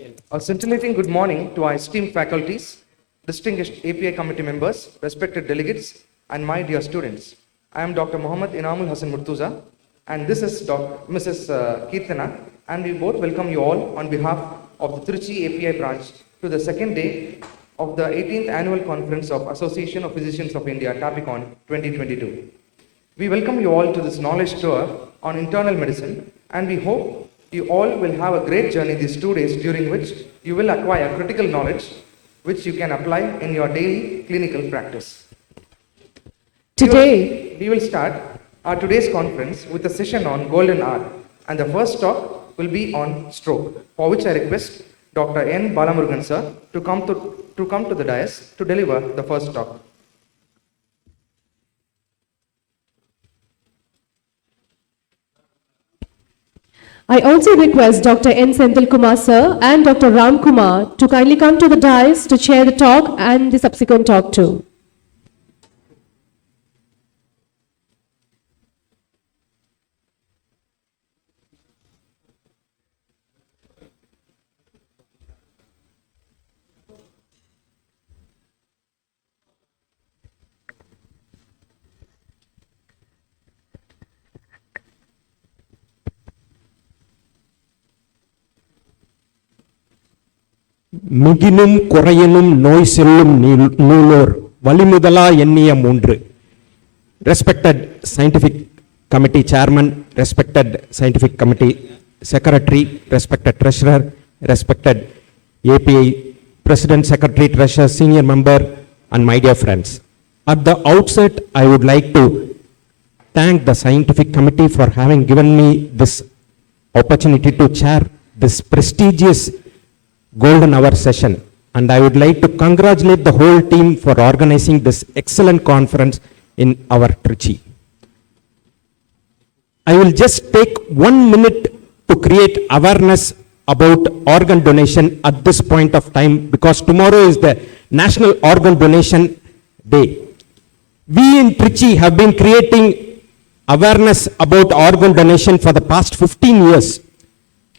A scintillating good morning to our esteemed faculties, distinguished API committee members, respected delegates, and my dear students. I am Dr. Muhammad Inamul Hassan Murtuza, and this is Mrs. Keertana, and we both welcome you all on behalf of the Trichy API branch to the second day of the 18th Annual Conference of Association of Physicians of India, Tapicon 2022. We welcome you all to this knowledge tour on internal medicine, and we hope you all will have a great journey these 2 days, during which you will acquire critical knowledge which you can apply in your daily clinical practice. Today, we will start our today's conference with a session on golden hour, and the first talk will be on stroke, for which I request Dr. N. Balamurugan sir to come to the dais to deliver the first talk. I also request Dr. N. Senthil Kumar sir and Dr. Ram Kumar to kindly come to the dais to chair the talk and the subsequent talk too. மிகினும் குறையனும் நோய் செல்லும் நூலோர் வலிமுதலா எண்ணிய மூன்று. Respected scientific committee chairman, respected scientific committee secretary, respected treasurer, respected API president, secretary, treasurer, senior member, and my dear friends. At the outset, I would like to thank the scientific committee for having given me this opportunity to chair this prestigious golden hour session, and I would like to congratulate the whole team for organizing this excellent conference in our Trichy. I will just take 1 minute to create awareness about organ donation at this point of time, because tomorrow is the National Organ Donation Day. We in Trichy have been creating awareness about organ donation for the past 15 years.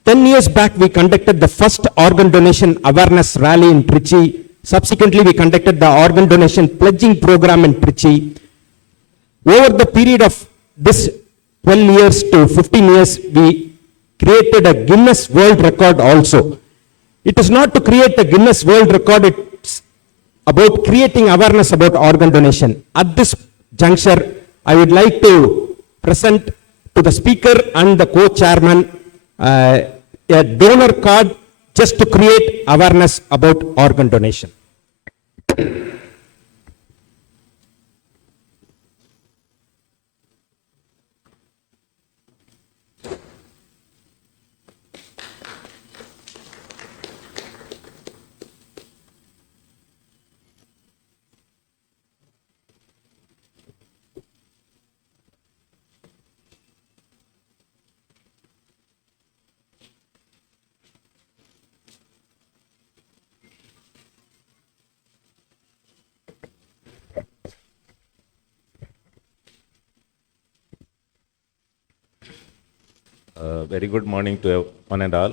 10 years back, we conducted the first organ donation awareness rally in Trichy. Subsequently, we conducted the organ donation pledging program in Trichy. Over the period of this 12 years to 15 years, we created a Guinness World Record also. It is not to create a Guinness World Record, it's about creating awareness about organ donation. At this juncture, I would like to present to the speaker and the co-chairman a donor card just to create awareness about organ donation. Very good morning to one and all.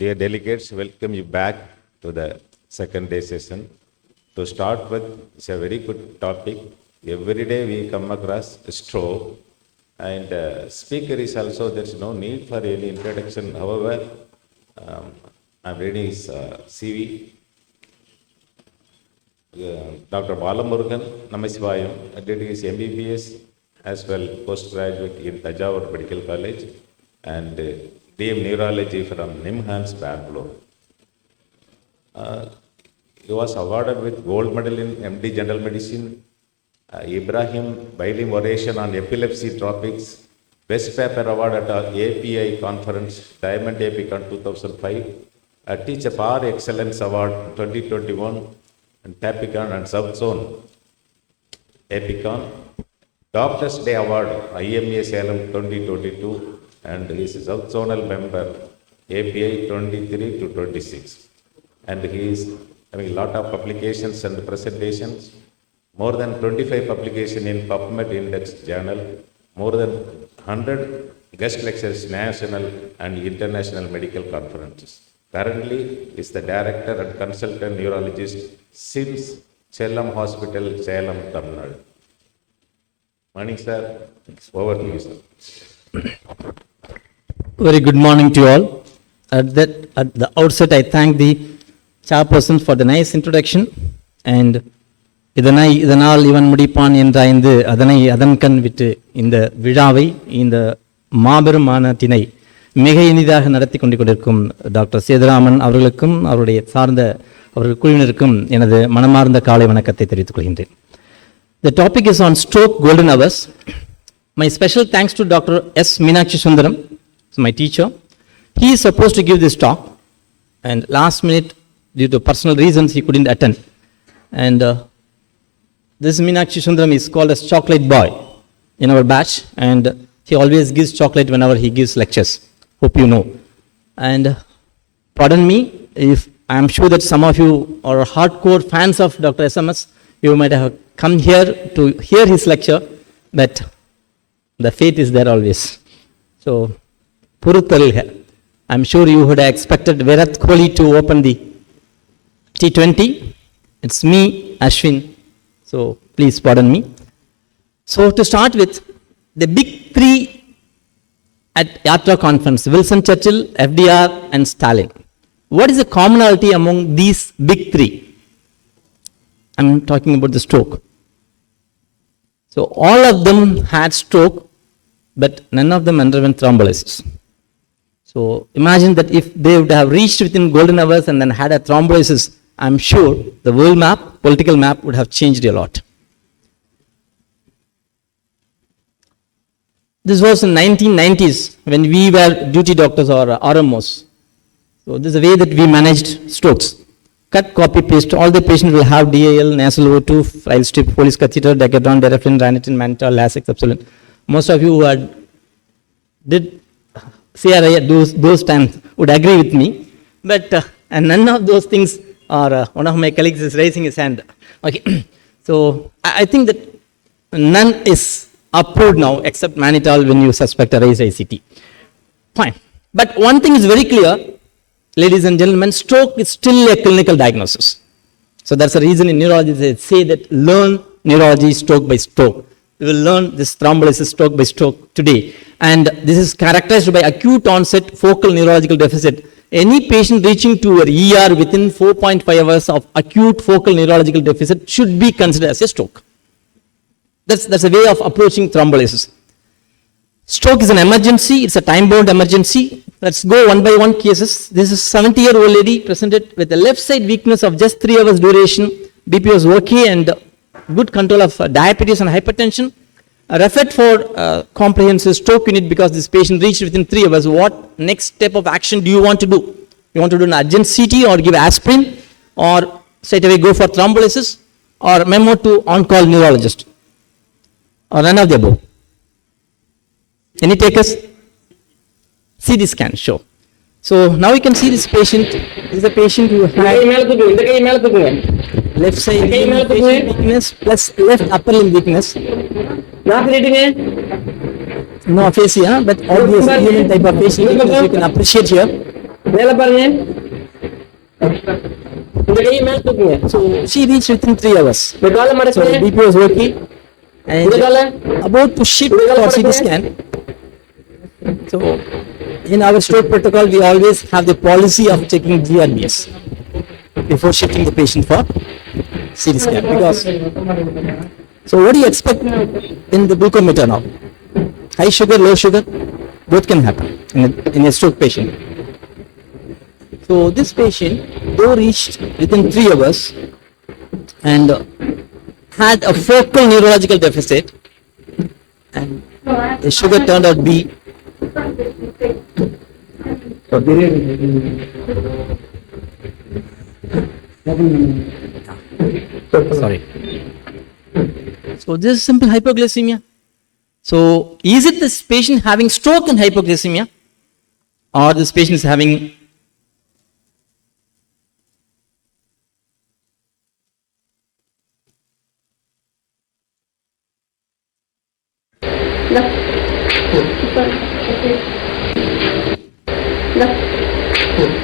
Dear delegates, welcome you back to the second day session. To start with, it's a very good topic. Every day we come across a stroke, and speaker is also, there's no need for any introduction. However, I'm reading his CV. Dr. Balamurugan Namasivayam did his MBBS as well postgraduate in Thanjavur Medical College, and DM Neurology from NIMHANS, Bangalore. He was awarded with gold medal in MD General Medicine, Ibrahim Bailim Oration on Epilepsy Tropics, Best Paper Award at API Conference, Diamond Tapicon 2005, Teacher Par Excellence Award 2021, and Tapicon and South Zone Tapicon, Doctors Day Award, IMA Salem 2022, and he is a South Zonal member, API 23 to 26. And he is having a lot of publications and presentations, more than 25 publications in PubMed Index Journal, more than 100 guest lectures, national and international medical conferences. Currently is the director and consultant neurologist, SIMS, Chellam Hospital, Salem, Tamil Nadu. Morning, sir. Over to you, sir. Very good morning to you all. At the outset, I thank the chairperson for the nice introduction and இதனால் இவன் முடிப்பான் என்றாய்ந்து அதன் கண் விட்டு இந்த விழாவை இந்த மாபெரும் மாநாட்டினை மிக இனிதாக நடத்தி கொண்டிருக்கும் டாக்டர் சேதுராமன் அவர்களுக்கும் அவருடைய சார்ந்த அவர்கள் குழுவினருக்கும் எனது மனமார்ந்த காலை வணக்கத்தை தெரிவித்துக் கொள்கின்றேன். The topic is on stroke golden hours. My special thanks to Dr. S. Meenakshi Sundaram, my teacher. He is supposed to give this talk, and last minute, due to personal reasons, he couldn't attend. And this Meenakshi Sundaram is called as Chocolate Boy in our batch, and he always gives chocolate whenever he gives lectures. Hope you know. And pardon me if I am sure that some of you are hardcore fans of Dr. SMS. You might have come here to hear his lecture, but the fate is there always. So, Puruttal, I'm sure you would have expected Virat Kohli to open the T20. It's me, Ashwin. So, please pardon me. So, to start with, the big three at Yatra conference, Wilson Churchill, FDR and Stalin. What is the commonality among these big three? I'm talking about the stroke. So, all of them had stroke, but none of them underwent thrombolysis. So, imagine that if they would have reached within golden hours and then had a thrombolysis, I'm sure the world map, political map would have changed a lot. This was in 1990s when we were duty doctors or RMOs. So this is the way that we managed strokes. Cut, copy, paste. All the patients will have DAL, nasal O2, file strip, Foley's catheter, Decadron, Derafin, Ranitidine, Mannitol, Lasix, Epsilon. Most of you who did CRI at those times would agree with me. But and none of those things are, one of my colleagues is raising his hand. Okay, so I think that none is approved now except Mannitol when you suspect a raised ICT. Fine. But one thing is very clear, ladies and gentlemen, stroke is still a clinical diagnosis. So that's the reason in neurology they say that learn neurology stroke by stroke. We will learn this thrombolysis stroke by stroke today. And this is characterized by acute onset focal neurological deficit. Any patient reaching to an ER within 4.5 hours of acute focal neurological deficit should be considered as a stroke. That's a way of approaching thrombolysis. Stroke is an emergency. It's a time-bound emergency. Let's go one by one cases. This is a 70-year-old lady presented with a left side weakness of just 3 hours duration. BP was okay and good control of diabetes and hypertension. Referred for comprehensive stroke unit because this patient reached within 3 hours. What next step of action do you want to do? You want to do an urgent CT or give aspirin or straight away go for thrombolysis or memo to on-call neurologist or none of the above? Any takers? CT scan, sure. So now you can see this patient. This is a patient who had left side weakness plus left upper limb weakness. No aphasia, but obvious alien type of patient weakness you can appreciate here. So she reached within 3 hours. So BP was working and about to shift for CT scan. So in our stroke protocol, we always have the policy of checking GRBS before shifting the patient for CT scan. Because, so what do you expect in the glucometer now? High sugar, low sugar, both can happen in a stroke patient. So this patient, though reached within 3 hours and had a focal neurological deficit, and the sugar turned out to be sorry. So this is simple hypoglycemia. So is it this patient having stroke and hypoglycemia, or this patient is having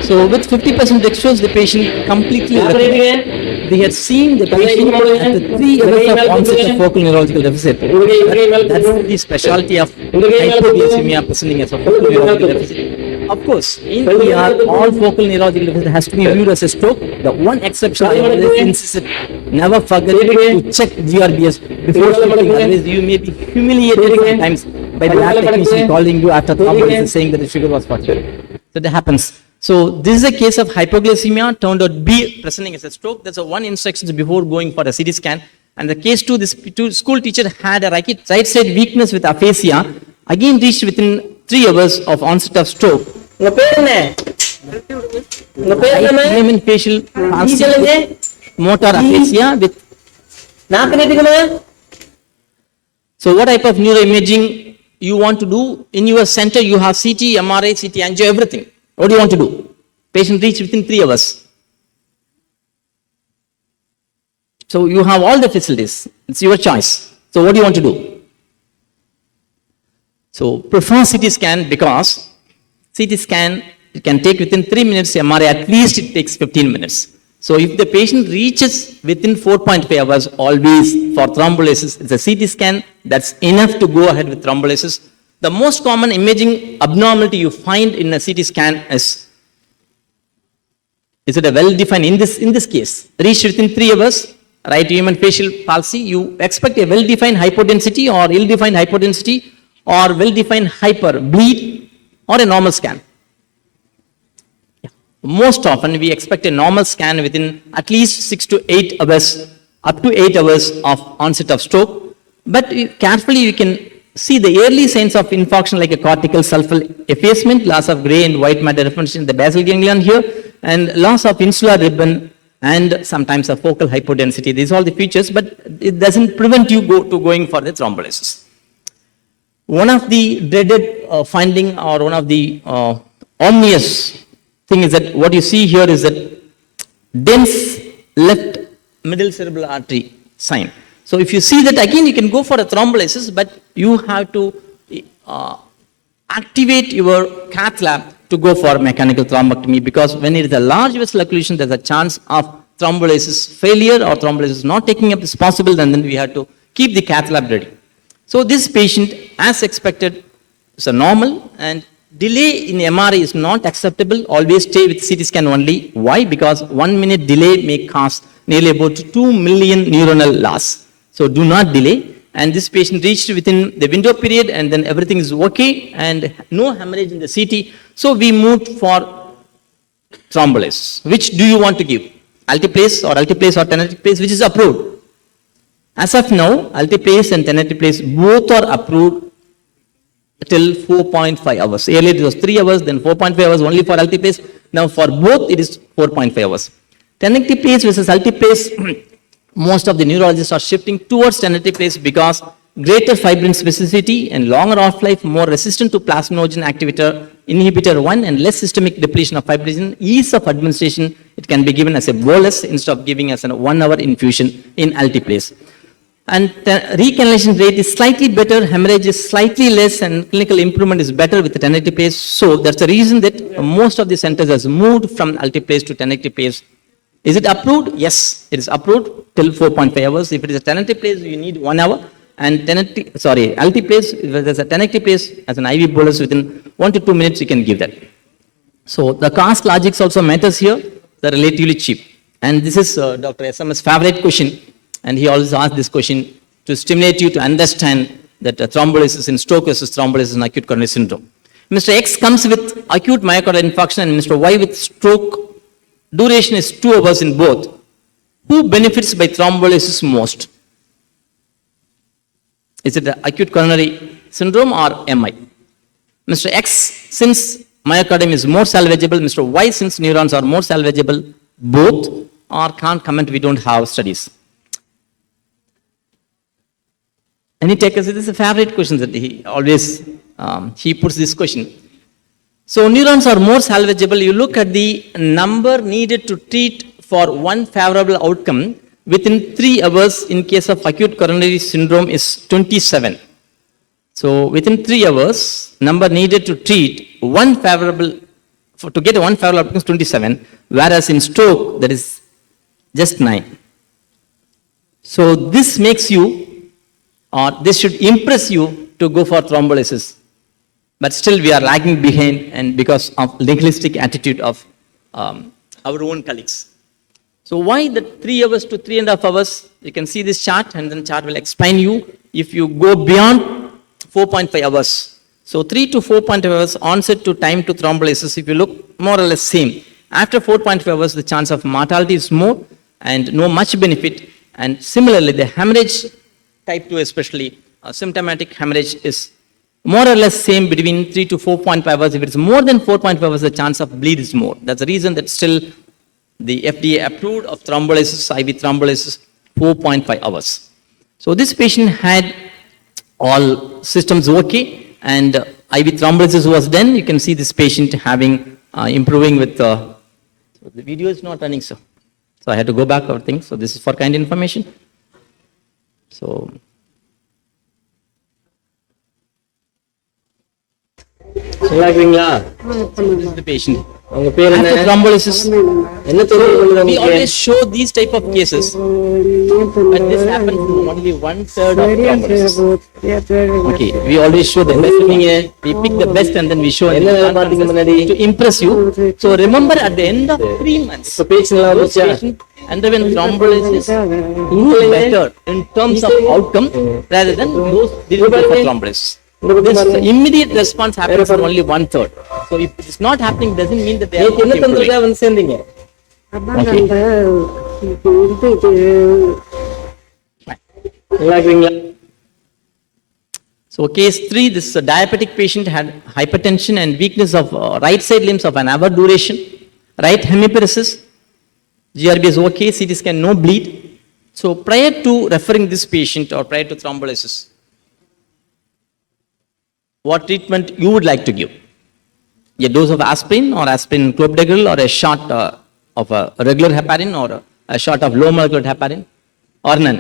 So with 50% dextrose, the patient completely recovered. They had seen the patient at the 3 hours of onset of focal neurological deficit. That's the specialty of hypoglycemia presenting as a focal neurological deficit. Of course, in ER, all focal neurological deficit has to be viewed as a stroke. The one exception I always insist, never forget to check GRBS before shifting. Otherwise, you may be humiliated sometimes by the lab technician calling you after thrombolysis saying that the sugar was 40. So that happens. So this is a case of hypoglycemia turned out to be presenting as a stroke. That's a one instruction before going for a CT scan. And the case 2, this school teacher had a right side weakness with aphasia, again reached within 3 hours of onset of stroke. Right facial palsy with motor aphasia with. So what type of neuroimaging you want to do? In your center you have CT, MRI, CT angio, everything. What do you want to do? Patient reached within 3 hours. So you have all the facilities. It's your choice. So what do you want to do? So prefer CT scan because CT scan it can take within 3 minutes, MRI at least it takes 15 minutes. So if the patient reaches within 4.5 hours, always for thrombolysis, it's a CT scan, that's enough to go ahead with thrombolysis. The most common imaging abnormality you find in a CT scan is it a well-defined, in this case, reached within 3 hours, right human facial palsy, you expect a well-defined hypodensity or ill-defined hypodensity or well-defined hyper, bleed or a normal scan. Yeah. Most often we expect a normal scan within at least 6 to 8 hours, up to 8 hours of onset of stroke, but carefully you can see the early signs of infarction like a cortical sulfal effacement, loss of gray and white matter differentiation in the basal ganglion here, and loss of insular ribbon and sometimes a focal hypodensity. These are all the features, but it doesn't prevent you going for the thrombolysis. One of the dreaded finding or one of the ominous thing is that what you see here is that dense left middle cerebral artery sign. So if you see that, again you can go for a thrombolysis, but you have to activate your cath lab to go for mechanical thrombectomy, because when it is a large vessel occlusion, there's a chance of thrombolysis failure or thrombolysis not taking up is possible, and then we have to keep the cath lab ready. So this patient, as expected, is a normal, and delay in MRI is not acceptable. Always stay with CT scan only. Why? Because 1 minute delay may cause nearly about 2 million neuronal loss. So do not delay. And this patient reached within the window period, and then everything is okay and no hemorrhage in the CT. So we moved for thrombolysis. Which do you want to give? Altiplase or tenetiplase, which is approved? As of now, altiplase and tenetiplase both are approved till 4.5 hours. Earlier it was 3 hours, then 4.5 hours only for altiplase. Now for both it is 4.5 hours. Tenetiplase versus altiplase, most of the neurologists are shifting towards tenetiplase because greater fibrin specificity and longer half-life, more resistant to plasminogen activator, inhibitor 1, and less systemic depletion of fibrinogen, ease of administration, it can be given as a bolus instead of giving as a 1 hour infusion in altiplase. And the recanalization rate is slightly better, hemorrhage is slightly less, and clinical improvement is better with the tenetiplase. So that's the reason that most of the centers has moved from altiplase to tenetiplase. Is it approved? Yes, it is approved till 4.5 hours. If it is a tenetiplase, you need 1 hour. And altiplase, if there's a tenetiplase as an IV bolus within 1 to 2 minutes, you can give that. So the cost logics also matters here. They're relatively cheap. And this is Dr. SM's favorite question. And he always asks this question to stimulate you to understand that thrombolysis in stroke versus thrombolysis in acute coronary syndrome. Mr. X comes with acute myocardial infarction and Mr. Y with stroke. Duration is 2 hours in both. Who benefits by thrombolysis most? Is it acute coronary syndrome or MI? Mr. X, since myocardium is more salvageable, Mr. Y, since neurons are more salvageable, both, or can't comment, we don't have studies. Any takers? This is a favorite question that he always, he puts this question. So neurons are more salvageable. You look at the number needed to treat for one favorable outcome within 3 hours in case of acute coronary syndrome is 27. So within 3 hours, number needed to treat one favorable to get 1 Farrell output is 27, whereas in stroke, that is just 9. So this makes you, or this should impress you to go for thrombolysis. But still we are lagging behind, and because of legalistic attitude of our own colleagues. So why the 3 hours to 3.5 hours? You can see this chart, and then chart will explain you if you go beyond 4.5 hours. So 3 to 4.5 hours onset to time to thrombolysis, if you look more or less same. After 4.5 hours, the chance of mortality is more and no much benefit. And similarly, the hemorrhage, type 2 especially, symptomatic hemorrhage is more or less same between 3 to 4.5 hours. If it's more than 4.5 hours, the chance of bleed is more. That's the reason that still the FDA approved of thrombolysis, IV thrombolysis, 4.5 hours. So this patient had all systems okay, and IV thrombolysis was done. You can see this patient having, improving with, so the video is not running, so I had to go back over things. So this is for kind information. So. நல்லா இருக்கீங்களா This is the patient. உங்க பேர் என்ன After thrombolysis, என்ன தொழில் பண்ணுது we உங்களுக்கு always show these type of cases, but this happens in only 1/3 of thrombolysis. Okay, we always show the best. We pick the best and then we show in the என்ன பாத்தீங்க conferences முன்னாடி to impress you. So remember, at the end of 3 months, இப்ப பேச்சுங்களா those வந்துச்சா patients underwent thrombolysis do better in terms of outcome rather than those didn't go for thrombolysis. This immediate response happens in only 1/3. So if it's not happening, doesn't mean that they are நேத்து என்ன not improving. தந்திரிக்கா வந்து சேர்ந்தீங்க நல்லா இருக்கீங்களா So case 3, this diabetic patient had hypertension and weakness of right side limbs of an hour duration, right hemiparesis, GRB is okay, CT scan no bleed. So prior to referring this patient or prior to thrombolysis, what treatment you would like to give? A dose of aspirin or aspirin clopidogrel, or a shot of a regular heparin, or a shot of low molecular heparin, or none?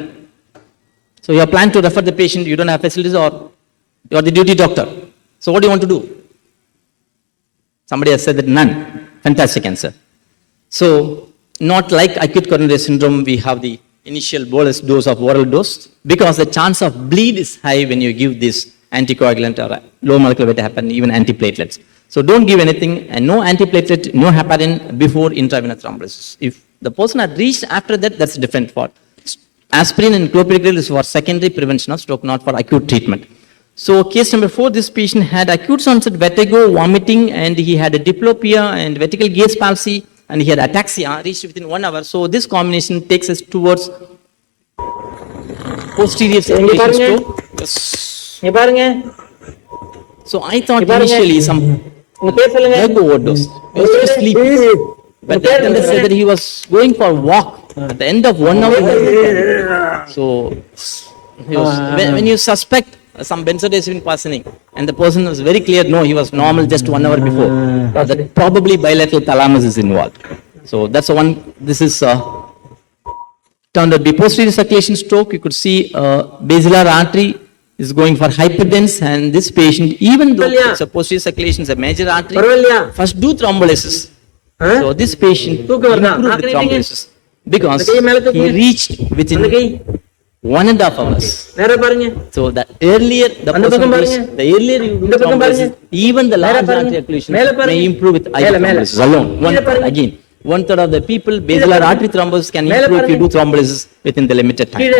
So you are planning to refer the patient, you don't have facilities, or you are the duty doctor. So what do you want to do? Somebody has said that none. Fantastic answer. So not like acute coronary syndrome, we have the initial bolus dose of oral dose, because the chance of bleed is high when you give this anticoagulant or low molecular weight heparin, even antiplatelets. So don't give anything, and no antiplatelet, no heparin before intravenous thrombolysis. If the person had reached after that, that's different. For aspirin and clopidogrel is for secondary prevention of stroke, not for acute treatment. So case number 4, this patient had acute onset vertigo, vomiting, and he had a diplopia and vertical gaze palsy, and he had ataxia, reached within 1 hour. So this combination takes us towards posterior circulation stroke. இங்க பாருங்க So I thought initially some உங்க பேர் சொல்லுங்க drug overdose. He was to sleep. But the attendant said that he was going for a walk. At the end of 1 hour, he was dead. So he was, when you suspect some benzodiazepine poisoning, and the person was very clear, no, he was normal just 1 hour before, that probably bilateral thalamus is involved. So that's the one. This is turned out to be posterior circulation stroke. You could see basilar artery is going for hyperdense, and this patient, even though it's a posterior circulation, is a major artery, பரவாயில்லையா first do thrombolysis. So this patient தூக்கம் வருதா? improved with thrombolysis because அந்த கை மேல he தூக்குங்க. reached within அந்த கை 1.5 hours. நேரா பாருங்க So the earlier the அந்த person பக்கம் reached, பாருங்க. the earlier you do இந்த பக்கம் thrombolysis, பாருங்க. even the மேல large பாருங்க. artery occlusion மேல பாருங்க. may improve with IV மேல, மேல. thrombolysis alone. கீழ பாருங்க. Again, 1/3 of the people, basilar artery thrombosis can மேல improve if you பாருங்க. do thrombolysis within the limited time. கீழ.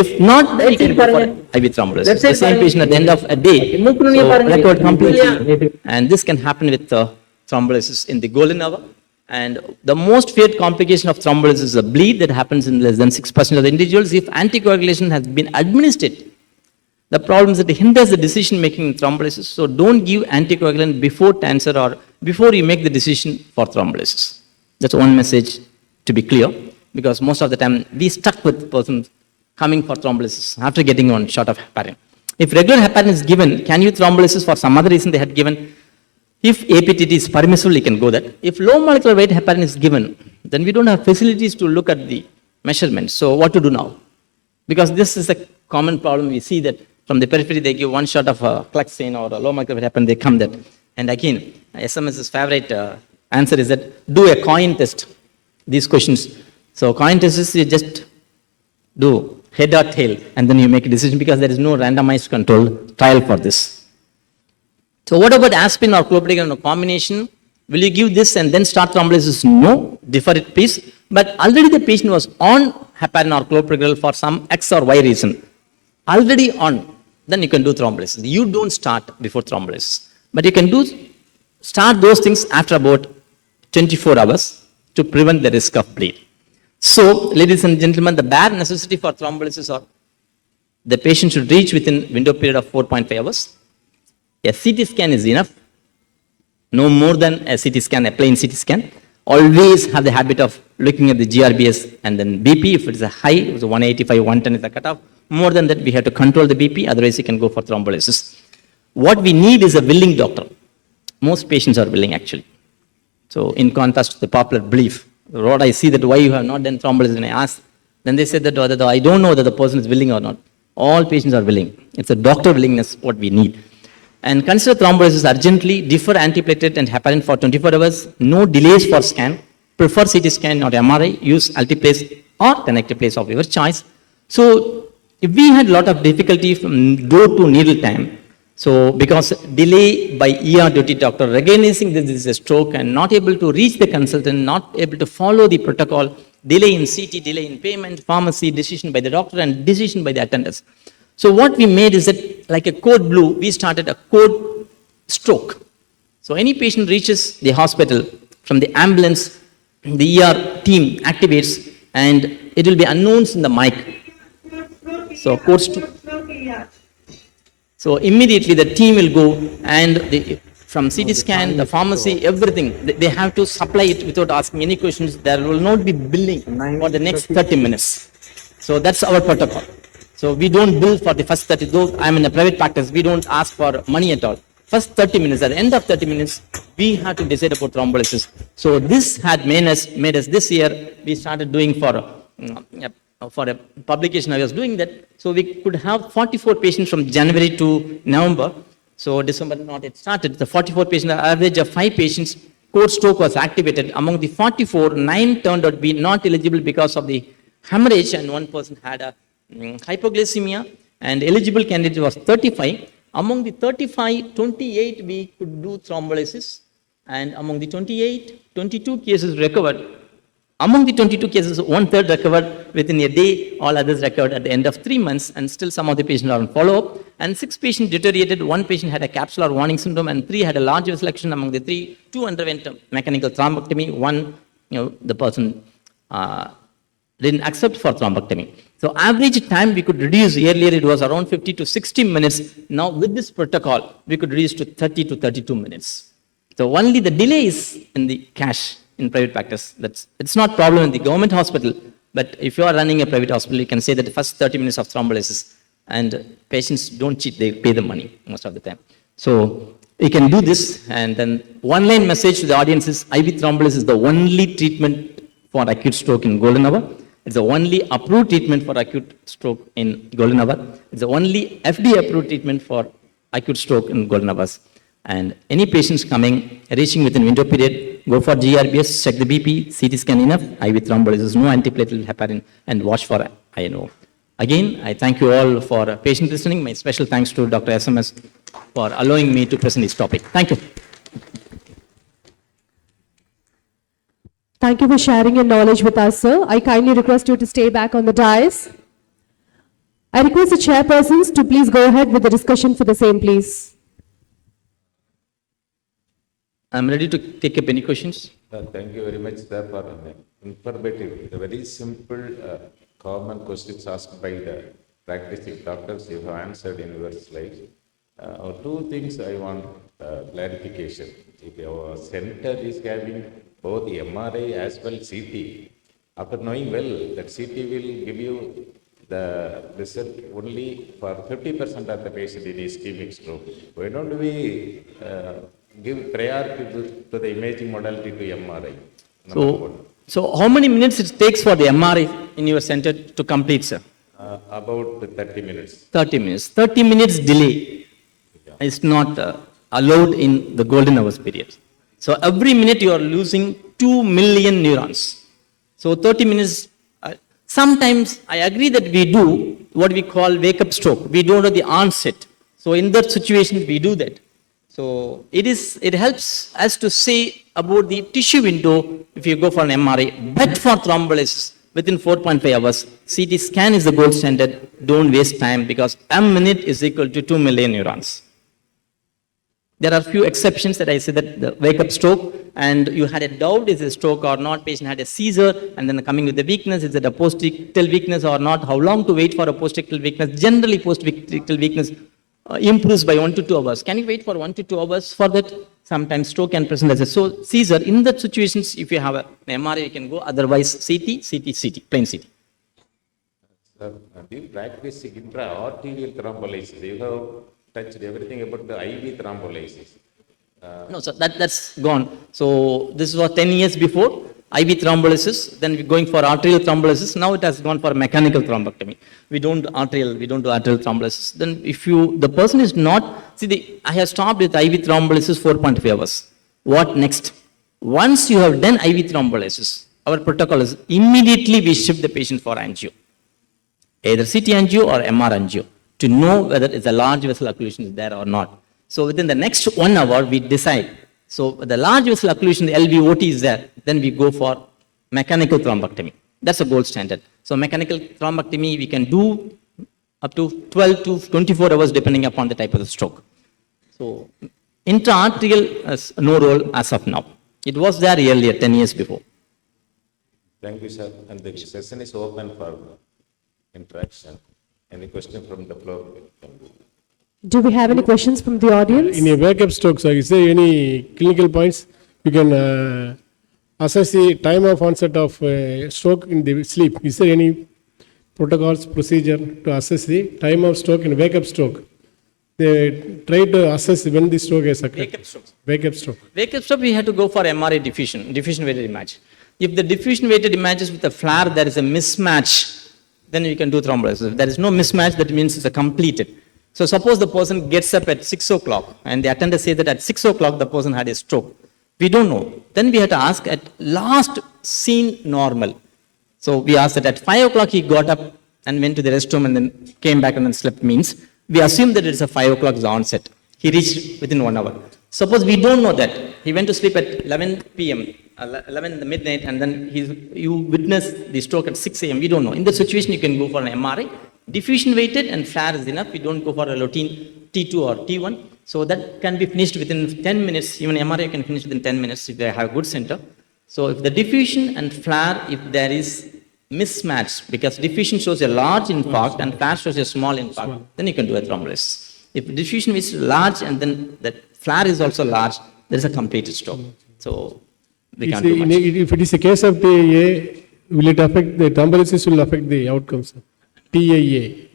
If not, then you Left can side go for பாருங்க. IV thrombolysis. Left The side same பாருங்க. patient at the end of a day, மூக்கு நுனியை so பாருங்க. recovered completely. இல்லையா? And this can happen with thrombolysis in the golden hour. And the most feared complication of thrombolysis is a bleed that happens in less than 6% of the individuals. If anticoagulation has been administered, the problem is that it hinders the decision making in thrombolysis. So don't give anticoagulant before cancer or before you make the decision for thrombolysis. That's one message to be clear, because most of the time we stuck with persons coming for thrombolysis after getting one shot of heparin. If regular heparin is given, can you thrombolysis for some other reason they had given? If APTT is permissible, you can go that. If low molecular weight heparin is given, then we don't have facilities to look at the measurements. So what to do now? Because this is a common problem. We see that from the periphery, they give 1 shot of Clexane or a low molecular weight heparin, they come that. And again, SMS is favorite answer is that do a coin test. These questions. So coin test is you just do head or tail and then you make a decision because there is no randomized control trial for this. So what about aspirin or clopidogrel combination? Will you give this and then start thrombolysis? No, defer it please. But already the patient was on heparin or clopidogrel for some X or Y reason. Already on, then you can do thrombolysis. You don't start before thrombolysis. But you can start those things after about 24 hours to prevent the risk of bleed. So, ladies and gentlemen, the bare necessity for thrombolysis or the patient should reach within window period of 4.5 hours. A CT scan is enough. No more than a CT scan, a plain CT scan. Always have the habit of looking at the GRBS and then BP. If it is a high, it is 185, 110 is the cutoff. More than that, we have to control the BP. Otherwise, you can go for thrombolysis. What we need is a willing doctor. Most patients are willing, actually. So, in contrast to the popular belief, what I see that why you have not done thrombolysis, and I ask, then they said that whether I don't know that the person is willing or not. All patients are willing. It's a doctor willingness what we need. And consider thrombolysis urgently, defer antiplatelet and heparin for 24 hours, no delays for scan, prefer CT scan or MRI, use altiplase or tenecteplase of your choice. So, if we had a lot of difficulty from door to needle time, so because delay by ER duty doctor, recognizing that this is a stroke and not able to reach the consultant, not able to follow the protocol, delay in CT, delay in payment, pharmacy, decision by the doctor and decision by the attendants. So what we made is that like a code blue, we started a code stroke. So any patient reaches the hospital from the ambulance, the ER team activates and it will be announced in the mic. So code stroke. So immediately the team will go and from CT scan, the pharmacy, everything, they have to supply it without asking any questions. There will not be billing for the next 30 minutes. So that's our protocol. So we don't bill for the first 30, though I'm in a private practice, we don't ask for money at all. First 30 minutes, at the end of 30 minutes, we have to decide about thrombolysis. So this had made us this year, we started doing for a publication I was doing that. So we could have 44 patients from January to November. So December not yet started. The 44 patients, the average of 5 patients, code stroke was activated. Among the 44, 9 turned out to be not eligible because of the hemorrhage and one person had a hypoglycemia and eligible candidate was 35. Among the 35, 28 we could do thrombolysis and among the 28, 22 cases recovered. Among the 22 cases, 1/3 recovered within a day, all others recovered at the end of 3 months and still some of the patients are on follow-up and 6 patients deteriorated, 1 patient had a capsular warning syndrome and 3 had a large selection. Among the 3, 2 underwent mechanical thrombectomy, 1, the person didn't accept for thrombectomy. So average time we could reduce, earlier it was around 50 to 60 minutes. Now with this protocol, we could reduce to 30 to 32 minutes. So only the delay is in the cash in private practice. It's not problem in the government hospital, but if you are running a private hospital, you can say that the first 30 minutes of thrombolysis and patients don't cheat, they pay the money most of the time. So you can do this and then one line message to the audience is IV thrombolysis is the only treatment for acute stroke in golden hour. It's the only approved treatment for acute stroke in golden hour. It's the only FDA approved treatment for acute stroke in golden hours. And any patients coming, reaching within window period, go for GRBS, check the BP, CT scan enough, IV thrombolysis, no antiplatelet heparin, and watch for INO. Again, I thank you all for patient listening. My special thanks to Dr. SMS for allowing me to present this topic. Thank you. Thank you for sharing your knowledge with us, sir. I kindly request you to stay back on the dais. I request the chairpersons to please go ahead with the discussion for the same, please. I'm ready to take up any questions. Thank you very much, sir, for informative, the very simple, common questions asked by the practicing doctors you have answered in your slides. 2 things I want clarification. If your center is having both the MRI as well CT, after knowing well that CT will give you the result only for 50% of the patient in ischemic stroke, why don't we give priority to the imaging modality to MRI? So how many minutes it takes for the MRI in your center to complete, sir? About 30 minutes. 30 minutes. 30 minutes delay is not allowed in the golden hours period. So every minute you are losing 2 million neurons. So 30 minutes, sometimes I agree that we do what we call wake up stroke. We don't know the onset. So in that situation, we do that. So it helps us to say about the tissue window if you go for an MRI, but for thrombolysis within 4.5 hours, CT scan is the gold standard. Don't waste time because a minute is equal to 2 million neurons. There are few exceptions that I say that the wake up stroke and you had a doubt is it a stroke or not, patient had a seizure and then coming with the weakness, is it a post-ictal weakness or not, how long to wait for a post-ictal weakness. Generally post-ictal weakness improves by 1 to 2 hours. Can you wait for 1 to 2 hours for that? Sometimes stroke can present as a seizure. In that situations, if you have an MRI, you can go, otherwise CT, plain CT. Sir, do you practice intra-arterial thrombolysis? You have touched everything about the IV thrombolysis. No, so that's gone. So this was 10 years before, IV thrombolysis, then we're going for arterial thrombolysis. Now it has gone for mechanical thrombectomy. We don't do arterial thrombolysis. Then if the person is not, I have stopped with IV thrombolysis 4.5 hours. What next? Once you have done IV thrombolysis, our protocol is immediately we shift the patient for angio. Either CT angio or MR angio to know whether it's a large vessel occlusion is there or not. So within the next 1 hour, we decide. So the large vessel occlusion, the LVOT is there, then we go for mechanical thrombectomy. That's a gold standard. So mechanical thrombectomy, we can do up to 12 to 24 hours depending upon the type of the stroke. So intra-arterial has no role as of now. It was there earlier, 10 years before. Thank you, sir. And the session is open for interaction. Any question from the floor? Do we have any questions from the audience? In a wake-up stroke, sir, is there any clinical points you can assess the time of onset of stroke in the sleep? Is there any protocols, procedure to assess the time of stroke in wake-up stroke? They try to assess when the stroke has occurred. Wake-up stroke. Wake-up stroke. Wake-up stroke, we have to go for MRI diffusion weighted image. If the diffusion weighted image is with a flare, there is a mismatch, then you can do thrombolysis. If there is no mismatch, that means it's a completed. So suppose the person gets up at 6 o'clock and the attendant says that at 6 o'clock the person had a stroke. We don't know. Then we have to ask at last seen normal. So we ask that at 5 o'clock he got up and went to the restroom and then came back and then slept means we assume that it is a 5 o'clock onset. He reached within 1 hour. Suppose we don't know that. He went to sleep at 11 p.m., 11 in the midnight, and then you witness the stroke at 6 a.m. We don't know. In that situation, you can go for an MRI. Diffusion weighted and flare is enough. We don't go for a routine T2 or T1. So that can be finished within 10 minutes. Even MRI can finish within 10 minutes if they have a good center. So if the diffusion and flare, if there is mismatch, because diffusion shows a large infarct and flare shows a small infarct, then you can do a thrombolysis. If diffusion is large and then the flare is also large, there is a completed stroke. So we can't do much. If it is a case of TAA, will it affect the thrombolysis? Will affect the outcomes? TAA.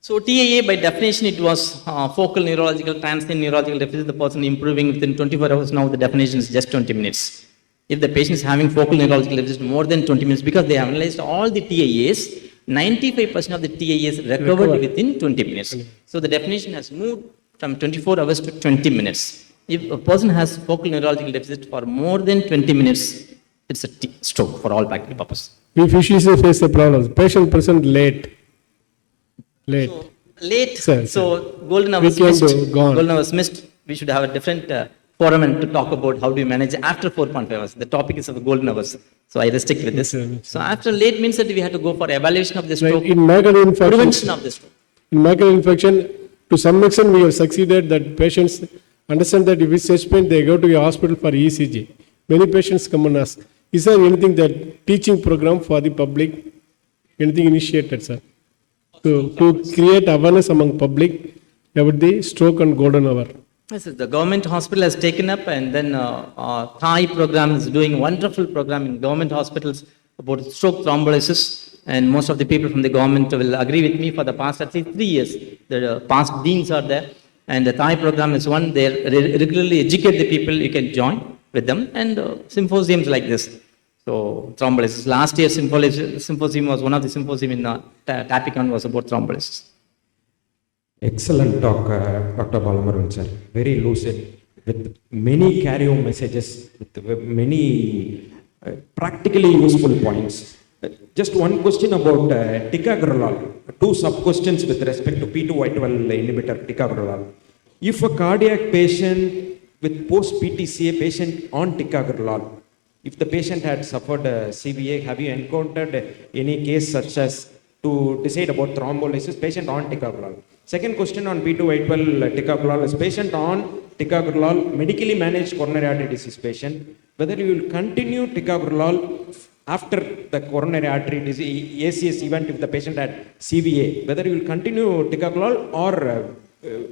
So TAA by definition it was focal neurological, transient neurological deficit, the person improving within 24 hours. Now the definition is just 20 minutes. If the patient is having focal neurological deficit more than 20 minutes, because they have analyzed all the TAAs, 95% of the TAAs recovered within 20 minutes. So the definition has moved from 24 hours to 20 minutes. If a person has focal neurological deficit for more than 20 minutes, it's a stroke for all practical purposes. We usually face the problem. Patient present late. So, late, Sir, so golden hours Weekend missed. gone. Golden hours missed. We should have a different forum and to talk about how do you manage after 4.5 hours. The topic is of the golden hours. So I restrict with this. So after late means that we have to go for evaluation of the stroke, In micro infection, prevention of the stroke. in micro infection, to some extent we have succeeded that patients understand that if it's chest pain, they go to a hospital for ECG. Many patients come and ask, is there anything that teaching program for the public, anything initiated, sir? To create awareness among public about the stroke and golden hour. Yes, sir, the government hospital has taken up and then Thai program is doing wonderful program in government hospitals about stroke thrombolysis, and most of the people from the government will agree with me for the past at least 3 years. The past deans are there and the Thai program is one, they regularly educate the people, you can join with them, and symposiums like this. So thrombolysis, last year's symposium was one of the symposium in Tapicon was about thrombolysis. Excellent talk, Dr. Balamurugan sir. Very lucid. with many carry messages, with many practically useful points. Just one question about ticagrelor, two sub-questions with respect to P2Y12 inhibitor ticagrelor. If a cardiac patient with post-PTCA patient on ticagrelor, if the patient had suffered CVA, have you encountered any case such as to decide about thrombolysis, patient on ticagrelor? Second question on P2Y12 ticagrelor is patient on ticagrelor, medically managed coronary artery disease patient, whether you will continue ticagrelor after the coronary artery disease ACS event if the patient had CVA, whether you will continue ticagrelor or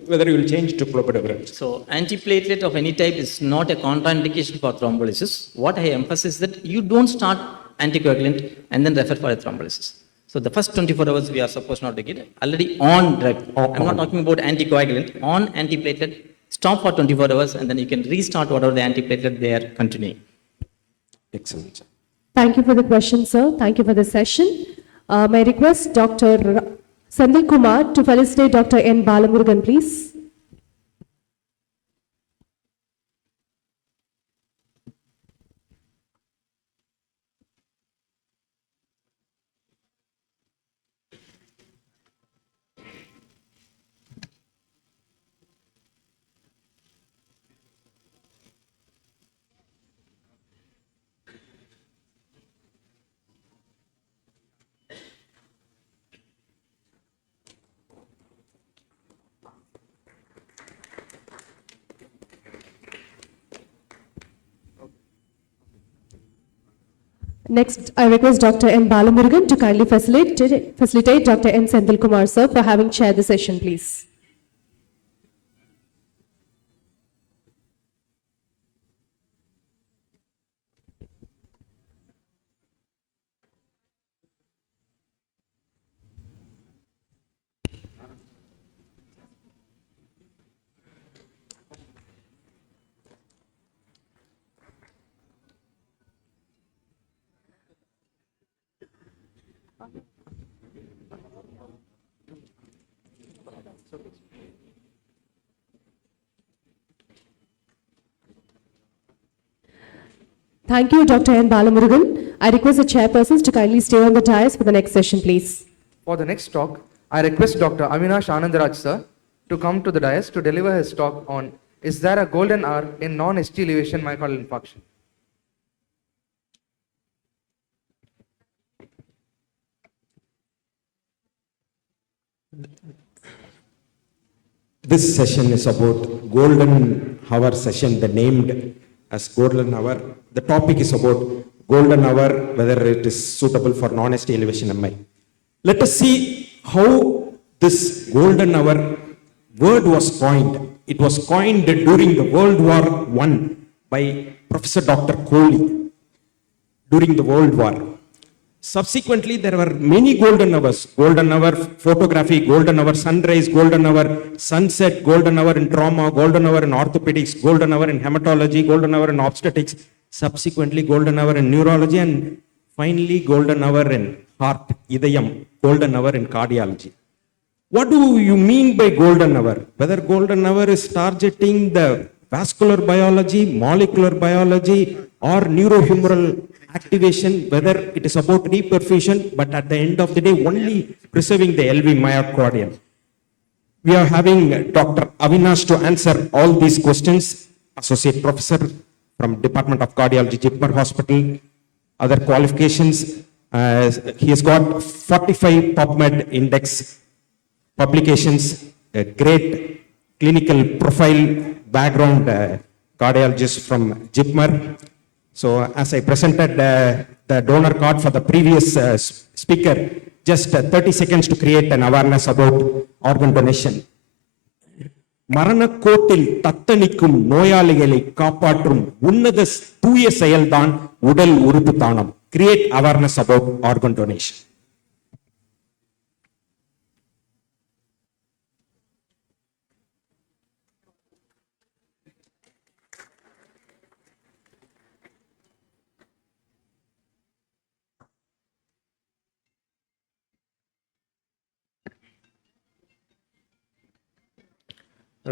whether you will change to clopidogrel. So antiplatelet of any type is not a contraindication for thrombolysis. What I emphasize is that you don't start anticoagulant and then refer for a thrombolysis. So the first 24 hours we are supposed not to get already on drug. I'm not talking about anticoagulant, on antiplatelet, stop for 24 hours and then you can restart whatever the antiplatelet they are continuing. Excellent. Thank you for the question, sir. Thank you for the session. May I request Dr. Sandil Kumar to felicitate Dr. N. Balamurugan, please. Next, I request Dr. N. Balamurugan to kindly facilitate Dr. N. Sandil Kumar, sir, for having chaired the session, please. Thank you, Dr. N. Balamurugan. I request the chairpersons to kindly stay on the dais for the next session, please. For the next talk, I request Dr. Avinash Anandaraj sir to come to the dais to deliver his talk on Is there a golden hour in non-ST elevation myocardial infarction? This session is about golden hour session, the named as golden hour. The topic is about golden hour, whether it is suitable for non-ST elevation MI. Let us see how this golden hour word was coined. It was coined during the World War I by Professor Dr. Kohli during the World War. Subsequently, there were many golden hours. Golden hour photography, golden hour sunrise, golden hour sunset, golden hour in trauma, golden hour in orthopedics, golden hour in hematology, golden hour in obstetrics, subsequently golden hour in neurology, and finally golden hour in heart, idayam, golden hour in cardiology. What do you mean by golden hour? Whether golden hour is targeting the vascular biology, molecular biology, or neurohumoral activation, whether it is about reperfusion, but at the end of the day, only preserving the LV myocardium. We are having Dr. Avinash to answer all these questions, Associate Professor from Department of Cardiology, Jipmer Hospital, other qualifications. He has got 45 PubMed index publications, a great clinical profile background cardiologist from Jipmer. So as I presented the donor card for the previous speaker, just 30 seconds to create an awareness about organ donation. மரணக்கோட்டில் தத்தனிக்கும் நோயாளிகளை காப்பாற்றும் உன்னத தூய செயல்தான் உடல் உறுப்பு தானம். Create awareness about organ donation.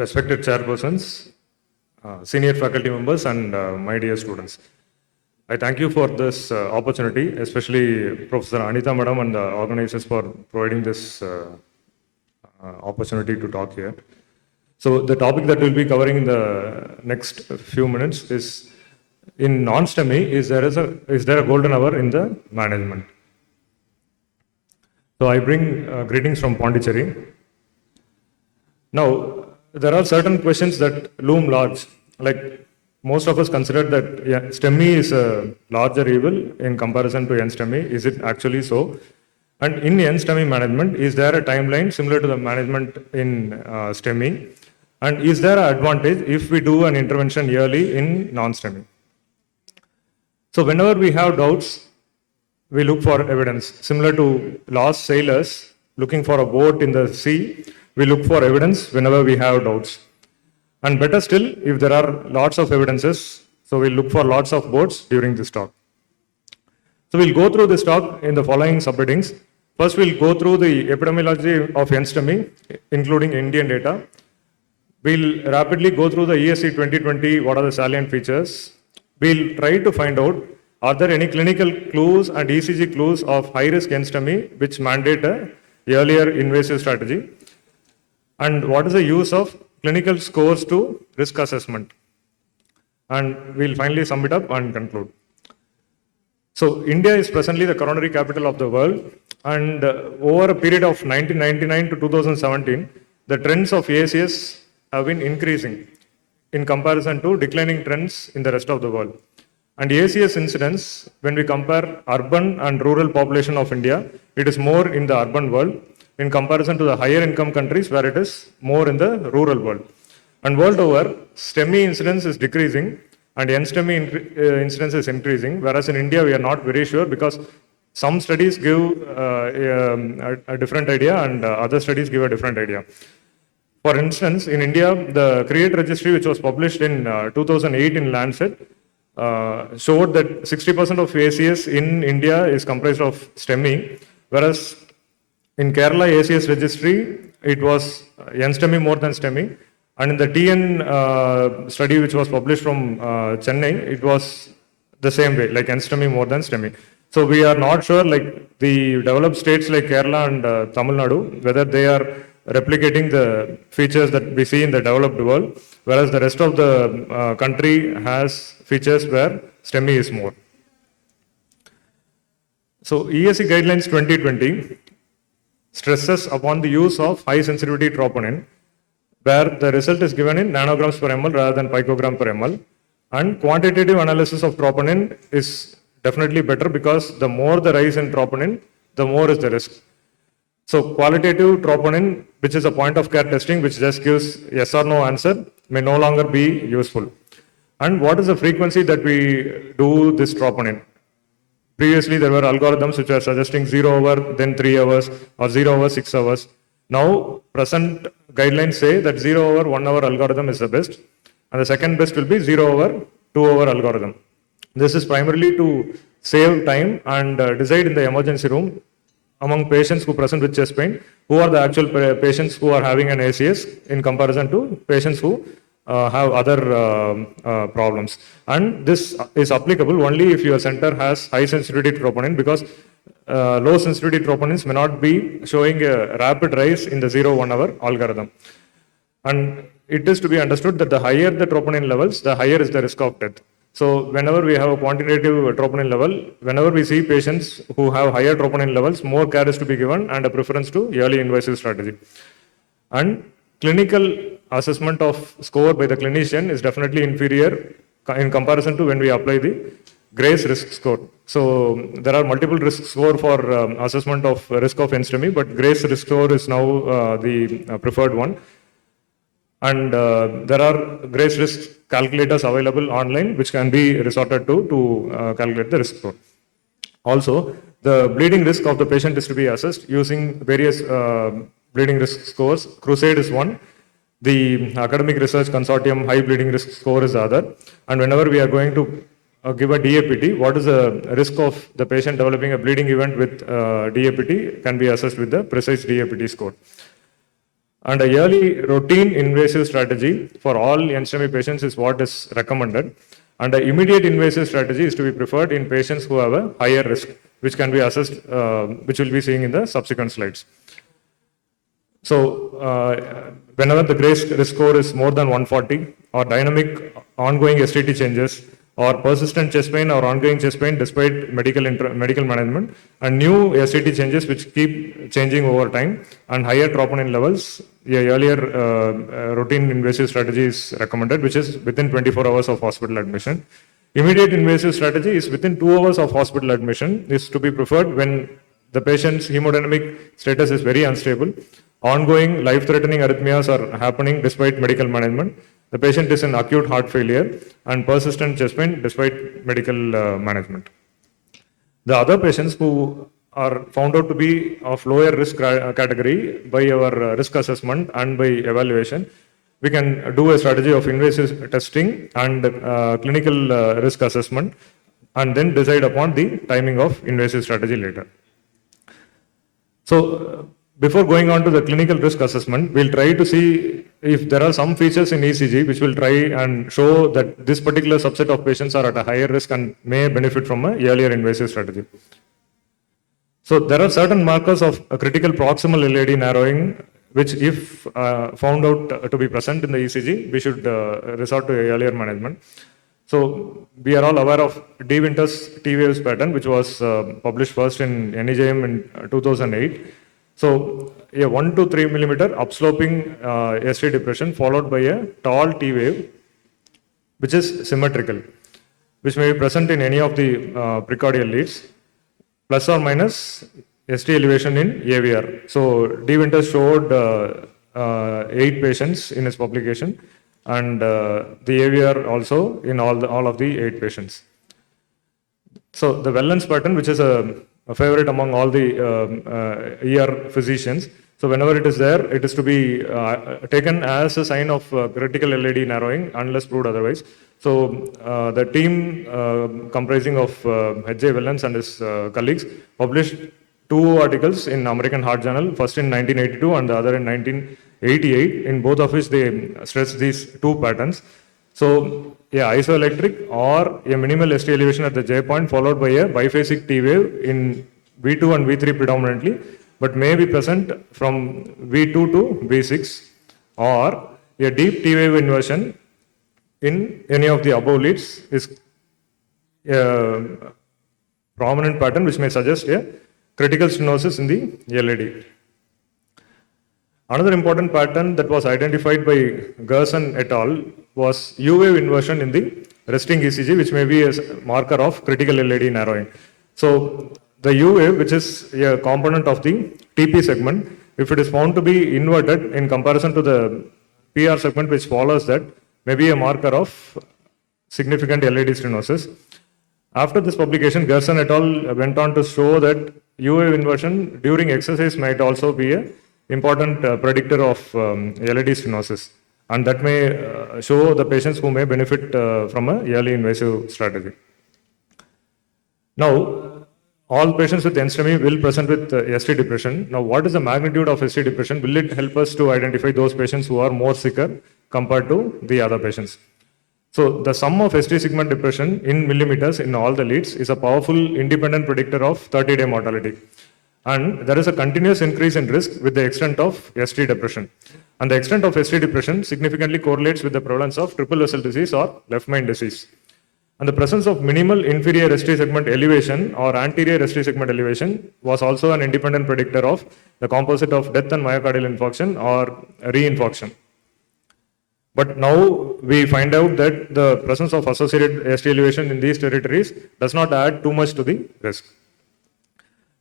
Respected chairpersons, senior faculty members and my dear students. I thank you for this opportunity, especially Professor Anita Madam and the organizers for providing this opportunity to talk here. So the topic that we'll be covering in the next few minutes is in non-STEMI, is there a golden hour in the management? So I bring greetings from Pondicherry. Now, there are certain questions that loom large. Like most of us consider that STEMI is a larger evil in comparison to NSTEMI. Is it actually so? And in NSTEMI management, is there a timeline similar to the management in STEMI? And is there an advantage if we do an intervention yearly in non-STEMI? So whenever we have doubts, we look for evidence. Similar to lost sailors looking for a boat in the sea, we look for evidence whenever we have doubts. And better still, if there are lots of evidences, so we'll look for lots of boats during this talk. So we'll go through this talk in the following subheadings. First, we'll go through the epidemiology of NSTEMI, including Indian data. We'll rapidly go through the ESC 2020, what are the salient features. We'll try to find out, are there any clinical clues and ECG clues of high-risk NSTEMI which mandate a earlier invasive strategy? And what is the use of clinical scores to risk assessment? And we'll finally sum it up and conclude. So India is presently the coronary capital of the world, and over a period of 1999 to 2017, the trends of ACS have been increasing in comparison to declining trends in the rest of the world. And ACS incidence, when we compare urban and rural population of India, it is more in the urban world in comparison to the higher income countries where it is more in the rural world. And world over, STEMI incidence is decreasing and NSTEMI incidence is increasing, whereas in India we are not very sure because some studies give a different idea and other studies give a different idea. For instance, in India, the CREATE registry, which was published in 2008 in Lancet, showed that 60% of ACS in India is comprised of STEMI, whereas in Kerala ACS registry, it was NSTEMI more than STEMI. And in the TN study, which was published from Chennai, it was the same way, like NSTEMI more than STEMI. So we are not sure, like the developed states like Kerala and Tamil Nadu, whether they are replicating the features that we see in the developed world, whereas the rest of the country has features where STEMI is more. So ESC Guidelines 2020 stresses upon the use of high sensitivity troponin, where the result is given in nanograms per ml rather than picogram per ml. And quantitative analysis of troponin is definitely better because the more the rise in troponin, the more is the risk. So qualitative troponin, which is a point of care testing, which just gives yes or no answer, may no longer be useful. And what is the frequency that we do this troponin? Previously, there were algorithms which were suggesting 0 hour, then 3 hours, or 0 hour, 6 hours. Now, present guidelines say that 0 hour, 1 hour algorithm is the best, and the second best will be 0 hour, 2 hour algorithm. This is primarily to save time and decide in the emergency room among patients who present with chest pain, who are the actual patients who are having an ACS in comparison to patients who have other problems. And this is applicable only if your center has high sensitivity troponin, because low sensitivity troponins may not be showing a rapid rise in the 0-1 hour algorithm. And it is to be understood that the higher the troponin levels, the higher is the risk of death. So whenever we have a quantitative troponin level, whenever we see patients who have higher troponin levels, more care is to be given and a preference to early invasive strategy. And clinical assessment of score by the clinician is definitely inferior in comparison to when we apply the GRACE risk score. So there are multiple risk score for assessment of risk of NSTEMI, but GRACE risk score is now the preferred one. And there are GRACE risk calculators available online, which can be resorted to calculate the risk score. Also, the bleeding risk of the patient is to be assessed using various bleeding risk scores. CRUSADE is one. The Academic Research Consortium High Bleeding Risk Score is the other. And whenever we are going to give a DAPT, what is the risk of the patient developing a bleeding event with DAPT can be assessed with the precise DAPT score. And a yearly routine invasive strategy for all NSTEMI patients is what is recommended. And an immediate invasive strategy is to be preferred in patients who have a higher risk, which can be assessed, which we'll be seeing in the subsequent slides. So, whenever the risk score is more than 140, or dynamic ongoing STT changes, or persistent chest pain or ongoing chest pain despite medical management, and new STT changes which keep changing over time, and higher troponin levels, a earlier routine invasive strategy is recommended, which is within 24 hours of hospital admission. Immediate invasive strategy is within 2 hours of hospital admission, is to be preferred when the patient's hemodynamic status is very unstable. Ongoing life-threatening arrhythmias are happening despite medical management. The patient is in acute heart failure and persistent chest pain despite medical management. The other patients who are found out to be of lower risk category by our risk assessment and by evaluation, we can do a strategy of invasive testing and clinical risk assessment, and then decide upon the timing of invasive strategy later. So, before going on to the clinical risk assessment, we'll try to see if there are some features in ECG which will try and show that this particular subset of patients are at a higher risk and may benefit from an earlier invasive strategy. So there are certain markers of a critical proximal LAD narrowing, which if found out to be present in the ECG, we should resort to earlier management. So we are all aware of De Winter's T-waves pattern, which was published first in NEJM in 2008. So a 1 to 3 millimeter upsloping ST depression followed by a tall T wave, which is symmetrical, which may be present in any of the precordial leads, plus or minus ST elevation in AVR. So De Winter showed 8 patients in his publication, and the AVR also in all of the 8 patients. So the Wellens pattern, which is a favorite among all the ER physicians. So whenever it is there, it is to be taken as a sign of critical LAD narrowing unless proved otherwise. So the team comprising of H.J. Wellens and his colleagues published 2 articles in American Heart Journal, first in 1982 and the other in 1988, in both of which they stressed these 2 patterns. So, isoelectric or a minimal ST elevation at the J point followed by a biphasic T wave in V2 and V3 predominantly, but may be present from V2 to V6, or a deep T wave inversion in any of the above leads is a prominent pattern which may suggest a critical stenosis in the LAD. Another important pattern that was identified by Gerson et al. Was U-wave inversion in the resting ECG, which may be a marker of critical LAD narrowing. So the U-wave, which is a component of the TP segment, if it is found to be inverted in comparison to the PR segment which follows that, may be a marker of significant LAD stenosis. After this publication, Gerson et al. Went on to show that U-wave inversion during exercise might also be an important predictor of LAD stenosis, and that may show the patients who may benefit from a early invasive strategy. Now, all patients with NSTEMI will present with ST depression. Now, what is the magnitude of ST depression? Will it help us to identify those patients who are more sicker compared to the other patients? So, the sum of ST segment depression in millimeters in all the leads is a powerful independent predictor of 30-day mortality. And there is a continuous increase in risk with the extent of ST depression. And the extent of ST depression significantly correlates with the prevalence of triple vessel disease or left main disease. And the presence of minimal inferior ST segment elevation or anterior ST segment elevation was also an independent predictor of the composite of death and myocardial infarction or reinfarction. But now we find out that the presence of associated ST elevation in these territories does not add too much to the risk.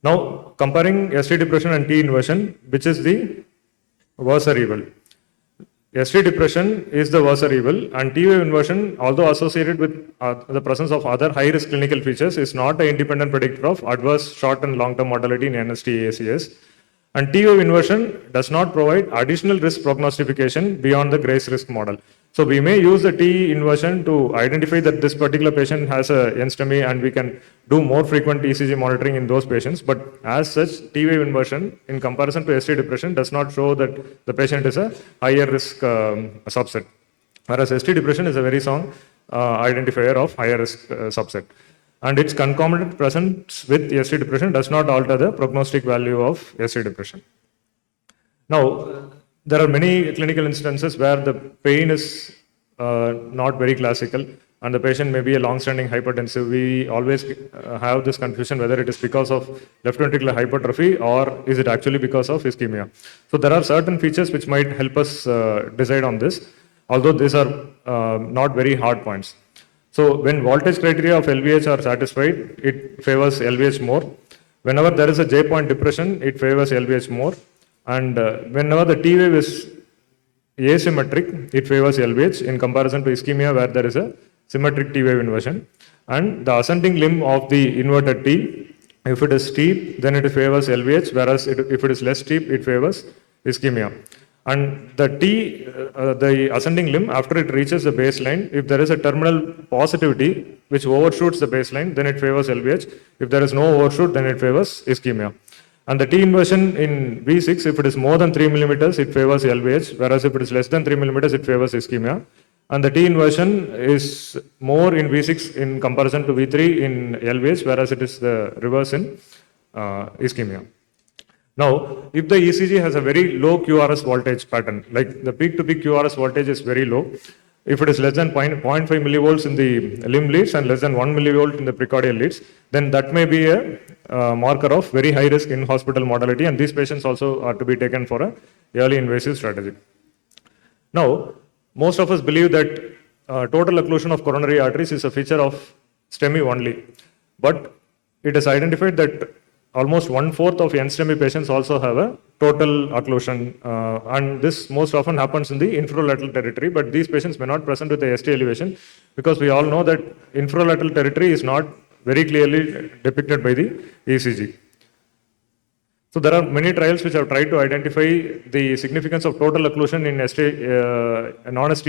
Now, comparing ST depression and T inversion, which is the worser evil? ST depression is the worser evil, and T wave inversion, although associated with the presence of other high-risk clinical features, is not an independent predictor of adverse short and long-term mortality in NST-ACS. And T wave inversion does not provide additional risk prognostication beyond the Grace risk model. So we may use the T inversion to identify that this particular patient has a NSTEMI, and we can do more frequent ECG monitoring in those patients. But as such, T wave inversion in comparison to ST depression does not show that the patient is a higher risk subset. Whereas ST depression is a very strong identifier of higher risk subset. And its concomitant presence with ST depression does not alter the prognostic value of ST depression. Now, there are many clinical instances where the pain is not very classical and the patient may be a long-standing hypertensive. We always have this confusion whether it is because of left ventricular hypertrophy or is it actually because of ischemia. So there are certain features which might help us decide on this, although these are not very hard points. So when voltage criteria of LVH are satisfied, it favors LVH more. Whenever there is a J point depression, it favors LVH more. And whenever the T wave is asymmetric, it favors LVH in comparison to ischemia where there is a symmetric T wave inversion. And the ascending limb of the inverted T, if it is steep, then it favors LVH, whereas if it is less steep, it favors ischemia. And the T, the ascending limb, after it reaches the baseline, if there is a terminal positivity which overshoots the baseline, then it favors LVH. If there is no overshoot, then it favors ischemia. And the T inversion in V6, if it is more than 3 millimeters, it favors LVH, whereas if it is less than 3 millimeters, it favors ischemia. And the T inversion is more in V6 in comparison to V3 in LVH, whereas it is the reverse in ischemia. Now, if the ECG has a very low QRS voltage pattern, like the peak-to-peak QRS voltage is very low, if it is less than 0.5 millivolts in the limb leads and less than 1 millivolt in the precordial leads, then that may be a marker of very high risk in hospital mortality, and these patients also are to be taken for a early invasive strategy. Now, most of us believe that total occlusion of coronary arteries is a feature of STEMI only, but it is identified that almost 1/4 of NSTEMI patients also have a total occlusion, and this most often happens in the infralateral territory, but these patients may not present with the ST elevation because we all know that infralateral territory is not very clearly depicted by the ECG. So there are many trials which have tried to identify the significance of total occlusion in non-ST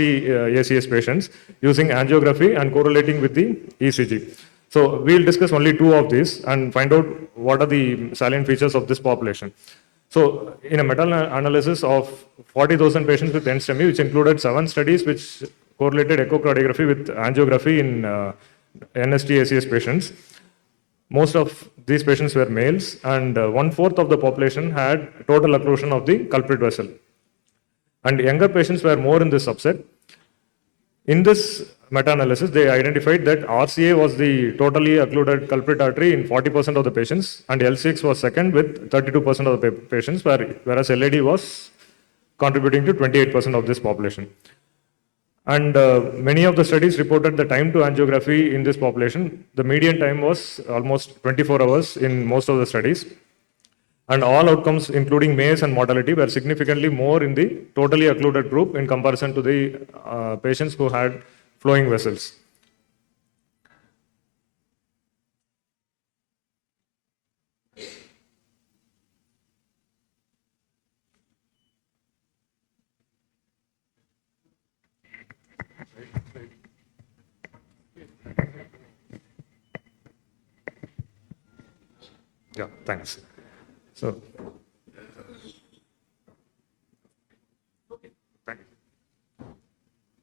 ACS patients using angiography and correlating with the ECG. So we'll discuss only two of these and find out what are the salient features of this population. So in a meta-analysis of 40,000 patients with NSTEMI, which included 7 studies which correlated echocardiography with angiography in NST ACS patients, most of these patients were males, and 1/4 of the population had total occlusion of the culprit vessel. And younger patients were more in this subset. In this meta-analysis, they identified that RCA was the totally occluded culprit artery in 40% of the patients, and L6 was second with 32% of the patients, whereas LAD was contributing to 28% of this population. And many of the studies reported the time to angiography in this population. The median time was almost 24 hours in most of the studies. And all outcomes, including MACE and mortality, were significantly more in the totally occluded group in comparison to the patients who had flowing vessels. Yeah, thanks. So,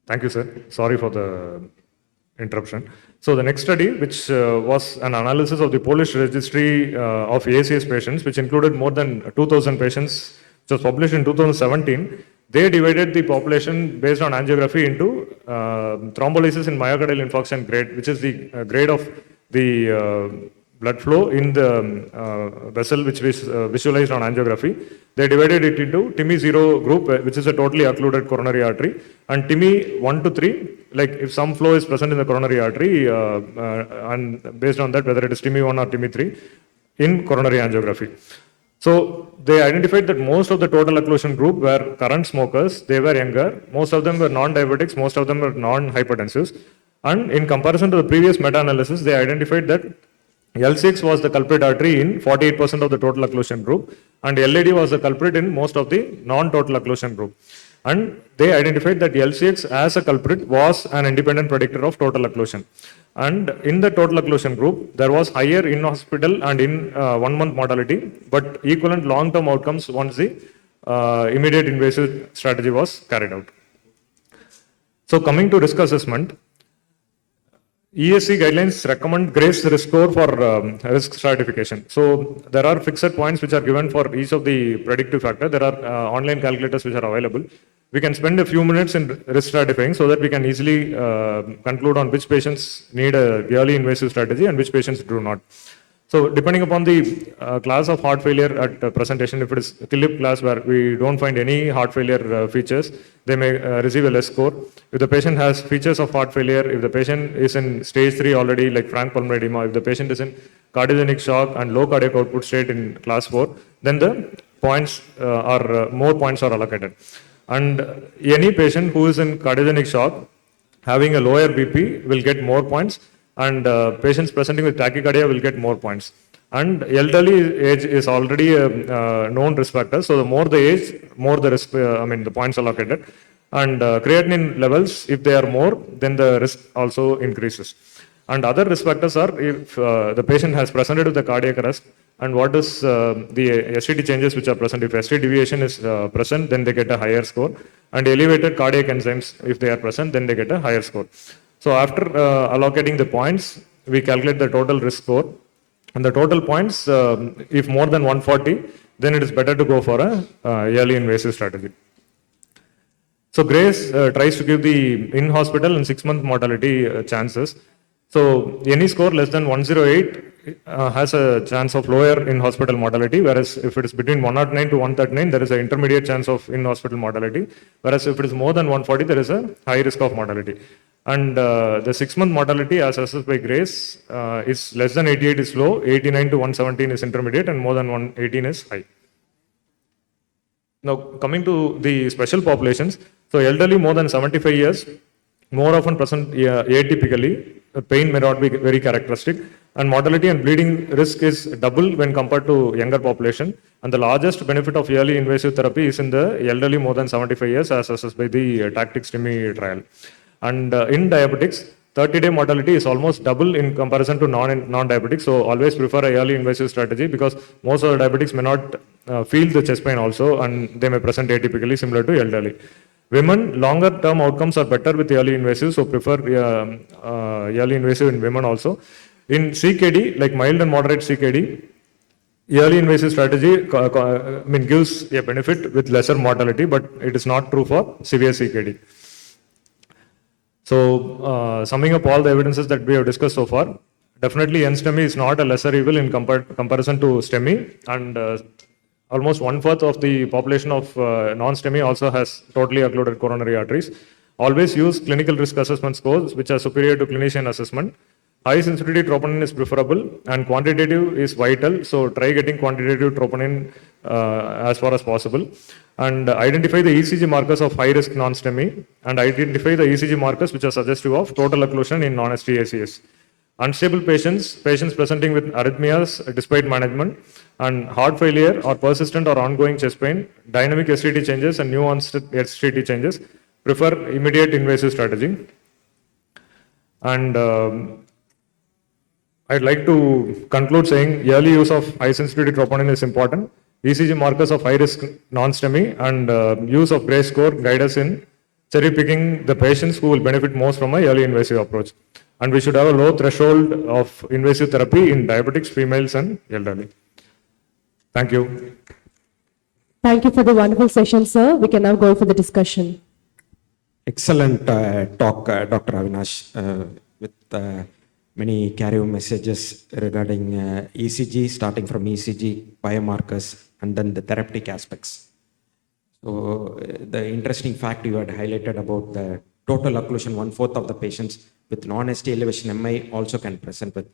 thank you, sir. Sorry for the interruption. So the next study, which was an analysis of the Polish registry of ACS patients, which included more than 2,000 patients, which was published in 2017, they divided the population based on angiography into thrombolysis in myocardial infarction grade, which is the grade of the blood flow in the vessel which was visualized on angiography. They divided it into TIMI 0 group, which is a totally occluded coronary artery, and TIMI 1 to 3, like if some flow is present in the coronary artery, and based on that, whether it is TIMI 1 or TIMI 3 in coronary angiography. So they identified that most of the total occlusion group were current smokers, they were younger, most of them were non-diabetics, most of them were non-hypertensives, and in comparison to the previous meta-analysis, they identified that L6 was the culprit artery in 48% of the total occlusion group, and LAD was the culprit in most of the non-total occlusion group. And they identified that LCX as a culprit was an independent predictor of total occlusion. And in the total occlusion group, there was higher in-hospital and in 1 month mortality, but equivalent long-term outcomes once the immediate invasive strategy was carried out. So coming to risk assessment, ESC guidelines recommend GRACE risk score for risk stratification. So there are fixed points which are given for each of the predictive factor. There are online calculators which are available. We can spend a few minutes in risk stratifying so that we can easily conclude on which patients need a yearly invasive strategy and which patients do not. So depending upon the class of heart failure at presentation, if it is TLIP class where we don't find any heart failure features, they may receive a less score. If the patient has features of heart failure, if the patient is in stage 3 already, like frank pulmonary edema, if the patient is in cardiogenic shock and low cardiac output state in class 4, then the points more points are allocated. And any patient who is in cardiogenic shock, having a lower BP will get more points, and patients presenting with tachycardia will get more points. And elderly age is already a known risk factor, so the more the age, more the risk, the points allocated. And creatinine levels, if they are more, then the risk also increases. And other risk factors are if the patient has presented with the cardiac arrest, and what is the STT changes which are present. If ST deviation is present, then they get a higher score. And elevated cardiac enzymes, if they are present, then they get a higher score. So after allocating the points, we calculate the total risk score. And the total points, if more than 140, then it is better to go for a yearly invasive strategy. So GRACE tries to give the in-hospital and 6-month mortality chances. So any score less than 108 has a chance of lower in-hospital mortality, whereas if it is between 109 to 139, there is an intermediate chance of in-hospital mortality, whereas if it is more than 140, there is a high risk of mortality. And the 6-month mortality as assessed by GRACE is less than 88 is low, 89 to 117 is intermediate, and more than 118 is high. Now coming to the special populations, so elderly more than 75 years, more often present atypically, pain may not be very characteristic, and mortality and bleeding risk is double when compared to younger population. And the largest benefit of yearly invasive therapy is in the elderly more than 75 years as assessed by the tactic STEMI trial. And in diabetics, 30-day mortality is almost double in comparison to non-diabetics. So always prefer a yearly invasive strategy because most of the diabetics may not feel the chest pain also, and they may present atypically similar to elderly. Women, longer term outcomes are better with yearly invasive, so prefer yearly invasive in women also. In CKD, like mild and moderate CKD, yearly invasive strategy gives a benefit with lesser mortality, but it is not true for severe CKD. So summing up all the evidences that we have discussed so far, definitely NSTEMI is not a lesser evil in comparison to STEMI, and almost 1/4 of the population of non-STEMI also has totally occluded coronary arteries. Always use clinical risk assessment scores which are superior to clinician assessment. High sensitivity troponin is preferable and quantitative is vital. So try getting quantitative troponin as far as possible. And identify the ECG markers of high risk non-STEMI and identify the ECG markers which are suggestive of total occlusion in non-ST-ACS. Unstable patients presenting with arrhythmias despite management, and heart failure or persistent or ongoing chest pain, dynamic STT changes and nuanced STT changes, prefer immediate invasive strategy. And I'd like to conclude saying yearly use of high sensitivity troponin is important. ECG markers of high risk non-STEMI and use of GRACE score guide us in cherry picking the patients who will benefit most from a yearly invasive approach. And we should have a low threshold of invasive therapy in diabetics, females and elderly. Thank you. Thank you for the wonderful session, sir. We can now go for the discussion. Excellent talk, Dr. Avinash, with many carry-home messages regarding ECG, starting from ECG, biomarkers, and then the therapeutic aspects. So the interesting fact you had highlighted about the total occlusion, 1/4 of the patients with non-ST elevation MI also can present with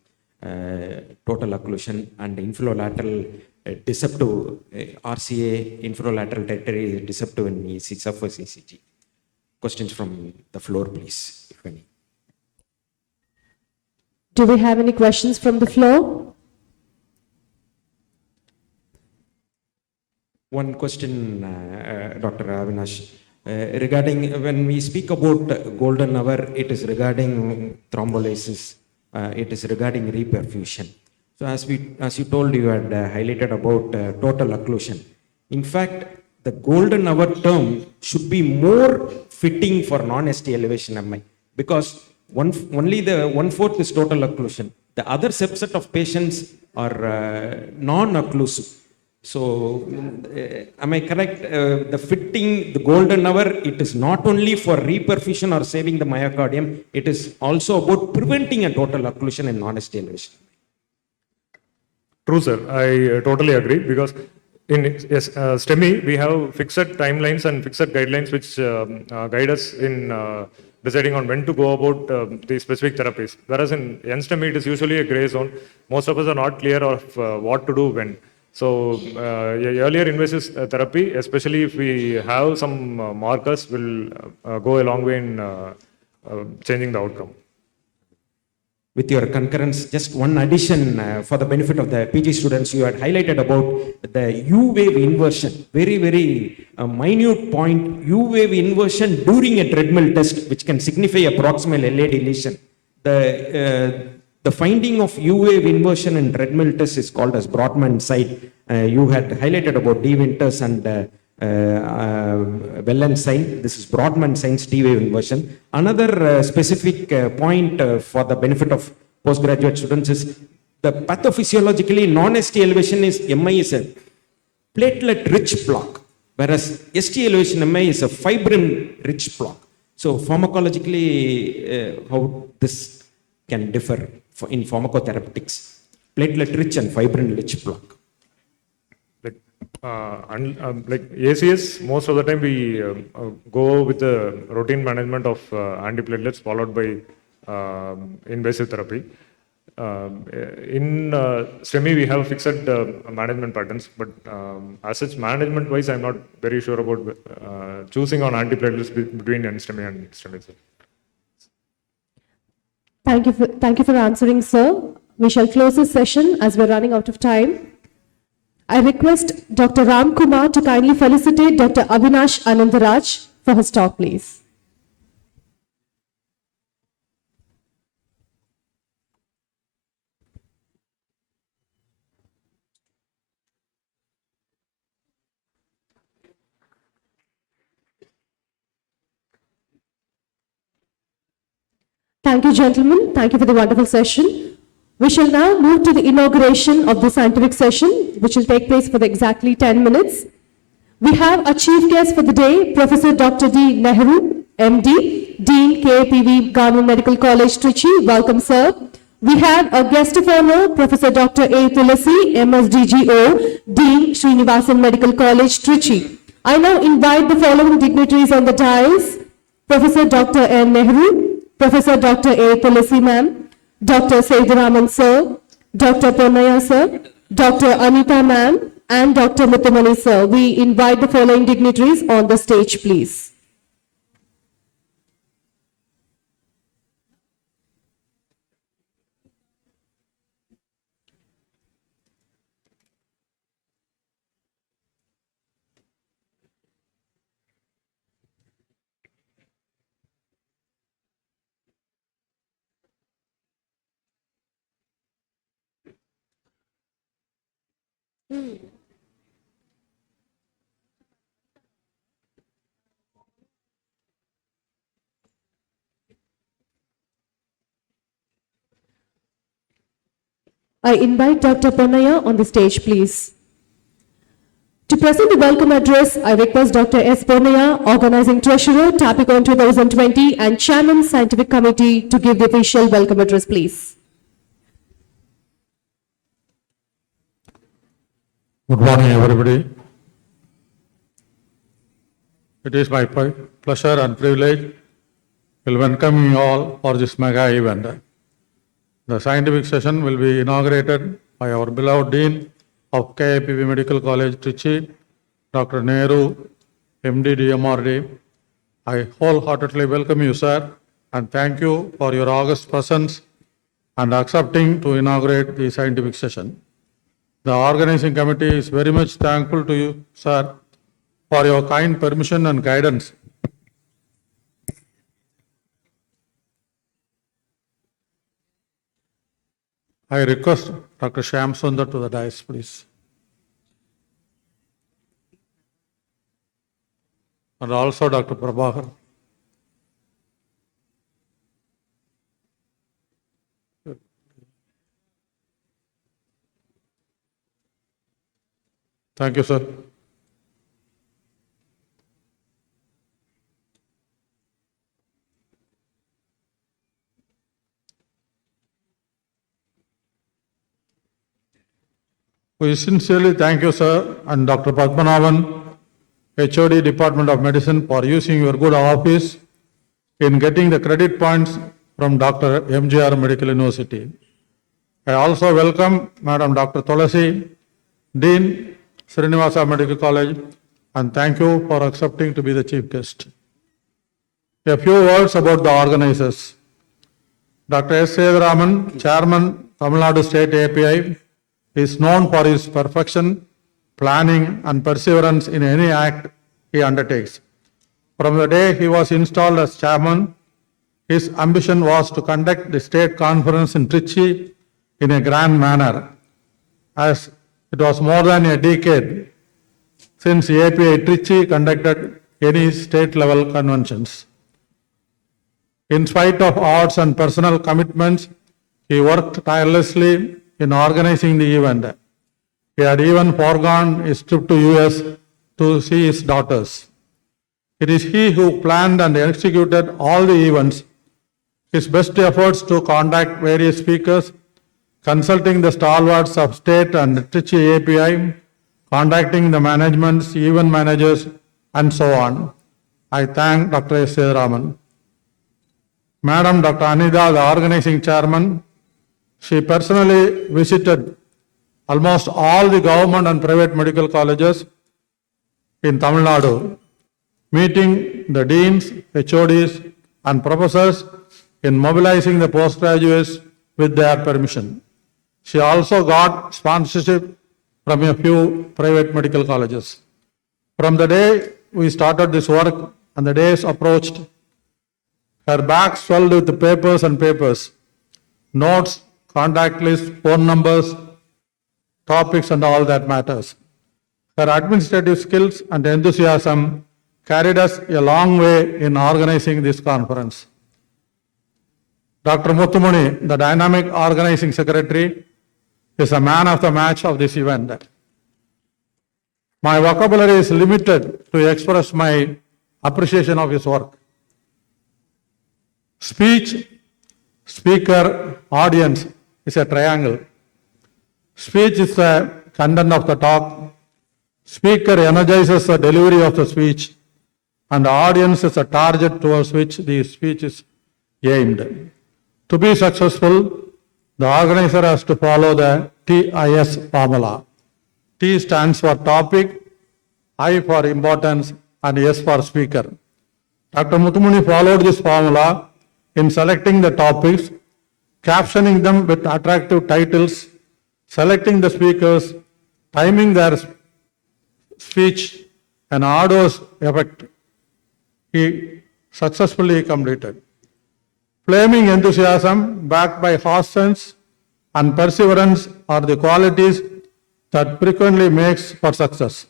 total occlusion, and infralateral deceptive RCA, infralateral territory deceptive in ECG, surface ECG. Questions from the floor, please, if any. Do we have any questions from the floor? One question, Dr. Avinash. regarding when we speak about golden hour, it is regarding thrombolysis, it is regarding reperfusion. So as you told, you had highlighted about total occlusion. In fact, the golden hour term should be more fitting for non-ST elevation MI, because only the 1/4 is total occlusion. The other subset of patients are non-occlusive. So, am I correct? The fitting, the golden hour, it is not only for reperfusion or saving the myocardium, it is also about preventing a total occlusion in non-ST elevation. True, sir. I totally agree, because in STEMI, we have fixed timelines and fixed guidelines which guide us in deciding on when to go about the specific therapies. Whereas in NSTEMI, it is usually a gray zone. Most of us are not clear of what to do when. So, earlier invasive therapy, especially if we have some markers, will go a long way in changing the outcome. With your concurrence, just one addition for the benefit of the PG students, you had highlighted about the U-wave inversion, very minute point, U-wave inversion during a treadmill test, which can signify a proximal LAD lesion. The finding of U-wave inversion in treadmill test is called as Brodmann site. You had highlighted about D. Winters and Wellen sign. This is Brodmann signs T-wave inversion. Another specific point for the benefit of postgraduate students is the pathophysiologically non-ST elevation is MI is a platelet-rich plaque, whereas ST elevation MI is a fibrin-rich plaque. So pharmacologically, how this can differ in pharmacotherapeutics, platelet-rich and fibrin-rich plaque. Like ACS, most of the time we go with the routine management of antiplatelets followed by invasive therapy. In STEMI, we have fixed management patterns, but as such, management-wise, I'm not very sure about choosing on antiplatelets between NSTEMI and STEMI. Thank you for answering, sir. We shall close this session as we're running out of time. I request Dr. Ram Kumar to kindly felicitate Dr. Avinash Anandaraj for his talk, please. Thank you, gentlemen. Thank you for the wonderful session. We shall now move to the inauguration of the scientific session, which will take place for exactly 10 minutes. We have a chief guest for the day, Professor Dr. D. Nehru, MD, Dean, KPV Government Medical College, Trichy. Welcome, sir. We have a guest of honor, Professor Dr. A. Tulasi, MSDGO, Dean, Srinivasan Medical College, Trichy. I now invite the following dignitaries on the dais: Professor Dr. N. Nehru, Professor Dr. A. Tulasi, ma'am, Dr. Seduraman, sir, Dr. Ponnaya, sir, Dr. Anita, ma'am, and Dr. Muthumani, sir. We invite the following dignitaries on the stage, please. I invite Dr. Ponnaya on the stage, please. To present the welcome address, I request Dr. S. Ponnaya, Organizing Treasurer, Tapicon 2020, and Chairman, Scientific Committee, to give the official welcome address, please. Good morning, everybody. It is my pleasure and privilege to welcome you all for this mega event. The scientific session will be inaugurated by our beloved Dean of KIPV Medical College, Trichy, Dr. Nehru, MD, DMRD. I wholeheartedly welcome you, sir, and thank you for your august presence and accepting to inaugurate the scientific session. The organizing committee is very much thankful to you, sir, for your kind permission and guidance I request Dr. Shyam Sundar to the dais, please. And also Dr. Prabhakar. Thank you, sir. We sincerely thank you, sir, and Dr. Padmanabhan, HOD Department of Medicine, for using your good office in getting the credit points from Dr. MGR Medical University. I also welcome Madam Dr. Tulasi, Dean, Srinivasa Medical College, and thank you for accepting to be the chief guest. A few words about the organizers. Dr. S. Sedaraman, Chairman, Tamil Nadu State API, is known for his perfection, planning, and perseverance in any act he undertakes. From the day he was installed as chairman, his ambition was to conduct the state conference in Trichy in a grand manner, as it was more than a decade since API Trichy conducted any state-level conventions. In spite of odds and personal commitments, he worked tirelessly in organizing the event. He had even foregone his trip to US to see his daughters. It is he who planned and executed all the events. His best efforts to contact various speakers, consulting the stalwarts of state and Trichy API, contacting the managements, event managers, and so on. I thank Dr. S. Sedaraman. Madam Dr. Anida, the organizing chairman, she personally visited almost all the government and private medical colleges in Tamil Nadu, meeting the deans, HODs, and professors in mobilizing the postgraduates with their permission. She also got sponsorship from a few private medical colleges. From the day we started this work and the days approached, her bag swelled with papers and papers, notes, contact lists, phone numbers, topics, and all that matters. Her administrative skills and enthusiasm carried us a long way in organizing this conference. Dr. Muthumani, the dynamic organizing secretary, is a man of the match of this event. My vocabulary is limited to express my appreciation of his work. Speech, speaker, audience is a triangle. Speech is the content of the talk. Speaker energizes the delivery of the speech, and the audience is a target towards which the speech is aimed. To be successful, the organizer has to follow the TIS formula. T stands for topic, I for importance, and S for speaker. Dr. Muthumani followed this formula in selecting the topics, captioning them with attractive titles, selecting the speakers, timing their speech, and arduous effect. He successfully completed. Flaming enthusiasm backed by horse sense and perseverance are the qualities that frequently makes for success.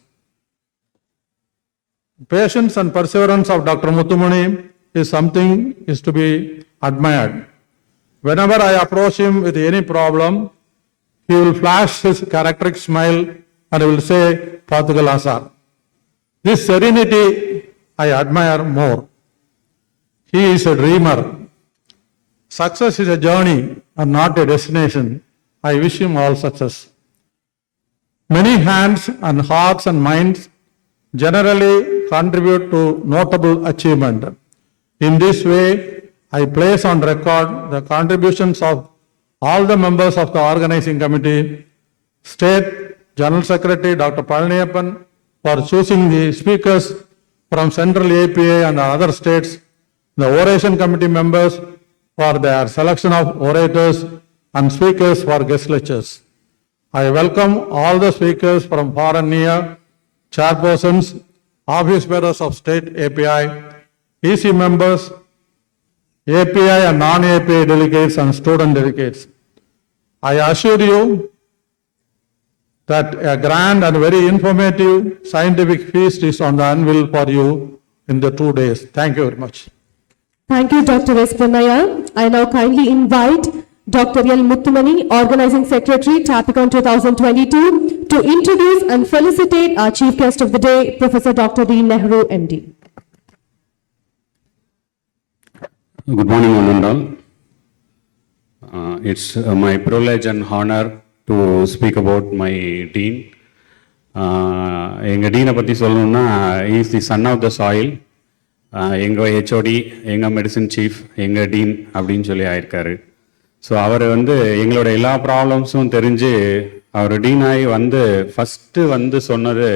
Patience and perseverance of Dr. Muthumani is something is to be admired. Whenever I approach him with any problem, he will flash his characteristic smile and he will say, Pathugal sir. This serenity I admire more. He is a dreamer. Success is a journey and not a destination. I wish him all success. Many hands and hearts and minds generally contribute to notable achievement. In this way, I place on record the contributions of all the members of the organizing committee, State General Secretary Dr. Palaniappan for choosing the speakers from Central APA and other states, the oration committee members for their selection of orators and speakers for guest lectures. I welcome all the speakers from far and near, chairpersons, office bearers of state API, EC members, API and non-API delegates and student delegates. I assure you that a grand and very informative scientific feast is on the anvil for you in the 2 days. Thank you very much. Thank you, Dr. S. Pranaya. I now kindly invite Dr. L. Muttumani, Organizing Secretary, Tapicon 2022, to introduce and felicitate our Chief Guest of the Day, Professor Dr. D. Nehru, MD. Good morning, one and all. It's my privilege and honor to speak about my dean. எங்கள் டீனை பற்றி சொல்லணும்னா is the son of the soil. எங்கள் HOD, எங்கள் medicine chief, எங்கள் dean அப்படின்னு சொல்லி ஆயிருக்காரு. ஸோ அவர் எங்களோட எல்லா ப்ராப்ளம்ஸும் தெரிஞ்சு அவர் டீனாகி ஃபஸ்ட்டு சொன்னது,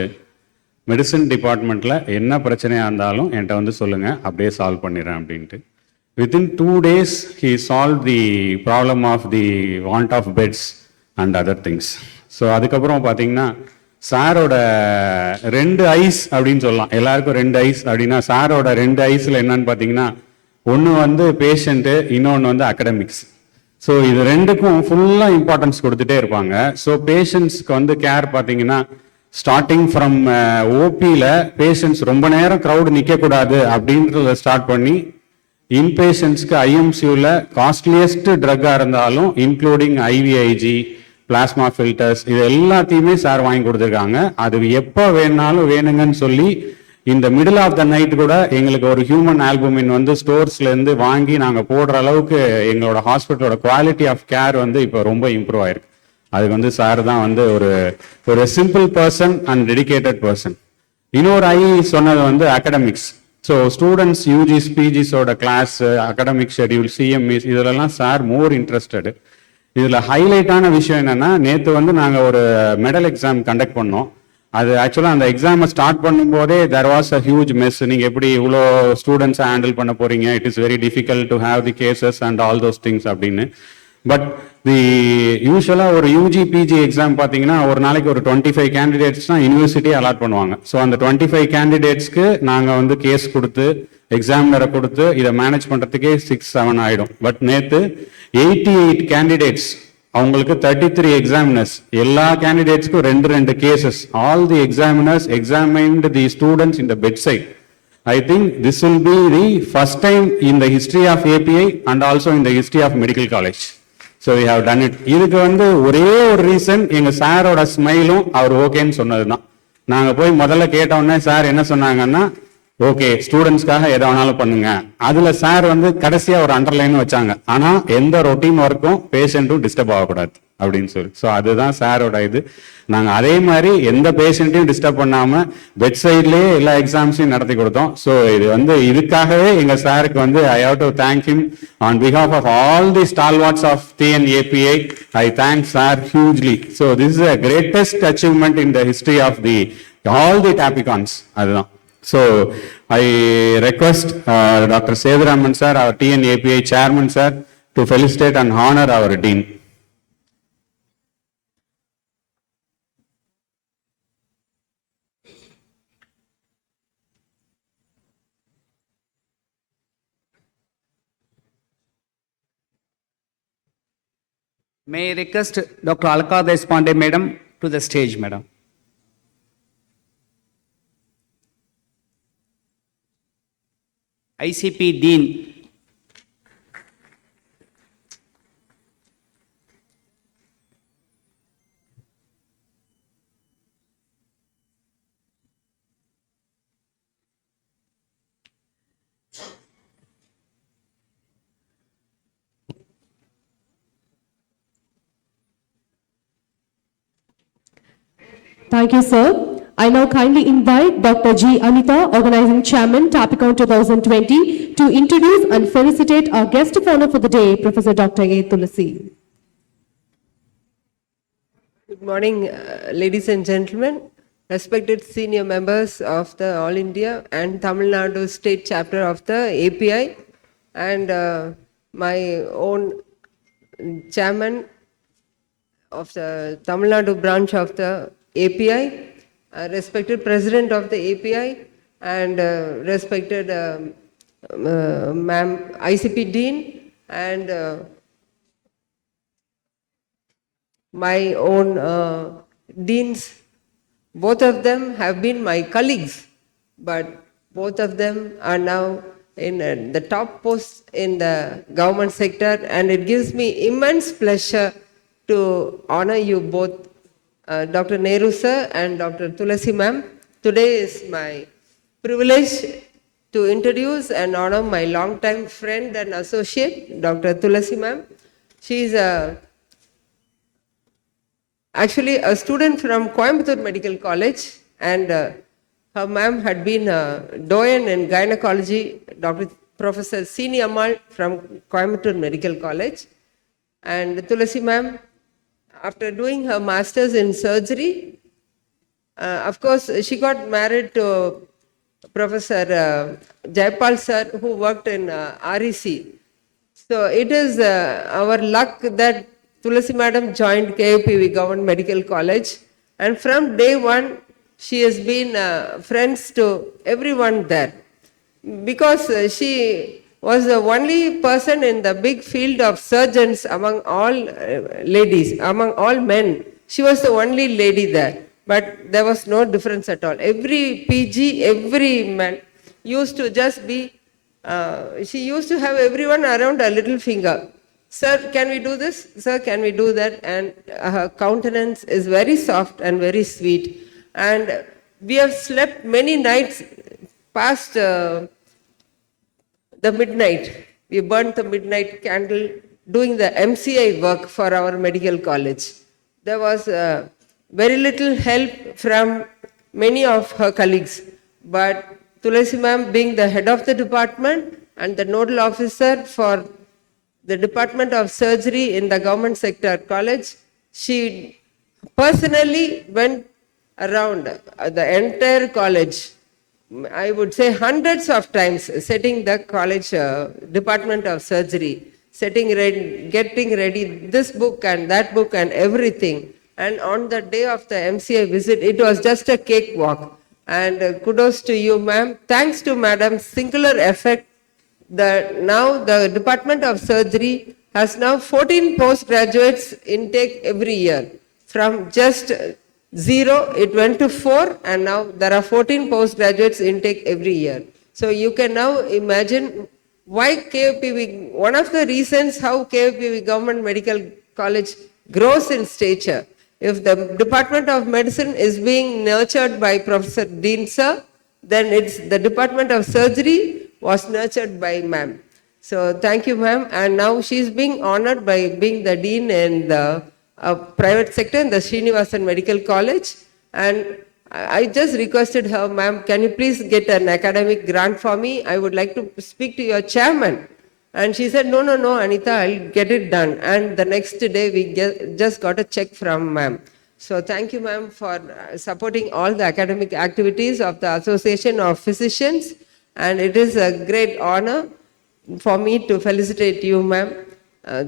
மெடிசன் டிபார்ட்மெண்ட்டில் என்ன பிரச்சனையாக இருந்தாலும் என்கிட்ட சொல்லுங்கள், அப்படியே சால்வ் பண்ணிடுறேன் அப்படின்ட்டு. Within 2 days, he solved the problem of the want of beds and other things. So அதுக்கப்புறம் பார்த்தீங்கன்னா சாரோட 2 ஐஸ் அப்படின்னு சொல்லலாம். எல்லாருக்கும் 2 ஐஸ் அப்படின்னா சாரோட 2 ஐஸில் என்னன்னு பார்த்தீங்கன்னா, ஒன்று பேஷண்ட்டு, இன்னொன்று அகடமிக்ஸ். ஸோ இது ரெண்டுக்கும் ஃபுல்லாக இம்பார்ட்டன்ஸ் கொடுத்துட்டே இருப்பாங்க. ஸோ பேஷண்ட்ஸ்க்கு கேர் பார்த்தீங்கன்னா, ஸ்டார்டிங் ஃப்ரம் ஓபியில் பேஷண்ட்ஸ் ரொம்ப நேரம் க்ரௌடு நிற்கக்கூடாது அப்படின்றத ஸ்டார்ட் பண்ணி, இன்பேஷண்ட்ஸ்க்கு ஐஎம்சியூவில் காஸ்ட்லியஸ்ட் ட்ரக்காக இருந்தாலும் இன்க்ளூடிங் ஐவிஐஜி, பிளாஸ்மா ஃபில்டர்ஸ், இது எல்லாத்தையுமே சார் வாங்கி கொடுத்துருக்காங்க. அது எப்போ வேணாலும் வேணுங்கன்னு சொல்லி இந்த மிடில் ஆஃப் த நைட் கூட எங்களுக்கு ஒரு ஹியூமன் ஆல்புமின் ஸ்டோர்ஸ்லேருந்து வாங்கி நாங்கள் போடுற அளவுக்கு எங்களோட ஹாஸ்பிட்டலோட குவாலிட்டி ஆஃப் கேர் இப்போ ரொம்ப இம்ப்ரூவ் ஆயிருக்கு. அதுக்கு சார் தான் ஒரு simple person and dedicated person. இன்னொரு சொன்னது அகடமிக்ஸ். ஸோ ஸ்டூடெண்ட்ஸ் யூஜிஸ் பிஜிஸோட கிளாஸ், அகடமிக் ஷெடியூல், சிஎம்இஸ், இதிலெல்லாம் சார் மோர் இன்ட்ரெஸ்டடு. இதில் ஹைலைட்டான விஷயம் என்னென்னா, நேற்று நாங்கள் ஒரு மெடல் எக்ஸாம் கண்டக்ட் பண்ணோம். அது ஆக்சுவலாக அந்த எக்ஸாமை ஸ்டார்ட் பண்ணும்போதே there was a huge mess. நீங்கள் எப்படி இவ்வளோ ஸ்டூடெண்ட்ஸை ஹேண்டில் பண்ண போகிறீங்க, it is very difficult to have the cases and all those things அப்படின்னு. பட் யூஸ்வலாக ஒரு யூஜி பிஜி எக்ஸாம் பார்த்தீங்கன்னா, ஒரு நாளைக்கு ஒரு 25 கேண்டிடேட்ஸ் தான் யூனிவர்சிட்டி அலாட் பண்ணுவாங்க. ஸோ அந்த 25 கேண்டிடேட்ஸ்க்கு நாங்கள் கேஸ் கொடுத்து, எக்ஸாமினரை கொடுத்து, இதை மேனேஜ் பண்ணுறதுக்கே 6-7 ஆகிடும். பட் நேற்று 88 கேண்டிடேட்ஸ், அவங்களுக்கு 33 எக்ஸாமினர்ஸ், எல்லா கேண்டிடேட்ஸ்க்கும் 2 cases. All the examiners examined the students in the bed side. I think this will be the first time in the history of API and also in the history of medical college. So we have done it. இதுக்கு ஒரே ஒரு reason, எங்கள் சாரோட ஸ்மைலும் அவர் ஓகேன்னு சொன்னது தான். நாங்கள் போய் முதல்ல கேட்டோன்னே சார் என்ன சொன்னாங்கன்னா, ஓகே ஸ்டூடெண்ட்ஸ்க்காக எதை வேணாலும் பண்ணுங்க. அதில் சார் கடைசியாக ஒரு அண்டர்லைன் வச்சாங்க, ஆனால் எந்த ரொட்டீன் ஒர்க்கும் பேஷண்ட்டும் டிஸ்டர்ப் ஆகக்கூடாது அப்படின்னு சொல்லி. ஸோ அதுதான் சாரோட இது. நாங்கள் அதே மாதிரி எந்த பேஷண்ட்டையும் டிஸ்டர்ப் பண்ணாமல் பெட் சைட்லேயே எல்லா எக்ஸாம்ஸையும் நடத்தி கொடுத்தோம். ஸோ இது இதுக்காகவே எங்கள் சாருக்கு I have to thank him on behalf of all the stalwarts of TNAPI. I thank sir hugely. So this is a greatest achievement in the history of the all the TAPICONs. அதுதான். So I request Dr. Sevaraman sir, our TNAPI chairman sir, to felicitate and honor our dean. May I request Dr. Alka Deshpande madam to the stage, madam. ICP Dean. Thank you, sir. I now kindly invite Dr. G. Anita, Organizing Chairman, Tapicon 2020, to introduce and felicitate our guest of honor for the day, Professor Dr. A. Tulasi. Good morning, ladies and gentlemen, respected senior members of the All India and Tamil Nadu State Chapter of the API, and my own chairman of the Tamil Nadu branch of the API, respected president of the API, and respected ma'am ICP Dean, and my own deans. Both of them have been my colleagues, but both of them are now in the top posts in the government sector, and it gives me immense pleasure to honor you both, Dr. Nehru sir and Dr. Tulasi ma'am. Today is my privilege to introduce and honor my longtime friend and associate, Dr. Tulasi ma'am. She is actually a student from Coimbatore Medical College, and her ma'am had been a doyen in gynecology, Dr. Professor Sini Ammal from Coimbatore Medical College. And Tulasi ma'am, after doing her master's in surgery, of course, she got married to Professor Jaipal sir, who worked in REC. So it is our luck that Tulasi madam joined KUPV Government Medical College, and from day one, she has been friends to everyone there, because she was the only person in the big field of surgeons among all ladies, among all men. She was the only lady there, but there was no difference at all. Every PG, every man used to just be, she used to have everyone around a little finger. Sir, can we do this? Sir, can we do that? And her countenance is very soft and very sweet. And we have slept many nights past the midnight. We burnt the midnight candle doing the MCI work for our medical college. There was very little help from many of her colleagues, but Tulasi ma'am, being the head of the department and the nodal officer for the Department of Surgery in the government sector college, she personally went around the entire college, I would say hundreds of times, setting the college Department of Surgery, getting ready this book and that book and everything. And on the day of the MCA visit, it was just a cakewalk. And kudos to you, ma'am. Thanks to madam's singular effort, now the Department of Surgery has now 14 postgraduates intake every year. From just 0, it went to 4, and now there are 14 postgraduates intake every year. So you can now imagine why KUPV, one of the reasons how KUPV Government Medical College grows in stature. If the Department of Medicine is being nurtured by Professor Dean sir, then it's the Department of Surgery was nurtured by ma'am. So thank you, ma'am. And now she's being honored by being the dean in the private sector in the Srinivasan Medical College. And I just requested her, ma'am, can you please get an academic grant for me? I would like to speak to your chairman. And she said, no, Anita, I'll get it done. And the next day, we just got a check from ma'am. So thank you, ma'am, for supporting all the academic activities of the Association of Physicians. And it is a great honor for me to felicitate you, ma'am.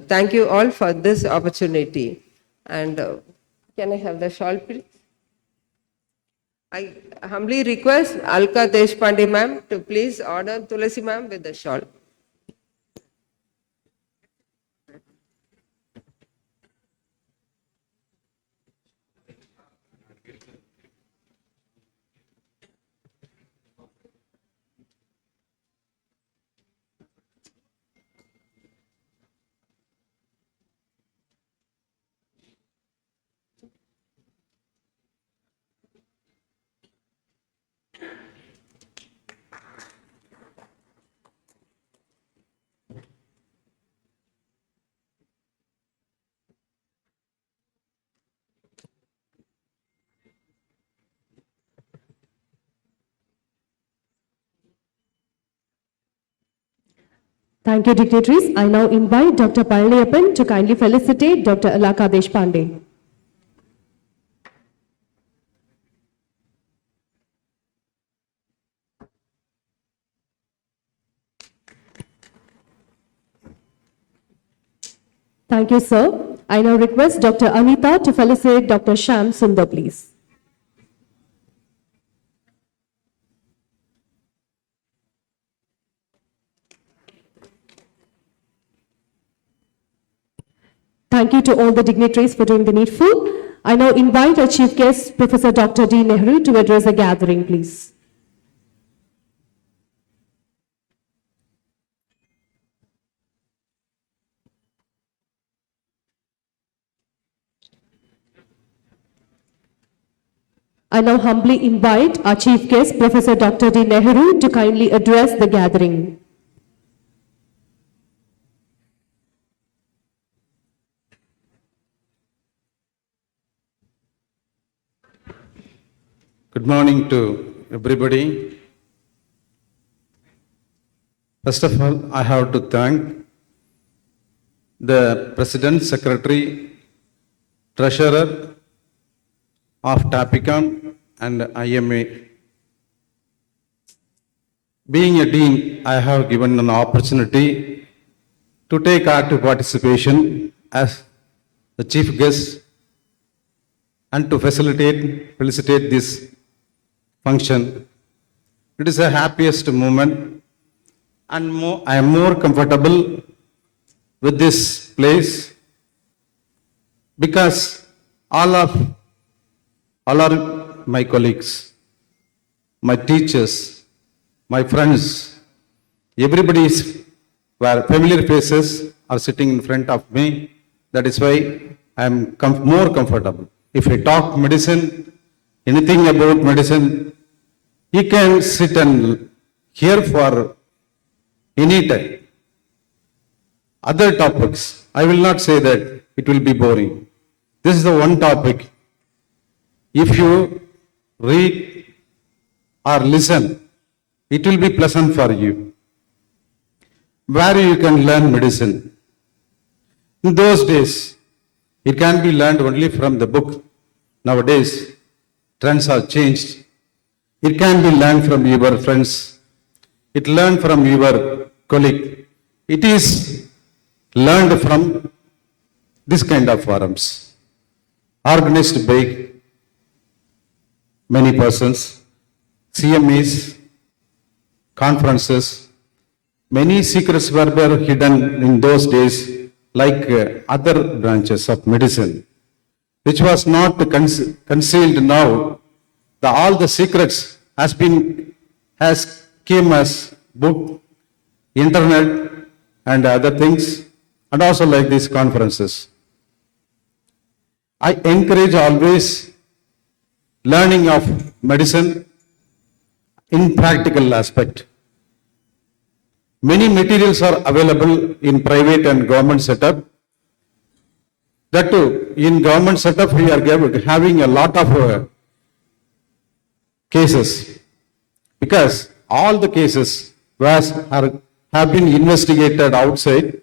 Thank you all for this opportunity. And can I have the shawl, please? I humbly request Alka Deshpande, ma'am, to please honor Tulasi, ma'am, with the shawl. Thank you, dignitaries. I now invite Dr. Palniappan to kindly felicitate Dr. Alaka Deshpande. Thank you, sir. I now request Dr. Anita to felicitate Dr. Sham Sundar, please. Thank thank you to all the dignitaries for doing the needful. I now invite our chief guest, Professor Dr. D. Nehru, to address the gathering, please. I now humbly invite our chief guest, Professor Dr. D. Nehru, to kindly address the gathering. Good morning to everybody. First of all, I have to thank the President, Secretary, Treasurer of Tapicon and IMA. Being a dean, I have given an opportunity to take active participation as the chief guest and to felicitate this function. It is a happiest moment, and I am more comfortable with this place because all are my colleagues, my teachers, my friends, everybody is where familiar faces are sitting in front of me. That is why I am more comfortable. If I talk medicine, anything about medicine, you can sit and hear for any time. Other topics, I will not say that it will be boring. This is the one topic. If you read or listen, it will be pleasant for you. Where you can learn medicine. In those days, it can be learned only from the book. Nowadays, trends have changed. It can be learned from your friends. It learned from your colleague. It is learned from this kind of forums, organized by many persons, CMEs, conferences. Many secrets were hidden in those days, like other branches of medicine, which was not concealed now. All the secrets has came as book, internet, and other things, and also like these conferences. I encourage always learning of medicine in practical aspect. Many materials are available in private and government setup. That too, in government setup, we are having a lot of cases, because all the cases have been investigated outside,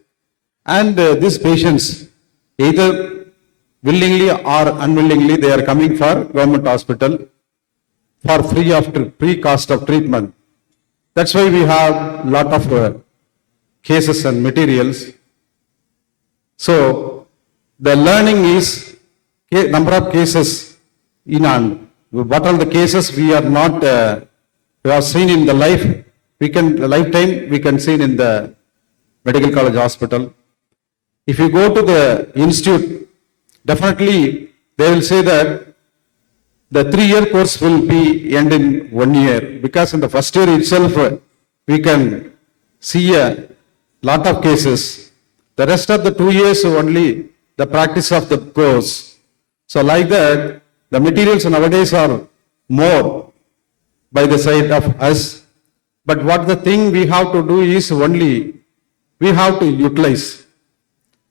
and these patients, either willingly or unwillingly, they are coming for government hospital for free cost of treatment. That's why we have lot of cases and materials. So the learning is number of cases in on. What are the cases we are not we have seen in the lifetime we can see in the medical college hospital. If you go to the institute, definitely they will say that the 3-year course will be end in 1 year, because in the first year itself we can see a lot of cases. The rest of the 2 years only the practice of the course. So like that, the materials nowadays are more by the side of us. But what the thing we have to do is only we have to utilize.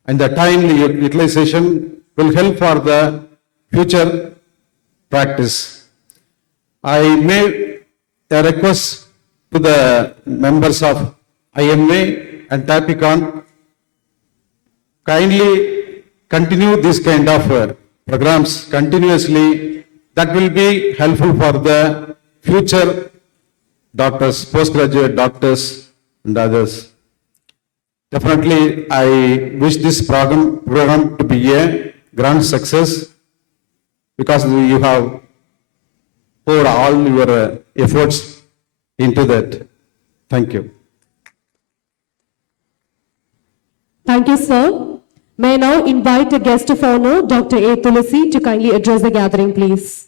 And the timely utilization will help for the future practice. I made a request to the members of IMA and Tapicon, kindly continue this kind of programs continuously. That will be helpful for the future doctors, postgraduate doctors and others. Definitely, I wish this program to be a grand success, because you have poured all your efforts into that. Thank you. Thank you, sir. May I now invite a guest of honor, Dr. A. Tulasi, to kindly address the gathering, please.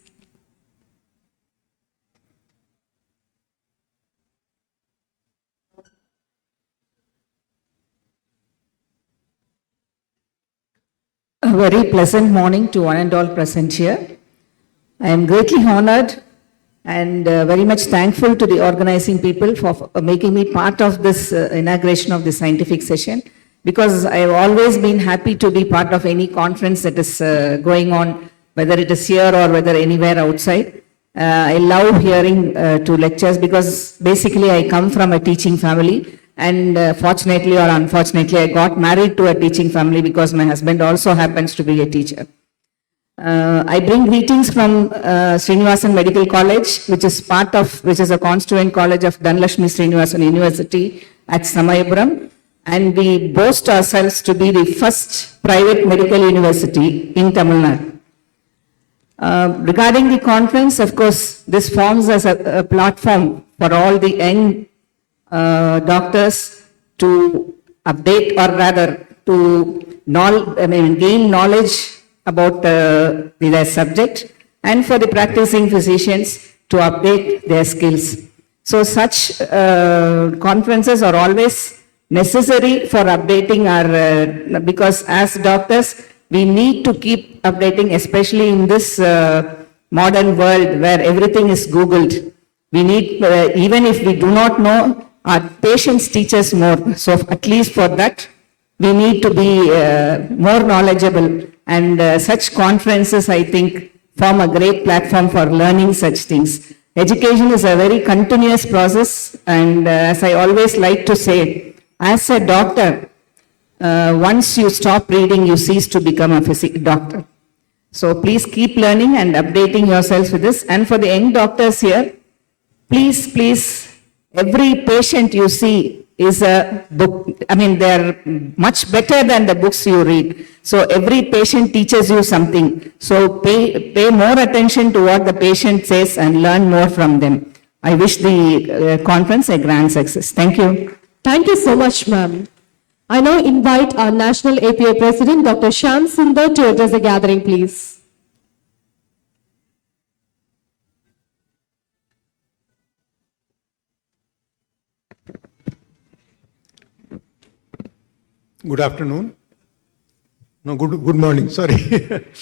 A very pleasant morning to one and all present here. I am greatly honored and very much thankful to the organizing people for making me part of this inauguration of the scientific session, because I have always been happy to be part of any conference that is going on, whether it is here or whether anywhere outside. I love hearing to lectures because basically I come from a teaching family, and fortunately or unfortunately I got married to a teaching family because my husband also happens to be a teacher. I bring greetings from Srinivasan Medical College, which is a constituent college of Dhanlakshmi Srinivasan University at Samayapuram, and we boast ourselves to be the first private medical university in Tamil Nadu. Regarding the conference, of course, this forms as a platform for all the young doctors to update, or rather to gain knowledge about their subject, and for the practicing physicians to update their skills. So such conferences are always necessary for updating our, because as doctors, we need to keep updating, especially in this modern world where everything is Googled. We need, even if we do not know, our patients teach us more. So at least for that, we need to be more knowledgeable. And such conferences, I think, form a great platform for learning such things. Education is a very continuous process. And as I always like to say, as a doctor, once you stop reading, you cease to become a doctor. So please keep learning and updating yourselves with this. And for the young doctors here, please, every patient you see is a book. I mean, they're much better than the books you read. So every patient teaches you something. So pay more attention to what the patient says and learn more from them. I wish the conference a grand success. Thank you. Thank you so much, ma'am. I now invite our National APA President, Dr. Shyam Sundar, to address the gathering, please. Good afternoon. No, good morning, sorry.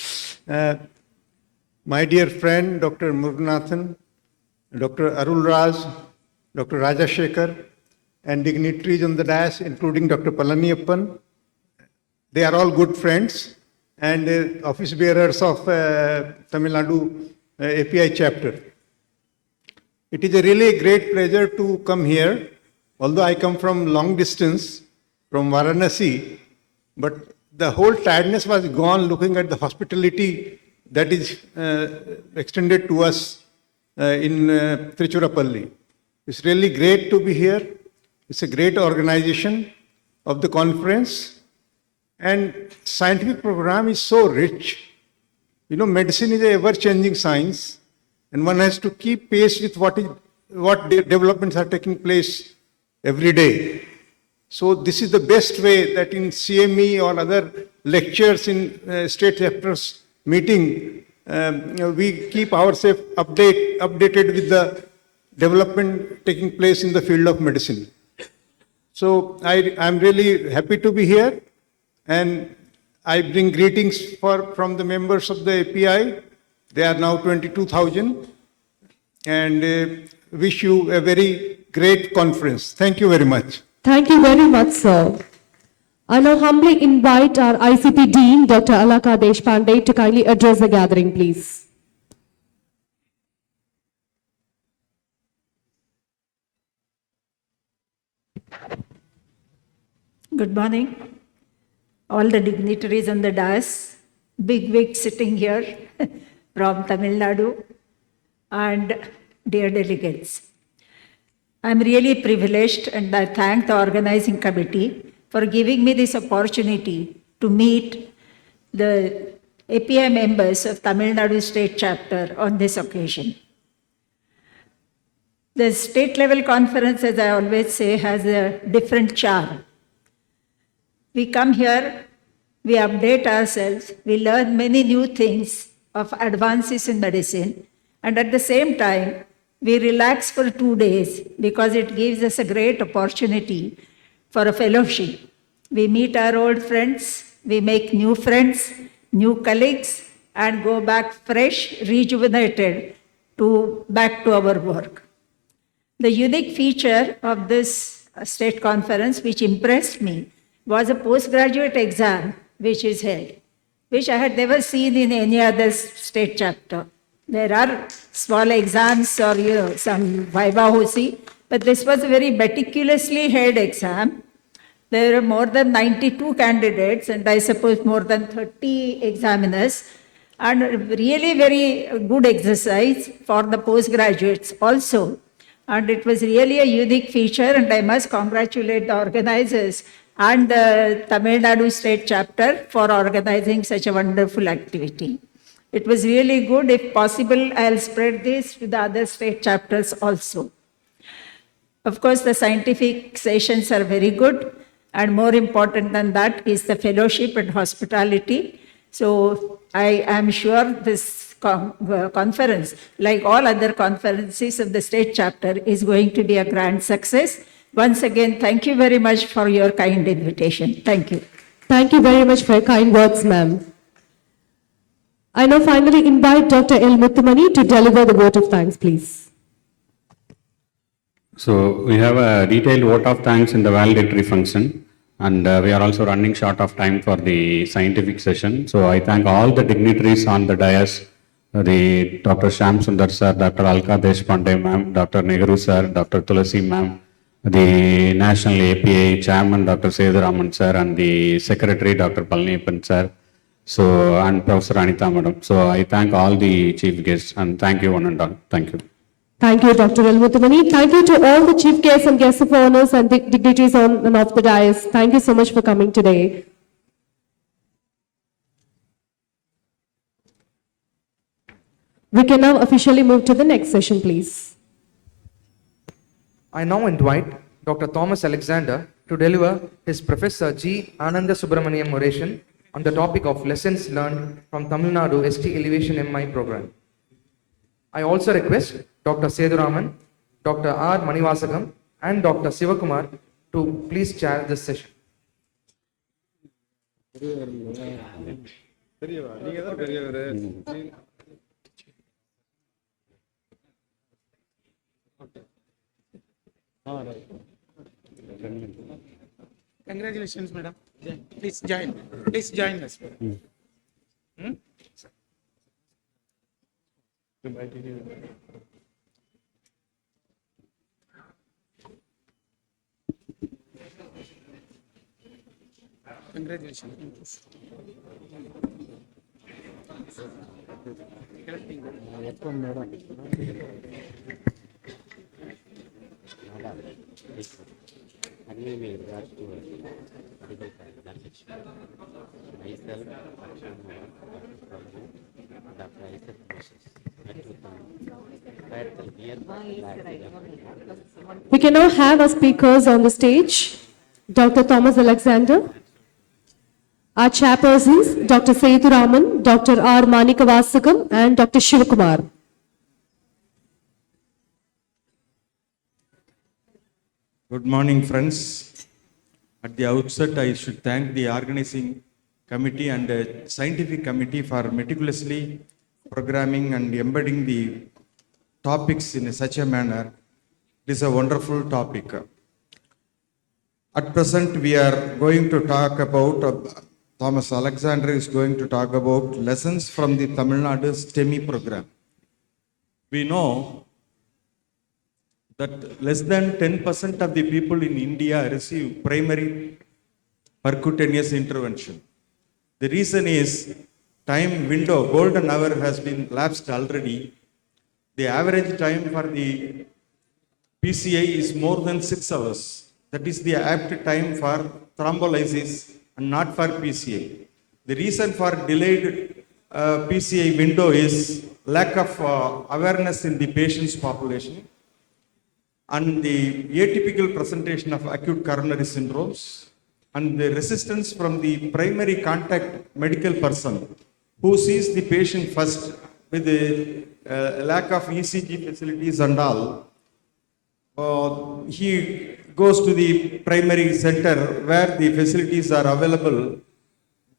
My dear friend, Dr. Muruganathan, Dr. Arul Raj, Dr. Rajashekar, and dignitaries on the dais, including Dr. Palaniyappan. They are all good friends and office bearers of Tamil Nadu API chapter. It is a really great pleasure to come here, although I come from long distance, from Varanasi, but the whole tiredness was gone looking at the hospitality that is extended to us in Trichurapalli. It's really great to be here. It's a great organization of the conference, and scientific program is so rich. You know, medicine is a ever-changing science, and one has to keep pace with what developments are taking place every day. So this is the best way that in CME or other lectures in state chapters meeting, we keep ourselves updated with the development taking place in the field of medicine. So I'm really happy to be here, and I bring greetings from the members of the API. They are now 22,000, and wish you a very great conference. Thank you very much. Thank you very much, sir. I now humbly invite our ICP Dean, Dr. Alaka Deshpande, to kindly address the gathering, please. Good morning, all the dignitaries on the dais, big wig sitting here from Tamil Nadu, and dear delegates. I'm really privileged, and I thank the organizing committee for giving me this opportunity to meet the API members of Tamil Nadu State Chapter on this occasion. The state level conference, as I always say, has a different charm. We come here we update ourselves, we learn many new things of advances in medicine, and at the same time, we relax for 2 days because it gives us a great opportunity for a fellowship. We meet our old friends, we make new friends, new colleagues, and go back fresh, rejuvenated back to our work. The unique feature of this state conference, which impressed me, was a postgraduate exam which is held, which I had never seen in any other state chapter. There are small exams or some viva voce, but this was a very meticulously held exam. There are more than 92 candidates and I suppose more than 30 examiners, and really very good exercise for the postgraduates also. And it was really a unique feature, and I must congratulate the organizers and the Tamil Nadu state chapter for organizing such a wonderful activity. It was really good. If possible, I'll spread this to the other state chapters also. Of course, the scientific sessions are very good, and more important than that is the fellowship and hospitality. So I am sure this conference, like all other conferences of the state chapter, is going to be a grand success. Once again, thank you very much for your kind invitation. Thank you. Thank you very much for your kind words, ma'am. I now finally invite Dr. L. Muthamani to deliver the vote of thanks, please. So we have a detailed vote of thanks in the valedictory function, and we are also running short of time for the scientific session. So I thank all the dignitaries on the dais, the Dr. Shyam Sundar sir, Dr. Alka Deshpande ma'am, Dr. Nehru sir, Dr. Tulasi ma'am, the National API Chairman Dr. Seduraman sir, and the Secretary Dr. Palaniappan sir, so and Professor Anita madam. So I thank all the chief guests and thank you one and all. Thank you. Thank you, Dr. L. Muthamani. Thank you to all the chief guests and guests of honors and dignitaries on and off the dais. Thank you so much for coming today. We can now officially move to the next session, please. I now invite Dr. Thomas Alexander to deliver his Professor G. Ananda Subramaniam oration on the topic of lessons learned from Tamil Nadu ST Elevation MI program. I also request Dr. Seduraman, Dr. R. Manivasagam, and Dr. Sivakumar to please chair this session. Congratulations, madam. Please join. Please join us. Congratulations. We can now have our speakers on the stage. Dr. Thomas Alexander, our chairpersons, Dr. Seduraman, Dr. R. Manikavasagam, and Dr. Shivakumar. Good morning, friends. At the outset, I should thank the organizing committee and the scientific committee for meticulously programming and embedding the topics in such a manner. It is a wonderful topic. At present, we are going to talk about, Thomas Alexander is going to talk about lessons from the Tamil Nadu STEMI program. We know that less than 10% of the people in India receive primary percutaneous intervention. The reason is time window, golden hour has been lapsed already. The average time for the PCI is more than 6 hours. That is the apt time for thrombolysis and not for PCI. The reason for delayed PCI window is lack of awareness in the patient's population and the atypical presentation of acute coronary syndromes and the resistance from the primary contact medical person who sees the patient first with the lack of ECG facilities and all. He goes to the primary center where the facilities are available.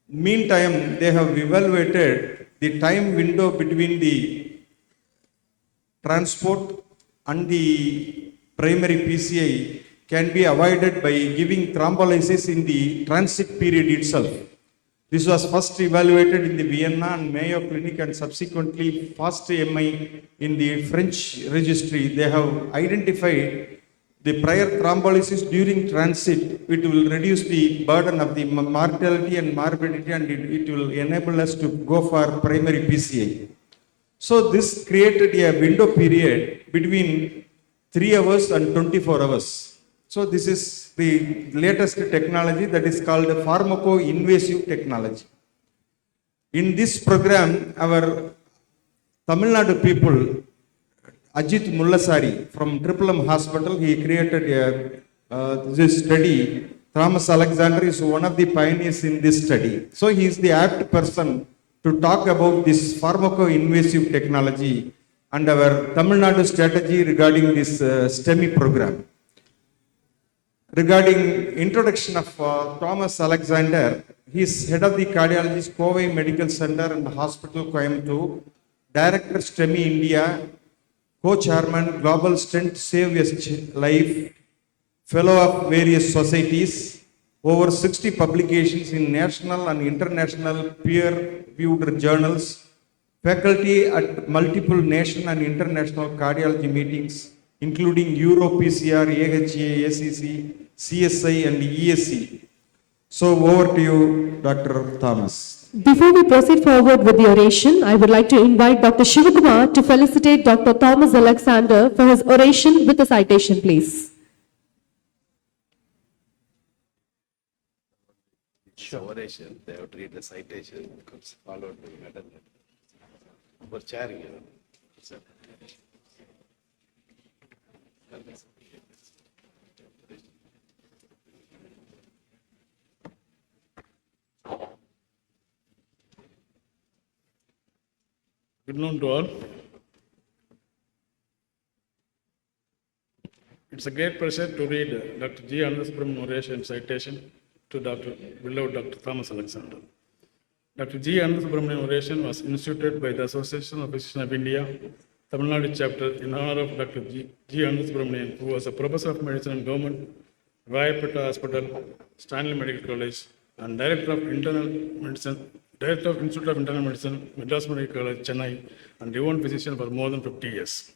Meantime, they have evaluated the time window between the transport and the primary PCI can be avoided by giving thrombolysis in the transit period itself. This was first evaluated in the Vienna and Mayo Clinic and subsequently FAST MI in the French registry. They have identified the prior thrombolysis during transit. It will reduce the burden of the mortality and morbidity, and it will enable us to go for primary PCI. So this created a window period between 3 hours and 24 hours. So this is the latest technology that is called pharmaco-invasive technology. In this program, our Tamil Nadu people, Ajit Mullasari from Triple M Hospital, he created this study. Thomas Alexander is one of the pioneers in this study. So he is the apt person to talk about this pharmaco-invasive technology and our Tamil Nadu strategy regarding this STEMI program. Regarding introduction of Thomas Alexander, he is head of the cardiologist Kovai Medical Center and Hospital Coimbatore, Director STEMI India, Co-Chairman Global Stent Save a Life, Fellow of various societies, over 60 publications in national and international peer-reviewed journals, faculty at multiple national and international cardiology meetings, including Euro PCR, AHA, ACC, CSI, and ESC. So over to you, Dr. Thomas. Before we proceed forward with the oration, I would like to invite Dr. Shivakumar to felicitate Dr. Thomas Alexander for his oration with a citation, please. Oration, they have to read the citation, followed by medal. For chairing, Good noon to all. It's a great pleasure to read Dr. G. Anandasubramanian oration citation to beloved Dr. Thomas Alexander. Dr. G. Anandasubramanian oration was instituted by the Association of Physicians of India, Tamil Nadu chapter, in honor of Dr. G. Anandasubramanian, who was a professor of medicine and government, Rayapeta Hospital, Stanley Medical College, and Director of Internal Medicine, Director of Institute of Internal Medicine, Madras Medical College, Chennai, and renowned physician for more than 50 years.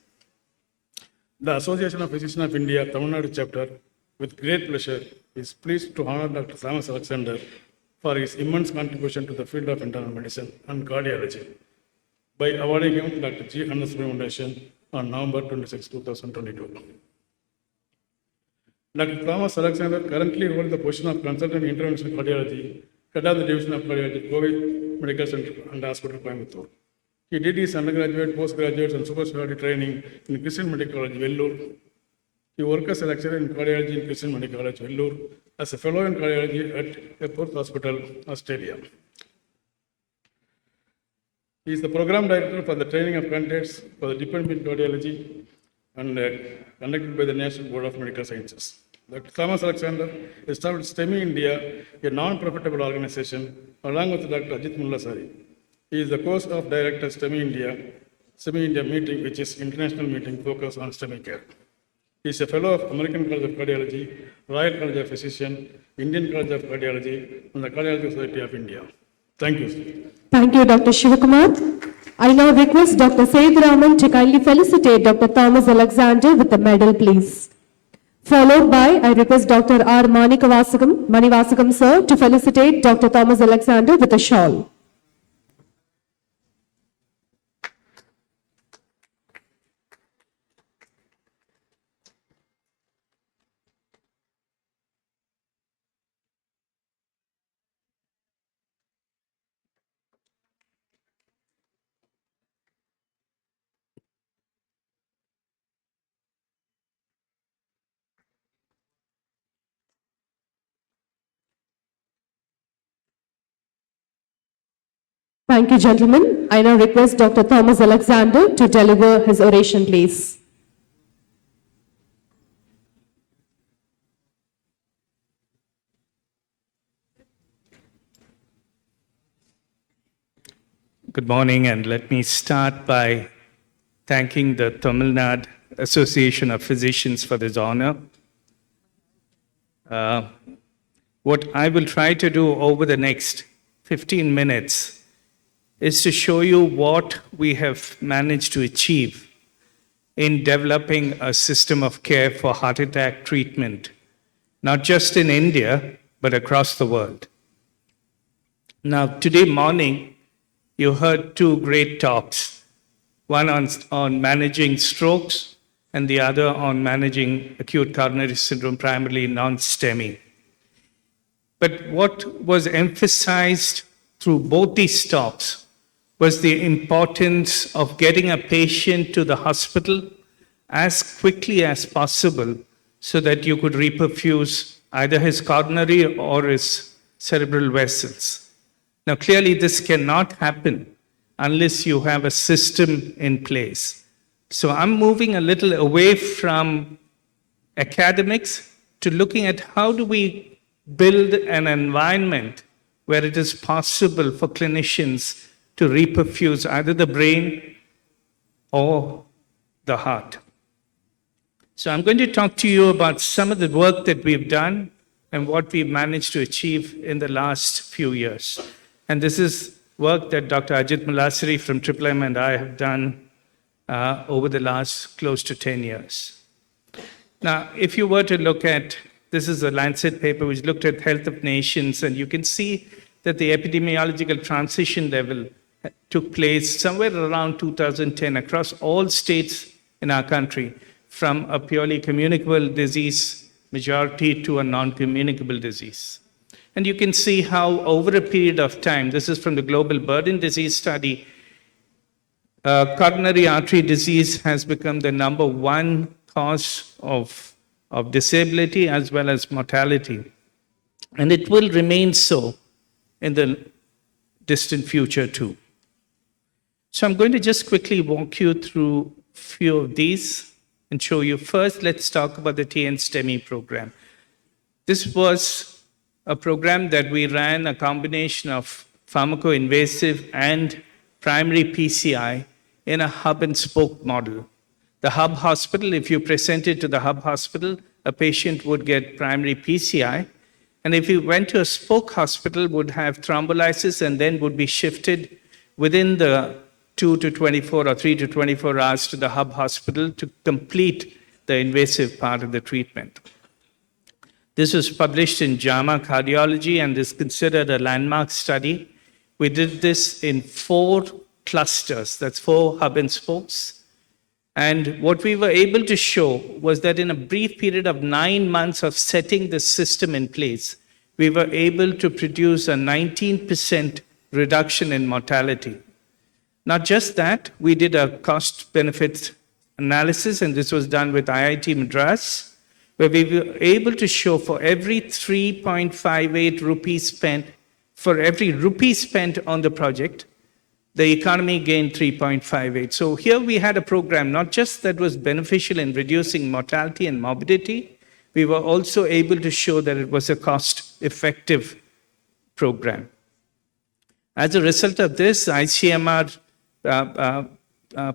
The Association of Physicians of India, Tamil Nadu chapter, with great pleasure, is pleased to honor Dr. Thomas Alexander for his immense contribution to the field of internal medicine and cardiology by awarding him Dr. G. Anandasubramanian Foundation on November 26, 2022. Dr. Thomas Alexander currently holds the position of consultant in interventional cardiology, head of the division of cardiology, Kovai Medical Center and Hospital, Coimbatore. He did his undergraduate, postgraduate, and super specialty training in Christian Medical College, Vellore. He worked as a lecturer in cardiology in Christian Medical College, Vellore, as a fellow in cardiology at Epworth Hospital, Australia. He is the program director for the training of candidates for the department in cardiology and conducted by the National Board of Medical Sciences. Dr. Thomas Alexander established STEMI India, a non-profitable organization, along with Dr. Ajit Mullasari. He is the cause of director STEMI India meeting, which is international meeting focused on STEMI care. He is a fellow of American College of Cardiology, Royal College of Physicians, Indian College of Cardiology, and the Cardiology Society of India. Thank you, sir. Thank you, Dr. Shivakumar. I now request Dr. Sethuraman to kindly felicitate Dr. Thomas Alexander with the medal, please. Followed by, I request Dr. R. Manivasagam, sir, to felicitate Dr. Thomas Alexander with a shawl. Thank you, gentlemen. I now request Dr. Thomas Alexander to deliver his oration, please. Good morning, and let me start by thanking the Tamil Nadu Association of Physicians for this honor. What I will try to do over the next 15 minutes is to show you what we have managed to achieve in developing a system of care for heart attack treatment, not just in India, but across the world. Now, today morning, you heard two great talks, one on managing strokes and the other on managing acute coronary syndrome, primarily non-STEMI. But what was emphasized through both these talks was the importance of getting a patient to the hospital as quickly as possible so that you could reperfuse either his coronary or his cerebral vessels. Now, clearly, this cannot happen unless you have a system in place. So I'm moving a little away from academics to looking at how do we build an environment where it is possible for clinicians to reperfuse either the brain or the heart. So I'm going to talk to you about some of the work that we've done and what we've managed to achieve in the last few years. And this is work that Dr. Ajit Malasari from M and I have done over the last close to 10 years. Now, if you were to look at, this is a Lancet paper which looked at health of nations, and you can see that the epidemiological transition level took place somewhere around 2010 across all states in our country, from a purely communicable disease majority to a non-communicable disease. And you can see how over a period of time, this is from the Global Burden Disease Study, coronary artery disease has become the number one cause of disability as well as mortality. And it will remain so in the distant future too. So I'm going to just quickly walk you through a few of these and show you. First, let's talk about the TN STEMI program. This was a program that we ran, a combination of pharmacoinvasive and primary PCI in a hub and spoke model. The hub hospital, if you presented to the hub hospital, a patient would get primary PCI. And if you went to a spoke hospital, would have thrombolysis and then would be shifted within the 2 to 24 or 3 to 24 hours to the hub hospital to complete the invasive part of the treatment. This was published in JAMA Cardiology and is considered a landmark study. We did this in 4 clusters, that's 4 hub and spokes. And what we were able to show was that in a brief period of 9 months of setting the system in place, we were able to produce a 19% reduction in mortality. Not just that, we did a cost-benefit analysis, and this was done with IIT Madras, where we were able to show for every 3.58 rupees spent, for every rupee spent on the project, the economy gained 3.58. So here we had a program not just that was beneficial in reducing mortality and morbidity, we were also able to show that it was a cost-effective program. As a result of this, ICMR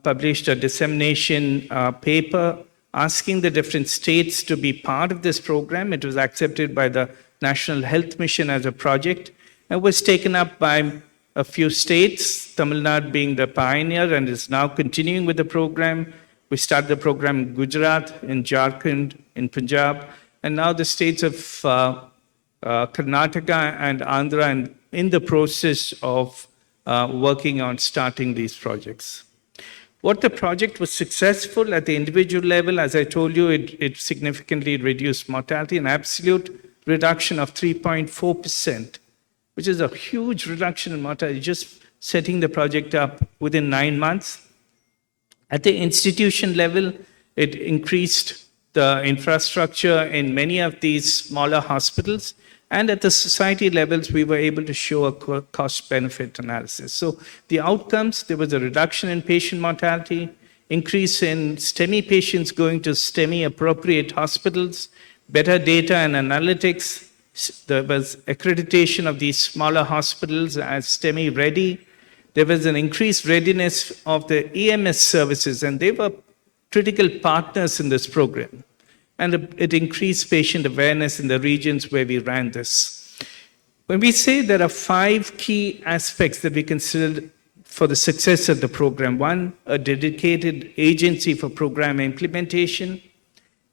published a dissemination paper asking the different states to be part of this program. It was accepted by the National Health Mission as a project and was taken up by a few states, Tamil Nadu being the pioneer and is now continuing with the program. We started the program in Gujarat, in Jharkhand, in Punjab, and now the states of Karnataka and Andhra and in the process of working on starting these projects. What the project was successful at the individual level, as I told you, it significantly reduced mortality, an absolute reduction of 3.4%, which is a huge reduction in mortality, just setting the project up within 9 months. At the institution level, it increased the infrastructure in many of these smaller hospitals, And at the society levels, we were able to show a cost-benefit analysis. So the outcomes, there was a reduction in patient mortality, increase in STEMI patients going to STEMI-appropriate hospitals, better data and analytics. There was accreditation of these smaller hospitals as STEMI-ready. There was an increased readiness of the EMS services, and they were critical partners in this program. And it increased patient awareness in the regions where we ran this. When we say there are 5 key aspects that we considered for the success of the program: 1, a dedicated agency for program implementation;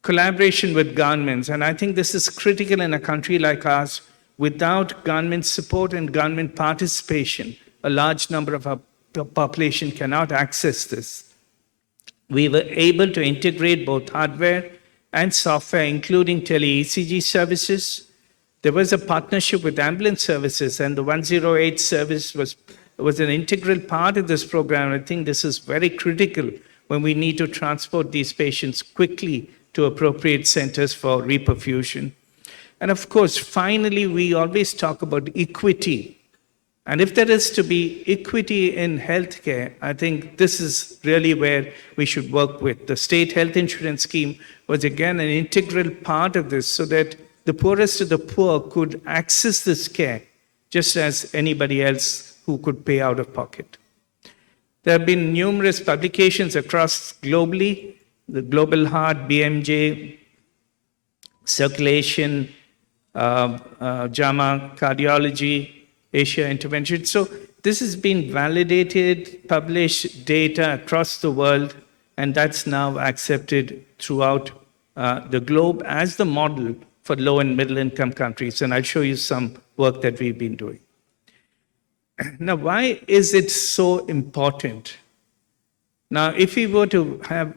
collaboration with governments, and I think this is critical in a country like ours. Without government support and government participation, a large number of our population cannot access this. We were able to integrate both hardware and software, including tele-ECG services. There was a partnership with ambulance services, and the 108 service was an integral part of this program. I think this is very critical when we need to transport these patients quickly to appropriate centers for reperfusion. And of course, finally, we always talk about equity. And if there is to be equity in healthcare, I think this is really where we should work with. The state health insurance scheme was again an integral part of this, so that the poorest of the poor could access this care just as anybody else who could pay out of pocket. There have been numerous publications across globally, the Global Heart, BMJ, Circulation, JAMA, Cardiology, Asia Intervention. So this has been validated, published data across the world, and that's now accepted throughout the globe as the model for low and middle income countries. And I'll show you some work that we've been doing. Now, why is it so important? Now, if we were to have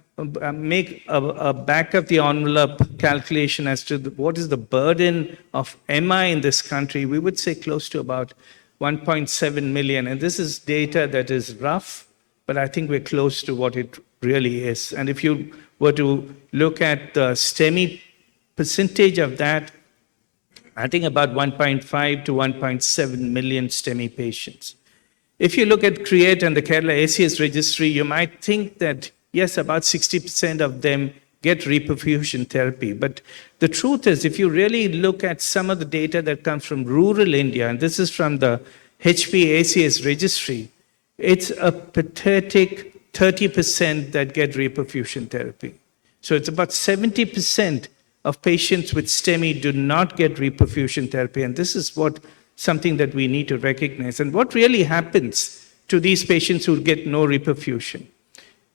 make a back of the envelope calculation as to what is the burden of MI in this country, we would say close to about 1.7 million. And this is data that is rough, but I think we're close to what it really is. And if you were to look at the STEMI percentage of that, I think about 1.5 to 1.7 million STEMI patients. If you look at CREATE and the Kerala ACS registry, you might think that, yes, about 60% of them get reperfusion therapy. But the truth is, if you really look at some of the data that comes from rural India, and this is from the HP ACS registry, it's a pathetic 30% that get reperfusion therapy. So it's about 70% of patients with STEMI do not get reperfusion therapy. And this is something that we need to recognize. And what really happens to these patients who get no reperfusion?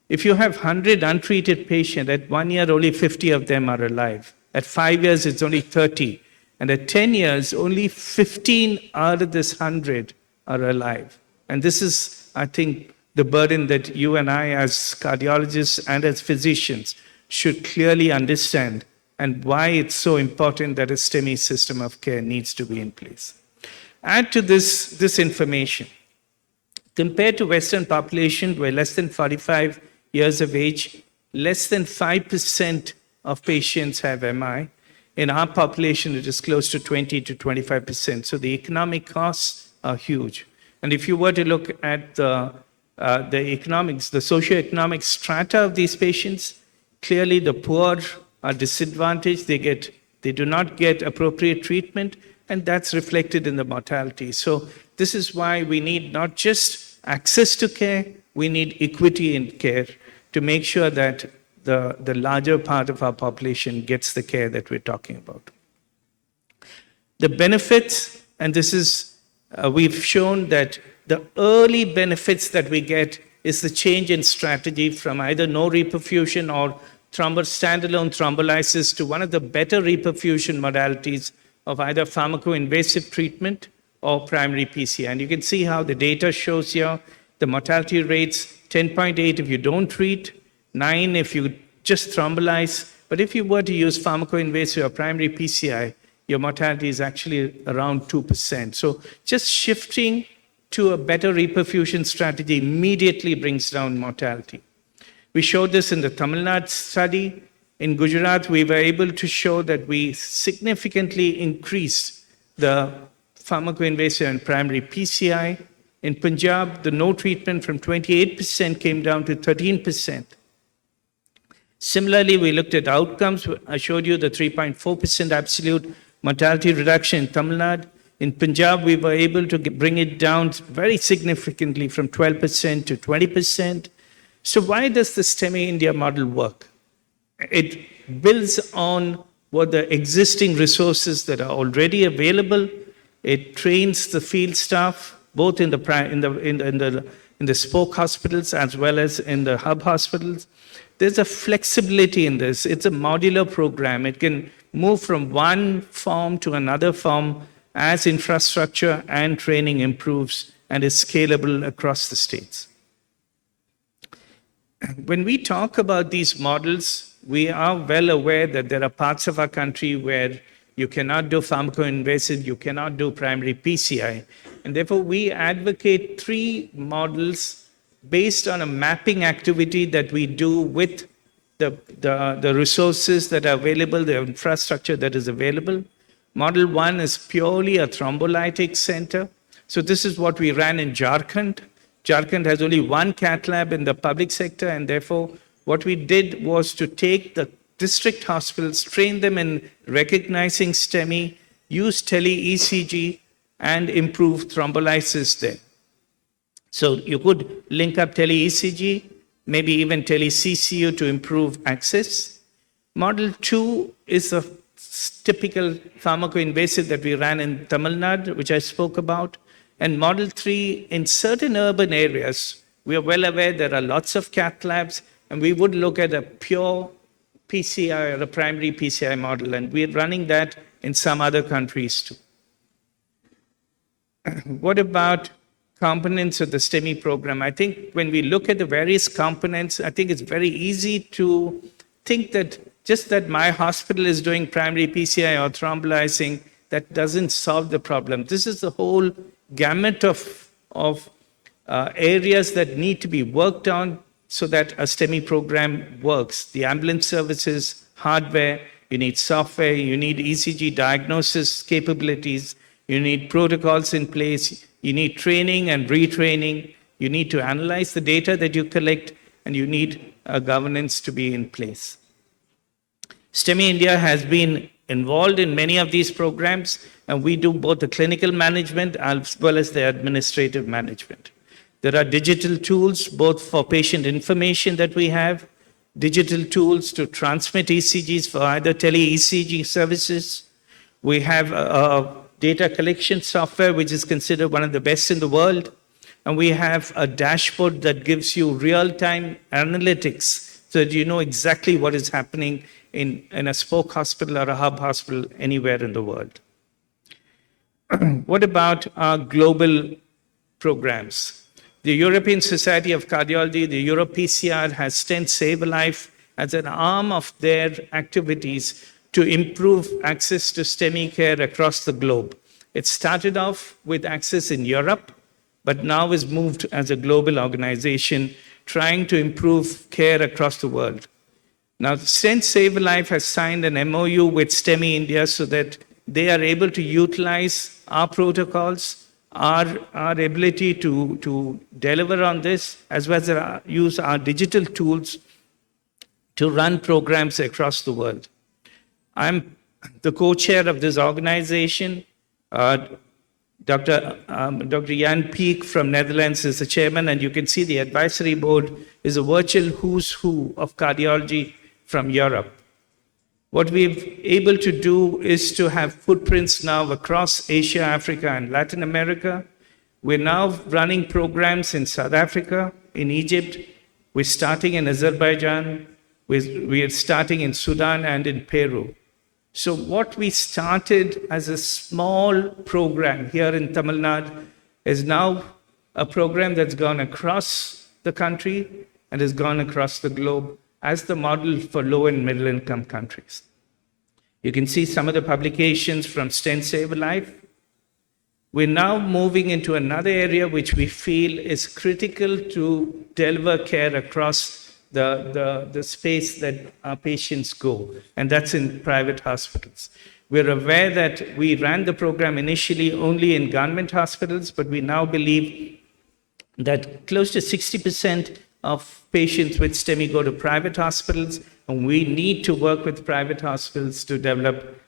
If you have 100 untreated patients, at 1 year, only 50 of them are alive. At 5 years, it's only 30. And at 10 years, only 15 out of this 100 are alive. And this is, I think, the burden that you and I, as cardiologists and as physicians, should clearly understand, and why it's so important that a STEMI system of care needs to be in place. Add to this information. Compared to Western population, where less than 45 years of age, less than 5% of patients have MI. In our population, it is close to 20 to 25%. So the economic costs are huge. And if you were to look at the economics, the socioeconomic strata of these patients, clearly the poor are disadvantaged. They do not get appropriate treatment, and that's reflected in the mortality. So this is why we need not just access to care, we need equity in care to make sure that the larger part of our population gets the care that we're talking about. The benefits, and this is, we've shown that the early benefits that we get is the change in strategy from either no reperfusion or standalone thrombolysis to one of the better reperfusion modalities of either pharmacoinvasive treatment or primary PCI. And you can see how the data shows here the mortality rates, 10.8 if you don't treat, 9 if you just thrombolyze. But if you were to use pharmacoinvasive or primary PCI, your mortality is actually around 2%. So just shifting to a better reperfusion strategy immediately brings down mortality. We showed this in the Tamil Nadu study. In Gujarat, we were able to show that we significantly increased the pharmacoinvasive and primary PCI. In Punjab, the no treatment from 28% came down to 13%. Similarly, we looked at outcomes. I showed you the 3.4% absolute mortality reduction in Tamil Nadu. In Punjab, we were able to bring it down very significantly from 12% to 20%. So why does the STEMI India model work? It builds on what the existing resources that are already available. It trains the field staff, both in the spoke hospitals as well as in the hub hospitals. There's a flexibility in this. It's a modular program. It can move from one form to another form as infrastructure and training improves and is scalable across the states. When we talk about these models, we are well aware that there are parts of our country where you cannot do pharmacoinvasive, you cannot do primary PCI. And therefore, we advocate 3 models based on a mapping activity that we do with the resources that are available, the infrastructure that is available. Model 1 is purely a thrombolytic center. So this is what we ran in Jharkhand. Jharkhand has only 1 cath lab in the public sector, and therefore what we did was to take the district hospitals, train them in recognizing STEMI, use tele-ECG, and improve thrombolysis there. So you could link up tele-ECG, maybe even tele-CCU to improve access. Model 2 is a typical pharmacoinvasive that we ran in Tamil Nadu, which I spoke about. And Model 3, in certain urban areas, we are well aware there are lots of cath labs, and we would look at a pure PCI or a primary PCI model, and we're running that in some other countries too. What about components of the STEMI program? I think when we look at the various components, I think it's very easy to think that just that my hospital is doing primary PCI or thrombolyzing, that doesn't solve the problem. This is the whole gamut of areas that need to be worked on so that a STEMI program works. The ambulance services, hardware, you need software, you need ECG diagnosis capabilities, you need protocols in place, you need training and retraining, you need to analyze the data that you collect, and you need governance to be in place. STEMI India has been involved in many of these programs, and we do both the clinical management as well as the administrative management. There are digital tools, both for patient information that we have, digital tools to transmit ECGs for either tele-ECG services. We have data collection software, which is considered one of the best in the world. And we have a dashboard that gives you real-time analytics so that you know exactly what is happening in a spoke hospital or a hub hospital anywhere in the world. What about our global programs? The European Society of Cardiology, the Europe PCR, has Stent Save a Life as an arm of their activities to improve access to STEMI care across the globe. It started off with access in Europe, but now is moved as a global organization trying to improve care across the world. Now, Stent Save a Life has signed an MOU with STEMI India so that they are able to utilize our protocols, our ability to deliver on this, as well as use our digital tools to run programs across the world. I'm the co-chair of this organization. Dr. Jan Peek from Netherlands is the chairman, and you can see the advisory board is a virtual who's who of cardiology from Europe. What we're able to do is to have footprints now across Asia, Africa, and Latin America. We're now running programs in South Africa, in Egypt. We're starting in Azerbaijan. We're starting in Sudan and in Peru. So what we started as a small program here in Tamil Nadu is now a program that's gone across the country and has gone across the globe as the model for low and middle income countries. You can see some of the publications from Stent Save a Life. We're now moving into another area which we feel is critical to deliver care across the space that our patients go, and that's in private hospitals. We're aware that we ran the program initially only in government hospitals, but we now believe that close to 60% of patients with STEMI go to private hospitals, and we need to work with private hospitals to develop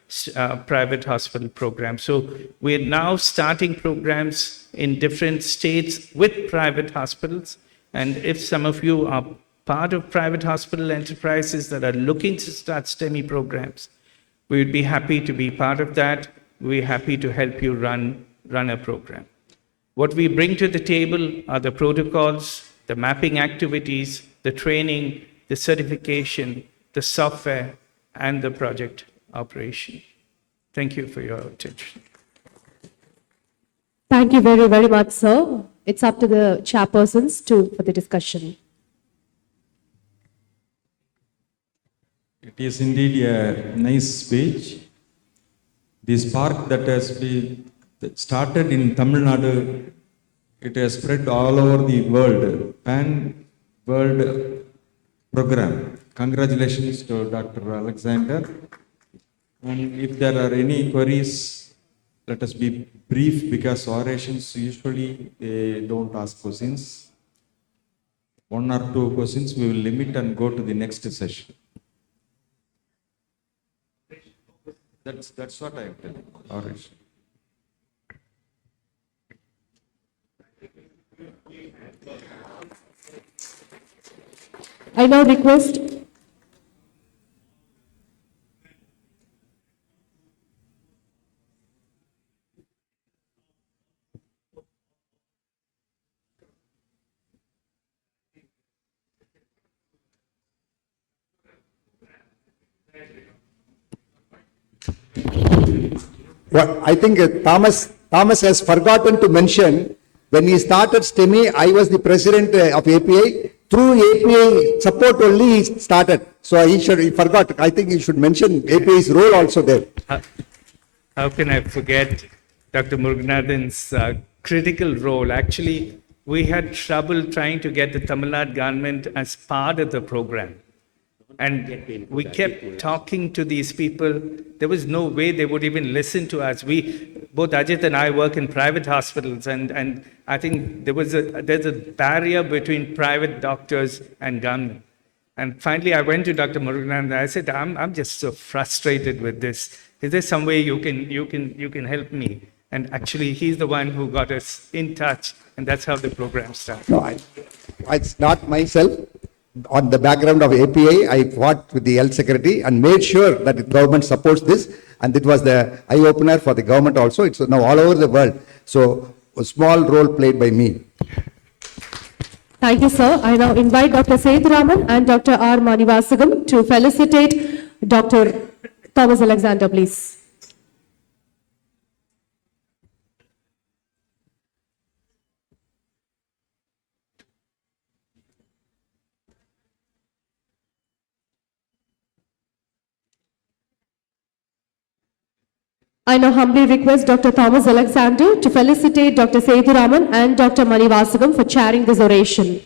private hospital programs. So we're now starting programs in different states with private hospitals, and if some of you are part of private hospital enterprises that are looking to start STEMI programs, we would be happy to be part of that. We're happy to help you run a program. What we bring to the table are the protocols, the mapping activities, the training, the certification, the software, and the project operation. Thank you for your attention. Thank you very, very much, sir. It's up to the chairpersons for the discussion. It is indeed a nice speech. The spark that has been started in Tamil Nadu, it has spread all over the world, pan-world program. Congratulations to Dr. Alexander. And if there are any queries, let us be brief, because orations usually they don't ask questions. 1 or 2 questions we will limit and go to the next session. That's what I am telling. Oration. I now request What I think Thomas has forgotten to mention, when he started STEMI, I was the president of API. Through API support only he started. So he forgot. I think he should mention API's role also there. How can I forget Dr. Muruganathan's critical role? Actually, we had trouble trying to get the Tamil Nadu government as part of the program. And we kept talking to these people. There was no way they would even listen to us. Both Ajit and I work in private hospitals, and I think there's a barrier between private doctors and government. And finally, I went to Dr. Muruganathan and I said, I'm just so frustrated with this. Is there some way you can help me? And actually, he's the one who got us in touch, and that's how the program started. No, it's not myself. On the background of API, I fought with the health secretary and made sure that the government supports this, and it was the eye-opener for the government also. It's now all over the world. So a small role played by me. Thank you, sir. I now invite Dr. Sethuraman and Dr. R. Manivasagam to felicitate Dr. Thomas Alexander, please. I now humbly request Dr. Thomas Alexander to felicitate Dr. Sethuraman and Dr. Manivasagam for chairing this oration.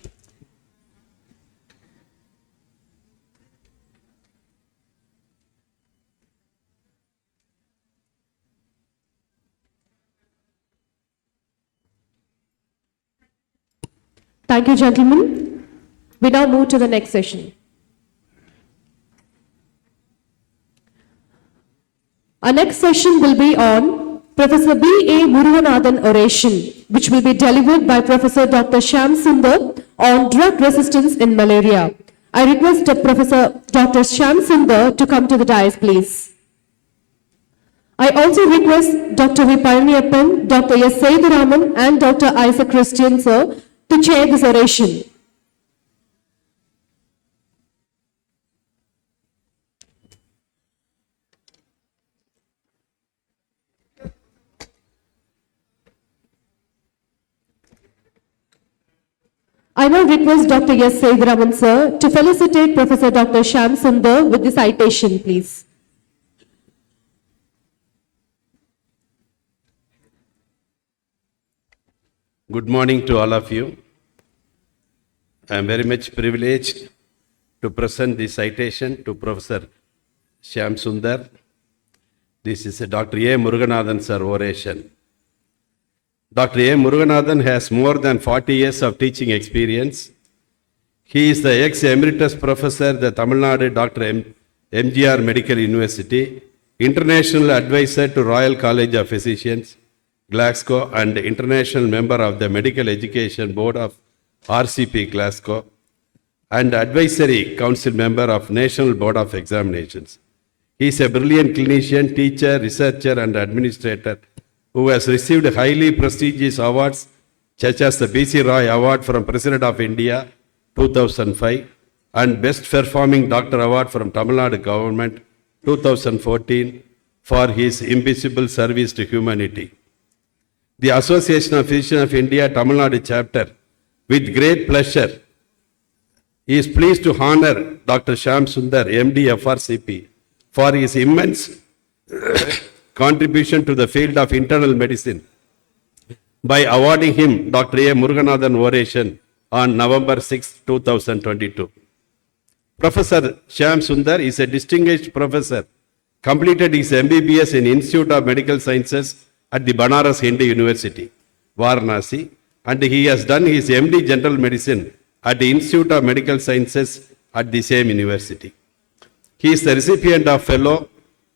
Thank you, gentlemen. We now move to the next session. Our next session will be on Professor B.A. Muruganathan oration, which will be delivered by Professor Dr. Shyam Sundar on drug resistance in malaria. I request Professor Dr. Shyam Sundar to come to the dais, please. I also request Dr. V. Palaniyappan, Dr. S. Sethuraman and Dr. Isaac Christian, sir, to chair this oration. I now request Dr. S. Sethuraman, sir, to felicitate Professor Dr. Shyam Sundar with the citation, please. Good morning to all of you. I am very much privileged to present the citation to Professor Shyam Sundar. This is Dr. A. Muruganathan sir oration. Dr. A. Muruganathan has more than 40 years of teaching experience. He is the ex-emeritus professor, the Tamil Nadu Dr. MGR Medical University, international advisor to Royal College of Physicians, Glasgow, and international member of the Medical Education Board of RCP Glasgow, and advisory council member of National Board of Examinations. He is a brilliant clinician, teacher, researcher, and administrator who has received highly prestigious awards such as the B.C. Roy Award from President of India 2005 and Best Performing Doctor Award from Tamil Nadu Government 2014 for his invisible service to humanity. The Association of Physicians of India Tamil Nadu chapter, with great pleasure, is pleased to honor Dr. Shyam Sundar, MD FRCP, for his immense contribution to the field of internal medicine by awarding him Dr. A. Muruganathan Oration on November 6, 2022. Professor Shyam Sundar is a distinguished professor, completed his MBBS in Institute of Medical Sciences at the Banaras Hindu University, Varanasi, and he has done his MD General Medicine at the Institute of Medical Sciences at the same university. He is the recipient of Fellow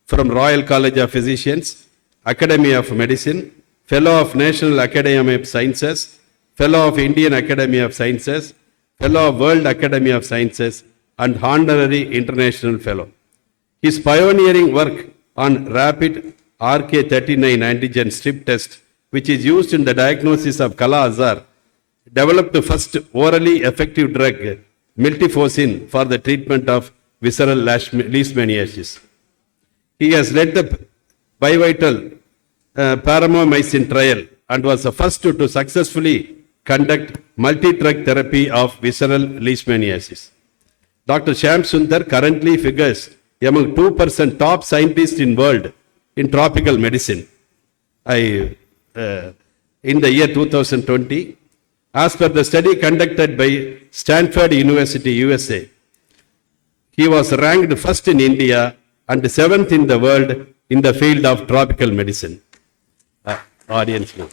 from Royal College of Physicians, Academy of Medicine, Fellow of National Academy of Sciences, Fellow of Indian Academy of Sciences, Fellow of World Academy of Sciences, and Honorary International Fellow. His pioneering work on rapid RK39 antigen strip test, which is used in the diagnosis of Kala-Azar, developed the first orally effective drug, miltefosine, for the treatment of visceral leishmaniasis. He has led the bivital paramomycin trial and was the first to successfully conduct multi-drug therapy of visceral leishmaniasis. Dr. Shyam Sundar currently figures among 2% top scientists in world in tropical medicine. In the year 2020, as per the study conducted by Stanford University, USA, he was ranked first in India and seventh in the world in the field of tropical medicine. Audience now.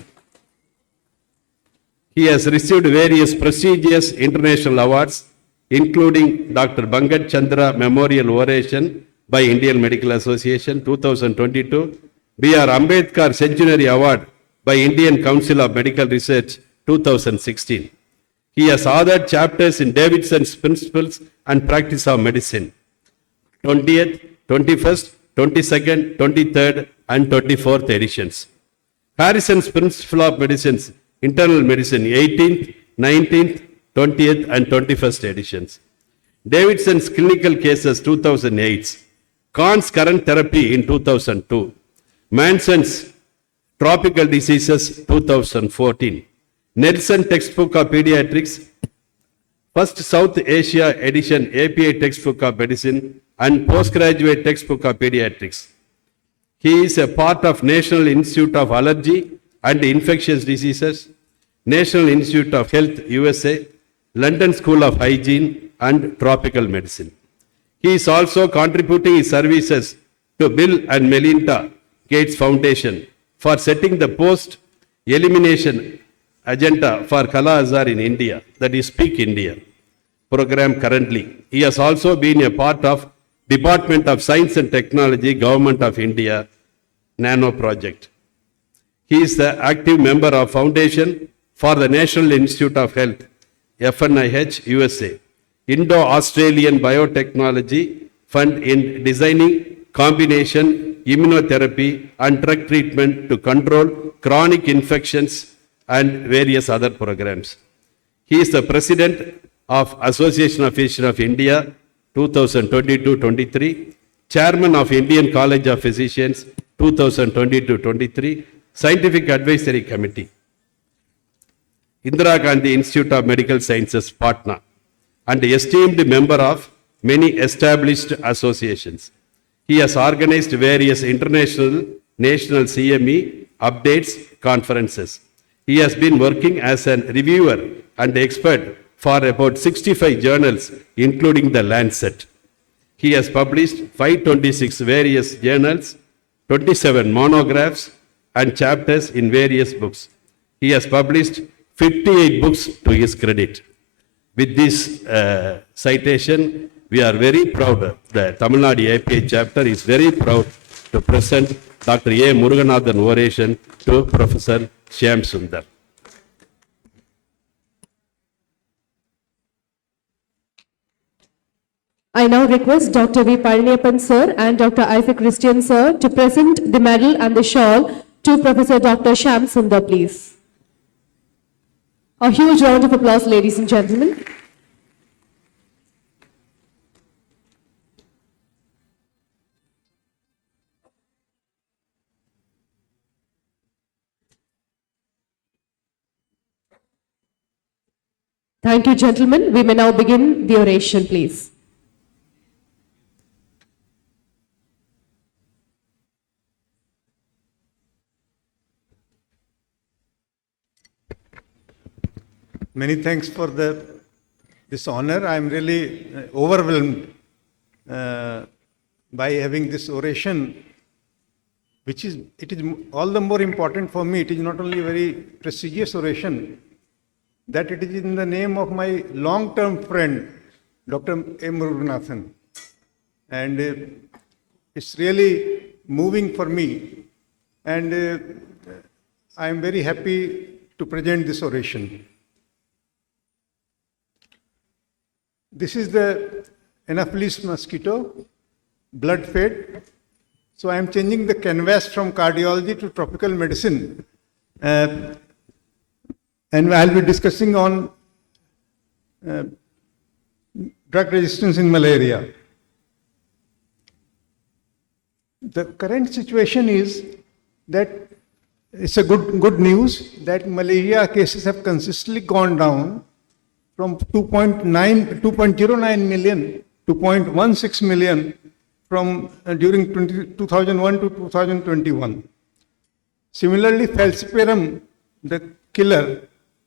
He has received various prestigious international awards, including Dr. Bangat Chandra Memorial Oration by Indian Medical Association 2022, B.R. Ambedkar Centenary Award by Indian Council of Medical Research 2016. He has authored chapters in Davidson's Principles and Practice of Medicine, 20th, 21st, 22nd, 23rd, and 24th editions. Harrison's Principle of Medicine's Internal Medicine, 18th, 19th, 20th, and 21st editions. Davidson's Clinical Cases, 2008. Kahn's Current Therapy in 2002. Manson's Tropical Diseases, 2014. Nelson Textbook of Pediatrics, First South Asia Edition API Textbook of Medicine, and Postgraduate Textbook of Pediatrics. He is a part of National Institute of Allergy and Infectious Diseases, National Institute of Health USA, London School of Hygiene and Tropical Medicine. He is also contributing his services to Bill and Melinda Gates Foundation for setting the post-elimination agenda for Kala-Azar in India, that is Speak India program currently. He has also been a part of Department of Science and Technology, Government of India, Nano Project. He is the active member of Foundation for the National Institute of Health, FNIH, USA, Indo-Australian Biotechnology Fund in designing combination immunotherapy and drug treatment to control chronic infections and various other programs. He is the president of Association of Physicians of India 2022-23, chairman of Indian College of Physicians 2022-23, Scientific Advisory Committee, Indira Gandhi Institute of Medical Sciences partner, and esteemed member of many established associations. He has organized various international, national CME updates, conferences. He has been working as a reviewer and expert for about 65 journals, including The Lancet. He has published 526 various journals 27 monographs and chapters in various books. He has published 58 books to his credit. With this citation, we are very proud. The Tamil Nadu API chapter is very proud to present Dr. A. Muruganathan oration to Professor Shyam Sundar. I now request Dr. V. Palaniappan sir and Dr. Isaac Christian sir to present the medal and the shawl to Professor Dr. Shyam Sundar, please. A huge round of applause, ladies and gentlemen. Thank you, gentlemen. We may now begin the oration, please. Many thanks for this honor. I am really overwhelmed by having this oration, it is all the more important for me. It is not only a very prestigious oration, that it is in the name of my long-term friend, Dr. A. Muruganathan. And it's really moving for me. And I am very happy to present this oration. This is the Anopheles mosquito, blood fed. So I am changing the canvas from cardiology to tropical medicine. And I'll be discussing on drug resistance in malaria. The current situation is that it's a good news that malaria cases have consistently gone down from 2.09 million to 0.16 million from during 2001 to 2021. Similarly, falciparum, the killer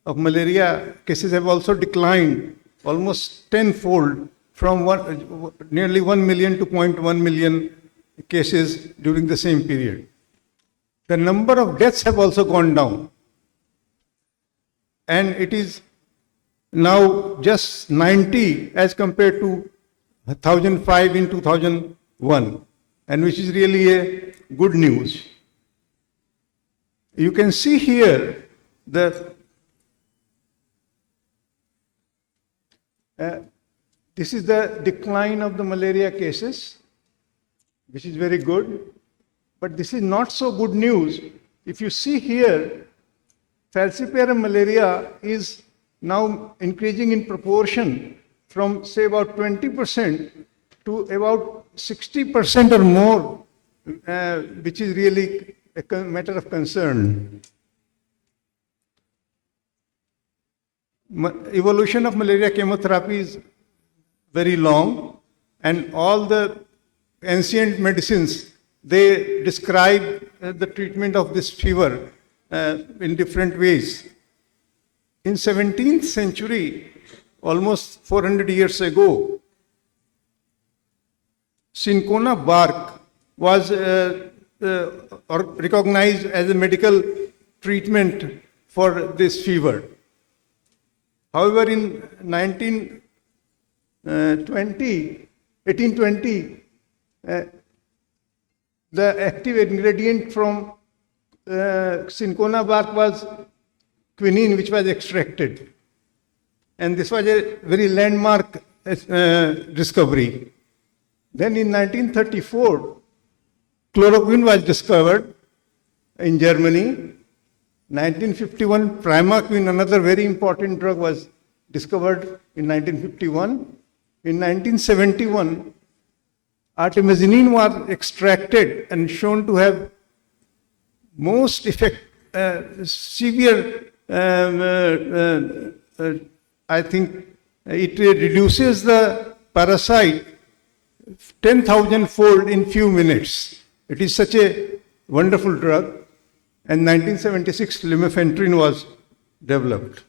of malaria cases, have also declined almost tenfold from nearly 1 million to 0.1 million cases during the same period. The number of deaths have also gone down, and it is now just 90 as compared to 1005 in 2001, and which is really a good news. You can see here the this is the decline of the malaria cases, which is very good. But this is not so good news. If you see here, falciparum malaria is now increasing in proportion from, say, about 20% to about 60% or more, which is really a matter of concern. Evolution of malaria chemotherapy is very long, and all the ancient medicines, they describe the treatment of this fever in different ways. In 17th century, almost 400 years ago, cinchona bark was recognized as a medical treatment for this fever. However, in 1820, the active ingredient from cinchona bark was quinine, which was extracted. And this was a very landmark discovery. Then in 1934, chloroquine was discovered in Germany. 1951, primaquine, another very important drug, was discovered in 1951. In 1971, artemisinin was extracted and shown to have most severe, I think it reduces the parasite 10,000-fold in few minutes. It is such a wonderful drug. And 1976, lumefantrine was developed.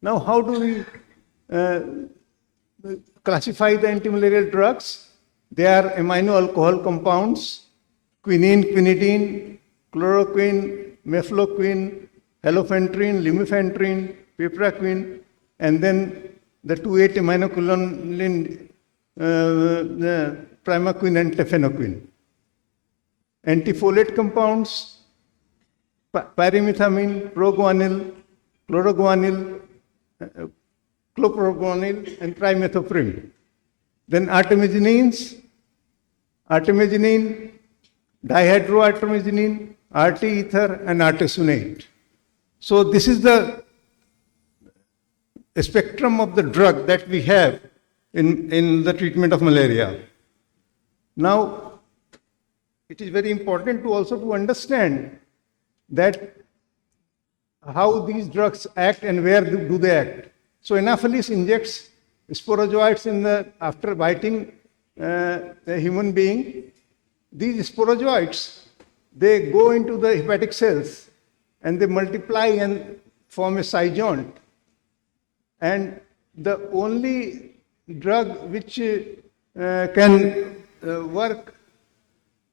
Now, how do we classify the antimalarial drugs? They are amino alcohol compounds, quinine, quinidine, chloroquine, mefloquine, halofentrin, lumefantrine, piperacin, and then the 2,8-aminoquinoline, primaquine and tefenoquine. Antifolate compounds, pyrimethamine, proguanil, chloroguanil, clopropronil, and trimethoprim. Then artemisinin, dihydroartemisinin, arteether, and artesunate. So this is the spectrum of the drug that we have in the treatment of malaria. Now, it is very important to also to understand that how these drugs act and where do they act. So Anopheles injects sporozoites after biting a human being. These sporozoites, they go into the hepatic cells and they multiply and form a zygote. And the only drug which can work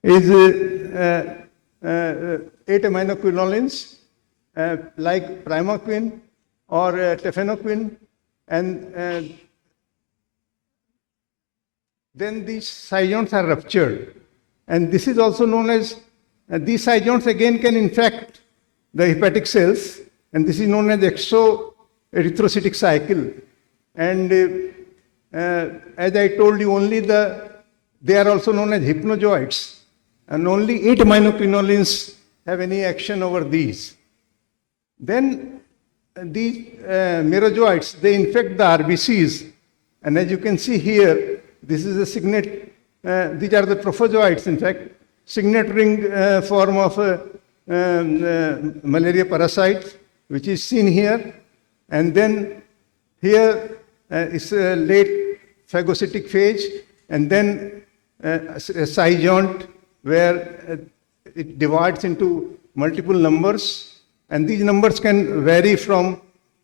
is 8-aminoquinolines like primaquine or tefenoquine, and then these zygotes are ruptured. And this is also known as, these zygotes again can infect the hepatic cells, and this is known as exoerythrocytic cycle. And as I told you, they are also known as hypnozoites, and only 8-aminoquinolines have any action over these. Then these merozoites, they infect the RBCs, and as you can see here, this is a signet, these are the trophozoites, in fact, signet ring form of malaria parasite, which is seen here. And then here is a late phagocytic phase, and then a zygote where it divides into multiple numbers, and these numbers can vary from,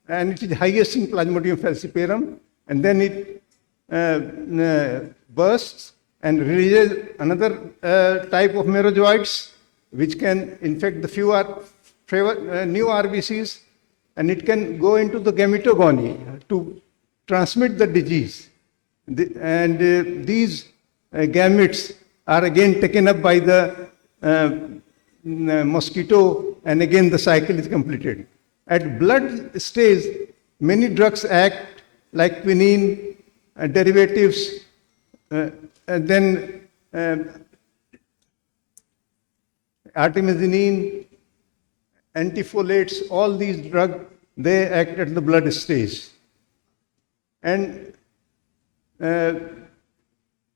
and it is highest in Plasmodium falciparum, and then it bursts and releases another type of merozoites, which can infect the new RBCs, and it can go into the gametogony to transmit the disease. These gametes are again taken up by the mosquito, and again the cycle is completed. At blood stage, many drugs act like quinine, derivatives, and then artemisinin, antifolates, all these drugs, they act at the blood stage. And as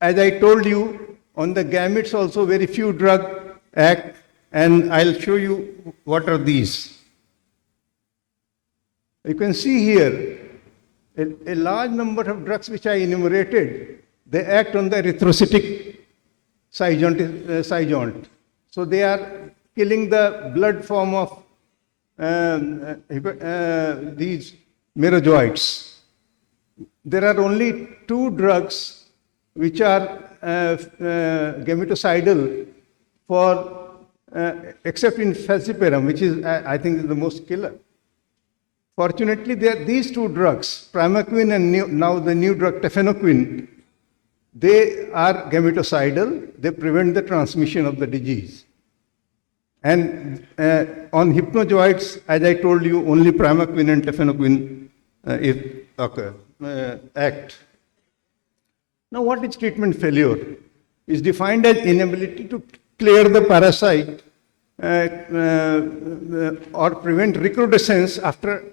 I told you, on the gametes also very few drugs act, and I'll show you what are these. You can see here a large number of drugs which I enumerated, they act on the erythrocytic zygote. So they are killing the blood form of these merozoites. There are only 2 drugs which are gametocidal for, except in falciparum, which is, I think, is the most killer. Fortunately, these 2 drugs, primaquine and now the new drug tefenoquine, they are gametocidal. They prevent the transmission of the disease. And on hypnozoites, as I told you, only primaquine and tefenoquine act. Now, what is treatment failure? Is defined as inability to clear the parasite or prevent recrudescence after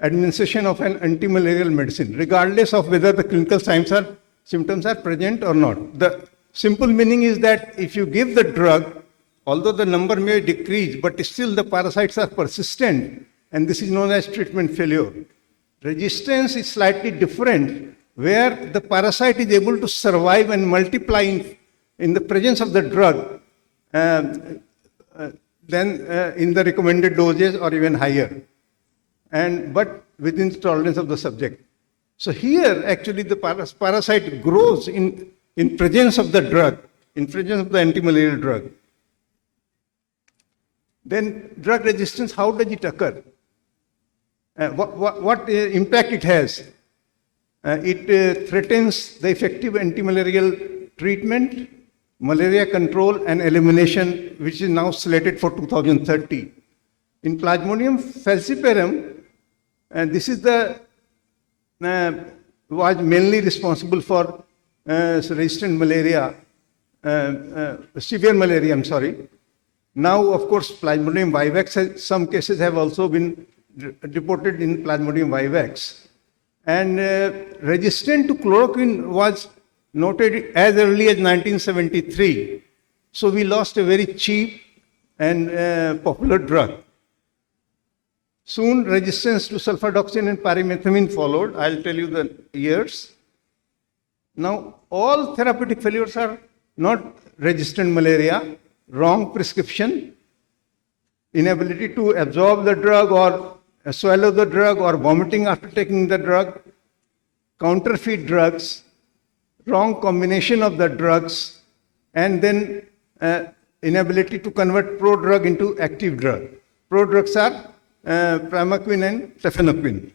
administration of an antimalarial medicine, regardless of whether the clinical symptoms are present or not. The simple meaning is that if you give the drug, although the number may decrease, but still the parasites are persistent, and this is known as treatment failure. Resistance is slightly different, where the parasite is able to survive and multiply in the presence of the drug, then in the recommended doses or even higher, but within the tolerance of the subject. So here, actually, the parasite grows in presence of the drug, in presence of the antimalarial drug. Then drug resistance, how does it occur? What impact it has? It threatens the effective anti-malarial treatment, malaria control and elimination, which is now slated for 2030. In Plasmodium falciparum, this is the was mainly responsible for resistant malaria, severe malaria, I'm sorry. Now, of course, Plasmodium vivax, some cases have also been reported in Plasmodium vivax. And resistant to chloroquine was noted as early as 1973. So we lost a very cheap and popular drug. Soon resistance to sulfadoxine and pyrimethamine followed. I'll tell you the years. Now, all therapeutic failures are not resistant malaria, wrong prescription, inability to absorb the drug or swallow the drug or vomiting after taking the drug, counterfeit drugs, wrong combination of the drugs, and then inability to convert prodrug into active drug. Prodrugs are primaquine and tafenoquine.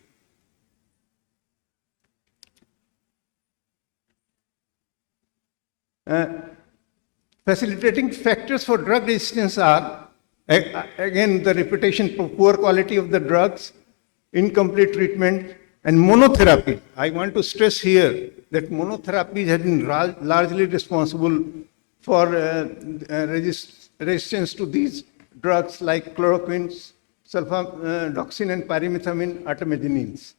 Facilitating factors for drug resistance are, again, the reputation for poor quality of the drugs, incomplete treatment, and monotherapy. I want to stress here that monotherapy has been largely responsible for resistance to these drugs like chloroquine, sulfadoxine, and pyrimethamine artemisinin.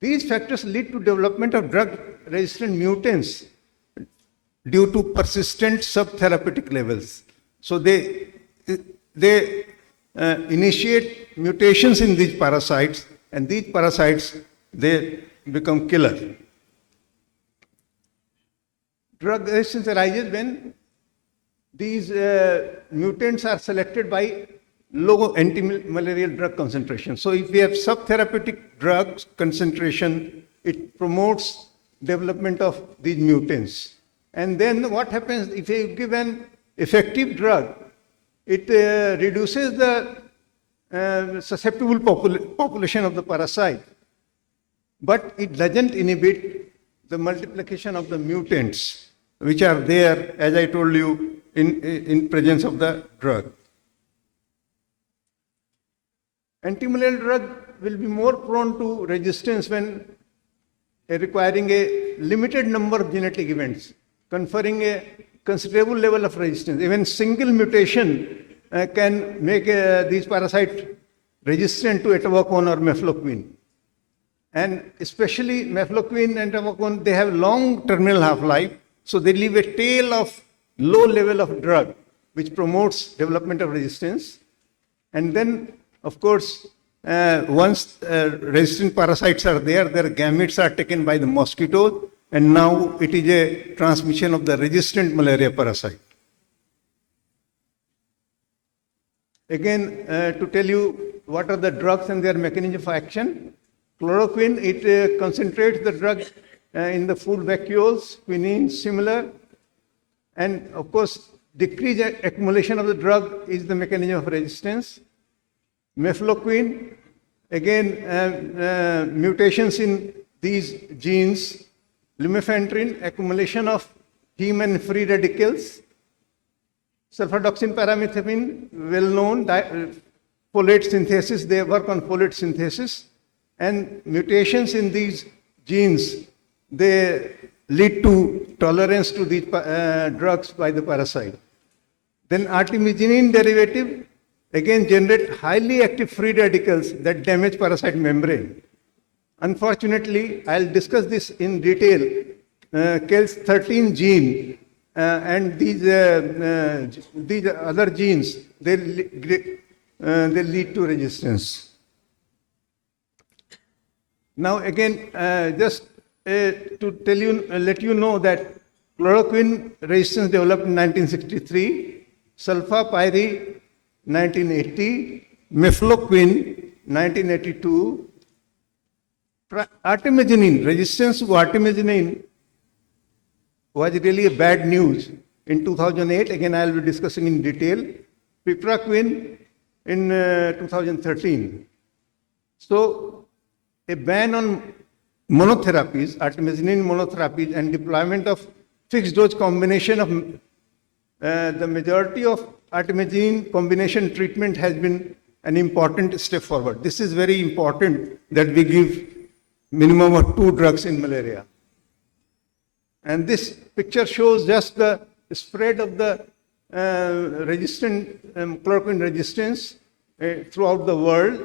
These factors lead to development of drug-resistant mutants due to persistent subtherapeutic levels. So they initiate mutations in these parasites, and these parasites, they become killer. Drug resistance arises when these mutants are selected by low anti-malarial drug concentration. So if we have subtherapeutic drugs concentration, it promotes development of these mutants. And then what happens if you give an effective drug, it reduces the susceptible population of the parasite, but it doesn't inhibit the multiplication of the mutants, which are there, as I told you, in presence of the drug. Antimalarial drug will be more prone to resistance when requiring a limited number of genetic events, conferring a considerable level of resistance. Even single mutation can make these parasites resistant to etavoquone or mefloquine. And especially mefloquine and etavoquone, they have long terminal half-life, so they leave a tail of low level of drug, which promotes development of resistance. And then, of course, once resistant parasites are there, their gametes are taken by the mosquitoes, and now it is a transmission of the resistant malaria parasite. Again, to tell you what are the drugs and their mechanism of action, chloroquine, it concentrates the drug in the food vacuoles, quinine similar, and of course, decreased accumulation of the drug is the mechanism of resistance. Mefloquine, again, mutations in these genes, lumefantrine, accumulation of heme and free radicals, sulfadoxine pyrimethamine, well known, folate synthesis, they work on folate synthesis, and mutations in these genes, they lead to tolerance to these drugs by the parasite. Then artemisinin derivative, again generate highly active free radicals that damage parasite membrane. Unfortunately, I'll discuss this in detail. KELS 13 gene and these other genes, they lead to resistance. Now again, just to tell you, let you know that chloroquine resistance developed in 1963, sulfapyri 1980, mefloquine 1982, artemisinin, resistance to artemisinin was really a bad news in 2008. Again, I will be discussing in detail. Pipraquine in 2013. So a ban on monotherapies, artemisinin monotherapies, and deployment of fixed dose combination of the majority of artemisinin combination treatment has been an important step forward. This is very important that we give minimum of 2 drugs in malaria. And this picture shows just the spread of the chloroquine resistance throughout the world.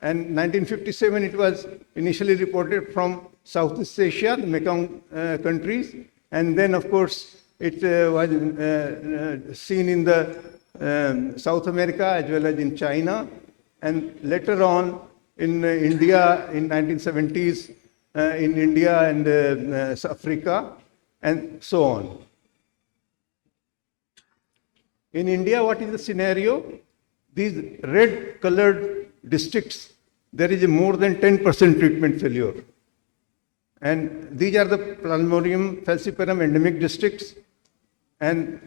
And 1957, it was initially reported from Southeast Asia, the Mekong countries. And then, of course, it was seen in the South America as well as in China. And later on in India in 1970s, in India and Africa, and so on. In India, what is the scenario? These red colored districts, there is a more than 10% treatment failure. And these are the Plasmodium falciparum endemic districts. And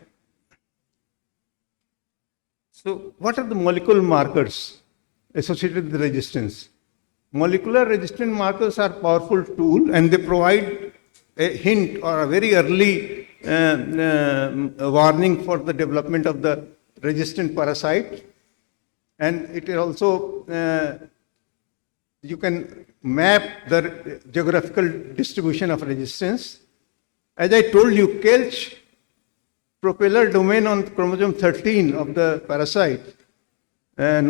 so what are the molecular markers associated with the resistance? Molecular resistant markers are powerful tool, and they provide a hint or a very early warning for the development of the resistant parasite. And it is also, you can map the geographical distribution of resistance. As I told you, Kelch propeller domain on chromosome 13 of the parasite and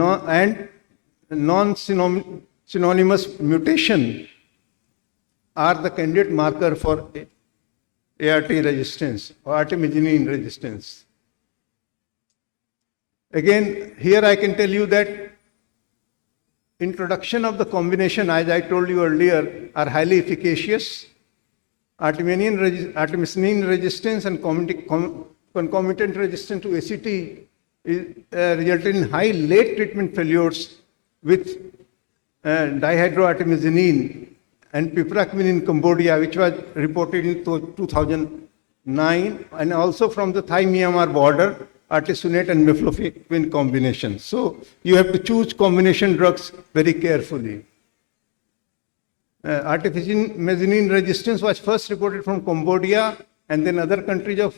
non-synonymous mutation are the candidate marker for ART resistance or artemisinin resistance. Again, here I can tell you that introduction of the combination, as I told you earlier, are highly efficacious. Artemisinin resistance and concomitant resistance to ACT resulted in high late treatment failures with dihydroartemisinin and piperacillin in Cambodia, which was reported in 2009, and also from the Thai-Myanmar border, artesunate and mefloquine combination. So you have to choose combination drugs very carefully. Artemisinin resistance was first reported from Cambodia and then other countries of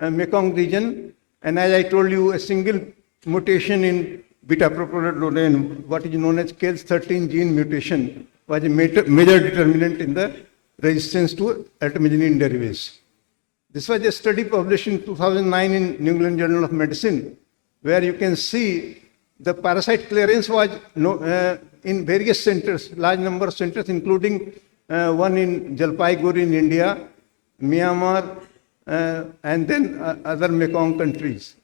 Mekong region. And as I told you, a single mutation in beta-propionate, what is known as KELS13 gene mutation, was a major determinant in the resistance to artemisinin derivatives. This was a study published in 2009 in New England Journal of Medicine, where you can see the parasite clearance was in various centers, large number of centers, including one in Jalpaiguri in India, Myanmar, and then other Mekong countries.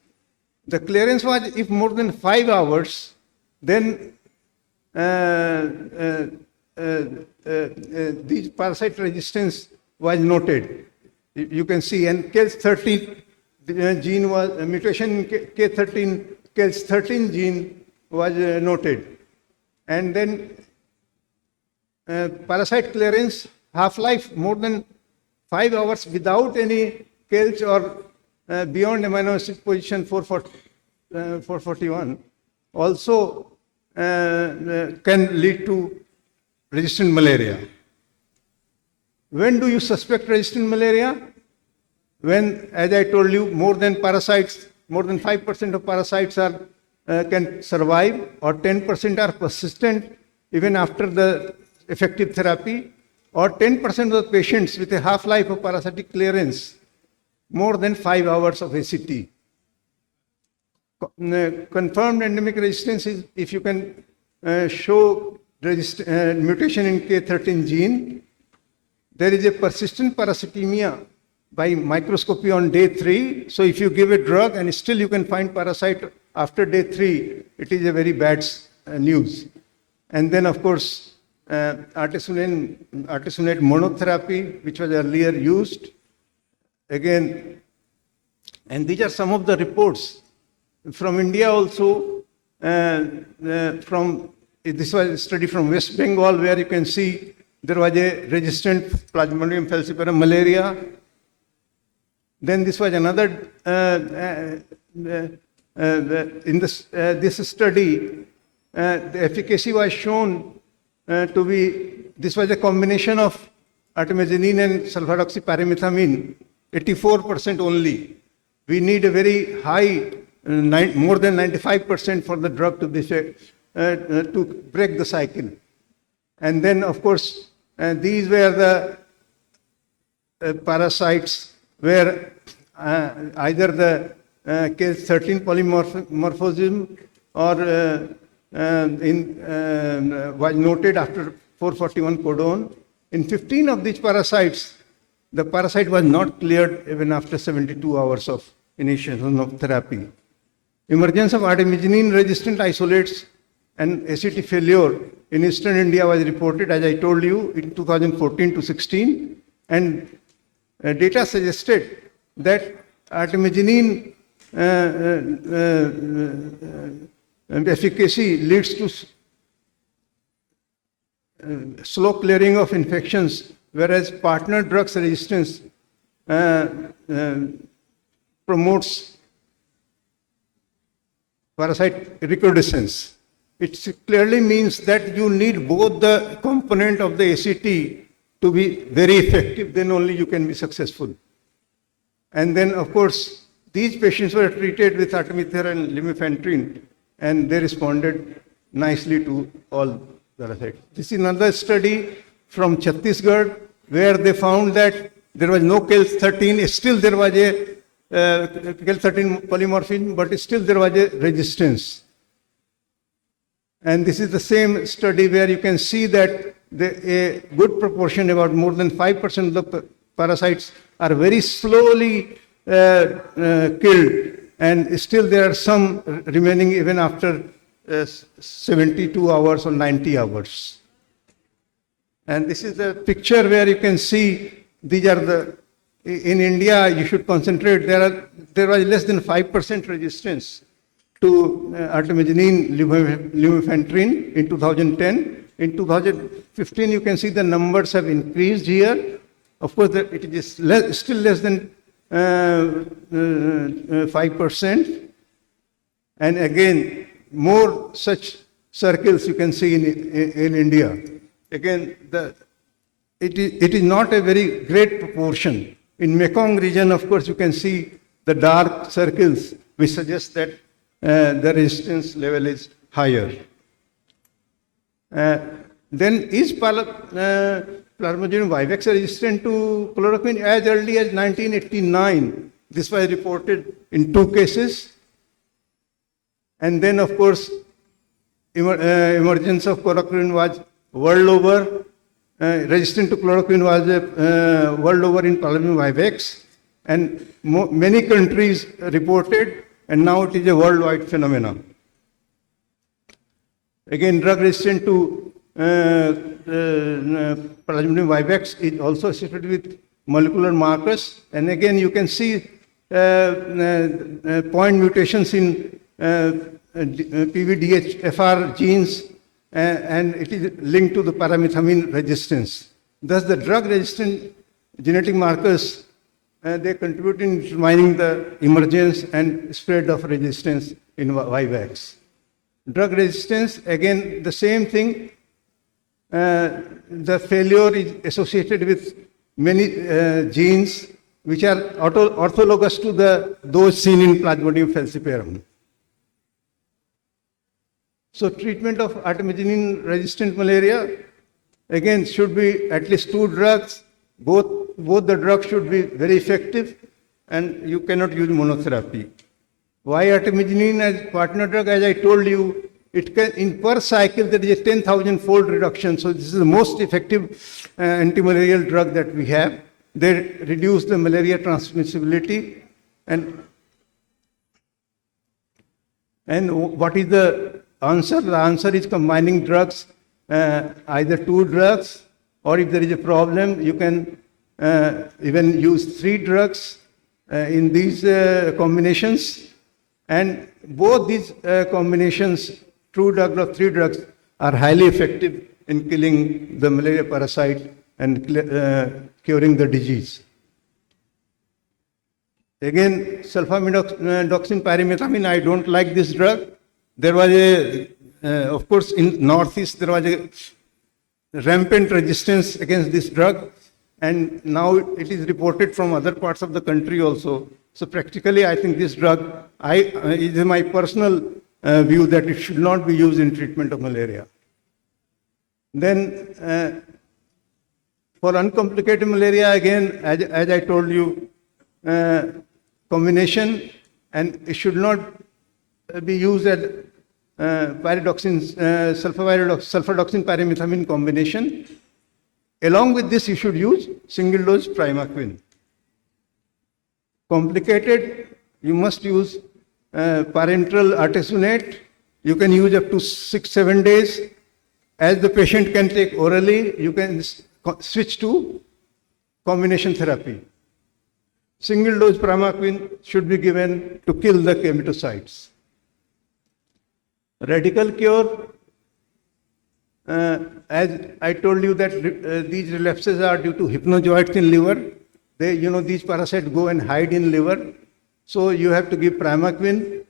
The clearance was, if more than 5 hours, then these parasite resistance was noted. You can see, and KELS13 gene was, mutation in KELS13 gene was noted. And then parasite clearance, half-life more than 5 hours without any KELS or beyond amino acid position 441 also can lead to resistant malaria. When do you suspect resistant malaria? When, as I told you, more than 5% of parasites are can survive, or 10% are persistent even after the effective therapy, or 10% of the patients with a half-life of parasitic clearance more than 5 hours of ACT. Confirmed endemic resistance is if you can show mutation in K13 gene. There is a persistent parasitemia by microscopy on day 3. So if you give a drug and still you can find parasite after day 3, it is a very bad news. And then, of course, artesunate monotherapy, which was earlier used. Again, and these are some of the reports from India also. This was a study from West Bengal, where you can see there was a resistant Plasmodium falciparum malaria. Then this was another this study, the efficacy was shown to be, this was a combination of artemisinin and sulfadoxypyrimethamine, 84% only. We need a very high, more than 95% for the drug to be to break the cycle. And then, of course, these were the parasites where either the case 13 polymorphism or was noted after 441 codon. In 15 of these parasites, the parasite was not cleared even after 72 hours of initiation of therapy. Emergence of artemisinin resistant isolates and ACT failure in eastern India was reported, as I told you, in 2014 to 16, and data suggested that artemisinin efficacy leads to slow clearing of infections, whereas partner drugs resistance promotes parasite recrudescence. It clearly means that you need both the component of the ACT to be very effective, then only you can be successful. And then, of course, these patients were treated with artemether and lumefantrine, and they responded nicely to all parasites. This is another study from Chhattisgarh, where they found that there was no KEL-13, still there was a KEL-13 polymorphism, but still there was a resistance. And this is the same study where you can see that a good proportion, about more than 5% of the parasites, are very slowly killed, and still there are some remaining even after 72 hours or 90 hours. And this is a picture where you can see these are the, in India you should concentrate, there was less than 5% resistance to artemisinin lumefantrine in 2010. In 2015 you can see the numbers have increased here. Of course it is still less than 5%. And again, more such circles you can see in India. Again, it is not a very great proportion. In Mekong region, of course, you can see the dark circles, which suggest that the resistance level is higher. Then is Plasmodium vivax resistant to chloroquine? As early as 1989, this was reported in 2 cases. And then, of course, emergence of chloroquine was world over. Resistant to chloroquine was world over in Plasmodium vivax. And many countries reported, and now it is a worldwide phenomenon. Again, drug resistant to Plasmodium vivax is also associated with molecular markers. And again, you can see point mutations in PVDH-FR genes, and it is linked to the paramethamine resistance. Thus, the drug-resistant genetic markers, they contribute in determining the emergence and spread of resistance in vivax. Drug resistance, again, the same thing. The failure is associated with many genes which are orthologous to those seen in Plasmodium falciparum. So treatment of artemisinin resistant malaria, again, should be at least 2 drugs. Both the drugs should be very effective, and you cannot use monotherapy. Why artemisinin as partner drug? As I told you, it can, in per cycle, there is a 10,000-fold reduction. So this is the most effective anti-malarial drug that we have. They reduce the malaria transmissibility. And what is the answer? The answer is combining drugs, either 2 drugs, or if there is a problem, you can even use 3 drugs in these combinations. And both these combinations, 2 drugs or 3 drugs, are highly effective in killing the malaria parasite and curing the disease. Again, sulfadoxine pyrimethamine, I don't like this drug. There was of course, in Northeast, there was a rampant resistance against this drug, and now it is reported from other parts of the country also. So practically, I think this drug, it is my personal view that it should not be used in treatment of malaria. Then, for uncomplicated malaria, again, as I told you, combination, and it should not be used as sulfadoxine pyrimethamine combination. Along with this, you should use single dose primaquine. Complicated, you must use parenteral artesunate. You can use up to 6-7 days. As the patient can take orally, you can switch to combination therapy. Single dose primaquine should be given to kill the keratinocytes. Radical cure, as I told you that these relapses are due to hypnozoites in liver. These parasites go and hide in liver. So you have to give primaquine,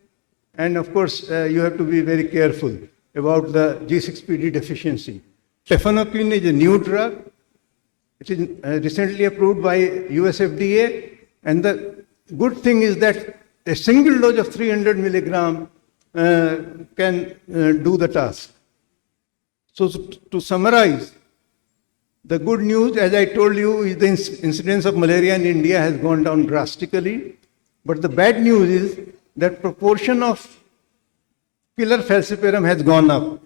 and of course you have to be very careful about the G6PD deficiency. Tefenoquine is a new drug. It is recently approved by US FDA, and the good thing is that a single dose of 300 milligram can do the task. So to summarize, the good news, as I told you, is the incidence of malaria in India has gone down drastically. But the bad news is that proportion of killer falciparum has gone up,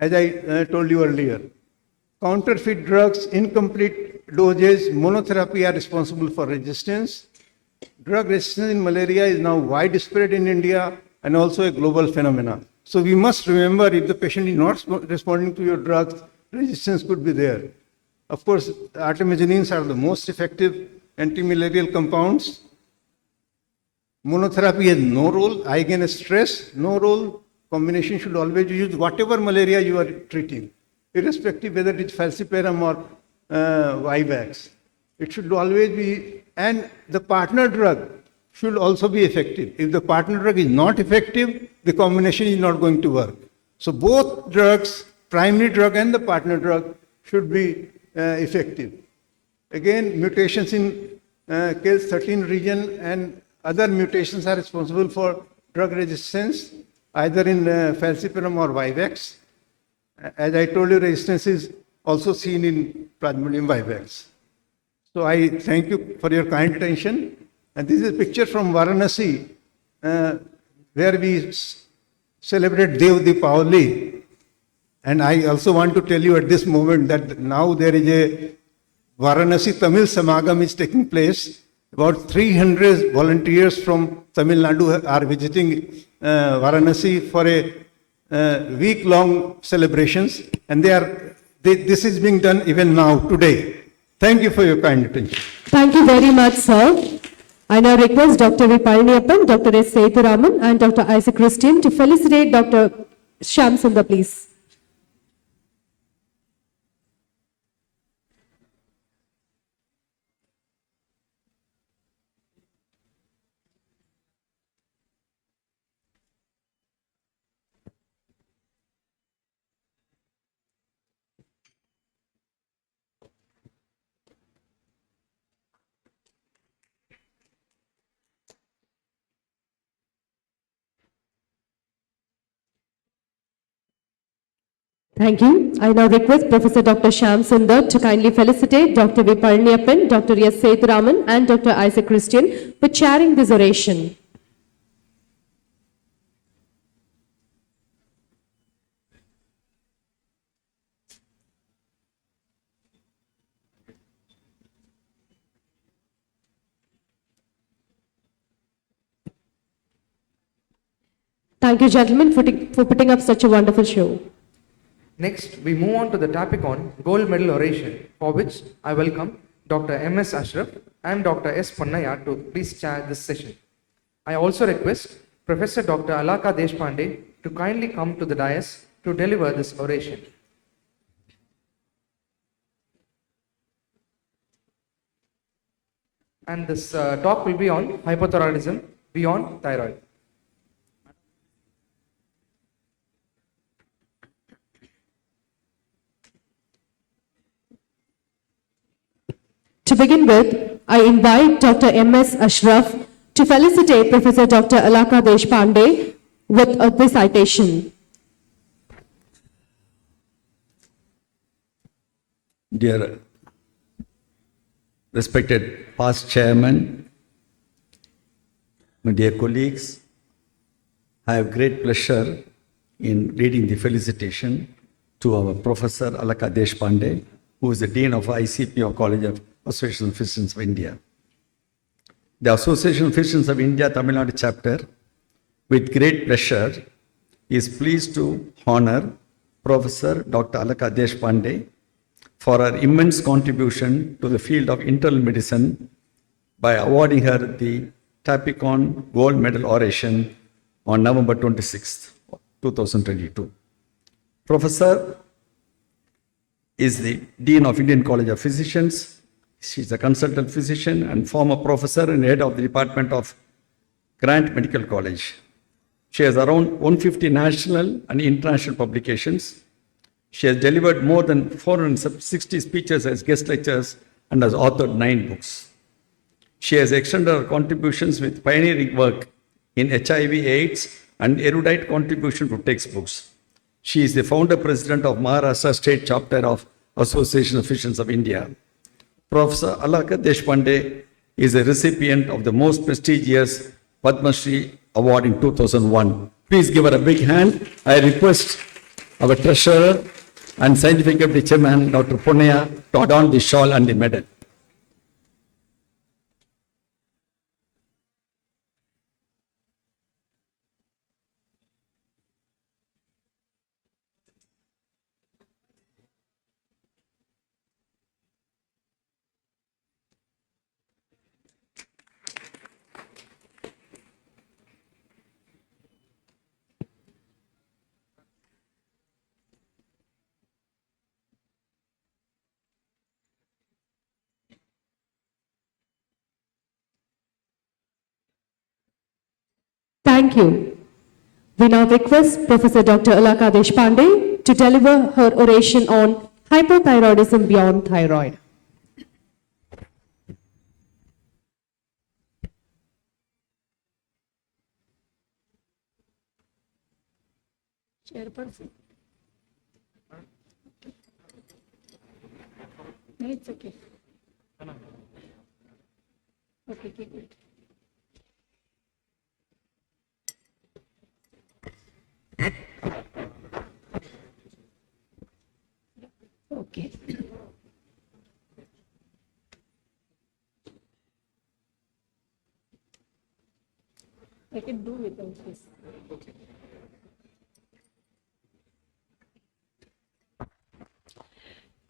as I told you earlier. Counterfeit drugs, incomplete doses, monotherapy are responsible for resistance. Drug resistance in malaria is now widespread in India and also a global phenomenon. So we must remember, if the patient is not responding to your drugs, resistance could be there. Of course, artemisinin are the most effective antimalarial compounds. Monotherapy has no role. Against stress, no role. Combination should always be used, whatever malaria you are treating, irrespective whether it is falciparum or Vivax. It should always be, and the partner drug should also be effective. If the partner drug is not effective, the combination is not going to work. So both drugs, primary drug and the partner drug, should be effective. Again, mutations in KILS13 region and other mutations are responsible for drug resistance, either in falciparum or Vivax. As I told you, resistance is also seen in Plasmodium vivax. So I thank you for your kind attention. And this is a picture from Varanasi, where we celebrate Dev Deepavali. And I also want to tell you at this moment that now there is a Varanasi Tamil Samagam is taking place. About 300 volunteers from Tamil Nadu are visiting Varanasi for a week-long celebrations. And this is being done even now, today. Thank you for your kind attention. Thank you very much, sir. I now request Dr. V. Palaniappan, Dr. S. Sethuraman, and Dr. Isaac Christian to felicitate Dr. Shyam Sundar, please. Thank you. I now request Professor Dr. Shyam Sundar to kindly felicitate Dr. V. Palaniappan, Dr. S. Sethuraman, and Dr. Isaac Christian for chairing this oration. Thank you, gentlemen, for putting up such a wonderful show. Next, we move on to the Tapicon Gold Medal Oration, for which I welcome Dr. M.S. Ashraf and Dr. S. Pannaya to please chair this session. I also request Professor Dr. Alaka Deshpande to kindly come to the dais to deliver this oration. and this talk will be on hypothyroidism beyond thyroid. To begin with, I invite Dr. M.S. Ashraf to felicitate Professor Dr. Alaka Deshpande with this citation. Dear respected past chairman, my dear colleagues, I have great pleasure in reading the felicitation to our Professor Alaka Deshpande, who is the Dean of ICP of College of Association of Physicians of India. The Association of Physicians of India Tamil Nadu chapter, with great pleasure, is pleased to honor Professor Dr. Alaka Deshpande for her immense contribution to the field of internal medicine by awarding her the Tapicon Gold Medal Oration on November 26, 2022. Professor is the Dean of Indian College of Physicians. She is a consultant physician and former professor and head of the Department of Grant Medical College. She has around 150 national and international publications. She has delivered more than 460 speeches as guest lectures and has authored 9 books. She has extended her contributions with pioneering work in HIV/AIDS and erudite contribution to textbooks. She is the founder president of Maharashtra State Chapter of Association of Physicians of India. Professor Alaka Deshpande is a recipient of the most prestigious Padma Shri Award in 2001. Please give her a big hand. I request our treasurer and scientific committee chairman, Dr. Punnaya, to adorn the shawl and the medal. Thank you. We now request Professor Dr. Alaka Deshpande to deliver her oration on hypothyroidism beyond thyroid. Chairperson. No, it's okay. Okay, keep it. Okay. I can do without this. Okay.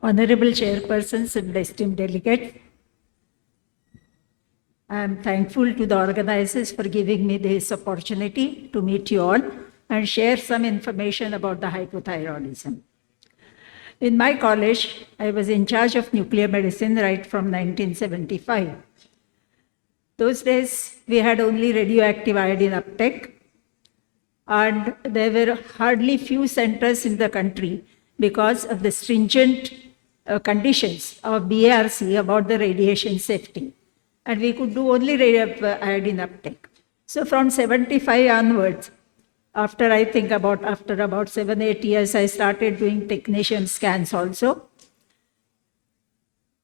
Honorable chairpersons and esteemed delegates, I am thankful to the organizers for giving me this opportunity to meet you all and share some information about the hypothyroidism. In my college, I was in charge of nuclear medicine right from 1975. Those days, we had only radioactive iodine uptake, and there were hardly few centers in the country because of the stringent conditions of BARC about the radiation safety. And we could do only radioactive iodine uptake. So from 75 onwards, after about 7-8 years, I started doing technetium scans also.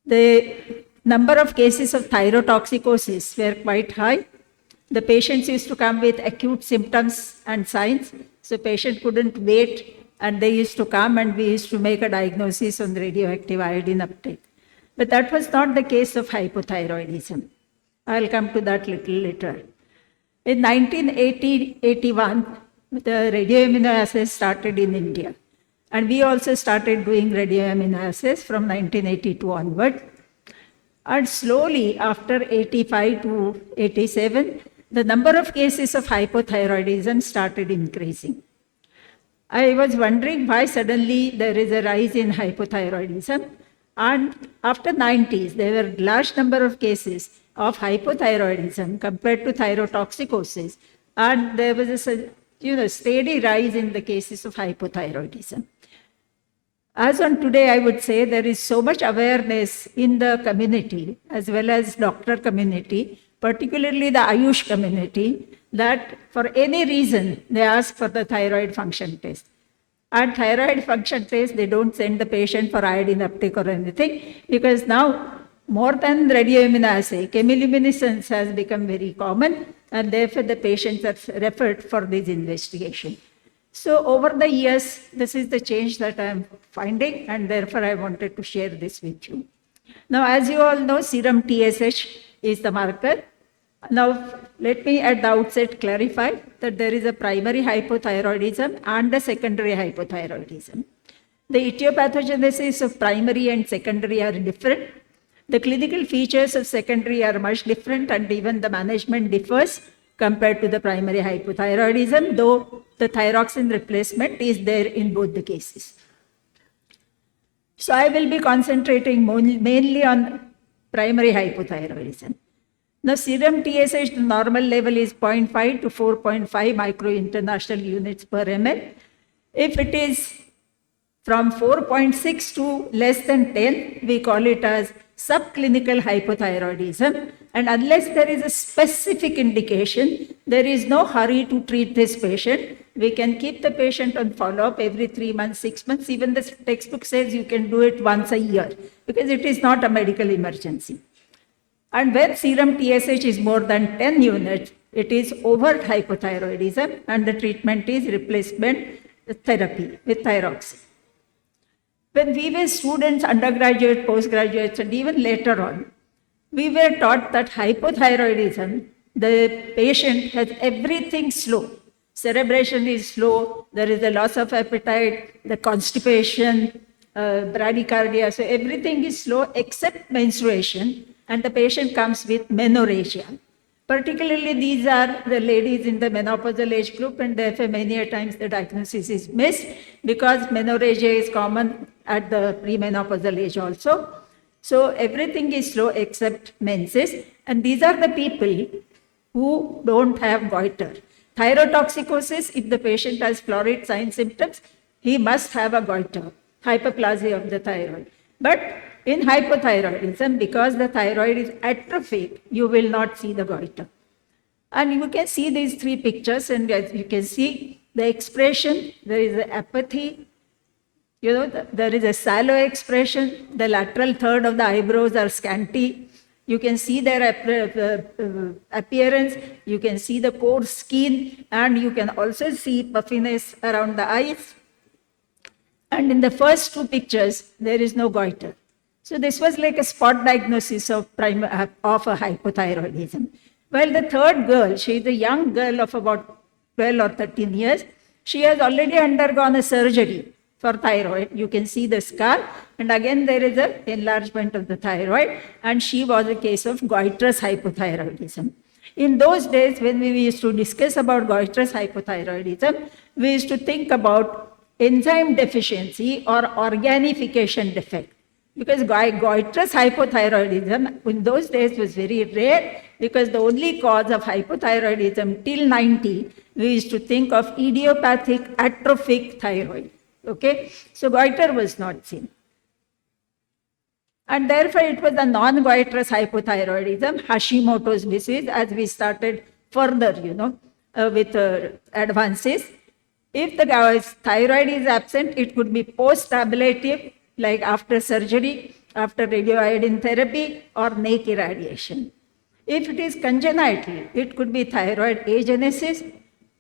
The number of cases of thyrotoxicosis were quite high. The patients used to come with acute symptoms and signs, so patient couldn't wait, and they used to come and we used to make a diagnosis on radioactive iodine uptake. But that was not the case of hypothyroidism. I'll come to that little later. In 1980-81, the radioimmunoassays started in India. And we also started doing radioimmunoassays from 1982 onward. And slowly, after 85 to 87, the number of cases of hypothyroidism started increasing. I was wondering why suddenly there is a rise in hypothyroidism. And after 90s, there were large number of cases of hypothyroidism compared to thyrotoxicosis, and there was a steady rise in the cases of hypothyroidism. As on today, I would say there is so much awareness in the community as well as doctor community, particularly the Ayush community, that for any reason they ask for the thyroid function test. And thyroid function test, they don't send the patient for iodine uptake or anything, because now more than radioimmunoassay, chemiluminescence has become very common, and therefore the patients are referred for this investigation. So over the years, this is the change that I'm finding, and therefore I wanted to share this with you. Now, as you all know, serum TSH is the marker. Now, let me at the outset clarify that there is a primary hypothyroidism and a secondary hypothyroidism. The etiopathogenesis of primary and secondary are different. The clinical features of secondary are much different, and even the management differs compared to the primary hypothyroidism, though the thyroxine replacement is there in both the cases. So I will be concentrating mainly on primary hypothyroidism. Now, serum TSH, the normal level is 0.5 to 4.5 micro-international units per ml. If it is from 4.6 to less than 10, we call it as subclinical hypothyroidism. And unless there is a specific indication, there is no hurry to treat this patient. We can keep the patient on follow-up every 3 months, 6 months. Even the textbook says you can do it once a year, because it is not a medical emergency. And when serum TSH is more than 10 units, it is overt hypothyroidism, and the treatment is replacement therapy with thyroxine. When we were students, undergraduate, postgraduates, and even later on, we were taught that hypothyroidism, the patient has everything slow. Cerebration is slow, there is a loss of appetite, the constipation, bradycardia, so everything is slow except menstruation, and the patient comes with menorrhagia. Particularly, these are the ladies in the menopausal age group, and therefore many a times the diagnosis is missed, because menorrhagia is common at the premenopausal age also. So everything is slow except menses, and these are the people who don't have goiter. Thyrotoxicosis, if the patient has florid sign symptoms, he must have a goiter, hyperplasia of the thyroid. But in hypothyroidism, because the thyroid is atrophic, you will not see the goiter. And you can see these three pictures, and as you can see the expression, there is the apathy, there is a sallow expression, the lateral third of the eyebrows are scanty. You can see their appearance, you can see the coarse skin, and you can also see puffiness around the eyes. And in the first two pictures, there is no goiter. So this was like a spot diagnosis of a hypothyroidism. Well, the third girl, she is a young girl of about 12 or 13 years. She has already undergone a surgery for thyroid. You can see the scar, and again there is an enlargement of the thyroid, and she was a case of goitrous hypothyroidism. In those days, when we used to discuss about goitrous hypothyroidism, we used to think about enzyme deficiency or organification defect. Because goitrous hypothyroidism in those days was very rare, because the only cause of hypothyroidism till 90, we used to think of idiopathic atrophic thyroid. Okay, so goiter was not seen. And therefore it was a non-goitrous hypothyroidism, Hashimoto's disease, as we started further, with advances. If the thyroid is absent, it could be post-ablative, like after surgery, after radioiodine therapy, or NAC irradiation. If it is congenital, it could be thyroid agenesis.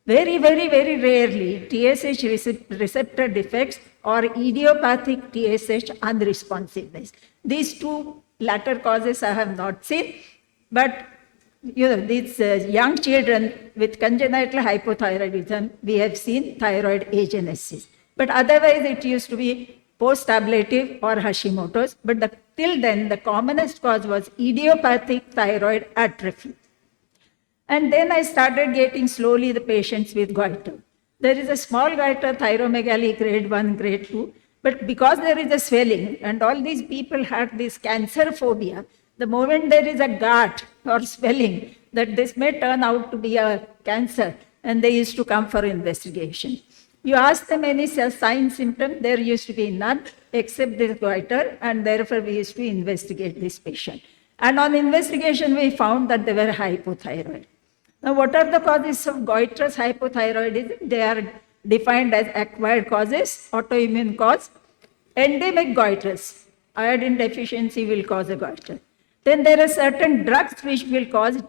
Very, very, very rarely, TSH receptor defects or idiopathic TSH unresponsiveness. These two latter causes I have not seen, but these young children with congenital hypothyroidism, we have seen thyroid agenesis. But otherwise, it used to be post-ablative or Hashimoto's, but till then, the commonest cause was idiopathic thyroid atrophy. And then I started getting slowly the patients with goiter. There is a small goiter, thyromegaly grade 1, grade 2, but because there is a swelling, and all these people had this cancer phobia, The moment there is a gut or swelling, that this may turn out to be a cancer, and they used to come for investigation. You ask them any sign, symptom, there used to be none except this goiter, and therefore we used to investigate this patient. And on investigation, we found that they were hypothyroid. Now, what are the causes of goitrous hypothyroidism? They are defined as acquired causes, autoimmune cause, endemic goitrous. Iodine deficiency will cause a goiter. Then there are certain drugs which will cause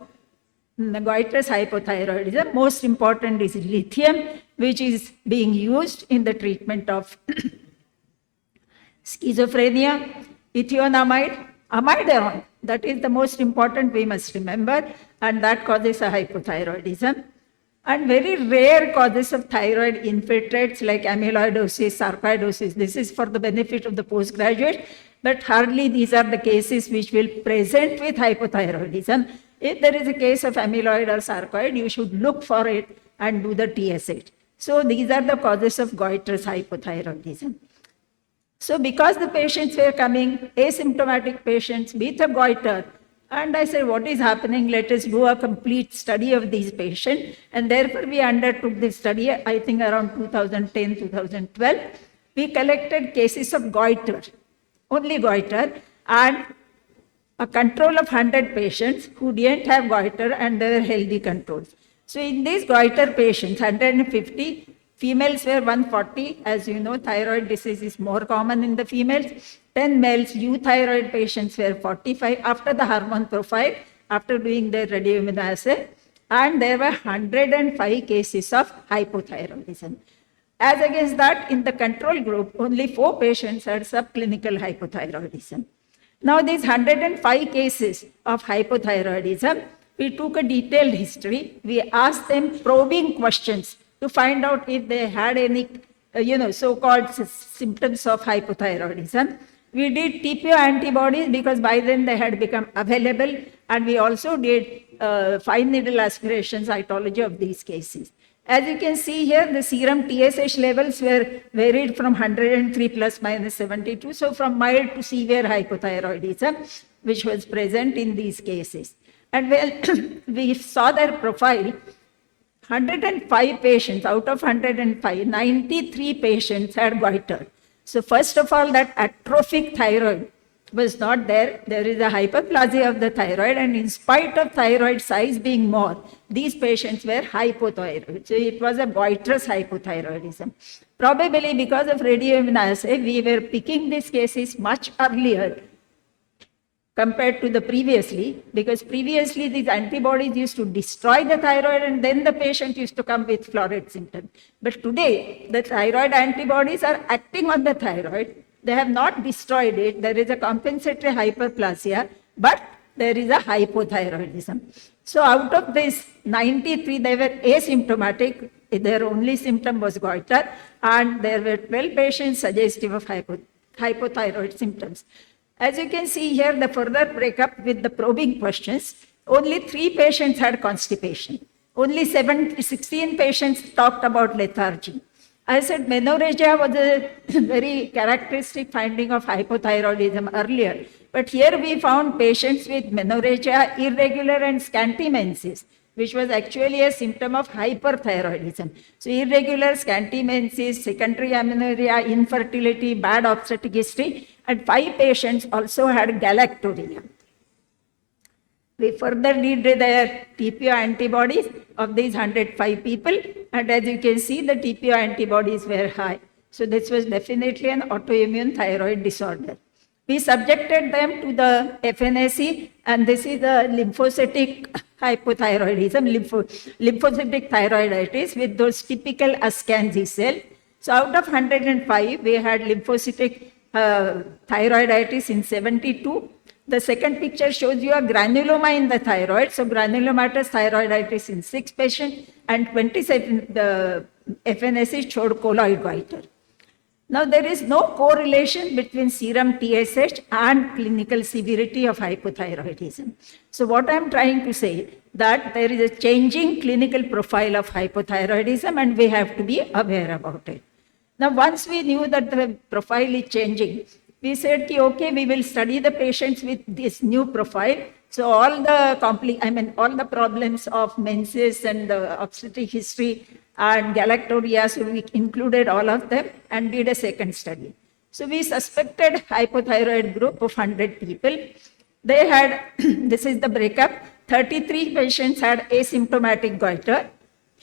goitrous hypothyroidism. Most important is lithium, which is being used in the treatment of schizophrenia, ethionamide, amiodarone. That is the most important, we must remember, and that causes a hypothyroidism. And very rare causes of thyroid infiltrates like amyloidosis, sarcoidosis. This is for the benefit of the postgraduate, but hardly these are the cases which will present with hypothyroidism. If there is a case of amyloid or sarcoid, you should look for it and do the TSH. So these are the causes of goitrous hypothyroidism. So because the patients were coming, asymptomatic patients with a goiter, and I said, what is happening? Let us do a complete study of these patients. And therefore, we undertook this study, I think around 2010, 2012. We collected cases of goiter, only goiter, and a control of 100 patients who didn't have goiter, and they were healthy controls. So in these goiter patients, 150, females were 140. As you know, thyroid disease is more common in the females. 10 males, euthyroid patients were 45 after the hormone profile, after doing their radioimmunoassay, and there were 105 cases of hypothyroidism. As against that, in the control group, only 4 patients had subclinical hypothyroidism. Now, these 105 cases of hypothyroidism, we took a detailed history. We asked them probing questions to find out if they had any, so-called symptoms of hypothyroidism. We did TPO antibodies because by then they had become available, and we also did fine needle aspiration cytology of these cases. As you can see here, the serum TSH levels were varied from 103 plus minus 72, so from mild to severe hypothyroidism, which was present in these cases. And when we saw their profile, 105 patients out of 105, 93 patients had goiter. So first of all, that atrophic thyroid was not there. There is a hyperplasia of the thyroid, and in spite of thyroid size being more, these patients were hypothyroid. So it was a goitrous hypothyroidism. Probably because of radioimmunoassay, we were picking these cases much earlier compared to the previously, because previously these antibodies used to destroy the thyroid and then the patient used to come with florid symptoms. But today, the thyroid antibodies are acting on the thyroid. They have not destroyed it. There is a compensatory hyperplasia, but there is a hypothyroidism. So out of this 93, they were asymptomatic. Their only symptom was goiter, and there were 12 patients suggestive of hypothyroid symptoms. As you can see here, the further breakup with the probing questions, only 3 patients had constipation. Only 16 patients talked about lethargy. I said menorrhagia was a very characteristic finding of hypothyroidism earlier. But here we found patients with menorrhagia, irregular and scanty menses, which was actually a symptom of hyperthyroidism. So irregular, scanty menses, secondary amenorrhea, infertility, bad obstetric history, and 5 patients also had galactorrhea. We further did their TPO antibodies of these 105 people, and as you can see, the TPO antibodies were high. So this was definitely an autoimmune thyroid disorder. We subjected them to the FNAC, and this is a lymphocytic hypothyroidism, lymphocytic thyroiditis with those typical Ascanzi cells. So out of 105, we had lymphocytic thyroiditis in 72. The second picture shows you a granuloma in the thyroid. So granulomatous thyroiditis in 6 patients, and 27, the FNAC showed colloid goiter. Now, there is no correlation between serum TSH and clinical severity of hypothyroidism. So what I'm trying to say, that there is a changing clinical profile of hypothyroidism, and we have to be aware about it. Now, once we knew that the profile is changing, we said, ki, okay, we will study the patients with this new profile. So all the all the problems of menses and the obstetric history and galactorrhea, so we included all of them and did a second study. So we suspected hypothyroid group of 100 people. They had, this is the breakup, 33 patients had asymptomatic goiter.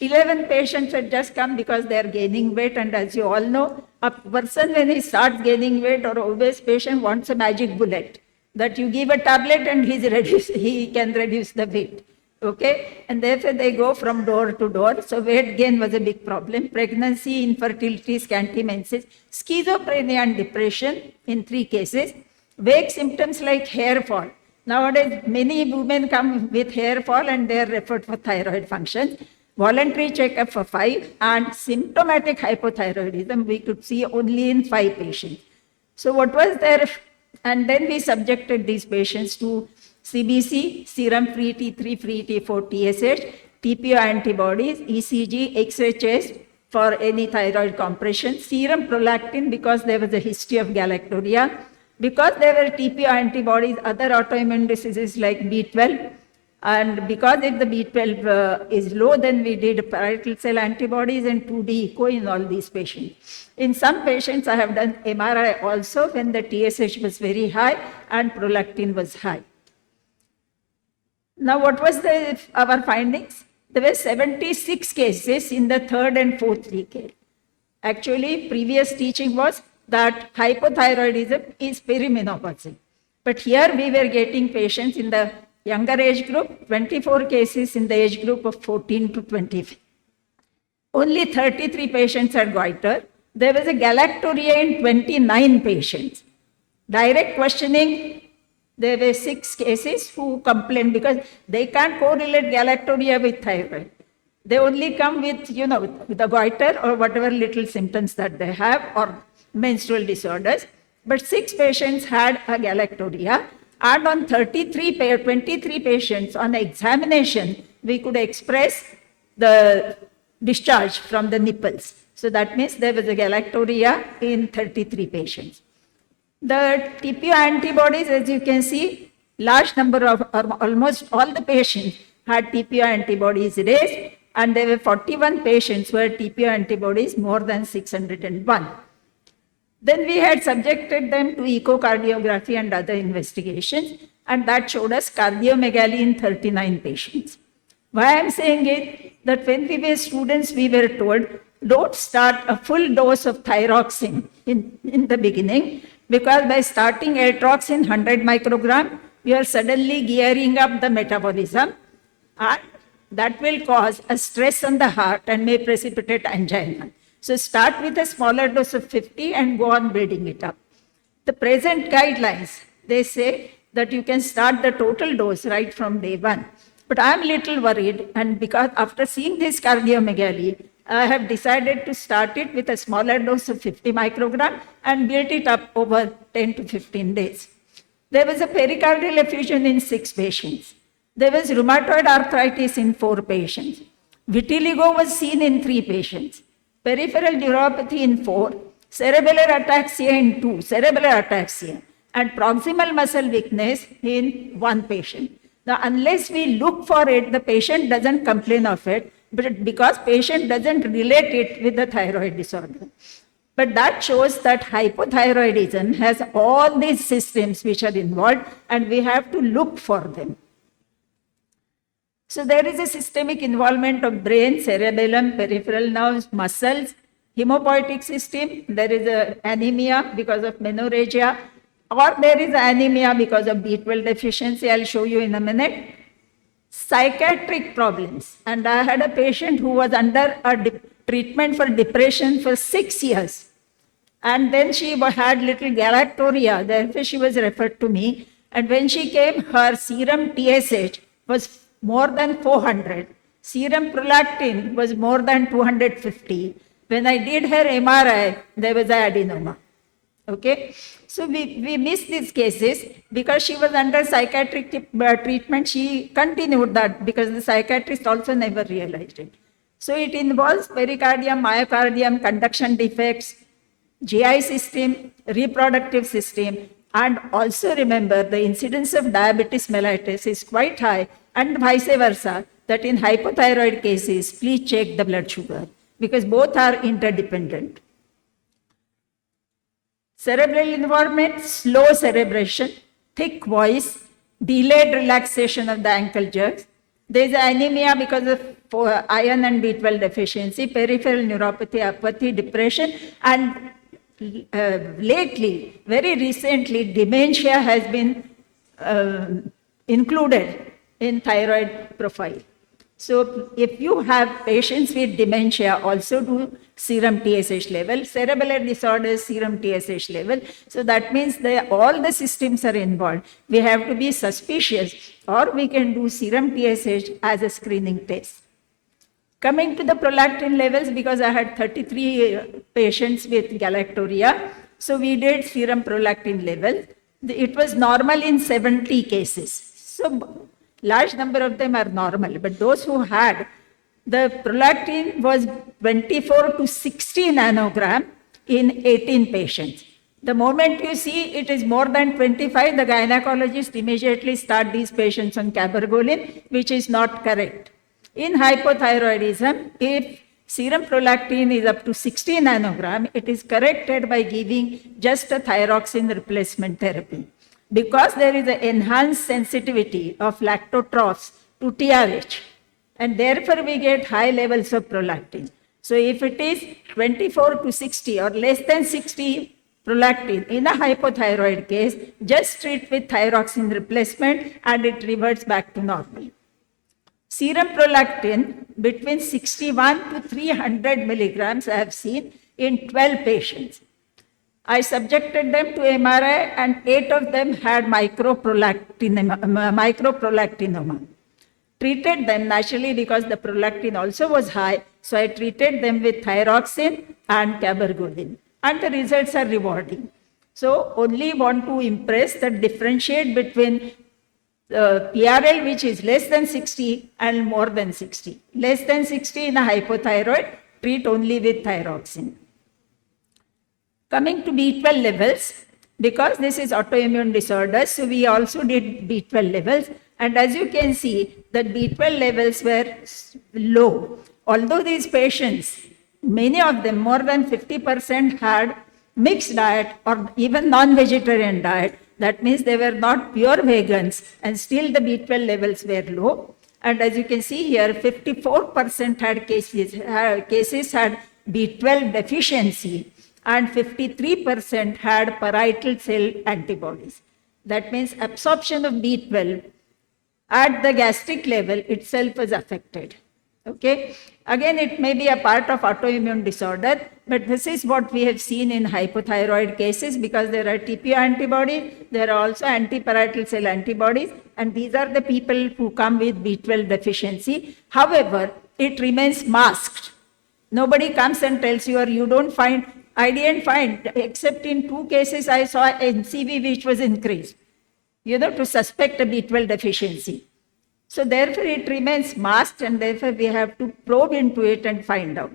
11 patients had just come because they are gaining weight, and as you all know, a person when he starts gaining weight or obese patient wants a magic bullet, that you give a tablet and he can reduce the weight. Okay, and therefore they go from door to door. So weight gain was a big problem. Pregnancy, infertility, scanty menses, schizophrenia and depression in 3 cases. Vague symptoms like hair fall. Nowadays, many women come with hair fall and they are referred for thyroid functions. Voluntary checkup for 5, and symptomatic hypothyroidism we could see only in 5 patients. So what was there? And then we subjected these patients to CBC, serum free T3, free T4, TSH, TPO antibodies, ECG, X-ray chest for any thyroid compression, serum prolactin because there was a history of galactorrhea, because there were TPO antibodies, other autoimmune diseases like B12, and because if the B12 is low, then we did parietal cell antibodies and 2D echo in all these patients. In some patients, I have done MRI also when the TSH was very high and prolactin was high. Now, what was our findings? There were 76 cases in the 3rd and 4th decade. Actually, previous teaching was that hypothyroidism is perimenopausal. But here we were getting patients in the younger age group, 24 cases in the age group of 14 to 25. Only 33 patients had goiter. There was a galactorrhea in 29 patients. Direct questioning, there were 6 cases who complained because they can't correlate galactorrhea with thyroid. They only come with, with the goiter or whatever little symptoms that they have or menstrual disorders. But 6 patients had a galactorrhea. And on 23 patients on examination, we could express the discharge from the nipples. So that means there was a galactorrhea in 33 patients. The TPO antibodies, as you can see, large number of, almost all the patients had TPO antibodies raised, and there were 41 patients who had TPO antibodies more than 601. Then we had subjected them to echocardiography and other investigations, and that showed us cardiomegaly in 39 patients. Why I'm saying it, that when we were students, we were told, don't start a full dose of thyroxine in the beginning, because by starting atroxin 100 microgram, you are suddenly gearing up the metabolism, and that will cause a stress on the heart and may precipitate angina. So start with a smaller dose of 50 and go on building it up. The present guidelines, they say that you can start the total dose right from day 1. But I'm a little worried, and because after seeing this cardiomegaly, I have decided to start it with a smaller dose of 50 microgram and build it up over 10 to 15 days. There was a pericardial effusion in 6 patients. There was rheumatoid arthritis in 4 patients. Vitiligo was seen in 3 patients. Peripheral neuropathy in 4, cerebellar ataxia in 2, cerebellar ataxia, and proximal muscle weakness in 1 patient. Now, unless we look for it, the patient doesn't complain of it, but because patient doesn't relate it with the thyroid disorder. But that shows that hypothyroidism has all these systems which are involved, and we have to look for them. So there is a systemic involvement of brain, cerebellum, peripheral nerves, muscles, hemopoietic system. There is anemia because of menorrhagia, or there is anemia because of B12 deficiency. I'll show you in a minute. Psychiatric problems. And I had a patient who was under a treatment for depression for 6 years. And then she had little galactorrhea. Therefore, she was referred to me. And when she came, her serum TSH was more than 400. Serum prolactin was more than 250. When I did her MRI, there was an adenoma. Okay, so we missed these cases because she was under psychiatric treatment. She continued that because the psychiatrist also never realized it. So it involves pericardium, myocardium, conduction defects, GI system, reproductive system, and also remember the incidence of diabetes mellitus is quite high, and vice versa, that in hypothyroid cases, please check the blood sugar because both are interdependent. Cerebral involvement, slow cerebration, thick voice, delayed relaxation of the ankle jerks. There is anemia because of iron and B12 deficiency, peripheral neuropathy, apathy, depression, and lately, very recently, dementia has been included in thyroid profile. So if you have patients with dementia, also do serum TSH level, cerebellar disorders, serum TSH level. So that means all the systems are involved. We have to be suspicious, or we can do serum TSH as a screening test. Coming to the prolactin levels, because I had 33 patients with galactorrhea, so we did serum prolactin level. It was normal in 70 cases. So large number of them are normal, but those who had, the prolactin was 24 to 60 nanogram in 18 patients. The moment you see it is more than 25, the gynecologist immediately start these patients on cabergoline, which is not correct. In hypothyroidism, if serum prolactin is up to 60 nanogram, it is corrected by giving just a thyroxine replacement therapy, because there is an enhanced sensitivity of lactotrophs to TRH, and therefore we get high levels of prolactin. So if it is 24 to 60 or less than 60 prolactin in a hypothyroid case, just treat with thyroxine replacement and it reverts back to normal. Serum prolactin between 61 to 300 milligrams I have seen in 12 patients. I subjected them to MRI and 8 of them had microprolactinoma. Treated them naturally because the prolactin also was high, so I treated them with thyroxine and cabergoline, and the results are rewarding. So only want to impress that differentiate between PRL, which is less than 60 and more than 60. Less than 60 in a hypothyroid, treat only with thyroxine. Coming to B12 levels, because this is autoimmune disorder, so we also did B12 levels. And as you can see, the B12 levels were low. Although these patients, many of them, more than 50% had mixed diet or even non-vegetarian diet. That means they were not pure vegans, and still the B12 levels were low. And as you can see here, 54% had cases had B12 deficiency, and 53% had parietal cell antibodies. That means absorption of B12 at the gastric level itself is affected. Okay. Again, it may be a part of autoimmune disorder, but this is what we have seen in hypothyroid cases, because there are TPO antibodies, there are also antiparietal cell antibodies, and these are the people who come with B12 deficiency. However, it remains masked. Nobody comes and tells you, or you don't find, I didn't find, except in 2 cases I saw NCV which was increased, to suspect a B12 deficiency. So therefore it remains masked, and therefore we have to probe into it and find out.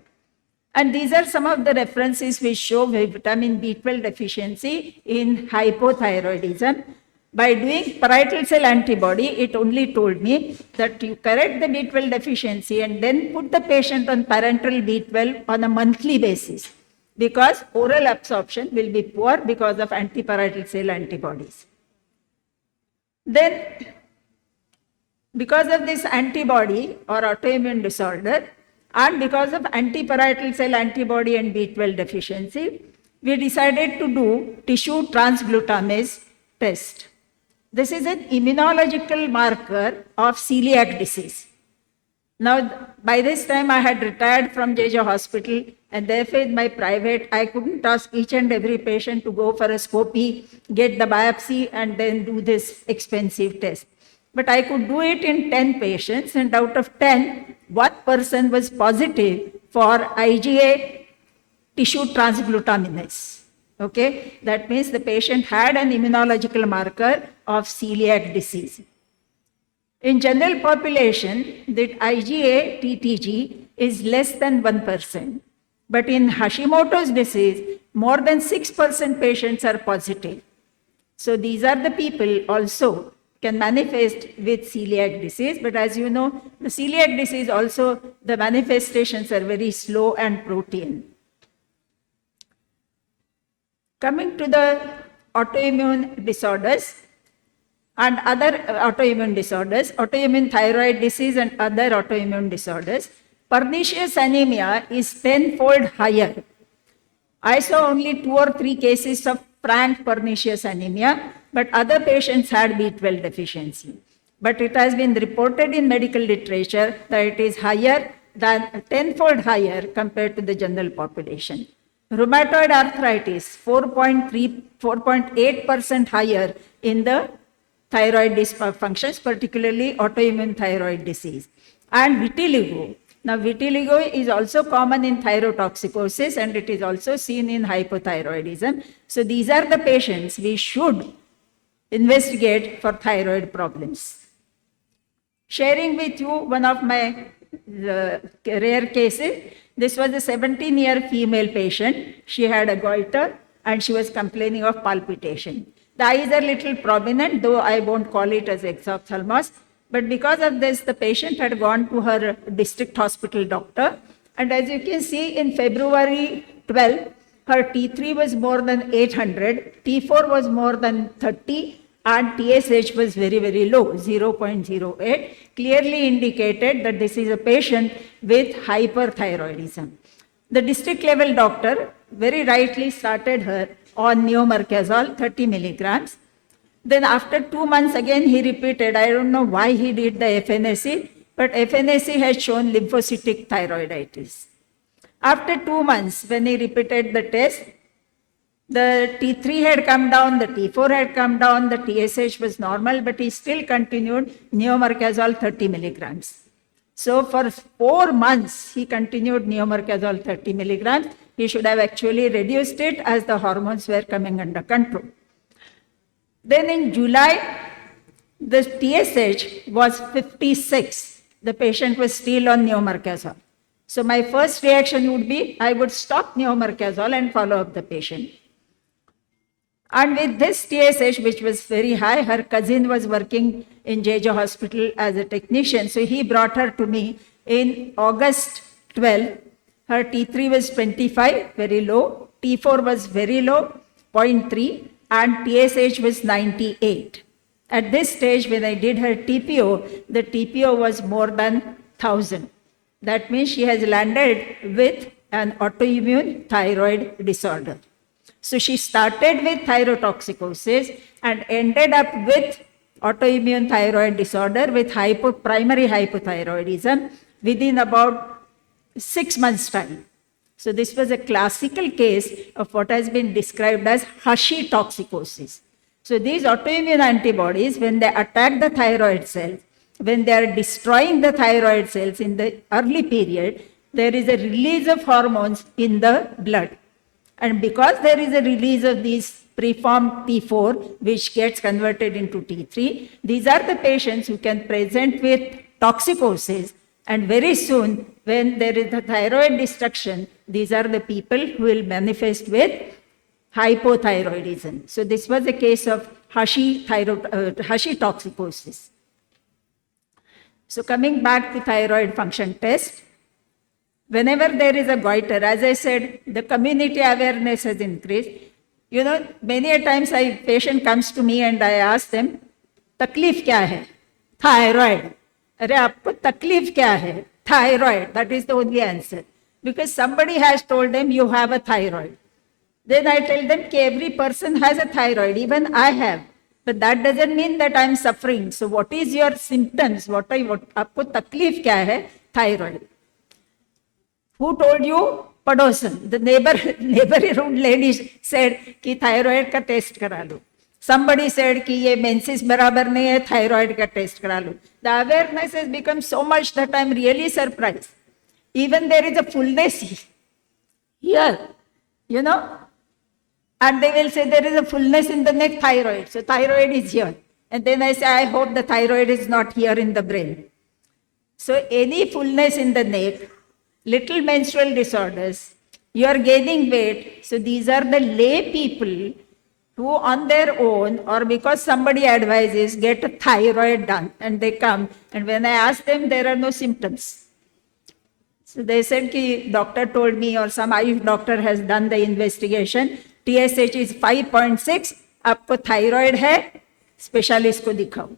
And these are some of the references which show vitamin B12 deficiency in hypothyroidism. By doing parietal cell antibody, it only told me that you correct the B12 deficiency and then put the patient on parenteral B12 on a monthly basis, because oral absorption will be poor because of antiparietal cell antibodies. Then, because of this antibody or autoimmune disorder, and because of antiparietal cell antibody and B12 deficiency, we decided to do tissue transglutamase test. This is an immunological marker of celiac disease. Now, by this time I had retired from JJ Hospital, and therefore in my private, I couldn't ask each and every patient to go for a scopy, get the biopsy, and then do this expensive test. But I could do it in 10 patients, and out of 10, 1 person was positive for IgA tissue transglutaminase. Okay, that means the patient had an immunological marker of celiac disease. In general population, the IgA TTG is less than 1%. But in Hashimoto's disease, more than 6% patients are positive. So these are the people also can manifest with celiac disease, but as you know, the celiac disease also, the manifestations are very slow and protein. Coming to the autoimmune disorders and other autoimmune disorders, autoimmune thyroid disease and other autoimmune disorders, pernicious anemia is 10-fold higher. I saw only 2 or 3 cases of frank pernicious anemia, but other patients had B12 deficiency. But it has been reported in medical literature that it is higher than 10-fold higher compared to the general population. Rheumatoid arthritis, 4.8% higher in the thyroid dysfunctions, particularly autoimmune thyroid disease. And vitiligo. Now, vitiligo is also common in thyrotoxicosis and it is also seen in hypothyroidism. So, these are the patients we should investigate for thyroid problems. Sharing with you one of my rare cases. This was a 17-year female patient. She had a goiter and she was complaining of palpitation. The eyes are little prominent, though I won't call it as exophthalmos. But because of this, the patient had gone to her district hospital doctor. And as you can see, in February 12, her T3 was more than 800, T4 was more than 30, and TSH was very, very low, 0.08, clearly indicated that this is a patient with hyperthyroidism. The district level doctor very rightly started her on neomercazole, 30 milligrams. Then after 2 months again he repeated, I don't know why he did the FNAC, but FNAC has shown lymphocytic thyroiditis. After 2 months, when he repeated the test, the T3 had come down, the T4 had come down, the TSH was normal, but he still continued neomercazole 30 milligrams. So for 4 months, he continued neomercazole 30 milligrams. He should have actually reduced it as the hormones were coming under control. Then in July, the TSH was 56. The patient was still on neomercazole. So my first reaction would be, I would stop neomercazole and follow up the patient. And with this TSH, which was very high, her cousin was working in JJ Hospital as a technician. So he brought her to me in August 12. Her T3 was 25, very low. T4 was very low, 0.3. And TSH was 98. At this stage, when I did her TPO, the TPO was more than 1,000. That means she has landed with an autoimmune thyroid disorder. So she started with thyrotoxicosis and ended up with autoimmune thyroid disorder with primary hypothyroidism within about 6 months' time. So this was a classical case of what has been described as Hashimotoxicosis. So these autoimmune antibodies, when they attack the thyroid cells, when they are destroying the thyroid cells in the early period, there is a release of hormones in the blood. And because there is a release of these preformed T4, which gets converted into T3, these are the patients who can present with toxicosis. And very soon, when there is a thyroid destruction, these are the people who will manifest with hypothyroidism. So this was a case of Hashimotoxicosis. So coming back to thyroid function test, whenever there is a goiter, as I said, the community awareness has increased. You know, many a times a patient comes to me and I ask them, "Taklif kya hai?" Thyroid. Arey, aapko taklif kya hai? Thyroid. That is the only answer. Because somebody has told them you have a thyroid. Then I tell them, every person has a thyroid, even I have. But that doesn't mean that I'm suffering. So what is your symptoms? Aapko taklif kya hai? Thyroid. Who told you? Padosan. The neighborhood lady said कि thyroid का test करा लो. Somebody said कि ये menses बराबर नहीं है, thyroid का test करा लो. The awareness has become so much that I'm really surprised. Even there is a fullness here, you know, and they will say there is a fullness in the neck, thyroid. So thyroid is here. And then I say, I hope the thyroid is not here in the brain. So any fullness in the neck, little menstrual disorders, you are gaining weight. So these are the lay people who on their own or because somebody advises get a thyroid done and they come, and when I ask them, there are no symptoms. So they said ki doctor told me or some Ayush doctor has done the investigation, TSH is 5.6, आपको thyroid है, specialist को दिखाओ.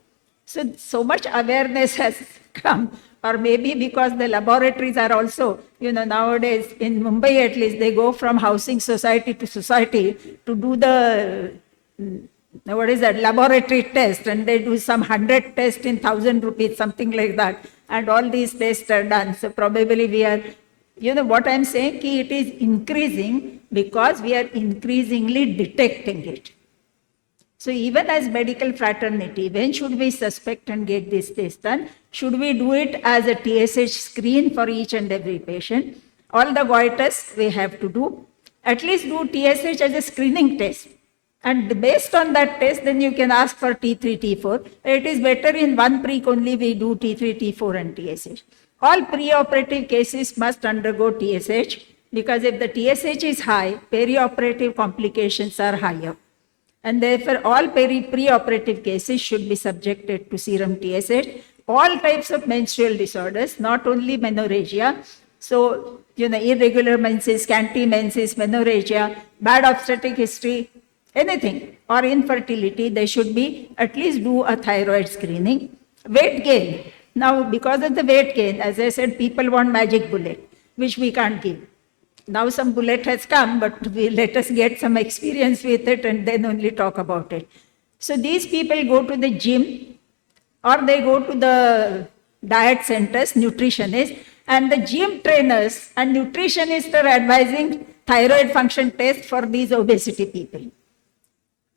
So much awareness has come, or maybe because the laboratories are also, nowadays in Mumbai at least, they go from housing society to society to do the, laboratory test, and they do some 100 tests in 1,000 rupees, something like that. And all these tests are done. So probably we are, what I'm saying, ki it is increasing because we are increasingly detecting it. So even as medical fraternity, when should we suspect and get this test done? Should we do it as a TSH screen for each and every patient? All the goiters we have to do. At least do TSH as a screening test. And based on that test, then you can ask for T3, T4. It is better in one prick only we do T3, T4 and TSH. All preoperative cases must undergo TSH because if the TSH is high, perioperative complications are higher. And therefore, all preoperative cases should be subjected to serum TSH. All types of menstrual disorders, not only menorrhagia. So, irregular menses, scanty menses, menorrhagia, bad obstetric history, anything, or infertility, they should be at least do a thyroid screening. Weight gain. Now, because of the weight gain, as I said, people want magic bullet, which we can't give. Now some bullet has come, but let us get some experience with it and then only talk about it. So these people go to the gym or they go to the diet centers, nutritionists, and the gym trainers and nutritionists are advising thyroid function test for these obesity people.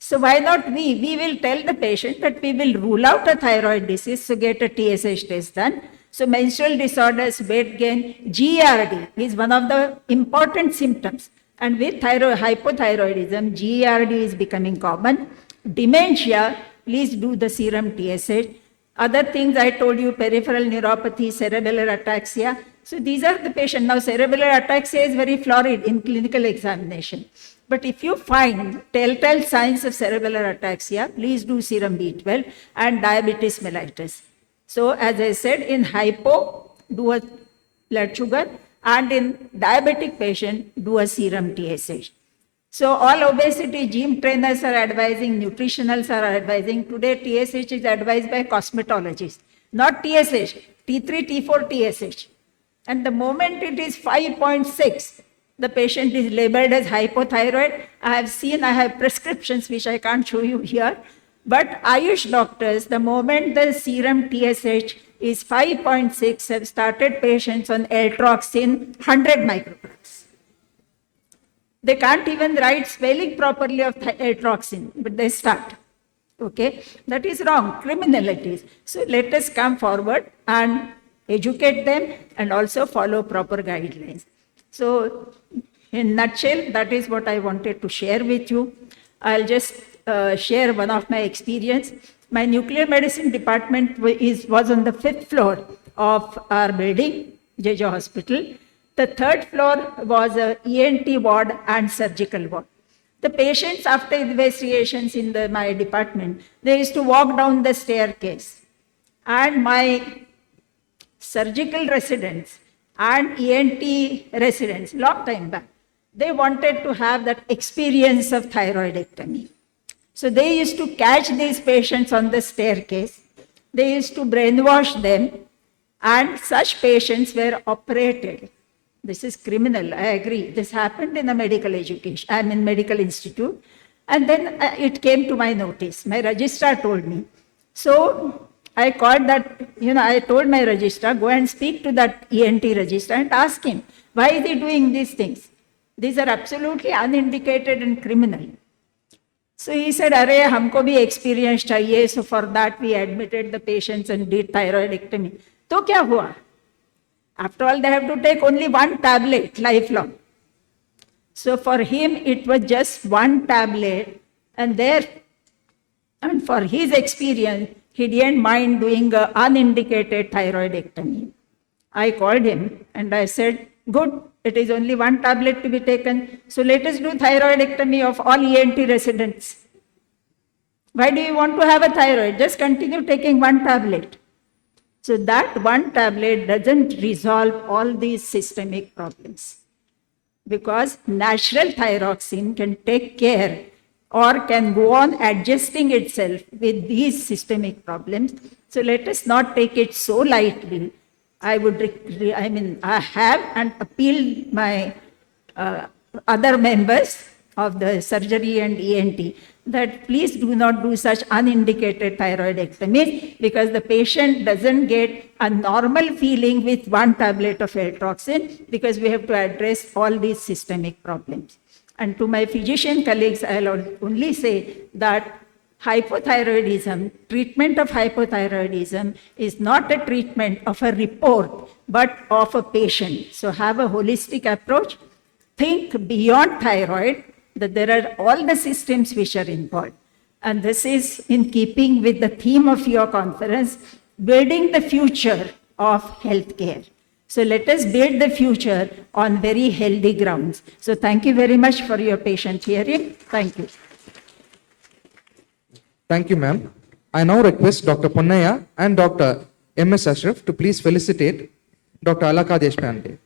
So why not we? We will tell the patient that we will rule out a thyroid disease, so get a TSH test done. So menstrual disorders, weight gain, GERD is one of the important symptoms. And with hypothyroidism, GERD is becoming common. Dementia, please do the serum TSH. Other things I told you, peripheral neuropathy, cerebellar ataxia. So these are the patients. Now cerebellar ataxia is very florid in clinical examination. But if you find telltale signs of cerebellar ataxia, please do serum B12 and diabetes mellitus. So as I said, in hypo, do a blood sugar, and in diabetic patient, do a serum TSH. So all obesity gym trainers are advising, nutritionals are advising. Today TSH is advised by cosmetologists, not TSH, T3, T4 TSH. And the moment it is 5.6, the patient is labeled as hypothyroid. I have prescriptions which I can't show you here. But Ayush doctors, the moment the serum TSH is 5.6, have started patients on L-troxin 100 micrograms. They can't even write spelling properly of L-troxin, but they start. Okay, that is wrong, criminal it is. So let us come forward and educate them and also follow proper guidelines. So in a nutshell, that is what I wanted to share with you. I'll just share one of my experience. My nuclear medicine department was on the 5th floor of our building, JJ Hospital. The 3rd floor was a ENT ward and surgical ward. The patients, after investigations in my department, they used to walk down the staircase. And my surgical residents and ENT residents, long time back, they wanted to have that experience of thyroidectomy. So they used to catch these patients on the staircase. They used to brainwash them, and such patients were operated. This is criminal, I agree. This happened in a medical education, I'm in medical institute. And then it came to my notice. My registrar told me. So I called that, I told my registrar, go and speak to that ENT registrar and ask him, why is he doing these things? These are absolutely unindicated and criminal. So he said, Arey, humko bhi experience chahiye. So for that we admitted the patients and did thyroidectomy. To kya hua? After all, they have to take only one tablet lifelong. So for him, it was just one tablet, and for his experience, he didn't mind doing an unindicated thyroidectomy. I called him and I said, Good, it is only one tablet to be taken. So let us do thyroidectomy of all ENT residents. Why do you want to have a thyroid? Just continue taking one tablet. So that one tablet doesn't resolve all these systemic problems, because natural thyroxine can take care or can go on adjusting itself with these systemic problems. So let us not take it so lightly. I have and appealed my other members of the surgery and ENT that please do not do such unindicated thyroidectomies, because the patient doesn't get a normal feeling with one tablet of L-toxin, because we have to address all these systemic problems. And to my physician colleagues, I'll only say that hypothyroidism, treatment of hypothyroidism is not a treatment of a report, but of a patient. So have a holistic approach. Think beyond thyroid, that there are all the systems which are involved. And this is in keeping with the theme of your conference, building the future of healthcare. So let us build the future on very healthy grounds. So thank you very much for your patient hearing. Thank you. Thank you, ma'am. I now request Dr. Ponnaya and Dr. M.S. Ashraf to please felicitate Dr. Alaka Deshpande.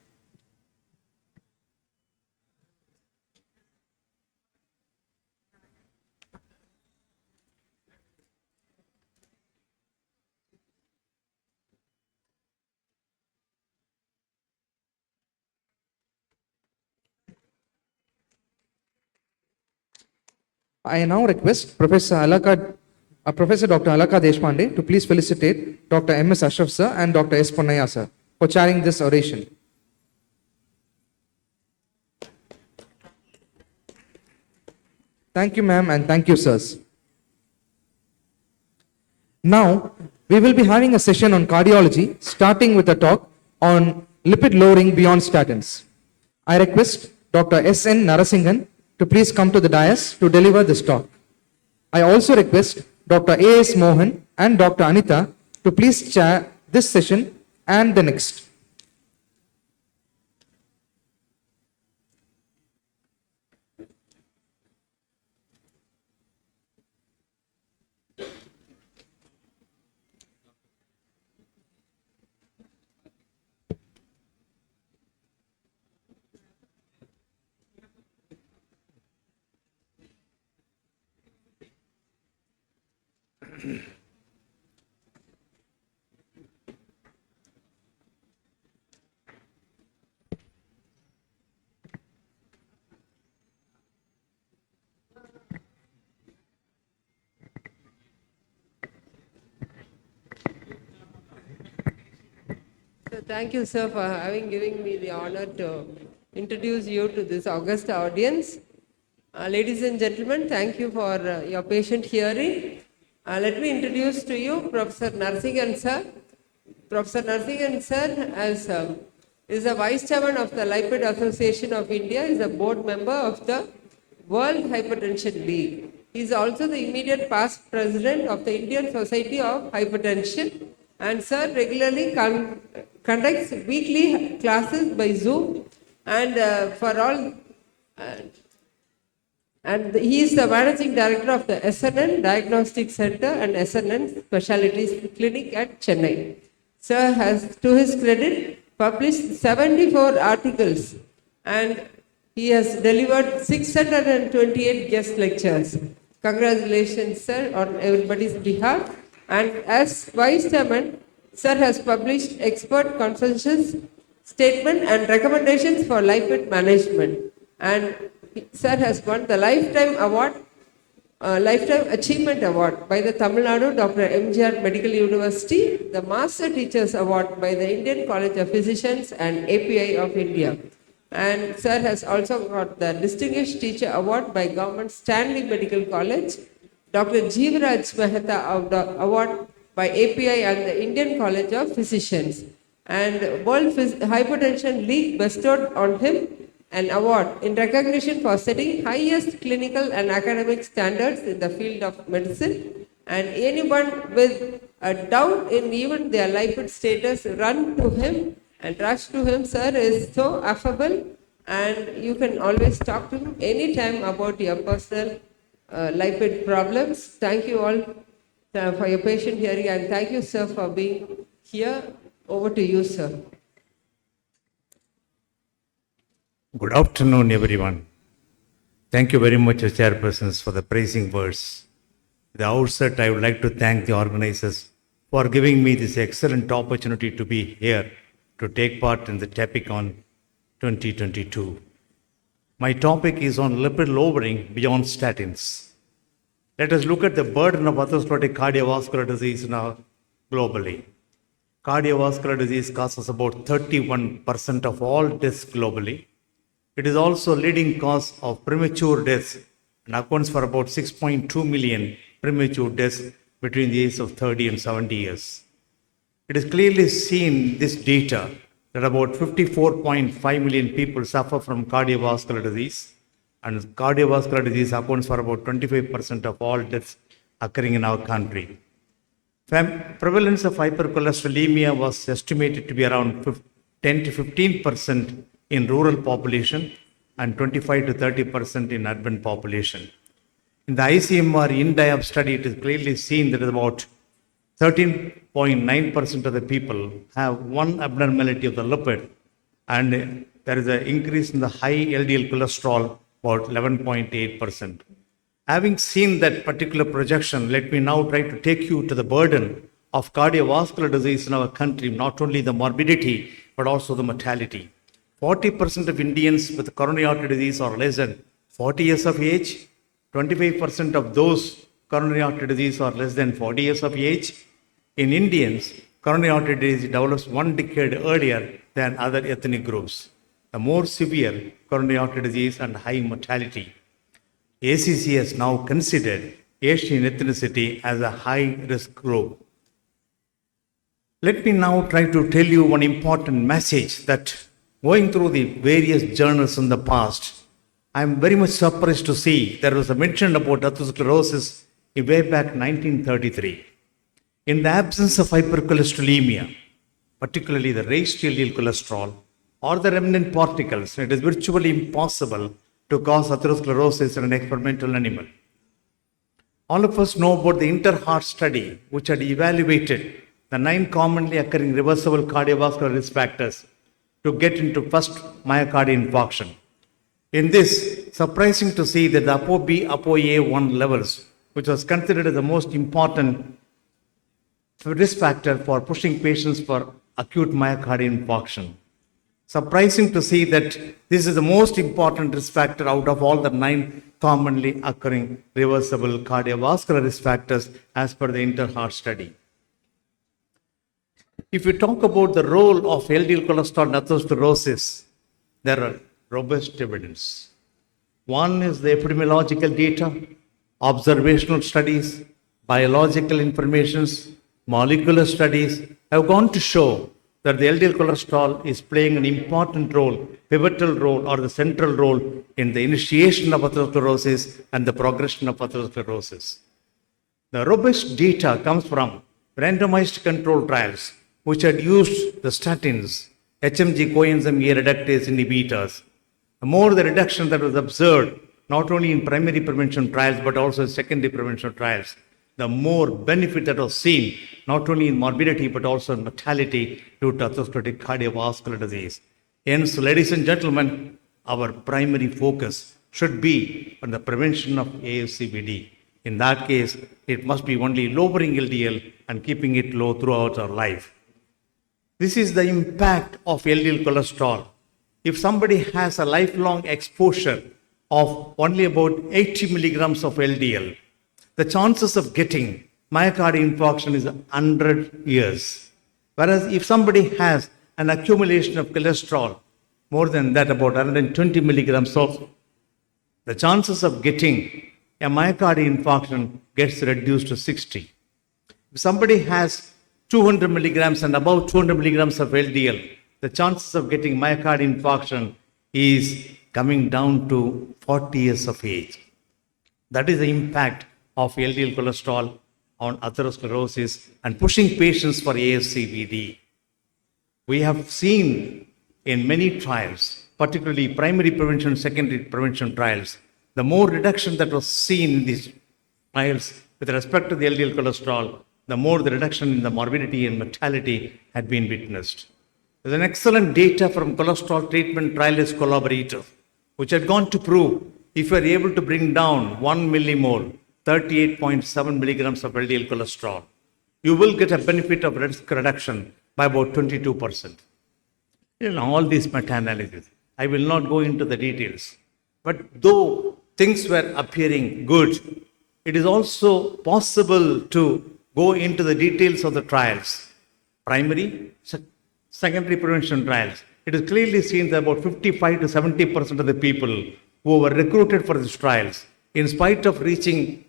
I now request Professor Dr. Alaka Deshpande to please felicitate Dr. M.S. Ashraf sir and Dr. S. Ponnaya sir for chairing this oration. Thank you, ma'am, and thank you, sirs. Now, we will be having a session on cardiology, starting with a talk on lipid lowering beyond statins. I request Dr. S.N. Narasingan to please come to the dais to deliver this talk. I also request Dr. A.S. Mohan and Dr. Anita to please chair this session and the next. So thank you, sir, for having given me the honor to introduce you to this august audience. Ladies and gentlemen, thank you for your patient hearing. Let me introduce to you Professor Narasingan sir. Professor Narasingan sir is the Vice Chairman of the Lipid Association of India, is a board member of the World Hypertension League. He is also the immediate past president of the Indian Society of Hypertension, and sir regularly conducts weekly classes by Zoom, and for all and he is the managing director of the SNN Diagnostic Center and SNN Specialties Clinic at Chennai. Sir has, to his credit, published 74 articles, and he has delivered 628 guest lectures. Congratulations, sir, on everybody's behalf. And as Vice Chairman, sir has published expert consensus statement and recommendations for lipid management. And sir has won the Lifetime Achievement Award by the Tamil Nadu Dr. MGR Medical University, the Master Teachers Award by the Indian College of Physicians and API of India. And sir has also got the Distinguished Teacher Award by Government Stanley Medical College, Dr. Jeevaraj Mehta Award by API and the Indian College of Physicians. And World Hypertension League bestowed on him an award in recognition for setting highest clinical and academic standards in the field of medicine. And anyone with a doubt in even their lipid status run to him, And rush to him, sir is so affable, and you can always talk to him anytime about your personal lipid problems. Thank you all for your patient hearing, and thank you, sir, for being here. Over to you, sir. Good afternoon, everyone. Thank you very much, chairpersons, for the praising words. At the outset, I would like to thank the organizers for giving me this excellent opportunity to be here to take part in the Tapicon 2022. My topic is on lipid lowering beyond statins. Let us look at the burden of atherosclerotic cardiovascular disease now globally. Cardiovascular disease causes about 31% of all deaths globally. It is also a leading cause of premature deaths and accounts for about 6.2 million premature deaths between the ages of 30 and 70 years. It is clearly seen, this data, that about 54.5 million people suffer from cardiovascular disease, and cardiovascular disease accounts for about 25% of all deaths occurring in our country. Prevalence of hypercholesterolemia was estimated to be around 10 to 15% in rural population and 25 to 30% in urban population. In the ICMR INDIAB study, it is clearly seen that about 13.9% of the people have one abnormality of the lipid, and there is an increase in the high LDL cholesterol, about 11.8%. Having seen that particular projection, let me now try to take you to the burden of cardiovascular disease in our country, not only the morbidity, but also the mortality. 40% of Indians with coronary artery disease are less than 40 years of age. 25% of those coronary artery disease are less than 40 years of age. In Indians, coronary artery disease develops 1 decade earlier than other ethnic groups. The more severe coronary artery disease and high mortality. ACC has now considered Asian ethnicity as a high risk group. Let me now try to tell you one important message that going through the various journals in the past, I am very much surprised to see there was a mention about atherosclerosis way back 1933. In the absence of hypercholesterolemia, particularly the raised LDL cholesterol or the remnant particles, it is virtually impossible to cause atherosclerosis in an experimental animal. All of us know about the InterHeart study, which had evaluated the 9 commonly occurring reversible cardiovascular risk factors to get into first myocardial infarction. In this, surprising to see that the ApoB, ApoA1 levels, which was considered as the most important risk factor for pushing patients for acute myocardial infarction. Surprising to see that this is the most important risk factor out of all the 9 commonly occurring reversible cardiovascular risk factors as per the InterHeart study. If you talk about the role of LDL cholesterol in atherosclerosis, there are robust evidence. One is the epidemiological data, observational studies, biological informations, molecular studies have gone to show that the LDL cholesterol is playing an important role, pivotal role, or the central role in the initiation of atherosclerosis and the progression of atherosclerosis. The robust data comes from randomized control trials, which had used the statins, HMG coenzyme A reductase inhibitors. The more the reduction that was observed, not only in primary prevention trials, but also in secondary prevention trials, the more benefit that was seen, not only in morbidity, but also in mortality due to atherosclerotic cardiovascular disease. Hence, ladies and gentlemen, our primary focus should be on the prevention of ASCVD. In that case, it must be only lowering LDL and keeping it low throughout our life. This is the impact of LDL cholesterol. If somebody has a lifelong exposure of only about 80 milligrams of LDL, the chances of getting myocardial infarction is 100 years. Whereas if somebody has an accumulation of cholesterol, more than that, about 120 milligrams, so the chances of getting a myocardial infarction gets reduced to 60. If somebody has 200 milligrams and above 200 milligrams of LDL, the chances of getting myocardial infarction is coming down to 40 years of age. That is the impact of LDL cholesterol on atherosclerosis and pushing patients for ASCVD. We have seen in many trials, particularly primary prevention, secondary prevention trials, the more reduction that was seen in these trials with respect to the LDL cholesterol, the more the reduction in the morbidity and mortality had been witnessed. There's an excellent data from cholesterol treatment trialist collaborator, which had gone to prove if you are able to bring down 1 millimole, 38.7 milligrams of LDL cholesterol, you will get a benefit of risk reduction by about 22%. In all these meta-analyses, I will not go into the details. But though things were appearing good, it is also possible to go into the details of the trials. Primary, secondary prevention trials. It is clearly seen that about 55 to 70% of the people who were recruited for these trials, in spite of reaching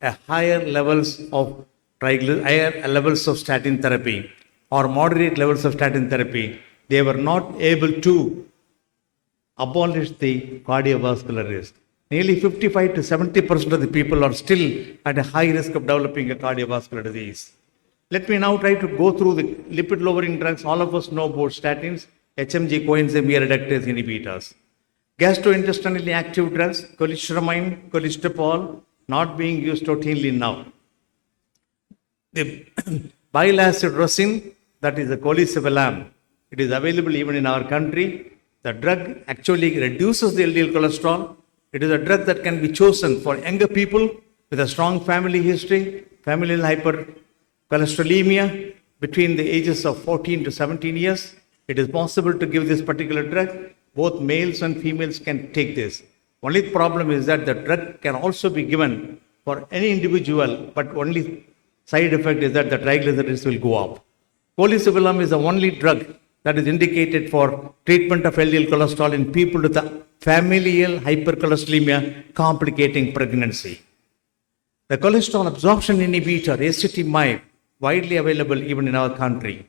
a higher levels of higher levels of statin therapy or moderate levels of statin therapy, they were not able to abolish the cardiovascular risk. Nearly 55 to 70% of the people are still at a high risk of developing a cardiovascular disease. Let me now try to go through the lipid-lowering drugs. All of us know about statins, HMG coenzyme E reductase inhibitors. Gastrointestinally active drugs, cholestyramine, cholesterol, not being used routinely now. The bile acid resin, that is a cholecylamine, it is available even in our country. The drug actually reduces the LDL cholesterol. It is a drug that can be chosen for younger people with a strong family history, familial hypercholesterolemia between the ages of 14 to 17 years. It is possible to give this particular drug. Both males and females can take this. Only problem is that the drug can also be given for any individual, but only side effect is that the triglycerides will go up. Cholecylamine is the only drug that is indicated for treatment of LDL cholesterol in people with a familial hypercholesterolemia complicating pregnancy. The cholesterol absorption inhibitor, acetamide, widely available even in our country.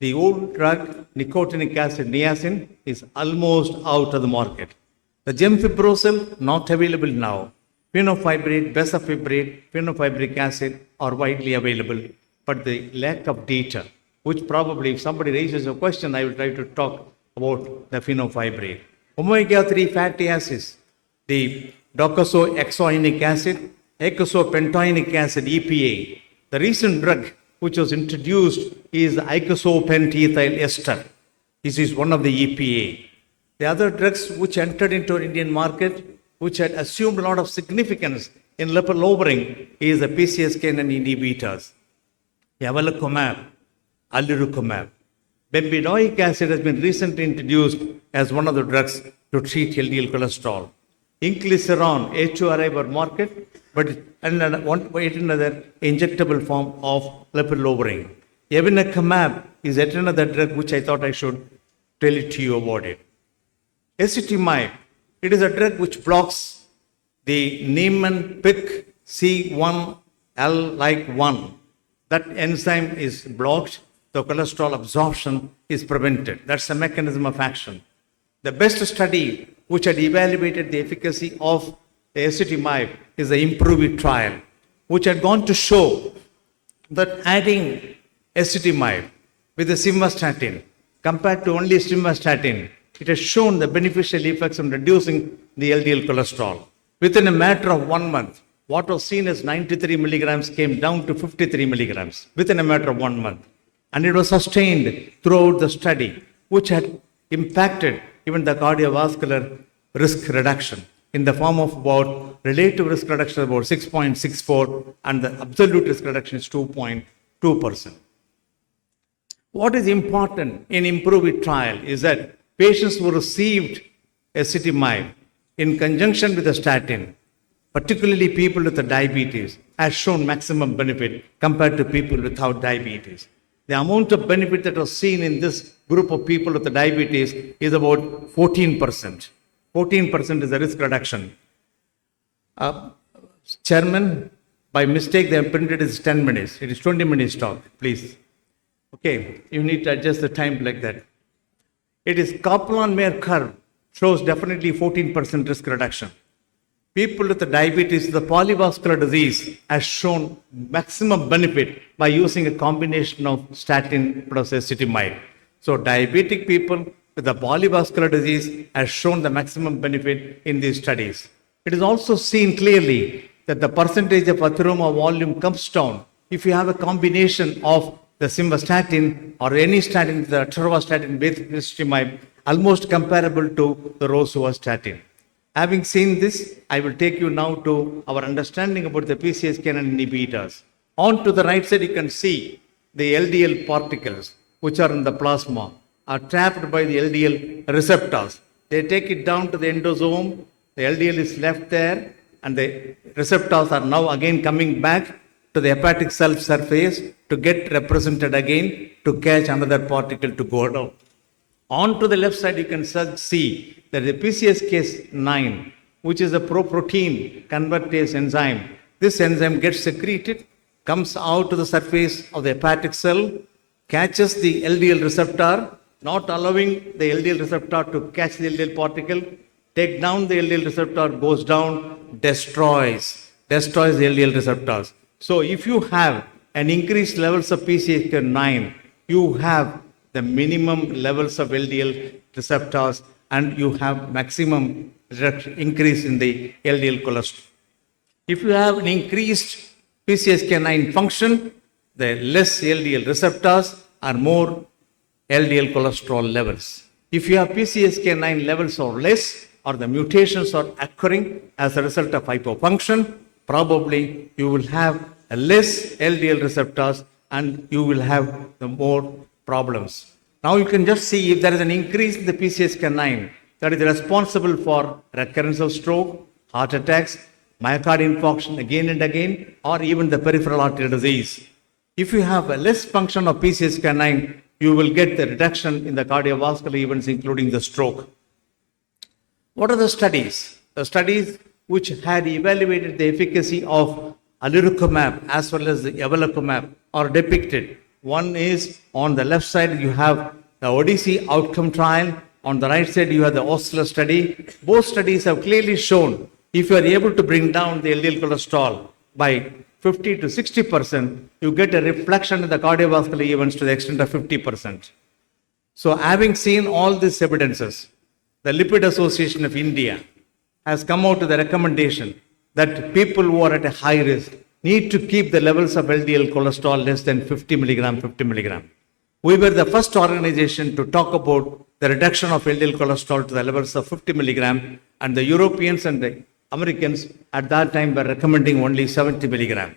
The old drug, nicotinic acid, niacin, is almost out of the market. The gemfibrozil, not available now. Fenofibrate, bezafibrate, fenofibric acid are widely available, but the lack of data, which probably if somebody raises a question, I will try to talk about the fenofibrate. Omega-3 fatty acids, the docosahexaenoic acid, eicosapentaenoic acid, EPA. The recent drug which was introduced is icosapentaethyl ester. This is one of the EPA. The other drugs which entered into our Indian market, which had assumed a lot of significance in lipid lowering, is the PCSK9 inhibitors. Evolocumab, alirocumab. Bempedoic acid has been recently introduced as one of the drugs to treat LDL cholesterol. Inclisiran, H2RI were market, but another injectable form of lipid lowering. Evinacumab is yet another drug which I thought I should tell it to you about it. Acetamide, it is a drug which blocks the Niemann-Pick C1L-like 1. That enzyme is blocked, the cholesterol absorption is prevented. That's the mechanism of action. The best study which had evaluated the efficacy of the acetamide is the IMPROVE trial, which had gone to show that adding acetamide with the simvastatin compared to only simvastatin, it has shown the beneficial effects on reducing the LDL cholesterol. Within a matter of 1 month, what was seen as 93 milligrams came down to 53 milligrams within a matter of 1 month. And it was sustained throughout the study, which had impacted even the cardiovascular risk reduction in the form of about relative risk reduction about 6.64 and the absolute risk reduction is 2.2%. What is important in IMPROVE trial is that patients who received acetamide in conjunction with a statin, particularly people with the diabetes, has shown maximum benefit compared to people without diabetes. The amount of benefit that was seen in this group of people with the diabetes is about 14%. 14% is the risk reduction. Chairman, by mistake, they have printed it as 10 minutes. It is 20 minutes talk, please. Okay, you need to adjust the time like that. It is Kaplan-Meier curve shows definitely 14% risk reduction. People with the diabetes, the polyvascular disease has shown maximum benefit by using a combination of statin plus acetamide. So diabetic people with the polyvascular disease has shown the maximum benefit in these studies. It is also seen clearly that the percentage of atheroma volume comes down if you have a combination of the simvastatin or any statin, the atorvastatin with listimab, almost comparable to the rosuvastatin. Having seen this, I will take you now to our understanding about the PCSK9 inhibitors. On to the right side, you can see the LDL particles, which are in the plasma, are trapped by the LDL receptors. They take it down to the endosome, the LDL is left there, and the receptors are now again coming back to the hepatic cell surface to get represented again to catch another particle to go down. On to the left side, you can see that the PCSK9, which is a protein convertase enzyme, this enzyme gets secreted, comes out to the surface of the hepatic cell, catches the LDL receptor, not allowing the LDL receptor to catch the LDL particle, take down the LDL receptor, goes down, destroys the LDL receptors. So if you have an increased levels of PCSK9, you have the minimum levels of LDL receptors and you have maximum increase in the LDL cholesterol. If you have an increased PCSK9 function, the less LDL receptors are more LDL cholesterol levels. If you have PCSK9 levels or less, or the mutations are occurring as a result of hypofunction, probably you will have a less LDL receptors and you will have the more problems. Now you can just see if there is an increase in the PCSK9 that is responsible for recurrence of stroke, heart attacks, myocardial infarction again and again, or even the peripheral arterial disease. If you have a less function of PCSK9, you will get the reduction in the cardiovascular events, including the stroke. What are the studies? The studies which had evaluated the efficacy of alirocumab as well as the evolocumab are depicted. One is on the left side, you have the Odyssey outcome trial. On the right side, you have the Osler study. Both studies have clearly shown if you are able to bring down the LDL cholesterol by 50 to 60%, you get a reflection in the cardiovascular events to the extent of 50%. So having seen all these evidences, the Lipid Association of India has come out with a recommendation that people who are at a high risk need to keep the levels of LDL cholesterol less than 50 milligram. We were the first organization to talk about the reduction of LDL cholesterol to the levels of 50 milligram, and the Europeans and the Americans at that time were recommending only 70 milligram.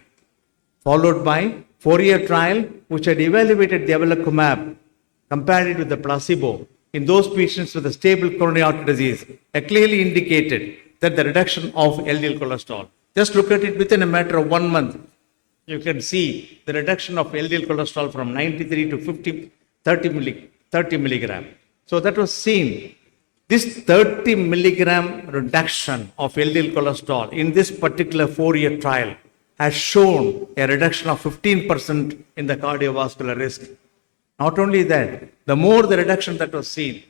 Followed by 4-year trial, which had evaluated the evolocumab, compared it with the placebo in those patients with a stable coronary artery disease, it clearly indicated that the reduction of LDL cholesterol. Just look at it within a matter of 1 month. You can see the reduction of LDL cholesterol from 93 to 30 milligram. So that was seen. This 30 milligram reduction of LDL cholesterol in this particular 4-year trial has shown a reduction of 15% in the cardiovascular risk. Not only that, the more the reduction that was seen,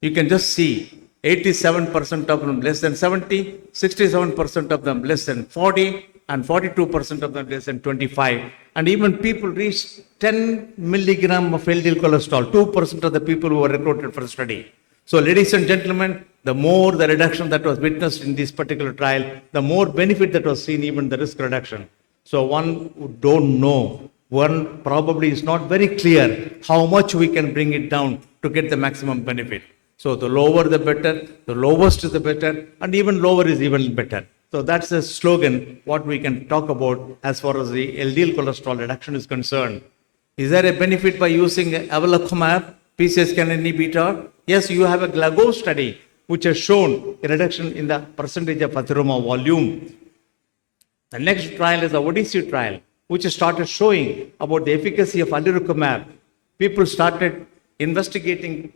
you can just see 87% of them less than 70, 67% of them less than 40, and 42% of them less than 25. And even people reached 10 milligram of LDL cholesterol, 2% of the people who were recruited for the study. So ladies and gentlemen, the more the reduction that was witnessed in this particular trial, the more benefit that was seen, even the risk reduction. So one who don't know, one probably is not very clear how much we can bring it down to get the maximum benefit. So the lower the better, the lowest is the better, and even lower is even better. So that's the slogan, what we can talk about as far as the LDL cholesterol reduction is concerned. Is there a benefit by using evolocumab, PCSK9 inhibitor? Yes, you have a GLAGO study which has shown a reduction in the percentage of atheroma volume. The next trial is the Odyssey trial, which started showing about the efficacy of alirocumab. People started investigating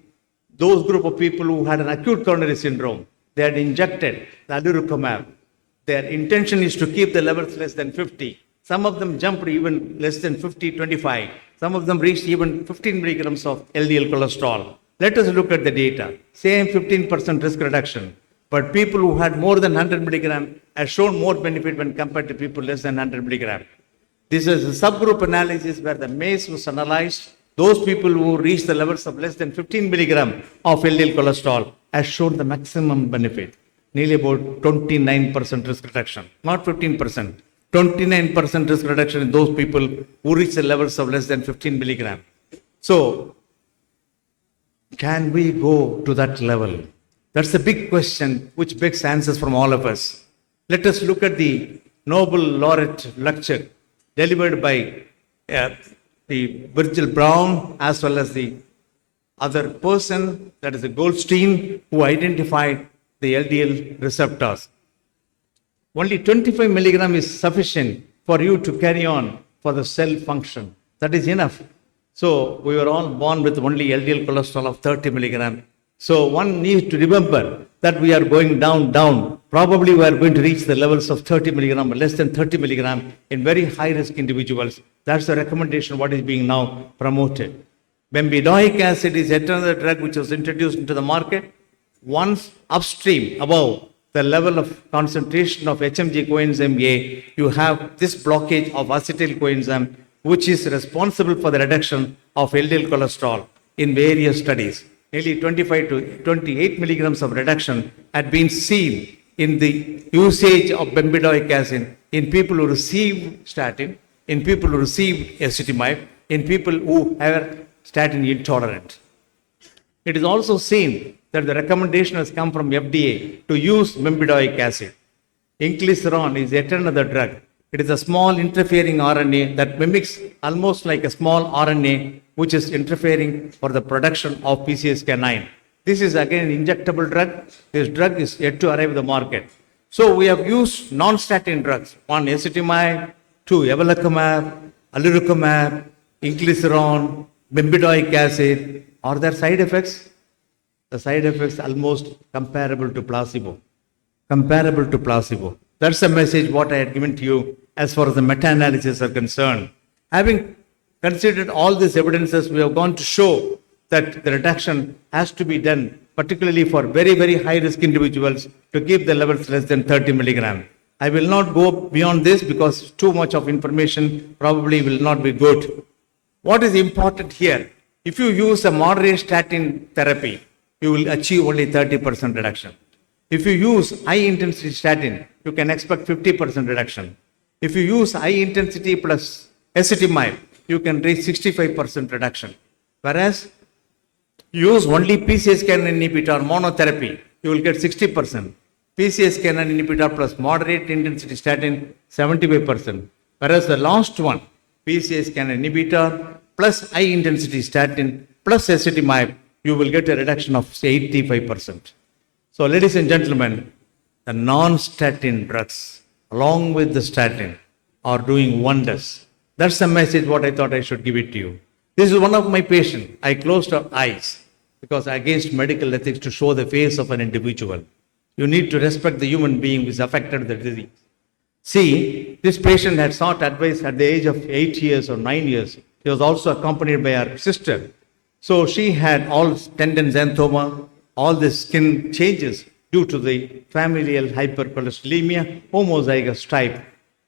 those group of people who had an acute coronary syndrome. They had injected the alirocumab. Their intention is to keep the levels less than 50. Some of them jumped even less than 50, 25. Some of them reached even 15 milligrams of LDL cholesterol. Let us look at the data. Same 15% risk reduction. But people who had more than 100 milligram have shown more benefit when compared to people less than 100 milligram. This is a subgroup analysis where the MACE was analyzed those people who reach the levels of less than 15 milligram of LDL cholesterol has shown the maximum benefit, nearly about 29% risk reduction, not 15%, 29% risk reduction in those people who reach the levels of less than 15 milligram. So, can we go to that level? That's the big question which begs answers from all of us. Let us look at the Nobel laureate lecture delivered by the Virgil Brown as well as the other person, that is the Goldstein, who identified the LDL receptors. Only 25 milligram is sufficient for you to carry on for the cell function. That is enough. So we were all born with only LDL cholesterol of 30 milligram. So one needs to remember that we are going down. Probably we are going to reach the levels of 30 milligram or less than 30 milligram in very high risk individuals. That's the recommendation what is being now promoted. Bempedoic acid is yet another drug which was introduced into the market. Once upstream above the level of concentration of HMG coenzyme A, you have this blockage of acetyl coenzyme which is responsible for the reduction of LDL cholesterol in various studies. Nearly 25 to 28 milligrams of reduction had been seen in the usage of bempedoic acid in people who receive statin, in people who receive ezetimibe, in people who are statin intolerant. It is also seen that the recommendation has come from FDA to use bempedoic acid. Inclisiran is yet another drug. It is a small interfering RNA that mimics almost like a small RNA which is interfering for the production of PCSK9. This is again an injectable drug. This drug is yet to arrive at the market. So we have used non-statin drugs. One, ezetimibe; two, evolocumab, alirocumab, inclisiran, bempedoic acid. Are there side effects? The side effects almost comparable to placebo. Comparable to placebo. That's the message what I had given to you as far as the meta-analysis are concerned. Having considered all these evidences, we have gone to show that the reduction has to be done, particularly for very, very high-risk individuals, to keep the levels less than 30 milligram. I will not go beyond this because too much of information probably will not be good. What is important here? If you use a moderate statin therapy, you will achieve only 30% reduction. If you use high-intensity statin, you can expect 50% reduction. If you use high-intensity plus ezetimibe, you can reach 65% reduction. Whereas, use only PCSK9 inhibitor monotherapy, you will get 60%. PCSK9 inhibitor plus moderate intensity statin, 75%. Whereas the last one, PCSK9 inhibitor plus high-intensity statin plus ezetimibe, you will get a reduction of 85%. So, ladies and gentlemen, the non-statin drugs, along with the statin, are doing wonders. That's the message what I thought I should give it to you. This is one of my patients. I closed her eyes because against medical ethics to show the face of an individual. You need to respect the human being who is affected with the disease. See, this patient had sought advice at the age of 8 years or 9 years. She was also accompanied by her sister. So she had all tendon xanthoma, all the skin changes due to the familial hypercholesterolemia, homozygous type.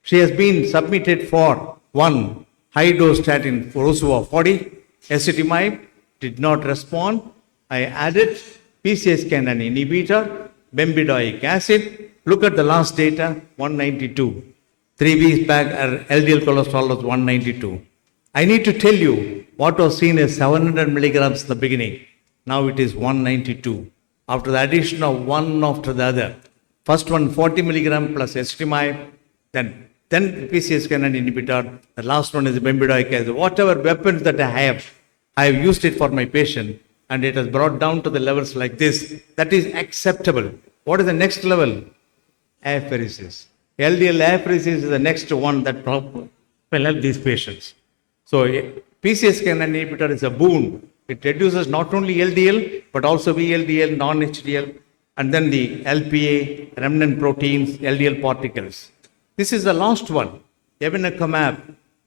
She has been submitted for one high-dose statin for Rosuva 40, ezetimibe, did not respond. I added PCSK9 inhibitor, bempedoic acid. Look at the last data, 192. 3 weeks back, her LDL cholesterol was 192. I need to tell you what was seen as 700 milligrams in the beginning. Now it is 192. After the addition of one after the other. First one 40 milligram plus ezetimibe, then PCSK9 inhibitor. The last one is bempedoic acid. Whatever weapons that I have used it for my patient and it has brought down to the levels like this. That is acceptable. What is the next level? Apheresis. LDL apheresis is the next one that will help these patients. So PCSK9 inhibitor is a boon. It reduces not only LDL, but also VLDL, non-HDL, and then the LPA, remnant proteins, LDL particles. This is the last one, evinacumab.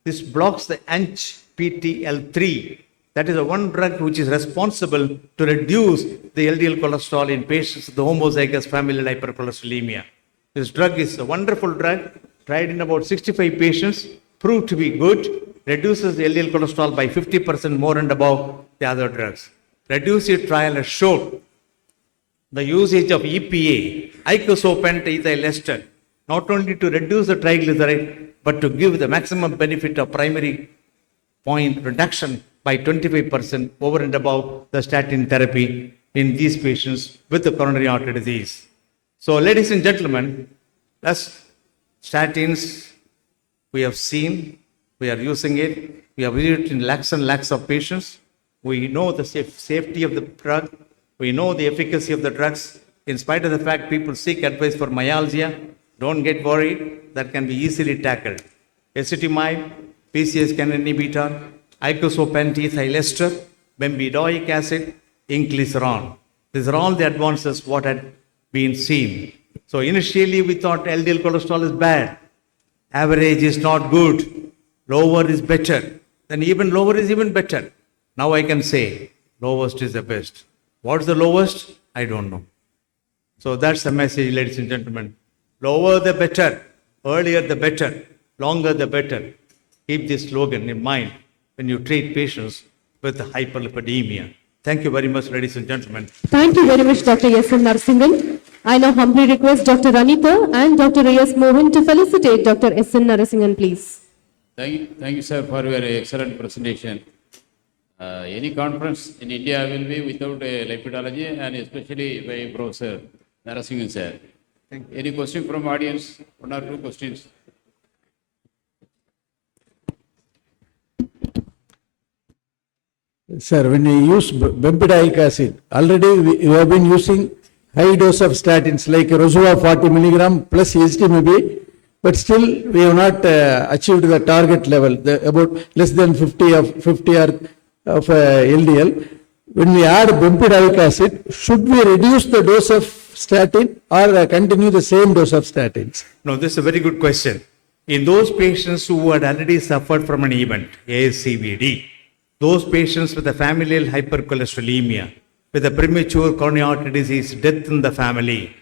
This blocks the ANGPTL3. That is the one drug which is responsible to reduce the LDL cholesterol in patients with the homozygous familial hypercholesterolemia. This drug is a wonderful drug, tried in about 65 patients, proved to be good. reduces the LDL cholesterol by 50% more and above the other drugs. REDUCE-IT trial has shown the usage of EPA, icosapent ethyl ester, not only to reduce the triglyceride, but to give the maximum benefit of primary point reduction by 25% over and above the statin therapy in these patients with the coronary artery disease. So, ladies and gentlemen, that's statins we have seen, we are using it, we have used it in lakhs and lakhs of patients. We know the safety of the drug, we know the efficacy of the drugs. In spite of the fact people seek advice for myalgia, don't get worried, that can be easily tackled. Ezetimibe, PCSK9 inhibitor, icosapent ethyl ester, bempedoic acid, inclisiran. These are all the advances what had been seen. So initially we thought LDL cholesterol is bad, average is not good, lower is better, then even lower is even better. Now I can say lowest is the best. What's the lowest? I don't know. So that's the message, ladies and gentlemen. Lower the better, earlier the better, longer the better. Keep this slogan in mind when you treat patients with hyperlipidemia. Thank you very much, ladies and gentlemen. Thank you very much, Dr. S.N. Narasimhan. I now humbly request Dr. Anita and Dr. A.S. Mohan to felicitate Dr. S.N. Narasimhan, please. Thank you, sir, for your excellent presentation. Any conference in India will be without lipidology and especially by Professor Narasimhan, sir. Any question from audience? One or two questions. Sir, when we use bempedoic acid, already we have been using high dose of statins like Rosuva 40 milligram plus Ezetimibe, but still we have not achieved the target level, about less than 50 or LDL. When we add bempedoic acid, should we reduce the dose of statin or continue the same dose of statins? No, this is a very good question. In those patients who had already suffered from an event, ASCVD, those patients with a familial hypercholesterolemia, with a premature coronary artery disease, death in the family,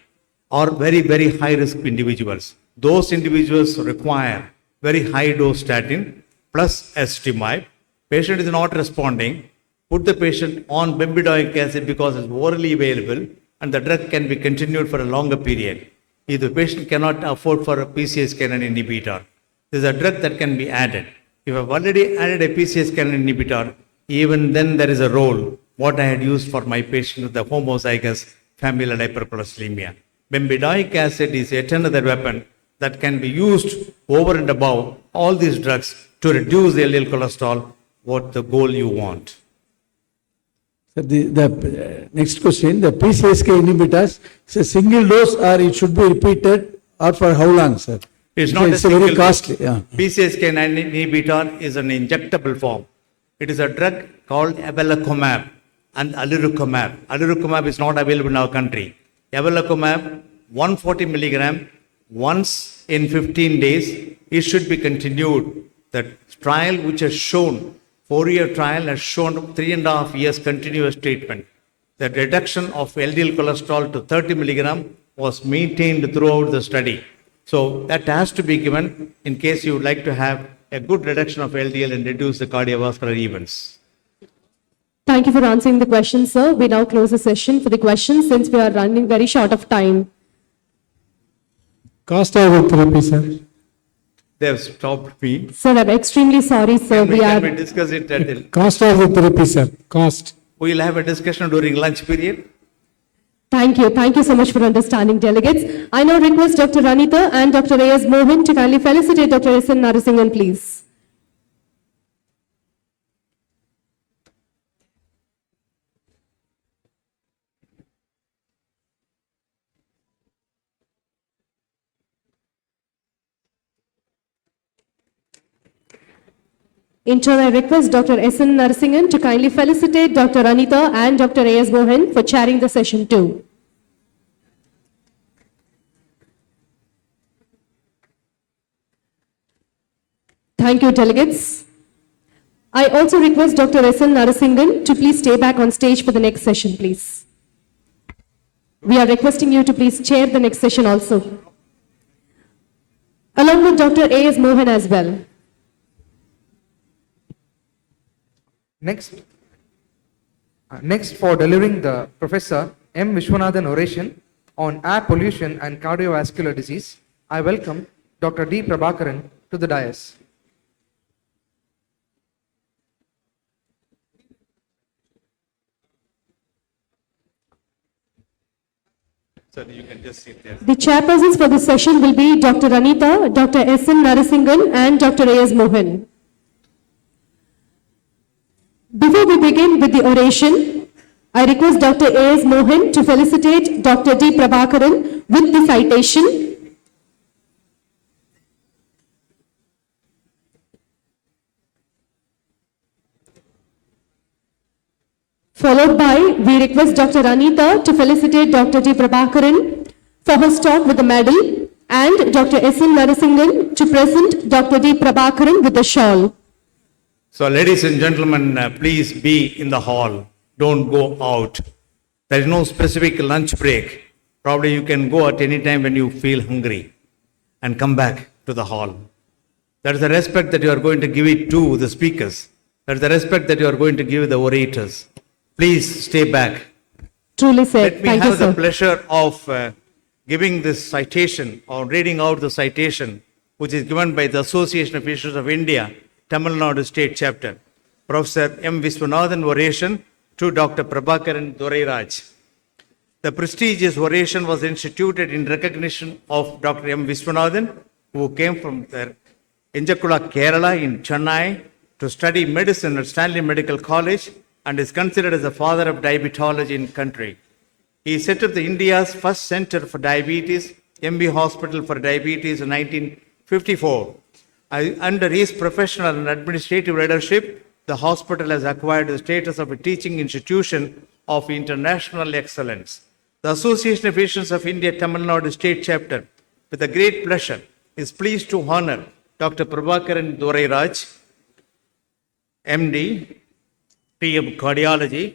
are very, very high risk individuals. Those individuals require very high dose statin plus ezetimibe. Patient is not responding, put the patient on bempedoic acid because it's orally available and the drug can be continued for a longer period. If the patient cannot afford for a PCSK9 inhibitor, there's a drug that can be added. If I've already added a PCSK9 inhibitor, even then there is a role what I had used for my patient with the homozygous familial hypercholesterolemia. Bempedoic acid is yet another weapon that can be used over and above all these drugs to reduce the LDL cholesterol, what the goal you want. The next question, the PCSK inhibitors, it's a single dose or it should be repeated or for how long, sir? It's not it's a single very costly. dose. PCSK9 inhibitor is an injectable form. It is a drug called evolocumab and alirocumab. Alirocumab is not available in our country. Evolocumab, 140 milligram, once in 15 days, it should be continued. The trial which has shown, 4-year trial has shown 3.5 years continuous treatment. The reduction of LDL cholesterol to 30 milligram was maintained throughout the study. So that has to be given in case you would like to have a good reduction of LDL and reduce the cardiovascular events. Thank you for answering the question, sir. We now close the session for the questions since we are running very short of time. Cost of therapy, sir. They have stopped me. Sir, I'm extremely sorry, sir. Can we discuss it at the Cost of the therapy, sir. Cost. We will have a discussion during lunch period. Thank you. Thank you so much for understanding, delegates. I now request Dr. Anita and Dr. A.S. Mohan to kindly felicitate Dr. S.N. Narasimhan, please. In turn, I request Dr. S.N. Narasimhan to kindly felicitate Dr. Anita and Dr. A.S. Mohan for chairing the session too. Thank you, delegates. I also request Dr. S.N. Narasimhan to please stay back on stage for the next session, please. We are requesting you to please chair the next session also, along with Dr. A.S. Mohan as well. Next, for delivering the Professor M. Vishwanathan oration on air pollution and cardiovascular disease, I welcome Dr. D. Prabhakaran to the dais. So you can just sit there. The chairpersons for this session will be Dr. Anita, Dr. S.N. Narasingan and Dr. A.S. Mohan. Before we begin with the oration, I request Dr. A.S. Mohan to felicitate Dr. D. Prabhakaran with the citation. Followed by, we request Dr. Anita to felicitate Dr. D. Prabhakaran for her talk with the medal and Dr. S.N. Narasingan to present Dr. D. Prabhakaran with the shawl. So ladies and gentlemen, please be in the hall. Don't go out. There is no specific lunch break. Probably you can go at any time when you feel hungry and come back to the hall. That is the respect that you are going to give it to the speakers. That is the respect that you are going to give the orators. Please stay back. Truly said. Let me Thank you, have the sir. pleasure of giving this citation or reading out the citation which is given by the Association of Physicians of India, Tamil Nadu State Chapter. Professor M. Vishwanathan oration to Dr. Prabhakaran Dorairaj. The prestigious oration was instituted in recognition of Dr. M. Vishwanathan, who came from Injakula, Kerala in Chennai to study medicine at Stanley Medical College and is considered as the father of diabetology in country. He set up the India's first center for diabetes, MB Hospital for Diabetes in 1954. Under his professional and administrative leadership, the hospital has acquired the status of a teaching institution of international excellence. The Association of Physicians of India Tamil Nadu State Chapter, with a great pleasure, is pleased to honor Dr. Prabhakaran Dorairaj, MD, PM Cardiology,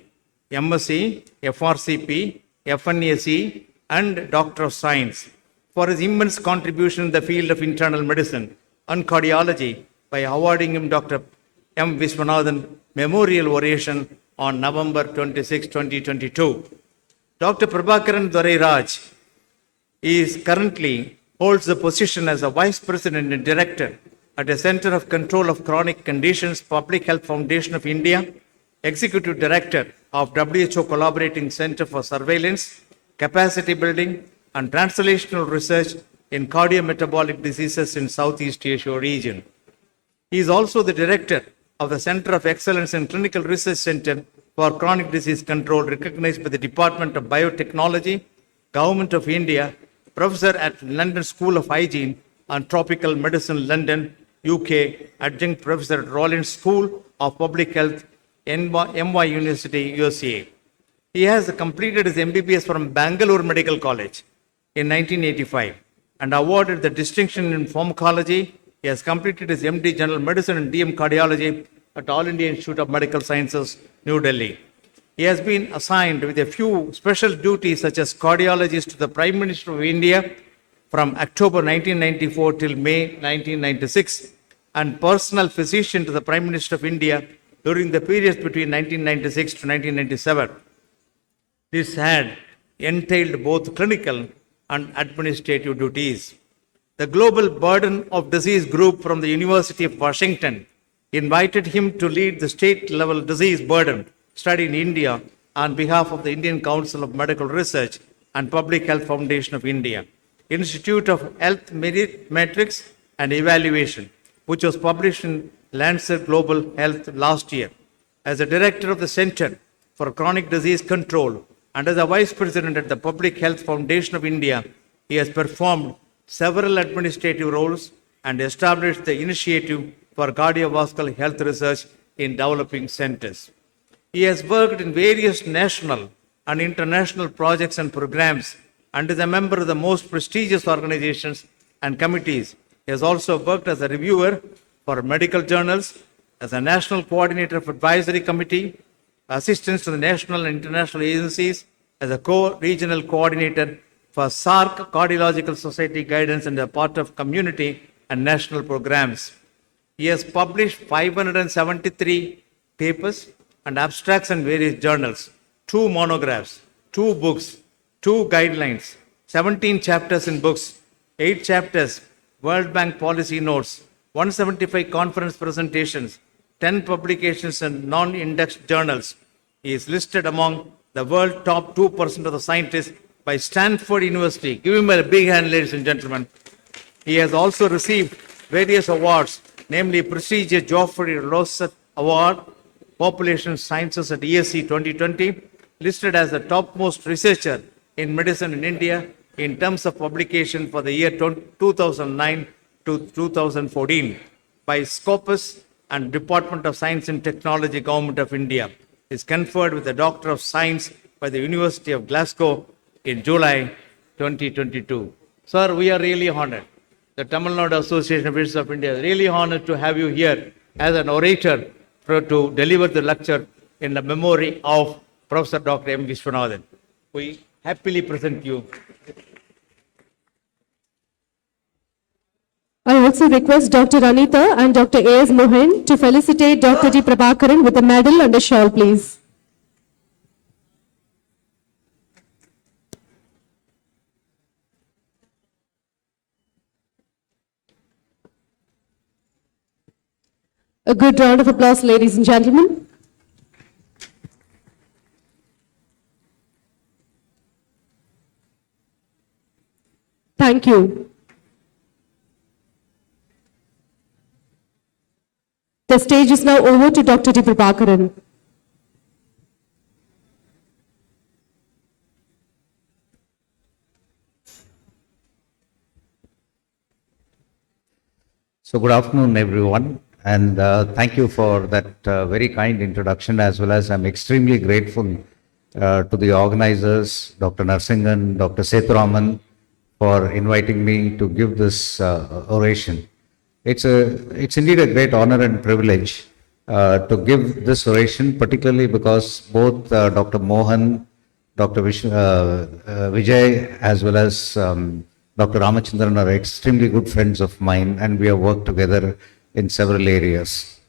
MSc, FRCP, FNAC, and Doctor of Science for his immense contribution in the field of internal medicine and cardiology by awarding him Dr. M. Vishwanathan Memorial Oration on November 26, 2022. Dr. Prabhakaran Dorairaj currently holds the position as a Vice President and Director at the Center of Control of Chronic Conditions, Public Health Foundation of India, Executive Director of WHO Collaborating Center for Surveillance, Capacity Building, and Translational Research in Cardiometabolic Diseases in Southeast Asia region. He is also the Director of the Center of Excellence and Clinical Research Center for Chronic Disease Control, recognized by the Department of Biotechnology, Government of India, Professor at London School of Hygiene and Tropical Medicine, London, UK, Adjunct Professor at Rollins School of Public Health, NY University, USA. He has completed his MBBS from Bangalore Medical College in 1985 and awarded the distinction in pharmacology. He has completed his MD General Medicine and DM Cardiology at All India Institute of Medical Sciences, New Delhi. He has been assigned with a few special duties such as cardiologist to the Prime Minister of India from October 1994 till May 1996 and personal physician to the Prime Minister of India during the period between 1996 to 1997. This had entailed both clinical and administrative duties. The Global Burden of Disease Group from the University of Washington invited him to lead the state-level disease burden study in India on behalf of the Indian Council of Medical Research and Public Health Foundation of India, Institute of Health Merit Metrics and Evaluation, which was published in Lancet Global Health last year. As a director of the Center for Chronic Disease Control and as a vice president at the Public Health Foundation of India, he has performed several administrative roles and established the Initiative for Cardiovascular Health Research in Developing Centers. He has worked in various national and international projects and programs and is a member of the most prestigious organizations and committees. He has also worked as a reviewer for medical journals, as a national coordinator of advisory committee, assistance to the national and international agencies, as a co-regional coordinator for SARC Cardiological Society guidance and a part of community and national programs. He has published 573 papers and abstracts and various journals, 2 monographs, 2 books, 2 guidelines, 17 chapters in books, 8 chapters, World Bank policy notes, 175 conference presentations, 10 publications and non-indexed journals. He is listed among the world top 2% of the scientists by Stanford University. Give him a big hand, ladies and gentlemen. He has also received various awards, namely prestigious Geoffrey Rosset Award, Population Sciences at ESC 2020, listed as the topmost researcher in medicine in India in terms of publication for the year 2009 to 2014 by Scopus and Department of Science and Technology, Government of India. Is conferred with the Doctor of Science by the University of Glasgow in July 2022. Sir, we are really honored. The Tamil Nadu Association of Physicians of India is really honored to have you here as an orator to deliver the lecture in the memory of Professor Dr. M. Vishwanathan. We happily present you. I also request Dr. Anita and Dr. A.S. Mohan to felicitate Dr. T. Prabhakaran with a medal and a shawl, please. A good round of applause, ladies and gentlemen. Thank you. The stage is now over to Dr. T. Prabhakaran. So good afternoon, everyone, and thank you for that very kind introduction, as well as I'm extremely grateful to the organizers, Dr. Narsingan, Dr. Sethuraman, for inviting me to give this oration. It's indeed a great honor and privilege to give this oration, particularly because both Dr. Mohan, Dr. Vijay, as well as Dr. Ramachandran are extremely good friends of mine, and we have worked together in several areas.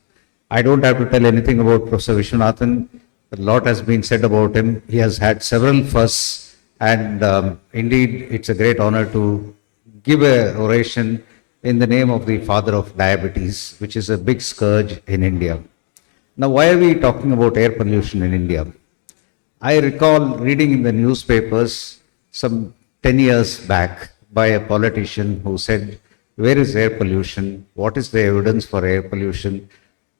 I don't have to tell anything about Professor Vishwanathan. A lot has been said about him. He has had several firsts, and indeed it's a great honor to give an oration in the name of the father of diabetes, which is a big scourge in India. Now, why are we talking about air pollution in India? I recall reading in the newspapers some 10 years back by a politician who said, where is air pollution? What is the evidence for air pollution?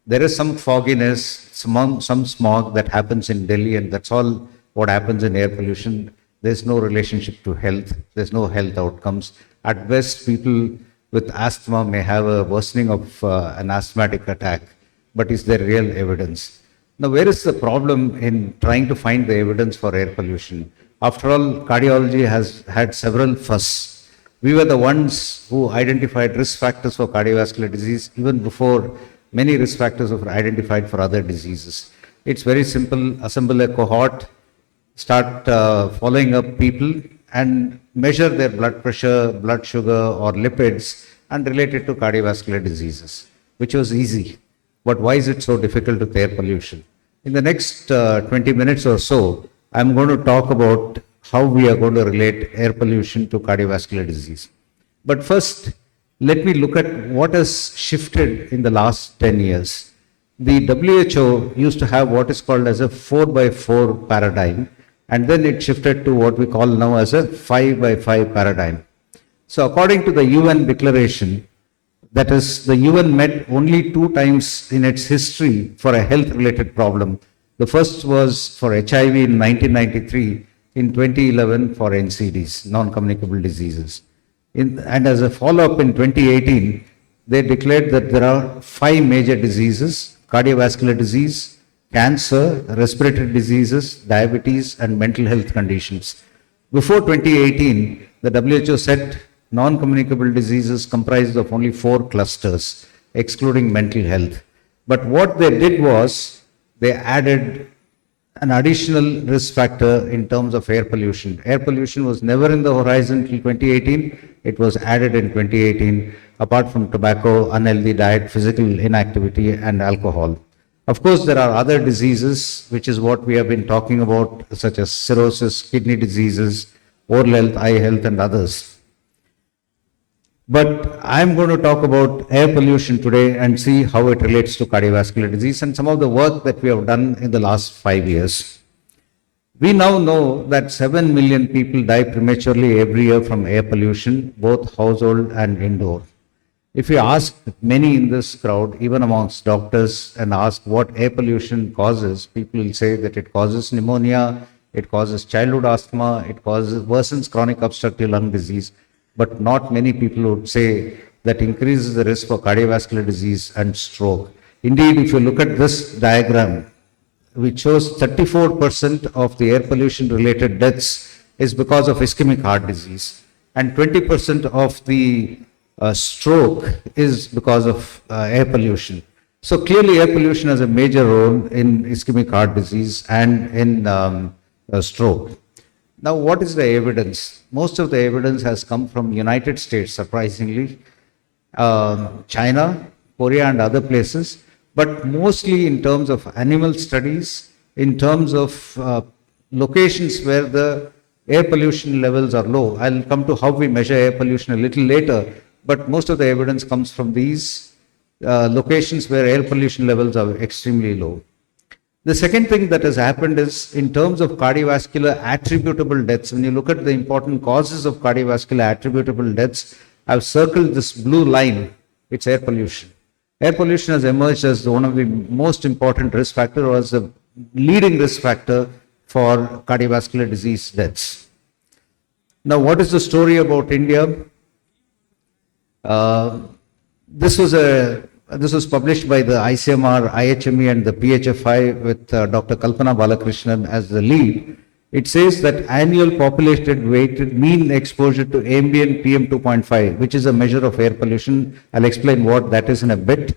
There is some fogginess, some smog that happens in Delhi, and that's all what happens in air pollution. There's no relationship to health. There's no health outcomes. At best, people with asthma may have a worsening of an asthmatic attack, but is there real evidence? Now, where is the problem in trying to find the evidence for air pollution? After all, cardiology has had several firsts. We were the ones who identified risk factors for cardiovascular disease even before many risk factors were identified for other diseases. It's very simple. Assemble a cohort, start following up people, and measure their blood pressure, blood sugar, or lipids, and relate it to cardiovascular diseases, which was easy. But why is it so difficult with air pollution? In the next 20 minutes or so, I'm going to talk about how we are going to relate air pollution to cardiovascular disease. But first, let me look at what has shifted in the last 10 years. The WHO used to have what is called as a 4x4 paradigm, and then it shifted to what we call now as a 5x5 paradigm. So according to the UN declaration, that is, the UN met only 2 times in its history for a health-related problem. The first was for HIV in 1993, in 2011 for NCDs, non-communicable diseases. And as a follow-up in 2018, they declared that there are 5 major diseases: cardiovascular disease, cancer, respiratory diseases, diabetes, and mental health conditions. Before 2018, the WHO said non-communicable diseases comprised of only 4 clusters, excluding mental health. But what they did was, they added an additional risk factor in terms of air pollution. Air pollution was never in the horizon till 2018. It was added in 2018, apart from tobacco, unhealthy diet, physical inactivity, and alcohol. Of course, there are other diseases, which is what we have been talking about, such as cirrhosis, kidney diseases, oral health, eye health, and others. But I'm going to talk about air pollution today and see how it relates to cardiovascular disease and some of the work that we have done in the last 5 years. We now know that 7 million people die prematurely every year from air pollution, both household and indoor. If you ask many in this crowd, even amongst doctors, and ask what air pollution causes, people will say that it causes pneumonia, it causes childhood asthma, it worsens chronic obstructive lung disease, but not many people would say that increases the risk for cardiovascular disease and stroke. Indeed, if you look at this diagram, which shows 34% of the air pollution related deaths is because of ischemic heart disease, and 20% of the stroke is because of air pollution. So clearly air pollution has a major role in ischemic heart disease and in stroke. Now, what is the evidence? Most of the evidence has come from United States, surprisingly, China, Korea, and other places, but mostly in terms of animal studies, in terms of locations where the air pollution levels are low. I'll come to how we measure air pollution a little later, but most of the evidence comes from these locations where air pollution levels are extremely low. The second thing that has happened is in terms of cardiovascular attributable deaths, when you look at the important causes of cardiovascular attributable deaths, I've circled this blue line, it's air pollution. Air pollution has emerged as one of the most important risk factors, or as the leading risk factor for cardiovascular disease deaths. Now, what is the story about India? This was published by the ICMR, IHME, and the PHFI with Dr. Kalpana Balakrishnan as the lead. It says that annual population weighted mean exposure to ambient PM 2.5, which is a measure of air pollution, I'll explain what that is in a bit,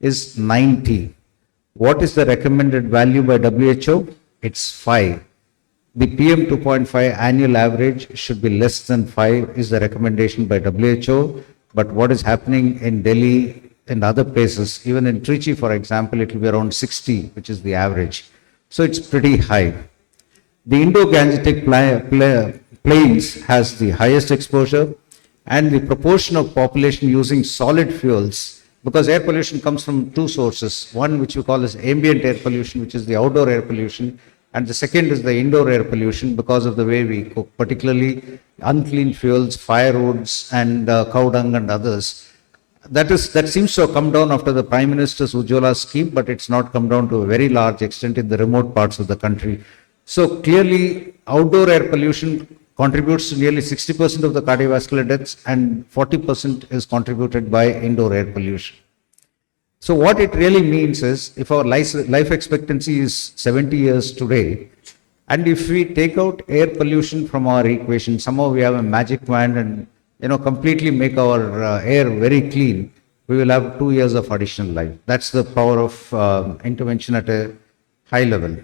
is 90. What is the recommended value by WHO? It's 5. The PM 2.5 annual average should be less than 5 is the recommendation by WHO. But what is happening in Delhi and other places, even in Trichy, for example, it will be around 60, which is the average. So it's pretty high. The Indo-Gangetic plains has the highest exposure, and the proportion of population using solid fuels, because air pollution comes from two sources. One, which we call as ambient air pollution, which is the outdoor air pollution, and the second is the indoor air pollution because of the way we cook, particularly unclean fuels, firewoods, and cow dung and others. That seems to have come down after the Prime Minister's Ujjwala scheme, but it's not come down to a very large extent in the remote parts of the country. So clearly, outdoor air pollution contributes to nearly 60% of the cardiovascular deaths, and 40% is contributed by indoor air pollution. So what it really means is, if our life expectancy is 70 years today, and if we take out air pollution from our equation, somehow we have a magic wand and completely make our air very clean, we will have 2 years of additional life. That's the power of intervention at a high level.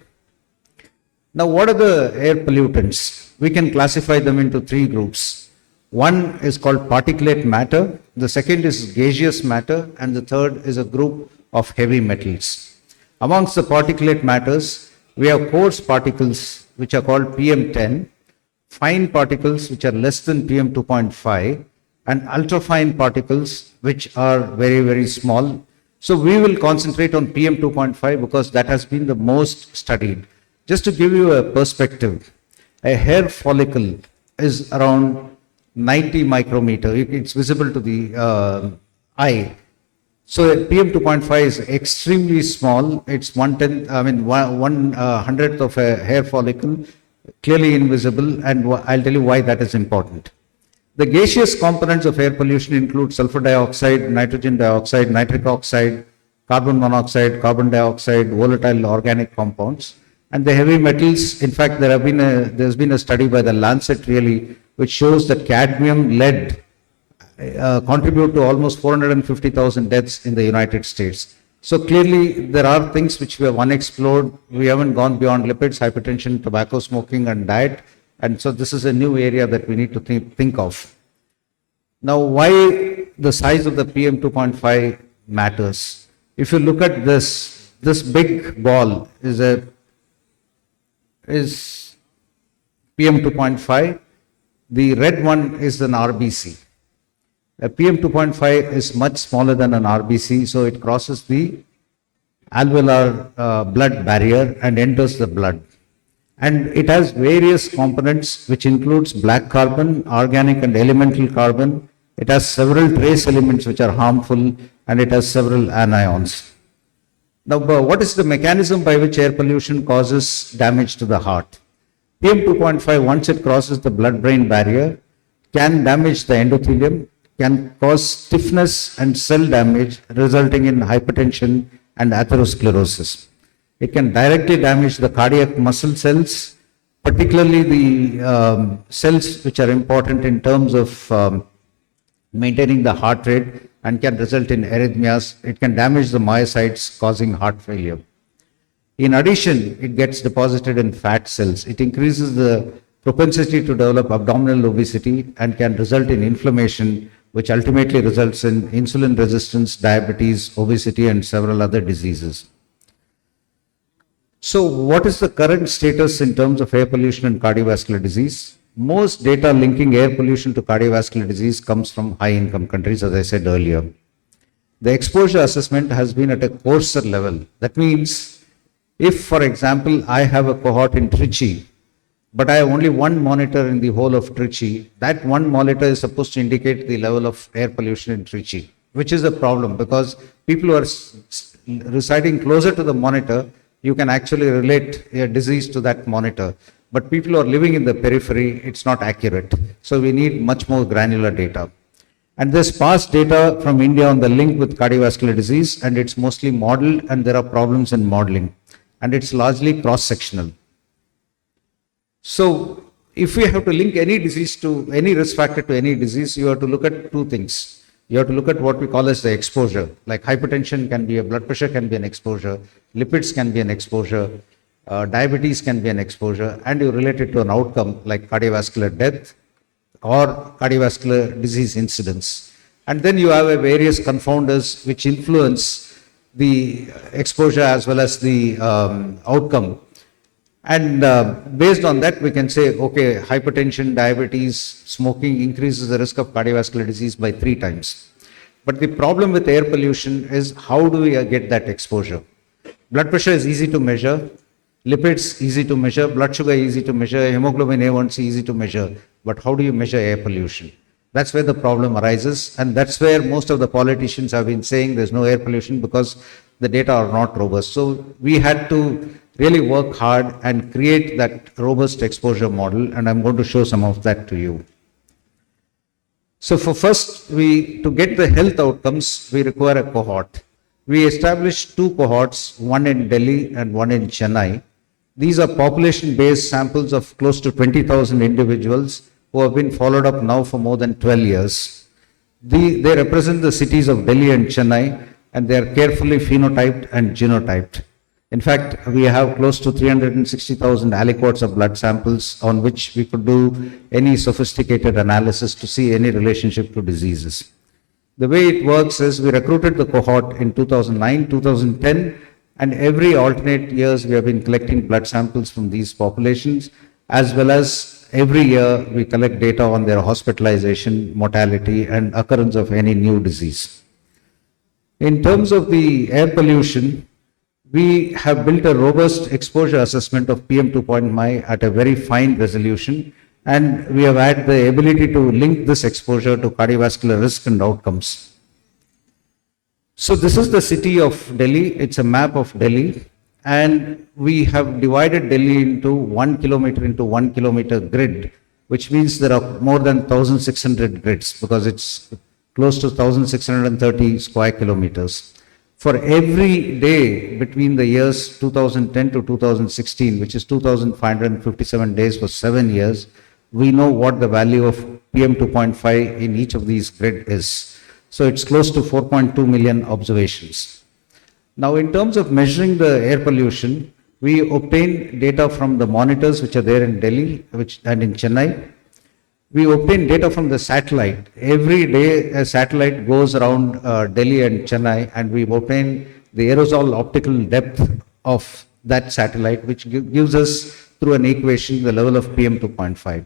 Now, what are the air pollutants? We can classify them into 3 groups. One is called particulate matter, the second is gaseous matter, and the third is a group of heavy metals. Amongst the particulate matters, we have coarse particles which are called PM10, fine particles which are less than PM 2.5, and ultrafine particles which are very, very small. So we will concentrate on PM 2.5 because that has been the most studied. Just to give you a perspective, a hair follicle is around 90 micrometer. It's visible to the eye. So PM 2.5 is extremely small. It's 1/100th of a hair follicle, clearly invisible, and I'll tell you why that is important. The gaseous components of air pollution include sulfur dioxide, nitrogen dioxide, nitric oxide, carbon monoxide, carbon dioxide, volatile organic compounds. And the heavy metals, in fact, there's been a study by the Lancet really, which shows that cadmium, lead contribute to almost 450,000 deaths in the United States. So clearly, there are things which we have unexplored. We haven't gone beyond lipids, hypertension, tobacco smoking, and diet. And so this is a new area that we need to think of. Now, why the size of the PM 2.5 matters? If you look at this, this big ball is PM 2.5. The red one is an RBC. A PM 2.5 is much smaller than an RBC, so it crosses the alveolar blood barrier and enters the blood. And it has various components, which includes black carbon, organic and elemental carbon. It has several trace elements which are harmful, and it has several anions. Now, what is the mechanism by which air pollution causes damage to the heart? PM 2.5, once it crosses the blood-brain barrier, can damage the endothelium, can cause stiffness and cell damage, resulting in hypertension and atherosclerosis. It can directly damage the cardiac muscle cells, particularly the cells which are important in terms of maintaining the heart rate, and can result in arrhythmias. It can damage the myocytes, causing heart failure. In addition, it gets deposited in fat cells. It increases the propensity to develop abdominal obesity and can result in inflammation, which ultimately results in insulin resistance, diabetes, obesity, and several other diseases. So what is the current status in terms of air pollution and cardiovascular disease? Most data linking air pollution to cardiovascular disease comes from high-income countries, as I said earlier. The exposure assessment has been at a coarser level. That means, if, for example, I have a cohort in Trichy, but I have only one monitor in the whole of Trichy, that one monitor is supposed to indicate the level of air pollution in Trichy, which is a problem because people who are residing closer to the monitor, you can actually relate a disease to that monitor. But people who are living in the periphery, it's not accurate. So we need much more granular data. And there's past data from India on the link with cardiovascular disease, and it's mostly modeled, and there are problems in modeling. And it's largely cross-sectional. So if we have to link any disease to any risk factor to any disease, you have to look at two things. You have to look at what we call as the exposure. Like hypertension can be, blood pressure can be an exposure, lipids can be an exposure, diabetes can be an exposure, and you relate it to an outcome like cardiovascular death or cardiovascular disease incidence. And then you have various confounders which influence the exposure as well as the outcome. And based on that, we can say, okay, hypertension, diabetes, smoking increases the risk of cardiovascular disease by 3 times. But the problem with air pollution is how do we get that exposure? Blood pressure is easy to measure, lipids easy to measure, blood sugar easy to measure, hemoglobin A1C easy to measure. But how do you measure air pollution? That's where the problem arises, and that's where most of the politicians have been saying there's no air pollution because the data are not robust. So we had to really work hard and create that robust exposure model, and I'm going to show some of that to you. So for first, to get the health outcomes, we require a cohort. We established 2 cohorts, one in Delhi and one in Chennai. These are population-based samples of close to 20,000 individuals who have been followed up now for more than 12 years. They represent the cities of Delhi and Chennai, and they are carefully phenotyped and genotyped. In fact, we have close to 360,000 aliquots of blood samples on which we could do any sophisticated analysis to see any relationship to diseases. The way it works is we recruited the cohort in 2009, 2010, and every alternate years we have been collecting blood samples from these populations, as well as every year we collect data on their hospitalization, mortality, and occurrence of any new disease. In terms of the air pollution, we have built a robust exposure assessment of PM 2.5 at a very fine resolution, and we have had the ability to link this exposure to cardiovascular risk and outcomes. So this is the city of Delhi. It's a map of Delhi, and we have divided Delhi into 1 kilometer into 1 kilometer grid, which means there are more than 1,600 grids because it's close to 1,630 square kilometers. For every day between the years 2010 to 2016, which is 2,557 days for 7 years, we know what the value of PM 2.5 in each of these grid is. So it's close to 4.2 million observations. Now, in terms of measuring the air pollution, we obtain data from the monitors which are there in Delhi and in Chennai. We obtain data from the satellite. Every day a satellite goes around Delhi and Chennai, and we obtain the aerosol optical depth of that satellite, which gives us through an equation the level of PM 2.5.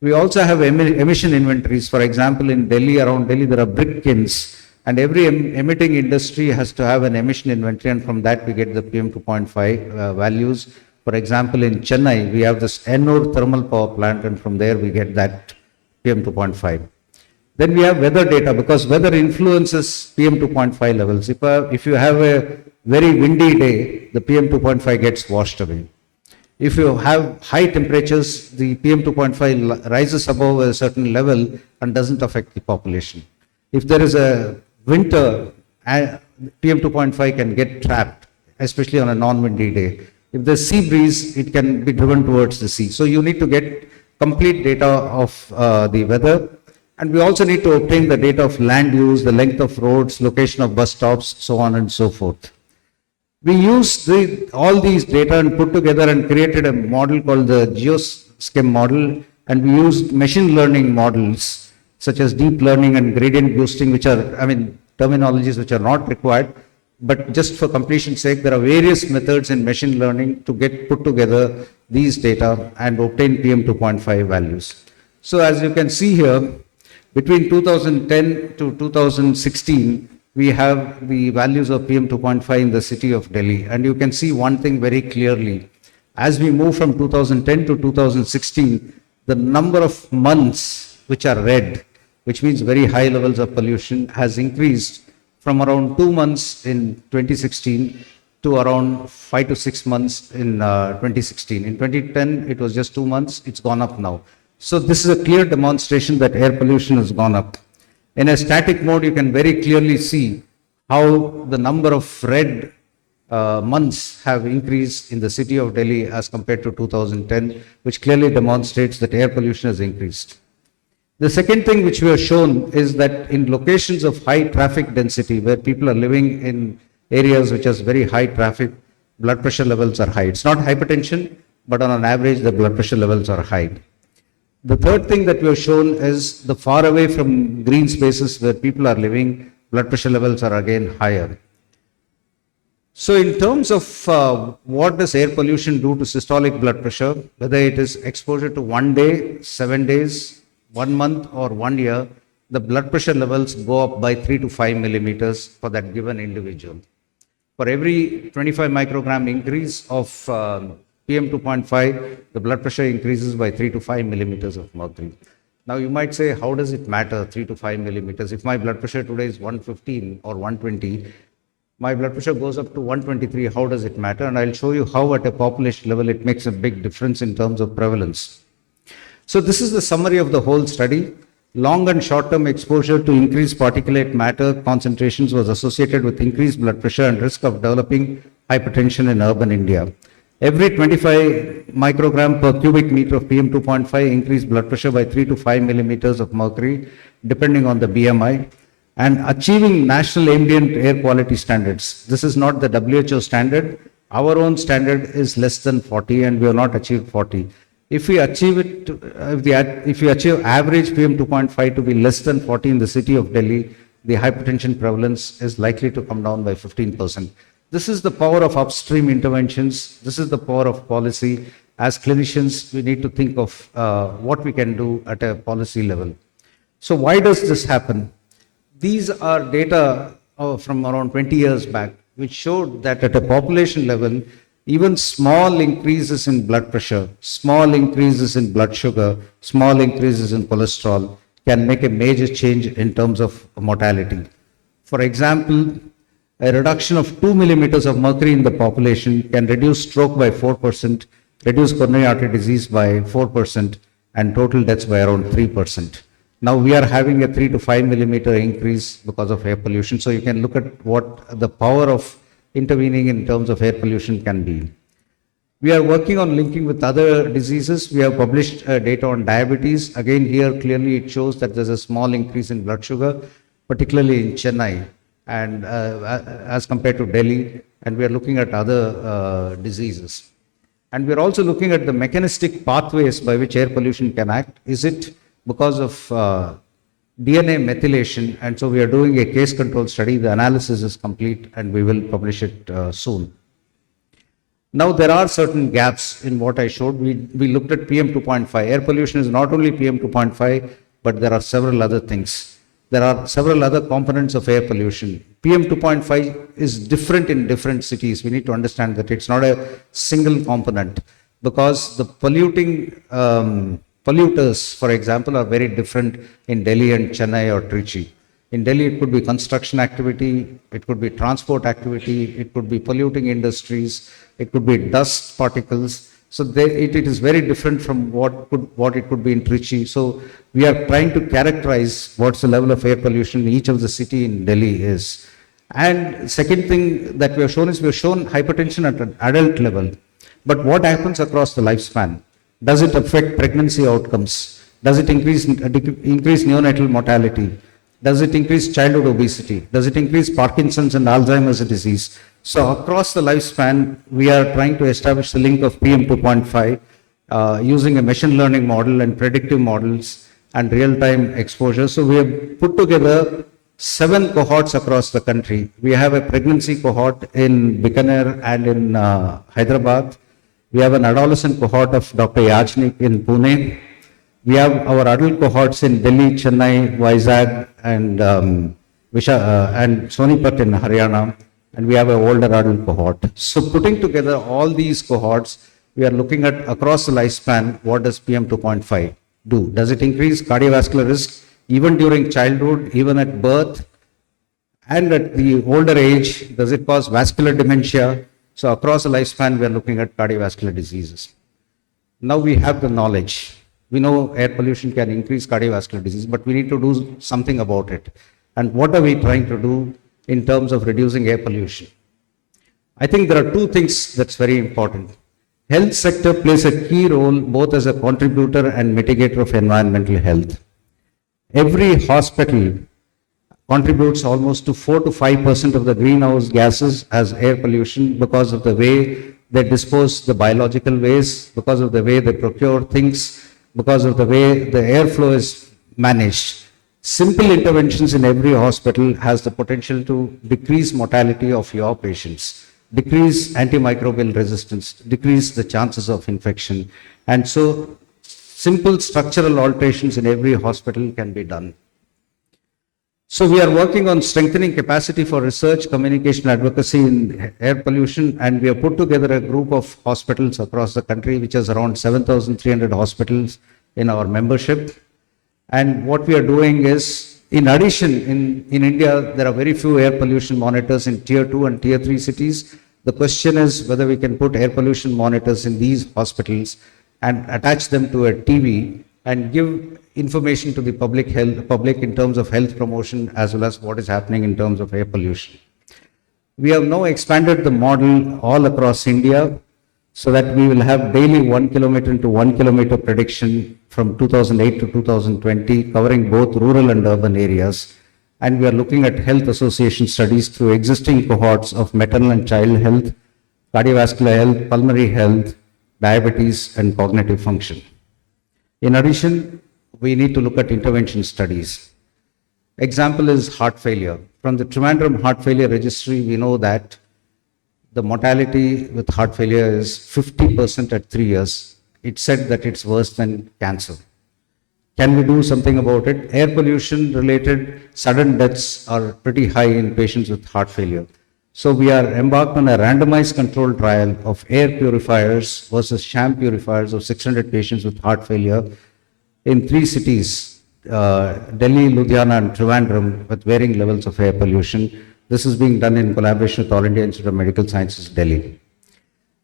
We also have emission inventories. For example, in Delhi, around Delhi, there are brick kilns, and every emitting industry has to have an emission inventory, and from that we get the PM 2.5 values. For example, in Chennai, we have this Ennore thermal power plant, and from there we get that PM 2.5. Then we have weather data, because weather influences PM 2.5 levels. If you have a very windy day, the PM 2.5 gets washed away. If you have high temperatures, the PM 2.5 rises above a certain level and doesn't affect the population. If there is a winter, PM 2.5 can get trapped, especially on a non-windy day. If there's sea breeze, it can be driven towards the sea. So you need to get complete data of the weather. And we also need to obtain the data of land use, the length of roads, location of bus stops, so on and so forth. We used all these data and put together and created a model called the GeoSchem model, and we used machine learning models such as deep learning and gradient boosting, which are, terminologies which are not required, but just for completion's sake, there are various methods in machine learning to put together these data and obtain PM 2.5 values. So as you can see here, between 2010 to 2016, we have the values of PM 2.5 in the city of Delhi. And you can see one thing very clearly. As we move from 2010 to 2016, the number of months which are red, which means very high levels of pollution, has increased from around 2 months in 2016 to around 5 to 6 months in 2016. In 2010, it was just 2 months. It's gone up now. So this is a clear demonstration that air pollution has gone up. In a static mode, you can very clearly see how the number of red months have increased in the city of Delhi as compared to 2010, which clearly demonstrates that air pollution has increased. The second thing which we have shown is that in locations of high traffic density, where people are living in areas which has very high traffic, blood pressure levels are high. It's not hypertension, but on an average, the blood pressure levels are high. The third thing that we have shown is the far away from green spaces where people are living, blood pressure levels are again higher. So in terms of what does air pollution do to systolic blood pressure, whether it is exposure to 1 day, 7 days, 1 month or 1 year, the blood pressure levels go up by 3 to 5 millimeters for that given individual. For every 25 microgram increase of PM 2.5, the blood pressure increases by 3 to 5 millimeters of mercury. Now you might say, how does it matter 3 to 5 millimeters? If my blood pressure today is 115 or 120, my blood pressure goes up to 123, how does it matter? And I'll show you how at a population level it makes a big difference in terms of prevalence. So this is the summary of the whole study. Long and short-term exposure to increased particulate matter concentrations was associated with increased blood pressure and risk of developing hypertension in urban India. Every 25 microgram per cubic meter of PM 2.5 increased blood pressure by 3 to 5 millimeters of mercury, depending on the BMI. And achieving national ambient air quality standards. This is not the WHO standard. Our own standard is less than 40, and we have not achieved 40. If we achieve it, if we achieve average PM 2.5 to be less than 40 in the city of Delhi, the hypertension prevalence is likely to come down by 15%. This is the power of upstream interventions. This is the power of policy. As clinicians, we need to think of what we can do at a policy level. So why does this happen? These are data from around 20 years back, which showed that at a population level, even small increases in blood pressure, small increases in blood sugar, small increases in cholesterol can make a major change in terms of mortality. For example, a reduction of 2 millimeters of mercury in the population can reduce stroke by 4%, reduce coronary artery disease by 4%, and total deaths by around 3%. Now we are having a 3 to 5 millimeter increase because of air pollution. So you can look at what the power of intervening in terms of air pollution can be. We are working on linking with other diseases. We have published data on diabetes. Again, here clearly it shows that there's a small increase in blood sugar, particularly in Chennai, and as compared to Delhi, and we are looking at other diseases. And we are also looking at the mechanistic pathways by which air pollution can act. Is it because of DNA methylation, and so we are doing a case control study. The analysis is complete and we will publish it soon. Now, there are certain gaps in what I showed. We looked at PM 2.5. Air pollution is not only PM 2.5, but there are several other things. There are several other components of air pollution. PM 2.5 is different in different cities. We need to understand that it's not a single component, because the polluters, for example, are very different in Delhi and Chennai or Trichy. In Delhi, it could be construction activity, it could be transport activity, it could be polluting industries, it could be dust particles. So it is very different from what it could be in Trichy. So we are trying to characterize what's the level of air pollution in each of the city in Delhi is. And second thing that we have shown is we have shown hypertension at an adult level. But what happens across the lifespan? Does it affect pregnancy outcomes? Does it increase neonatal mortality? Does it increase childhood obesity? Does it increase Parkinson's and Alzheimer's disease? So across the lifespan, we are trying to establish the link of PM 2.5 using a machine learning model and predictive models and real-time exposure. So we have put together 7 cohorts across the country. We have a pregnancy cohort in Bikaner and in Hyderabad. We have an adolescent cohort of Dr. Yajnik in Pune. We have our adult cohorts in Delhi, Chennai, Vizag, and Sonipat in Haryana. And we have an older adult cohort. So putting together all these cohorts, we are looking at across the lifespan, what does PM 2.5 do? Does it increase cardiovascular risk even during childhood, even at birth, and at the older age? Does it cause vascular dementia? So across the lifespan, we are looking at cardiovascular diseases. Now we have the knowledge. We know air pollution can increase cardiovascular disease, but we need to do something about it. And what are we trying to do in terms of reducing air pollution? I think there are 2 things that's very important. Health sector plays a key role both as a contributor and mitigator of environmental health. Every hospital contributes almost to 4 to 5% of the greenhouse gases as air pollution because of the way they dispose the biological waste, because of the way they procure things, because of the way the airflow is managed. Simple interventions in every hospital has the potential to decrease mortality of your patients, decrease antimicrobial resistance, decrease the chances of infection. And so simple structural alterations in every hospital can be done. So we are working on strengthening capacity for research, communication, advocacy in air pollution, and we have put together a group of hospitals across the country, which is around 7,300 hospitals in our membership. And what we are doing is, in addition, in India, there are very few air pollution monitors in tier 2 and tier 3 cities. The question is whether we can put air pollution monitors in these hospitals and attach them to a TV and give information to the public in terms of health promotion as well as what is happening in terms of air pollution. We have now expanded the model all across India so that we will have daily 1 kilometer to 1 kilometer prediction from 2008 to 2020, covering both rural and urban areas. And we are looking at health association studies through existing cohorts of maternal and child health, cardiovascular health, pulmonary health, diabetes, and cognitive function. In addition, we need to look at intervention studies. Example is heart failure. From the Trivandrum Heart Failure Registry, we know that the mortality with heart failure is 50% at 3 years. It said that it's worse than cancer. Can we do something about it? Air pollution related sudden deaths are pretty high in patients with heart failure. So we are embarked on a randomized controlled trial of air purifiers versus sham purifiers of 600 patients with heart failure in 3 cities, Delhi, Ludhiana, and Trivandrum, with varying levels of air pollution. This is being done in collaboration with All India Institute of Medical Sciences, Delhi.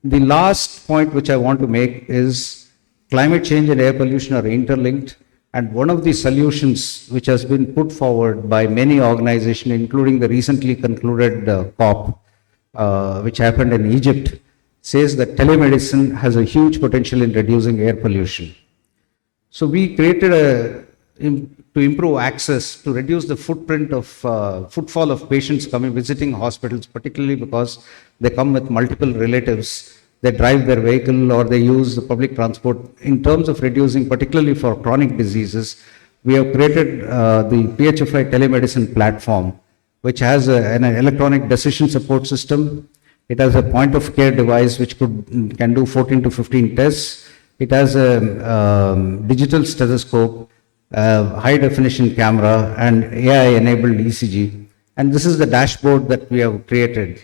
The last point which I want to make is climate change and air pollution are interlinked. And one of the solutions which has been put forward by many organizations, including the recently concluded COP, which happened in Egypt, says that telemedicine has a huge potential in reducing air pollution. So we created to improve access, to reduce the footfall of patients visiting hospitals, particularly because they come with multiple relatives. They drive their vehicle or they use the public transport. In terms of reducing, particularly for chronic diseases, we have created the PHFI telemedicine platform, which has an electronic decision support system. It has a point of care device which can do 14 to 15 tests. It has a digital stethoscope, high definition camera, and AI enabled ECG. And this is the dashboard that we have created,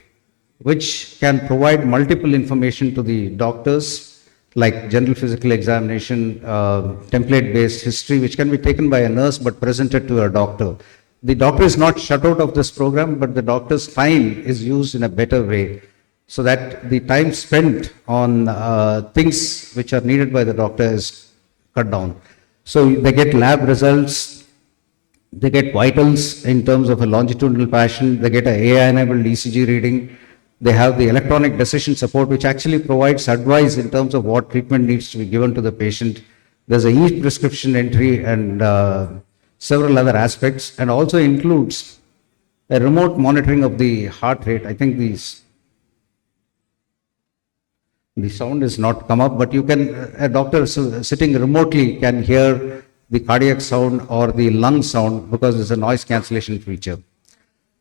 which can provide multiple information to the doctors, like general physical examination, template-based history, which can be taken by a nurse but presented to a doctor. The doctor is not shut out of this program, but the doctor's time is used in a better way, so that the time spent on things which are needed by the doctor is cut down. So they get lab results, they get vitals in terms of a longitudinal fashion, they get an AI-enabled ECG reading, they have the electronic decision support, which actually provides advice in terms of what treatment needs to be given to the patient. There's a e-prescription entry and several other aspects, and also includes a remote monitoring of the heart rate. I think the sound is not come up, but you can, a doctor sitting remotely can hear the cardiac sound or the lung sound because there's a noise cancellation feature.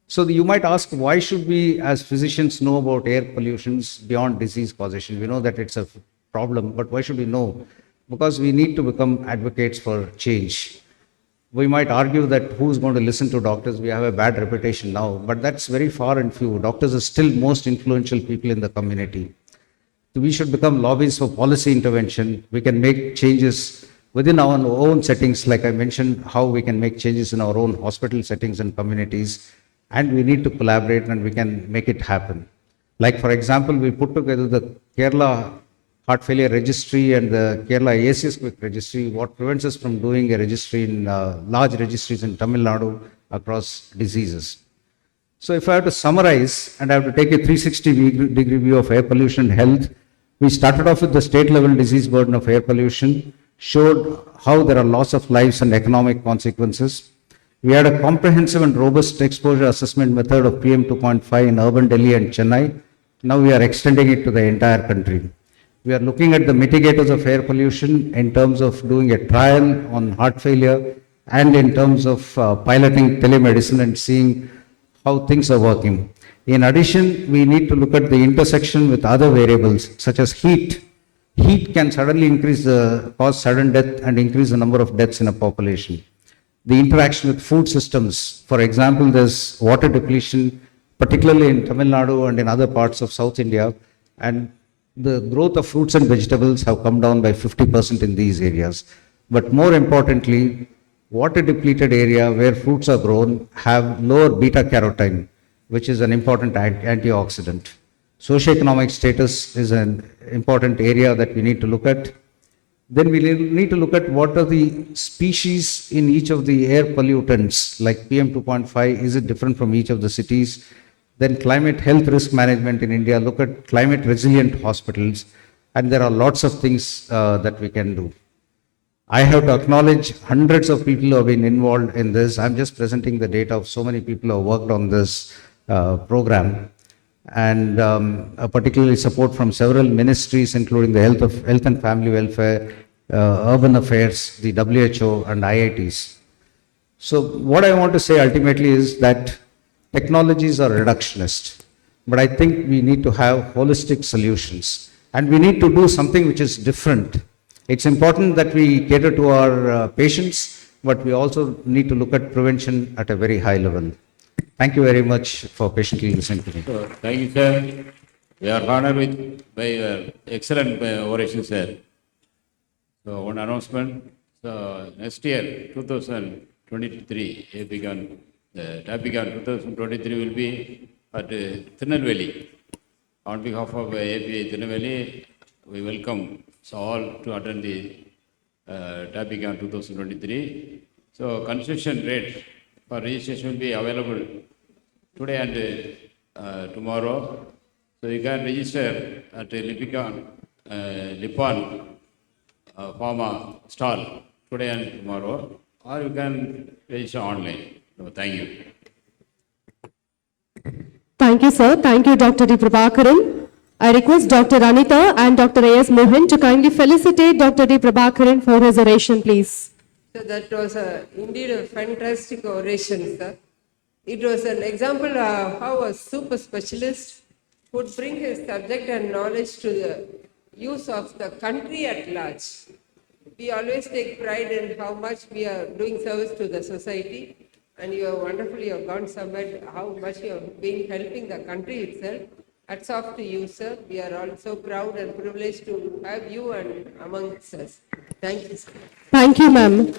So you might ask, why should we as physicians know about air pollutions beyond disease causation? We know that it's a problem, but why should we know? Because we need to become advocates for change. We might argue that who's going to listen to doctors? We have a bad reputation now, but that's very far and few. Doctors are still most influential people in the community. We should become lobbyists for policy intervention. We can make changes within our own settings, like I mentioned, how we can make changes in our own hospital settings and communities. And we need to collaborate and we can make it happen. Like, for example, we put together the Kerala Heart Failure Registry and the Kerala ACS Quick Registry. What prevents us from doing a registry in large registries in Tamil Nadu across diseases? So if I have to summarize and I have to take a 360-degree view of air pollution and health, we started off with the state-level disease burden of air pollution, showed how there are loss of lives and economic consequences. We had a comprehensive and robust exposure assessment method of PM 2.5 in urban Delhi and Chennai. Now we are extending it to the entire country. We are looking at the mitigators of air pollution in terms of doing a trial on heart failure and in terms of piloting telemedicine and seeing how things are working. In addition, we need to look at the intersection with other variables such as heat. Heat can suddenly cause sudden death and increase the number of deaths in a population. The interaction with food systems. For example, there's water depletion, particularly in Tamil Nadu and in other parts of South India, and the growth of fruits and vegetables have come down by 50% in these areas. But more importantly, water depleted area where fruits are grown have lower beta carotene, which is an important antioxidant. Socioeconomic status is an important area that we need to look at. Then we need to look at what are the species in each of the air pollutants, like PM 2.5, is it different from each of the cities? Then climate health risk management in India, look at climate resilient hospitals, and there are lots of things that we can do. I have to acknowledge hundreds of people who have been involved in this. I'm just presenting the data of so many people who have worked on this program, and particularly support from several ministries, including the Health and Family Welfare, Urban Affairs, the WHO, and IITs. So what I want to say ultimately is that technologies are reductionist, but I think we need to have holistic solutions, and we need to do something which is different. It's important that we cater to our patients, but we also need to look at prevention at a very high level. Thank you very much for patiently listening to me. So, thank you, sir. We are honored by your excellent oration, sir. So, one announcement. So, next year, 2023, Tapicon 2023 will be at Tirunelveli. On behalf of API Tirunelveli, we welcome all to attend the Tapicon 2023. So, concession rate for registration will be available today and tomorrow. So you can register at Lipon Pharma stall today and tomorrow, or you can register online. So thank you. Thank you, sir. Thank you, Dr. D. Prabhakaran. I request Dr. Anita and Dr. A.S. Mohan to kindly felicitate Dr. D. Prabhakaran for his oration, please. So that was indeed a fantastic oration, sir. It was an example of how a super specialist would bring his subject and knowledge to the use of the country at large. We always take pride in how much we are doing service to the society, and you have wonderfully gone somewhere how much you have been helping the country itself. Hats off to you, sir. We are all so proud and privileged to have you and amongst us. Thank you, sir. Thank you, ma'am.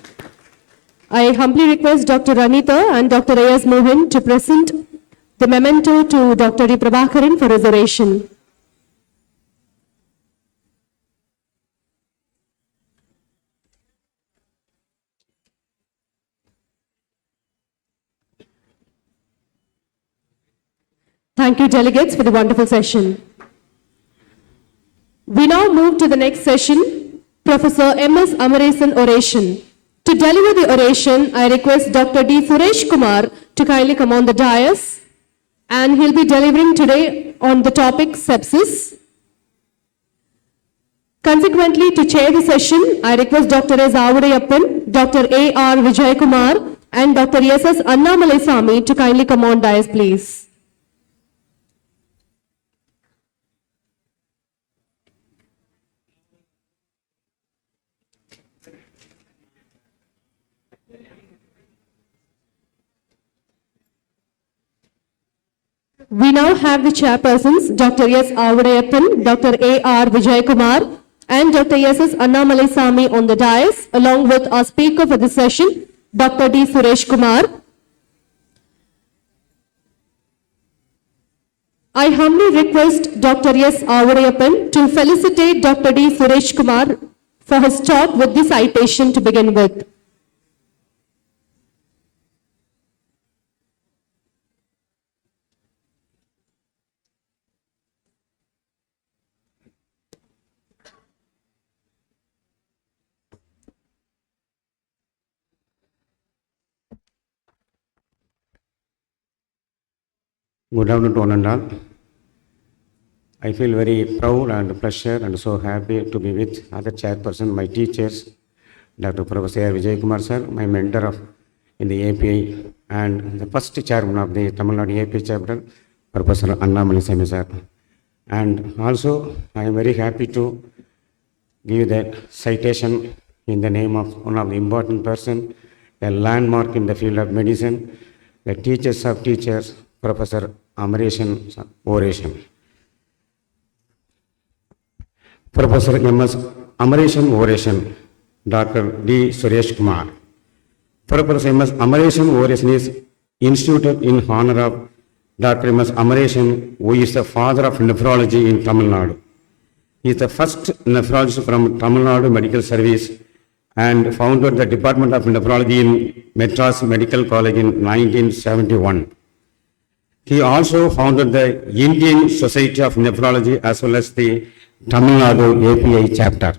I humbly request Dr. Ranita and Dr. A.S. Mohan to present the memento to Dr. D. Prabhakaran for his oration. Thank you, delegates, for the wonderful session. We now move to the next session, Professor M.S. Amaresan oration. To deliver the oration, I request Dr. D. Suresh Kumar to kindly come on the dais, and he'll be delivering today on the topic sepsis. Consequently, to chair the session, I request Dr. S. Avudayappan, Dr. A.R. Vijay Kumar, and Dr. S.S. Annamalai Sami to kindly come on dais, please. We now have the chairpersons, Dr. S. Avudayappan, Dr. A.R. Vijay Kumar, and Dr. S.S. Annamalai Sami on the dais, along with our speaker for this session, Dr. D. Suresh Kumar. I humbly request Dr. S. Avudayappan to felicitate Dr. D. Suresh Kumar for his talk with the citation to begin with. Good afternoon to one and all. I feel very proud and pleasure and so happy to be with other chairperson, my teachers, Dr. Professor Vijay Kumar sir, my mentor in the API, and the first chairman of the Tamil Nadu API chapter, Professor Annamalai Sami sir. And also, I am very happy to give the citation in the name of one of the important person, a landmark in the field of medicine, the teachers of teachers, Professor Amaresan oration. Professor M.S. Amaresan oration, Dr. D. Suresh Kumar. Professor M.S. Amaresan oration is instituted in honor of Dr. M.S. Amaresan, who is the father of nephrology in Tamil Nadu. He is the first nephrologist from Tamil Nadu Medical Service and founded the Department of Nephrology in Madras Medical College in 1971. He also founded the Indian Society of Nephrology as well as the Tamil Nadu API chapter.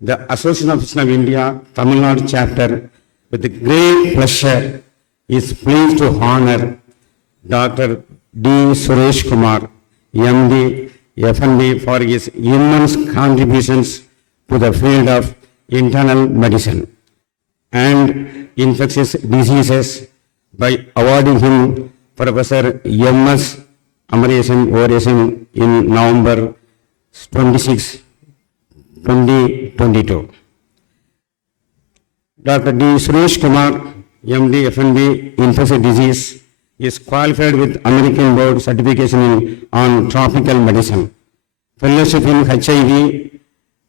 The Association of Physicians of India, Tamil Nadu chapter, with great pleasure, is pleased to honor Dr. D. Suresh Kumar, MD, FNB, for his immense contributions to the field of internal medicine and infectious diseases by awarding him Professor M.S. Amaresan oration in November 26, 2022. Dr. D. Suresh Kumar, MD, FNB, infectious disease, is qualified with American Board certification on tropical medicine, fellowship in HIV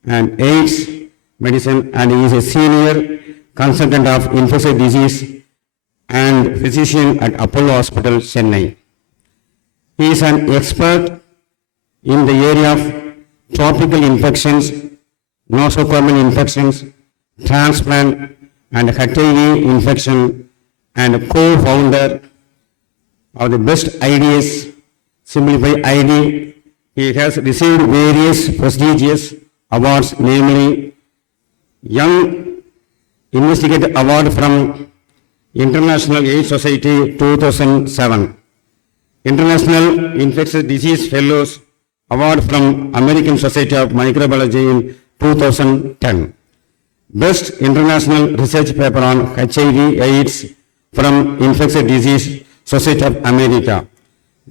and AIDS medicine, and he is a senior consultant of infectious disease and physician at Apollo Hospital, Chennai. He is an expert in the area of tropical infections, nosocomial infections, transplant and HIV infection, and co-founder of the Best Ideas Simplify ID. He has received various prestigious awards, namely Young Investigator Award from International AIDS Society 2007, International Infectious Disease Fellows Award from American Society of Microbiology in 2010, Best International Research Paper on HIV/AIDS from Infectious Disease Society of America.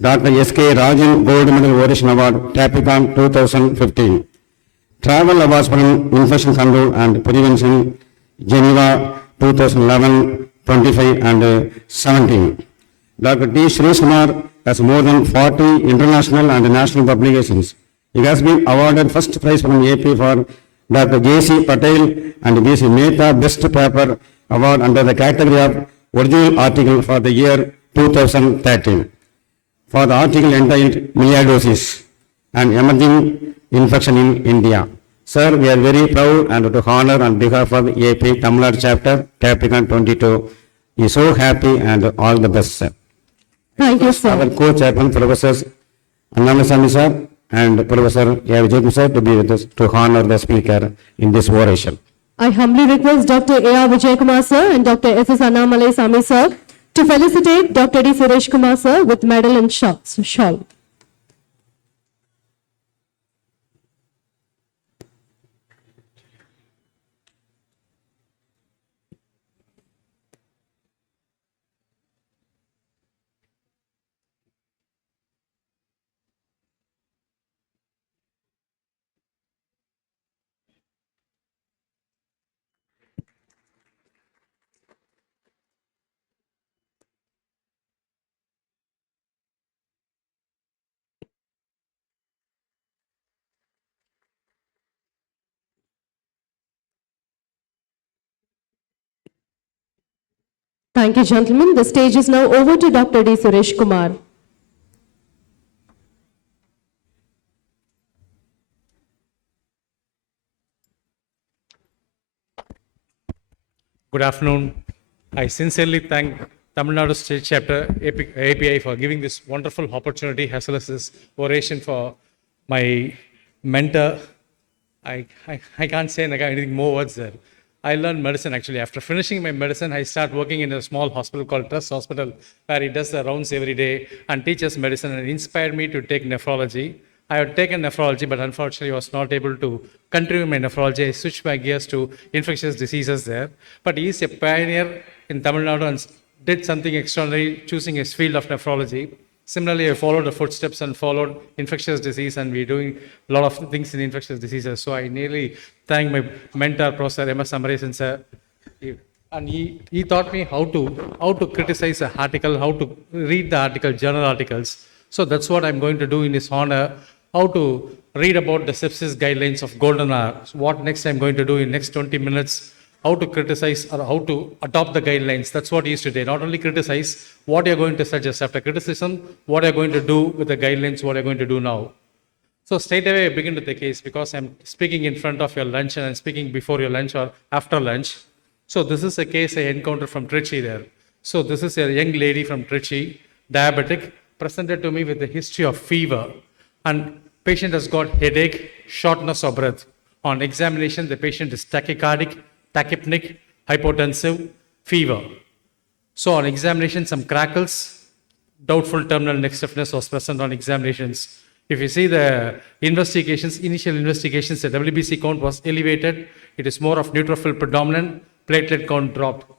Dr. S.K. Rajan Gold Medal Oration Award, Tapicon 2015. Travel Awards from Infection Control and Prevention, Geneva 2011, 25 and 17. Dr. D. Suresh Kumar has more than 40 international and national publications. He has been awarded first prize from AP for Dr. J.C. Patel and B.C. Mehta Best Paper Award under the category of Original Article for the year 2013. For the article entitled Myeliosis, an Emerging Infection in India. Sir, we are very proud and to honor on behalf of AP Tamil Nadu chapter, Tapicon 22. We are so happy and all the best, sir. Thank you, sir. Our co-chairman, Professor Annamasamy sir and Professor A. Vijay sir to be with us to honor the speaker in this oration. I humbly request Dr. A.R. Vijay Kumar sir and Dr. S.S. Annamalai Sami sir to felicitate Dr. D. Suresh Kumar sir with medal and shawl. Thank you, gentlemen. The stage is now over to Dr. D. Suresh Kumar. Good afternoon. I sincerely thank Tamil Nadu State Chapter API for giving this wonderful opportunity as well as this oration for my mentor. I can't say anything more words there. I learned medicine actually. After finishing my medicine, I started working in a small hospital called Trust Hospital, where he does the rounds every day and teaches medicine, and it inspired me to take nephrology. I had taken nephrology, but unfortunately was not able to continue my nephrology. I switched my gears to infectious diseases there. But he is a pioneer in Tamil Nadu and did something extraordinary, choosing his field of nephrology. Similarly, I followed the footsteps and followed infectious disease, and we're doing a lot of things in infectious diseases. So I nearly thank my mentor, Professor M.S. Amarasan sir. And he taught me how to criticize an article, how to read the article, journal articles. So that's what I'm going to do in his honor, how to read about the sepsis guidelines of golden hour. So what next I'm going to do in next 20 minutes, how to criticize or how to adopt the guidelines. That's what he used to do. Not only criticize, what you're going to suggest after criticism, what you're going to do with the guidelines, what you're going to do now. So straight away I begin with the case because I'm speaking in front of your lunch and I'm speaking before your lunch or after lunch. So this is a case I encountered from Trichy there. So this is a young lady from Trichy, diabetic, presented to me with a history of fever. And patient has got headache, shortness of breath. On examination, the patient is tachycardic, tachypneic, hypotensive, fever. So on examination, some crackles, doubtful terminal neck stiffness was present on examinations. If you see the investigations, initial investigations, the WBC count was elevated. It is more of neutrophil predominant, platelet count dropped.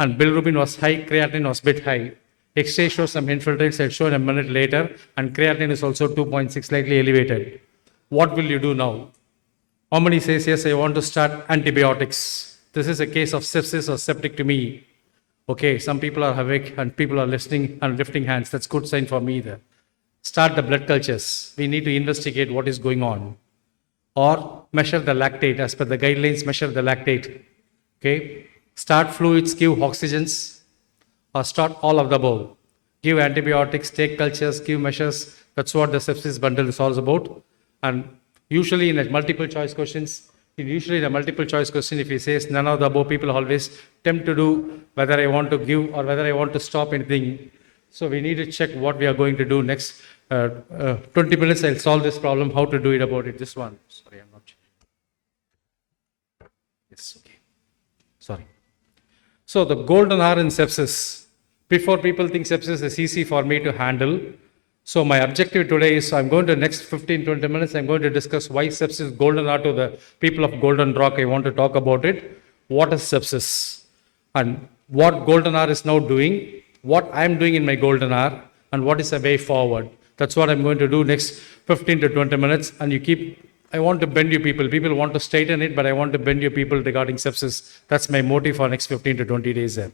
And bilirubin was high, creatinine was bit high. X-ray shows some infiltrates, I'll show in a minute later, and creatinine is also 2.6, slightly elevated. What will you do now? Omni says, yes, I want to start antibiotics. This is a case of sepsis or septic to me. Okay, some people are awake and people are listening and lifting hands. That's good sign for me there. Start the blood cultures. We need to investigate what is going on. Or measure the lactate. As per the guidelines, measure the lactate. Okay. Start fluids, give oxygens, or start all of the above. Give antibiotics, take cultures, give measures. That's what the sepsis bundle is all about. And usually in a multiple choice questions, if he says none of the above, people always tempt to do whether I want to give or whether I want to stop anything. So we need to check what we are going to do next. 20 minutes, I'll solve this problem, how to do it about it. This one. Sorry, I'm not sure. Yes, okay. Sorry. So the golden hour in sepsis. Before people think sepsis is easy for me to handle. So my objective today is I'm going to next 15-20 minutes, I'm going to discuss why sepsis is golden hour to the people of Golden Rock. I want to talk about it. what is sepsis and what golden hour is now doing, what I'm doing in my golden hour, and what is the way forward. That's what I'm going to do next 15 to 20 minutes. And I want to bend you people. People want to straighten it, but I want to bend you people regarding sepsis. That's my motive for next 15 to 20 days there.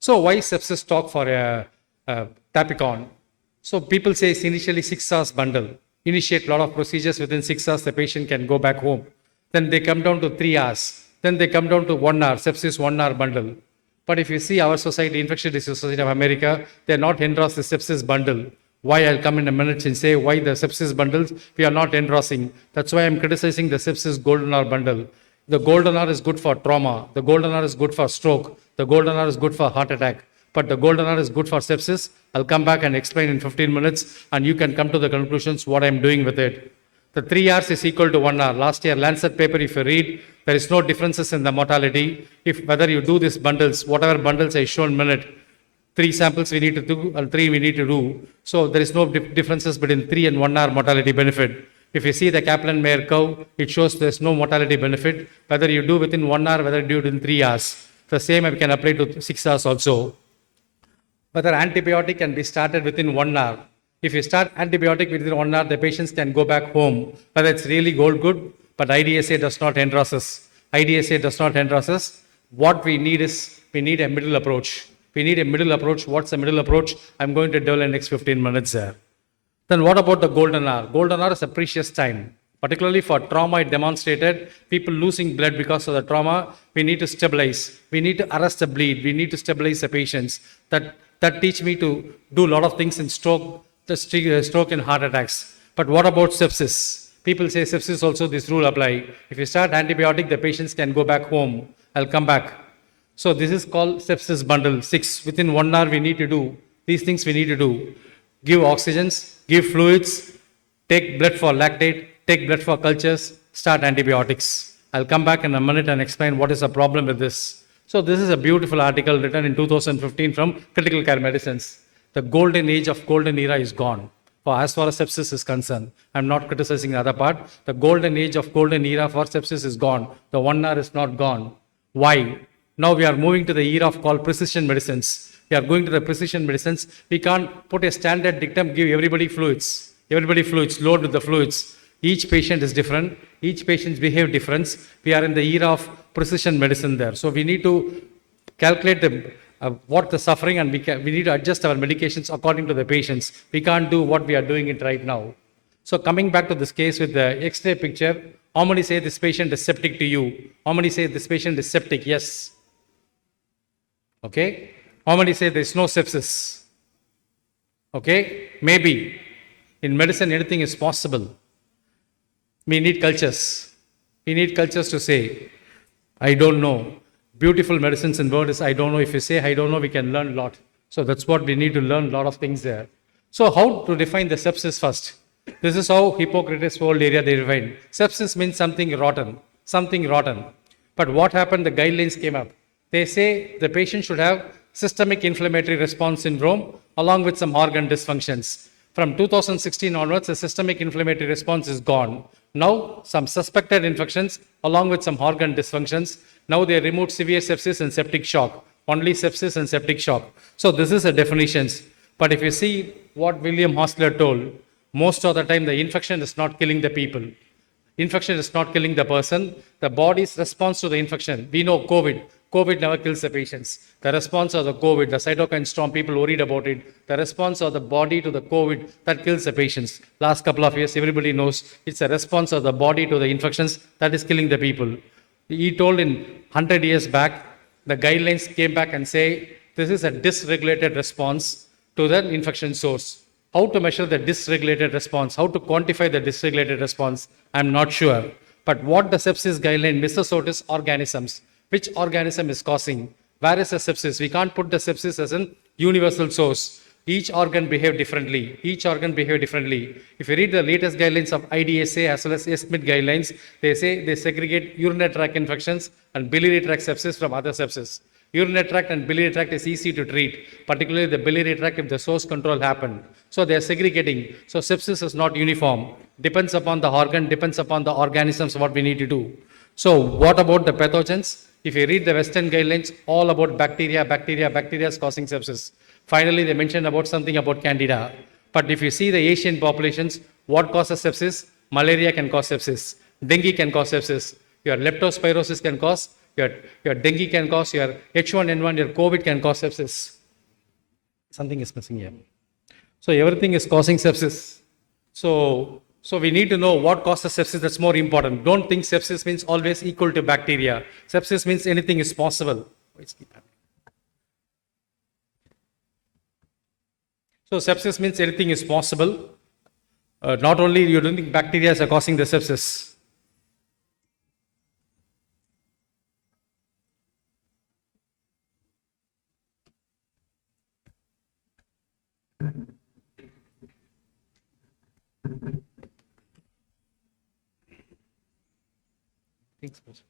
So why sepsis talk for a Tapicon? So people say it's initially 6 hours bundle. Initiate a lot of procedures within 6 hours, the patient can go back home. Then they come down to 3 hours. Then they come down to 1 hour, sepsis 1 hour bundle. But if you see our society, Infectious Disease Society of America, they're not endorsed the sepsis bundle. Why? I'll come in a minute and say why the sepsis bundles we are not endorsing. That's why I'm criticizing the sepsis golden hour bundle. The golden hour is good for trauma. The golden hour is good for stroke. The golden hour is good for heart attack. But the golden hour is good for sepsis. I'll come back and explain in 15 minutes and you can come to the conclusions what I'm doing with it. The 3 hours is equal to 1 hour. Last year, Lancet paper, if you read, there is no differences in the mortality. If whether you do these bundles, whatever bundles I shown minute, 3 samples we need to do and 3 we need to do. So there is no differences between 3 and 1 hour mortality benefit. If you see the Kaplan-Meier curve, it shows there's no mortality benefit, whether you do within 1 hour, whether you do within 3 hours. The same I can apply to 6 hours also. Whether antibiotic can be started within 1 hour. If you start antibiotic within 1 hour, the patients can go back home. Whether it's really good, but IDSA does not endorse us. IDSA does not endorse us. What we need is, we need a middle approach. We need a middle approach. What's the middle approach? I'm going to develop in the next 15 minutes there. Then what about the golden hour? Golden hour is a precious time. Particularly for trauma, it demonstrated people losing blood because of the trauma. We need to stabilize. We need to arrest the bleed. We need to stabilize the patients. That teach me to do a lot of things in stroke and heart attacks. But what about sepsis? People say sepsis also this rule apply. If you start antibiotic, the patients can go back home. I'll come back. So this is called sepsis bundle 6. Within 1 hour we need to do these things we need to do. Give oxygens, give fluids, take blood for lactate, take blood for cultures, start antibiotics. I'll come back in a minute and explain what is the problem with this. So this is a beautiful article written in 2015 from Critical Care Medicines. The golden age of golden era is gone. For as far as sepsis is concerned, I'm not criticizing the other part. The golden age of golden era for sepsis is gone. The 1 hour is not gone. Why? Now we are moving to the era of called precision medicines. We are going to the precision medicines. We can't put a standard dictum, give everybody fluids. Everybody fluids, load with the fluids. Each patient is different. Each patient behave different. We are in the era of precision medicine there. So we need to calculate what the suffering and we need to adjust our medications according to the patients. We can't do what we are doing it right now. So coming back to this case with the X-ray picture, how many say this patient is septic to you? How many say this patient is septic? Yes. Okay. How many say there is no sepsis? Okay. Maybe. In medicine, anything is possible. We need cultures. We need cultures to say, I don't know. Beautiful medicines and word is, I don't know. If you say, I don't know, we can learn a lot. So that's what we need to learn, a lot of things there. So how to define the sepsis first? This is how Hippocrates' whole area they defined. Sepsis means something rotten, something rotten. But what happened? The guidelines came up. They say the patient should have systemic inflammatory response syndrome along with some organ dysfunctions. From 2016 onwards, the systemic inflammatory response is gone. Now, some suspected infections along with some organ dysfunctions. Now they removed severe sepsis and septic shock. Only sepsis and septic shock. So this is the definitions. But if you see what William Hostler told, most of the time the infection is not killing the people. Infection is not killing the person. The body's response to the infection. We know COVID. COVID never kills the patients. The response of the COVID, the cytokine storm, people worried about it. The response of the body to the COVID, that kills the patients. Last couple of years, everybody knows it's a response of the body to the infections that is killing the people. He told in 100 years back, the guidelines came back and say, this is a dysregulated response to the infection source. How to measure the dysregulated response, how to quantify the dysregulated response, I'm not sure. But what the sepsis guideline misses out is organisms. Which organism is causing? Where is the sepsis? We can't put the sepsis as an universal source. Each organ behave differently. Each organ behave differently. If you read the latest guidelines of IDSA as well as SMIT guidelines, they say they segregate urinary tract infections and biliary tract sepsis from other sepsis. Urinary tract and biliary tract is easy to treat, particularly the biliary tract if the source control happened. So they are segregating. So sepsis is not uniform. Depends upon the organ, depends upon the organisms what we need to do. So what about the pathogens? If you read the Western guidelines, all about bacteria is causing sepsis. Finally, they mentioned about something about candida. But if you see the Asian populations, what causes sepsis? Malaria can cause sepsis. Dengue can cause sepsis. Your leptospirosis can cause, your dengue can cause, your H1N1, your COVID can cause sepsis. Something is missing here. So everything is causing sepsis. So we need to know what causes sepsis. That's more important. Don't think sepsis means always equal to bacteria. Sepsis means anything is possible. So sepsis means anything is possible. Not only you don't think bacteria are causing the sepsis.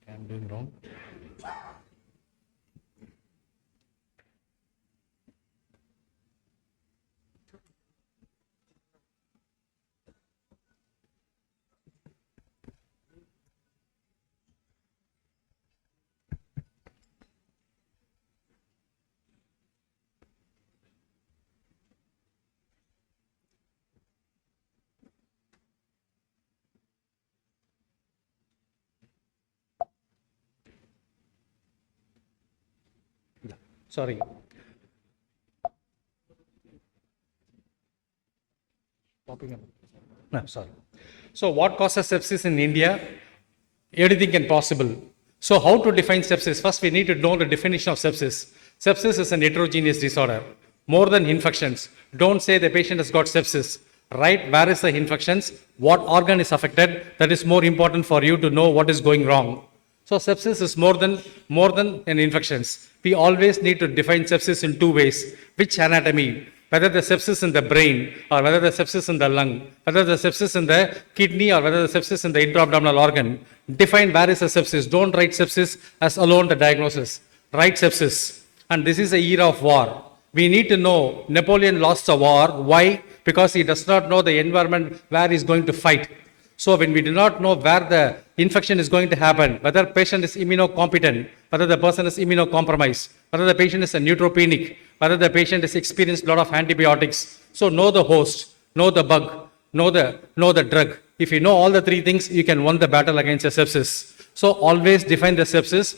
I'm doing wrong. Sorry. No, sorry. So what causes sepsis in India? Anything can possible. So how to define sepsis? First, we need to know the definition of sepsis. Sepsis is an heterogeneous disorder. More than infections. Don't say the patient has got sepsis. Right, where is the infections? What organ is affected? That is more important for you to know what is going wrong. So sepsis is more than an infections. We always need to define sepsis in two ways. Which anatomy? Whether the sepsis in the brain or whether the sepsis in the lung, whether the sepsis in the kidney or whether the sepsis in the intra-abdominal organ. Define where is the sepsis. Don't write sepsis as alone the diagnosis. Write sepsis. And this is a era of war. We need to know Napoleon lost a war. Why? Because he does not know the environment where he is going to fight. So when we do not know where the infection is going to happen, whether patient is immunocompetent, whether the person is immunocompromised, whether the patient is a neutropenic, whether the patient has experienced a lot of antibiotics. So know the host, know the bug, know the drug. If you know all the three things, you can win the battle against the sepsis. So always define the sepsis.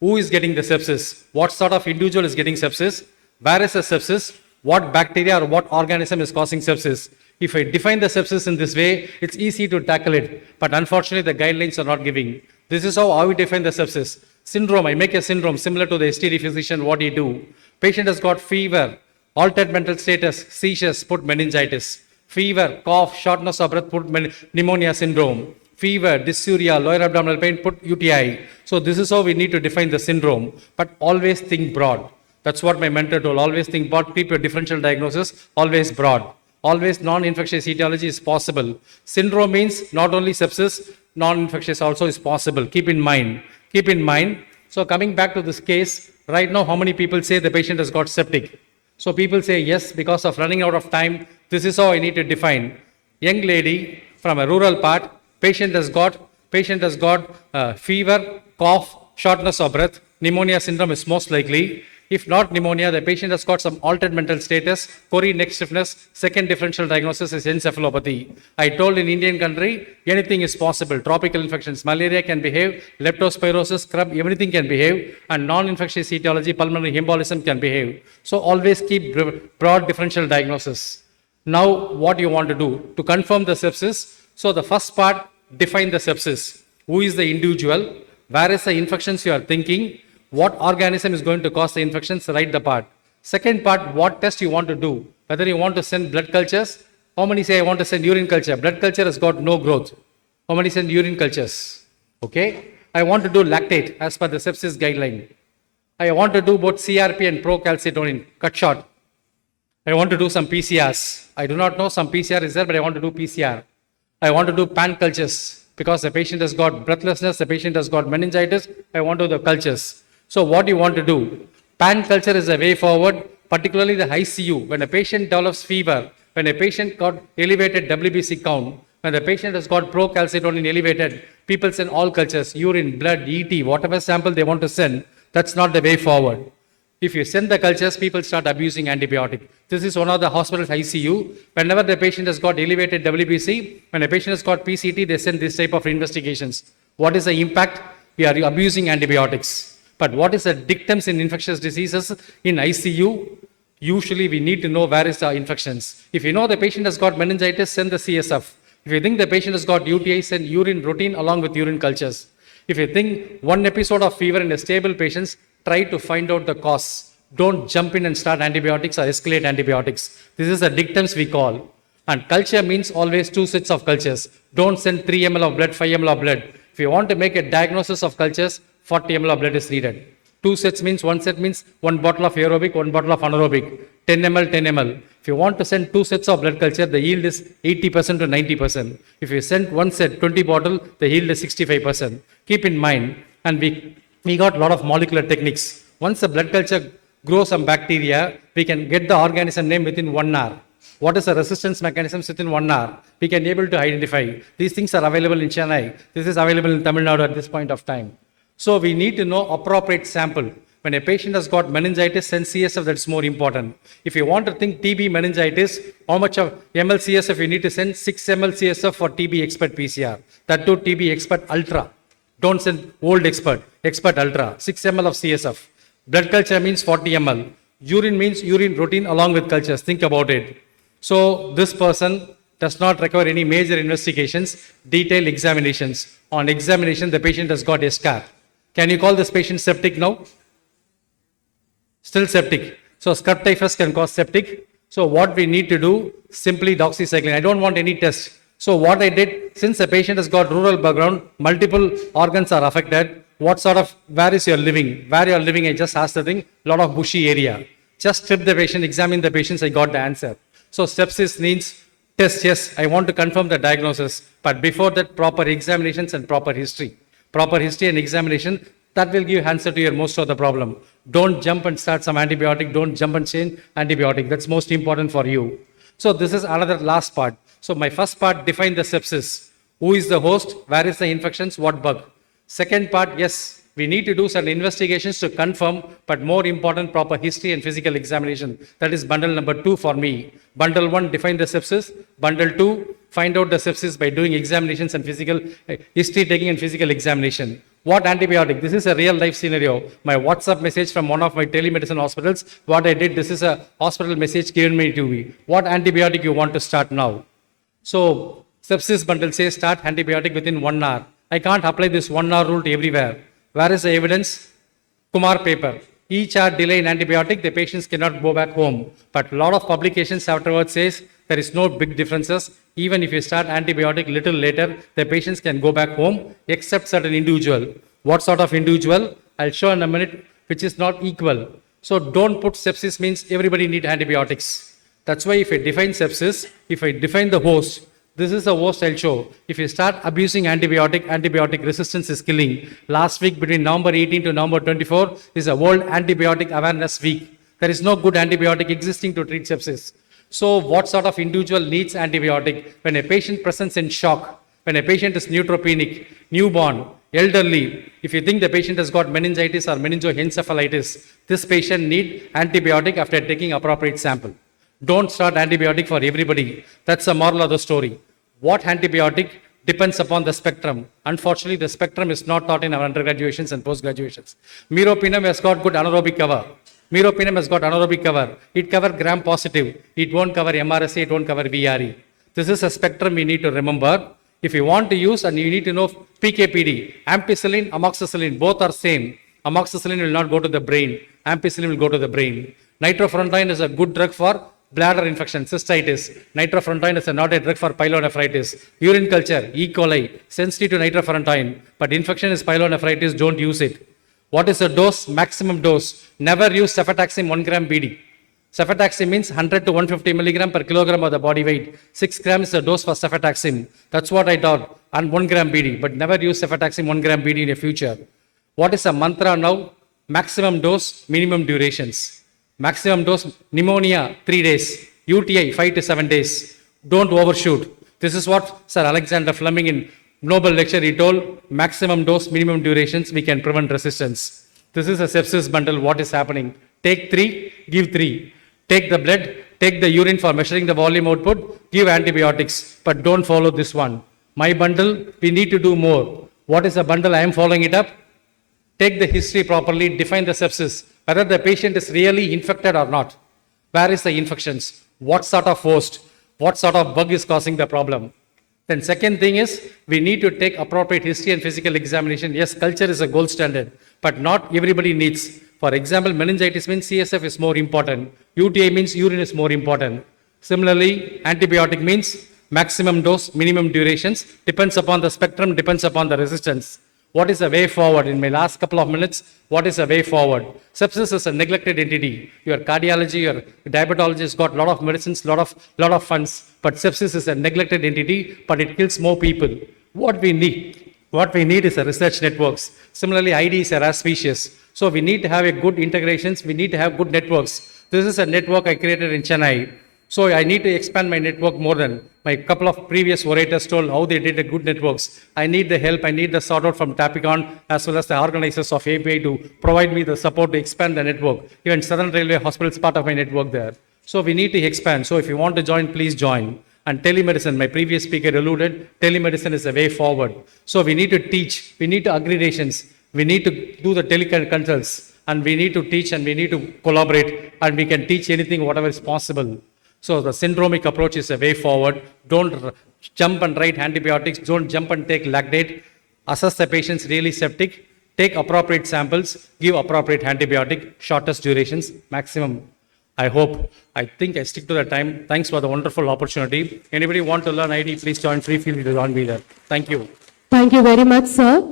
Who is getting the sepsis? What sort of individual is getting sepsis? Where is the sepsis? What bacteria or what organism is causing sepsis? If I define the sepsis in this way, it's easy to tackle it. But unfortunately, the guidelines are not giving. This is how we define the sepsis. Syndrome, I make a syndrome similar to the STD physician, what he do. Patient has got fever, altered mental status, seizures, put meningitis. Fever, cough, shortness of breath, put pneumonia syndrome. Fever, dysuria, lower abdominal pain, put UTI. So this is how we need to define the syndrome. But always think broad. That's what my mentor told. Always think broad, keep your differential diagnosis, always broad. Always non-infectious etiology is possible. Syndrome means not only sepsis, non-infectious also is possible. Keep in mind. Keep in mind. So coming back to this case, right now how many people say the patient has got septic? So people say yes, because of running out of time, this is how I need to define. Young lady from a rural part, patient has got fever, cough, shortness of breath, pneumonia syndrome is most likely. If not pneumonia, the patient has got some altered mental status, Cori neck stiffness, second differential diagnosis is encephalopathy. I told in Indian country, anything is possible. Tropical infections, malaria can behave, leptospirosis, scrub, everything can behave, and non-infectious etiology, pulmonary embolism can behave. So always keep broad differential diagnosis. Now, what you want to do? To confirm the sepsis, so the first part, define the sepsis. Who is the individual? Where is the infections you are thinking? What organism is going to cause the infections? Write the part. Second part, what test you want to do? Whether you want to send blood cultures. How many say I want to send urine culture? Blood culture has got no growth. How many send urine cultures? Okay. I want to do lactate as per the sepsis guideline. I want to do both CRP and procalcitonin. Cut short. I want to do some PCRs. I do not know some PCR is there, but I want to do PCR. I want to do pan cultures because the patient has got breathlessness, the patient has got meningitis. I want to do the cultures. So what you want to do? Pan culture is a way forward, particularly the ICU. When a patient develops fever, when a patient got elevated WBC count, when the patient has got procalcitonin elevated, People send all cultures, urine, blood, ET, whatever sample they want to send. That's not the way forward. If you send the cultures, people start abusing antibiotic. This is one of the hospital's ICU. Whenever the patient has got elevated WBC, when a patient has got PCT, they send this type of investigations. What is the impact? We are abusing antibiotics. But what is the dictums in infectious diseases in ICU? Usually we need to know where is the infections. If you know the patient has got meningitis, send the CSF. If you think the patient has got UTI, send urine routine along with urine cultures. If you think one episode of fever in a stable patient, try to find out the cause. Don't jump in and start antibiotics or escalate antibiotics. This is the dictums we call. And culture means always 2 sets of cultures. Don't send 3 ml of blood, 5 ml of blood. If you want to make a diagnosis of cultures, 40 ml of blood is needed. 2 sets means 1 set means 1 bottle of aerobic, 1 bottle of anaerobic. 10 ml, 10 ml. If you want to send 2 sets of blood culture, the yield is 80% to 90%. If you send 1 set, 20 bottle, the yield is 65%. Keep in mind, and we got a lot of molecular techniques. Once the blood culture grows some bacteria, we can get the organism name within 1 hour. What is the resistance mechanisms within 1 hour? We can be able to identify. These things are available in Chennai. This is available in Tamil Nadu at this point of time. So we need to know appropriate sample. When a patient has got meningitis, send CSF, that's more important. If you want to think TB meningitis, how much of ml CSF you need to send? 6 ml CSF for TB expert PCR. That too TB expert ultra. Don't send old expert, expert ultra. 6 ml of CSF. Blood culture means 40 ml. Urine means urine routine along with cultures. Think about it. So this person does not require any major investigations, detailed examinations. On examination, the patient has got a scar. Can you call this patient septic now? Still septic. So scurf typhus can cause septic. So what we need to do, simply doxycycline. I don't want any test. So what I did, since the patient has got rural background, multiple organs are affected. What sort of, where is your living? Where you are living, I just asked the thing, lot of bushy area. Just strip the patient, examine the patients, I got the answer. So sepsis needs test, yes, I want to confirm the diagnosis. But before that, proper examinations and proper history. Proper history and examination, that will give answer to your most of the problem. Don't jump and start some antibiotic. Don't jump and change antibiotic. That's most important for you. So this is another last part. So my first part, define the sepsis. Who is the host? Where is the infections? What bug? Second part, yes, we need to do some investigations to confirm, but more important, proper history and physical examination. That is bundle number 2 for me. Bundle 1, define the sepsis. Bundle 2, find out the sepsis by doing examinations and physical history taking and physical examination. What antibiotic? This is a real life scenario. My WhatsApp message from one of my telemedicine hospitals. What I did, this is a hospital message given me to me. What antibiotic you want to start now? So sepsis bundle says start antibiotic within 1 hour. I can't apply this 1 hour rule to everywhere. Where is the evidence? Kumar paper. Each hour delay in antibiotic, the patients cannot go back home. But a lot of publications afterwards says there is no big differences. Even if you start antibiotic little later, the patients can go back home, except certain individual. What sort of individual? I'll show in a minute, which is not equal. So don't put sepsis means everybody need antibiotics. That's why if I define sepsis, if I define the host, this is the host I'll show. If you start abusing antibiotic resistance is killing. Last week between November 18 to November 24 is a World Antibiotic Awareness Week. There is no good antibiotic existing to treat sepsis. So what sort of individual needs antibiotic? When a patient presents in shock, when a patient is neutropenic, newborn, elderly, if you think the patient has got meningitis or meningoencephalitis, this patient need antibiotic after taking appropriate sample. Don't start antibiotic for everybody. That's the moral of the story. What antibiotic depends upon the spectrum. Unfortunately, the spectrum is not taught in our undergraduations and postgraduations. Meropenem has got good anaerobic cover. Meropenem has got anaerobic cover. It covers gram positive. It won't cover MRSA, it won't cover VRE. This is a spectrum we need to remember. If you want to use, and you need to know PKPD, ampicillin, amoxicillin, both are same. Amoxicillin will not go to the brain. Ampicillin will go to the brain. Nitrofurantoin is a good drug for bladder infection, cystitis. Nitrofurantoin is not a drug for pyelonephritis. Urine culture, E. coli, sensitive to nitrofurantoin. But infection is pyelonephritis, don't use it. What is the dose? Maximum dose. Never use cefotaxime 1 gram BD. Cefotaxime means 100 to 150 milligram per kilogram of the body weight. 6 grams is the dose for cefotaxime. That's what I taught. And 1 gram BD. But never use cefotaxime 1 gram BD in the future. What is the mantra now? Maximum dose, minimum durations. Maximum dose, pneumonia, 3 days. UTI, 5 to 7 days. Don't overshoot. This is what Sir Alexander Fleming in Nobel lecture, he told maximum dose, minimum durations, we can prevent resistance. This is a sepsis bundle, what is happening. Take 3, give 3. Take the blood, take the urine for measuring the volume output, give antibiotics, but don't follow this one. My bundle, we need to do more. What is the bundle? I am following it up. Take the history properly, define the sepsis, whether the patient is really infected or not. Where is the infections? What sort of host? What sort of bug is causing the problem? Then second thing is, we need to take appropriate history and physical examination. Yes, culture is a gold standard, but not everybody needs. For example, meningitis means CSF is more important. UTI means urine is more important. Similarly, antibiotic means maximum dose, minimum durations, depends upon the spectrum, depends upon the resistance. What is the way forward? In my last couple of minutes, what is the way forward? Sepsis is a neglected entity. Your cardiology, your diabetologist got a lot of medicines, lot of funds, but sepsis is a neglected entity, but it kills more people. What we need is a research networks. Similarly, IDs are auspicious. So we need to have a good integrations. We need to have good networks. This is a network I created in Chennai. So I need to expand my network more than my couple of previous orators told how they did a good networks. I need the help, I need the sort out from Tapicon as well as the organizers of API to provide me the support to expand the network. Even Southern Railway Hospital is part of my network there. So we need to expand. So if you want to join, please join. And telemedicine, my previous speaker alluded, telemedicine is the way forward. So we need to teach, we need to accreditations, we need to do the teleconsults, and we need to teach and we need to collaborate, and we can teach anything, whatever is possible. So the syndromic approach is a way forward. Don't jump and write antibiotics. Don't jump and take lactate. Assess the patient's really septic. Take appropriate samples. Give appropriate antibiotic. Shortest durations, maximum. I think I stick to the time. Thanks for the wonderful opportunity. Anybody want to learn ID, please join. Free feel to join me there. Thank you. Thank you very much, sir.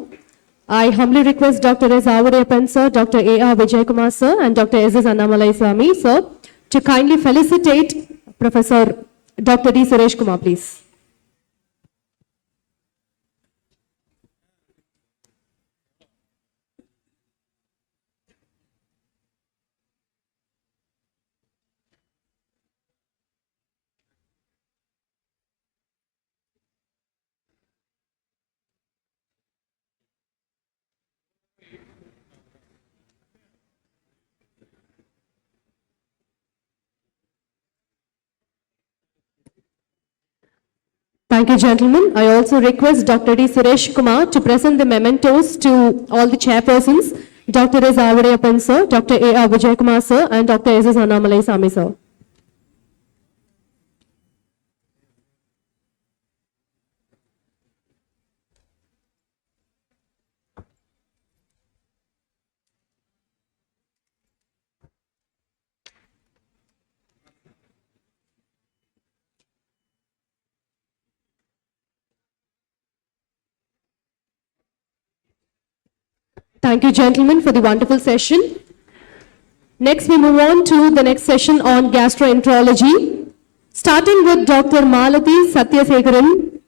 I humbly request Dr. S. Avadepan, sir, Dr. A.R. Vijaykumar, sir, and Dr. S.S. Annamalai Swami, sir, to kindly felicitate Professor Dr. D. Suresh Kumar, please. Thank you, gentlemen. I also request Dr. D. Suresh Kumar to present the mementos to all the chairpersons, Dr. S. Avadepan, sir, Dr. A.R. Vijaykumar, sir, and Dr. S.S. Annamalai Swami, sir. Thank you, gentlemen, for the wonderful session. Next, we move on to the next session on gastroenterology, starting with Dr. Malati Satyasekaran,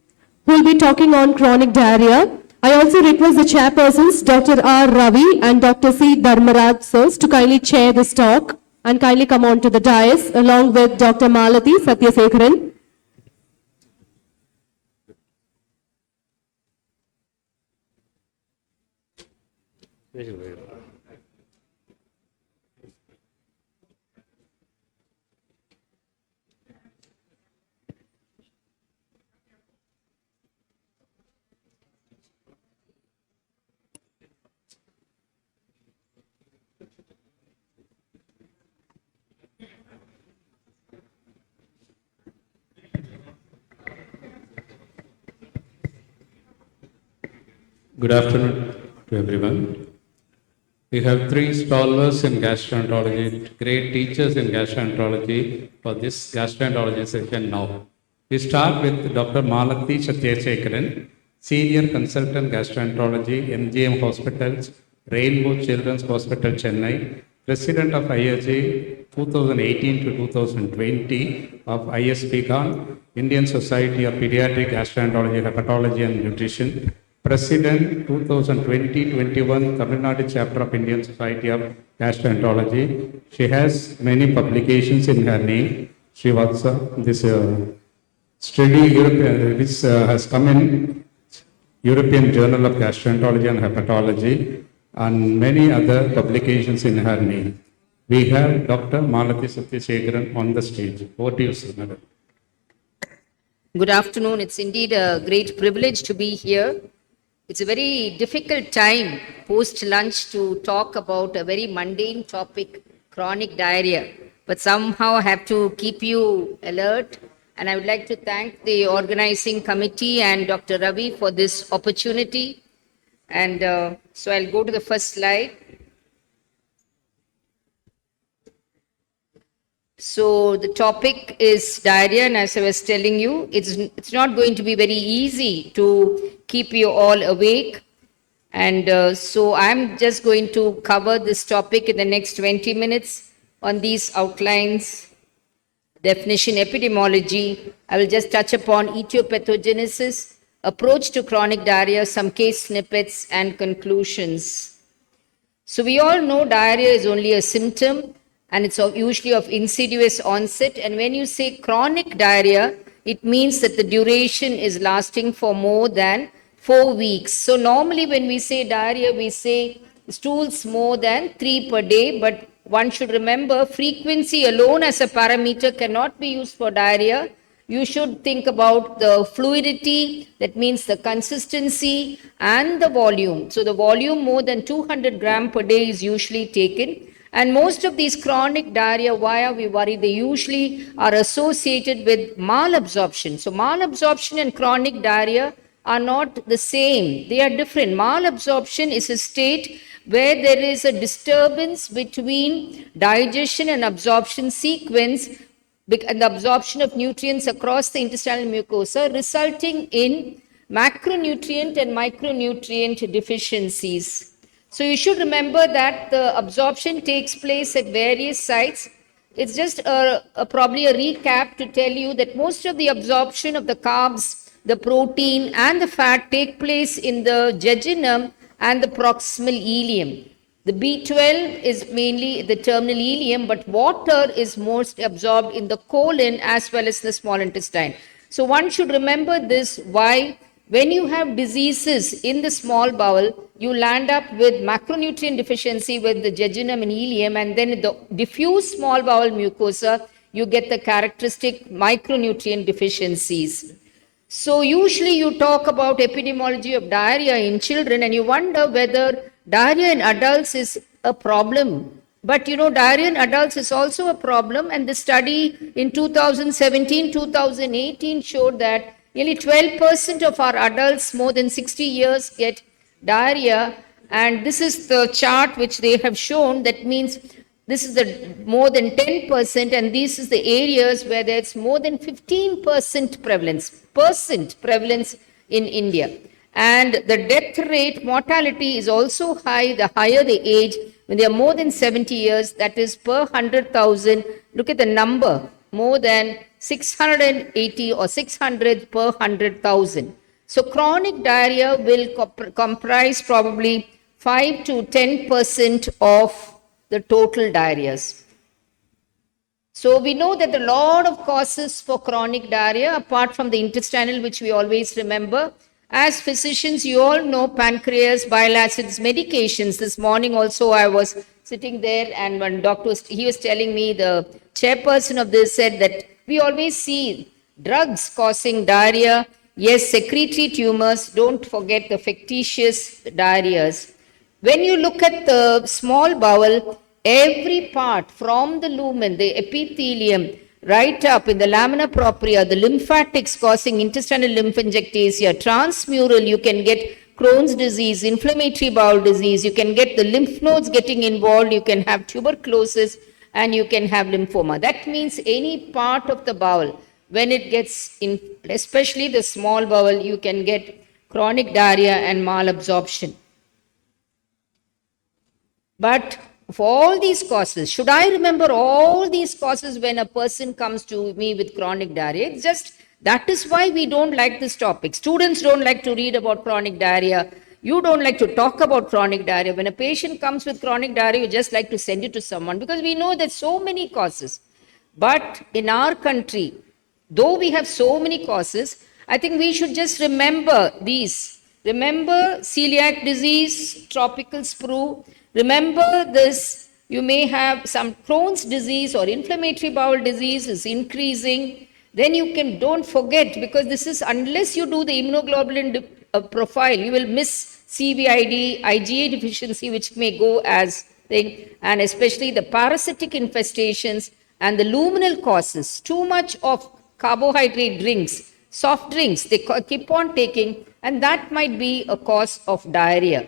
who will be talking on chronic diarrhea. I also request the chairpersons, Dr. R. Ravi and Dr. C. Dharmaraj, sirs, to kindly chair this talk and kindly come on to the dais along with Dr. Malati Satyasekaran. Good afternoon to everyone. We have three stalwarts in gastroenterology, great teachers in gastroenterology for this gastroenterology session now. We start with Dr. Malati Satyasekaran, Senior Consultant Gastroenterology, MGM Hospitals, Rainbow Children's Hospital, Chennai, President of ISG 2018 to 2020 of ISPCON, Indian Society of Pediatric Gastroenterology, Hepatology and Nutrition, President 2020-21 Tamil Nadu chapter of Indian Society of Gastroenterology. She has many publications in her name. She was this study Europe, which has come in European Journal of Gastroenterology and Hepatology, and many other publications in her name. We have Dr. Malati Satyasekaran on the stage. Over to you, sir, madam. Good afternoon. It's indeed a great privilege to be here. It's a very difficult time post lunch to talk about a very mundane topic, chronic diarrhea, but somehow I have to keep you alert. And I would like to thank the organizing committee and Dr. Ravi for this opportunity. And so I'll go to the first slide. So the topic is diarrhea, and as I was telling you, it's not going to be very easy to keep you all awake. And so I'm just going to cover this topic in the next 20 minutes on these outlines. Definition, epidemiology. I will just touch upon etiopathogenesis, approach to chronic diarrhea, some case snippets, and conclusions. So we all know diarrhea is only a symptom, and it's usually of insidious onset. And when you say chronic diarrhea, it means that the duration is lasting for more than 4 weeks. So normally when we say diarrhea, we say stools more than 3 per day, but one should remember frequency alone as a parameter cannot be used for diarrhea. You should think about the fluidity, that means the consistency and the volume. So the volume more than 200 gram per day is usually taken. And most of these chronic diarrhea, why are we worried? They usually are associated with malabsorption. So malabsorption and chronic diarrhea are not the same. They are different. Malabsorption is a state where there is a disturbance between digestion and absorption sequence and the absorption of nutrients across the intestinal mucosa, resulting in macronutrient and micronutrient deficiencies. So you should remember that the absorption takes place at various sites. It's just probably a recap to tell you that most of the absorption of the carbs, the protein and the fat take place in the jejunum and the proximal ileum. The B12 is mainly the terminal ileum, but water is most absorbed in the colon as well as the small intestine. So one should remember this, why when you have diseases in the small bowel, you land up with macronutrient deficiency with the jejunum and ileum, and then the diffuse small bowel mucosa, you get the characteristic micronutrient deficiencies. So usually you talk about epidemiology of diarrhea in children and you wonder whether diarrhea in adults is a problem. But you know, diarrhea in adults is also a problem, and the study in 2017-2018 showed that nearly 12% of our adults more than 60 years get diarrhea, and this is the chart which they have shown. That means this is the more than 10%, and this is the areas where there's more than 15% prevalence in India. And the death rate, mortality is also high the higher the age. When they are more than 70 years, that is per 100,000. Look at the number, more than 680 or 600 per 100,000. So chronic diarrhea will comprise probably 5 to 10% of the total diarrheas. So we know that a lot of causes for chronic diarrhea, apart from the intestinal, which we always remember. As physicians, you all know pancreas, bile acids, medications. This morning also I was sitting there, and one doctor, he was telling me, the chairperson of this said that we always see drugs causing diarrhea. Yes, secretory tumors, don't forget the factitious diarrheas. When you look at the small bowel, every part from the lumen, the epithelium, right up in the lamina propria, the lymphatics causing intestinal lymphangiectasia, transmural, you can get Crohn's disease, inflammatory bowel disease, you can get the lymph nodes getting involved, you can have tuberculosis, and you can have lymphoma. That means any part of the bowel, when it gets in, especially the small bowel, you can get chronic diarrhea and malabsorption. But of all these causes, should I remember all these causes when a person comes to me with chronic diarrhea? It's just, that is why we don't like this topic. Students don't like to read about chronic diarrhea. You don't like to talk about chronic diarrhea. When a patient comes with chronic diarrhea, you just like to send it to someone, because we know there's so many causes. But in our country, though we have so many causes, I think we should just remember these. Remember celiac disease, tropical sprue. Remember this, you may have some Crohn's disease or inflammatory bowel disease is increasing. Then you can, don't forget, because this is, unless you do the immunoglobulin profile, you will miss CVID, IgA deficiency, which may go as thing, and especially the parasitic infestations and the luminal causes. Too much of carbohydrate drinks, soft drinks, they keep on taking, and that might be a cause of diarrhea.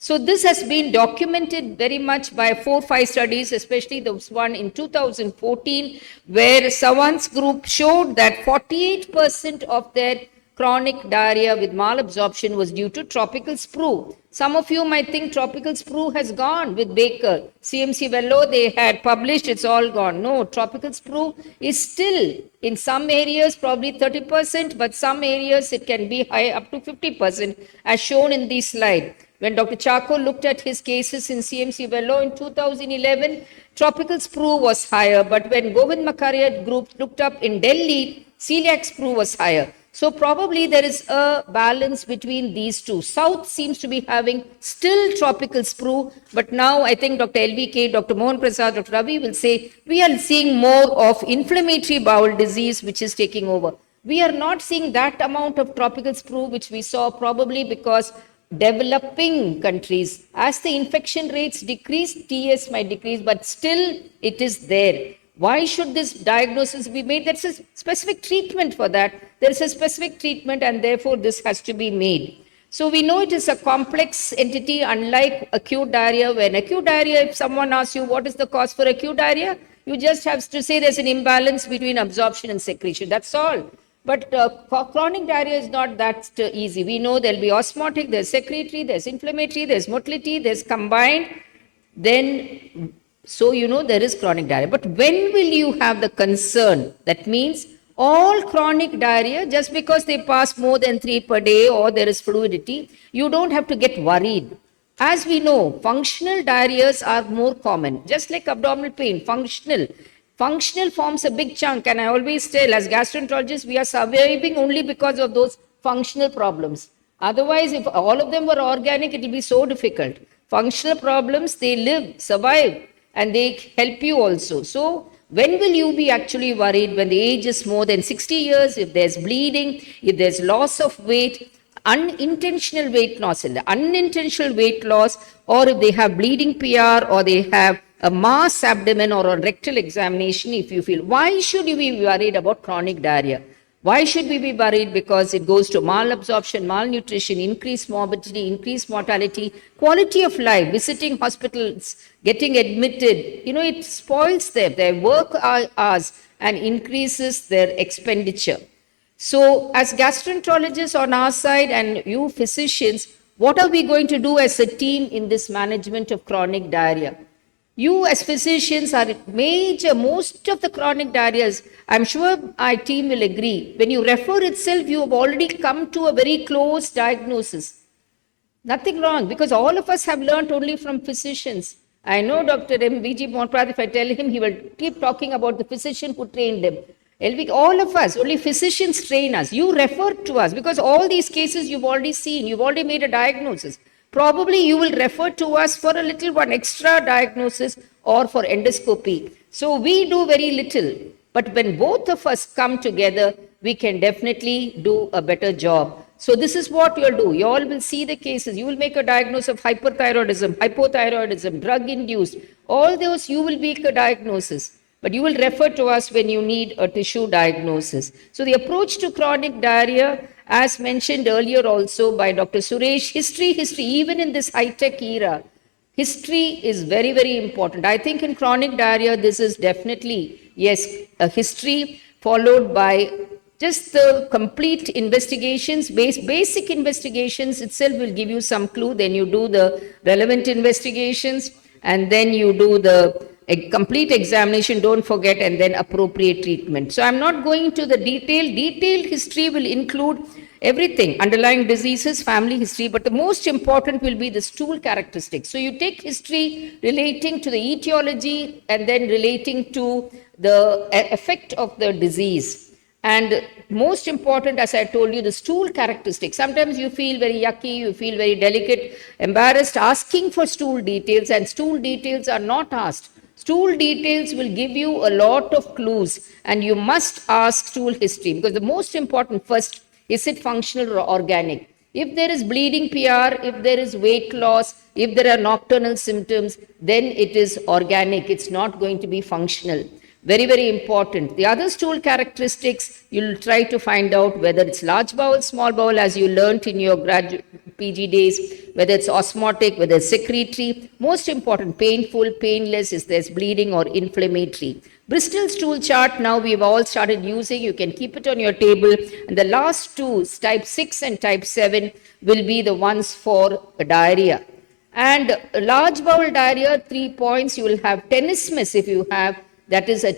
So this has been documented very much by 4-5 studies, especially there was one in 2014, where Savant's group showed that 48% of their chronic diarrhea with malabsorption was due to tropical sprue. Some of you might think tropical sprue has gone with Baker. CMC Velo, they had published, it's all gone. No, tropical sprue is still in some areas probably 30%, but some areas it can be high up to 50%, as shown in this slide. When Dr. Chako looked at his cases in CMC Velo in 2011, tropical sprue was higher, but when Govind Makaria group looked up in Delhi, celiac sprue was higher. So probably there is a balance between these two. South seems to be having still tropical sprue, but now I think Dr. LVK, Dr. Mohan Prasad, Dr. Ravi will say, we are seeing more of inflammatory bowel disease which is taking over. We are not seeing that amount of tropical sprue which we saw, probably because developing countries, as the infection rates decrease, TS might decrease, but still it is there. Why should this diagnosis be made? There's a specific treatment for that. There's a specific treatment, and therefore this has to be made. So we know it is a complex entity, unlike acute diarrhea. When acute diarrhea, if someone asks you what is the cause for acute diarrhea, you just have to say there's an imbalance between absorption and secretion. That's all. But chronic diarrhea is not that easy. We know there'll be osmotic, there's secretory, there's inflammatory, there's motility, there's combined. Then, so you know there is chronic diarrhea. But when will you have the concern? That means all chronic diarrhea, just because they pass more than 3 per day or there is fluidity, you don't have to get worried. As we know, functional diarrheas are more common, just like abdominal pain, functional. Functional forms a big chunk, and I always tell, as gastroenterologists, we are surviving only because of those functional problems. Otherwise, if all of them were organic, it will be so difficult. Functional problems, they live, survive, and they help you also. So, when will you be actually worried? When the age is more than 60 years, if there's bleeding, if there's loss of weight, unintentional weight loss, unintentional weight loss, or if they have bleeding PR, or they have a mass abdomen or a rectal examination, if you feel. Why should you be worried about chronic diarrhea? Why should we be worried? Because it goes to malabsorption, malnutrition, increased morbidity, increased mortality, quality of life, visiting hospitals, getting admitted. You know, it spoils their work hours and increases their expenditure. So as gastroenterologists on our side and you physicians, what are we going to do as a team in this management of chronic diarrhea? You as physicians are major, most of the chronic diarrheas, I'm sure our team will agree. When you refer itself, you have already come to a very close diagnosis. Nothing wrong, because all of us have learned only from physicians. I know Dr. M.V.G. Monprath, if I tell him, he will keep talking about the physician who trained him. All of us, only physicians train us. You refer to us, because all these cases you've already seen, you've already made a diagnosis. Probably you will refer to us for a little one extra diagnosis or for endoscopy. So we do very little. But when both of us come together, we can definitely do a better job. So this is what you'll do. You all will see the cases. You will make a diagnosis of hyperthyroidism, hypothyroidism, drug-induced. All those you will make a diagnosis. But you will refer to us when you need a tissue diagnosis. So the approach to chronic diarrhea, as mentioned earlier also by Dr. Suresh, history, even in this high-tech era, history is very, very important. I think in chronic diarrhea, this is definitely, yes, a history followed by just the complete investigations, basic investigations itself will give you some clue. Then you do the relevant investigations, and then you do a complete examination, don't forget, and then appropriate treatment. So I'm not going to the detailed history will include everything, underlying diseases, family history, but the most important will be the stool characteristics. So you take history relating to the etiology and then relating to the effect of the disease. And most important, as I told you, the stool characteristics. Sometimes you feel very yucky, you feel very delicate, embarrassed, asking for stool details, and stool details are not asked. Stool details will give you a lot of clues, and you must ask stool history, because the most important first, is it functional or organic? If there is bleeding PR, if there is weight loss, if there are nocturnal symptoms, then it is organic. It's not going to be functional. Very, very important. The other stool characteristics, you'll try to find out whether it's large bowel, small bowel, as you learnt in your graduate PG days, whether it's osmotic, whether it's secretory. Most important, painful, painless, is there's bleeding or inflammatory. Bristol stool chart, now we've all started using. You can keep it on your table. And the last two, type 6 and type 7, will be the ones for diarrhea. And large bowel diarrhea, 3 points. You will have tenesmus if you have. That is a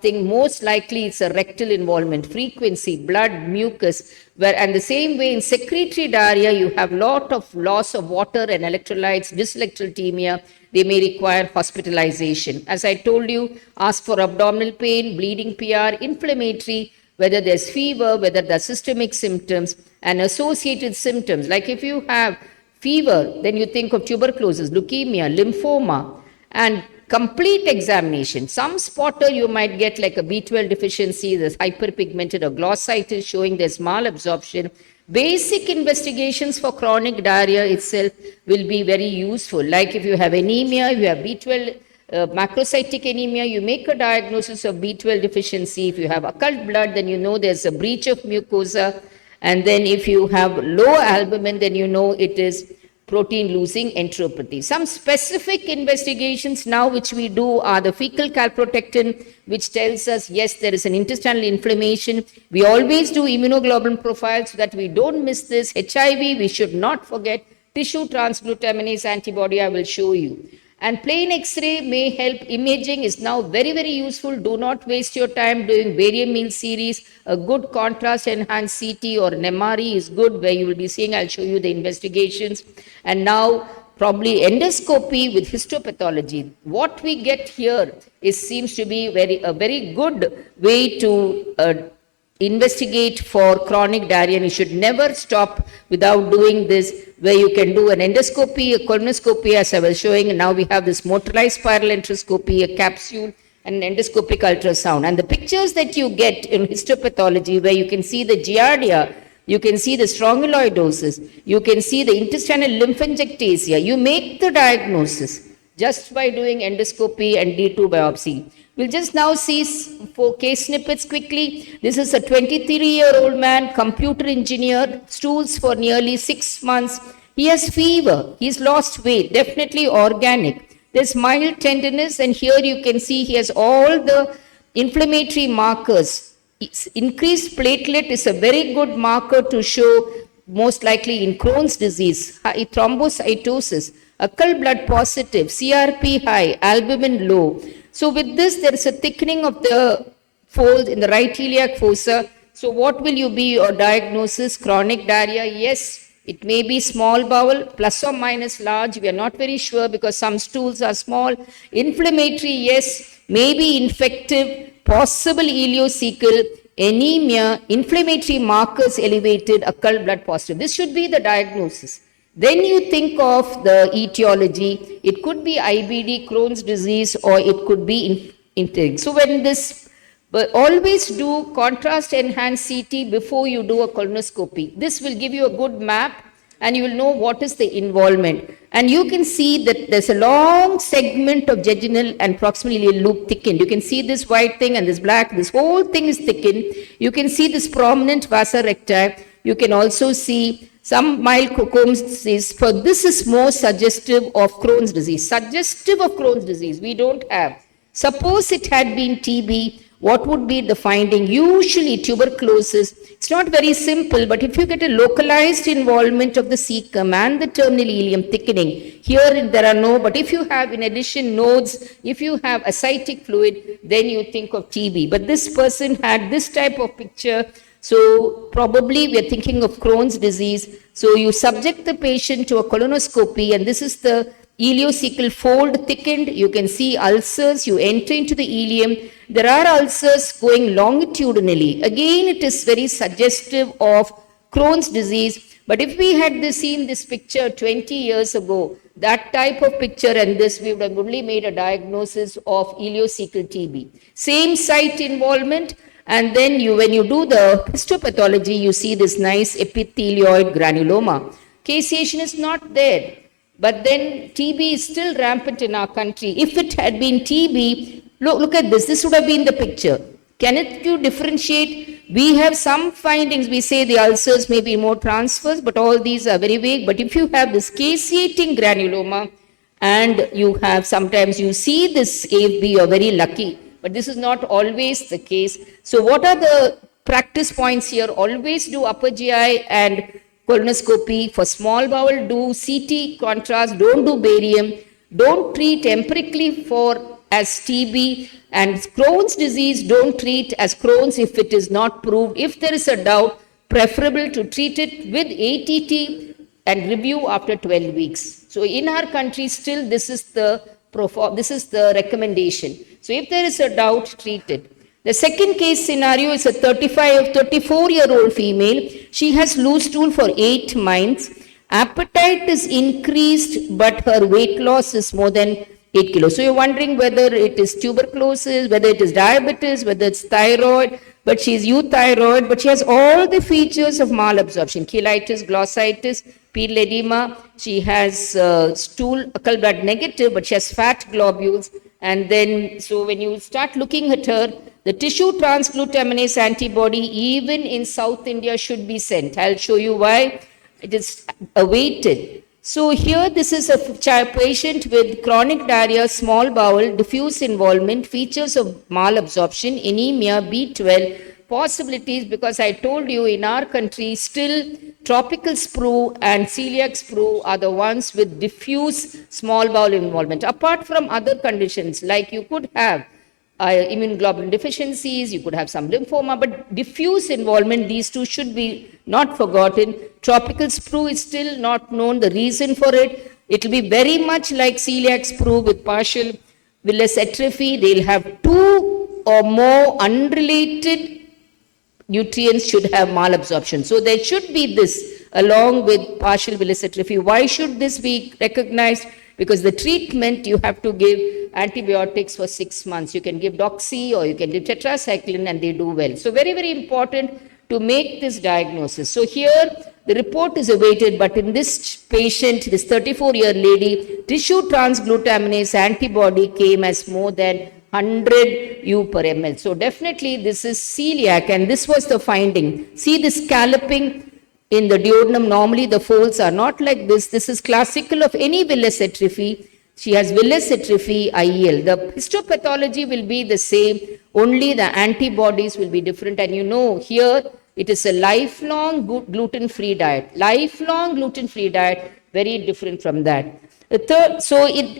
thing, most likely it's a rectal involvement, frequency, blood, mucus. And the same way in secretory diarrhea, you have lot of loss of water and electrolytes, dyselectrolytemia. They may require hospitalization. As I told you, ask for abdominal pain, bleeding PR, inflammatory, whether there's fever, whether there's systemic symptoms, and associated symptoms. Like if you have fever, then you think of tuberculosis, leukemia, lymphoma, and complete examination. Some spotter you might get like a B12 deficiency, there's hyperpigmented or glossitis showing there's malabsorption. Basic investigations for chronic diarrhea itself will be very useful. Like if you have anemia, you have B12 macrocytic anemia, you make a diagnosis of B12 deficiency. If you have occult blood, then you know there's a breach of mucosa. And then if you have low albumin, then you know it is protein losing enteropathy. Some specific investigations now which we do are the fecal calprotectin, which tells us, yes, there is an intestinal inflammation. We always do immunoglobulin profiles so that we don't miss this. HIV, we should not forget. Tissue transglutaminase antibody, I will show you. And plain X-ray may help. Imaging is now very, very useful. Do not waste your time doing varium meal series. A good contrast enhanced CT or an MRE is good, where you will be seeing, I'll show you the investigations. And now probably endoscopy with histopathology. What we get here seems to be a very good way to investigate for chronic diarrhea, and you should never stop without doing this, where you can do an endoscopy, a colonoscopy, as I was showing, and now we have this motorized spiral enteroscopy, a capsule, and an endoscopic ultrasound. And the pictures that you get in histopathology, where you can see the giardia, you can see the strongyloidosis, you can see the intestinal lymphangiectasia, you make the diagnosis just by doing endoscopy and D2 biopsy. We'll just now see 4 case snippets quickly. This is a 23-year-old man, computer engineer, stools for nearly 6 months. He has fever. He's lost weight, definitely organic. There's mild tenderness, and here you can see he has all the inflammatory markers. Increased platelet is a very good marker to show, most likely in Crohn's disease, thrombocytosis, occult blood positive, CRP high, albumin low. So with this, there is a thickening of the fold in the right iliac fossa. So what will you be your diagnosis? Chronic diarrhea? Yes, it may be small bowel, plus or minus large. We are not very sure because some stools are small. Inflammatory? Yes. Maybe infective, possible ileocecal, anemia, inflammatory markers elevated, occult blood positive. This should be the diagnosis. Then you think of the etiology. It could be IBD, Crohn's disease, or it could be infected. So when this, but always do contrast enhanced CT before you do a colonoscopy. This will give you a good map, and you will know what is the involvement. And you can see that there's a long segment of jejunal and proximal ileal loop thickened. You can see this white thing and this black, this whole thing is thickened. You can see this prominent vasa recti. You can also see some mild Crohn's disease. For this is more suggestive of Crohn's disease. Suggestive of Crohn's disease, we don't have. Suppose it had been TB, what would be the finding? Usually tuberculosis. It's not very simple, but if you get a localized involvement of the cecum and the terminal ileum thickening, here there are no, but if you have in addition nodes, if you have ascitic fluid, then you think of TB. But this person had this type of picture. So probably we are thinking of Crohn's disease. So you subject the patient to a colonoscopy, and this is the ileocecal fold thickened, you can see ulcers, you enter into the ileum, there are ulcers going longitudinally. Again, it is very suggestive of Crohn's disease, but if we had seen this picture 20 years ago, that type of picture and this, we would have only made a diagnosis of ileocecal TB. Same site involvement, and then when you do the histopathology, you see this nice epithelioid granuloma. Caseation is not there. But then TB is still rampant in our country. If it had been TB, look at this. This would have been the picture. Can you differentiate? We have some findings. We say the ulcers may be more transverse, but all these are very vague. But if you have this caseating granuloma and you have sometimes you see this AFB, you're very lucky. But this is not always the case. So what are the practice points here? Always do upper GI and colonoscopy. For small bowel, do CT contrast, don't do barium, don't treat empirically as TB, and Crohn's disease, don't treat as Crohn's if it is not proved. If there is a doubt, preferable to treat it with ATT and review after 12 weeks. So in our country, still this is the recommendation. So if there is a doubt, treat it. The second case scenario is a 34-year-old female. She has loose stool for 8 months. Appetite is increased, but her weight loss is more than 8 kilos. So you're wondering whether it is tuberculosis, whether it is diabetes, whether it's thyroid, but she's euthyroid, but she has all the features of malabsorption, cheilitis, glossitis, pedal edema. She has stool blood negative, but she has fat globules. And then, so when you start looking at her, the tissue transglutaminase antibody, even in South India, should be sent. I'll show you why. It is awaited. So here, this is a patient with chronic diarrhea, small bowel, diffuse involvement, features of malabsorption, anemia, B12, possibilities, because I told you in our country, still tropical sprue and celiac sprue are the ones with diffuse small bowel involvement. Apart from other conditions, like you could have immunoglobulin deficiencies, you could have some lymphoma, but diffuse involvement, these two should be not forgotten. Tropical sprue is still not known the reason for it. It will be very much like celiac sprue with partial villus atrophy. They'll have 2 or more unrelated nutrients should have malabsorption. So there should be this along with partial villus atrophy. Why should this be recognized? Because the treatment, you have to give antibiotics for 6 months. You can give doxy or you can give tetracycline and they do well. So very, very important to make this diagnosis. So here the report is awaited, but in this patient, this 34-year lady, tissue transglutaminase antibody came as more than 100 U per ml. So definitely this is celiac, and this was the finding. See this scalloping in the duodenum. Normally the folds are not like this. This is classical of any villus atrophy. She has villus atrophy, IEL. The histopathology will be the same, only the antibodies will be different. And you know, here it is a lifelong gluten-free diet. Lifelong gluten-free diet, very different from that. The third,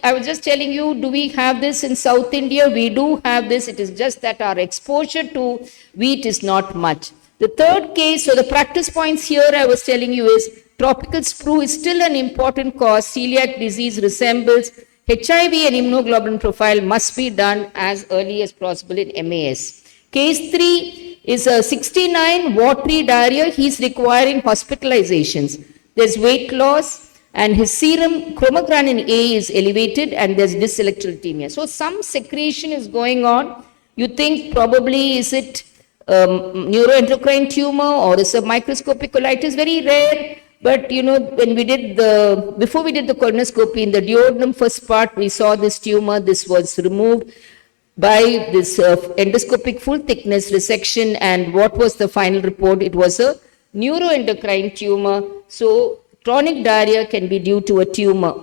I was just telling you, do we have this in South India? We do have this. It is just that our exposure to wheat is not much. The third case, so the practice points here I was telling you is tropical sprue is still an important cause. Celiac disease resembles HIV and immunoglobulin profile must be done as early as possible in MAS. Case 3 is a 69 watery diarrhea. He's requiring hospitalizations. There's weight loss and his serum chromogranin A is elevated and there's dyselectrolytemia. So some secretion is going on. You think probably is it neuroendocrine tumor or is a microscopic colitis? Very rare. But you know, when we did before we did the colonoscopy in the duodenum first part, we saw this tumor. This was removed by this endoscopic full thickness resection. And what was the final report? It was a neuroendocrine tumor. So chronic diarrhea can be due to a tumor.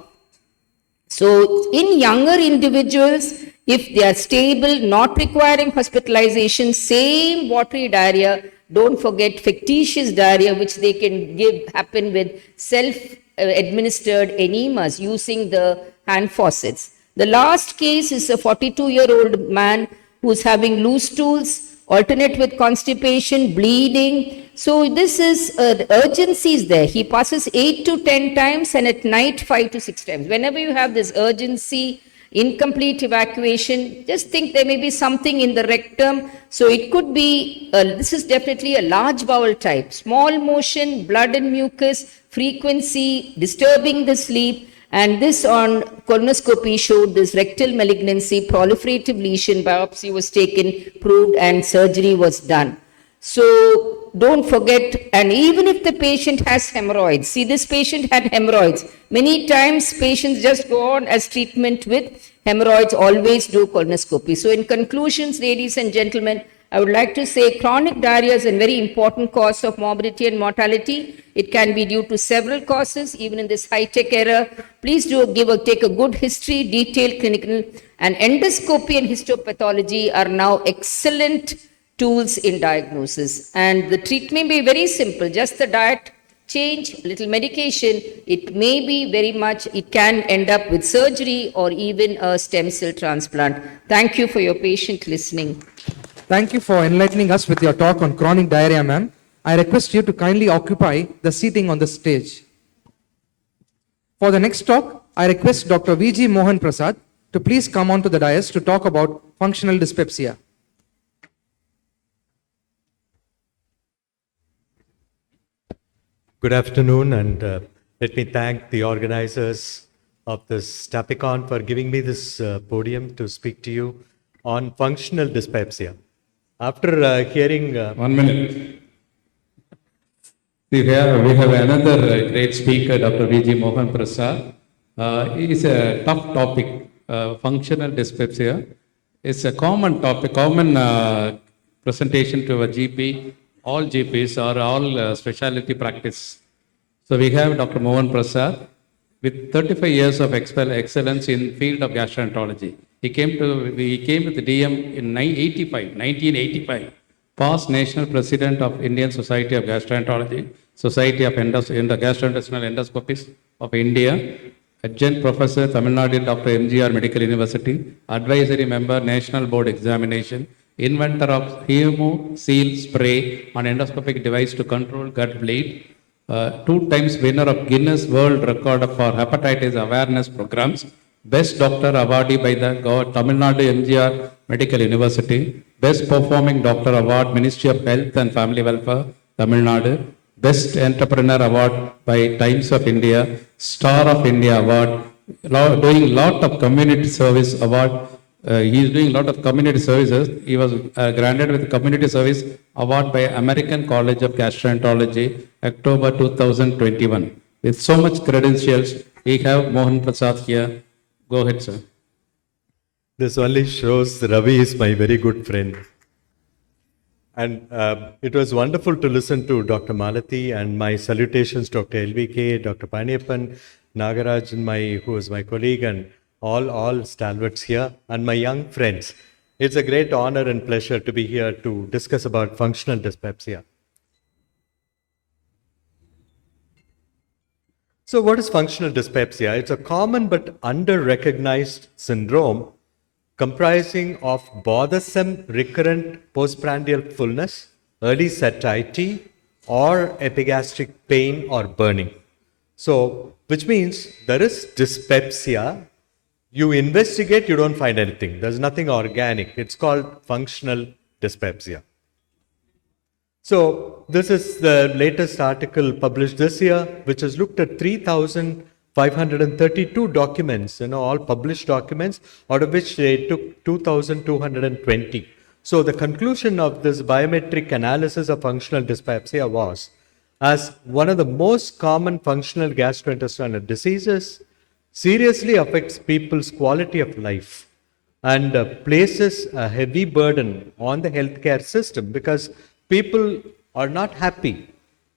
So in younger individuals, if they are stable, not requiring hospitalization, same watery diarrhea, don't forget factitious diarrhea, which they can happen with self-administered enemas using the hand faucets. The last case is a 42-year-old man who's having loose stools, alternate with constipation, bleeding. So this is, the urgency is there. He passes 8 to 10 times and at night 5 to 6 times. Whenever you have this urgency, incomplete evacuation, just think there may be something in the rectum. So it could be, this is definitely a large bowel type. Small motion, blood and mucus, frequency, disturbing the sleep. And this on colonoscopy showed this rectal malignancy, proliferative lesion, biopsy was taken, proved, and surgery was done. So don't forget, and even if the patient has hemorrhoids, see this patient had hemorrhoids. Many times patients just go on as treatment with hemorrhoids, always do colonoscopy. So in conclusions, ladies and gentlemen, I would like to say chronic diarrhea is a very important cause of morbidity and mortality. It can be due to several causes, even in this high-tech era. Please take a good history, detailed clinical, and endoscopy and histopathology are now excellent tools in diagnosis. And the treatment may be very simple, just the diet change, little medication. It may be very much, it can end up with surgery or even a stem cell transplant. Thank you for your patient listening. Thank you for enlightening us with your talk on chronic diarrhea, ma'am. I request you to kindly occupy the seating on the stage. For the next talk, I request Dr. V.G. Mohan Prasad to please come onto the dais to talk about functional dyspepsia. Good afternoon, and let me thank the organizers of this Tapicon for giving me this podium to speak to you on functional dyspepsia. After hearing... 1 minute. We have another great speaker, Dr. V.G. Mohan Prasad. It is a tough topic, functional dyspepsia. It's a common topic, common presentation to a GP. All GPs or all specialty practice. So we have Dr. Mohan Prasad with 35 years of excellence in field of gastroenterology. He came with the DM in 1985, past national president of Indian Society of Gastroenterology, Society of Gastrointestinal Endoscopists of India, adjunct professor, Tamil Nadu, Dr. MGR Medical University, advisory member, National Board Examination, inventor of Hemo-Seal spray on endoscopic device to control gut bleed, 2 times winner of Guinness World Record for hepatitis awareness programs, best doctor awardee by the Tamil Nadu MGR Medical University, best performing doctor award, Ministry of Health and Family Welfare, Tamil Nadu, best entrepreneur award by Times of India, Star of India award, doing lot of community service award. He is doing a lot of community services. He was granted with Community Service Award by American College of Gastroenterology, October 2021. With so much credentials, we have Mohan Prasad here. Go ahead, sir. This only shows Ravi is my very good friend. And it was wonderful to listen to Dr. Malati, and my salutations, Dr. LVK, Dr. Paniyappan, Nagarajan, who is my colleague, and all stalwarts here, and my young friends. It's a great honor and pleasure to be here to discuss about functional dyspepsia. So what is functional dyspepsia? It's a common but under-recognized syndrome comprising of bothersome recurrent postprandial fullness, early satiety, or epigastric pain or burning. So, which means there is dyspepsia. You investigate, you don't find anything. There's nothing organic. It's called functional dyspepsia. So this is the latest article published this year, which has looked at 3,532 documents, all published documents, out of which they took 2,220. So the conclusion of this biometric analysis of functional dyspepsia was, as one of the most common functional gastrointestinal diseases, seriously affects people's quality of life and places a heavy burden on the healthcare system, because people are not happy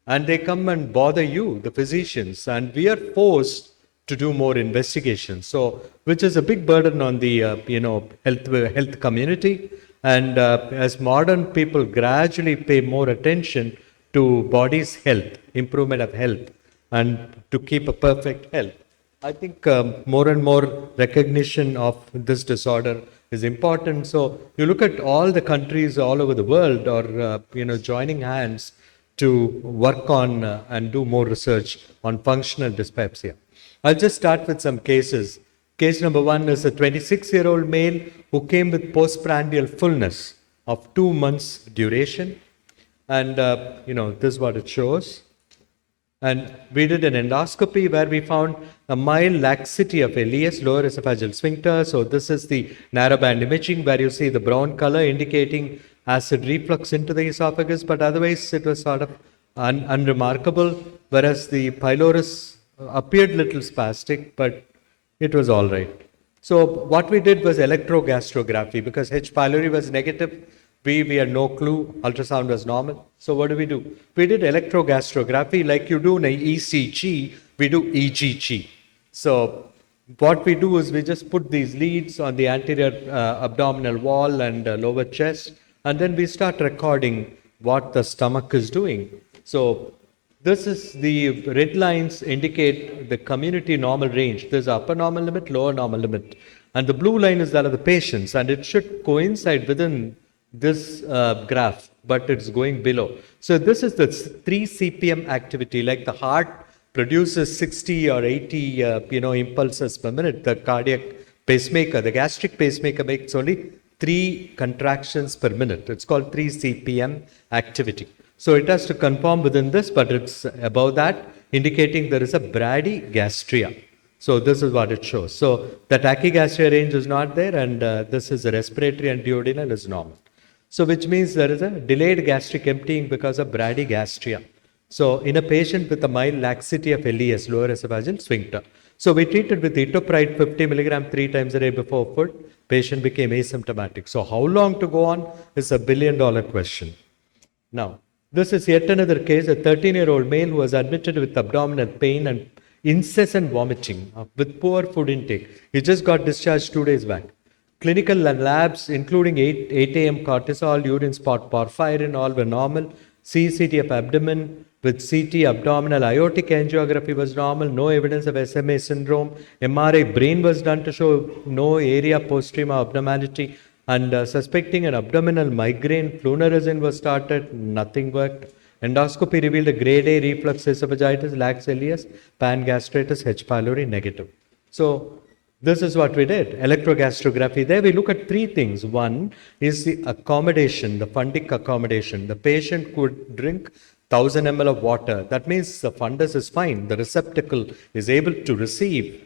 and they come and bother you, the physicians, and we are forced to do more investigations. So, which is a big burden on the health community. And as modern people gradually pay more attention to body's health, improvement of health, and to keep a perfect health, I think more and more recognition of this disorder is important. So you look at all the countries all over the world are joining hands to work on and do more research on functional dyspepsia. I'll just start with some cases. Case number one is a 26-year-old male who came with postprandial fullness of 2 months duration. And, this is what it shows. And we did an endoscopy where we found a mild laxity of LES, lower esophageal sphincter. So this is the narrowband imaging where you see the brown color indicating acid reflux into the esophagus, but otherwise it was sort of unremarkable, whereas the pylorus appeared little spastic, but it was all right. So what we did was electrogastrography because H. pylori was negative. We had no clue. Ultrasound was normal. So what do? We did electrogastrography like you do in an ECG, we do EGG. So what we do is we just put these leads on the anterior abdominal wall and lower chest, and then we start recording what the stomach is doing. So this is the red lines indicate the community normal range. There's upper normal limit, lower normal limit. And the blue line is that of the patients, and it should coincide within this graph, but it's going below. So this is the 3 CPM activity, like the heart produces 60 or 80 impulses per minute. The cardiac pacemaker, the gastric pacemaker makes only 3 contractions per minute. It's called 3 CPM activity. So it has to conform within this, but it's above that, indicating there is a bradygastria. So this is what it shows. So the tachygastria range is not there, and this is a respiratory and duodenal is normal. So which means there is a delayed gastric emptying because of bradygastria. So in a patient with a mild laxity of LES, lower esophageal sphincter. So we treated with etopride 50 milligram 3 times a day before food. Patient became asymptomatic. So how long to go on is a $1 billion question. Now, this is yet another case, a 13-year-old male who was admitted with abdominal pain and incessant vomiting with poor food intake. He just got discharged 2 days back. Clinical labs, including 8 AM cortisol, urine spot porphyrin, all were normal. CCT of abdomen with CT abdominal aortic angiography was normal. No evidence of SMA syndrome. MRI brain was done to show no area postrema abnormality. And suspecting an abdominal migraine, flunarezine was started. Nothing worked. Endoscopy revealed a grade A reflux esophagitis, lax LES, pangastritis, H. pylori negative. So this is what we did, electrogastrography. There we look at 3 things. One is the accommodation, the fundic accommodation. The patient could drink 1000 ml of water. That means the fundus is fine. The receptacle is able to receive.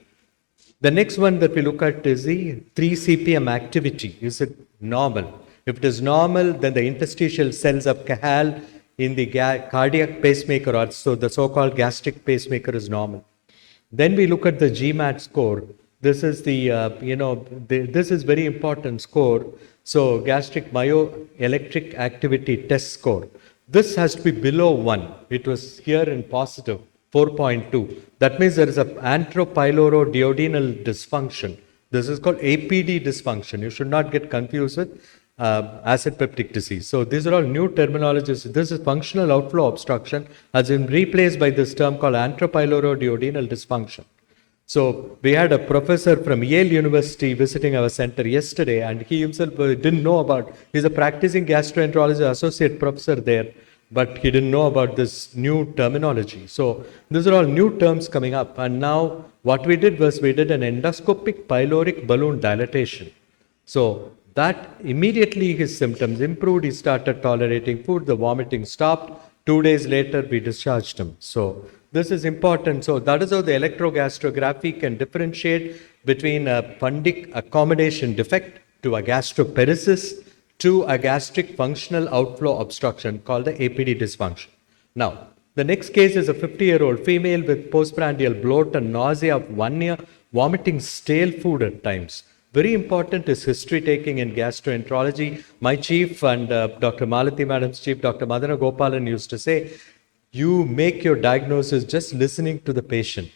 The next one that we look at is the 3 CPM activity. Is it normal? If it is normal, then the interstitial cells of Cahal in the cardiac pacemaker, or so the so-called gastric pacemaker, is normal. Then we look at the GMAT score. This is this is very important score. So gastric myoelectric activity test score. This has to be below 1. It was here in positive, 4.2. That means there is an antropyloroduodenal dysfunction. This is called APD dysfunction. You should not get confused with acid peptic disease. So these are all new terminologies. This is functional outflow obstruction has been replaced by this term called antropyloroduodenal dysfunction. So we had a professor from Yale University visiting our center yesterday, and he himself didn't know about, he's a practicing gastroenterology associate professor there, but he didn't know about this new terminology. So these are all new terms coming up. And now what we did was we did an endoscopic pyloric balloon dilatation. So that immediately his symptoms improved. He started tolerating food. The vomiting stopped. 2 days later, we discharged him. So this is important. So that is how the electrogastrography can differentiate between a fundic accommodation defect to a gastroparesis to a gastric functional outflow obstruction called the APD dysfunction. Now, the next case is a 50-year-old female with postprandial bloat and nausea of 1 year, vomiting stale food at times. Very important is history taking in gastroenterology. My chief and Dr. Malati Madam's chief, Dr. Madana Gopalan, used to say, you make your diagnosis just listening to the patient.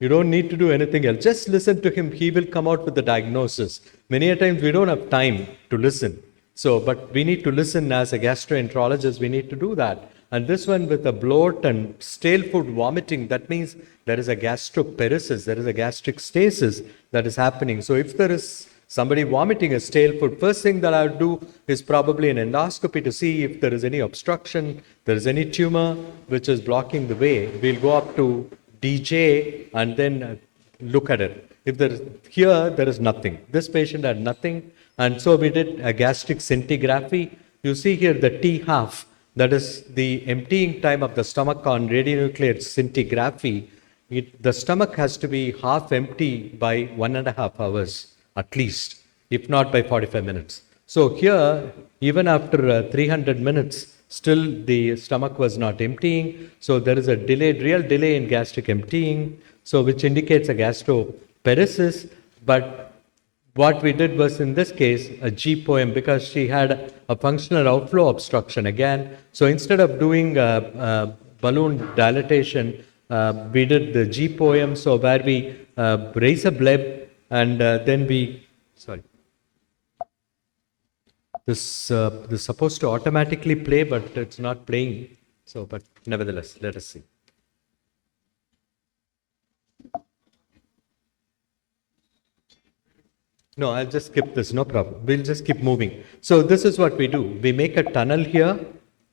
You don't need to do anything else. Just listen to him. He will come out with the diagnosis. Many a times we don't have time to listen. So, but we need to listen as a gastroenterologist. We need to do that. And this one with a bloat and stale food vomiting, that means there is a gastroparesis, there is a gastric stasis that is happening. So if there is somebody vomiting a stale food, first thing that I would do is probably an endoscopy to see if there is any obstruction, there is any tumor which is blocking the way. We'll go up to DJ and then look at it. If there is, here there is nothing. This patient had nothing, and so we did a gastric scintigraphy. You see here the T half, that is the emptying time of the stomach on radionuclide scintigraphy. The stomach has to be half empty by 1.5 hours at least, if not by 45 minutes. So here, even after 300 minutes, still the stomach was not emptying. So there is a real delay in gastric emptying, so which indicates a gastroparesis. But what we did was, in this case, a G poem, because she had a functional outflow obstruction again. So instead of doing balloon dilatation, we did the G poem, so where we raise a bleb and then we, this is supposed to automatically play, but it's not playing. So, but nevertheless, let us see. No, I'll just skip this, no problem. We'll just keep moving. So this is what we do. We make a tunnel here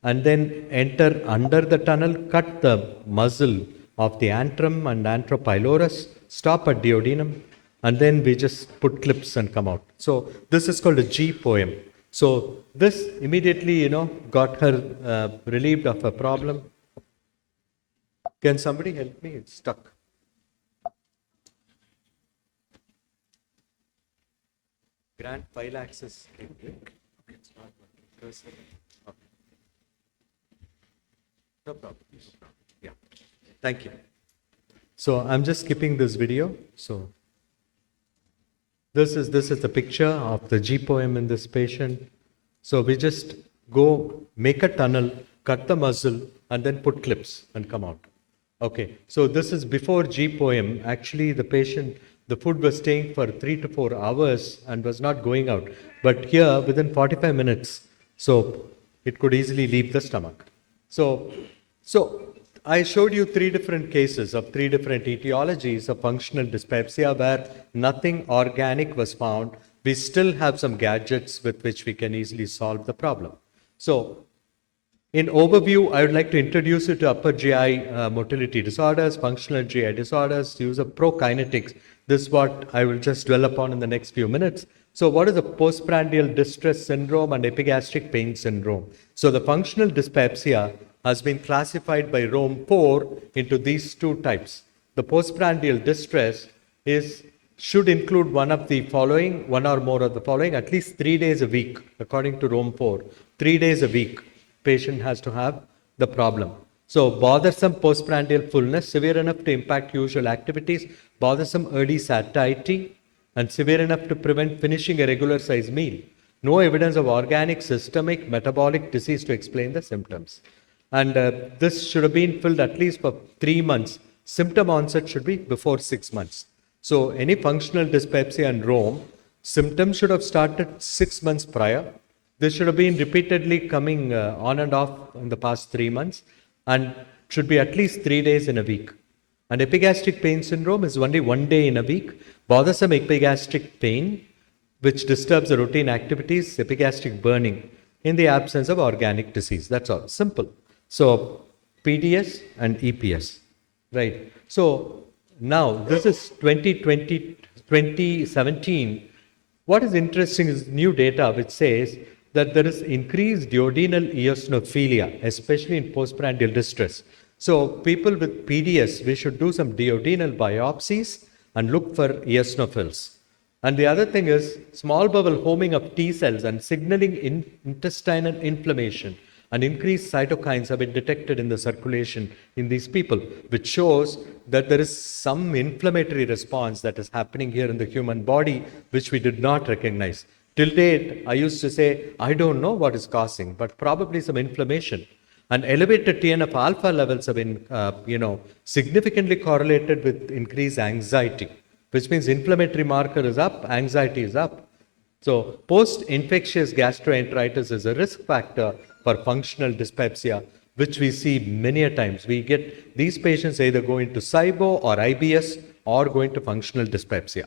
and then enter under the tunnel, cut the muzzle of the antrum and antropylorus, stop at duodenum, and then we just put clips and come out. So this is called a G poem. So this immediately, got her relieved of a problem. Can somebody help me? It's stuck. Grant file access. Okay, it's not working. Okay. No problem. Yeah. Thank you. So I'm just skipping this video. So this is the picture of the G poem in this patient. So we just go make a tunnel, cut the muzzle, and then put clips and come out. Okay. So this is before G poem. Actually, the patient, the food was staying for 3 to 4 hours and was not going out. But here, within 45 minutes, so it could easily leave the stomach. So I showed you 3 different cases of 3 different etiologies of functional dyspepsia where nothing organic was found. We still have some gadgets with which we can easily solve the problem. So in overview, I would like to introduce you to upper GI motility disorders, functional GI disorders, use of prokinetics. This is what I will just dwell upon in the next few minutes. So what is the postprandial distress syndrome and epigastric pain syndrome? So the functional dyspepsia has been classified by Rome 4 into these 2 types. The postprandial distress should include one of the following, one or more of the following, at least 3 days a week, according to Rome 4. 3 days a week, patient has to have the problem. So bothersome postprandial fullness, severe enough to impact usual activities, bothersome early satiety, and severe enough to prevent finishing a regular size meal. No evidence of organic, systemic, metabolic disease to explain the symptoms. And this should have been filled at least for 3 months. Symptom onset should be before 6 months. So any functional dyspepsia in Rome, symptoms should have started 6 months prior. This should have been repeatedly coming on and off in the past 3 months and should be at least 3 days in a week. And epigastric pain syndrome is only 1 day in a week. Bothersome epigastric pain, which disturbs the routine activities, epigastric burning in the absence of organic disease. That's all. Simple. So PDS and EPS, right? So now this is 2017. What is interesting is new data which says that there is increased duodenal eosinophilia, especially in postprandial distress. So people with PDS, we should do some duodenal biopsies and look for eosinophils. And the other thing is small bowel homing of T cells and signaling intestinal inflammation and increased cytokines have been detected in the circulation in these people, which shows that there is some inflammatory response that is happening here in the human body, which we did not recognize. Till date, I used to say, I don't know what is causing, but probably some inflammation. And elevated TNF alpha levels have been, significantly correlated with increased anxiety, which means inflammatory marker is up, anxiety is up. So post-infectious gastroenteritis is a risk factor for functional dyspepsia, which we see many a times. We get these patients either go into SIBO or IBS or go into functional dyspepsia.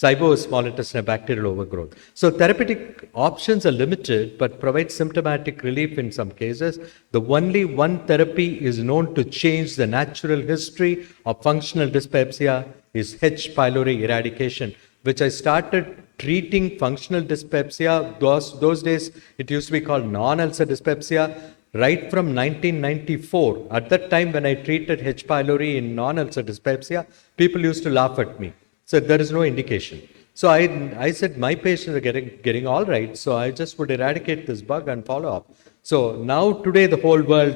SIBO is small intestinal bacterial overgrowth. So therapeutic options are limited but provide symptomatic relief in some cases. The only one therapy is known to change the natural history of functional dyspepsia is H. pylori eradication, which I started treating functional dyspepsia. Those days it used to be called non-ulcer dyspepsia. Right from 1994, at that time when I treated H. pylori in non-ulcer dyspepsia, people used to laugh at me. So there is no indication. So I said my patients are getting all right, so I just would eradicate this bug and follow up. So now today the whole world,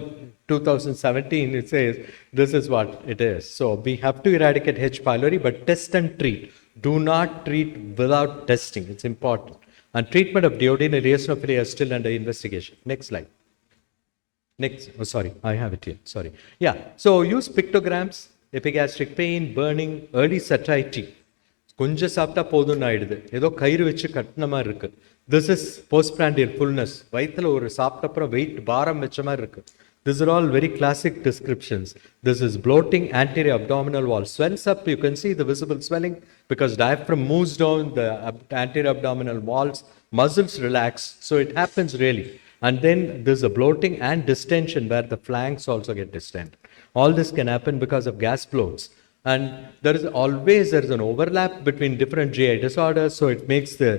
2017, it says this is what it is. So we have to eradicate H. pylori, but test and treat. Do not treat without testing. It's important. And treatment of duodenal eosinophilia is still under investigation. Next slide. Next, oh sorry, I have it here, sorry. Yeah, so use pictograms, epigastric pain, burning, early satiety. கொஞ்சம் சாப்பிட்டா போதும்னு ஆயிடுது, ஏதோ கயிறு வச்சு கட்டின மாதிரி இருக்கு. This is postprandial fullness. வயிற்றுல ஒரு சாப்பிட்ட அப்புறம் வெயிட் பாரம் வச்ச மாதிரி இருக்கு. These are all very classic descriptions. This is bloating, anterior abdominal wall swells up. You can see the visible swelling because diaphragm moves down, the anterior abdominal walls, muscles relax. So it happens really. And then there's a bloating and distension where the flanks also get distended. All this can happen because of gas bloats. And there is an overlap between different GI disorders, so it makes the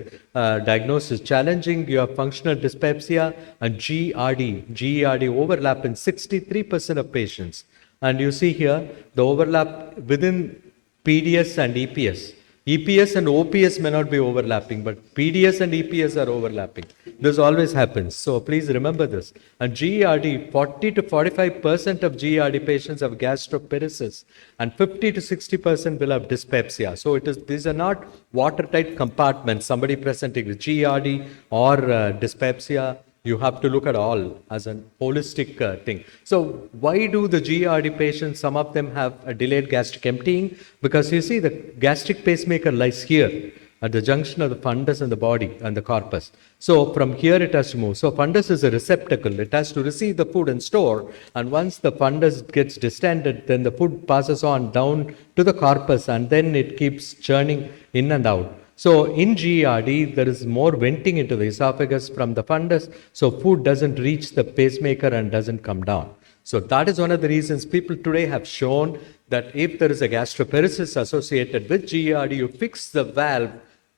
diagnosis challenging. You have functional dyspepsia and GERD overlap in 63% of patients. And you see here the overlap within PDS and EPS. EPS and OPS may not be overlapping, but PDS and EPS are overlapping. This always happens. So please remember this. And GERD, 40 to 45% of GERD patients have gastroparesis and 50 to 60% will have dyspepsia. So these are not watertight compartments. Somebody presenting with GERD or dyspepsia, you have to look at all as a holistic thing. So why do the GERD patients, some of them have a delayed gastric emptying? Because you see the gastric pacemaker lies here at the junction of the fundus and the body and the corpus. So from here it has to move. So fundus is a receptacle. It has to receive the food and store. And once the fundus gets distended, then the food passes on down to the corpus and then it keeps churning in and out. So in GERD, there is more venting into the esophagus from the fundus, so food doesn't reach the pacemaker and doesn't come down. So that is one of the reasons people today have shown that if there is a gastroparesis associated with GERD, you fix the valve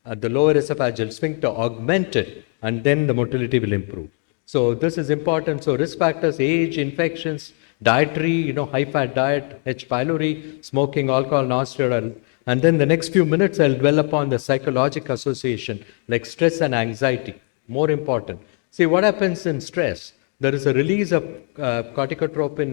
at the lower esophageal sphincter, augment it, and then the motility will improve. So this is important. So risk factors, age, infections, dietary, high-fat diet, H. pylori, smoking, alcohol, non-steroidal. And then the next few minutes, I'll dwell upon the psychological association, like stress and anxiety, more important. See, what happens in stress? There is a release of corticotropin,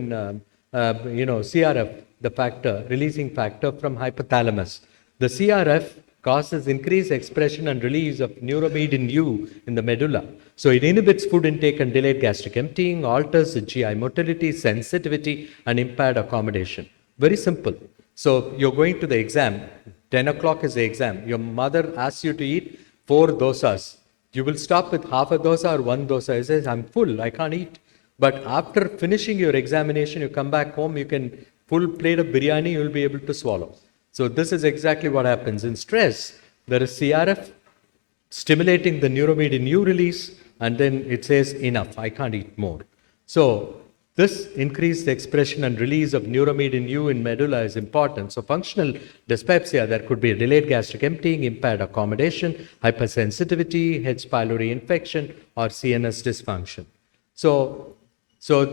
CRF, the factor, releasing factor from hypothalamus. The CRF causes increased expression and release of neuromedin U in the medulla. So it inhibits food intake and delayed gastric emptying, alters the GI motility, sensitivity, and impaired accommodation. Very simple. So you're going to the exam, 10 o'clock is the exam. Your mother asks you to eat 4 dosas. You will stop with half a dosa or 1 dosa. You say, I'm full, I can't eat. But after finishing your examination, you come back home, you can full plate of biryani, you'll be able to swallow. So this is exactly what happens. In stress, there is CRF stimulating the neuromedin U release, and then it says, enough, I can't eat more. So this increased expression and release of neuromedin U in medulla is important. So functional dyspepsia, there could be a delayed gastric emptying, impaired accommodation, hypersensitivity, H. pylori infection, or CNS dysfunction. So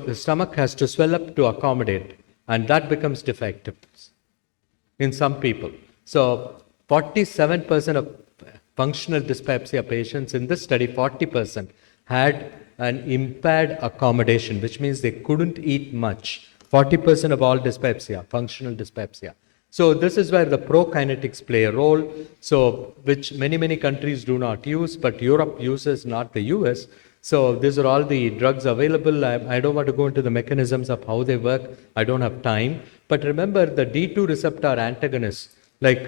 the stomach has to swell up to accommodate, and that becomes defective in some people. So 47% of functional dyspepsia patients in this study, 40% had an impaired accommodation, which means they couldn't eat much. 40% of all dyspepsia, functional dyspepsia. So this is where the prokinetics play a role, so which many countries do not use, but Europe uses, not the US. So these are all the drugs available. I don't want to go into the mechanisms of how they work. I don't have time. But remember the D2 receptor antagonists, like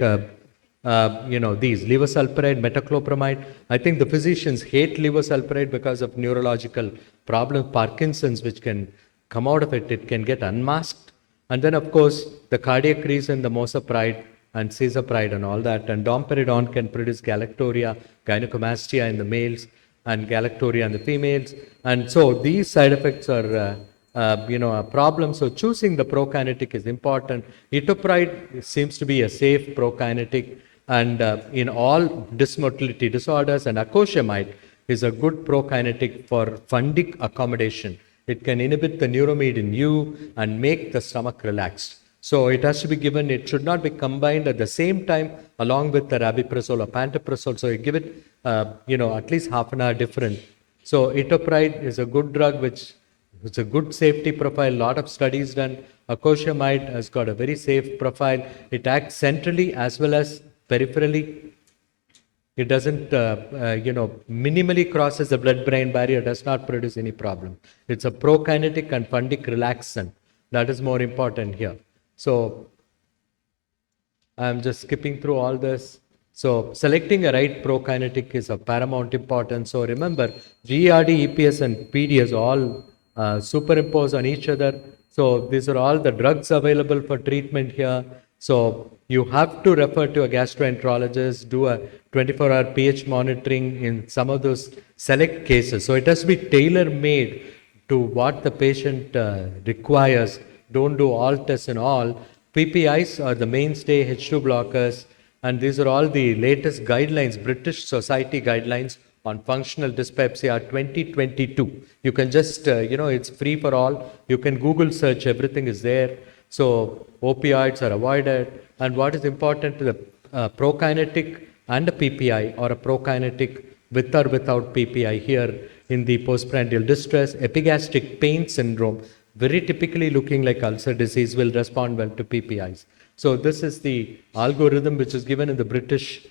these levosulpiride, metoclopramide. I think the physicians hate levosulpiride because of neurological problem, Parkinson's, which can come out of it. It can get unmasked. And then, of course, the cardiac reason, the mosapride, and Caesapride and all that. And domperidone can produce galactoria, gynecomastia in the males, and galactoria in the females. And so these side effects are, a problem. So choosing the prokinetic is important. Etopride seems to be a safe prokinetic, and in all dysmotility disorders, and acoshamide is a good prokinetic for fundic accommodation. It can inhibit the neuromed in U and make the stomach relaxed. So it has to be given, it should not be combined at the same time along with the rabiprazole or pantoprazole. So you give it, at least half an hour different. So etopride is a good drug, which is a good safety profile, lot of studies done. Acoshamide has got a very safe profile. It acts centrally as well as peripherally. It doesn't, minimally crosses the blood-brain barrier, does not produce any problem. It's a prokinetic and fundic relaxant. That is more important here. So I'm just skipping through all this. So selecting a right prokinetic is of paramount importance. So remember, GERD, EPS and PDS all superimpose on each other. So these are all the drugs available for treatment here. So you have to refer to a gastroenterologist, do a 24-hour pH monitoring in some of those select cases. So it has to be tailor-made to what the patient requires. Don't do all tests and all. PPIs are the mainstay, H2 blockers, and these are all the latest guidelines, British Society guidelines on functional dyspepsia 2022. You can just, it's free for all. You can Google search, everything is there. So opioids are avoided. And what is important to the prokinetic and a PPI, or a prokinetic with or without PPI here in the postprandial distress, epigastric pain syndrome, very typically looking like ulcer disease, will respond well to PPIs. So this is the algorithm which is given in the British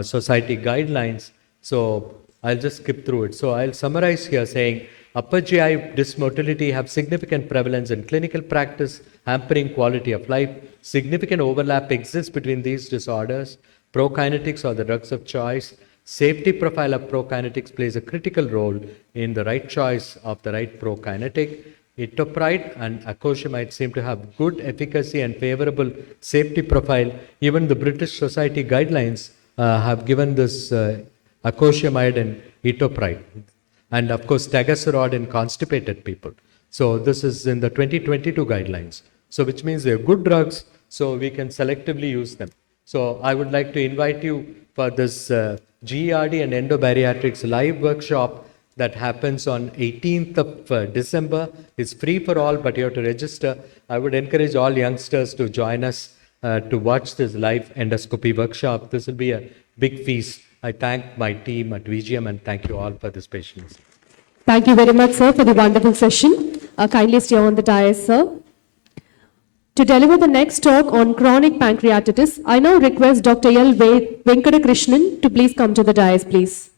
Society guidelines. So I'll just skip through it. So I'll summarize here saying upper GI dysmotility have significant prevalence in clinical practice, hampering quality of life. Significant overlap exists between these disorders. Prokinetics are the drugs of choice. Safety profile of prokinetics plays a critical role in the right choice of the right prokinetic. Etopride and acoshamide seem to have good efficacy and favorable safety profile. Even the British Society guidelines have given this acoshamide and etopride. And of course, tagacerod in constipated people. So this is in the 2022 guidelines. So which means they're good drugs, so we can selectively use them. So I would like to invite you for this GERD and endobariatrics live workshop that happens on 18th of December. It's free for all, but you have to register. I would encourage all youngsters to join us to watch this live endoscopy workshop. This will be a big feast. I thank my team at VGM and thank you all for this patience. Thank you very much, sir, for the wonderful session. Kindly stay on the dais, sir. To deliver the next talk on chronic pancreatitis, I now request Dr. L. Venkatakrishnan to please come to the dais, please.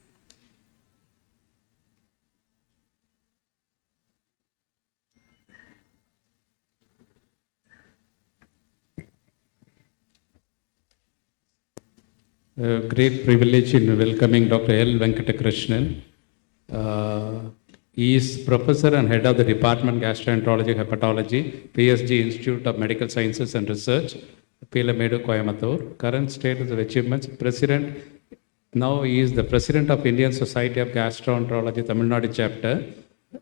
Great privilege in welcoming Dr. L. Venkatakrishnan. He is professor and head of the Department Gastroenterology Hepatology, PSG Institute of Medical Sciences and Research, Pilamedu, Coimbatore. Current status of achievements, president. Now he is the president of Indian Society of Gastroenterology, Tamil Nadu chapter.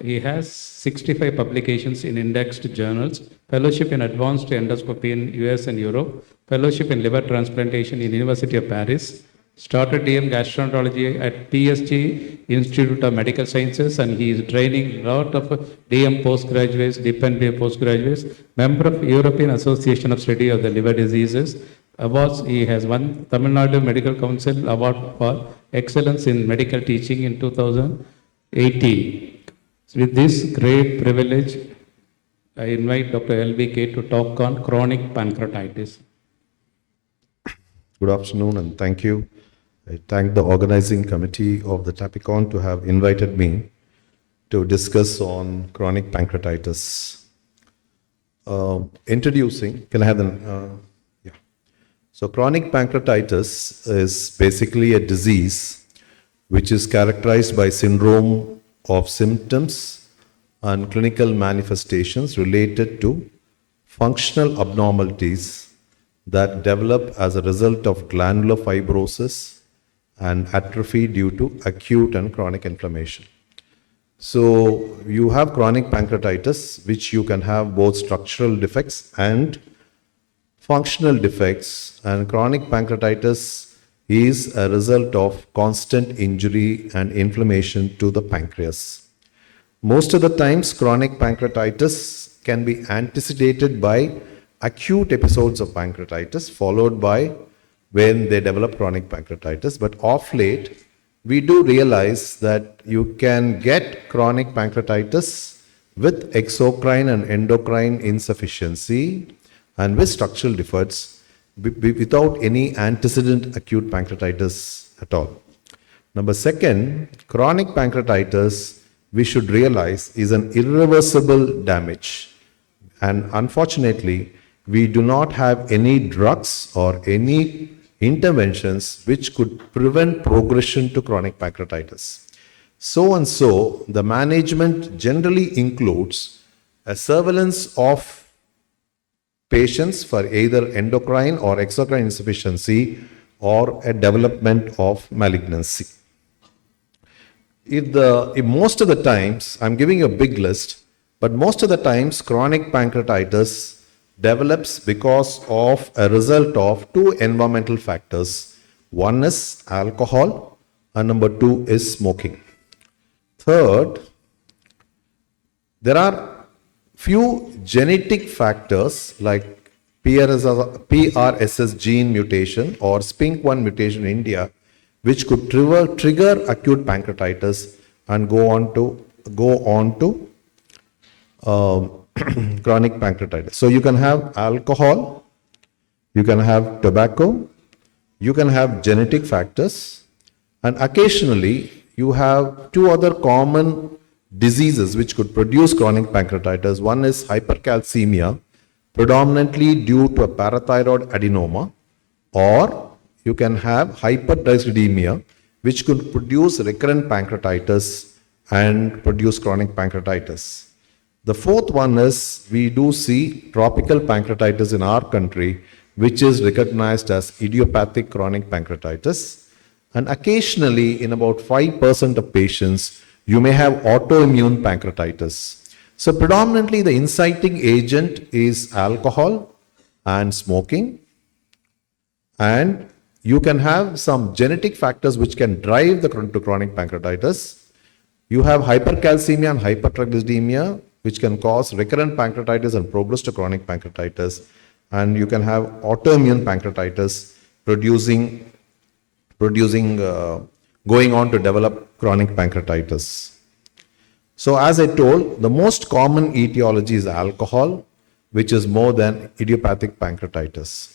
He has 65 publications in indexed journals, fellowship in advanced endoscopy in US and Europe, fellowship in liver transplantation in University of Paris, started DM gastroenterology at PSG Institute of Medical Sciences, and he is training a lot of DM postgraduates, dependent postgraduates, member of European Association of Study of the Liver Diseases. Awards, he has won Tamil Nadu Medical Council Award for Excellence in Medical Teaching in 2018. With this great privilege, I invite Dr. LVK to talk on chronic pancreatitis. Good afternoon and thank you. I thank the organizing committee of the Tapicon to have invited me to discuss on chronic pancreatitis. Introducing, can I have the, yeah. So chronic pancreatitis is basically a disease which is characterized by syndrome of symptoms and clinical manifestations related to functional abnormalities that develop as a result of glandular fibrosis and atrophy due to acute and chronic inflammation. So you have chronic pancreatitis, which you can have both structural defects and functional defects, and chronic pancreatitis is a result of constant injury and inflammation to the pancreas. Most of the times, chronic pancreatitis can be anticipated by acute episodes of pancreatitis, followed by when they develop chronic pancreatitis. But of late, we do realize that you can get chronic pancreatitis with exocrine and endocrine insufficiency and with structural defects without any antecedent acute pancreatitis at all. Number second, chronic pancreatitis, we should realize, is an irreversible damage. And unfortunately, we do not have any drugs or any interventions which could prevent progression to chronic pancreatitis. So and so, the management generally includes a surveillance of patients for either endocrine or exocrine insufficiency or a development of malignancy. If most of the times, I'm giving you a big list, but most of the times chronic pancreatitis develops because of a result of two environmental factors. One is alcohol and number two is smoking. Third, there are few genetic factors like PRSS gene mutation or SPINK1 mutation in India, which could trigger acute pancreatitis and go on to chronic pancreatitis. So you can have alcohol, you can have tobacco, you can have genetic factors, and occasionally you have two other common diseases which could produce chronic pancreatitis. One is hypercalcemia, predominantly due to a parathyroid adenoma, or you can have hypertriglyceridemia, which could produce recurrent pancreatitis and produce chronic pancreatitis. The fourth one is we do see tropical pancreatitis in our country, which is recognized as idiopathic chronic pancreatitis. And occasionally, in about 5% of patients, you may have autoimmune pancreatitis. So predominantly the inciting agent is alcohol and smoking. And you can have some genetic factors which can drive the chronic pancreatitis. You have hypercalcemia and hypertriglyceridemia, which can cause recurrent pancreatitis and progress to chronic pancreatitis. And you can have autoimmune pancreatitis going on to develop chronic pancreatitis. So as I told, the most common etiology is alcohol, which is more than idiopathic pancreatitis.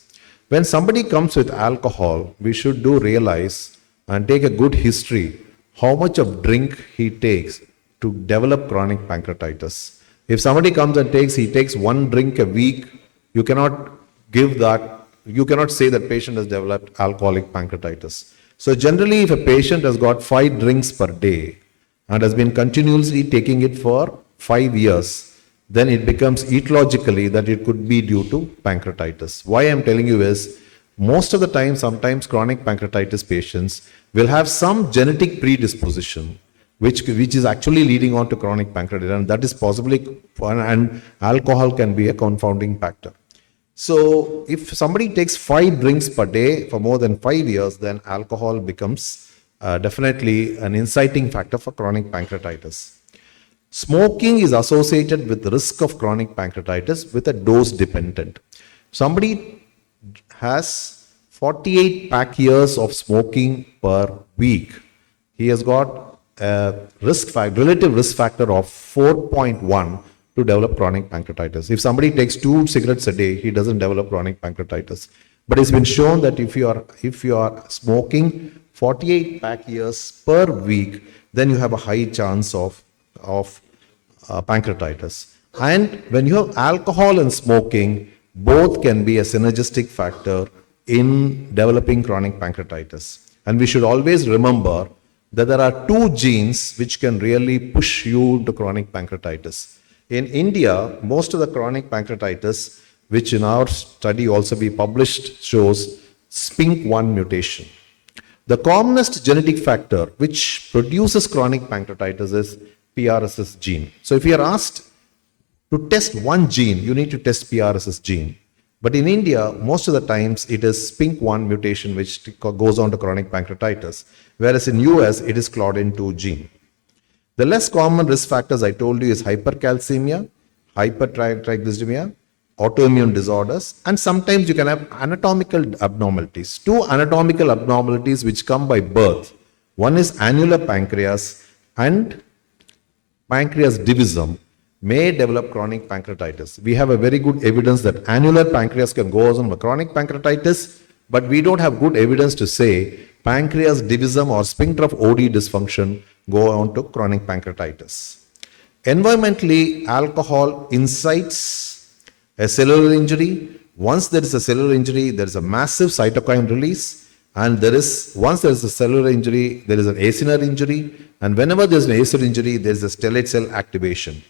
When somebody comes with alcohol, we should do realize and take a good history how much of drink he takes to develop chronic pancreatitis. If somebody comes and he takes one drink a week, you cannot say that patient has developed alcoholic pancreatitis. So generally, if a patient has got 5 drinks per day and has been continuously taking it for 5 years, then it becomes etiologically that it could be due to pancreatitis. Why I'm telling you is, most of the time, sometimes chronic pancreatitis patients will have some genetic predisposition, which is actually leading on to chronic pancreatitis, and that is possibly, and alcohol can be a confounding factor. So if somebody takes 5 drinks per day for more than 5 years, then alcohol becomes definitely an inciting factor for chronic pancreatitis. Smoking is associated with the risk of chronic pancreatitis with a dose dependent. Somebody has 48 pack years of smoking per week. He has got a relative risk factor of 4.1 to develop chronic pancreatitis. If somebody takes 2 cigarettes a day, he doesn't develop chronic pancreatitis. But it's been shown that if you are smoking 48 pack years per week, then you have a high chance of pancreatitis. And when you have alcohol and smoking, both can be a synergistic factor in developing chronic pancreatitis. And we should always remember that there are 2 genes which can really push you to chronic pancreatitis. In India, most of the chronic pancreatitis which in our study also we published, shows SPINK1 mutation. The commonest genetic factor which produces chronic pancreatitis is PRSS gene. So if you are asked to test one gene, you need to test PRSS gene. But in India, most of the times it is SPINK1 mutation which goes on to chronic pancreatitis, whereas in US it is Claudin2 gene. The less common risk factors I told you is hypercalcemia, hypertriglyceridemia, autoimmune disorders, and sometimes you can have anatomical abnormalities. Two anatomical abnormalities which come by birth. One is annular pancreas and pancreas divisum may develop chronic pancreatitis. We have a very good evidence that annular pancreas can go on with chronic pancreatitis, but we don't have good evidence to say pancreas divisum or sphincter of OD dysfunction go on to chronic pancreatitis. Environmentally, alcohol incites a cellular injury. Once there is a cellular injury, there is a massive cytokine release, and once there is a cellular injury, there is an acinar injury, and whenever there is an acinar injury, there is a stellate cell activation.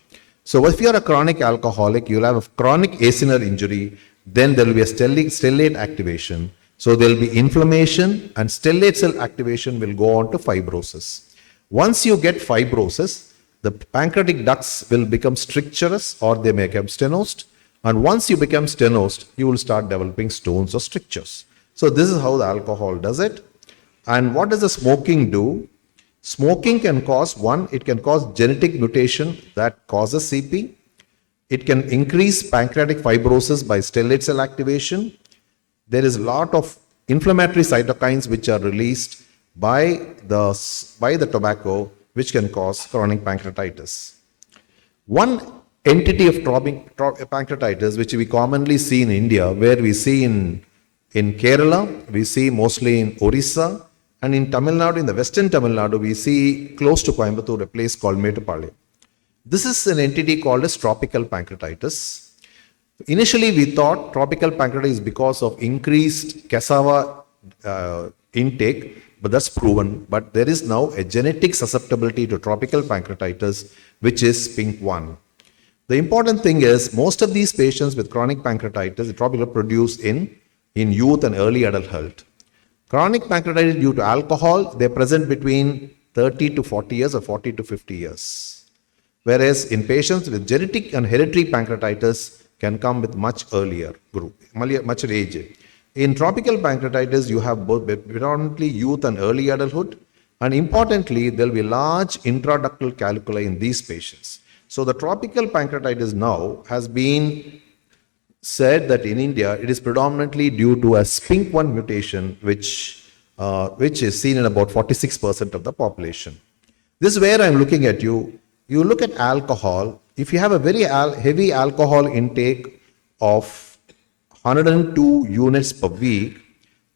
So if you are a chronic alcoholic, you will have a chronic acinar injury, then there will be a stellate activation. So there will be inflammation, and stellate cell activation will go on to fibrosis. Once you get fibrosis, the pancreatic ducts will become stricturous or they may become stenosed. And once you become stenosed, you will start developing stones or strictures. So this is how the alcohol does it. And what does the smoking do? Smoking can cause, it can cause genetic mutation that causes CP. It can increase pancreatic fibrosis by stellate cell activation. There is a lot of inflammatory cytokines which are released by the tobacco, which can cause chronic pancreatitis. One entity of pancreatitis, which we commonly see in India, where we see in Kerala, we see mostly in Orissa, and in Tamil Nadu, in the western Tamil Nadu, we see close to Coimbatore, a place called Mettupalayam. This is an entity called as tropical pancreatitis. Initially, we thought tropical pancreatitis is because of increased cassava intake, but that's proven. But there is now a genetic susceptibility to tropical pancreatitis, which is SPINK1. The important thing is most of these patients with chronic pancreatitis, the tropical produce in youth and early adulthood. Chronic pancreatitis due to alcohol, they present between 30 to 40 years or 40 to 50 years. Whereas in patients with genetic and hereditary pancreatitis can come with much earlier group, much age. In tropical pancreatitis, you have both predominantly youth and early adulthood. And importantly, there will be large intraductal calculi in these patients. So the tropical pancreatitis now has been said that in India, it is predominantly due to a SPINK1 mutation, which is seen in about 46% of the population. This is where I'm looking at you. You look at alcohol. If you have a very heavy alcohol intake of 102 units per week,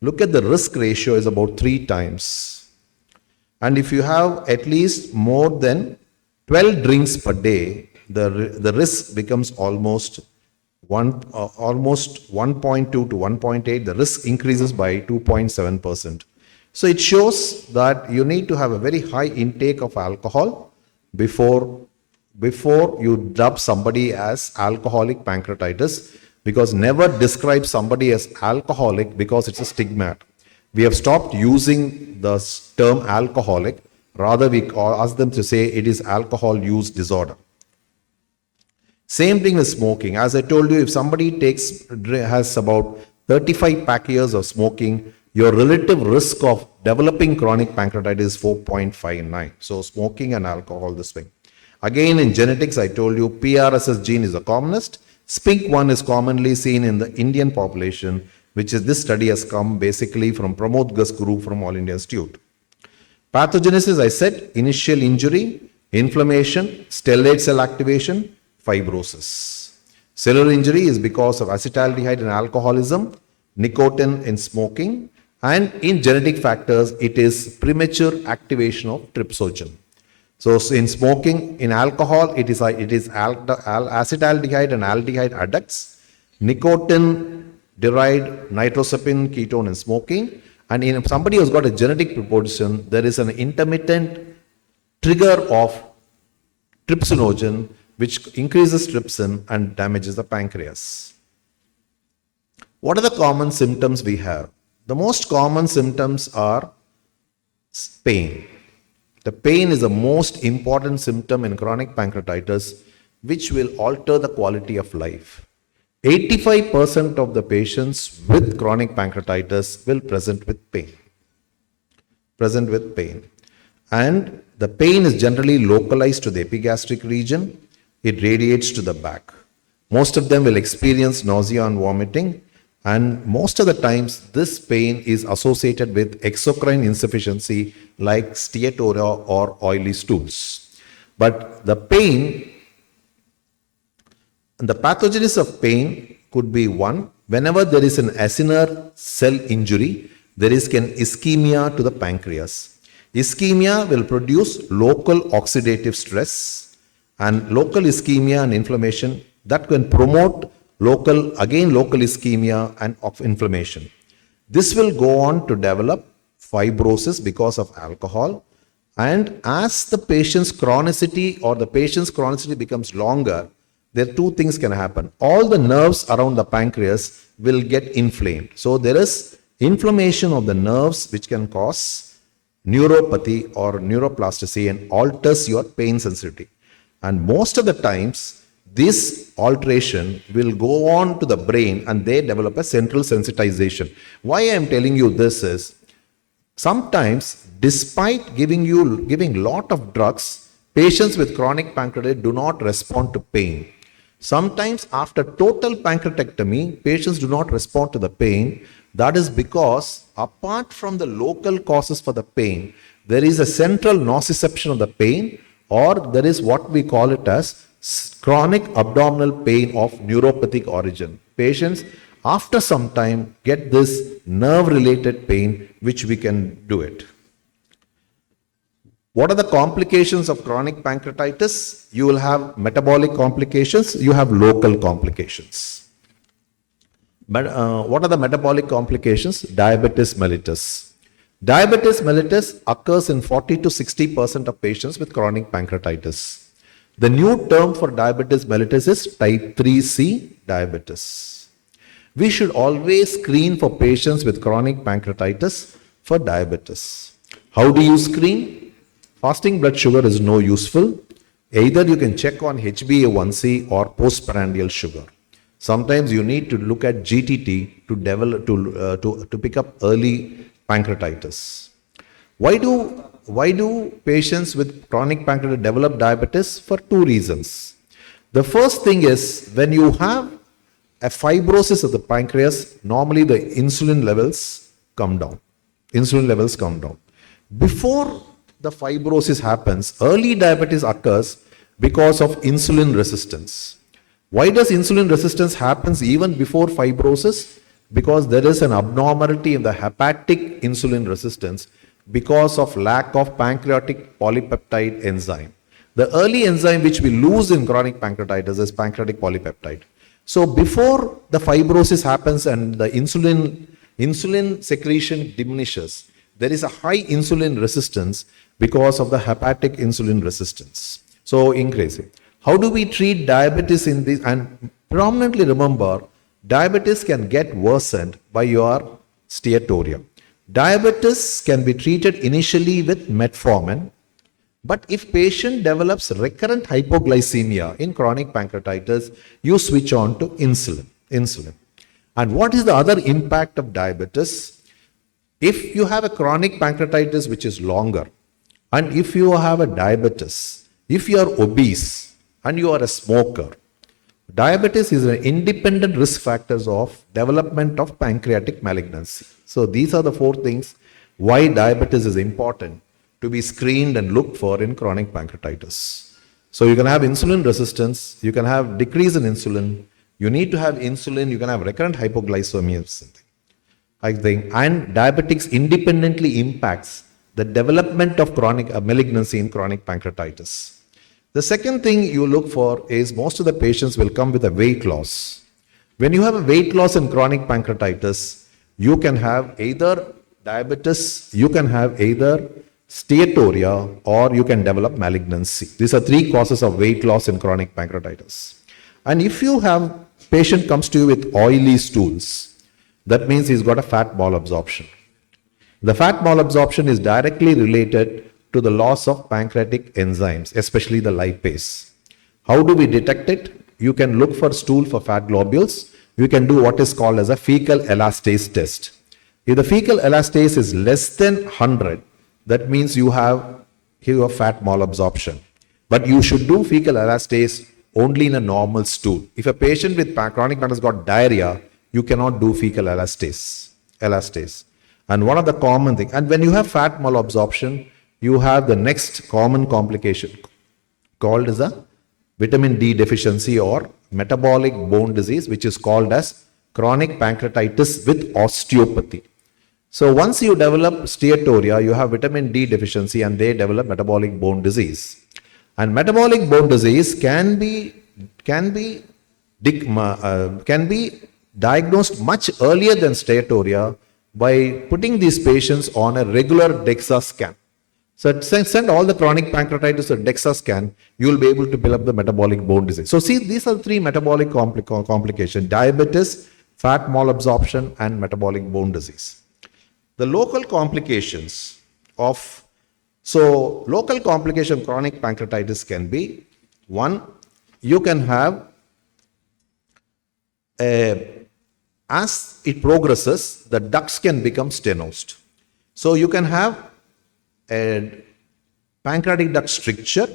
look at the risk ratio is about 3 times. And if you have at least more than 12 drinks per day, the risk becomes almost 1.2 to 1.8. The risk increases by 2.7%. So it shows that you need to have a very high intake of alcohol before you dub somebody as alcoholic pancreatitis, because never describe somebody as alcoholic because it's a stigma. We have stopped using the term alcoholic. Rather, we ask them to say it is alcohol use disorder. Same thing with smoking. As I told you, if somebody has about 35 pack years of smoking, your relative risk of developing chronic pancreatitis is 4.59. So smoking and alcohol, this thing. Again, in genetics, I told you PRSS gene is the commonest. SPINK1 is commonly seen in the Indian population, which is this study has come basically from Pramod Gus group from All India Institute. Pathogenesis, I said, initial injury, inflammation, stellate cell activation, fibrosis. Cellular injury is because of acetaldehyde in alcoholism, nicotine in smoking, and in genetic factors, it is premature activation of trypsogen. So in smoking, in alcohol, it is acetaldehyde and aldehyde adducts, nicotine-derived nitrosapine ketone in smoking, and in somebody who's got a genetic proportion, there is an intermittent trigger of trypsinogen, which increases trypsin and damages the pancreas. What are the common symptoms we have? The most common symptoms are pain. The pain is the most important symptom in chronic pancreatitis, which will alter the quality of life. 85% of the patients with chronic pancreatitis will present with pain. And the pain is generally localized to the epigastric region. It radiates to the back. Most of them will experience nausea and vomiting, and most of the times this pain is associated with exocrine insufficiency like steatorrhea or oily stools. But the pain, the pathogenesis of pain could be one, whenever there is an acinar cell injury, there is an ischemia to the pancreas. Ischemia will produce local oxidative stress, and local ischemia and inflammation that can promote local ischemia and of inflammation. This will go on to develop fibrosis because of alcohol, and as the patient's chronicity becomes longer, there are two things can happen. All the nerves around the pancreas will get inflamed. So there is inflammation of the nerves which can cause neuropathy or neuroplasticity and alters your pain sensitivity. And most of the times, this alteration will go on to the brain and they develop a central sensitization. Why I am telling you this is, sometimes despite giving lot of drugs, patients with chronic pancreatitis do not respond to pain. Sometimes after total pancreatectomy, patients do not respond to the pain. That is because apart from the local causes for the pain, there is a central nociception of the pain, or there is what we call it as chronic abdominal pain of neuropathic origin. Patients after some time get this nerve related pain which we can do it. What are the complications of chronic pancreatitis? You will have metabolic complications, you have local complications. But what are the metabolic complications? Diabetes mellitus. Diabetes mellitus occurs in 40 to 60% of patients with chronic pancreatitis. The new term for diabetes mellitus is type 3C diabetes. We should always screen for patients with chronic pancreatitis for diabetes. How do you screen? Fasting blood sugar is no useful. Either you can check on HbA1c or postprandial sugar. Sometimes you need to look at GTT to pick up early pancreatitis. Why do patients with chronic pancreatitis develop diabetes? For two reasons. The first thing is, when you have a fibrosis of the pancreas, normally the insulin levels come down. Before the fibrosis happens, early diabetes occurs because of insulin resistance. Why does insulin resistance happens even before fibrosis? Because there is an abnormality in the hepatic insulin resistance because of lack of pancreatic polypeptide enzyme. The early enzyme which we lose in chronic pancreatitis is pancreatic polypeptide. So before the fibrosis happens and the insulin secretion diminishes, there is a high insulin resistance because of the hepatic insulin resistance. So increasing. How do we treat diabetes in this? And prominently remember, diabetes can get worsened by your steatorrhea. Diabetes can be treated initially with metformin, but if patient develops recurrent hypoglycemia in chronic pancreatitis, you switch on to insulin. And what is the other impact of diabetes? If you have a chronic pancreatitis which is longer, and if you have a diabetes, if you are obese, and you are a smoker, diabetes is an independent risk factors of development of pancreatic malignancy. So these are the four things why diabetes is important to be screened and looked for in chronic pancreatitis. So you can have insulin resistance, you can have decrease in insulin, you need to have insulin, you can have recurrent hypoglycemia, I think, and diabetics independently impacts the development of chronic malignancy in chronic pancreatitis. The second thing you look for is most of the patients will come with a weight loss. When you have a weight loss in chronic pancreatitis, you can have either diabetes, you can have either steatorrhea, or you can develop malignancy. These are three causes of weight loss in chronic pancreatitis. And if you have patient comes to you with oily stools, That means he's got a fat malabsorption. The fat malabsorption is directly related to the loss of pancreatic enzymes, especially the lipase. How do we detect it? You can look for stool for fat globules. You can do what is called as a fecal elastase test. If the fecal elastase is less than 100, that means you have fat malabsorption. But you should do fecal elastase only in a normal stool. If a patient with chronic pancreatitis has got diarrhea, you cannot do fecal elastase. And one of the common things, and when you have fat malabsorption, you have the next common complication called as a vitamin D deficiency or metabolic bone disease, which is called as chronic pancreatitis with osteopathy. So once you develop steatorrhea, you have vitamin D deficiency and they develop metabolic bone disease. And metabolic bone disease can be diagnosed much earlier than steatorrhea by putting these patients on a regular DEXA scan. So send all the chronic pancreatitis to DEXA scan, you will be able to build up the metabolic bone disease. So see, these are three metabolic complications: diabetes, fat malabsorption, and metabolic bone disease. The local complications of chronic pancreatitis can be, one, you can have, as it progresses, the ducts can become stenosed. So you can have a pancreatic duct stricture.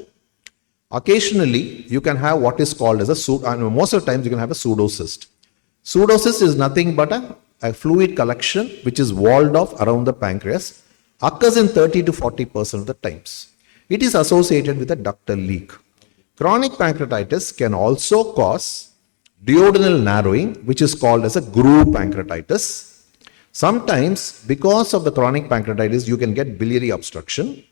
Occasionally, you can have what is called as most of the times you can have a pseudocyst. Pseudocyst is nothing but a fluid collection which is walled off around the pancreas, occurs in 30 to 40% of the times. It is associated with a ductal leak. Chronic pancreatitis can also cause duodenal narrowing, which is called as a groove pancreatitis. Sometimes, because of the chronic pancreatitis, you can get biliary obstruction.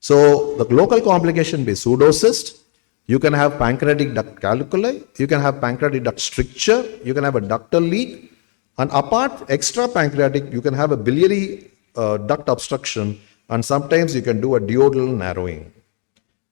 So, the local complication be pseudocyst. You can have pancreatic duct calculi. You can have pancreatic duct stricture. You can have a ductal leak. And apart extra pancreatic, you can have a biliary duct obstruction, and sometimes you can do a duodenal narrowing.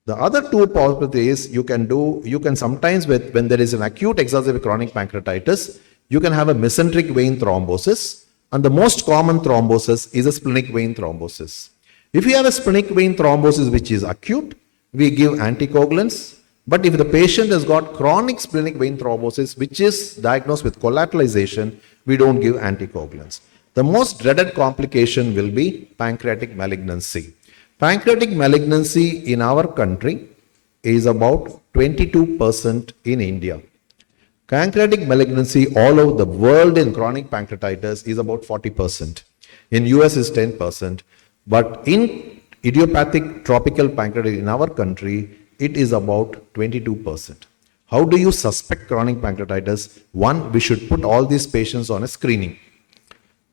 The other two possibilities you can sometimes when there is an acute exacerbated chronic pancreatitis, you can have a mesenteric vein thrombosis, and the most common thrombosis is a splenic vein thrombosis. If you have a splenic vein thrombosis which is acute, we give anticoagulants. But if the patient has got chronic splenic vein thrombosis which is diagnosed with collateralization, we don't give anticoagulants. The most dreaded complication will be pancreatic malignancy. Pancreatic malignancy in our country is about 22% in India. Pancreatic malignancy all over the world in chronic pancreatitis is about 40%. In US is 10%. But in idiopathic tropical pancreatitis in our country, it is about 22%. How do you suspect chronic pancreatitis? One, we should put all these patients on a screening.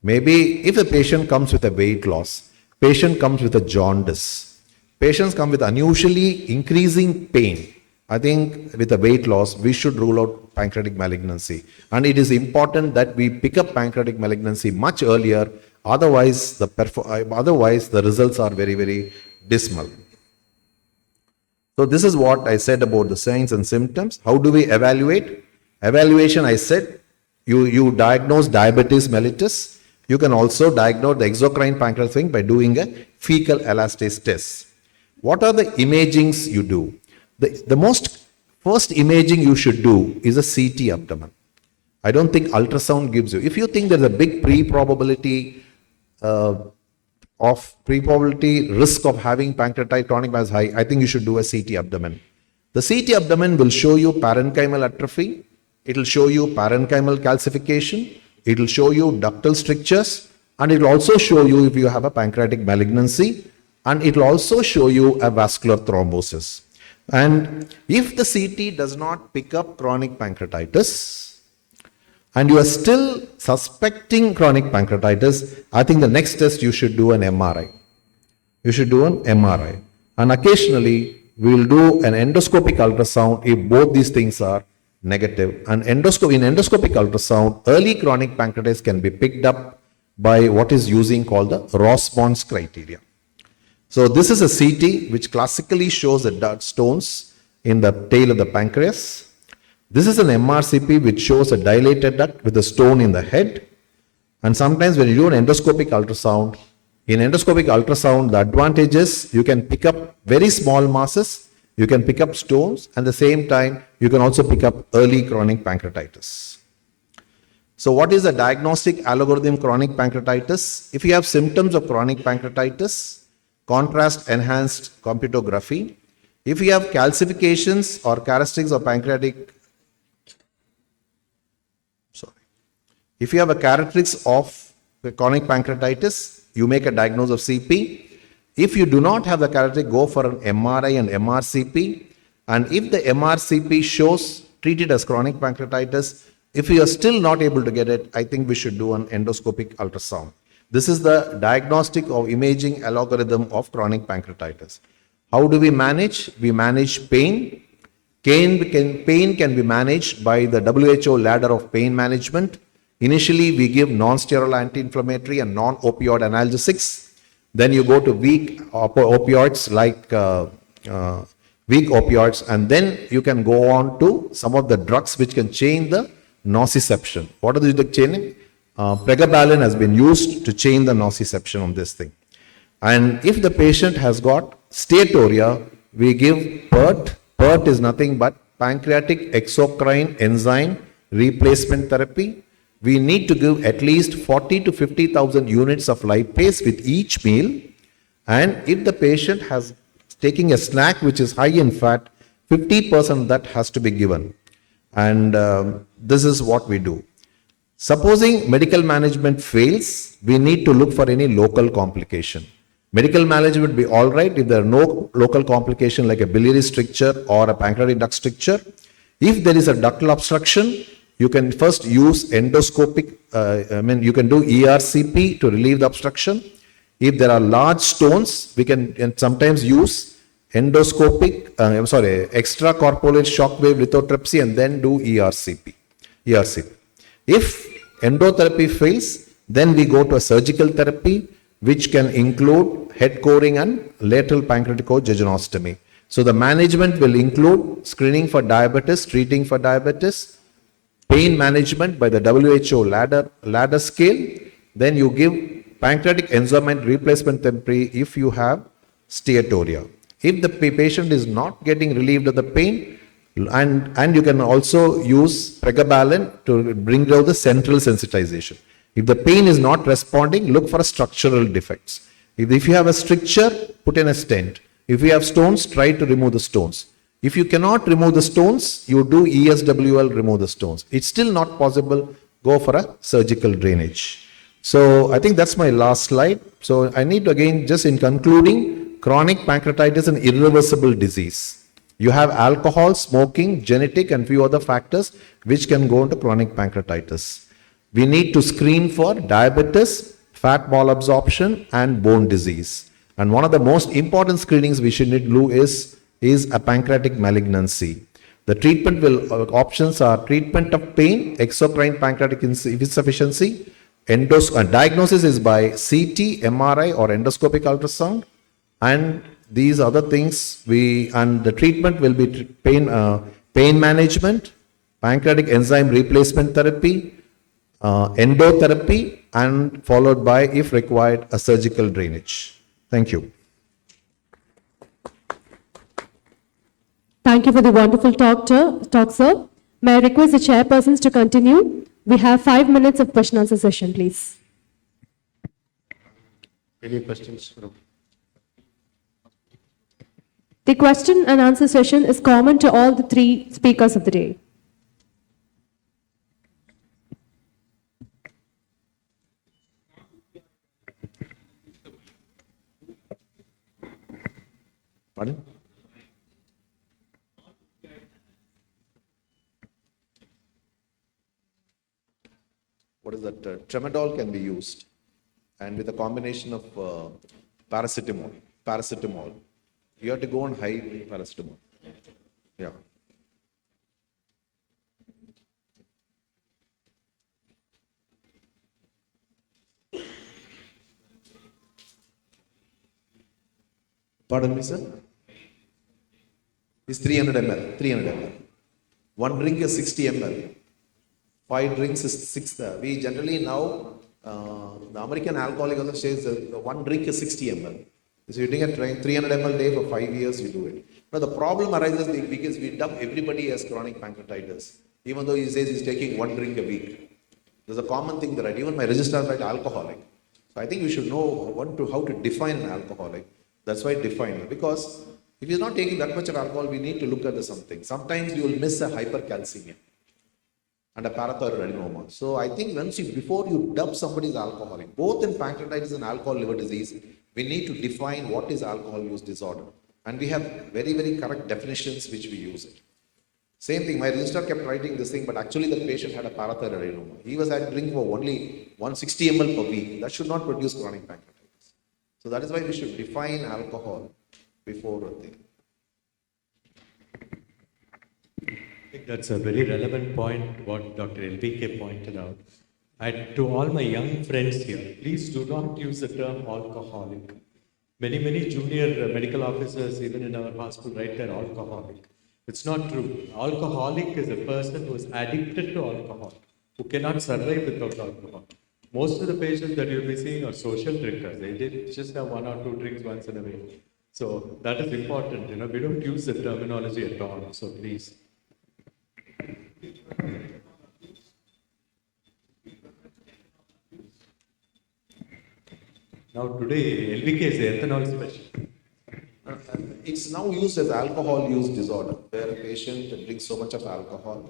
Maybe if a patient comes with a weight loss, patient comes with a jaundice, patients come with unusually increasing pain, I think with a weight loss, we should rule out pancreatic malignancy. And it is important that we pick up pancreatic malignancy much earlier, otherwise the results are very, very dismal. So this is what I said about the signs and symptoms. How do we evaluate? Evaluation, I said, you diagnose diabetes mellitus. You can also diagnose the exocrine pancreas thing by doing a fecal elastase test. What are the imagings you do? The most first imaging you should do is a CT abdomen. I don't think ultrasound gives you. If you think there's a big pre-probability risk of having pancreatitis chronic pancreatitis high, I think you should do a CT abdomen. The CT abdomen will show you parenchymal atrophy. It will show you parenchymal calcification. It will show you ductal strictures, and it will also show you if you have a pancreatic malignancy, and it will also show you a vascular thrombosis. And if the CT does not pick up chronic pancreatitis, and you are still suspecting chronic pancreatitis, I think the next test you should do an MRI. You should do an MRI. And occasionally, we will do an endoscopic ultrasound if both these things are negative. And in endoscopic ultrasound, early chronic pancreatitis can be picked up by what is called the Rossbond's criteria. So this is a CT which classically shows the duct stones in the tail of the pancreas. This is an MRCP which shows a dilated duct with a stone in the head. And sometimes when you do an endoscopic ultrasound, in endoscopic ultrasound, the advantage is you can pick up very small masses, you can pick up stones, and at the same time, you can also pick up early chronic pancreatitis. So what is the diagnostic algorithm chronic pancreatitis? If you have symptoms of chronic pancreatitis, contrast enhanced computography. If you have calcifications or characteristics of pancreatic, if you have a characteristics of chronic pancreatitis, you make a diagnosis of CP. If you do not have the characteristic, go for an MRI and MRCP. And if the MRCP shows treated as chronic pancreatitis, if you are still not able to get it, I think we should do an endoscopic ultrasound. This is the diagnostic or imaging algorithm of chronic pancreatitis. How do we manage? We manage pain. Pain can be managed by the WHO ladder of pain management. Initially, we give non-steroidal anti-inflammatory and non-opioid analgesics. Then you go to weak opioids like weak opioids, and then you can go on to some of the drugs which can change the nociception. What are the chaining? Pregabalin has been used to change the nociception on this thing. And if the patient has got steatorrhea, we give PERT. PERT is nothing but pancreatic exocrine enzyme replacement therapy. We need to give at least 40 to 50,000 units of lipase with each meal. And if the patient has taking a snack which is high in fat, 50% of that has to be given. And this is what we do. Supposing medical management fails, we need to look for any local complication. Medical management would be all right if there are no local complication like a biliary stricture or a pancreatic duct stricture. If there is a ductal obstruction, you can first use endoscopic, you can do ERCP to relieve the obstruction. If there are large stones, we can sometimes use extracorporeal shockwave lithotripsy and then do ERCP. If endotherapy fails, then we go to a surgical therapy which can include head coring and lateral pancreatic jejunostomy. So the management will include screening for diabetes, treating for diabetes, pain management by the WHO ladder scale. Then you give pancreatic enzyme replacement therapy if you have steatorrhea. If the patient is not getting relieved of the pain, and you can also use pregabalin to bring down the central sensitization. If the pain is not responding, look for structural defects. If you have a stricture, put in a stent. If you have stones, try to remove the stones. If you cannot remove the stones, you do ESWL, remove the stones. It's still not possible, go for a surgical drainage. So I think that's my last slide. So I need to again, just in concluding, chronic pancreatitis is an irreversible disease. You have alcohol, smoking, genetic and few other factors which can go into chronic pancreatitis. We need to screen for diabetes, fat malabsorption and bone disease. And one of the most important screenings we should need to do is a pancreatic malignancy. The treatment options are treatment of pain, exocrine pancreatic insufficiency, diagnosis is by CT, MRI or endoscopic ultrasound, and these other things and the treatment will be pain management, pancreatic enzyme replacement therapy, endotherapy, and followed by, if required, a surgical drainage. Thank you. Thank you for the wonderful talk, sir. May I request the chairpersons to continue? We have 5 minutes of question answer session, please. Any questions? The question and answer session is common to all the 3 speakers of the day. Pardon? What is that? Tramadol can be used, and with a combination of paracetamol. You have to go on high paracetamol. Yeah. Pardon me, sir? It's 300 ml. 300 ml. One drink is 60 ml. 5 drinks is 6. We generally now The American alcoholic also says that one drink is 60 ml. So you're doing a 300 ml day for 5 years, you do it. Now the problem arises because we dump everybody as chronic pancreatitis, even though he says he's taking one drink a week. There's a common thing that even my registrar write alcoholic. So I think we should know how to define an alcoholic. That's why define it. Because if he's not taking that much of alcohol, we need to look at something. Sometimes you will miss a hypercalcemia and a parathyroid adenoma. So I think before you dub somebody's alcoholic, both in pancreatitis and alcohol liver disease, we need to define what is alcohol use disorder. And we have very, very correct definitions which we use it. Same thing, my registrar kept writing this thing, but actually the patient had a parathyroid adenoma. He was drinking for only 160 ml per week. That should not produce chronic pancreatitis. So that is why we should define alcohol before a thing. I think that's a very relevant point, what Dr. LBK pointed out. And to all my young friends here, please do not use the term alcoholic. Many junior medical officers, even in our hospital, write they're alcoholic. It's not true. Alcoholic is a person who is addicted to alcohol, who cannot survive without alcohol. Most of the patients that you'll be seeing are social drinkers. They just have 1 or 2 drinks once in a week. So that is important. We don't use the terminology at all. So please. Now today, LVK is the ethanol specialist. It's now used as alcohol use disorder, where a patient drinks so much of alcohol,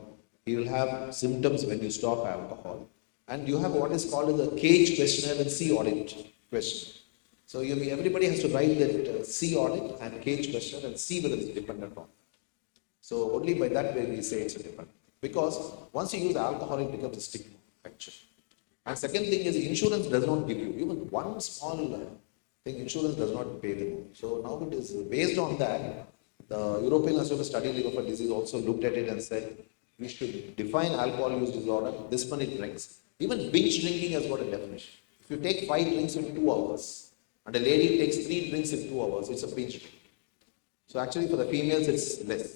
he will have symptoms when you stop alcohol. And you have what is called as a cage questionnaire and C audit question. So everybody has to write that C audit and cage questionnaire and see whether it's dependent on. So only by that way we say it's a dependent. Because once you use alcohol, it becomes a stigma, actually. And second thing is insurance does not give you even one small thing, insurance does not pay them. So now it is based on that, the European Association of Study Liver Disease also looked at it and said, we should define alcohol use disorder, this many drinks. Even binge drinking has got a definition. If you take 5 drinks in 2 hours, and a lady takes 3 drinks in 2 hours, it's a binge drink. So actually for the females, it's less.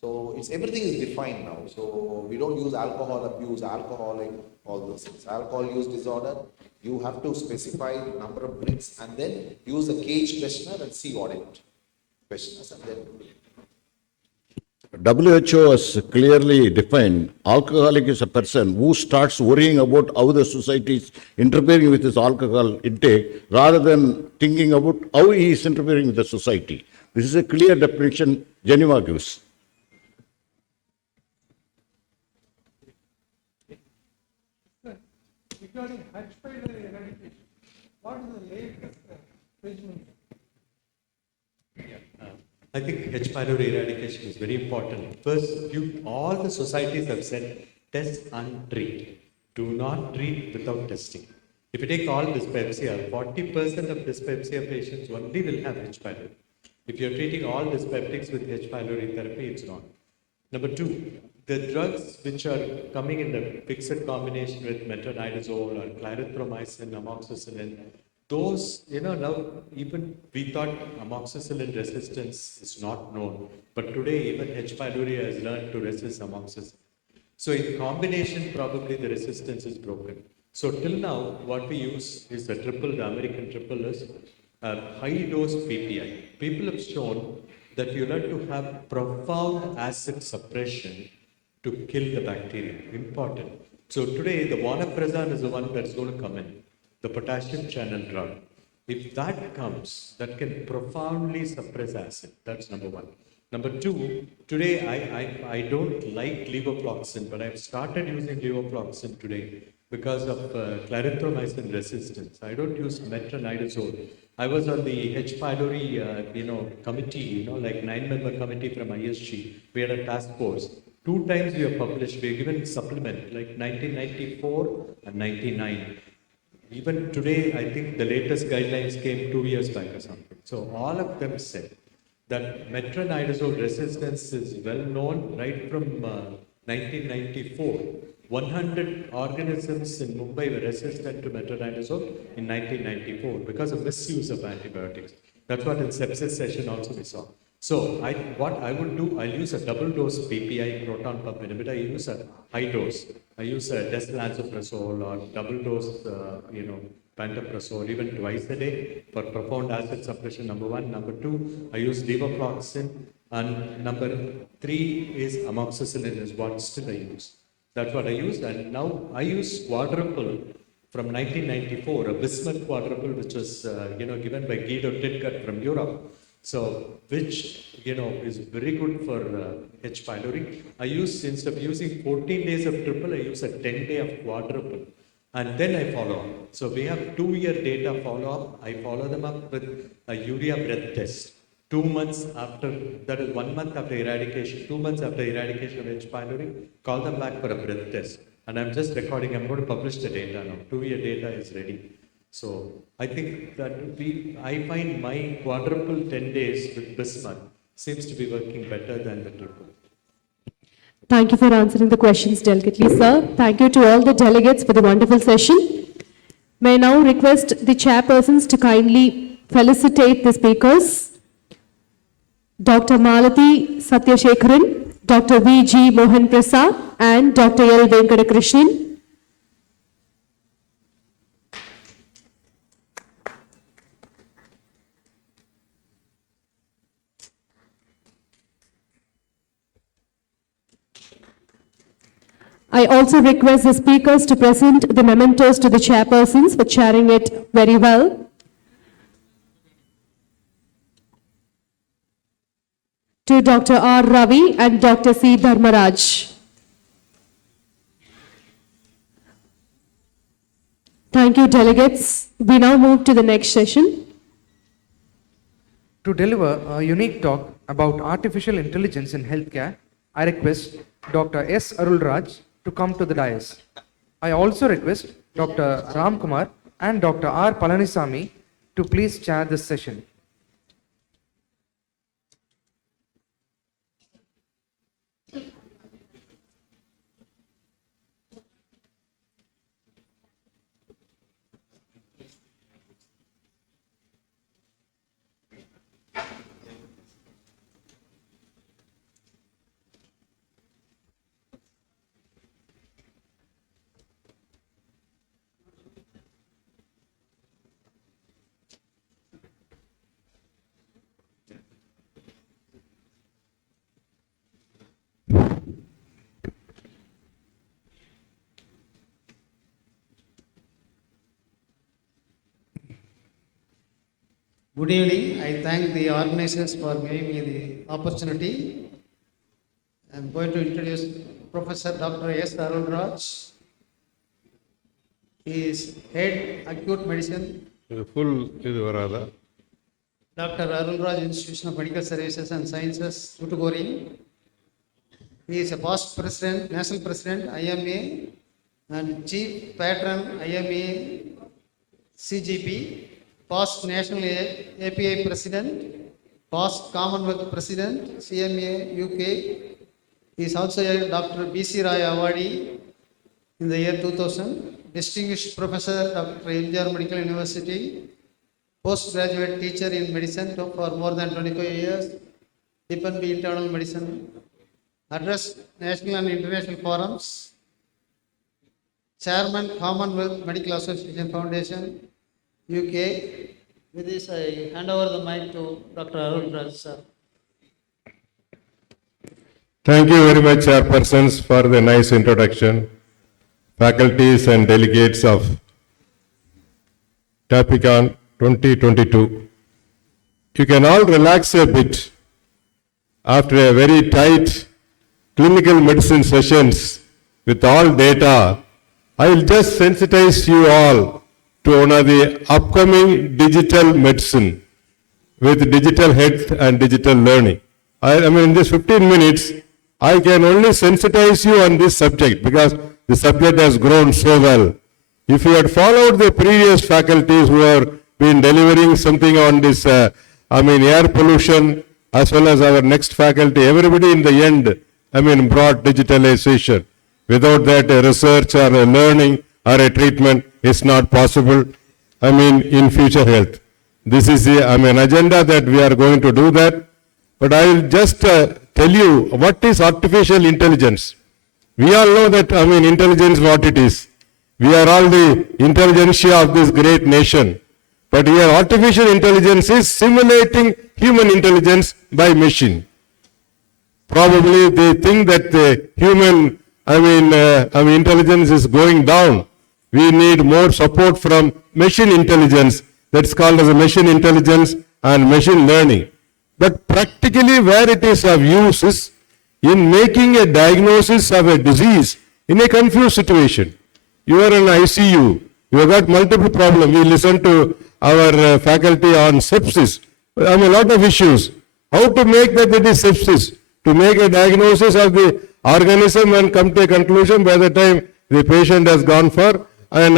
So everything is defined now. So we don't use alcohol abuse, alcoholic, all those things. Alcohol use disorder, you have to specify number of drinks and then use a cage questionnaire and see audit questionnaires and then. WHO has clearly defined alcoholic is a person who starts worrying about how the society is interfering with his alcohol intake rather than thinking about how he is interfering with the society. This is a clear definition Geneva gives. Regarding H. pylori eradication, what is the latest regimen? I think H. pylori eradication is very important. First, all the societies have said test and treat. Do not treat without testing. If you take all dyspepsia, 40% of dyspepsia patients only will have H. pylori. If you're treating all dyspeptics with H. pylori therapy, it's not. Number 2, the drugs which are coming in the fixed combination with metronidazole or clarithromycin, amoxicillin, those, now even we thought amoxicillin resistance is not known, but today even H. pylori has learned to resist amoxicillin. So in combination, probably the resistance is broken. So till now, what we use is the American triple is high dose PPI. People have shown that you have to have profound acid suppression to kill the bacteria. Important. So today, the vonoprazan is the one that's going to come in, the potassium channel drug. If that comes, that can profoundly suppress acid. That's number 1. Number 2, today I don't like levofloxacin, but I've started using levofloxacin today because of clarithromycin resistance. I don't use metronidazole. I was on the H. pylori, committee, like 9-member committee from ISG. We had a task force. 2 times we have published, we have given supplement like 1994 and 99. Even today, I think the latest guidelines came 2 years back or something. So all of them said that metronidazole resistance is well known right from 1994. 100 organisms in Mumbai were resistant to metronidazole in 1994 because of misuse of antibiotics. That's what in sepsis session also we saw. So what I would do, I'll use a double dose PPI proton pump inhibitor. I use a high dose. I use deslansoprazole or double dose, pantoprazole even twice a day for profound acid suppression, number one. Number two, I use levofloxacin. And number three is amoxicillin is what still I use. That's what I use. And now I use quadruple from 1994, a bismuth quadruple, which was, given by Guido Tidcut from Europe. So, which, is very good for H. pylori. I use, instead of using 14 days of triple, I use a 10-day of quadruple. And then I follow up. So we have 2-year data follow-up. I follow them up with a urea breath test. 2 months after, that is 1 month after eradication, 2 months after eradication of H. pylori, call them back for a breath test. And I'm just recording, I'm going to publish the data now. 2-year data is ready. So I think that I find my quadruple 10 days with bismuth seems to be working better than the triple. Thank you for answering the questions delicately, sir. Thank you to all the delegates for the wonderful session. May I now request the chairpersons to kindly felicitate the speakers. Dr. Malati Satyashekharan, Dr. V.G. Mohan Prasad, and Dr. L. Venkatakrishnan. I also request the speakers to present the mementos to the chairpersons for chairing it very well. To Dr. R. Ravi and Dr. C. Dharmaraj. Thank you, delegates. We now move to the next session. To deliver a unique talk about artificial intelligence in healthcare, I request Dr. S. Arulraj to come to the dais. I also request Dr. Ram Kumar and Dr. R. Palanisamy to please chair this session. Good evening. I thank the organizers for giving me the opportunity. I am going to introduce Professor Dr. S. Arulraj. He is Head Acute Medicine. Full Dr. Arulraj Institution of Medical Services and Sciences, Tuticorin. He is a past president, national president, IMA, and chief patron, IMA, CGP. Past National API President, past Commonwealth President, CMA UK. He is also a Dr. B.C. Rai Awardee in the year 2000. Distinguished Professor, Dr. MGR Medical University. Postgraduate teacher in medicine for more than 25 years. DPNB Internal Medicine. Addressed national and international forums. Chairman, Commonwealth Medical Association Foundation, UK. With this, I hand over the mic to Dr. Arulraj, sir. Thank you very much, chairpersons, for the nice introduction. Faculties and delegates of Tapicon 2022. You can all relax a bit after a very tight clinical medicine sessions with all data. I will just sensitize you all to one of the upcoming digital medicine with digital health and digital learning. I mean, in this 15 minutes, I can only sensitize you on this subject because the subject has grown so well. If you had followed the previous faculties who have been delivering something on this, air pollution, as well as our next faculty, everybody in the end, brought digitalization. Without that, a research or a learning or a treatment is not possible, in future health. This is the, agenda that we are going to do that. But I will just tell you what is artificial intelligence. We all know that, intelligence what it is. We are all the intelligentsia of this great nation. But here artificial intelligence is simulating human intelligence by machine. Probably they think that the human, intelligence is going down. We need more support from machine intelligence. That's called as a machine intelligence and machine learning. But practically where it is of use is in making a diagnosis of a disease in a confused situation. You are in ICU, you have got multiple problems. We listen to our faculty on sepsis. A lot of issues. How to make that it is sepsis? To make a diagnosis of the organism and come to a conclusion by the time the patient has gone for an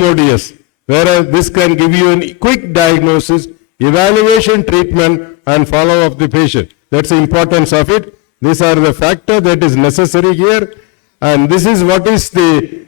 MODS. Whereas this can give you a quick diagnosis, evaluation, treatment and follow up the patient. That's the importance of it. These are the factors that is necessary here. And this is what is the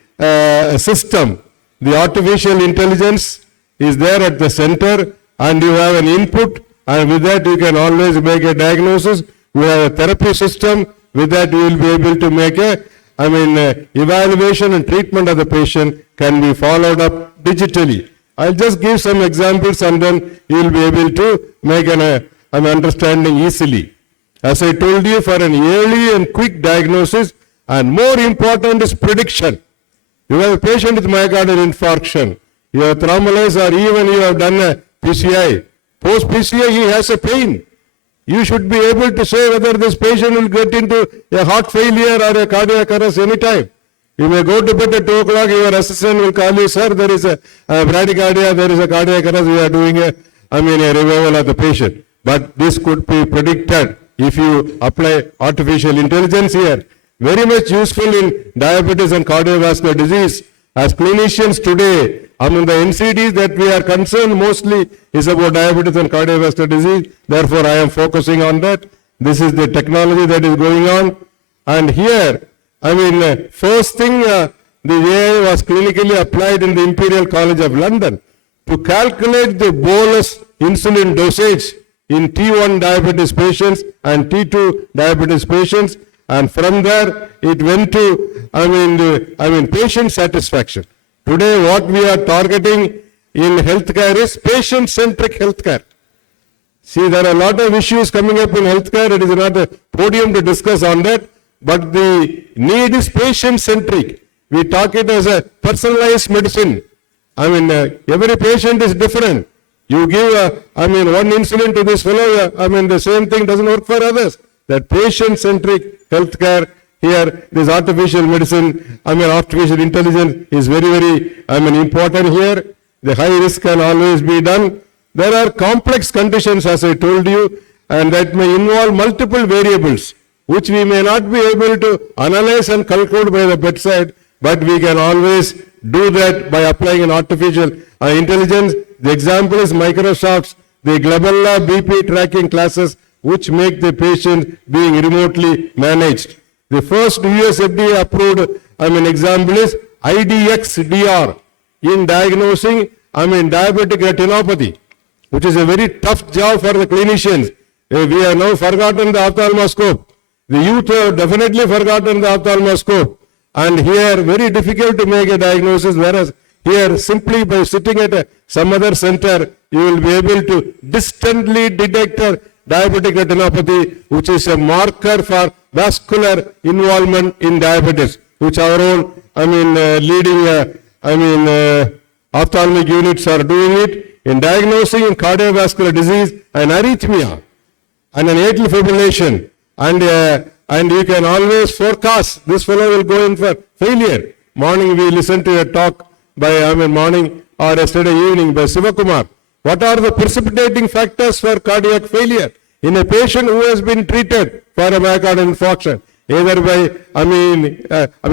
system. The artificial intelligence is there at the center and you have an input, and with that you can always make a diagnosis. You have a therapy system. With that you will be able to make a evaluation and treatment of the patient can be followed up digitally. I'll just give some examples and then you will be able to make an understanding easily. As I told you, for an early and quick diagnosis, and more important is prediction. You have a patient with myocardial infarction, you have thrombolysis, or even you have done a PCI. Post PCI he has a pain. You should be able to say whether this patient will get into a heart failure or a cardiac arrest anytime. You may go to bed at 2 o'clock, your assistant will call you, sir, there is a bradycardia, there is a cardiac arrest, we are doing a revival of the patient. But this could be predicted if you apply artificial intelligence here. Very much useful in diabetes and cardiovascular disease. As clinicians today, among the NCDs that we are concerned mostly is about diabetes and cardiovascular disease. Therefore, I am focusing on that. This is the technology that is going on. And here, first thing, the AI was clinically applied in the Imperial College of London to calculate the bolus insulin dosage in T1 diabetes patients and T2 diabetes patients. And from there, it went to, patient satisfaction. Today, what we are targeting in healthcare is patient-centric healthcare. See, there are a lot of issues coming up in healthcare. It is not a podium to discuss on that. But the need is patient-centric. We talk it as a personalized medicine. Every patient is different. You give, one insulin to this fellow, the same thing doesn't work for others. That patient-centric healthcare here, this artificial medicine, artificial intelligence is very, very, important here. The high risk can always be done. There are complex conditions, as I told you, and that may involve multiple variables, which we may not be able to analyze and calculate by the bedside, but we can always do that by applying an artificial intelligence. The example is Microsoft's the glabella BP tracking classes, which make the patient being remotely managed. The first US FDA approved, example is IDX-DR in diagnosing, diabetic retinopathy, which is a very tough job for the clinicians. We have now forgotten the ophthalmoscope. The youth have definitely forgotten the ophthalmoscope. And here, very difficult to make a diagnosis, whereas here, simply by sitting at some other center, you will be able to distantly detect a diabetic retinopathy, which is a marker for vascular involvement in diabetes, which our own, leading, ophthalmic units are doing it in diagnosing in cardiovascular disease and arrhythmia and an atrial fibrillation. And you can always forecast this fellow will go in for failure. Morning we listened to a talk by, morning or yesterday evening by Sivakumar. What are the precipitating factors for cardiac failure in a patient who has been treated for a myocardial infarction, either by,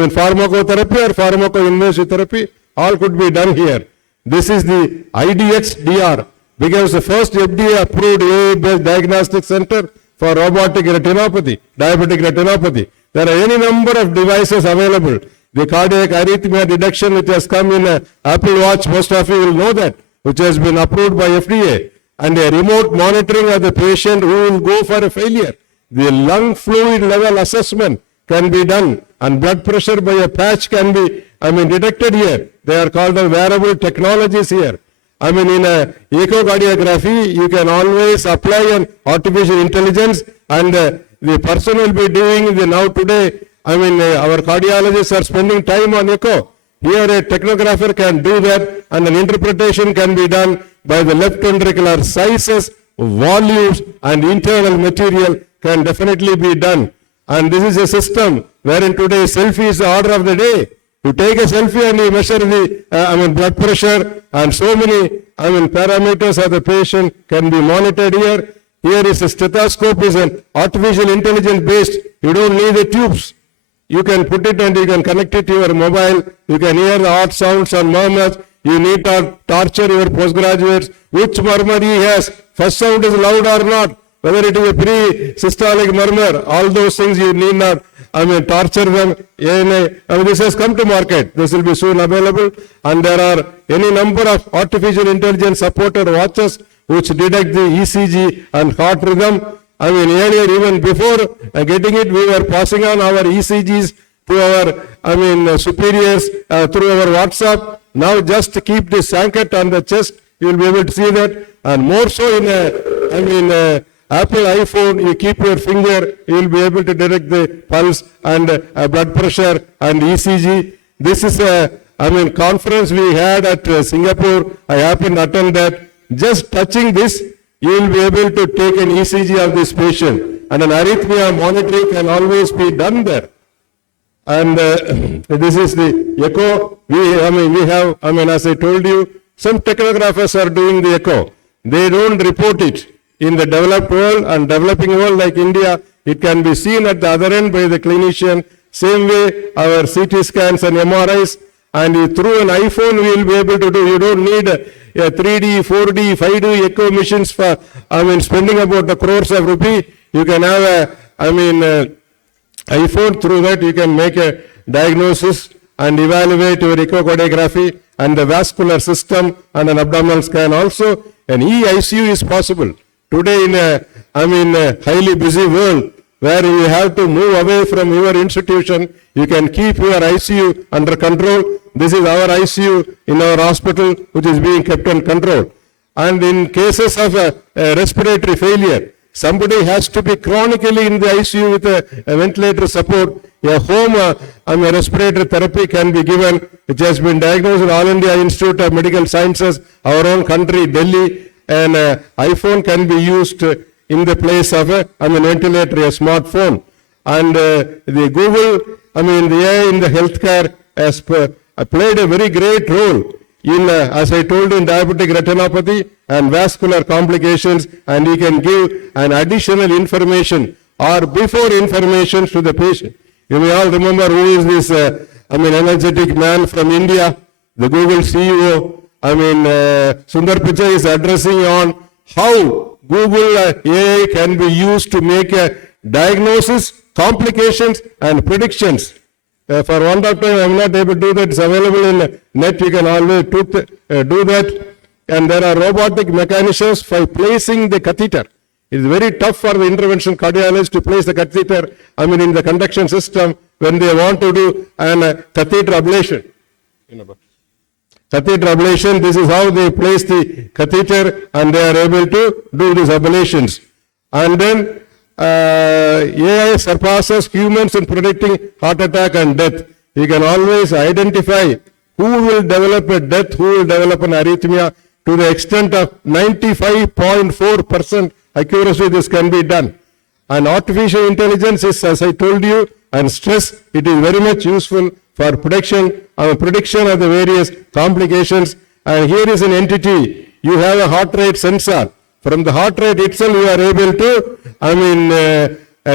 pharmacotherapy or pharmacoinvasive therapy? All could be done here. This is the IDX-DR, because the first FDA-approved AI-based diagnostic center for robotic retinopathy, diabetic retinopathy. There are any number of devices available. The cardiac arrhythmia detection, which has come in an Apple Watch, most of you will know that, which has been approved by FDA, and a remote monitoring of the patient who will go for a failure. The lung fluid level assessment can be done and blood pressure by a patch can be, detected here. They are called the wearable technologies here. In a echocardiography, you can always apply an artificial intelligence, and the person will be doing now today. Our cardiologists are spending time on echo. Here a technographer can do that, and an interpretation can be done by the left ventricular sizes, volumes, and internal material can definitely be done. And this is a system wherein today selfie is the order of the day. You take a selfie and you measure the blood pressure, and so many parameters of the patient can be monitored here. Here is a stethoscope, is an artificial intelligence based. You don't need the tubes. You can put it and you can connect it to your mobile. You can hear the heart sounds and murmurs. You need to torture your postgraduates. Which murmur he has? First sound is loud or not? Whether it is a pre-systolic murmur, all those things you need not, torture them. This has come to market. This will be soon available. And there are any number of artificial intelligence supported watches which detect the ECG and heart rhythm. Earlier, even before getting it, we were passing on our ECGs to our, superiors through our WhatsApp. Now just keep this anchored on the chest, you will be able to see that. And more so in Apple iPhone, you keep your finger, you will be able to detect the pulse and blood pressure and ECG. This is a, conference we had at Singapore. I happened to attend that. Just touching this, you will be able to take an ECG of this patient, and an arrhythmia monitoring can always be done there. And this is the echo. We have, as I told you, some technographers are doing the echo. They don't report it. In the developed world and developing world like India, it can be seen at the other end by the clinician. Same way, our CT scans and MRIs, and through an iPhone we will be able to do. You don't need a 3D, 4D, 5D echo machines for, spending about crores of rupees. You can have a, iPhone. Through that you can make a diagnosis and evaluate your echocardiography and the vascular system and an abdominal scan also. An eICU is possible. Today in a highly busy world where you have to move away from your institution, you can keep your ICU under control. This is our ICU in our hospital which is being kept in control. And in cases of a respiratory failure, somebody has to be chronically in the ICU with a ventilator support. A home respiratory therapy can be given, which has been diagnosed in All India Institute of Medical Sciences, our own country, Delhi. And iPhone can be used in the place of a ventilator, a smartphone. And the Google, the AI in the healthcare has played a very great role in, as I told you, in diabetic retinopathy and vascular complications, and you can give an additional information or before information to the patient. You may all remember who is this, energetic man from India, the Google CEO. Sundar Pichai is addressing on how Google AI can be used to make a diagnosis, complications, and predictions. For want of time, I am not able to do that. It's available in net. You can always do that. And there are robotic mechanisms for placing the catheter. It is very tough for the intervention cardiologist to place the catheter, in the conduction system when they want to do an catheter ablation. Catheter ablation, this is how they place the catheter and they are able to do these ablations. And then AI surpasses humans in predicting heart attack and death. You can always identify who will develop a death, who will develop an arrhythmia. To the extent of 95.4% accuracy this can be done. And artificial intelligence is, as I told you, and stress, it is very much useful for prediction of the various complications. And here is an entity. You have a heart rate sensor. From the heart rate itself, you are able to,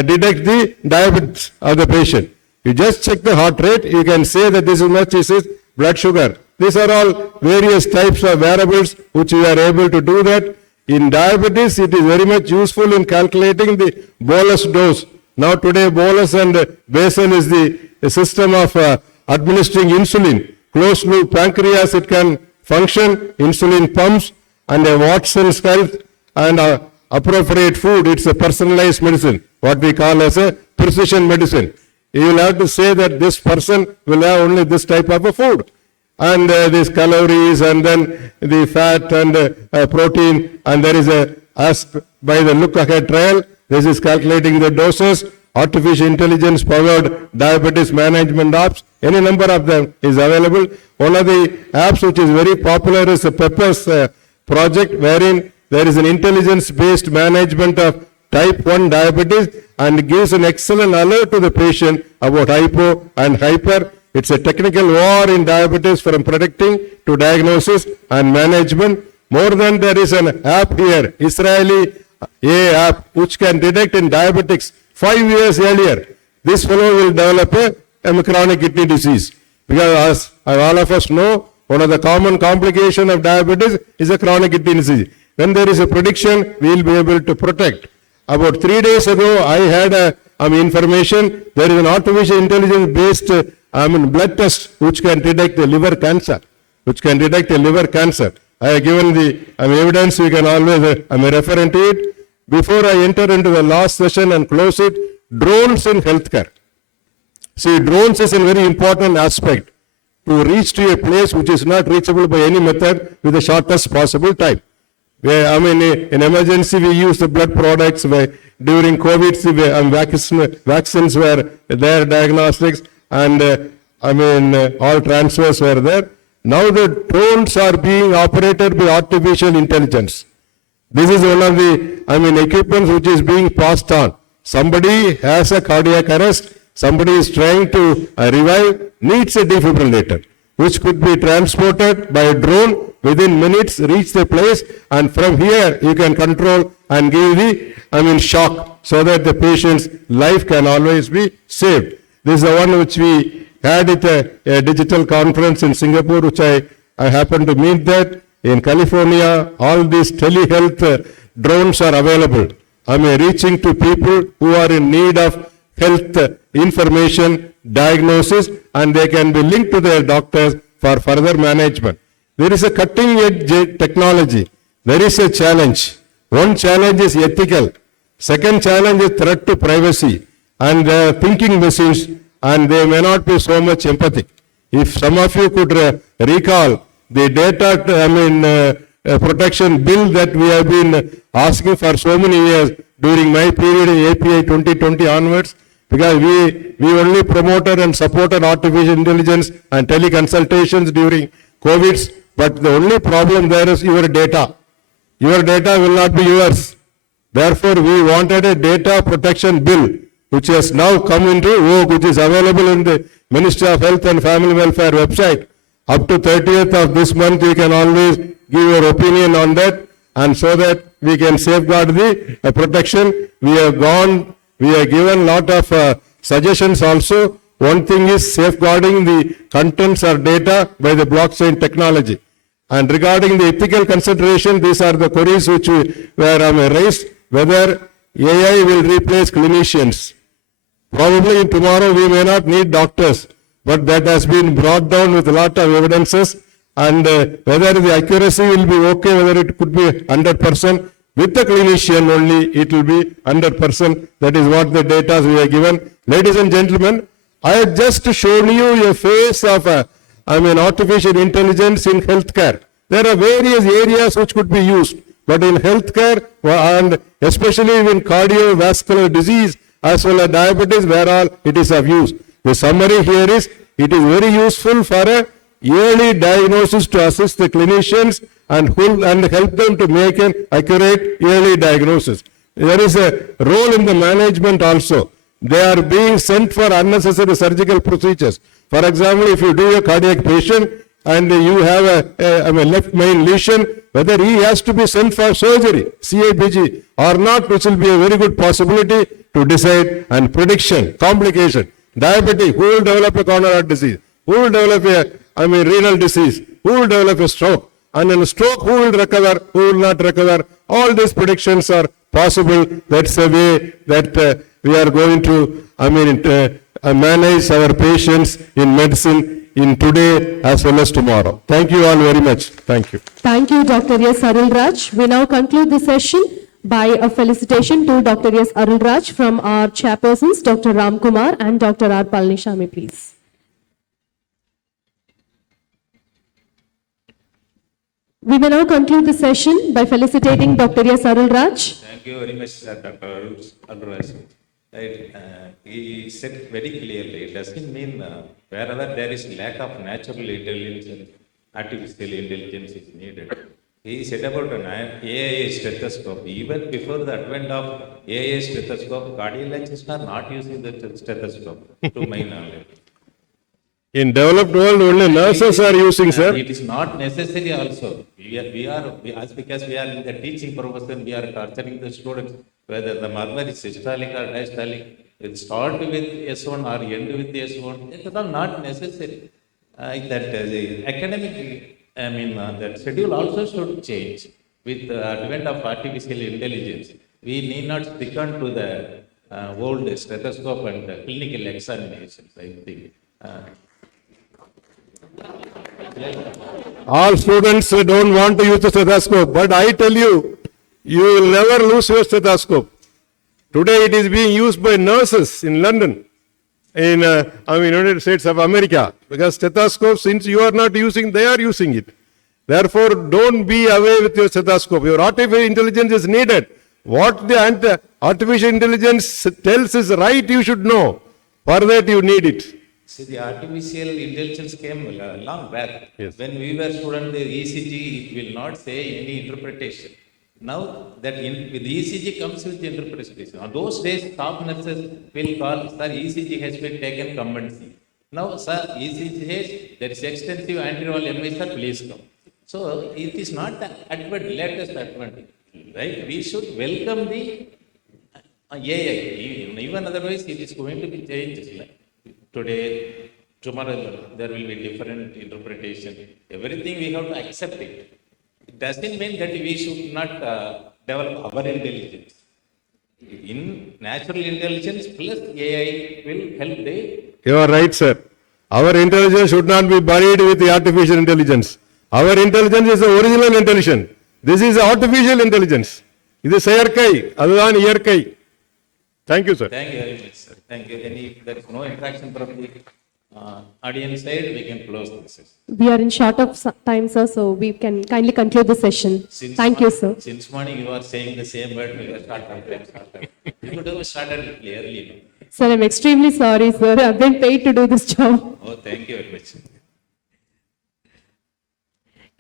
detect the diabetes of the patient. You just check the heart rate. You can say that this is much is blood sugar. These are all various types of variables which you are able to do that. In diabetes, it is very much useful in calculating the bolus dose. Now today, bolus and basal is the system of administering insulin. Closed loop pancreas, it can function, insulin pumps, and a Watson's health and appropriate food. It's a personalized medicine, what we call as a precision medicine. You will have to say that this person will have only this type of a food. And these calories and then the fat and protein, and there is as by the look ahead trial, this is calculating the doses, artificial intelligence powered diabetes management apps, any number of them is available. One of the apps which is very popular is the Peppers project, wherein there is an intelligence based management of type 1 diabetes and gives an excellent alert to the patient about hypo and hyper. It's a technical war in diabetes from predicting to diagnosis and management. More than there is an app here, Israeli app, which can detect in diabetics 5 years earlier. This fellow will develop a chronic kidney disease. Because as all of us know, one of the common complications of diabetes is a chronic kidney disease. When there is a prediction, we will be able to protect. About 3 days ago, I had information. There is an artificial intelligence based blood test which can detect the liver cancer. I have given the evidence. You can always refer into it. Before I enter into the last session and close it, drones in healthcare. See, drones is a very important aspect to reach to a place which is not reachable by any method with the shortest possible time. In emergency, we use the blood products. During COVID, vaccines were there, diagnostics, and all transfers were there. Now the drones are being operated by artificial intelligence. This is one of the equipment which is being passed on. Somebody has a cardiac arrest, somebody is trying to revive, needs a defibrillator, which could be transported by a drone within minutes, reach the place, and from here you can control and give the shock, so that the patient's life can always be saved. This is the one which we had at a digital conference in Singapore, which I happened to meet that. In California, all these telehealth drones are available. Reaching to people who are in need of health information, diagnosis, and they can be linked to their doctors for further management. There is a cutting edge technology. There is a challenge. One challenge is ethical. Second challenge is threat to privacy and thinking machines, and they may not be so much empathic. If some of you could recall the data protection bill that we have been asking for so many years during my period in API 2020 onwards, because we only promoted and supported artificial intelligence and teleconsultations during COVID, but the only problem there is your data. Your data will not be yours. Therefore, we wanted a data protection bill, which has now come into vogue, which is available in the Ministry of Health and Family Welfare website. Up to 30th of this month, you can always give your opinion on that, and so that we can safeguard the protection. We have given lot of suggestions also. One thing is safeguarding the contents or data by the blockchain technology. And regarding the ethical consideration, these are the queries which were raised, whether AI will replace clinicians. Probably tomorrow we may not need doctors, but that has been brought down with a lot of evidences, and whether the accuracy will be okay, whether it could be 100%, with the clinician only it will be 100%. That is what the data we are given. Ladies and gentlemen, I have just shown you a face of artificial intelligence in healthcare. There are various areas which could be used, but in healthcare, and especially in cardiovascular disease as well as diabetes, where all it is of use. The summary here is, it is very useful for a early diagnosis to assist the clinicians and help them to make an accurate early diagnosis. There is a role in the management also. They are being sent for unnecessary surgical procedures. For example, if you do a cardiac patient and you have a left main lesion, whether he has to be sent for surgery, CABG, or not, which will be a very good possibility to decide, and prediction, complication. Diabetes, who will develop a coronary heart disease? Who will develop a renal disease? Who will develop a stroke? And in a stroke, who will recover? Who will not recover? All these predictions are possible. That's the way that we are going to manage our patients in medicine in today as well as tomorrow. Thank you all very much. Thank you. Thank you, Dr. S. Arul Raj. We now conclude the session by a felicitation to Dr. S. Arulraj from our chairpersons, Dr. Ram Kumar and Dr. R. Palnishami, please. We may now conclude the session by felicitating Dr. S. Arulraj. Thank you very much, sir, Dr. Arulraj. Right, he said very clearly, it doesn't mean wherever there is lack of natural intelligence, artificial intelligence is needed. He said about an AI stethoscope. Even before the advent of AI stethoscope, cardiologists are not using the stethoscope, to my knowledge. In developed world, only nurses are using, sir. It is not necessary also. Because we are in the teaching profession, we are torturing the students, whether the murmur is systolic or diastolic, it start with S1 or end with S1, it is all not necessary. The academic, that schedule also should change with the advent of artificial intelligence. We need not stick on to the old stethoscope and clinical examinations, I think. All students don't want to use the stethoscope, but I tell you, you will never lose your stethoscope. Today it is being used by nurses in London, in United States of America, because stethoscope, since you are not using, they are using it. Therefore, don't be away with your stethoscope. Your artificial intelligence is needed. What the artificial intelligence tells is right, you should know. For that, you need it. See, the artificial intelligence came long back. Yes. When we were students, the ECG, it will not say any interpretation. Now, that with ECG comes with interpretation. On those days, top nurses will call, sir, ECG has been taken, come and see. Now, sir, ECG has, there is extensive anterior MI, sir, please come. So, it is not the latest advantage, right? We should welcome the AI. Even otherwise, it is going to be changed. Today, tomorrow, there will be different interpretation. Everything we have to accept it. It doesn't mean that we should not develop our intelligence. In natural intelligence plus AI will help the... You are right, sir. Our intelligence should not be buried with the artificial intelligence. Our intelligence is the original intelligence. This is artificial intelligence. This is செயற்கை, அதுதான் இயற்கை. Thank you, sir. Thank you very much, sir. Thank you. If there is no interaction from the audience side, we can close this session. We are in short of time, sir, so we can kindly conclude the session. Thank you, sir. Since morning you are saying the same word, we will start from time. You could have started clearly. Sir, I'm extremely sorry, sir. I've been paid to do this job. Oh, thank you very much.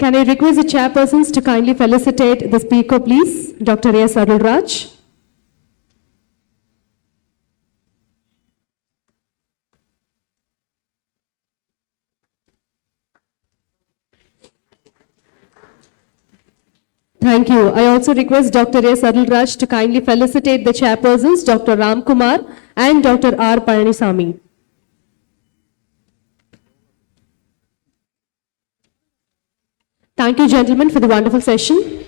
Can I request the chairpersons to kindly felicitate the speaker, please? Dr. S. Arulraj. Thank you. I also request Dr. S. Arulraj to kindly felicitate the chairpersons, Dr. Ram Kumar and Dr. R. Palnishami. Thank you, gentlemen, for the wonderful session.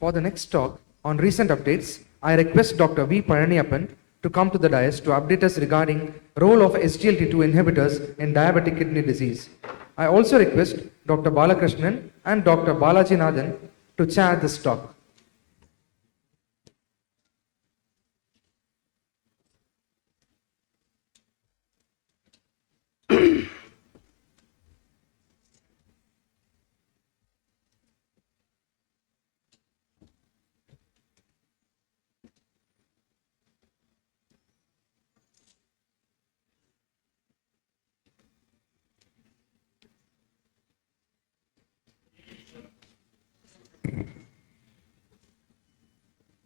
For the next talk on recent updates, I request Dr. V. Palaniappan to come to the dais to update us regarding role of SGLT2 inhibitors in diabetic kidney disease. I also request Dr. Balakrishnan and Dr. Balaji Nathan to chair this talk.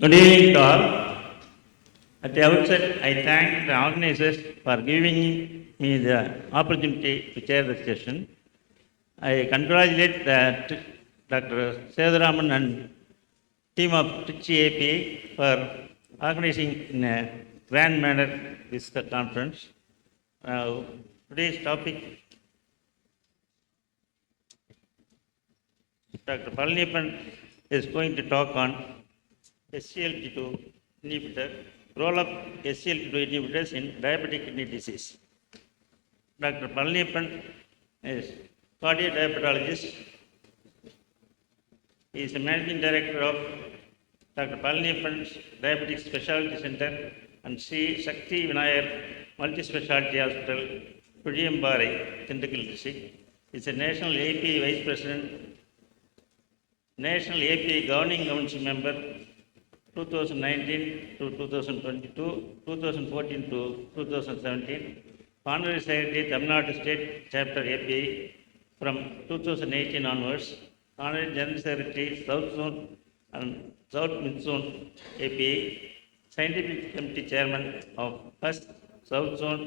Good evening to all. At the outset, I thank the organizers for giving me the opportunity to chair the session. I congratulate Dr. Seduraman and team of Trichy APA for organizing in a grand manner this conference. Today's topic, Dr. Palaniappan is going to talk on SGLT2 inhibitor, role of SGLT2 inhibitors in diabetic kidney disease. Dr. Palaniappan is cardiodiabetologist. He is the managing director of Dr. Palaniappan's Diabetic Specialty Center, and Sri Shakti Vinayak Multi-Specialty Hospital, Pudiyambari, Tindakil District. Is a National API Vice President, National API Governing Council member 2019 to 2022, 2014 to 2017, Honorary Secretary, Tamil Nadu State Chapter API from 2018 onwards, Honorary General Secretary, South Zone and South Mid Zone API, Scientific Committee Chairman of First South Zone,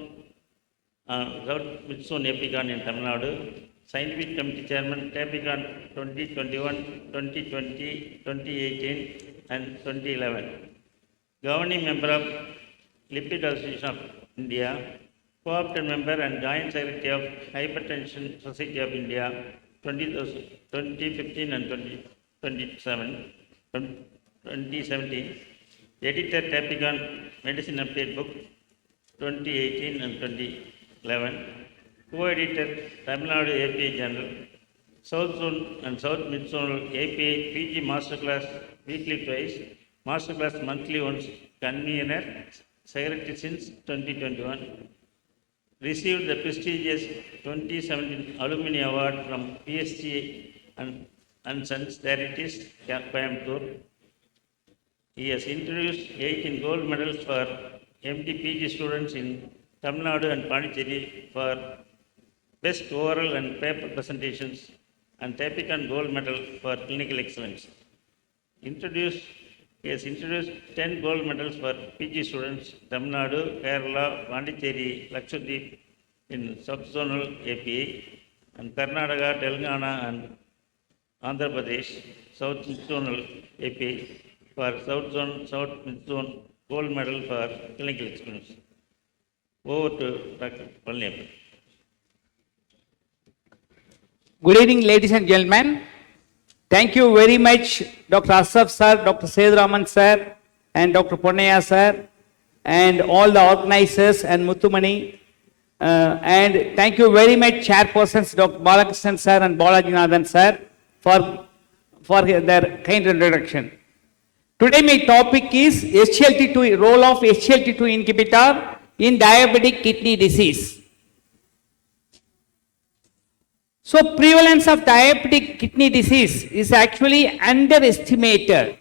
South Mid Zone Tapicon in Tamil Nadu, Scientific Committee Chairman, Tapicon 2021, 2020, 2018, and 2011. Governing member of Lipid Association of India, co-opted member and joint secretary of Hypertension Society of India, 2015 and 2017. Editor Tapicon Medicine Update Book, 2018 and 2011. Co-editor Tamil Nadu API Journal, South Zone and South Mid Zone API PG Masterclass weekly twice, Masterclass monthly once, convener, secretary since 2021. Received the prestigious 2017 Alumni Award from PSG and Sons Charities, Coimbatore. He has introduced 18 gold medals for MD PG students in Tamil Nadu and Pondicherry for best oral and paper presentations, and Tapicon gold medal for clinical excellence. He has introduced 10 gold medals for PG students, Tamil Nadu, Kerala, Pondicherry, Lakshadweep in subzonal APA, and Karnataka, Telangana, and Andhra Pradesh, South Mid-Zonal APA for South Zone, South Mid-Zone gold medal for clinical experience. Over to Dr. Palaniappan. Good evening, ladies and gentlemen. Thank you very much, Dr. Asaf sir, Dr. Sethuraman sir, and Dr. Ponnaya sir, and all the organizers and Muthumani. And thank you very much, chairpersons, Dr. Balakrishnan sir and Balajinathan sir, for their kind introduction. Today my topic is SGLT2, role of SGLT2 inhibitor in diabetic kidney disease. So prevalence of diabetic kidney disease is actually underestimated.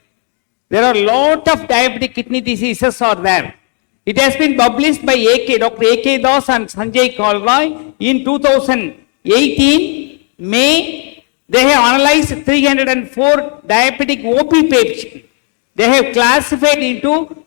There are a lot of diabetic kidney diseases are there. It has been published by Dr. A.K. Das and Sanjay Kalroy in 2018, May. They have analyzed 304 diabetic OP patients. They have classified into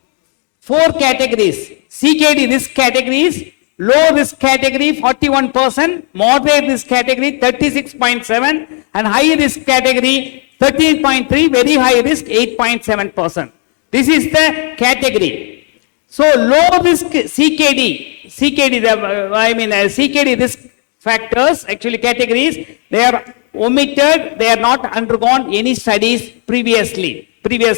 4 categories. CKD risk categories, low risk category 41%, moderate risk category 36.7%, and high risk category 13.3%, very high risk 8.7%. This is the category. So low risk CKD risk factors, actually categories, they are omitted, they are not undergone any studies previous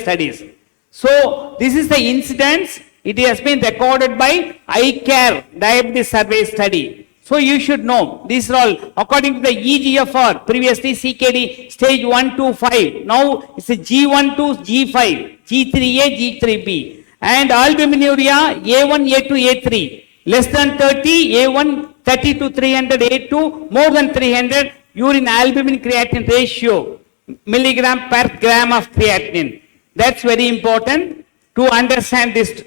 studies. So this is the incidence. It has been recorded by iCare Diabetes Survey Study. So you should know, these are all according to the EGFR, previously CKD stage 1 to 5. Now it's a G1 to G5, G3A, G3B. And albuminuria A1, A2, A3. Less than 30, A1, 30 to 300, A2, more than 300. Urine albumin creatinine ratio, milligram per gram of creatinine. That's very important to understand this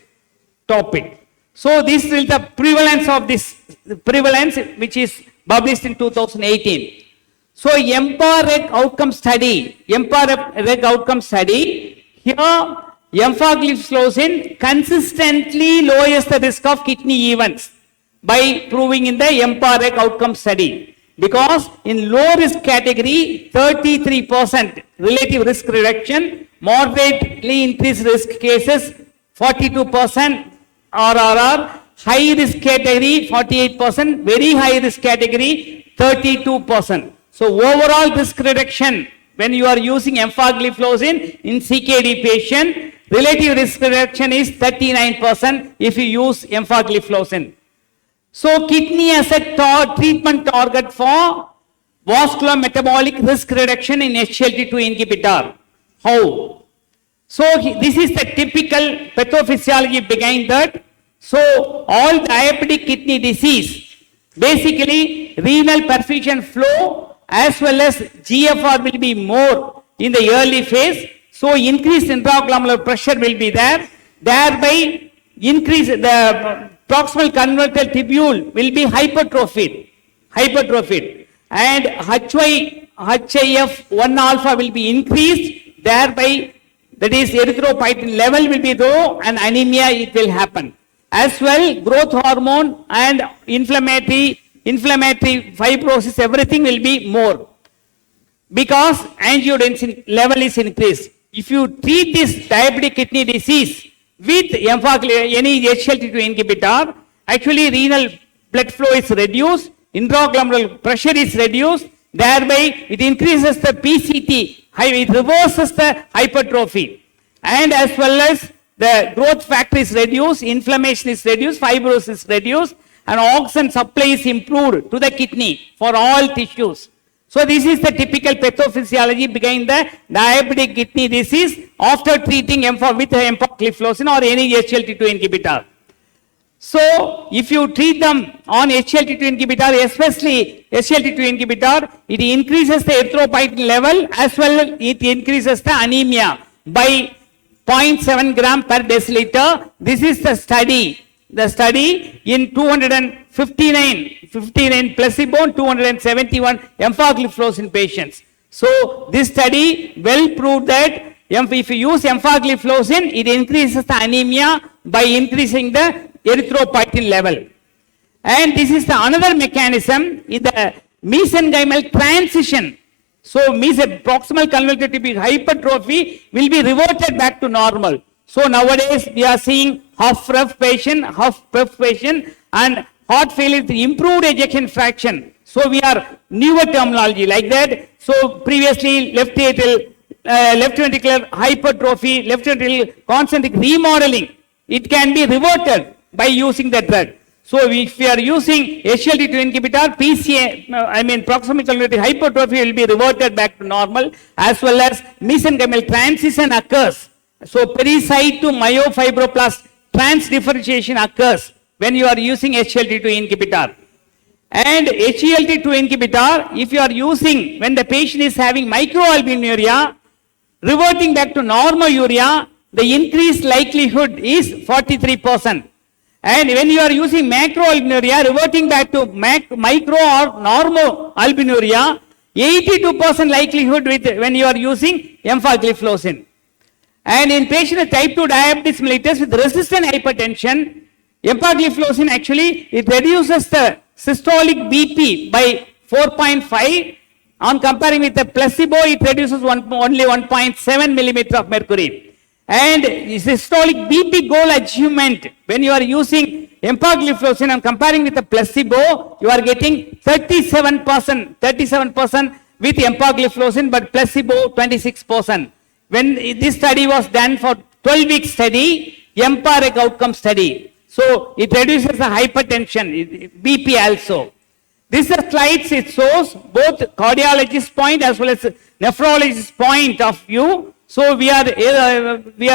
topic. So this is the prevalence of this which is published in 2018. So EMPA-REG outcome study, here empagliflozin consistently lowers the risk of kidney events by proving in the EMPA-REG outcome study. Because in low risk category, 33% relative risk reduction, moderately increased risk cases, 42% RRR, high risk category, 48%, very high risk category, 32%. So overall risk reduction, when you are using empagliflozin in CKD patient, relative risk reduction is 39% if you use empagliflozin. So kidney as a treatment target for vascular metabolic risk reduction in SGLT2 inhibitor. How? So this is the typical pathophysiology behind that. So all diabetic kidney disease, basically renal perfusion flow as well as GFR will be more in the early phase. So increased intraglomerular pressure will be there. Thereby increase the proximal converter tubule will be hypertrophied. And HIF1 alpha will be increased. Thereby, that is erythropoietin level will be low and anemia it will happen. As well, growth hormone and inflammatory fibrosis, everything will be more because angiotensin level is increased. If you treat this diabetic kidney disease with any SGLT2 inhibitor, actually renal blood flow is reduced, intraglomerular pressure is reduced, thereby it increases the PCT, it reverses the hypertrophy, and as well as the growth factor is reduced, inflammation is reduced, fibrosis is reduced, and oxygen supply is improved to the kidney for all tissues. So this is the typical pathophysiology behind the diabetic kidney disease after treating with empagliflozin or any SGLT2 inhibitor. So if you treat them on SGLT2 inhibitor, especially SGLT2 inhibitor, it increases the erythropoietin level as well as it increases the anemia by 0.7 gram per deciliter. This is the study. The study in 259 placebo, 271 empagliflozin patients. So this study well proved that if you use empagliflozin, it increases the anemia by increasing the erythropoietin level. And this is the another mechanism in the mesenchymal transition. So proximal convoluted tubule hypertrophy will be reverted back to normal. So nowadays we are seeing half PREF patient and heart failure with improved ejection fraction. So we are newer terminology like that. So previously left ventricular hypertrophy, left ventricular concentric remodeling, it can be reverted by using the drug. So if we are using SGLT2 inhibitor, proximal convoluted hypertrophy will be reverted back to normal, as well as mesenchymal transition occurs. So pericyte to myofibroblast transdifferentiation occurs when you are using SGLT2 inhibitor. And SGLT2 inhibitor, if you are using when the patient is having microalbuminuria, reverting back to normal urea, the increased likelihood is 43%. And when you are using macroalbuminuria, reverting back to micro or normal albuminuria, 82% likelihood when you are using empagliflozin. And in patient with type 2 diabetes mellitus with resistant hypertension, empagliflozin actually it reduces the systolic BP by 4.5. On comparing with the placebo, it reduces only 1.7 millimeter of mercury. And systolic BP goal achievement, when you are using empagliflozin and comparing with the placebo, you are getting 37% with empagliflozin, but placebo 26%. When this study was done for 12-week study, EMPIRIC outcome study. So it reduces the hypertension, BP also. This slides, it shows both cardiologist point as well as nephrologist point of view. So we are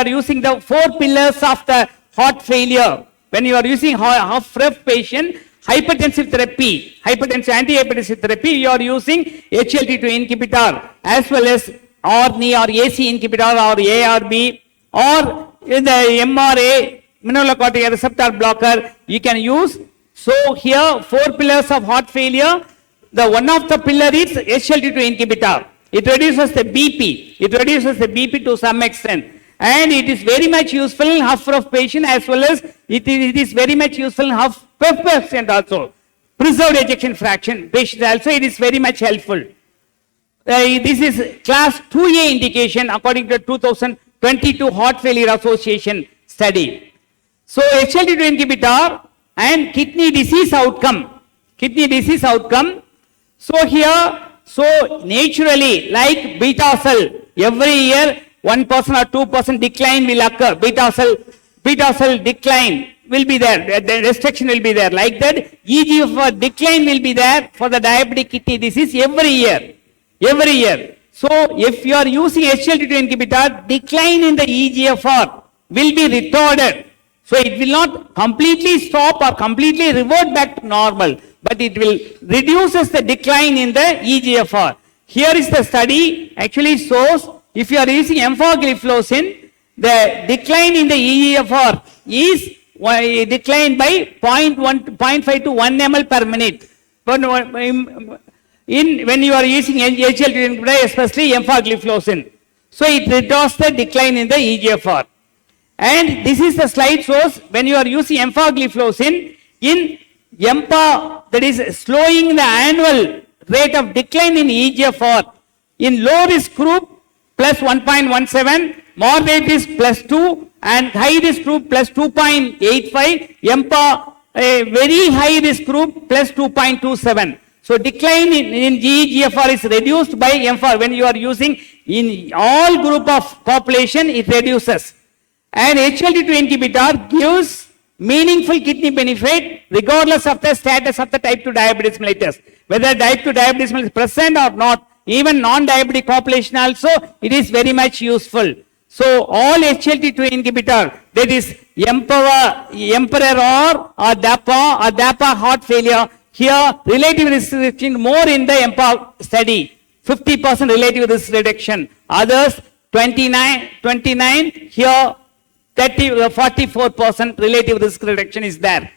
using the 4 pillars of the heart failure. When you are using HFrEF patient, hypertensive therapy, anti-hypertensive therapy, you are using SGLT2 inhibitor as well as ORNI or AC inhibitor or ARB or in the MRA, mineralocorticoid receptor blocker, you can use. So here 4 pillars of heart failure. The one of the pillar is SGLT2 inhibitor. It reduces the BP. It reduces the BP to some extent. And it is very much useful in HFrEF patient as well as it is very much useful in HFpEF patient also. Preserved ejection fraction patient also it is very much helpful. This is class 2A indication according to 2022 Heart Failure Association study. So SGLT2 inhibitor and kidney disease outcome. So here, so naturally like beta cell, every year 1% or 2% decline will occur. Beta cell decline will be there. The restriction will be there. Like that, EGFR decline will be there for the diabetic kidney disease every year. So if you are using SGLT2 inhibitor, decline in the EGFR will be retarded. So it will not completely stop or completely revert back to normal, but it will reduces the decline in the EGFR. Here is the study actually shows if you are using empagliflozin, the decline in the EGFR is declined by 0.5 to 1 ml per minute. But when you are using SGLT2 inhibitor, especially empagliflozin. So it retards the decline in the EGFR. And this is the slide shows when you are using empagliflozin in EMPA, that is slowing the annual rate of decline in EGFR. In low risk group plus 1.17, moderate risk plus 2 and high risk group plus 2.85, EMPA a very high risk group plus 2.27. So decline in EGFR is reduced by EMPA. When you are using in all group of population, it reduces. And HLD2 inhibitor gives meaningful kidney benefit regardless of the status of the type 2 diabetes mellitus. Whether type 2 diabetes mellitus is present or not, even non-diabetic population also, it is very much useful. So all HLD2 inhibitor, that is Emperor or DAPA heart failure, here relative risk reduction more in the EMPA study, 50% relative risk reduction. Others 29, here 44% relative risk reduction is there.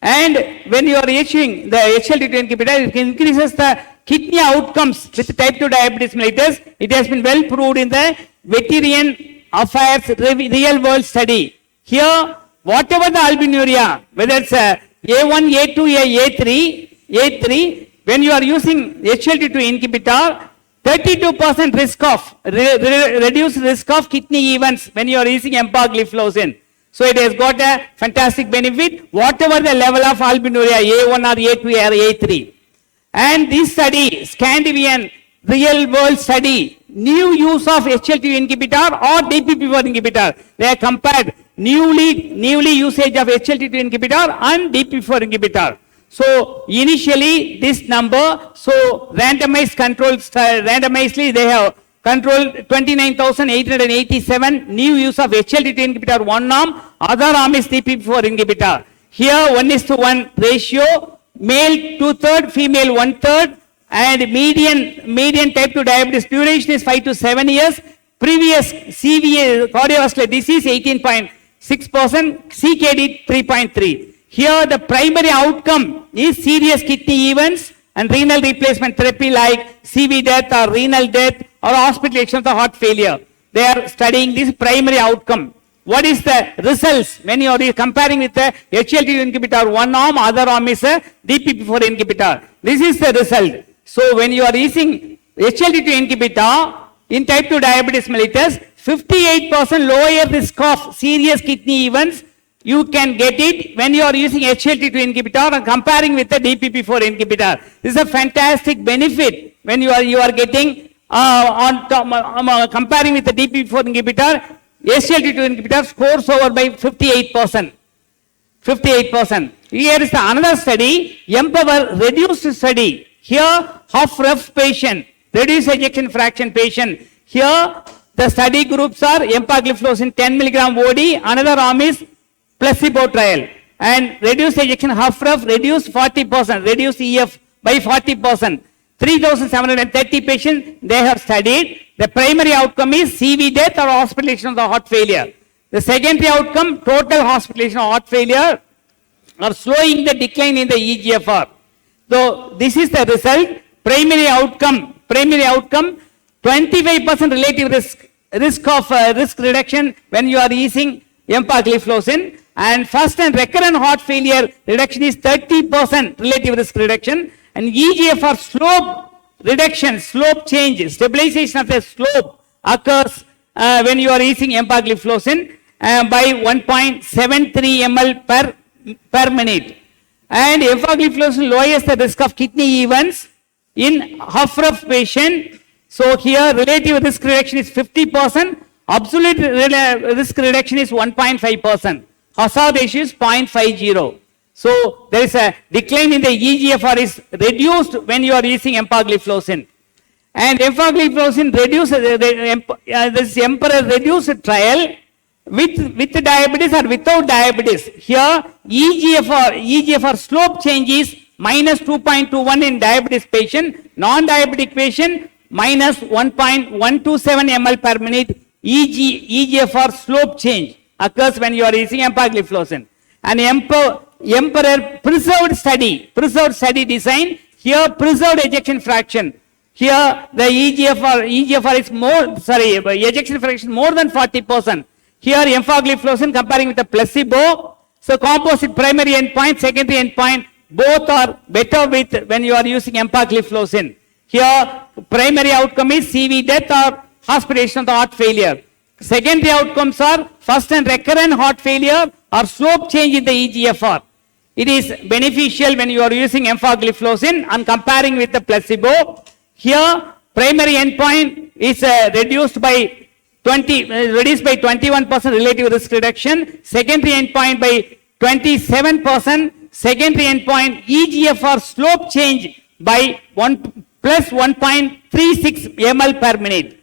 And when you are issuing the HLD2 inhibitor, it increases the kidney outcomes with type 2 diabetes mellitus. It has been well proved in the Veteran Affairs real world study. Here, whatever the albuminuria, whether it's A1, A2, A3, when you are using HLD2 inhibitor, 32% risk of, reduced risk of kidney events when you are using empagliflozin. So it has got a fantastic benefit, whatever the level of albuminuria, A1 or A2 or A3. And this study, Scandinavian real world study, new use of HLT inhibitor or DPP4 inhibitor. They are compared newly usage of HLT2 inhibitor and DPP4 inhibitor. So initially this number, so randomized control, randomizedly they have controlled 29,887 new use of HLT2 inhibitor one arm, other arm is DPP4 inhibitor. Here 1:1 ratio, male 2/3, female 1/3, and median type 2 diabetes duration is 5 to 7 years. Previous CVA cardiovascular disease 18.6%, CKD 3.3. Here the primary outcome is serious kidney events and renal replacement therapy like CV death or renal death or hospitalization of the heart failure. They are studying this primary outcome. What is the results when you are comparing with the HLT inhibitor one arm, other arm is a DPP4 inhibitor. This is the result. So when you are using HLT2 inhibitor in type 2 diabetes mellitus, 58% lower risk of serious kidney events you can get it when you are using HLT2 inhibitor and comparing with the DPP4 inhibitor. This is a fantastic benefit when you are getting comparing with the DPP4 inhibitor. SGLT2 inhibitor scores over by 58%. 58%. Here is the another study, Empower reduced study. Here, half ref patient, reduced ejection fraction patient. Here, the study groups are empagliflozin 10 milligram OD, another arm is placebo trial. And reduced ejection half ref, reduced 40%, reduced EF by 40%. 3,730 patients they have studied. The primary outcome is CV death or hospitalization of the heart failure. The secondary outcome, total hospitalization of heart failure or slowing the decline in the EGFR. So this is the result. Primary outcome, 25% relative risk reduction when you are using empagliflozin, and first and recurrent heart failure reduction is 30% relative risk reduction, and EGFR slope reduction, slope change, stabilization of the slope occurs when you are using empagliflozin by 1.73 ml per minute. And empagliflozin lowers the risk of kidney events in HFrEF patient. So here relative risk reduction is 50%, absolute risk reduction is 1.5%. Hazard ratio is 0.50. So there is a decline in the EGFR is reduced when you are using empagliflozin. And empagliflozin reduces, this Emperor reduced trial with diabetes or without diabetes. Here, EGFR slope change is minus 2.21 in diabetes patient, non-diabetic patient minus 1.127 ml per minute EGFR slope change occurs when you are using empagliflozin. And Emperor preserved study design, here preserved ejection fraction. Here the EGFR is more, ejection fraction more than 40%. Here empagliflozin comparing with the placebo. So composite primary endpoint, secondary endpoint, both are better with when you are using empagliflozin. Here primary outcome is CV death or hospitalization of the heart failure. Secondary outcomes are first and recurrent heart failure or slope change in the EGFR. It is beneficial when you are using empagliflozin and comparing with the placebo. Here primary endpoint is reduced by 21% relative risk reduction, secondary endpoint by 27%, secondary endpoint EGFR slope change by plus 1.36 ml per minute.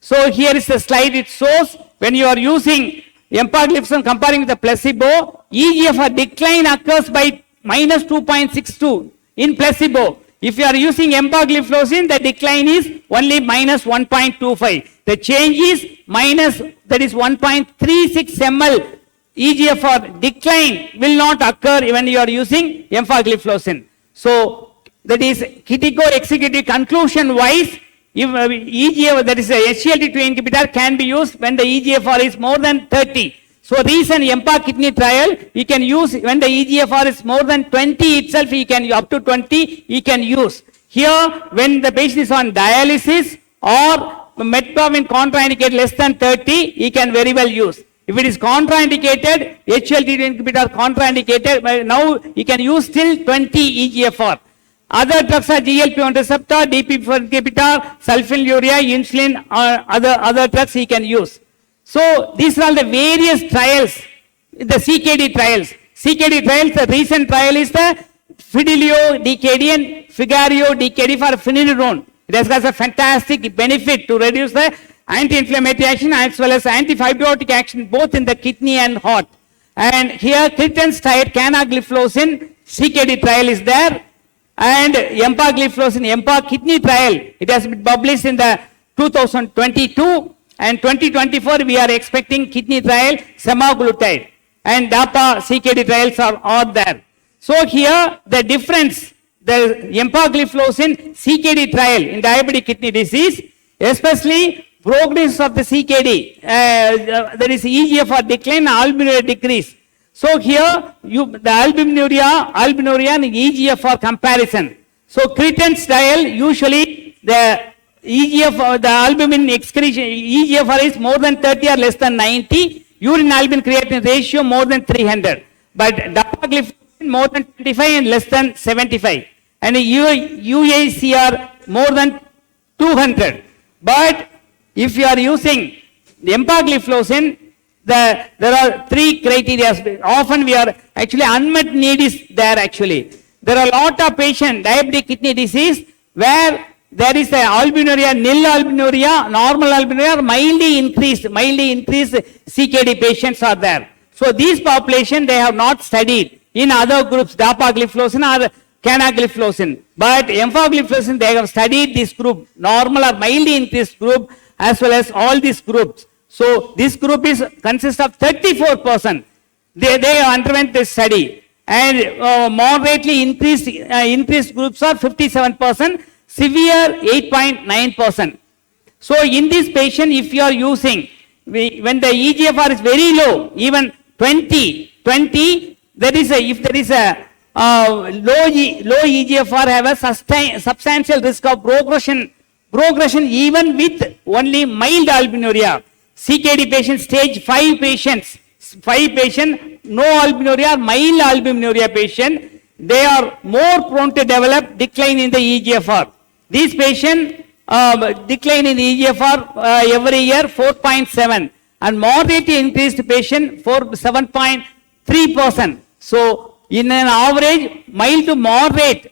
So here is the slide, it shows when you are using empagliflozin comparing with the placebo, EGFR decline occurs by minus 2.62 in placebo. If you are using empagliflozin, the decline is only minus 1.25. The change is minus, that is 1.36 ml EGFR decline will not occur when you are using empagliflozin. So that is critical executive conclusion wise, if EGFR, that is a SGLT2 inhibitor can be used when the EGFR is more than 30. So recent EMPA kidney trial, you can use when the EGFR is more than 20 itself, you can up to 20, you can use. Here, when the patient is on dialysis or metformin contraindicated less than 30, you can very well use. If it is contraindicated, SGLT2 inhibitor contraindicated, now you can use till 20 EGFR. Other drugs are GLP-1 receptor, DPP-4 inhibitor, sulfonylurea, insulin, or other drugs you can use. So these are all the various trials, the CKD trials. CKD trials, the recent trial is the Fidelio DKD and Figario DKD for finerenone. It has got a fantastic benefit to reduce the anti-inflammatory action as well as anti-fibrotic action both in the kidney and heart. And here Critten's trial, canagliflozin, CKD trial is there. And empagliflozin, EMPA kidney trial, it has been published in the 2022 and 2024 we are expecting kidney trial, semaglutide and DAPA CKD trials are there. So here the difference, the empagliflozin CKD trial in diabetic kidney disease, especially progress of the CKD, there is EGFR decline, albuminuria decrease. So here the albuminuria and EGFR comparison. So Critten's trial, usually the EGFR, the albumin excretion, EGFR is more than 30 or less than 90, urine albumin creatinine ratio more than 300. But dapagliflozin more than 25 and less than 75. And UACR more than 200. But if you are using empagliflozin, there are three criteria. Often we are actually unmet need is there actually. There are a lot of patients, diabetic kidney disease, where there is a albuminuria, nil albuminuria, normal albuminuria, mildly increased CKD patients are there. So these population they have not studied in other groups, dapagliflozin or canagliflozin. But empagliflozin they have studied this group, normal or mildly increased group as well as all these groups. So this group consists of 34%. They underwent this study. And moderately increased groups are 57%, severe 8.9%. So in this patient, if you are using, when the EGFR is very low, even 20, if there is a low EGFR have a substantial risk of progression even with only mild albuminuria. CKD patient, stage 5 patients, no albuminuria, mild albuminuria patient, they are more prone to develop decline in the EGFR. These patients decline in EGFR every year 4.7 and moderately increased patient for 7.3%. So in an average, mild to moderate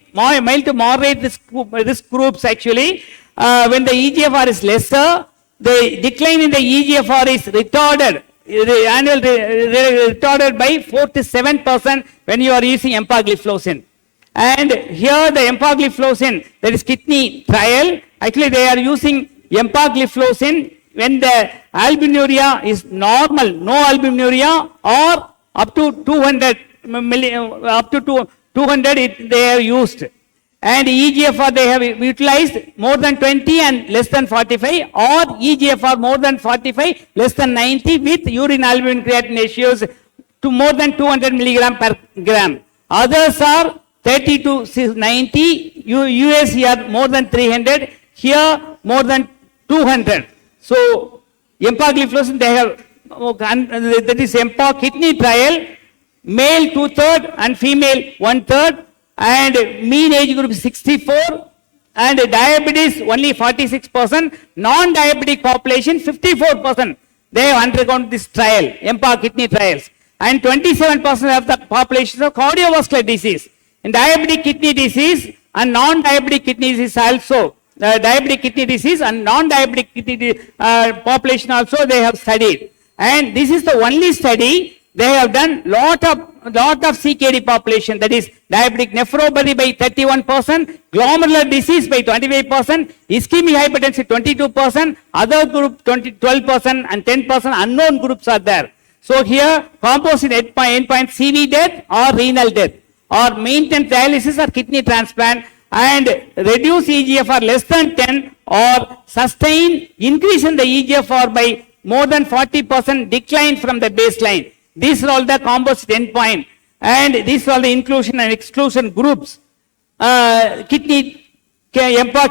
risk groups actually, when the EGFR is lesser, the decline in the EGFR is retarded, retarded by 4 to 7% when you are using empagliflozin. And here the empagliflozin, that is kidney trial, actually they are using empagliflozin when the albuminuria is normal, no albuminuria, or up to 200 up to 200 they have used. And EGFR they have utilized more than 20 and less than 45, or EGFR more than 45, less than 90 with urine albumin creatinine ratios to more than 200 milligram per gram. Others are 30 to 90, US here more than 300, here more than 200. So empagliflozin they have, that is EMPA kidney trial, male 2/3 and female 1/3, and mean age group 64, and diabetes only 46%, non-diabetic population 54%. They have undergone this trial, EMPA kidney trials, and 27% of the population of cardiovascular disease. In diabetic kidney disease and non-diabetic kidney disease also, diabetic kidney disease and non-diabetic kidney population also they have studied. And this is the only study they have done lot of CKD population, that is diabetic nephropathy by 31%, glomerular disease by 25%, ischemic hypertension 22%, other group 12%, and 10% unknown groups are there. So here composite endpoint CV death or renal death, or maintenance dialysis or kidney transplant, and reduce EGFR less than 10, or sustain increase in the EGFR by more than 40% decline from the baseline. These are all the composite endpoint, and these are all the inclusion and exclusion groups. EMPA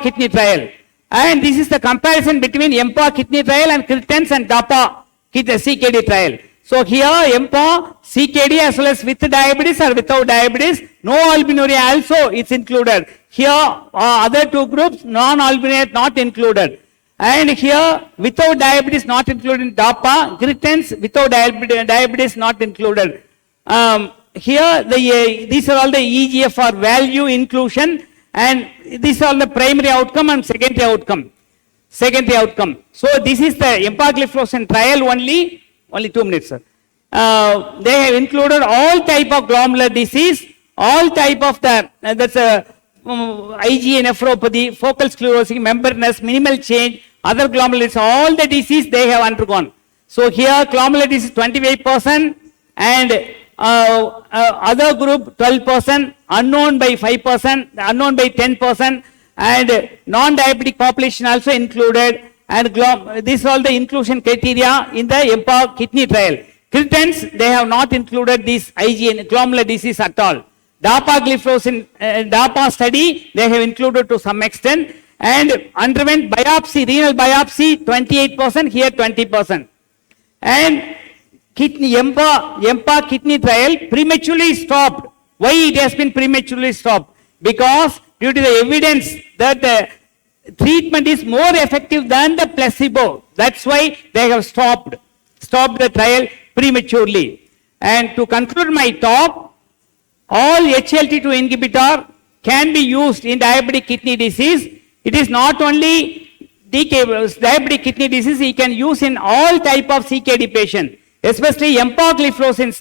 kidney trial, and this is the comparison between EMPA kidney trial and Cretans and DAPA CKD trial. So here EMPA CKD as well as with diabetes or without diabetes, no albuminuria also is included. Here other two groups, non-albuminate not included. And here without diabetes not included in DAPA, Cretans without diabetes not included. Here these are all the EGFR value inclusion, and these are all the primary outcome and secondary outcome. So this is the empagliflozin trial only 2 minutes, sir. They have included all type of glomerular disease, all type of the, that's a IgA nephropathy, focal sclerosis, membranous, minimal change, other glomerular disease, all the disease they have undergone. So here glomerular disease 25%, and other group 12%, unknown by 5%, unknown by 10%, and non-diabetic population also included, and these are all the inclusion criteria in the EMPA kidney trial. Cretans, they have not included this IgA glomerular disease at all. Dapagliflozin, DAPA study, they have included to some extent, and underwent biopsy, renal biopsy 28%, here 20%. And kidney, EMPA kidney trial prematurely stopped. Why it has been prematurely stopped? Because due to the evidence that the treatment is more effective than the placebo. That's why they have stopped the trial prematurely. And to conclude my talk, all HLT2 inhibitor can be used in diabetic kidney disease. It is not only diabetic kidney disease, you can use in all type of CKD patient, especially empagliflozin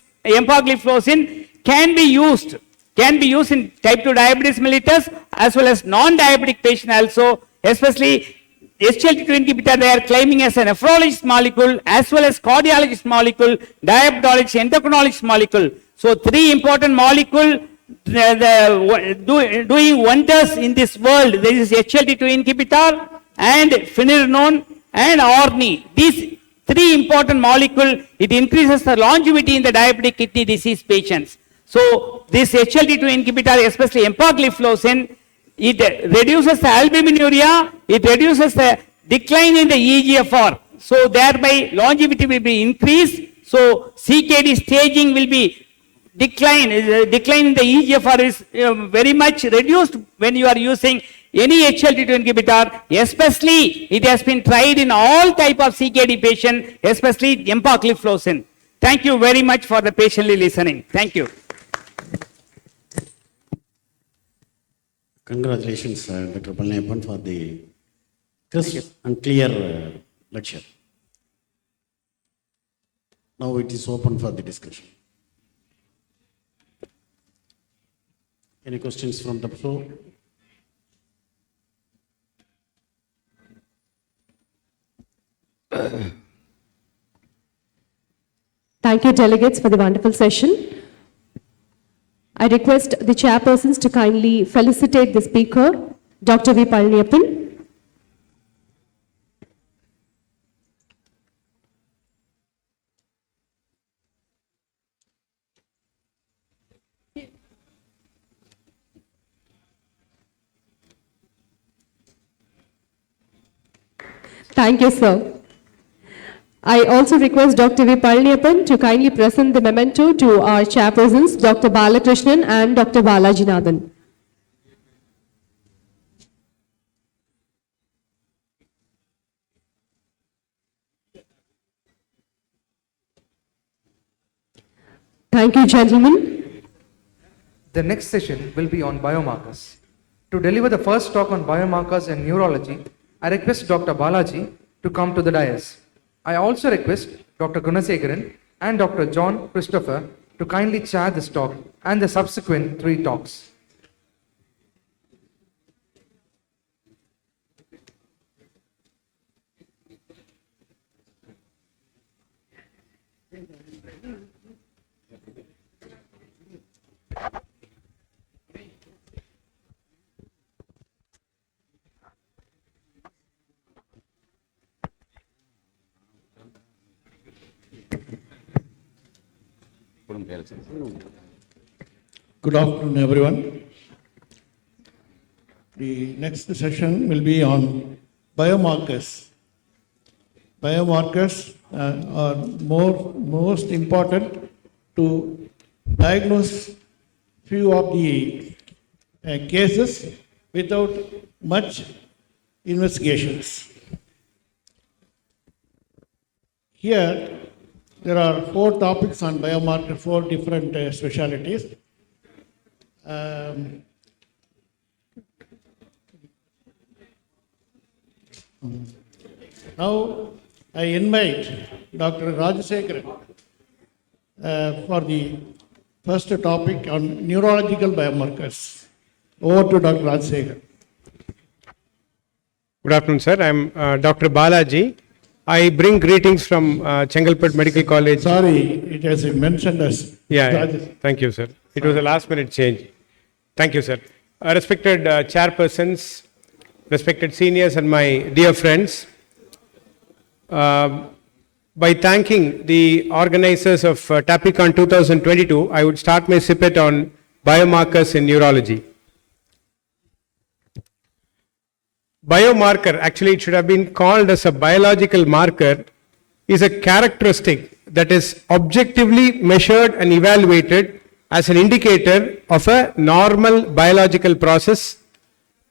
can be used in type 2 diabetes mellitus as well as non-diabetic patient also, especially SGLT2 inhibitor they are claiming as a nephrologist molecule as well as cardiologist molecule, diabetologist, endocrinologist molecule. So 3 important molecule doing wonders in this world. There is SGLT2 inhibitor and finerenone and orni. These 3 important molecule, it increases the longevity in the diabetic kidney disease patients. So this SGLT2 inhibitor, especially empagliflozin, it reduces the albuminuria, it reduces the decline in the EGFR. So thereby longevity will be increased. So CKD staging will be decline in the EGFR is very much reduced when you are using any HLT2 inhibitor, especially it has been tried in all type of CKD patient, especially empagliflozin. Thank you very much for the patiently listening. Thank you. Congratulations, Dr. Palnappan, for the crisp and clear lecture. Now it is open for the discussion. Any questions from the floor? Thank you, delegates, for the wonderful session. I request the chairpersons to kindly felicitate the speaker, Dr. V. Palniappan. Thank you, sir. I also request Dr. V. Palniappan to kindly present the memento to our chairpersons, Dr. Balakrishnan and Dr. Balajinathan. Thank you, gentlemen. The next session will be on biomarkers. To deliver the first talk on biomarkers in neurology, I request Dr. Balaji to come to the dais. I also request Dr. Gunasegaran and Dr. John Christopher to kindly chair this talk and the subsequent 3 talks. Good afternoon, everyone. The next session will be on biomarkers. Biomarkers are most important to diagnose few of the cases without much investigations. Here, there are 4 topics on biomarker, 4 different specialties. Now, I invite Dr. Rajasekharan for the first topic on neurological biomarkers. Over to Dr. Rajasekharan. Good afternoon, sir. I'm Dr. Balaji. I bring greetings from Chengalpet Medical College. Sorry, it has been mentioned as. Yeah. Thank you, sir. It was a last minute change. Thank you, sir. Respected chairpersons, respected seniors, and my dear friends, by thanking the organizers of Tapicon 2022, I would start my snippet on biomarkers in neurology. Biomarker, actually it should have been called as a biological marker, is a characteristic that is objectively measured and evaluated as an indicator of a normal biological process,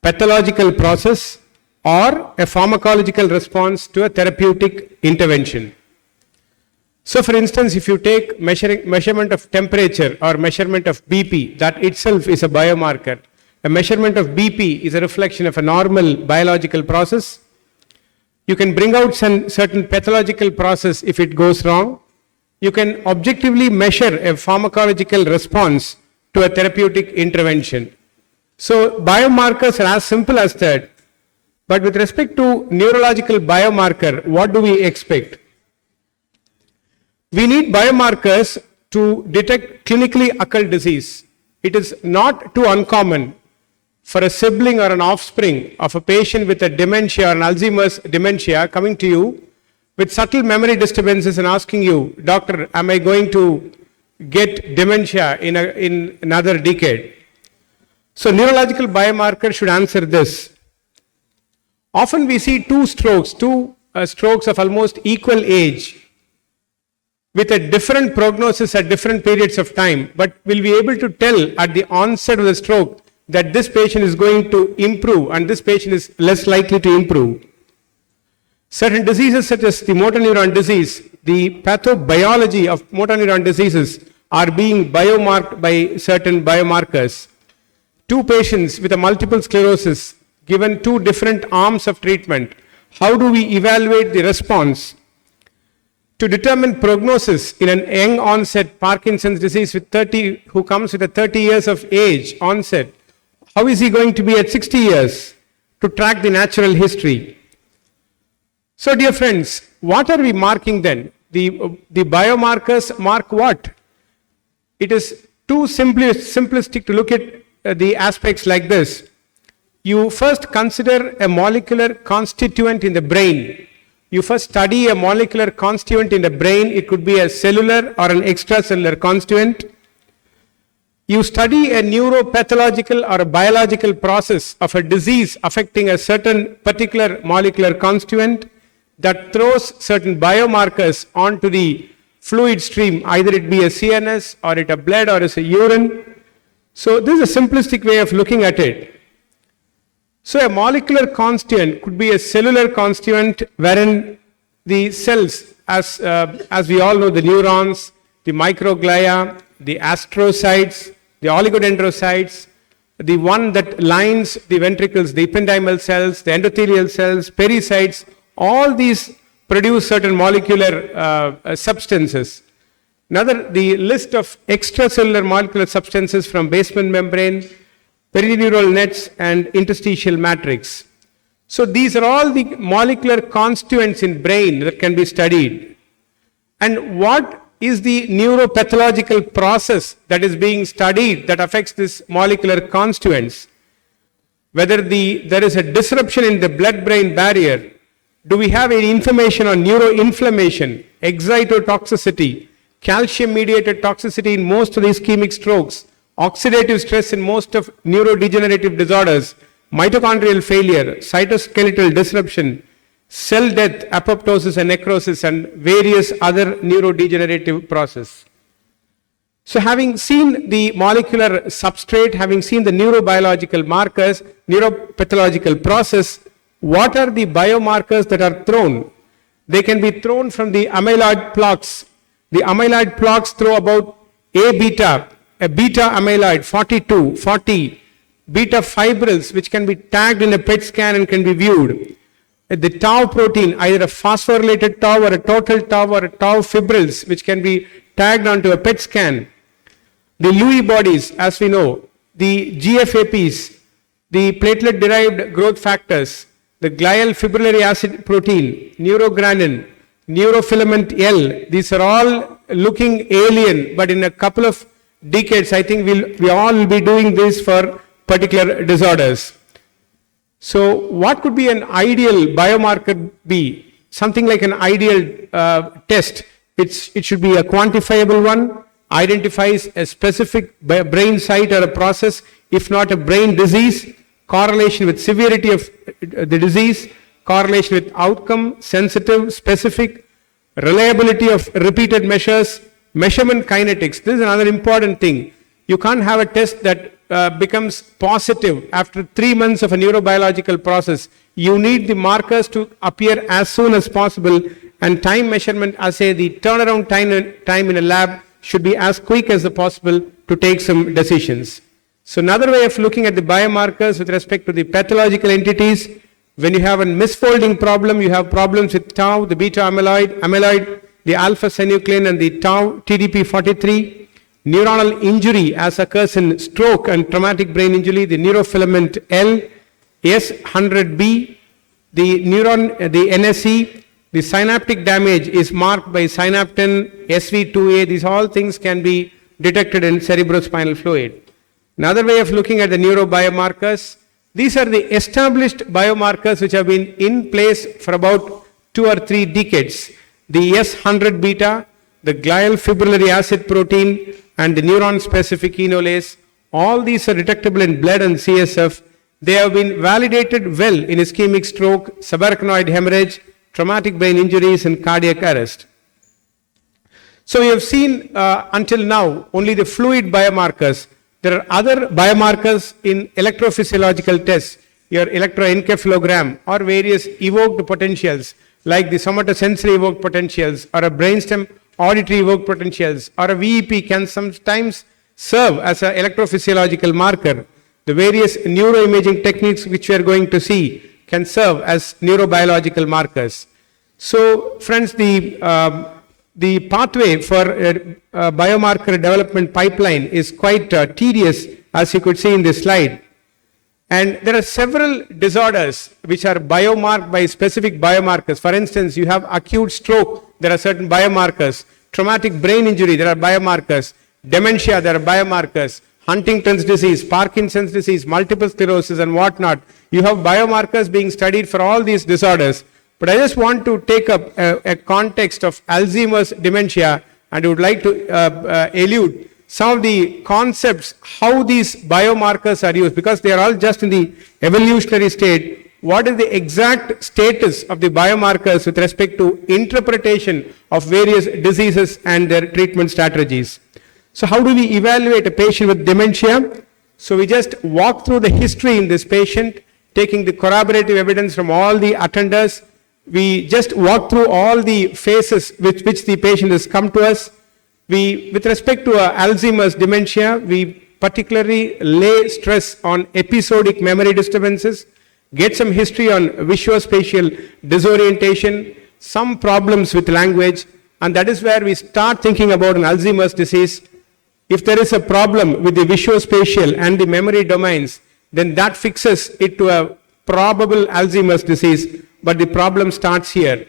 pathological process, or a pharmacological response to a therapeutic intervention. So for instance, if you take measurement of temperature or measurement of BP, that itself is a biomarker. A measurement of BP is a reflection of a normal biological process. You can bring out some certain pathological process if it goes wrong. You can objectively measure a pharmacological response to a therapeutic intervention. So biomarkers are as simple as that. But with respect to neurological biomarker, what do we expect? We need biomarkers to detect clinically occult disease. It is not too uncommon for a sibling or an offspring of a patient with a dementia or an Alzheimer's dementia coming to you with subtle memory disturbances and asking you, doctor, am I going to get dementia in another decade? So neurological biomarker should answer this. Often we see two strokes of almost equal age with a different prognosis at different periods of time, but will be able to tell at the onset of the stroke that this patient is going to improve and this patient is less likely to improve. Certain diseases such as the motor neuron disease, the pathobiology of motor neuron diseases are being biomarked by certain biomarkers. 2 patients with a multiple sclerosis given 2 different arms of treatment How do we evaluate the response? To determine prognosis in an young onset Parkinson's disease who comes with a 30 years of age onset, how is he going to be at 60 years? To track the natural history. So dear friends, what are we marking then? The biomarkers mark what? It is too simplistic to look at the aspects like this. You first consider a molecular constituent in the brain. You first study a molecular constituent in the brain. It could be a cellular or an extracellular constituent. You study a neuropathological or a biological process of a disease affecting a certain particular molecular constituent that throws certain biomarkers onto the fluid stream, either it be a CNS or it a blood or it's a urine. So this is a simplistic way of looking at it. So a molecular constituent could be a cellular constituent wherein the cells, as we all know, the neurons, the microglia, the astrocytes, the oligodendrocytes, the one that lines the ventricles, the ependymal cells, the endothelial cells, pericytes, all these produce certain molecular substances. Another, the list of extracellular molecular substances from basement membrane, perineural nets and interstitial matrix. So these are all the molecular constituents in brain that can be studied. And what is the neuropathological process that is being studied that affects this molecular constituents? Whether there is a disruption in the blood-brain barrier. Do we have any information on neuroinflammation, excitotoxicity, calcium-mediated toxicity in most of the ischemic strokes, oxidative stress in most of neurodegenerative disorders, mitochondrial failure, cytoskeletal disruption, cell death, apoptosis and necrosis, and various other neurodegenerative processes. So having seen the molecular substrate, having seen the neurobiological markers, neuropathological process, what are the biomarkers that are thrown? They can be thrown from the amyloid plaques. The amyloid plaques throw about a beta amyloid 42, 40, beta fibrils which can be tagged in a PET scan and can be viewed. The tau protein, either a phosphorylated tau or a total tau or a tau fibrils which can be tagged onto a PET scan. The Lewy bodies, as we know, the GFAPs, the platelet derived growth factors, the glial fibrillary acid protein, neurogranin, neurofilament L, these are all looking alien, but in a couple of decades, I think we all will be doing this for particular disorders. So what could be an ideal biomarker be? Something like an ideal test. It should be a quantifiable one, identifies a specific brain site or a process, if not a brain disease, correlation with severity of the disease, correlation with outcome, sensitive, specific, reliability of repeated measures, measurement kinetics. This is another important thing. You can't have a test that becomes positive after 3 months of a neurobiological process. You need the markers to appear as soon as possible, and time measurement assay, the turnaround time in a lab should be as quick as possible to take some decisions. So another way of looking at the biomarkers with respect to the pathological entities, when you have a misfolding problem, you have problems with tau, the beta amyloid, the alpha synuclein and the tau TDP43, neuronal injury as occurs in stroke and traumatic brain injury, the neurofilament L, S100B, the neuron, the NSE, the synaptic damage is marked by synaptin, SV2A. These all things can be detected in cerebrospinal fluid. Another way of looking at the neurobiomarkers, these are the established biomarkers which have been in place for about 2 or 3 decades. The S100 beta, the glial fibrillary acid protein, and the neuron-specific enolase, all these are detectable in blood and CSF. They have been validated well in ischemic stroke, subarachnoid hemorrhage, traumatic brain injuries, and cardiac arrest. So we have seen until now only the fluid biomarkers. There are other biomarkers in electrophysiological tests, your electroencephalogram or various evoked potentials like the somatosensory evoked potentials or a brainstem auditory evoked potentials or a VEP can sometimes serve as an electrophysiological marker. The various neuroimaging techniques which we are going to see can serve as neurobiological markers. So, friends, the pathway for biomarker development pipeline is quite tedious, as you could see in this slide. And there are several disorders which are biomarked by specific biomarkers. For instance, you have acute stroke, there are certain biomarkers. Traumatic brain injury, there are biomarkers. Dementia, there are biomarkers. Huntington's disease, Parkinson's disease, multiple sclerosis and whatnot. You have biomarkers being studied for all these disorders. But I just want to take up a context of Alzheimer's dementia, and I would like to elude some of the concepts, how these biomarkers are used, because they are all just in the evolutionary state. What is the exact status of the biomarkers with respect to interpretation of various diseases and their treatment strategies? So how do we evaluate a patient with dementia? So we just walk through the history in this patient, taking the corroborative evidence from all the attenders. We just walk through all the phases with which the patient has come to us. With respect to Alzheimer's dementia, we particularly lay stress on episodic memory disturbances, get some history on visuospatial disorientation, some problems with language, and that is where we start thinking about an Alzheimer's disease. If there is a problem with the visuospatial and the memory domains, then that fixes it to a probable Alzheimer's disease, but the problem starts here.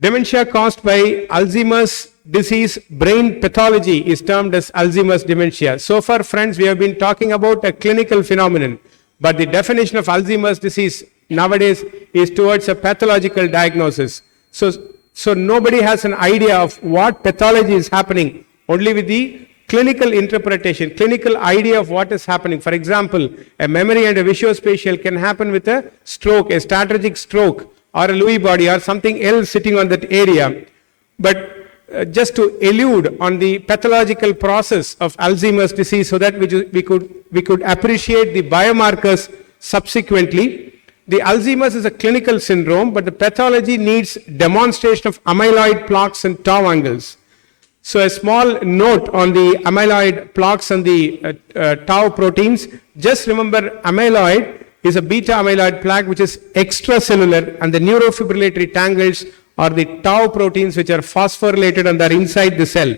Dementia caused by Alzheimer's disease brain pathology is termed as Alzheimer's dementia. So far, friends, we have been talking about a clinical phenomenon, but the definition of Alzheimer's disease nowadays is towards a pathological diagnosis. So nobody has an idea of what pathology is happening, only with the clinical interpretation, clinical idea of what is happening. For example, a memory and a visuospatial can happen with a stroke, a strategic stroke, or a Lewy body, or something else sitting on that area. But just to elude on the pathological process of Alzheimer's disease, so that we could appreciate the biomarkers subsequently. The Alzheimer's is a clinical syndrome, but the pathology needs demonstration of amyloid plaques and tau angles. So a small note on the amyloid plaques and the tau proteins. Just remember, amyloid is a beta amyloid plaque which is extracellular, and the neurofibrillatory tangles are the tau proteins which are phosphorylated and are inside the cell.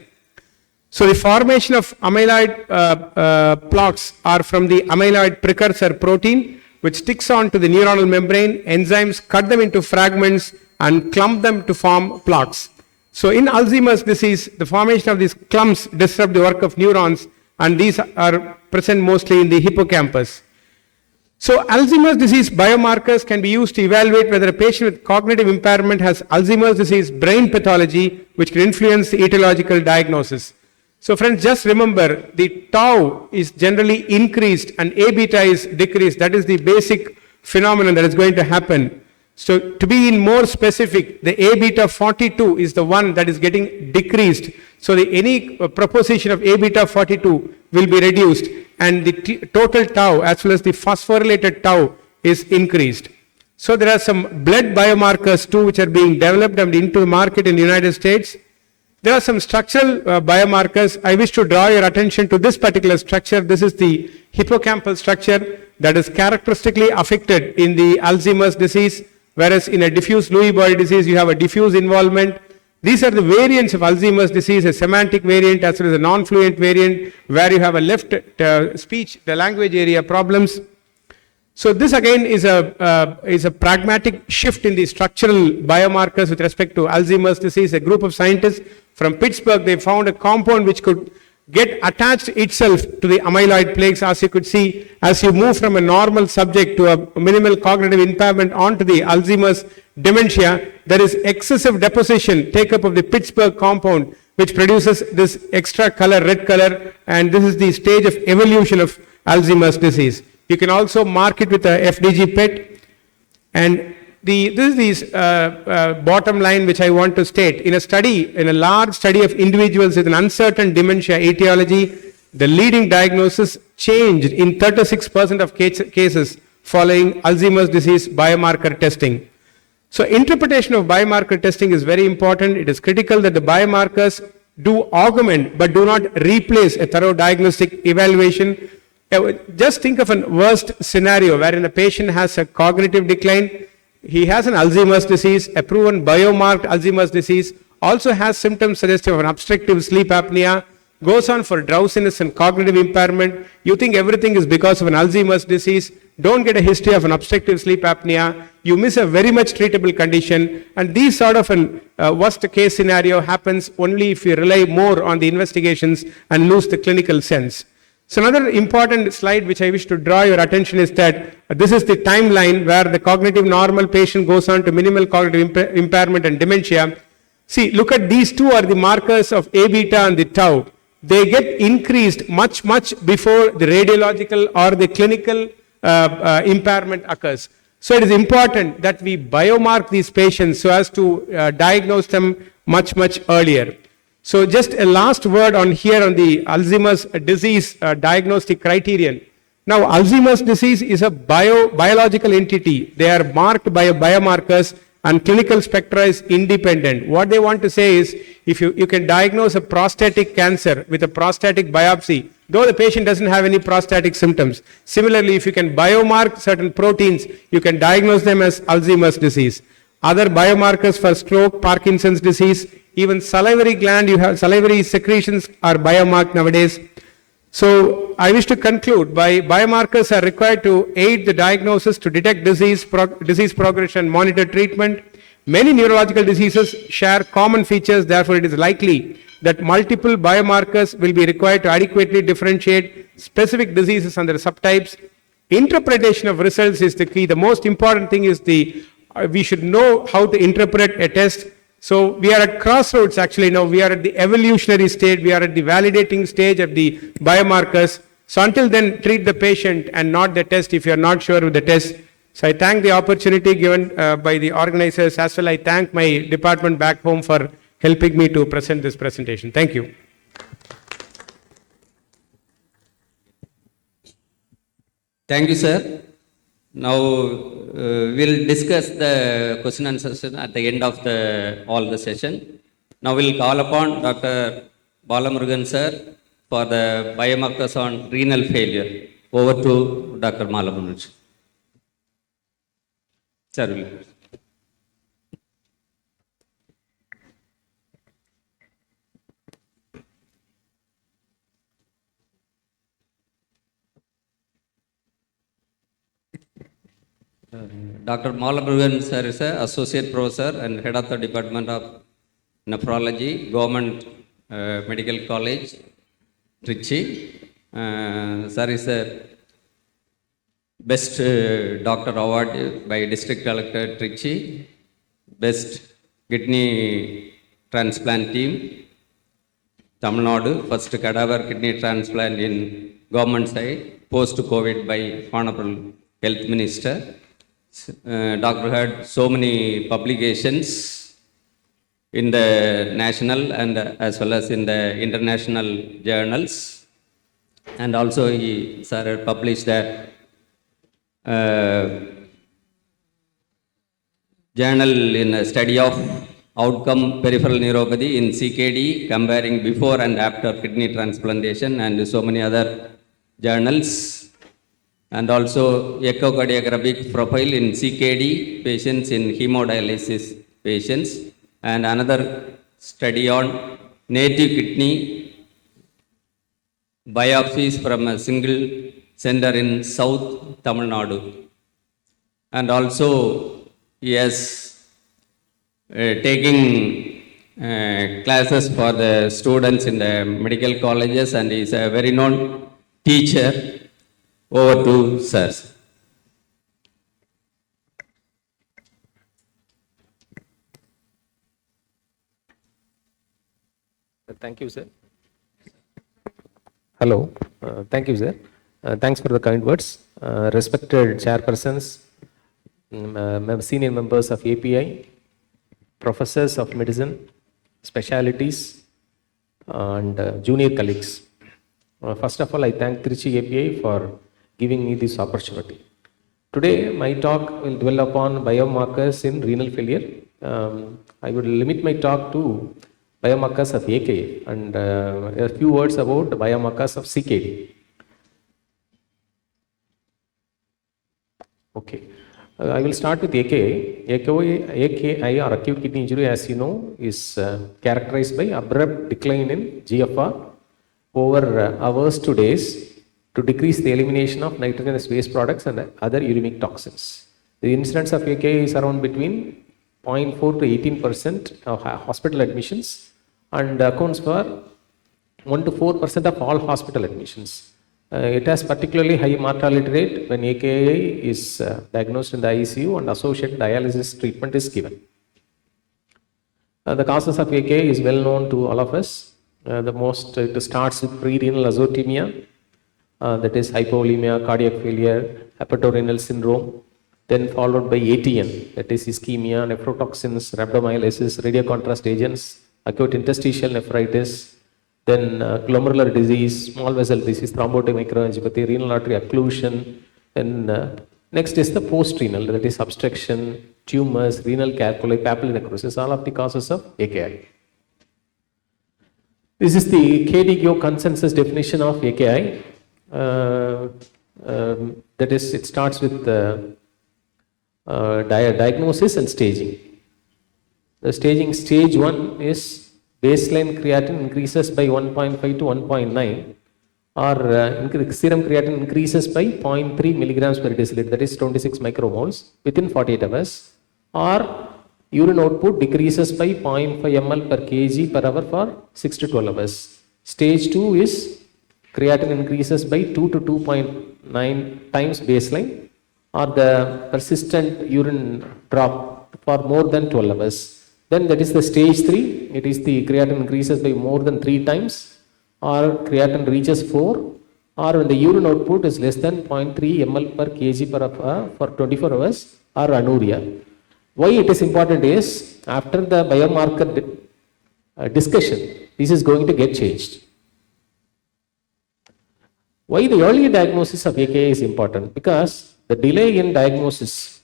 So the formation of amyloid plaques are from the amyloid precursor protein, which sticks onto the neuronal membrane. Enzymes cut them into fragments and clump them to form plaques. So in Alzheimer's disease, the formation of these clumps disrupt the work of neurons, and these are present mostly in the hippocampus. So Alzheimer's disease biomarkers can be used to evaluate whether a patient with cognitive impairment has Alzheimer's disease brain pathology, which can influence the etiological diagnosis. So friends, just remember, the tau is generally increased and A beta is decreased. That is the basic phenomenon that is going to happen. So to be in more specific, the A beta 42 is the one that is getting decreased. So any proposition of A beta 42 will be reduced, and the total tau as well as the phosphorylated tau is increased. So there are some blood biomarkers too which are being developed and into the market in the United States. There are some structural biomarkers. I wish to draw your attention to this particular structure. This is the hippocampal structure that is characteristically affected in the Alzheimer's disease, whereas in a diffuse Lewy body disease you have a diffuse involvement. These are the variants of Alzheimer's disease, a semantic variant as well as a non-fluent variant, where you have a left speech, the language area problems. So this again is a pragmatic shift in the structural biomarkers with respect to Alzheimer's disease. A group of scientists from Pittsburgh, they found a compound which could get attached itself to the amyloid plaques. As you could see, as you move from a normal subject to a minimal cognitive impairment onto the Alzheimer's dementia, there is excessive deposition, take-up of the Pittsburgh compound, which produces this extra color, red color, and this is the stage of evolution of Alzheimer's disease. You can also mark it with a FDG PET. And this is the bottom line which I want to state. In a large study of individuals with an uncertain dementia etiology, the leading diagnosis changed in 36% of cases following Alzheimer's disease biomarker testing. So interpretation of biomarker testing is very important. It is critical that the biomarkers do augment but do not replace a thorough diagnostic evaluation. Just think of a worst scenario wherein a patient has a cognitive decline, he has an Alzheimer's disease, a proven biomarked Alzheimer's disease, also has symptoms suggestive of an obstructive sleep apnea, goes on for drowsiness and cognitive impairment. You think everything is because of an Alzheimer's disease, don't get a history of an obstructive sleep apnea, you miss a very much treatable condition, and these sort of an worst case scenario happens only if you rely more on the investigations and lose the clinical sense. So another important slide which I wish to draw your attention is that this is the timeline where the cognitive normal patient goes on to minimal cognitive impairment and dementia. See, look at these two are the markers of A beta and the tau. They get increased much before the radiological or the clinical impairment occurs. So it is important that we biomark these patients so as to diagnose them much earlier. So just a last word on here on the Alzheimer's disease diagnostic criterion. Now Alzheimer's disease is a biological entity. They are marked by biomarkers and clinical spectra is independent. What they want to say is if you can diagnose a prostatic cancer with a prostatic biopsy, though the patient doesn't have any prostatic symptoms. Similarly, if you can biomark certain proteins, you can diagnose them as Alzheimer's disease. Other biomarkers for stroke, Parkinson's disease, even salivary gland, you have salivary secretions are biomarked nowadays. So I wish to conclude by biomarkers are required to aid the diagnosis, to detect disease progression, monitor treatment. Many neurological diseases share common features, therefore it is likely that multiple biomarkers will be required to adequately differentiate specific diseases and their subtypes. Interpretation of results is the key. The most important thing is we should know how to interpret a test. So we are at crossroads actually now. We are at the evolutionary stage. We are at the validating stage of the biomarkers. So until then, treat the patient and not the test if you are not sure with the test. So I thank the opportunity given by the organizers as well. I thank my department back home for helping me to present this presentation. Thank you. Thank you, sir. Now we'll discuss the question and answer session at the end of all the session. Now we'll call upon Dr. Balamurugan sir for the biomarkers on renal failure. Over to Dr. Balamurugan. Sir, will you? Dr. Malamurugan sir is an associate professor and head of the Department of Nephrology, Government Medical College, Trichy. Sir is the best doctor award by District Collector Trichy, best kidney transplant team, Tamil Nadu, first cadaver kidney transplant in government side, post-COVID by Honorable Health Minister. Doctor had so many publications in the national and as well as in the international journals, and also he published a journal in a study of outcome peripheral neuropathy in CKD comparing before and after kidney transplantation, and so many other journals. And also echocardiographic profile in CKD patients, in hemodialysis patients, and another study on native kidney biopsies from a single center in South Tamil Nadu. And also he has taking classes for the students in the medical colleges, and he is a very known teacher. Over to sir. Thank you, sir. Hello. Thank you, sir. Thanks for the kind words. Respected chairpersons, senior members of API, professors of medicine, specialities, and junior colleagues. First of all, I thank Trichy API for giving me this opportunity. Today, my talk will dwell upon biomarkers in renal failure. I would limit my talk to biomarkers of AKA and a few words about biomarkers of CKD. Okay. I will start with AKI. AKI or acute kidney injury, as you know, is characterized by abrupt decline in GFR over hours to days to decrease the elimination of nitrogenous waste products and other uremic toxins. The incidence of AKI is around between 0.4 to 18% of hospital admissions and accounts for 1 to 4% of all hospital admissions. It has particularly high mortality rate when AKI is diagnosed in the ICU and associated dialysis treatment is given. The causes of AKI is well known to all of us. It starts with pre-renal azotemia, that is hypovolemia, cardiac failure, hepatorenal syndrome, then followed by ATN, that is ischemia, nephrotoxins, rhabdomyolysis, radiocontrast agents, acute interstitial nephritis, then glomerular disease, small vessel disease, thrombotic microangiopathy, renal artery occlusion. Then next is the post-renal, that is obstruction, tumors, renal calculi, papillary necrosis, all of the causes of AKI. This is the KDIGO consensus definition of AKI. That is, it starts with diagnosis and staging. The staging, stage 1 is baseline creatinine increases by 1.5 to 1.9, or serum creatinine increases by 0.3 milligrams per deciliter, that is 26 micromoles within 48 hours, or urine output decreases by 0.5 ml per kg per hour for 6 to 12 hours. Stage 2 is creatinine increases by 2 to 2.9 times baseline, or the persistent urine drop for more than 12 hours. Then that is the stage 3, it is the creatinine increases by more than 3 times, or creatinine reaches 4, or when the urine output is less than 0.3 ml per kg per hour for 24 hours, or anuria. Why it is important is, after the biomarker discussion, this is going to get changed. Why the early diagnosis of AKI is important? Because the delay in diagnosis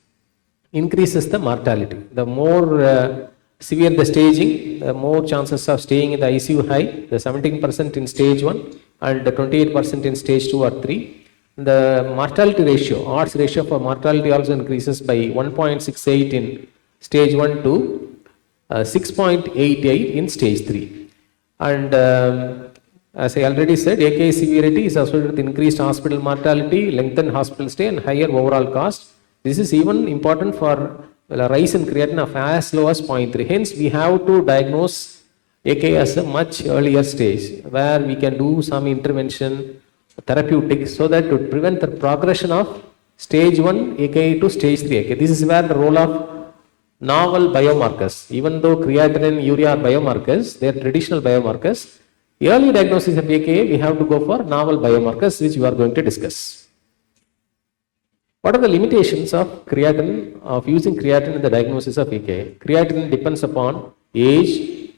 increases the mortality. The more severe the staging, the more chances of staying in the ICU high, the 17% in stage 1 and the 28% in stage 2 or 3. The mortality ratio, odds ratio for mortality also increases by 1.68 in stage 1 to 6.88 in stage 3. And as I already said, AKI severity is associated with increased hospital mortality, lengthened hospital stay and higher overall cost. This is even important for a rise in creatinine of as low as 0.3. Hence, we have to diagnose AKI as a much earlier stage, where we can do some intervention, therapeutic, so that to prevent the progression of stage 1 AKI to stage 3 AKI. This is where the role of novel biomarkers, even though creatinine, urea are biomarkers, they are traditional biomarkers. The early diagnosis of AKI, we have to go for novel biomarkers, which we are going to discuss. What are the limitations of creatinine, of using creatinine in the diagnosis of AKI? Creatinine depends upon age,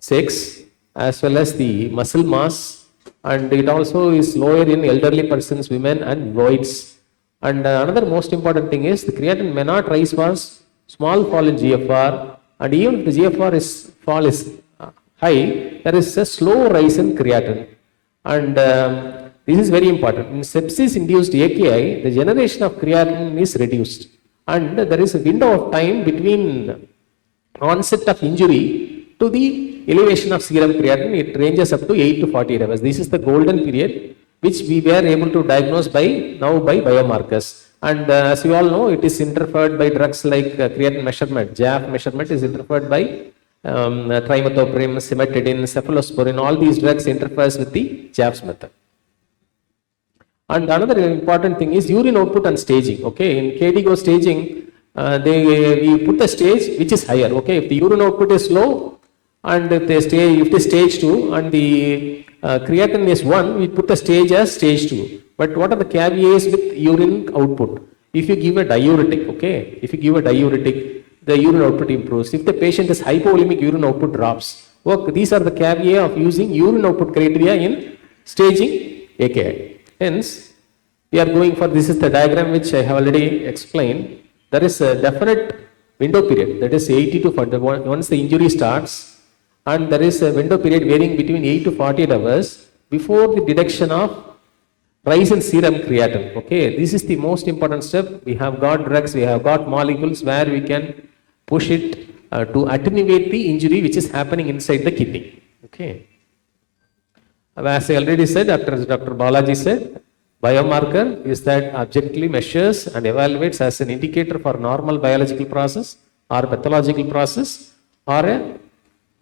sex, as well as the muscle mass, and it also is lower in elderly persons, women and boys. And another most important thing is the creatinine may not rise for small fall in GFR, and even if the GFR fall is high, there is a slow rise in creatinine. And this is very important. In sepsis-induced AKI, the generation of creatinine is reduced, and there is a window of time between onset of injury to the elevation of serum creatinine. It ranges up to 8 to 48 hours. This is the golden period which we were able to diagnose by biomarkers. And as you all know, it is interfered by drugs like creatinine measurement. JAF measurement is interfered by trimethoprim, cimetidine, cephalosporin. All these drugs interferes with the JAF's method. And another important thing is urine output and staging. Okay, in KDIGO staging, we put the stage which is higher. Okay, if the urine output is low and if the stage 2 and the creatinine is 1, we put the stage as stage 2. But what are the caveats with urine output? If you give a diuretic, okay, if you give a diuretic, the urine output improves. If the patient is hypovolemic, urine output drops. Okay, these are the caveats of using urine output criteria in staging AKI. Hence, we are going for, this is the diagram which I have already explained. There is a definite window period, that is 80 to 40, once the injury starts, and there is a window period varying between 8 to 48 hours before the detection of rise in serum creatinine. Okay, this is the most important step. We have got drugs, we have got molecules where we can push it to attenuate the injury which is happening inside the kidney. Okay. As I already said, after Dr. Balaji said, biomarker is that objectively measures and evaluates as an indicator for normal biological process or pathological process or a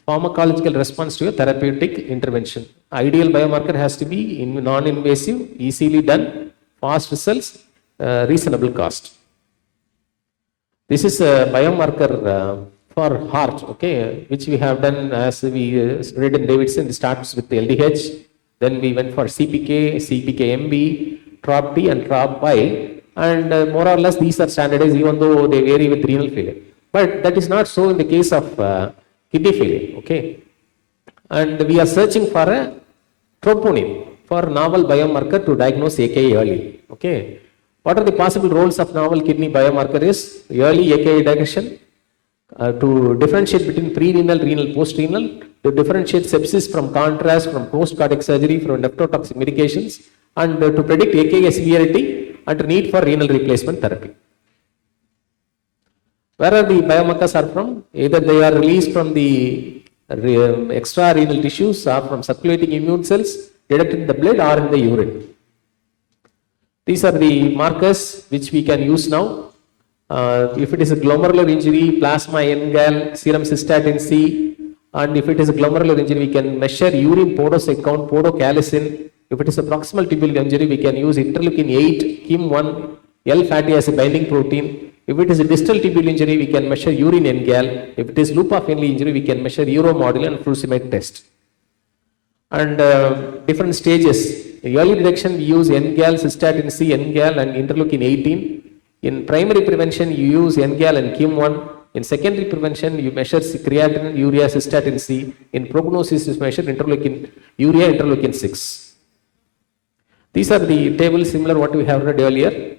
pharmacological response to a therapeutic intervention. Ideal biomarker has to be non-invasive, easily done, fast results, reasonable cost. This is a biomarker for heart, okay, which we have done as we read in Davidson. It starts with the LDH, then we went for CPK, CPK-MB, TROP-T and TROP-Y, and more or less these are standardized even though they vary with renal failure. But that is not so in the case of kidney failure, okay. And we are searching for a troponin, for novel biomarker to diagnose AKI early, okay. What are the possible roles of novel kidney biomarker is early AKI detection, to differentiate between pre-renal, renal, post-renal, to differentiate sepsis from contrast, from post-cardiac surgery, from nephrotoxic medications, and to predict AKI severity and need for renal replacement therapy. Where are the biomarkers are from? Either they are released from the extra renal tissues or from circulating immune cells, detected in the blood or in the urine. These are the markers which we can use now. If it is a glomerular injury, plasma NGAL, serum cystatin C, and if it is a glomerular injury, we can measure urine podocyte count, podocalycin. If it is a proximal tibial injury, we can use interleukin 8, KIM1, L fatty acid binding protein. If it is a distal tibial injury, we can measure urine NGAL. If it is loop of Henle injury, we can measure uromodule and furosemide test. And different stages. In early detection, we use NGAL, cystatin C, NGAL, and interleukin 18. In primary prevention, you use NGAL and KIM1. In secondary prevention, you measure creatinine, urea, cystatin C. In prognosis, you measure interleukin, urea, interleukin 6. These are the tables similar what we have read earlier.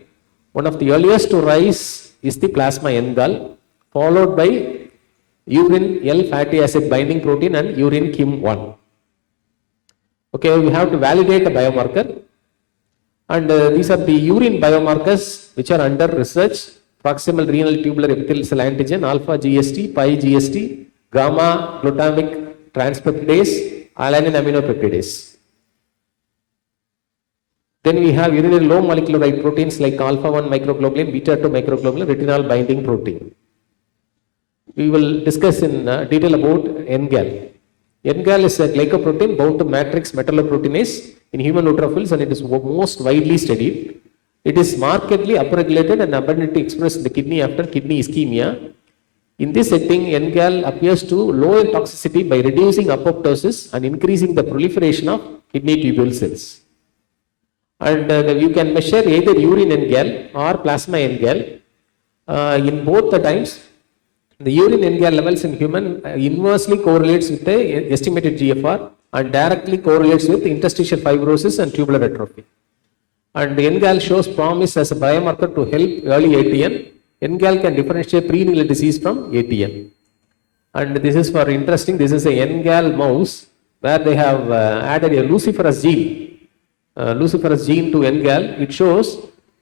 One of the earliest to rise is the plasma NGAL, followed by urine L fatty acid binding protein and urine KIM1. Okay, we have to validate a biomarker. And these are the urine biomarkers which are under research: proximal renal tubular epithelial cell antigen, alpha GST, pi GST, gamma glutamic transpeptidase, alanine aminopeptidase. Then we have urinary low molecular weight proteins like alpha 1 microglobulin, beta 2 microglobulin, retinol binding protein. We will discuss in detail about NGAL. NGAL is a glycoprotein bound to matrix metalloproteinase in human neutrophils, and it is most widely studied. It is markedly upregulated and abundantly expressed in the kidney after kidney ischemia. In this setting, NGAL appears to lower toxicity by reducing apoptosis and increasing the proliferation of kidney tubule cells. And you can measure either urine NGAL or plasma NGAL. In both the times, the urine NGAL levels in human inversely correlates with the estimated GFR and directly correlates with interstitial fibrosis and tubular atrophy. And the NGAL shows promise as a biomarker to help early ATN. NGAL can differentiate prerenal disease from ATN. And this is for interesting, this is a NGAL mouse where they have added a luciferase gene to NGAL. It shows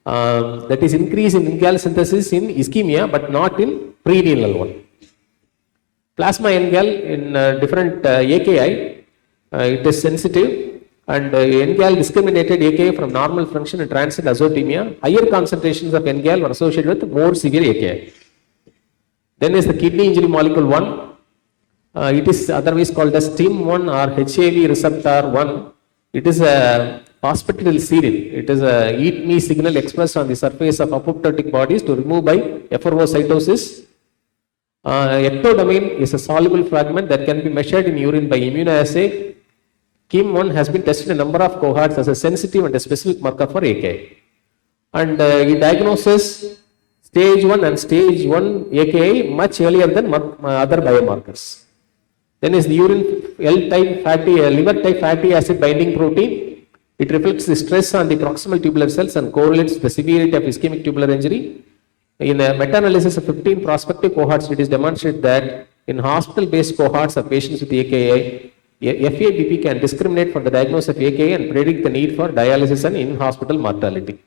that is increase in NGAL synthesis in ischemia but not in prerenal one. Plasma NGAL in different AKI, it is sensitive, and NGAL discriminated AKI from normal function and transient azotemia. Higher concentrations of NGAL were associated with more severe AKI. Then is the kidney injury molecule 1. It is otherwise called as TIM1 or HAV receptor 1. It is a phosphatidylserine. It is a eat me signal expressed on the surface of apoptotic bodies to remove by efferocytosis. Ectodomain is a soluble fragment that can be measured in urine by immunoassay. KIM1 has been tested in a number of cohorts as a sensitive and a specific marker for AKI. And it diagnoses stage 1 and stage 1 AKI much earlier than other biomarkers. Then is the urine L-type liver type fatty acid binding protein. It reflects the stress on the proximal tubular cells and correlates with the severity of ischemic tubular injury. In a meta-analysis of 15 prospective cohorts, it is demonstrated that in hospital-based cohorts of patients with AKI, FABP can discriminate for the diagnosis of AKI and predict the need for dialysis and in-hospital mortality.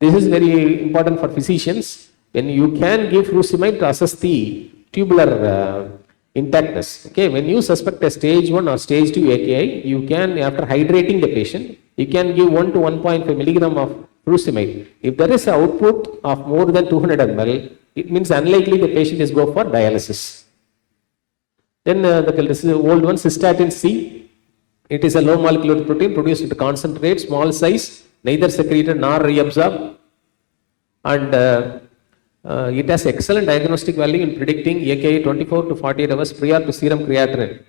This is very important for physicians when you can give furosemide to assess the tubular intactness. Okay, when you suspect a stage 1 or stage 2 AKI, you can, after hydrating the patient, you can give 1 to 1.5 milligram of furosemide. If there is an output of more than 200 ml, it means unlikely the patient is go for dialysis. Then this is the old one, cystatin C. It is a low molecular protein produced at concentrate, small size, neither secreted nor reabsorbed, and it has excellent diagnostic value in predicting AKI 24 to 48 hours prior to serum creatinine.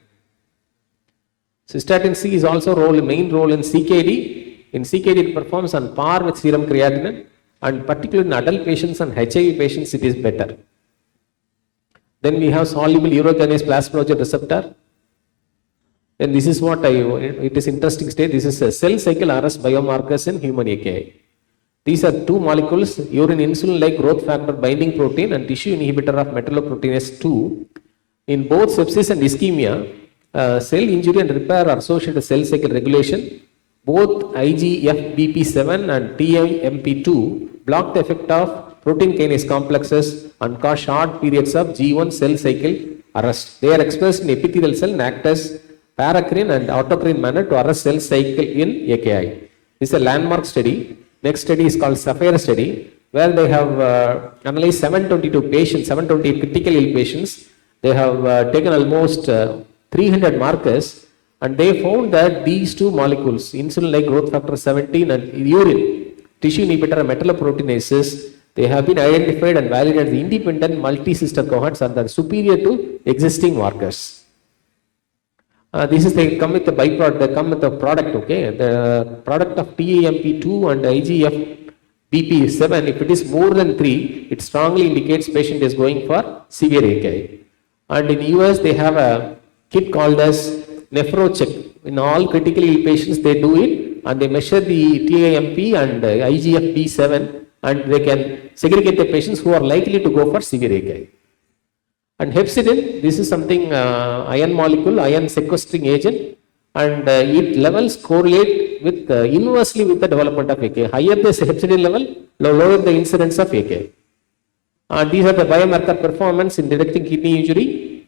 Cystatin C is also main role in CKD. In CKD, it performs on par with serum creatinine, and particularly in adult patients and HIV patients, it is better. Then we have soluble urokinase plasminogen receptor. Then this is what it is interesting state. This is a cell cycle arrest biomarkers in human AKI. These are two molecules, urine insulin-like growth factor binding protein and tissue inhibitor of metalloproteinase 2. In both sepsis and ischemia, cell injury and repair are associated with cell cycle regulation. Both IGF-BP7 and TMP2 block the effect of protein kinase complexes and cause short periods of G1 cell cycle arrest. They are expressed in epithelial cell and act as paracrine and autocrine manner to arrest cell cycle in AKI. This is a landmark study. Next study is called Sapphire study, where they have analyzed 728 critical ill patients. They have taken almost 300 markers, and they found that these two molecules, insulin-like growth factor 17 and urine, tissue inhibitor and metalloproteinases, they have been identified and validated as independent multi-sister cohorts and are superior to existing markers. This is they come with the byproduct, they come with the product, okay? The product of TAMP2 and IGF-BP7, if it is more than 3, it strongly indicates patient is going for severe AKI. And in US, they have a kit called as NephroCheck. In all critically ill patients, they do it and they measure the TAMP and IGF-B7 and they can segregate the patients who are likely to go for severe AKI. And hepcidin, this is something iron molecule, iron sequestering agent, and it levels correlate with inversely with the development of AKI. Higher the hepcidin level, lower the incidence of AKI. And these are the biomarker performance in detecting kidney injury.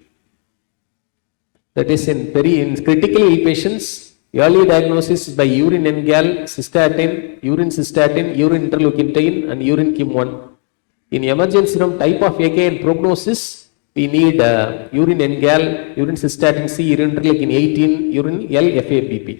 That is in critically ill patients, early diagnosis by urine NGAL, cystatin, urine interleukin-10, and urine KIM1. In emergency room type of AKI and prognosis, we need urine NGAL, urine cystatin C, urine interleukin-18, urine LFABP.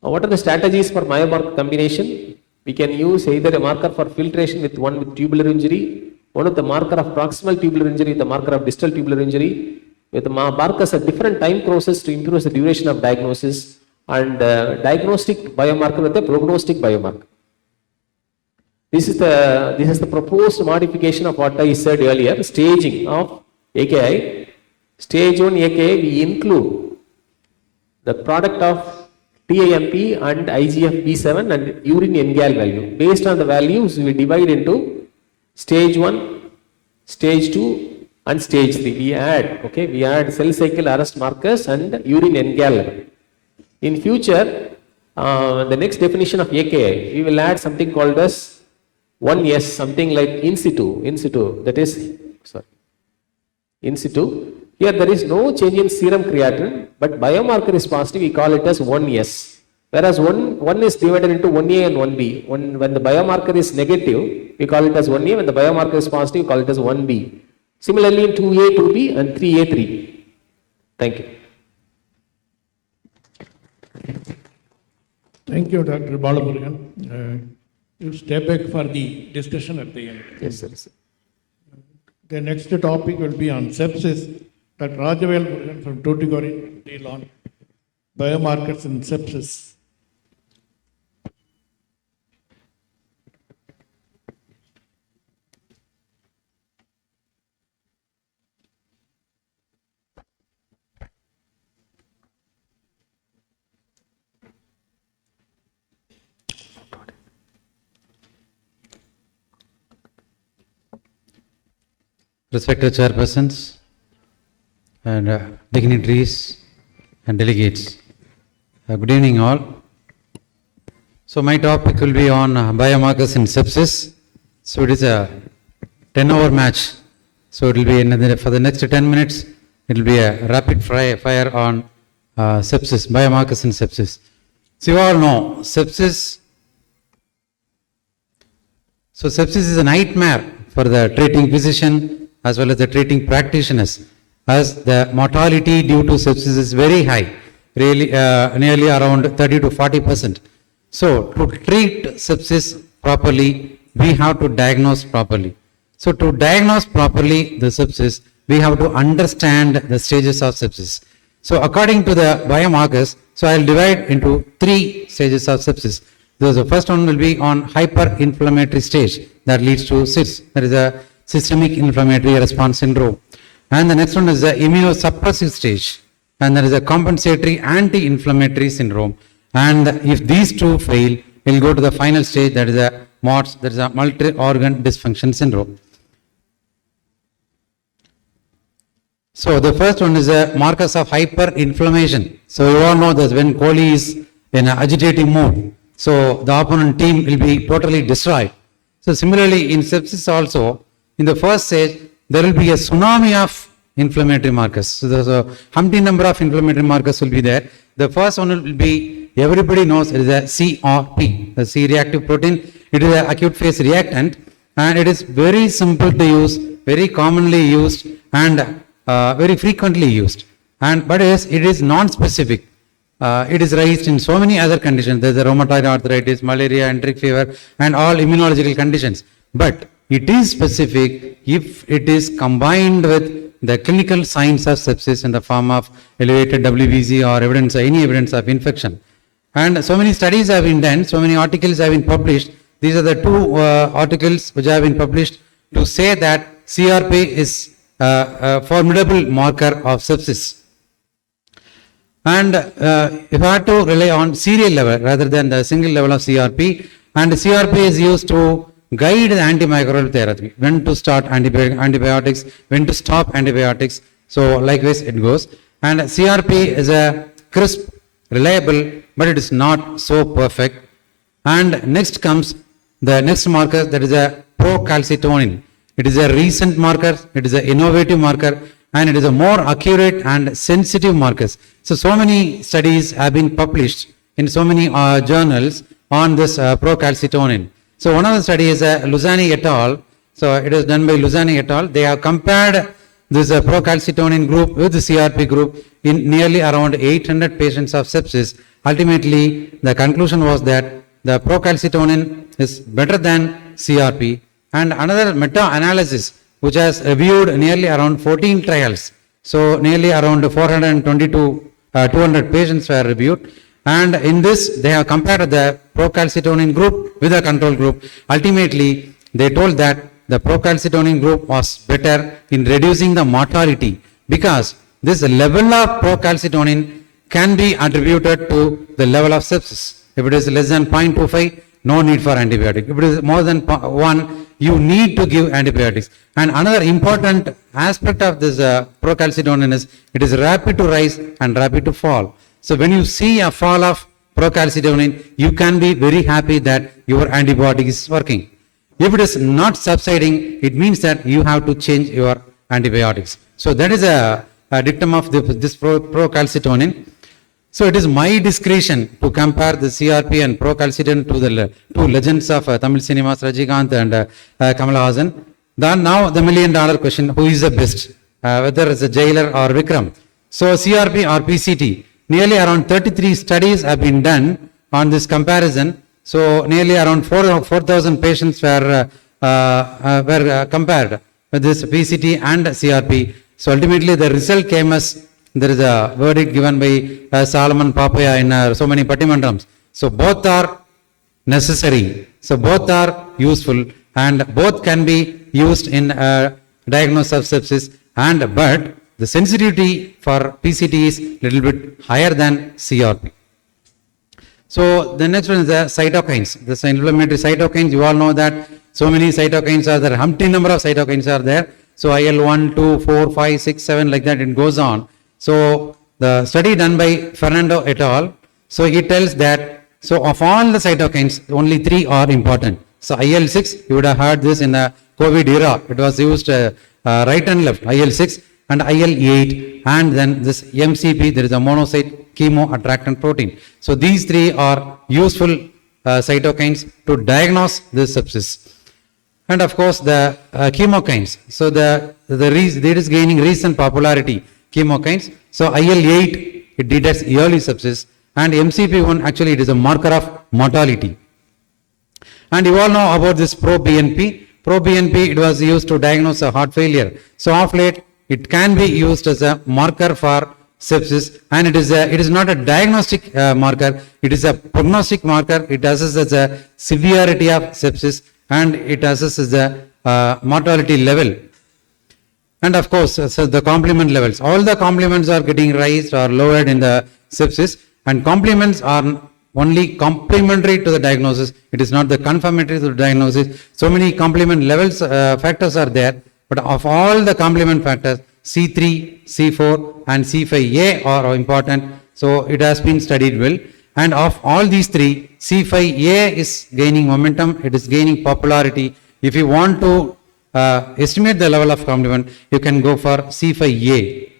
What are the strategies for biomarker combination? We can use either a marker for filtration with one with tubular injury, one with the marker of proximal tubular injury, the marker of distal tubular injury, with the markers at different time courses to improve the duration of diagnosis, and diagnostic biomarker with a prognostic biomarker. This is the proposed modification of what I said earlier, staging of AKI. Stage 1 AKI, we include the product of TAMP and IGF-B7 and urine NGAL value. Based on the values, we divide into stage 1, stage 2 and stage 3. We add cell cycle arrest markers and urine NGAL level. In future, the next definition of AKI, we will add something called as 1S, something like in situ, that is, in situ. Here there is no change in serum creatinine, but biomarker is positive, we call it as 1S. Whereas 1 is divided into 1A and 1B. When the biomarker is negative, we call it as 1A. When the biomarker is positive, we call it as 1B. Similarly, in 2A, 2B and 3A, 3B. Thank you. Thank you, Dr. Balamurugan. You stay back for the discussion at the end. Yes, sir. The next topic will be on sepsis. Dr. Rajavel Murugan from Tuticorin deal on biomarkers in sepsis. Respected chairpersons, and dignitaries and delegates. Good evening all. So my topic will be on biomarkers in sepsis. So it is a 10-hour match. So it will be for the next 10 minutes, it will be a rapid fire on sepsis, biomarkers in sepsis. So you all know sepsis. So sepsis is a nightmare for the treating physician as well as the treating practitioners, as the mortality due to sepsis is very high, really nearly around 30 to 40%. So to treat sepsis properly, we have to diagnose properly. So to diagnose properly the sepsis, we have to understand the stages of sepsis. So according to the biomarkers, so I'll divide into 3 stages of sepsis. The first one will be on hyperinflammatory stage that leads to SIDS, that is a systemic inflammatory response syndrome. And the next one is the immunosuppressive stage, and that is a compensatory anti-inflammatory syndrome. And if these 2 fail, we'll go to the final stage, that is a MODS, that is a multi-organ dysfunction syndrome. So the first one is a markers of hyperinflammation. So you all know that when Kohli is in an agitating mood, so the opponent team will be totally destroyed. So similarly in sepsis also, in the first stage, there will be a tsunami of inflammatory markers. So there's a Humpty number of inflammatory markers will be there. The first one will be, everybody knows it is a CRP, the C-reactive protein. It is an acute phase reactant, and it is very simple to use, very commonly used, and very frequently used. But it is non-specific. It is raised in so many other conditions. There's a rheumatoid arthritis, malaria, enteric fever, and all immunological conditions. But it is specific if it is combined with the clinical signs of sepsis in the form of elevated WBC or evidence, any evidence of infection. And so many studies have been done, so many articles have been published. These are the 2 articles which have been published to say that CRP is a formidable marker of sepsis. And if I had to rely on serial level rather than the single level of CRP, and CRP is used to guide the antimicrobial therapy, when to start antibiotics, when to stop antibiotics. So likewise it goes. And CRP is a crisp, reliable, but it is not so perfect. And next comes the next marker, that is a procalcitonin. It is a recent marker, it is an innovative marker, and it is a more accurate and sensitive markers. So many studies have been published in so many journals on this procalcitonin. So one of the studies is Luzani et al. So it is done by Luzani et al. They have compared this procalcitonin group with the CRP group in nearly around 800 patients of sepsis. Ultimately, the conclusion was that the procalcitonin is better than CRP. And another meta-analysis which has reviewed nearly around 14 trials. So nearly around 420 to 200 patients were reviewed. And in this, they have compared the procalcitonin group with the control group. Ultimately, they told that the procalcitonin group was better in reducing the mortality, because this level of procalcitonin can be attributed to the level of sepsis. If it is less than 0.25, no need for antibiotic. If it is more than 1, you need to give antibiotics. And another important aspect of this procalcitonin is it is rapid to rise and rapid to fall. So when you see a fall of procalcitonin, you can be very happy that your antibiotic is working. If it is not subsiding, it means that you have to change your antibiotics. So that is a dictum of this procalcitonin. So it is my discretion to compare the CRP and procalcitonin to the 2 legends of Tamil cinemas, Rajinikanth and Kamal Haasan. Then now the $1 million question, who is the best? Whether it's a jailer or Vikram. So CRP or PCT, nearly around 33 studies have been done on this comparison. So nearly around 4,000 patients were compared with this PCT and CRP. So ultimately the result came as, there is a verdict given by Solomon Papaya in so many Pattimandrams. So both are necessary. So both are useful, and both can be used in diagnosis of sepsis. But the sensitivity for PCT is little bit higher than CRP. So the next one is the cytokines. The inflammatory cytokines, you all know that so many cytokines are there. Humpty number of cytokines are there. So IL-1, 2, 4, 5, 6, 7, like that it goes on. So the study done by Fernando et al. So he tells that, so of all the cytokines, only 3 are important. So IL-6, you would have heard this in the COVID era. It was used right and left, IL-6 and IL-8, and then this MCP, there is a monocyte chemoattractant protein. So these 3 are useful cytokines to diagnose this sepsis. And of course the chemokines. So there is gaining recent popularity, chemokines. So IL-8, it detects early sepsis, and MCP1, actually it is a marker of mortality. And you all know about this pro-BNP. Pro-BNP, it was used to diagnose a heart failure. So of late, it can be used as a marker for sepsis, and it is not a diagnostic marker, it is a prognostic marker. It assesses the severity of sepsis, and it assesses the mortality level. And of course, so the complement levels. All the complements are getting raised or lowered in the sepsis, and complements are only complementary to the diagnosis. It is not the confirmatory to the diagnosis. So many complement levels, factors are there, but of all the complement factors, C3, C4 and C5A are important. So it has been studied well. And of all these 3, C5A is gaining momentum, it is gaining popularity. If you want to estimate the level of complement, you can go for C5A.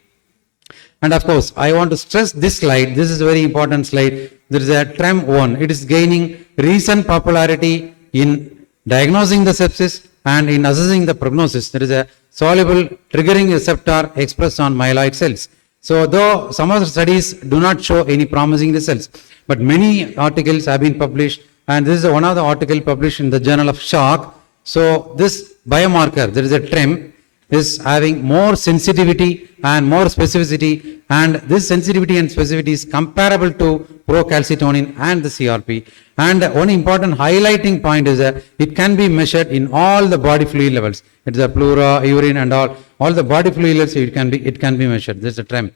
And of course, I want to stress this slide. This is a very important slide. There is a TREM1. It is gaining recent popularity in diagnosing the sepsis and in assessing the prognosis. There is a soluble triggering receptor expressed on myeloid cells. So though some of the studies do not show any promising results, but many articles have been published, and this is one of the articles published in the Journal of Shock. So this biomarker, there is a TREM, is having more sensitivity and more specificity, and this sensitivity and specificity is comparable to procalcitonin and the CRP. And one important highlighting point is that it can be measured in all the body fluid levels. It's a pleura, urine and all the body fluid levels, it can be measured. This is a TREM.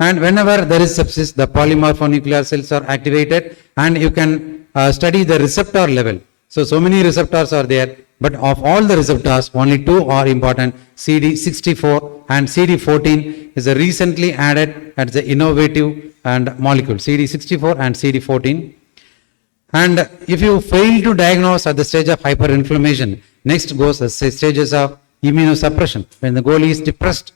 And whenever there is sepsis, the polymorphonuclear cells are activated, and you can study the receptor level. So many receptors are there, but of all the receptors, only 2 are important. CD64 and CD14 is a recently added as the innovative and molecule, CD64 and CD14. And if you fail to diagnose at the stage of hyperinflammation, next goes the stages of immunosuppression. When the goal is depressed,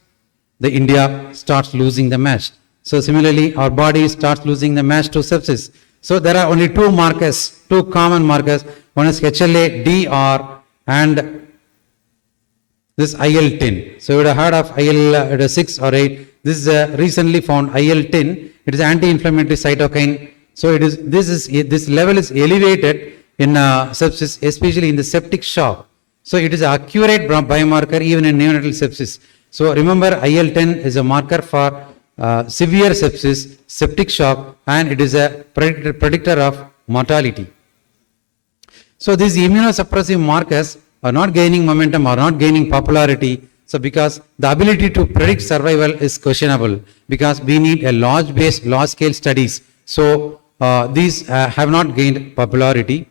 the India starts losing the match. So similarly, our body starts losing the match to sepsis. So there are only 2 markers, 2 common markers. One is HLA, DR, and this IL-10. So you would have heard of IL-6 or 8. This is recently found IL-10. It is anti-inflammatory cytokine. So this level is elevated in sepsis, especially in the septic shock. So it is an accurate biomarker even in neonatal sepsis. So remember, IL-10 is a marker for severe sepsis, septic shock, and it is a predictor of mortality. So these immunosuppressive markers are not gaining momentum or not gaining popularity. So because the ability to predict survival is questionable, because we need a large scale studies. So these have not gained popularity.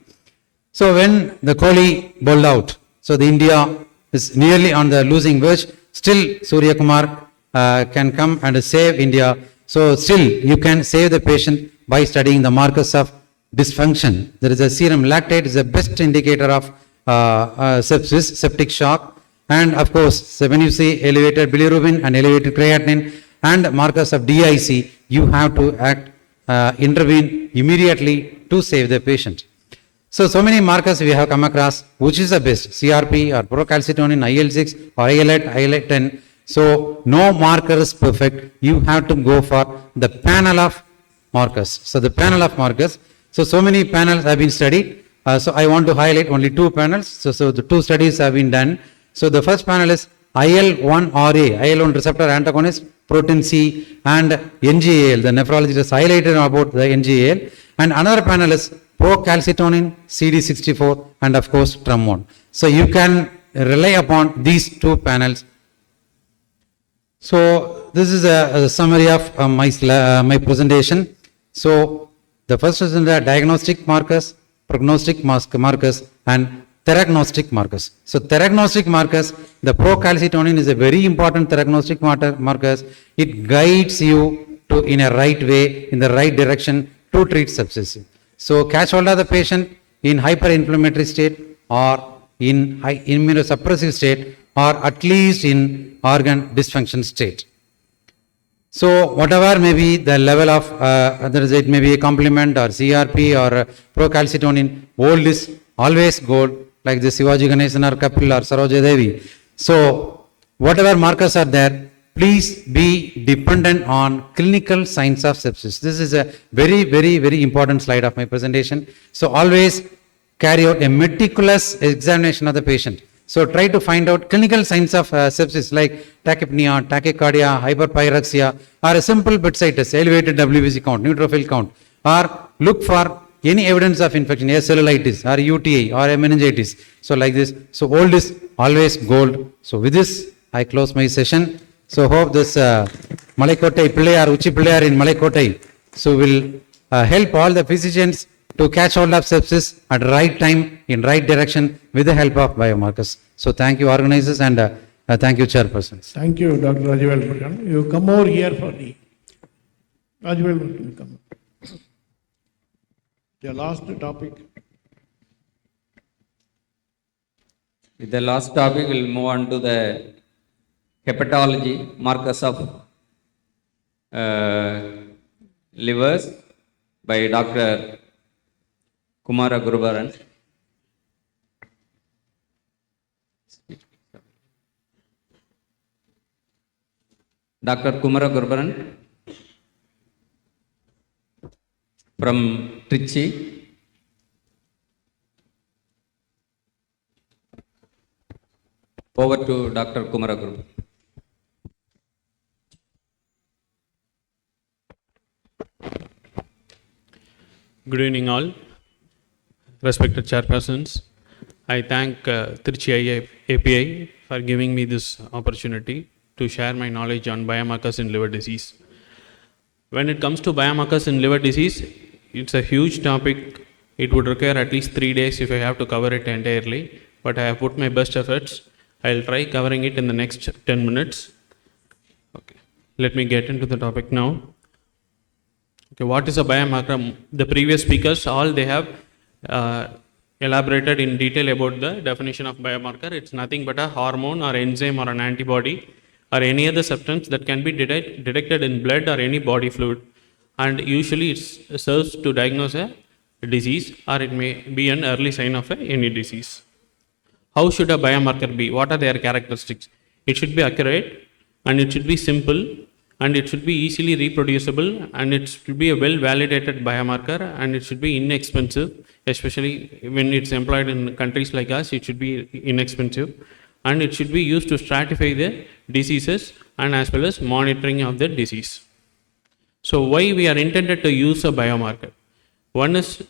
So when the Kohli bowled out, so the India is nearly on the losing verge, still Surya Kumar can come and save India. So still you can save the patient by studying the markers of dysfunction. There is a serum lactate, is the best indicator of sepsis, septic shock. And of course, so when you see elevated bilirubin and elevated creatinine and markers of DIC, you have to intervene immediately to save the patient. So many markers we have come across. Which is the best? CRP or procalcitonin, IL-6 or IL-10. So no marker is perfect. You have to go for the panel of markers. So the panel of markers. So many panels have been studied. So I want to highlight only 2 panels. So the 2 studies have been done. So the first panel is IL-1RA, IL-1 receptor antagonist, protein C, and NGAL. The nephrologist has highlighted about the NGAL. And another panel is procalcitonin, CD64, and of course TREM1. So you can rely upon these 2 panels. So this is a summary of my presentation. So the first is in the diagnostic markers, prognostic markers, and theragnostic markers. So theragnostic markers, the procalcitonin is a very important theragnostic markers. It guides you to in a right way, in the right direction to treat sepsis. So catch hold of the patient in hyperinflammatory state or in high immunosuppressive state or at least in organ dysfunction state. So whatever may be the level of, it may be a complement or CRP or procalcitonin, old is always gold, like the Shivaji Ganesan or Kapil or Saroja Devi. So whatever markers are there, please be dependent on clinical signs of sepsis. This is a very, very, very important slide of my presentation. So always carry out a meticulous examination of the patient. So try to find out clinical signs of sepsis like tachypnea, tachycardia, hyperpyrexia, or a simple bedside test, elevated WBC count, neutrophil count, or look for any evidence of infection, a cellulitis, or UTI, or a meningitis. So like this. So old is always gold. So with this, I close my session. So hope this Malaikotai Pillayar, Uchi Pillayar in Malaikotai, so will help all the physicians to catch hold of sepsis at right time, in right direction, with the help of biomarkers. So thank you organizers and thank you chairpersons. Thank you, Dr. Rajavel Murugan. You come over here for the Rajavel Murugan, come. The last topic. With the last topic, we'll move on to the hepatology, markers of livers by Dr. Kumara Gurubaran. Dr. Kumara Gurubaran from Trichy. Over to Dr. Kumara Gurubaran. Good evening all. Respected chairpersons, I thank Trichy API for giving me this opportunity to share my knowledge on biomarkers in liver disease. When it comes to biomarkers in liver disease, it's a huge topic. It would require at least 3 days if I have to cover it entirely, but I have put my best efforts. I'll try covering it in the next 10 minutes. Okay. Let me get into the topic now. Okay, what is a biomarker? The previous speakers, all they have elaborated in detail about the definition of biomarker. It's nothing but a hormone or enzyme or an antibody or any other substance that can be detected in blood or any body fluid, and usually it serves to diagnose a disease or it may be an early sign of any disease. How should a biomarker be? What are their characteristics? It should be accurate and it should be simple and it should be easily reproducible and it should be a well validated biomarker and it should be inexpensive, especially when it's employed in countries like us. It should be inexpensive and it should be used to stratify the diseases and as well as monitoring of the disease. So why we are intended to use a biomarker? One is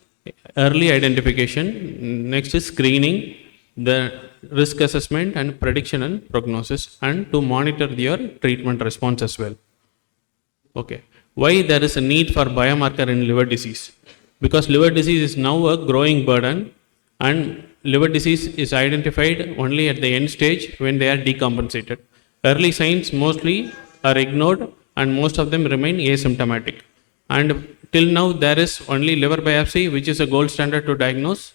early identification, next is screening, the risk assessment and prediction and prognosis, and to monitor your treatment response as well. Okay, why there is a need for biomarker in liver disease? Because liver disease is now a growing burden and liver disease is identified only at the end stage when they are decompensated. Early signs mostly are ignored and most of them remain asymptomatic. And till now there is only liver biopsy which is a gold standard to diagnose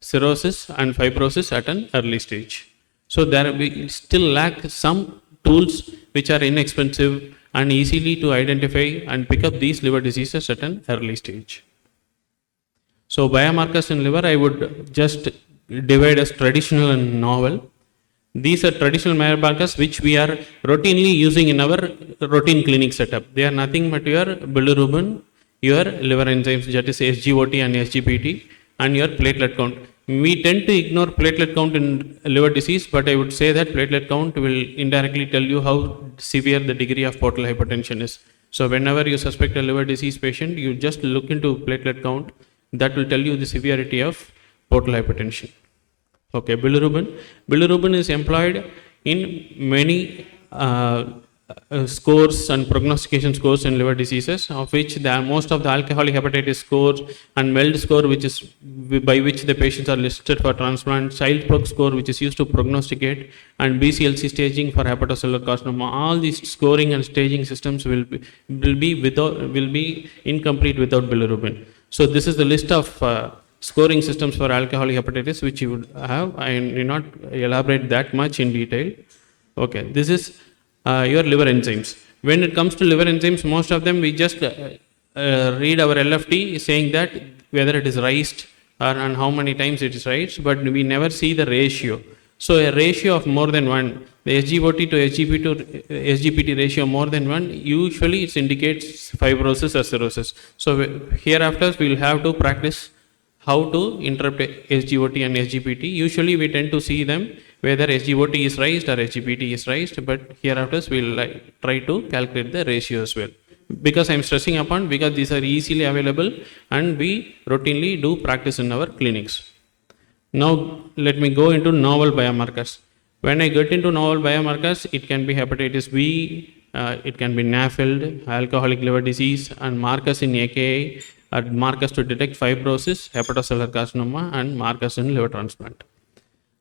cirrhosis and fibrosis at an early stage. So there we still lack some tools which are inexpensive and easily to identify and pick up these liver diseases at an early stage. So biomarkers in liver I would just divide as traditional and novel. These are traditional biomarkers which we are routinely using in our routine clinic setup. They are nothing but your bilirubin, your liver enzymes, that is SGOT and SGPT, and your platelet count. We tend to ignore platelet count in liver disease, but I would say that platelet count will indirectly tell you how severe the degree of portal hypertension is. So whenever you suspect a liver disease patient, you just look into platelet count. That will tell you the severity of portal hypertension. Okay, bilirubin. Bilirubin is employed in many scores and prognostication scores in liver diseases, of which most of the alcoholic hepatitis scores and MELD score, which is by which the patients are listed for transplant, child score, which is used to prognosticate, and BCLC staging for hepatocellular carcinoma. All these scoring and staging systems will be incomplete without bilirubin. So this is the list of scoring systems for alcoholic hepatitis which you would have. I will not elaborate that much in detail. Okay, this is your liver enzymes. When it comes to liver enzymes, most of them we just read our LFT saying that whether it is raised or and how many times it is raised, but we never see the ratio. So a ratio of more than 1, the SGOT to SGPT ratio more than 1, usually it indicates fibrosis or cirrhosis. So hereafter we will have to practice how to interpret SGOT and SGPT. Usually we tend to see them whether SGOT is raised or SGPT is raised, but hereafter we will try to calculate the ratio as well. Because I am stressing upon, because these are easily available and we routinely do practice in our clinics. Now let me go into novel biomarkers. When I get into novel biomarkers, it can be hepatitis B, it can be NAFLD, alcoholic liver disease, and markers in AKI, markers to detect fibrosis, hepatocellular carcinoma, and markers in liver transplant.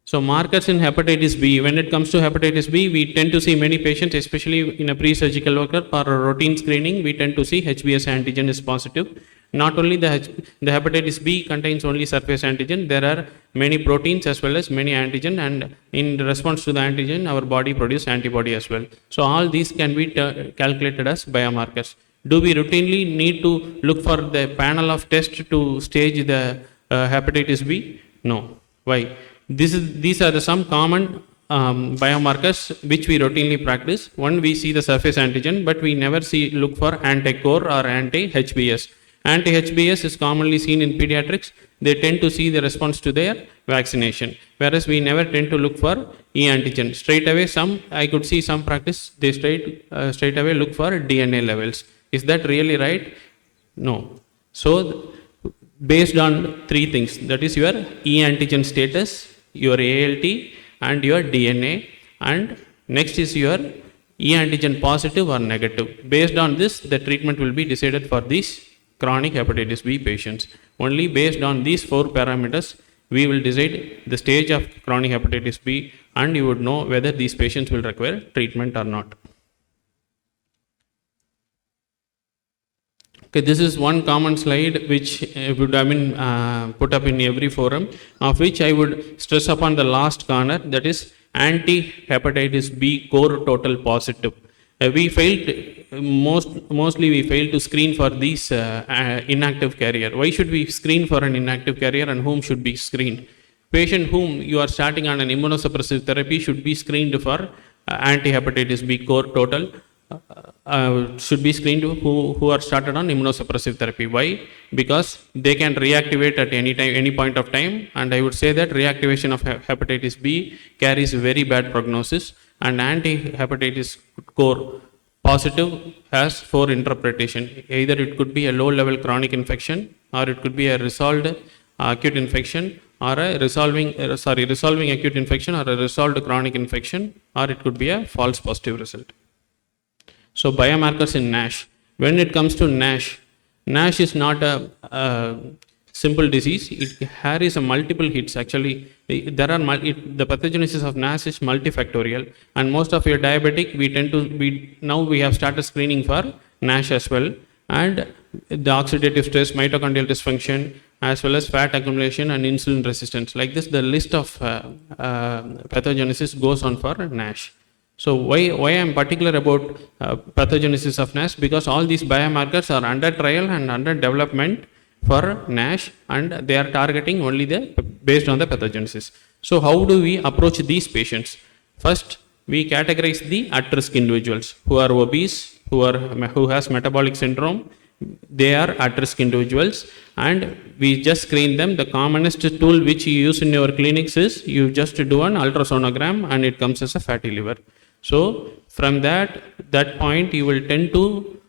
So markers in hepatitis B, when it comes to hepatitis B, we tend to see many patients, especially in a pre-surgical workup or a routine screening, we tend to see HBS antigen is positive. Not only the hepatitis B contains only surface antigen, there are many proteins as well as many antigen, and in response to the antigen, our body produces antibody as well. So all these can be calculated as biomarkers. Do we routinely need to look for the panel of tests to stage the hepatitis B? No. Why? These are some common biomarkers which we routinely practice. One, we see the surface antigen, but we never look for anti-core or anti-HBS. Anti-HBS is commonly seen in pediatrics. They tend to see the response to their vaccination, whereas we never tend to look for E antigen. Straight away, I could see some practice, they straight away look for DNA levels. Is that really right? No. So based on 3 things, that is your E antigen status, your ALT, and your DNA, and next is your E antigen positive or negative. Based on this, the treatment will be decided for these chronic hepatitis B patients. Only based on these 4 parameters, we will decide the stage of chronic hepatitis B, and you would know whether these patients will require treatment or not. Okay, this is one common slide which would have been put up in every forum, of which I would stress upon the last corner, that is anti-hepatitis B core total positive. We failed, mostly we failed to screen for these inactive carrier. Why should we screen for an inactive carrier, and whom should be screened? Patient whom you are starting on an immunosuppressive therapy should be screened for anti-hepatitis B core total. Should be screened who are started on immunosuppressive therapy. Why? Because they can reactivate at any time, any point of time, and I would say that reactivation of hepatitis B carries very bad prognosis, and anti-hepatitis core positive has 4 interpretation. Either it could be a low level chronic infection, or it could be a resolved acute infection, or a resolving acute infection, or a resolved chronic infection, or it could be a false positive result. So biomarkers in NASH. When it comes to NASH, NASH is not a simple disease. It carries multiple hits. Actually, the pathogenesis of NASH is multifactorial, and most of your diabetic, now we have started screening for NASH as well, and the oxidative stress, mitochondrial dysfunction, as well as fat accumulation and insulin resistance. Like this, the list of pathogenesis goes on for NASH. So why I am particular about pathogenesis of NASH? Because all these biomarkers are under trial and under development for NASH, and they are targeting only based on the pathogenesis. So how do we approach these patients? First, we categorize the at-risk individuals who are obese, who has metabolic syndrome. They are at-risk individuals, and we just screen them. The commonest tool which you use in your clinics is you just do an ultrasonogram, and it comes as a fatty liver. So from that point, you will tend to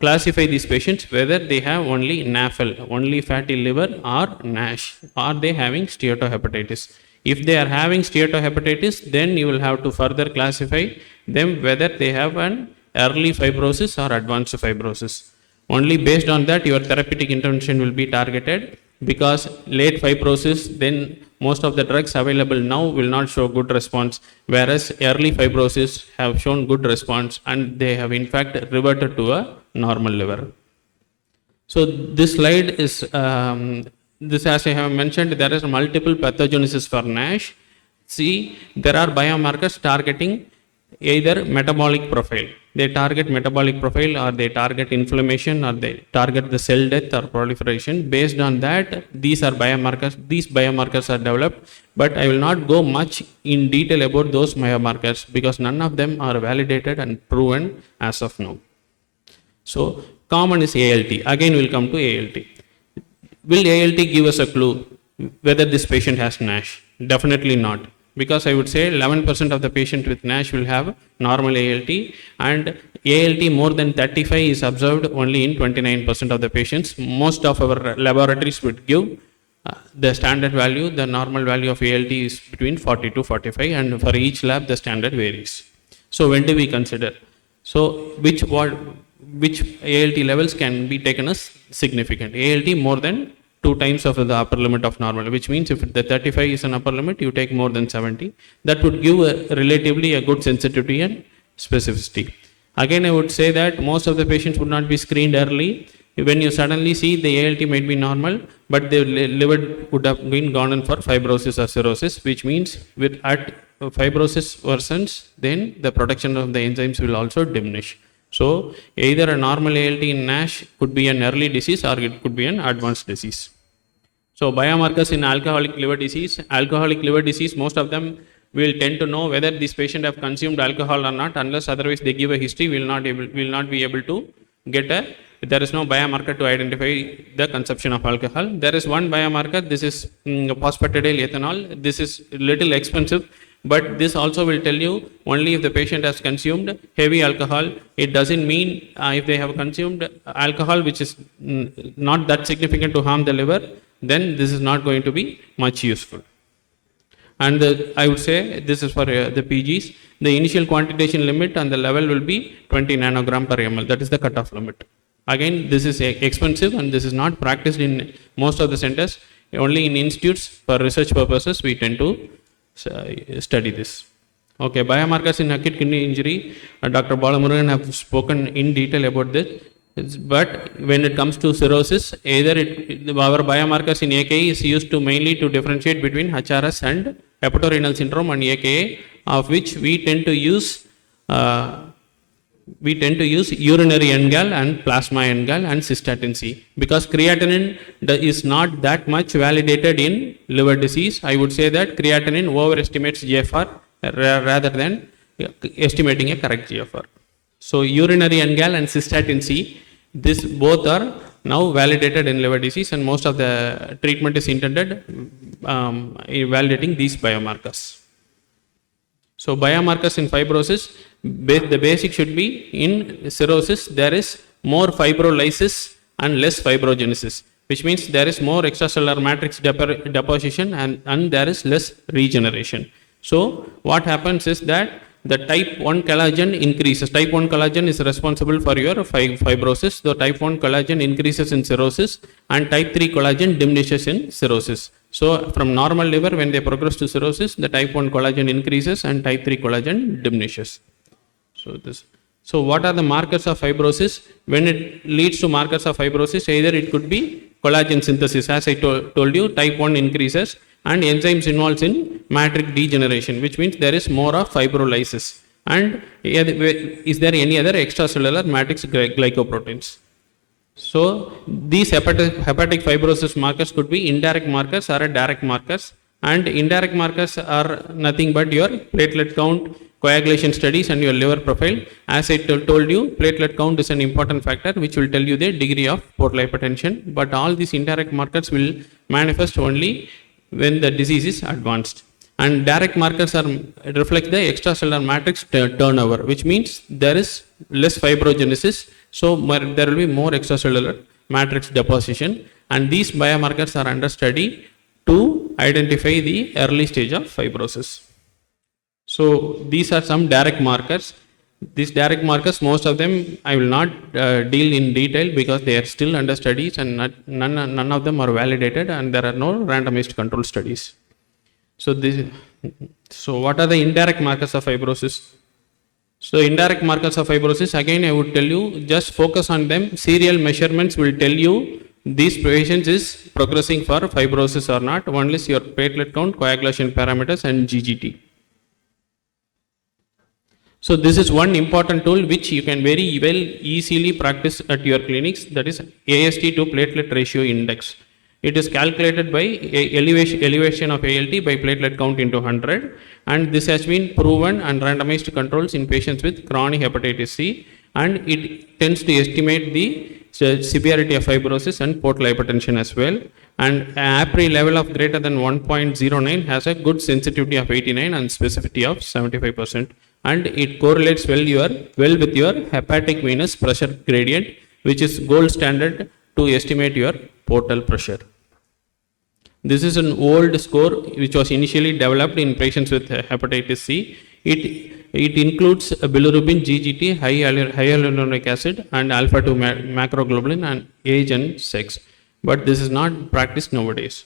classify these patients whether they have only NAFL, only fatty liver, or NASH. Are they having steatohepatitis? If they are having steatohepatitis, then you will have to further classify them whether they have an early fibrosis or advanced fibrosis. Only based on that, your therapeutic intervention will be targeted, because late fibrosis, then most of the drugs available now will not show good response, whereas early fibrosis have shown good response and they have in fact reverted to a normal liver. So this slide is, this as I have mentioned, there is multiple pathogenesis for NASH. See, there are biomarkers targeting either metabolic profile. They target metabolic profile, or they target inflammation, or they target the cell death or proliferation. Based on that, these are biomarkers. These biomarkers are developed, but I will not go much in detail about those biomarkers because none of them are validated and proven as of now. So common is ALT. Again, we'll come to ALT. Will ALT give us a clue whether this patient has NASH? Definitely not. Because I would say 11% of the patient with NASH will have normal ALT, and ALT more than 35 is observed only in 29% of the patients. Most of our laboratories would give the standard value. The normal value of ALT is between 40 to 45, and for each lab the standard varies. So when do we consider? So which ALT levels can be taken as significant? ALT more than 2 times of the upper limit of normal, which means if the 35 is an upper limit, you take more than 70. That would give relatively a good sensitivity and specificity. Again, I would say that most of the patients would not be screened early. When you suddenly see the ALT might be normal, but the liver would have been gone in for fibrosis or cirrhosis, which means with at fibrosis worsens, then the production of the enzymes will also diminish. So either a normal ALT in NASH could be an early disease or it could be an advanced disease. So biomarkers in alcoholic liver disease, most of them will tend to know whether this patient have consumed alcohol or not, unless otherwise they give a history. We will not be able to get there is no biomarker to identify the consumption of alcohol. There is one biomarker, this is phosphatidyl ethanol. This is little expensive, but this also will tell you only if the patient has consumed heavy alcohol. It doesn't mean if they have consumed alcohol which is not that significant to harm the liver, then this is not going to be much useful. And I would say this is for the PGs. The initial quantitation limit and the level will be 20 nanogram per ml. That is the cutoff limit. Again, this is expensive and this is not practiced in most of the centers. Only in institutes for research purposes we tend to study this. Okay, biomarkers in acute kidney injury, Dr. Balamurugan have spoken in detail about this. But when it comes to cirrhosis, either our biomarkers in AKI is used to mainly to differentiate between HRS and hepatorenal syndrome and AKI, of which we tend to use urinary NGAL and plasma NGAL and cystatin C, because creatinine is not that much validated in liver disease. I would say that creatinine overestimates GFR rather than estimating a correct GFR. So urinary NGAL and cystatin C, this both are now validated in liver disease, and most of the treatment is intended validating these biomarkers. So biomarkers in fibrosis, the basic should be in cirrhosis there is more fibrolysis and less fibrogenesis, which means there is more extracellular matrix deposition and there is less regeneration. So what happens is that the type 1 collagen increases. Type 1 collagen is responsible for your fibrosis. The type 1 collagen increases in cirrhosis and type 3 collagen diminishes in cirrhosis. So from normal liver, when they progress to cirrhosis, the type 1 collagen increases and type 3 collagen diminishes. So what are the markers of fibrosis? When it leads to markers of fibrosis, either it could be collagen synthesis, as I told you, type 1 increases, and enzymes involved in matrix degeneration, which means there is more of fibrolysis. And is there any other extracellular matrix glycoproteins? So these hepatic fibrosis markers could be indirect markers or direct markers, and indirect markers are nothing but your platelet count, coagulation studies and your liver profile. As I told you, platelet count is an important factor which will tell you the degree of portal hypertension, but all these indirect markers will manifest only when the disease is advanced. And direct markers reflect the extracellular matrix turnover, which means there is less fibrogenesis, so there will be more extracellular matrix deposition, and these biomarkers are under study to identify the early stage of fibrosis. So these are some direct markers. These direct markers, most of them I will not deal in detail because they are still under studies and none of them are validated and there are no randomized control studies. So what are the indirect markers of fibrosis? So indirect markers of fibrosis, again I would tell you, just focus on them. Serial measurements will tell you these patients is progressing for fibrosis or not. One is your platelet count, coagulation parameters and GGT. So this is one important tool which you can very well easily practice at your clinics, that is AST to platelet ratio index. It is calculated by elevation of ALT by platelet count into 100, and this has been proven and randomized controls in patients with chronic hepatitis C, and it tends to estimate the severity of fibrosis and portal hypertension as well. And APRI level of greater than 1.09 has a good sensitivity of 89 and specificity of 75%. And it correlates well with your hepatic venous pressure gradient, which is gold standard to estimate your portal pressure. This is an old score which was initially developed in patients with hepatitis C. It includes bilirubin, GGT, high hyaluronic acid, and alpha-2 macroglobulin, and age and sex. But this is not practiced nowadays.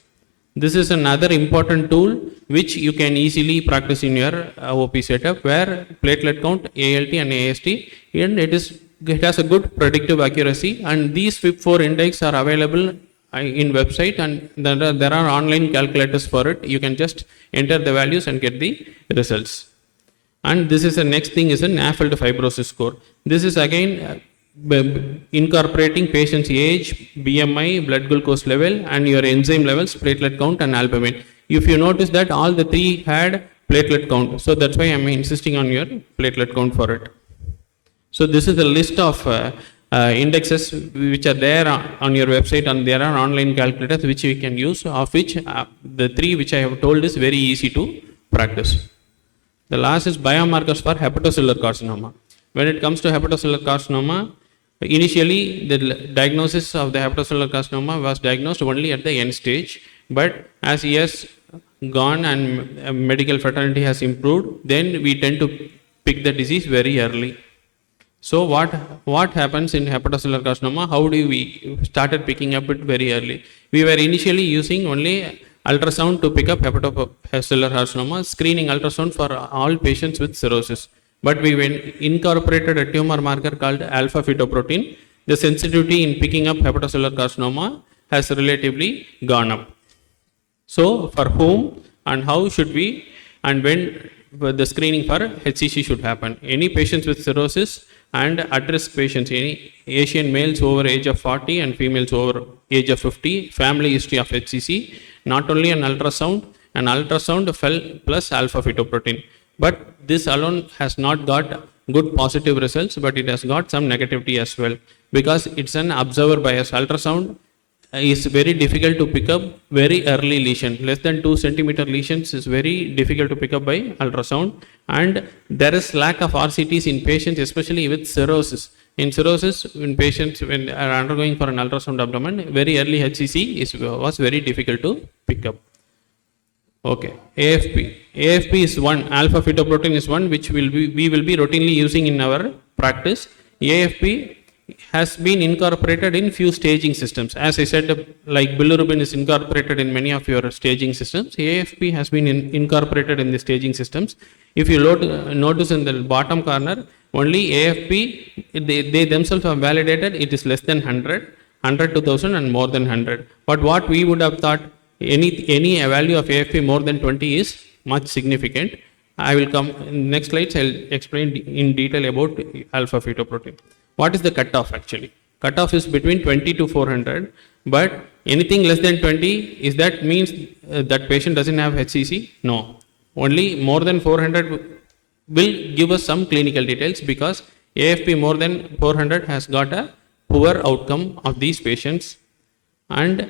This is another important tool which you can easily practice in your OP setup, where platelet count, ALT and AST, and it has a good predictive accuracy, and these FIB4 index are available in website, and there are online calculators for it. You can just enter the values and get the results. And this is the next thing is a NAFLD fibrosis score. This is again incorporating patient's age, BMI, blood glucose level, and your enzyme levels, platelet count and albumin. If you notice that all the three had platelet count, so that's why I'm insisting on your platelet count for it. So this is the list of indexes which are there on your website, and there are online calculators which you can use, of which the three which I have told is very easy to practice. The last is biomarkers for hepatocellular carcinoma. When it comes to hepatocellular carcinoma, initially the diagnosis of the hepatocellular carcinoma was diagnosed only at the end stage, but as years gone and medical fraternity has improved, then we tend to pick the disease very early. So what happens in hepatocellular carcinoma? How do we started picking up it very early? We were initially using only ultrasound to pick up hepatocellular carcinoma, screening ultrasound for all patients with cirrhosis. But we incorporated a tumor marker called alpha fetoprotein. The sensitivity in picking up hepatocellular carcinoma has relatively gone up. So for whom and how should we, and when the screening for HCC should happen? Any patients with cirrhosis and at-risk patients, any Asian males over age of 40 and females over age of 50, family history of HCC, not only an ultrasound plus alpha fetoprotein. But this alone has not got good positive results, but it has got some negativity as well, because it's an observer bias. Ultrasound is very difficult to pick up very early lesion. Less than 2 centimeter lesions is very difficult to pick up by ultrasound, and there is lack of RCTs in patients, especially with cirrhosis. In cirrhosis, when patients are undergoing for an ultrasound abdomen, very early HCC was very difficult to pick up. Okay, AFP is one, alpha fetoprotein is one, which we will be routinely using in our practice. AFP has been incorporated in few staging systems. As I said, like bilirubin is incorporated in many of your staging systems, AFP has been incorporated in the staging systems. If you notice in the bottom corner, only AFP, they themselves have validated it is less than 100, 100 to 1000 and more than 100. But what we would have thought, any value of AFP more than 20 is much significant. I will come in next slides. I'll explain in detail about alpha fetoprotein. What is the cutoff actually? Cutoff is between 20 to 400, but anything less than 20, is that means that patient doesn't have HCC? No. Only more than 400 will give us some clinical details, because AFP more than 400 has got a poor outcome of these patients, and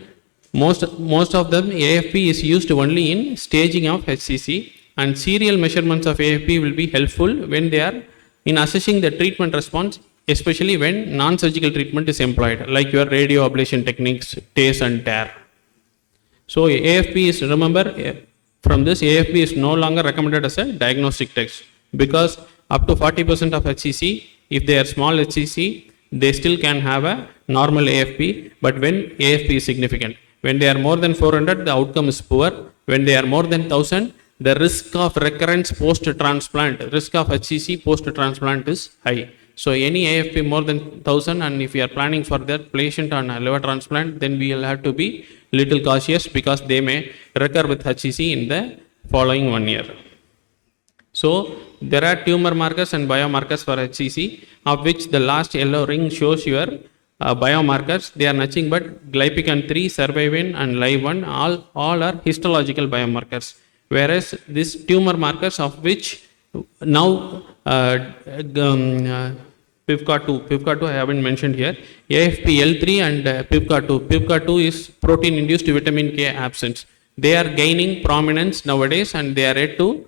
most of them AFP is used only in staging of HCC, and serial measurements of AFP will be helpful when they are in assessing the treatment response, especially when non-surgical treatment is employed, like your radio ablation techniques, TACE and TAR. So AFP is, remember, From this, AFP is no longer recommended as a diagnostic test because up to 40% of HCC, if they are small HCC, they still can have a normal AFP, but when AFP is significant. When they are more than 400, the outcome is poor. When they are more than 1000, the risk of recurrence post-transplant, risk of HCC post-transplant is high. So any AFP more than 1000, and if you are planning for that patient on a liver transplant, then we will have to be little cautious because they may recur with HCC in the following 1 year. So there are tumor markers and biomarkers for HCC, of which the last yellow ring shows your biomarkers. They are nothing but glypican 3, survivin, and live1, all are histological biomarkers. Whereas these tumor markers, of which now PIVCA2 I haven't mentioned here, AFP-L3 and PIVCA2. PIVCA2 is protein-induced vitamin K absence. They are gaining prominence nowadays and they are yet to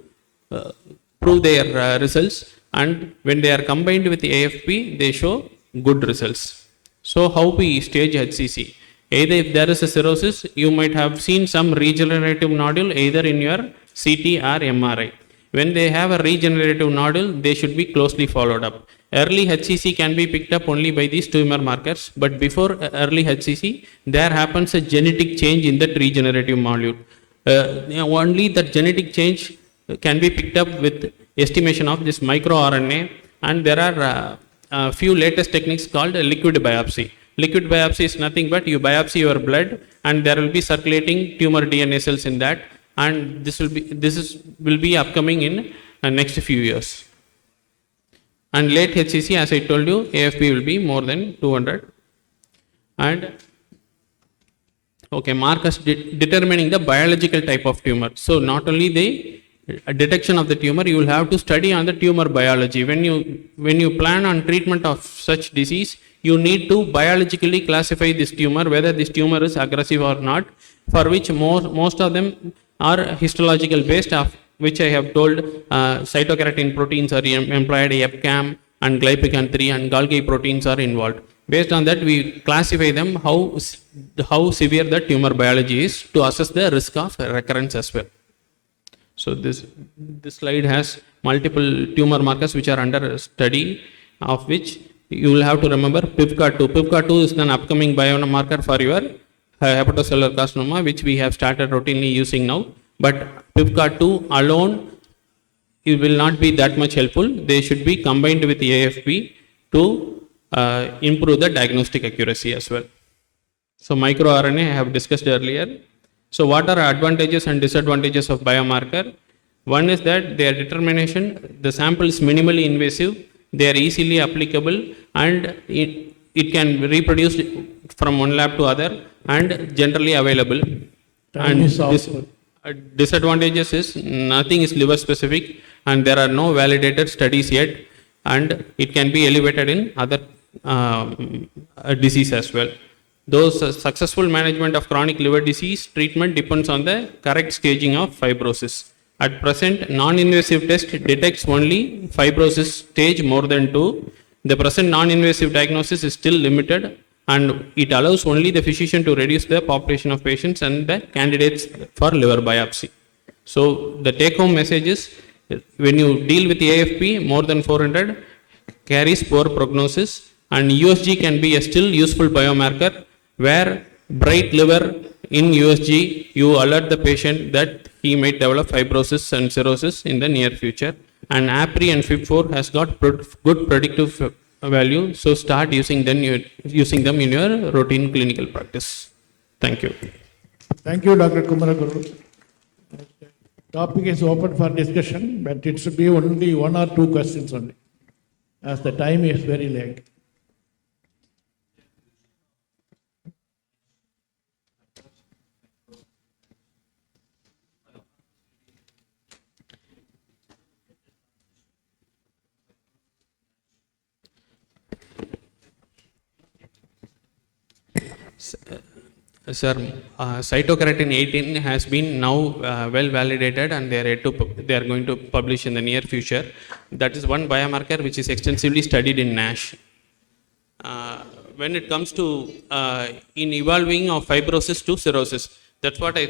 prove their results, and when they are combined with the AFP, they show good results. So how we stage HCC? Either if there is a cirrhosis, you might have seen some regenerative nodule either in your CT or MRI. When they have a regenerative nodule, they should be closely followed up. Early HCC can be picked up only by these tumor markers, but before early HCC, there happens a genetic change in that regenerative nodule. Only that genetic change can be picked up with estimation of this microRNA, and there are a few latest techniques called liquid biopsy. Liquid biopsy is nothing but you biopsy your blood and there will be circulating tumor DNA cells in that, and this will be upcoming in next few years. And late HCC, as I told you, AFP will be more than 200. And okay, markers determining the biological type of tumor. So not only the detection of the tumor, you will have to study on the tumor biology. When you plan on treatment of such disease, you need to biologically classify this tumor, whether this tumor is aggressive or not, for which most of them are histological based, of which I have told cytokeratin proteins are employed, EpCAM and glypican 3 and Golgi proteins are involved. Based on that, we classify them how severe the tumor biology is to assess the risk of recurrence as well. So this slide has multiple tumor markers which are under study, of which you will have to remember PIVCA2. PIVCA2 is an upcoming biomarker for your hepatocellular carcinoma, which we have started routinely using now. But PIVCA2 alone, it will not be that much helpful. They should be combined with the AFP to improve the diagnostic accuracy as well. So microRNA I have discussed earlier. So what are advantages and disadvantages of biomarker? One is that their determination, the sample is minimally invasive, they are easily applicable, and it can be reproduced from one lab to other and generally available. And disadvantages is nothing is liver specific and there are no validated studies yet, and it can be elevated in other disease as well. Those successful management of chronic liver disease treatment depends on the correct staging of fibrosis. At present, non-invasive test detects only fibrosis stage more than 2. The present non-invasive diagnosis is still limited, and it allows only the physician to reduce the population of patients and the candidates for liver biopsy. So the take-home message is, when you deal with the AFP, more than 400 carries poor prognosis, and USG can be a still useful biomarker, where bright liver in USG, you alert the patient that he might develop fibrosis and cirrhosis in the near future. And APRI and FIB4 has got good predictive value, so start using them in your routine clinical practice. Thank you. Thank you, Dr. Kumaraguru. Topic is open for discussion, but it should be only 1 or 2 questions only, as the time is very late. Sir, cytokeratin 18 has been now well validated, and they are going to publish in the near future. That is one biomarker which is extensively studied in NASH. When it comes to in evolving of fibrosis to cirrhosis, That's what I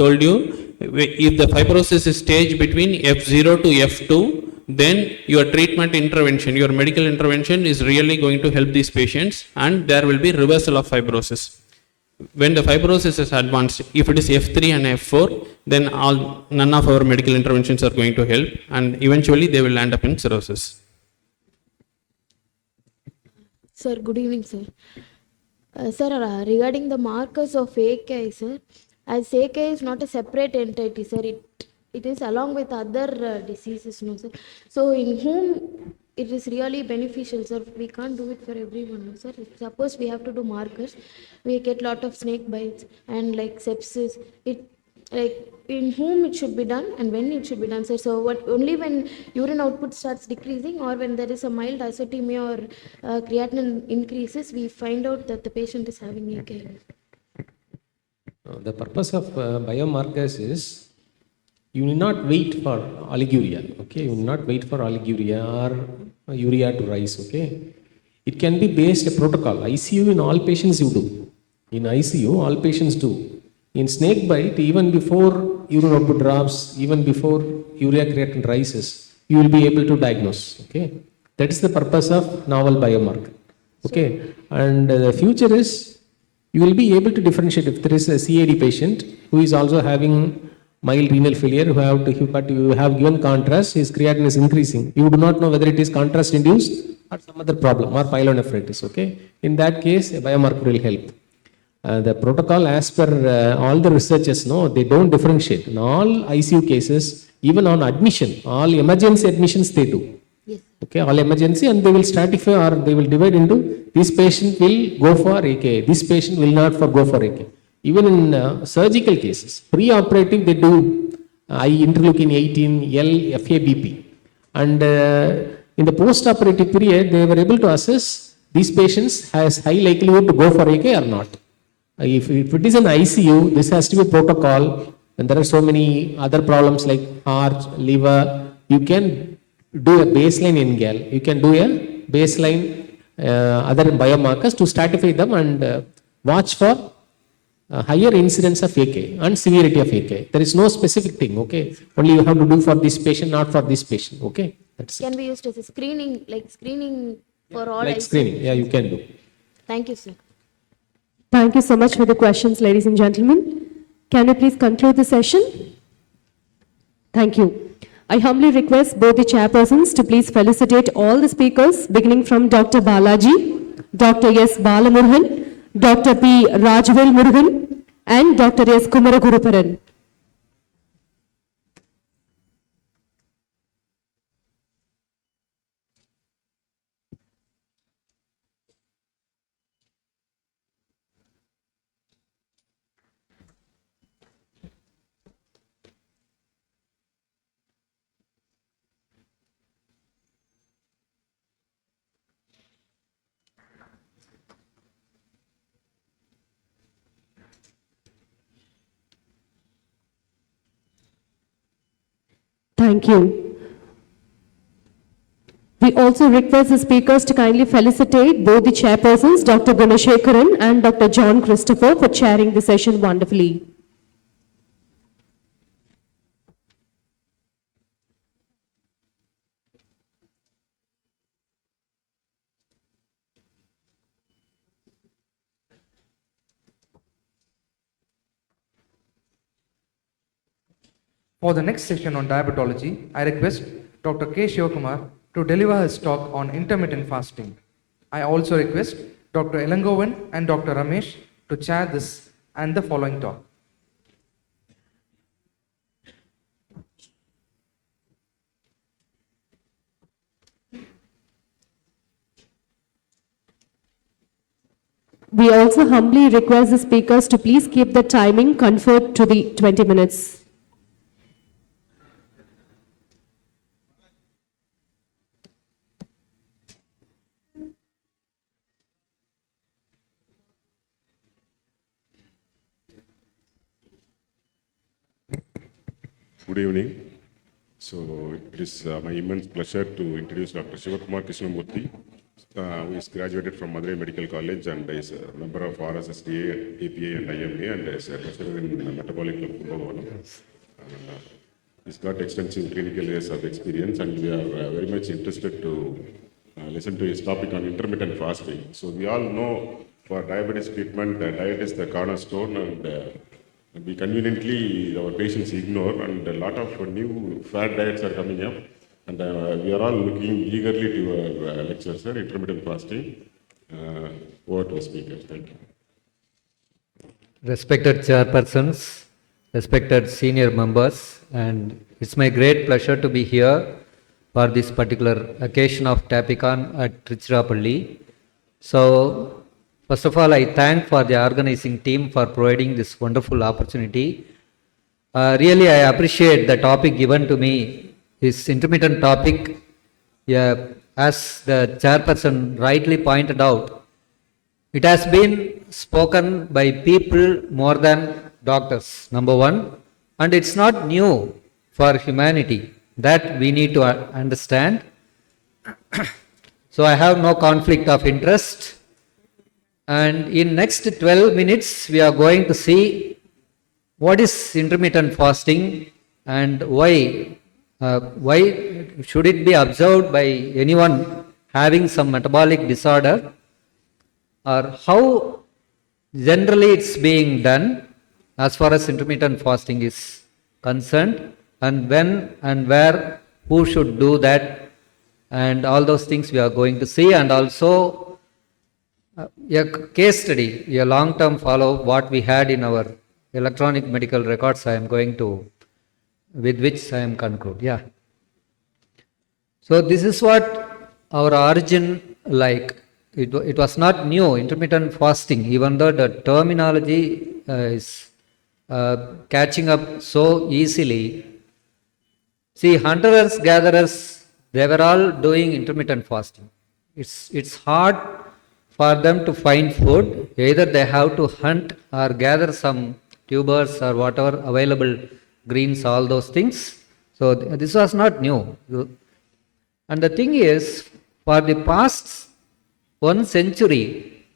told you. If the fibrosis is stage between F0 to F2, then your treatment intervention, your medical intervention is really going to help these patients, and there will be reversal of fibrosis. When the fibrosis is advanced, if it is F3 and F4, then none of our medical interventions are going to help, and eventually they will end up in cirrhosis. Sir, good evening, sir. Sir, regarding the markers of AKI, sir, as AKI is not a separate entity, sir, it is along with other diseases, no, sir. So, in whom it is really beneficial, sir? We can't do it for everyone, no, sir. Suppose we have to do markers, we get lot of snake bites and like sepsis. It like in whom it should be done and when it should be done, sir. So, what only when urine output starts decreasing or when there is a mild azotemia or creatinine increases, we find out that the patient is having AKI. The purpose of biomarkers is you need not wait for oliguria, okay? You need not wait for oliguria or urea to rise, okay? It can be based a protocol. ICU in all patients you do. In ICU, all patients do. In snake bite, even before urine output drops, even before urea creatinine rises, you will be able to diagnose, okay? That is the purpose of novel biomarker, okay? And the future is you will be able to differentiate if there is a CAD patient who is also having mild renal failure, but you have given contrast, his creatinine is increasing. You do not know whether it is contrast induced or some other problem or pyelonephritis, okay? In that case, a biomarker will help. The protocol as per all the researchers, no, they don't differentiate. In all ICU cases, even on admission, all emergency admissions they do. Yes. Okay, all emergency, and they will stratify or they will divide into this patient will go for AKI, this patient will not go for AKI. Even in surgical cases, pre-operative they do interleukin 18, L, FABP. And in the post-operative period, they were able to assess these patients has high likelihood to go for AKI or not. If it is an ICU, this has to be a protocol, and there are so many other problems like heart, liver. You can do a baseline NGAL, you can do a baseline other biomarkers to stratify them and watch for higher incidence of AKI and severity of AKI. There is no specific thing, okay? Only you have to do for this patient, not for this patient, okay? That's Can be used as a screening, like screening for all. like ICU screening, yeah, you can do. Thank you, sir. Thank you so much for the questions, ladies and gentlemen. Can you please conclude the session? Thank you. I humbly request both the chairpersons to please felicitate all the speakers, beginning from Dr. Balaji, Dr. S. Balamurhan, Dr. P. Rajvel Murugan, and Dr. S. Kumaraguruparan. Thank you. We also request the speakers to kindly felicitate both the chairpersons, Dr. Gunashekaran and Dr. John Christopher, for chairing the session wonderfully. For the next session on diabetology, I request Dr. K. Shivakumar to deliver his talk on intermittent fasting. I also request Dr. Elangovan and Dr. Ramesh to chair this and the following talk. We also humbly request the speakers to please keep the timing confined to the 20 minutes. Good evening. So it is my immense pleasure to introduce Dr. Shivakumar Krishnamurthy, who is graduated from Madurai Medical College and is a member of RSSDA, APA and IMA and is a professor in Metabolic Club Kumbakonam. He's got extensive clinical years of experience and we are very much interested to listen to his topic on intermittent fasting. So we all know for diabetes treatment, diet is the cornerstone and we conveniently, our patients ignore and a lot of new fad diets are coming up. And we are all looking eagerly to your lecture, sir, intermittent fasting. Over to the speaker. Thank you. Respected chairpersons, respected senior members, and it's my great pleasure to be here for this particular occasion of Tapicon at Tiruchirappalli. So, first of all, I thank for the organizing team for providing this wonderful opportunity. Really, I appreciate the topic given to me. This intermittent topic, as the chairperson rightly pointed out, it has been spoken by people more than doctors, number one, and it's not new for humanity. That we need to understand. So I have no conflict of interest. And in next 12 minutes, we are going to see what is intermittent fasting and why should it be observed by anyone having some metabolic disorder, or how generally it's being done as far as intermittent fasting is concerned, and when and where, who should do that, and all those things we are going to see, and also a case study, a long-term follow-up, what we had in our electronic medical records, I am going to, with which I am conclude. Yeah. So this is what our origin like. It was not new, intermittent fasting, even though the terminology is catching up so easily. See, hunters, gatherers, they were all doing intermittent fasting. It's hard for them to find food. Either they have to hunt or gather some tubers or whatever available, greens, all those things. So this was not new. And the thing is, for the past 1 century,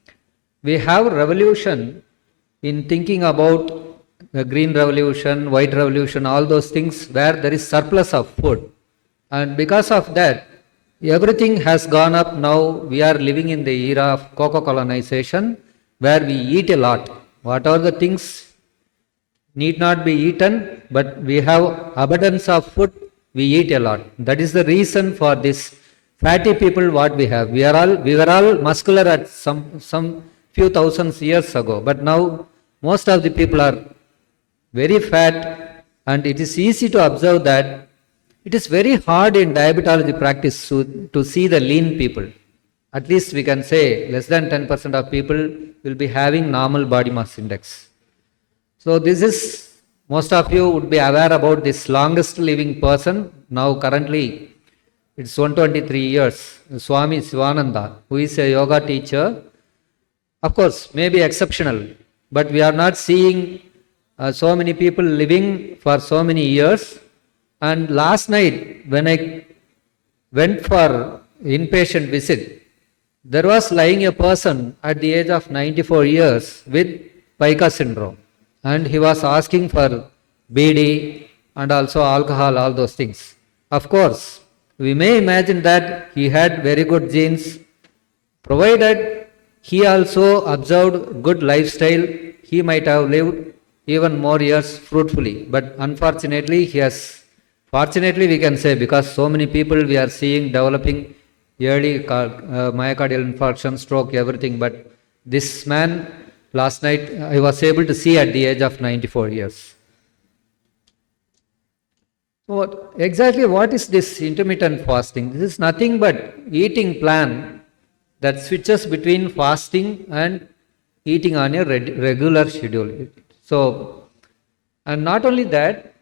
we have revolution in thinking about the green revolution, white revolution, all those things where there is surplus of food. And because of that, everything has gone up. Now we are living in the era of coco-colonization where we eat a lot. What are the things need not be eaten, but we have abundance of food, we eat a lot. That is the reason for this fatty people what we have. We were all muscular at some few thousands years ago, but now most of the people are very fat, and it is easy to observe that it is very hard in diabetology practice to see the lean people. At least we can say less than 10% of people will be having normal body mass index. So this is, most of you would be aware about this longest living person. Now currently it's 123 years, Swami Sivananda, who is a yoga teacher. Of course, maybe exceptional, but we are not seeing so many people living for so many years. And last night when I went for inpatient visit, there was lying a person at the age of 94 years with pica syndrome. And he was asking for BD and also alcohol, all those things. Of course, we may imagine that he had very good genes, provided he also observed good lifestyle, he might have lived even more years fruitfully. But unfortunately, fortunately we can say, because so many people we are seeing developing early myocardial infarction, stroke, everything. But this man, last night, I was able to see at the age of 94 years. So exactly what is this intermittent fasting? This is nothing but eating plan that switches between fasting and eating on a regular schedule. So, and not only that,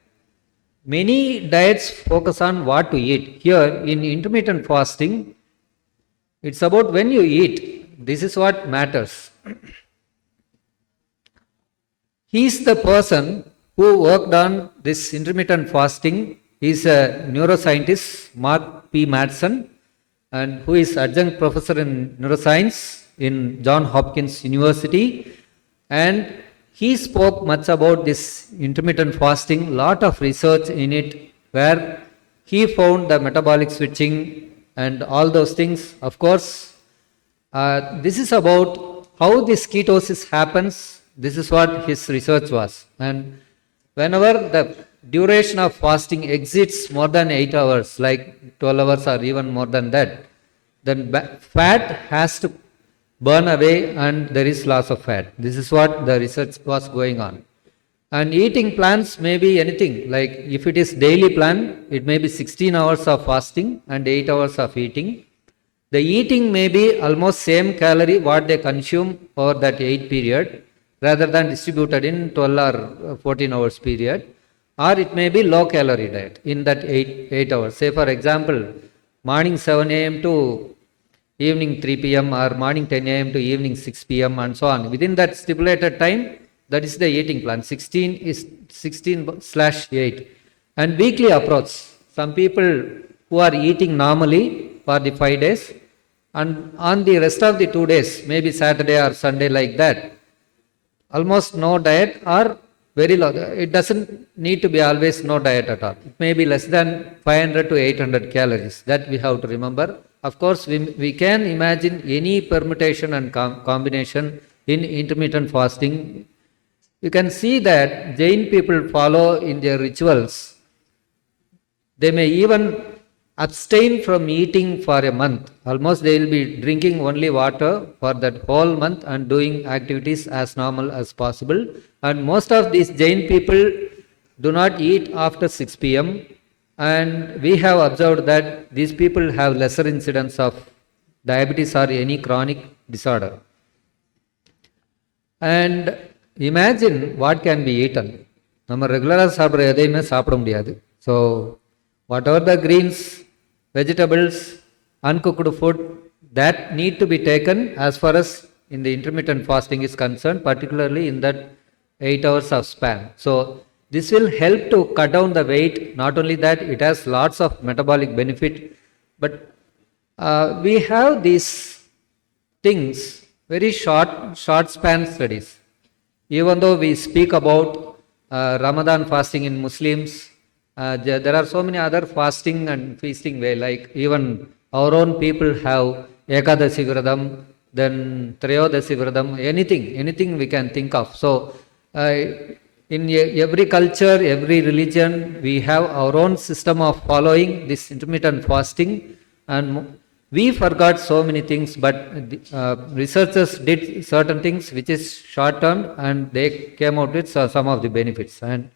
many diets focus on what to eat. Here in intermittent fasting, it's about when you eat. This is what matters. He is the person who worked on this intermittent fasting. He is a neuroscientist, Mark P. Madsen, and who is adjunct professor in neuroscience in Johns Hopkins University. And he spoke much about this intermittent fasting, lot of research in it, where he found the metabolic switching and all those things. Of course, this is about how this ketosis happens. This is what his research was. And whenever the duration of fasting exceeds more than 8 hours, like 12 hours or even more than that, then fat has to burn away and there is loss of fat. This is what the research was going on. And eating plans may be anything, like if it is daily plan, it may be 16 hours of fasting and 8 hours of eating. The eating may be almost same calorie what they consume for that 8 period, rather than distributed in 12 or 14 hours period. Or it may be low calorie diet in that 8 hours. Say for example, morning 7 a.m. to evening 3 p.m. or morning 10 a.m. to evening 6 p.m. and so on. Within that stipulated time, that is the eating plan. 16 is 16/8. And weekly approach. Some people who are eating normally for the 5 days, and on the rest of the 2 days, maybe Saturday or Sunday like that, almost no diet or very low. It doesn't need to be always no diet at all. It may be less than 500 to 800 calories. That we have to remember. Of course, we can imagine any permutation and combination in intermittent fasting. You can see that Jain people follow in their rituals. They may even abstain from eating for a month. Almost they will be drinking only water for that whole month and doing activities as normal as possible. And most of these Jain people do not eat after 6 p.m. And we have observed that these people have lesser incidence of diabetes or any chronic disorder. And imagine what can be eaten. நம்ம ரெகுலராக சாப்பிட்ற எதையுமே சாப்பிட முடியாது. So whatever the greens, vegetables, uncooked food that need to be taken as far as in the intermittent fasting is concerned, particularly in that 8 hours of span. So this will help to cut down the weight. Not only that, it has lots of metabolic benefit, but we have these things, very short span studies. Even though we speak about Ramadan fasting in Muslims, there are so many other fasting and feasting way, like even our own people have Ekadasi Vradam, then Trayodasi Vradam, anything we can think of. So in every culture, every religion, we have our own system of following this intermittent fasting, and we forgot so many things, but researchers did certain things which is short term, and they came out with some of the benefits. And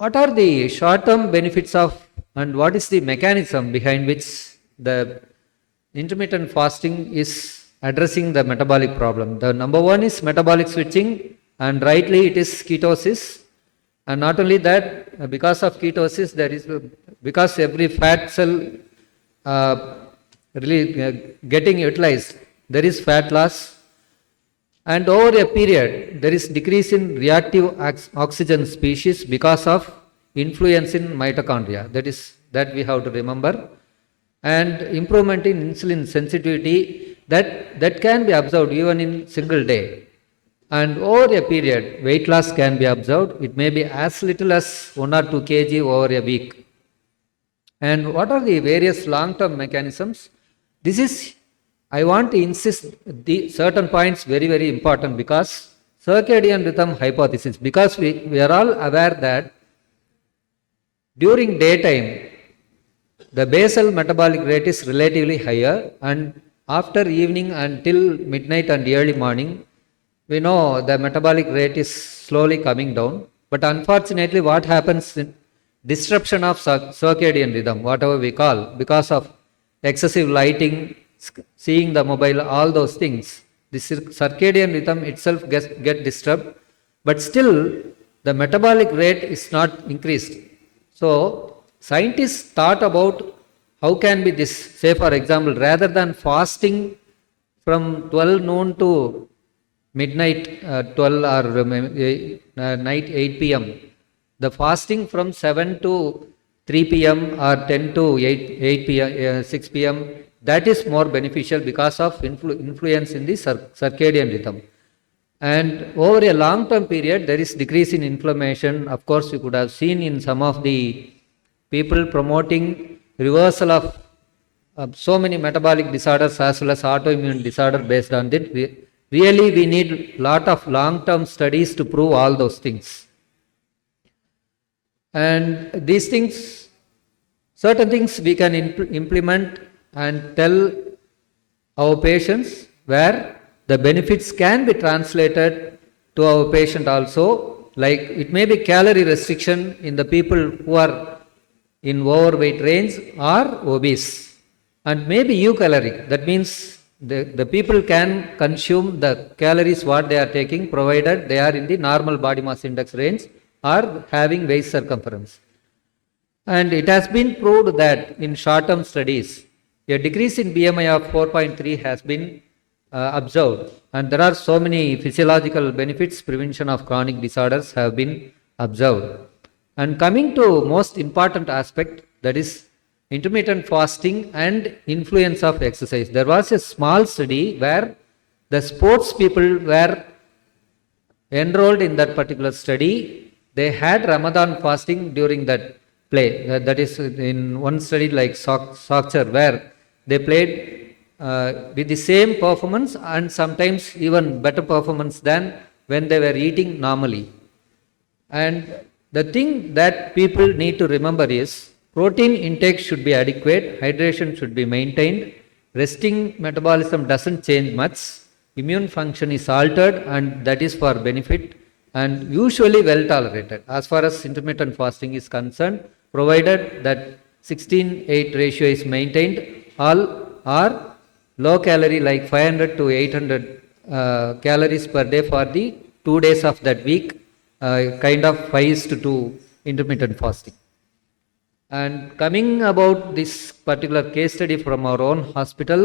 what are the short term benefits of, and what is the mechanism behind which the intermittent fasting is addressing the metabolic problem? The number one is metabolic switching, and rightly it is ketosis. And not only that, because of ketosis, because every fat cell really getting utilized, there is fat loss, and over a period there is decrease in reactive oxygen species because of influence in mitochondria. That we have to remember. And improvement in insulin sensitivity, that can be observed even in single day. And over a period, weight loss can be observed. It may be as little as 1 or 2 kg over a week. And what are the various long-term mechanisms? This is, I want to insist the certain points very, very important, because circadian rhythm hypothesis, because we are all aware that during daytime, the basal metabolic rate is relatively higher, and after evening until midnight and early morning, we know the metabolic rate is slowly coming down. But unfortunately, what happens in disruption of circadian rhythm, whatever we call, because of excessive lighting, seeing the mobile, all those things, the circadian rhythm itself get disturbed, but still the metabolic rate is not increased. So scientists thought about how can be this. Say for example, rather than fasting from 12 noon to midnight 12 or night 8 p.m., the fasting from 7 to 3 p.m. or 10 to 8 p.m., 6 p.m., that is more beneficial because of influence in the circadian rhythm. And over a long term period, there is decrease in inflammation. Of course, you could have seen in some of the people promoting reversal of so many metabolic disorders as well as autoimmune disorder based on that. Really, we need lot of long term studies to prove all those things. And these things, certain things we can implement and tell our patients where the benefits can be translated to our patient also. Like it may be calorie restriction in the people who are in overweight range or obese, and maybe eucaloric. That means the people can consume the calories what they are taking, provided they are in the normal body mass index range or having waist circumference. And it has been proved that in short-term studies, a decrease in BMI of 4.3 has been observed, and there are so many physiological benefits. Prevention of chronic disorders have been observed. And coming to most important aspect, that is intermittent fasting and influence of exercise. There was a small study where the sports people were enrolled in that particular study. They had Ramadan fasting during that play. That is in one study like soccer, where they played with the same performance and sometimes even better performance than when they were eating normally. And the thing that people need to remember is protein intake should be adequate, hydration should be maintained, resting metabolism doesn't change much, immune function is altered, and that is for benefit and usually well tolerated as far as intermittent fasting is concerned, provided that 16:8 ratio is maintained. All are low calorie, like 500 to 800 calories per day for the 2 days of that week, kind of 5:2 intermittent fasting. And coming about this particular case study from our own hospital,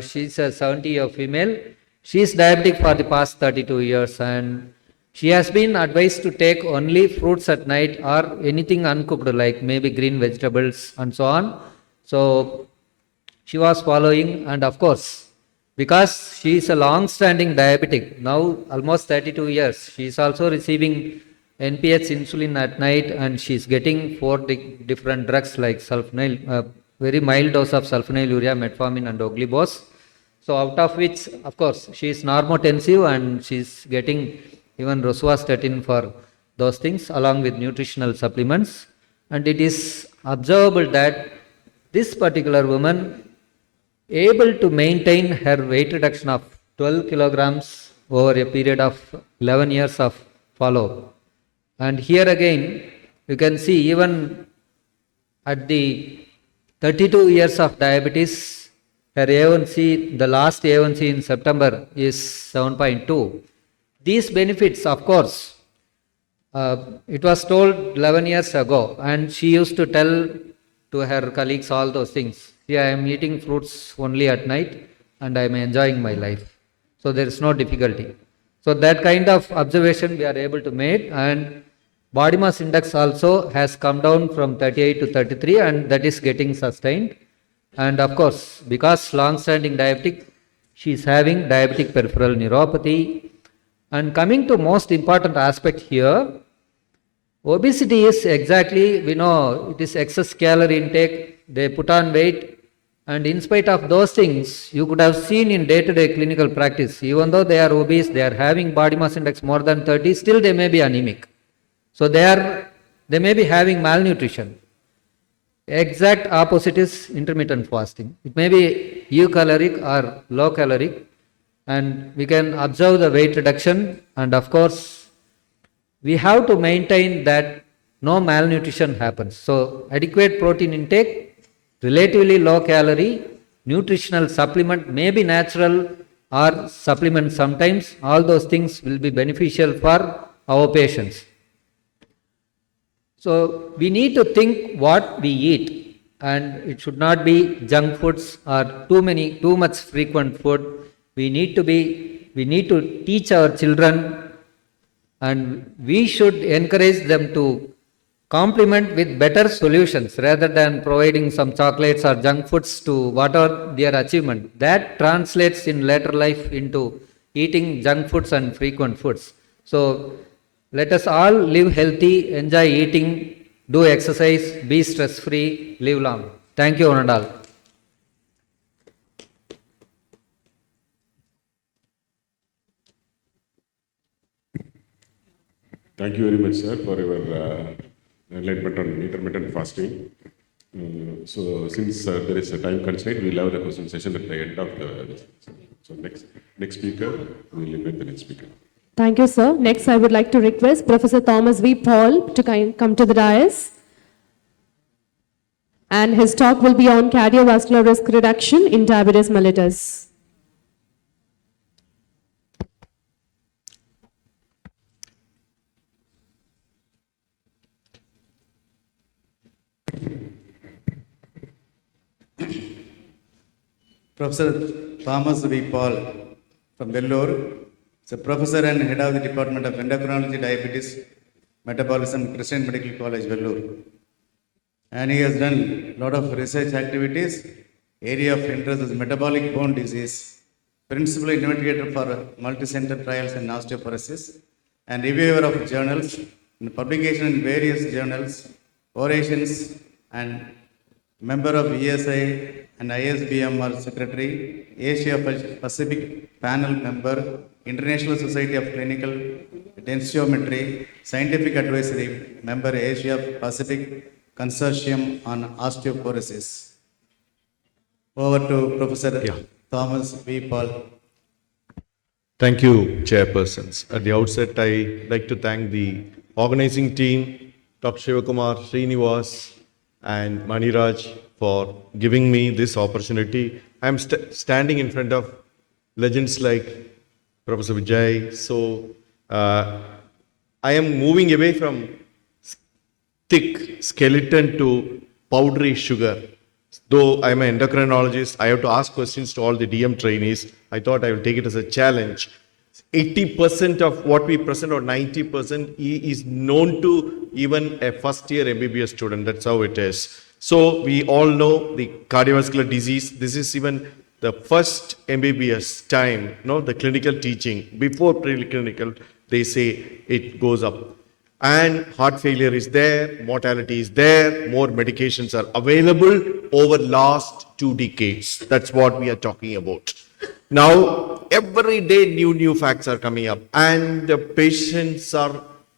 she's a 70-year female. She is diabetic for the past 32 years, and she has been advised to take only fruits at night or anything uncooked, like maybe green vegetables and so on. So she was following, and of course, because she is a long-standing diabetic, now almost 32 years, she is also receiving NPH insulin at night, and she is getting 4 different drugs like sulfonyl, very mild dose of sulfonylurea, metformin and oglibos. So out of which, of course, she is normotensive and she is getting even rosuvastatin for those things along with nutritional supplements. And it is observable that this particular woman able to maintain her weight reduction of 12 kilograms over a period of 11 years of follow-up. And here again, you can see even at the 32 years of diabetes, her A1C, the last A1C in September is 7.2. These benefits, of course, it was told 11 years ago, and she used to tell to her colleagues all those things. See, I am eating fruits only at night and I am enjoying my life. So there is no difficulty. So that kind of observation we are able to make, and body mass index also has come down from 38 to 33, and that is getting sustained. And of course, because long-standing diabetic, she is having diabetic peripheral neuropathy. And coming to most important aspect here, obesity is exactly, we know it is excess calorie intake, they put on weight, and in spite of those things, you could have seen in day-to-day clinical practice, even though they are obese, they are having body mass index more than 30, still they may be anemic. So they may be having malnutrition. Exact opposite is intermittent fasting. It may be eucaloric or low caloric, and we can observe the weight reduction, and of course we have to maintain that no malnutrition happens. So adequate protein intake, relatively low calorie, nutritional supplement, may be natural or supplement sometimes, all those things will be beneficial for our patients. So we need to think what we eat, and it should not be junk foods or too much frequent food. We need to teach our children, and we should encourage them to complement with better solutions rather than providing some chocolates or junk foods to whatever their achievement. That translates in later life into eating junk foods and frequent foods. So let us all live healthy, enjoy eating, do exercise, be stress free, live long. Thank you, one and all. Thank you very much, sir, for your enlightenment on intermittent fasting. So, since there is a time constraint, we'll have the question session at the end of the. So, next speaker, we'll invite the next speaker. Thank you, sir. Next, I would like to request Professor Thomas V. Paul to come to the dais. And his talk will be on cardiovascular risk reduction in diabetes mellitus. Professor Thomas V. Paul from Vellore is a professor and head of the Department of Endocrinology, Diabetes, Metabolism, Christian Medical College, Vellore. And he has done a lot of research activities. Area of interest is metabolic bone disease, principal investigator for multi-center trials in osteoporosis, and reviewer of journals, and publication in various journals, orations, and member of ESI and ISBMR Secretary, Asia Pacific Panel Member, International Society of Clinical Densitometry, Scientific Advisory Member, Asia Pacific Consortium on Osteoporosis. Over to Professor Thomas V. Paul. Thank you, chairpersons. At the outset, I'd like to thank the organizing team, Dr. Shivakumar, Srinivas, and Maniraj for giving me this opportunity. I'm standing in front of legends like Professor Vijay. So I am moving away from thick skeleton to powdery sugar. Though I'm an endocrinologist, I have to ask questions to all the DM trainees. I thought I will take it as a challenge. 80% of what we present, or 90%, is known to even a first year MBBS student. That's how it is. So we all know the cardiovascular disease. This is even the first MBBS time, the clinical teaching. Before preclinical, they say it goes up. And heart failure is there, mortality is there, more medications are available over last 2 decades. That's what we are talking about. Now, every day new facts are coming up, and the patients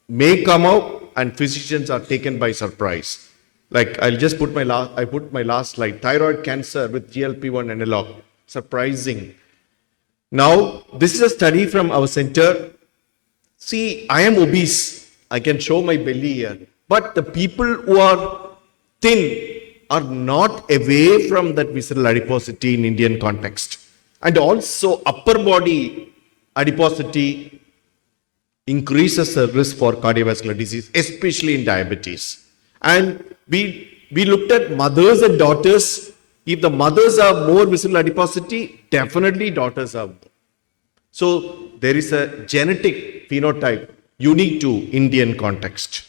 may come out and physicians are taken by surprise. Like I'll just put my last slide, thyroid cancer with GLP-1 analog, surprising. Now, this is a study from our center. See, I am obese. I can show my belly here. But the people who are thin are not away from that visceral adiposity in Indian context. And also upper body adiposity increases the risk for cardiovascular disease, especially in diabetes. And we looked at mothers and daughters. If the mothers are more visceral adiposity, definitely daughters are more. So there is a genetic phenotype unique to Indian context.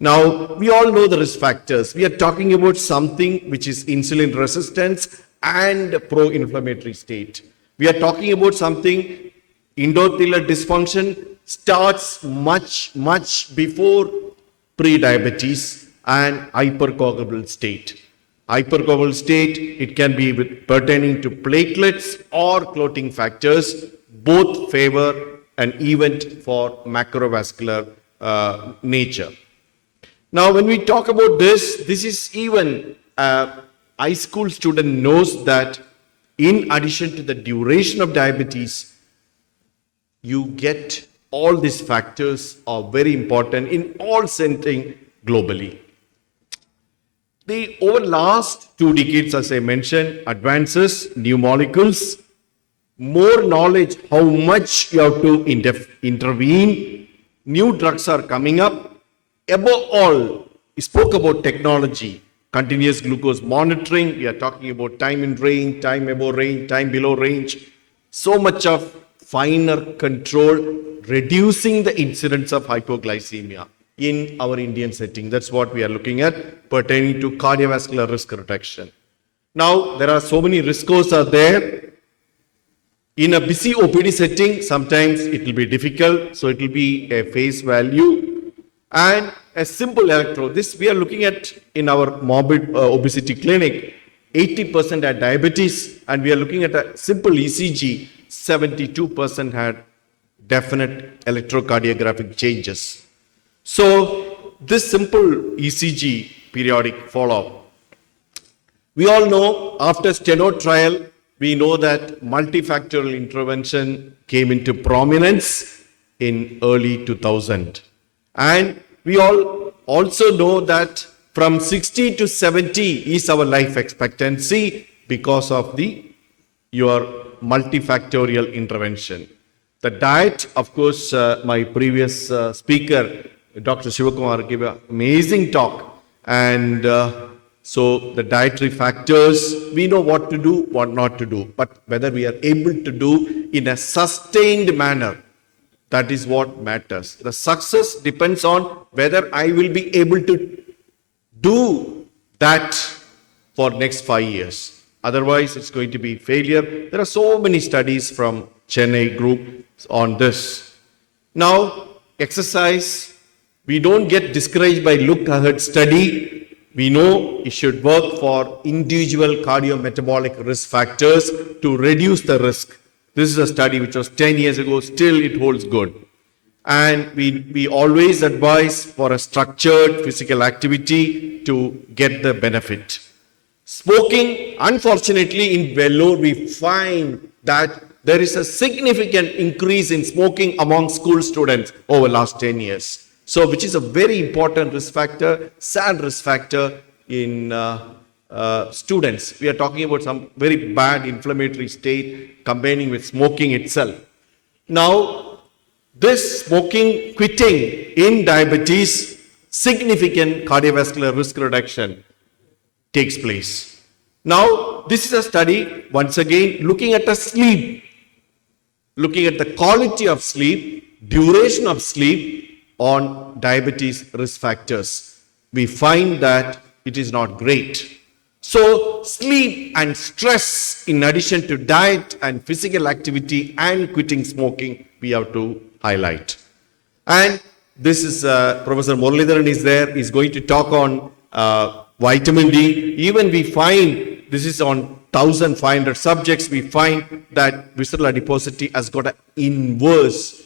Now, we all know the risk factors. We are talking about something which is insulin resistance and pro-inflammatory state. We are talking about something, endothelial dysfunction starts much before pre-diabetes and hypercoagulable state. Hypercoagulable state, it can be pertaining to platelets or clotting factors, both favor an event for macrovascular nature. Now, when we talk about this is even a high school student knows that in addition to the duration of diabetes, you get all these factors are very important in all setting globally. Over last 2 decades, as I mentioned, advances, new molecules, more knowledge how much you have to intervene, new drugs are coming up. Above all, we spoke about technology, continuous glucose monitoring. We are talking about time in range, time above range, time below range. So much of finer control, reducing the incidence of hypoglycemia. in our Indian setting. That's what we are looking at pertaining to cardiovascular risk reduction. Now, there are so many risk scores are there. In a busy OPD setting, sometimes it will be difficult, so it will be a face value and a simple electrode. This we are looking at in our morbid obesity clinic. 80% had diabetes, and we are looking at a simple ECG. 72% had definite electrocardiographic changes. So this simple ECG periodic follow-up. We all know after steno trial, we know that multifactorial intervention came into prominence in early 2000. And we all also know that from 60 to 70 is our life expectancy because of your multifactorial intervention. The diet, of course, my previous speaker, Dr. Shivakumar, gave an amazing talk. And so the dietary factors, we know what to do, what not to do. But whether we are able to do in a sustained manner, that is what matters. The success depends on whether I will be able to do that for next 5 years. Otherwise, it's going to be failure. There are so many studies from Chennai group on this. Now, exercise, we don't get discouraged by look ahead study. We know it should work for individual cardiometabolic risk factors to reduce the risk. This is a study which was 10 years ago, still it holds good. And we always advise for a structured physical activity to get the benefit. Smoking, unfortunately in Vellore, we find that there is a significant increase in smoking among school students over the last 10 years. So, which is a very important risk factor, sad risk factor in students. We are talking about some very bad inflammatory state combining with smoking itself. Now, this smoking quitting in diabetes, significant cardiovascular risk reduction takes place. Now, this is a study, once again, looking at the sleep, looking at the quality of sleep, duration of sleep on diabetes risk factors. We find that it is not great. So, sleep and stress, in addition to diet and physical activity and quitting smoking, we have to highlight. And this is Professor Muralidharan is there, he's going to talk on vitamin D. Even we find, this is on 1,500 subjects, we find that visceral adiposity has got an inverse,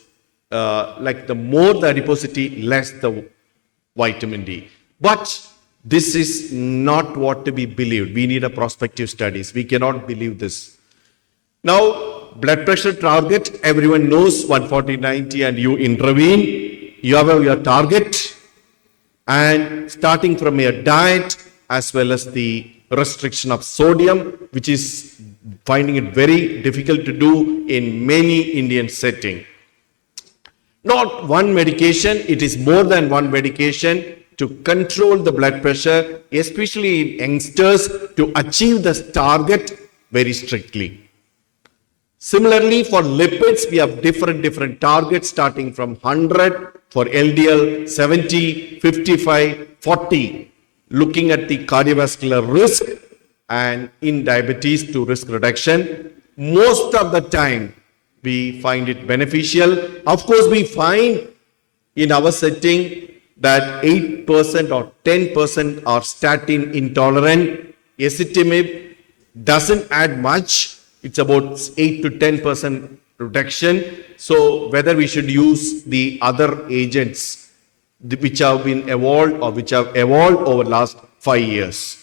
like the more the adiposity, less the vitamin D. But this is not what to be believed. We need a prospective studies. We cannot believe this. Now, blood pressure target, everyone knows 140/90 and you intervene. You have your target. And starting from your diet as well as the restriction of sodium, which is finding it very difficult to do in many Indian settings. Not one medication, it is more than one medication to control the blood pressure, especially in youngsters, to achieve this target very strictly. Similarly, for lipids, we have different targets starting from 100 for LDL, 70, 55, 40, looking at the cardiovascular risk and in diabetes to risk reduction. Most of the time, we find it beneficial. Of course, we find in our setting that 8% or 10% are statin intolerant. Ezetimibe doesn't add much. It's about 8 to 10% reduction. So whether we should use the other agents which have been evolved or which have evolved over the last 5 years.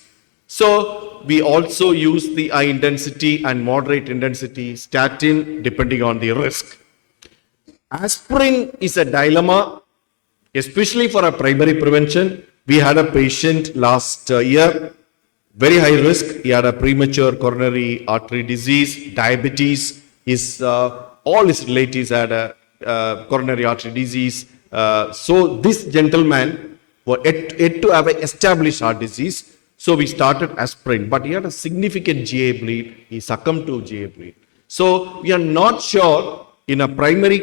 So we also use the high intensity and moderate intensity statin depending on the risk. Aspirin is a dilemma, especially for a primary prevention. We had a patient last year, very high risk. He had a premature coronary artery disease, diabetes. All his relatives had a coronary artery disease. So this gentleman was yet to have an established heart disease. So we started aspirin, but he had a significant GA bleed. He succumbed to GA bleed. So we are not sure in a primary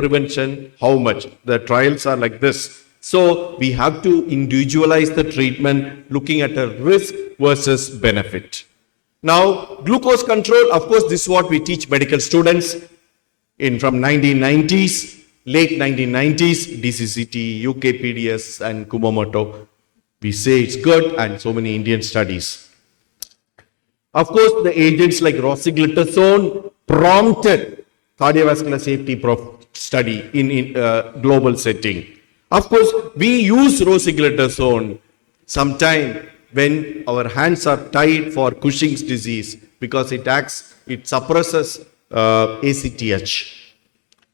prevention how much. The trials are like this. So we have to individualize the treatment looking at a risk versus benefit. Now, glucose control, of course, this is what we teach medical students from 1990s, late 1990s, DCCT, UKPDS and Kumamoto. We say it's good and so many Indian studies. Of course, the agents like rosiglitazone prompted cardiovascular safety study in global setting. Of course, we use rosiglitazone sometime when our hands are tied for Cushing's disease because it suppresses ACTH.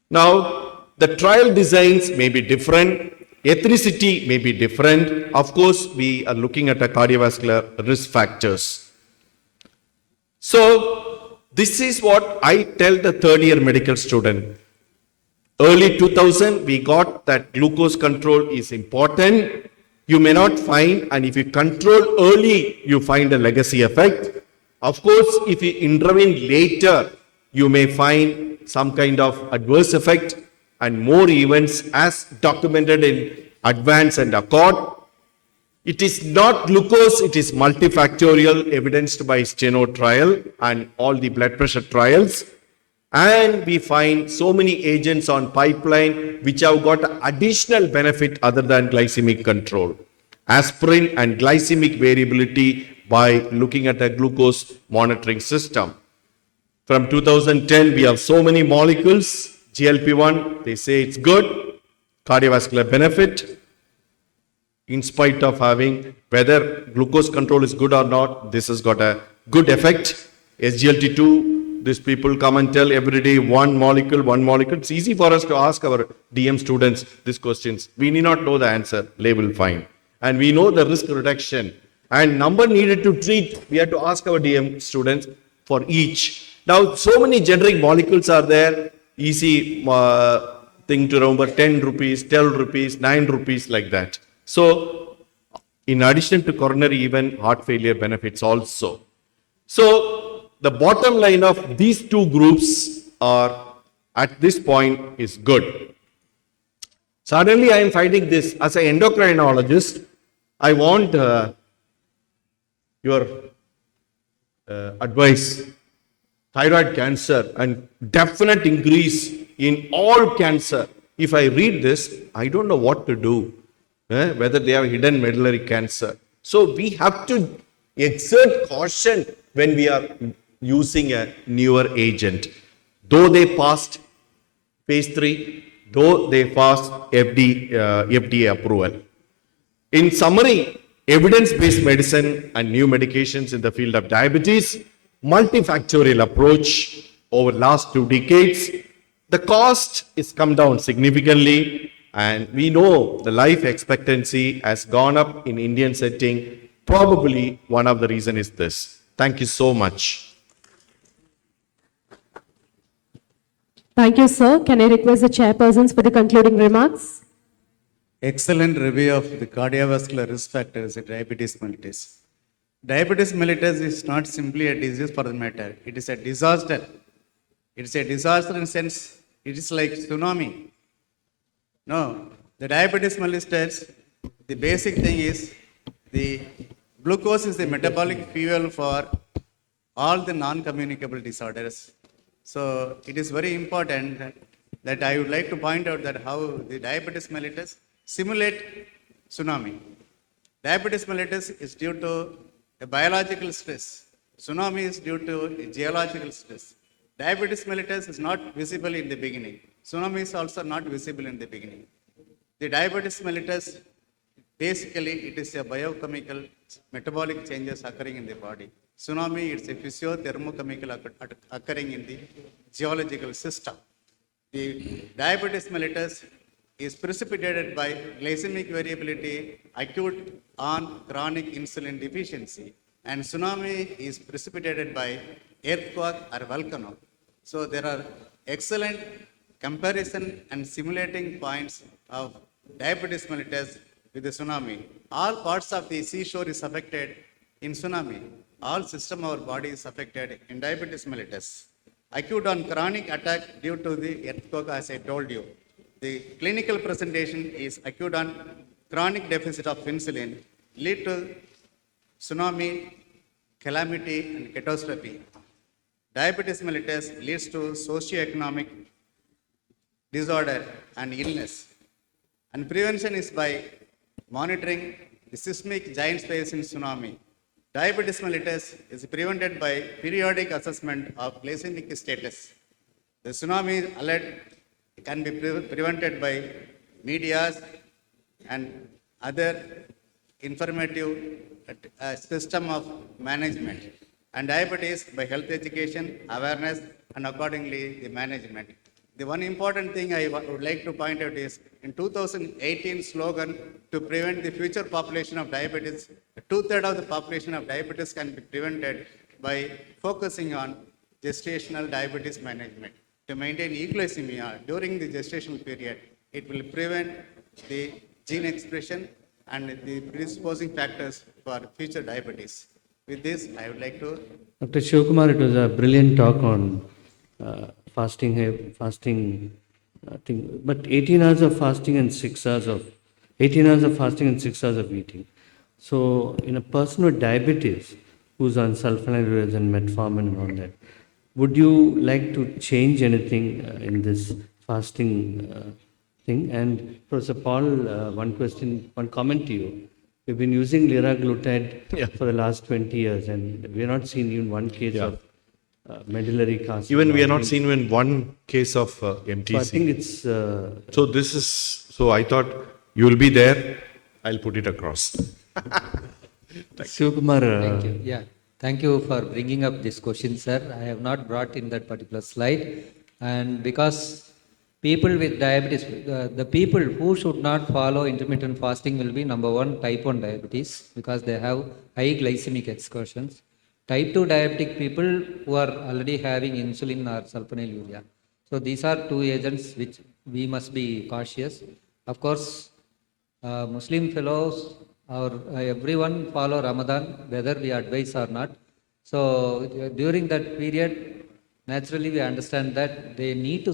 Now, the trial designs may be different, ethnicity may be different. Of course, we are looking at the cardiovascular risk factors. So, this is what I tell the third year medical student. Early 2000, we got that glucose control is important. You may not find, and if you control early, you find a legacy effect. Of course, if you intervene later, you may find some kind of adverse effect and more events as documented in ADVANCE and ACCORD. It is not glucose, it is multifactorial, evidenced by steno trial and all the blood pressure trials. And we find so many agents on pipeline which have got additional benefit other than glycemic control. Aspirin and glycemic variability by looking at a glucose monitoring system. From 2010, we have so many molecules. GLP-1, they say it's good, cardiovascular benefit. In spite of having whether glucose control is good or not, this has got a good effect. SGLT2, these people come and tell every day one molecule. It's easy for us to ask our DM students these questions. We need not know the answer, label fine. And we know the risk reduction and number needed to treat. We have to ask our DM students for each. Now, so many generic molecules are there. Easy thing to remember, 10 rupees, 12 rupees, 9 rupees, like that. So, in addition to coronary, even heart failure benefits also. So, the bottom line of these two groups are at this point is good. Suddenly, I am finding this as an endocrinologist. I want your advice. Thyroid cancer and definite increase in all cancer. If I read this, I don't know what to do. Whether they have hidden medullary cancer. So we have to exert caution when we are using a newer agent. Though they passed phase 3, though they passed FDA approval. In summary, evidence-based medicine and new medications in the field of diabetes, multifactorial approach over last 2 decades. The cost is come down significantly, and we know the life expectancy has gone up in Indian setting. Probably one of the reason is this. Thank you so much. Thank you, sir. Can I request the chairpersons for the concluding remarks? Excellent review of the cardiovascular risk factors in diabetes mellitus. Diabetes mellitus is not simply a disease for the matter. It is a disaster. It is a disaster in the sense it is like tsunami. No, the diabetes mellitus, the basic thing is the glucose is the metabolic fuel for all the non-communicable disorders. So it is very important that I would like to point out that how the diabetes mellitus simulate tsunami. Diabetes mellitus is due to a biological stress. Tsunami is due to a geological stress. Diabetes mellitus is not visible in the beginning. Tsunami is also not visible in the beginning. The diabetes mellitus, basically it is a biochemical metabolic changes occurring in the body. Tsunami, it's a physio-thermochemical occurring in the geological system. The diabetes mellitus is precipitated by glycemic variability, acute on chronic insulin deficiency, and tsunami is precipitated by earthquake or volcano. So there are excellent comparison and simulating points of diabetes mellitus with the tsunami. All parts of the seashore is affected in tsunami. All system of our body is affected in diabetes mellitus. Acute on chronic attack due to the earthquake, as I told you. The clinical presentation is acute on chronic deficit of insulin lead to tsunami, calamity, and catastrophe. Diabetes mellitus leads to socioeconomic disorder and illness. And prevention is by monitoring the seismic giant space in tsunami. Diabetes mellitus is prevented by periodic assessment of glycemic status. The tsunami alert can be prevented by medias and other informative system of management, and diabetes by health education, awareness, and accordingly the management. The one important thing I would like to point out is in 2018 slogan to prevent the future population of diabetes, 2/3 of the population of diabetes can be prevented by focusing on gestational diabetes management. To maintain euglycemia during the gestational period, it will prevent the gene expression and the predisposing factors for future diabetes. With this, I would like to. Dr. Shivkumar, it was a brilliant talk on fasting thing. But 18 hours of fasting and 6 hours of 18 hours of fasting and 6 hours of eating. So, in a person with diabetes who's on sulfonylureas and metformin and all that, would you like to change anything in this fasting thing? And Professor Paul, one comment to you. We've been using liraglutide for the last 20 years, and we have not seen even one case of medullary carcinoma. Even we have not seen even one case of MTC. So I think it's. So this is. So I thought you will be there. I'll put it across. Shivkumar. Thank you. Yeah. Thank you for bringing up this question, sir. I have not brought in that particular slide, and because people with diabetes, the people who should not follow intermittent fasting will be number one, type 1 diabetes, because they have high glycemic excursions. Type 2 diabetic people who are already having insulin or sulfonylurea. So these are two agents which we must be cautious. Of course, Muslim fellows or everyone follow Ramadan, whether we advise or not. So during that period, naturally we understand that they need to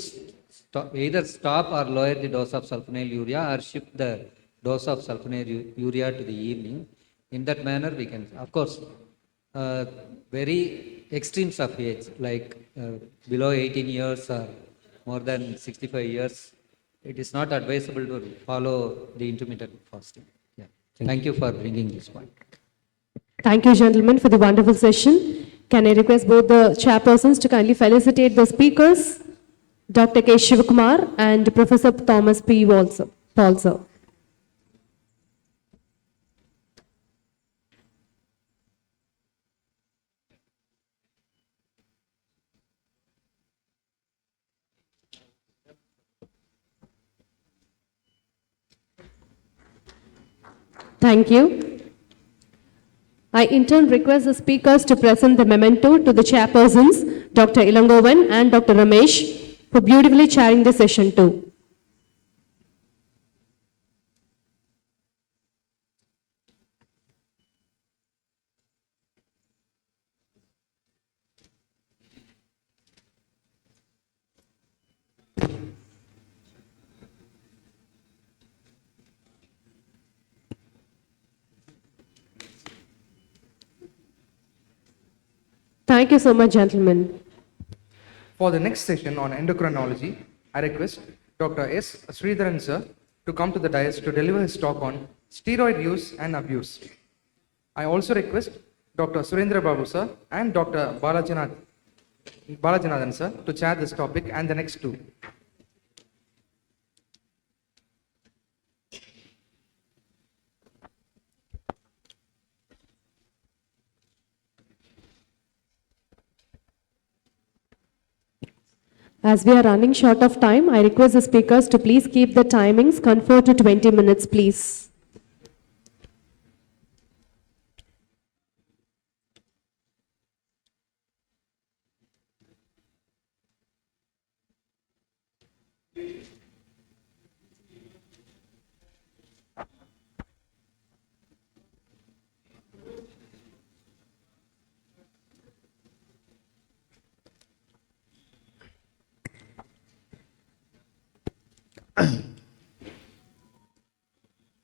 either stop or lower the dose of sulfonylurea or shift the dose of sulfonylurea to the evening. In that manner, we can, of course, very extremes of age, like below 18 years or more than 65 years, it is not advisable to follow the intermittent fasting. Yeah. Thank you for bringing this point. Thank you, gentlemen, for the wonderful session. Can I request both the chairpersons to kindly felicitate the speakers, Dr. K. Shivakumar and Professor Thomas P. Paul, sir. Thank you. I in turn request the speakers to present the memento to the chairpersons, Dr. Ilangovan and Dr. Ramesh, for beautifully chairing the session too. Thank you so much, gentlemen. For the next session on endocrinology, I request Dr. S. Sridharan sir to come to the dais to deliver his talk on steroid use and abuse. I also request Dr. Surendra Babu sir and Dr. Balajanathan sir to chair this topic and the next two. As we are running short of time, I request the speakers to please keep the timings confined to 20 minutes, please.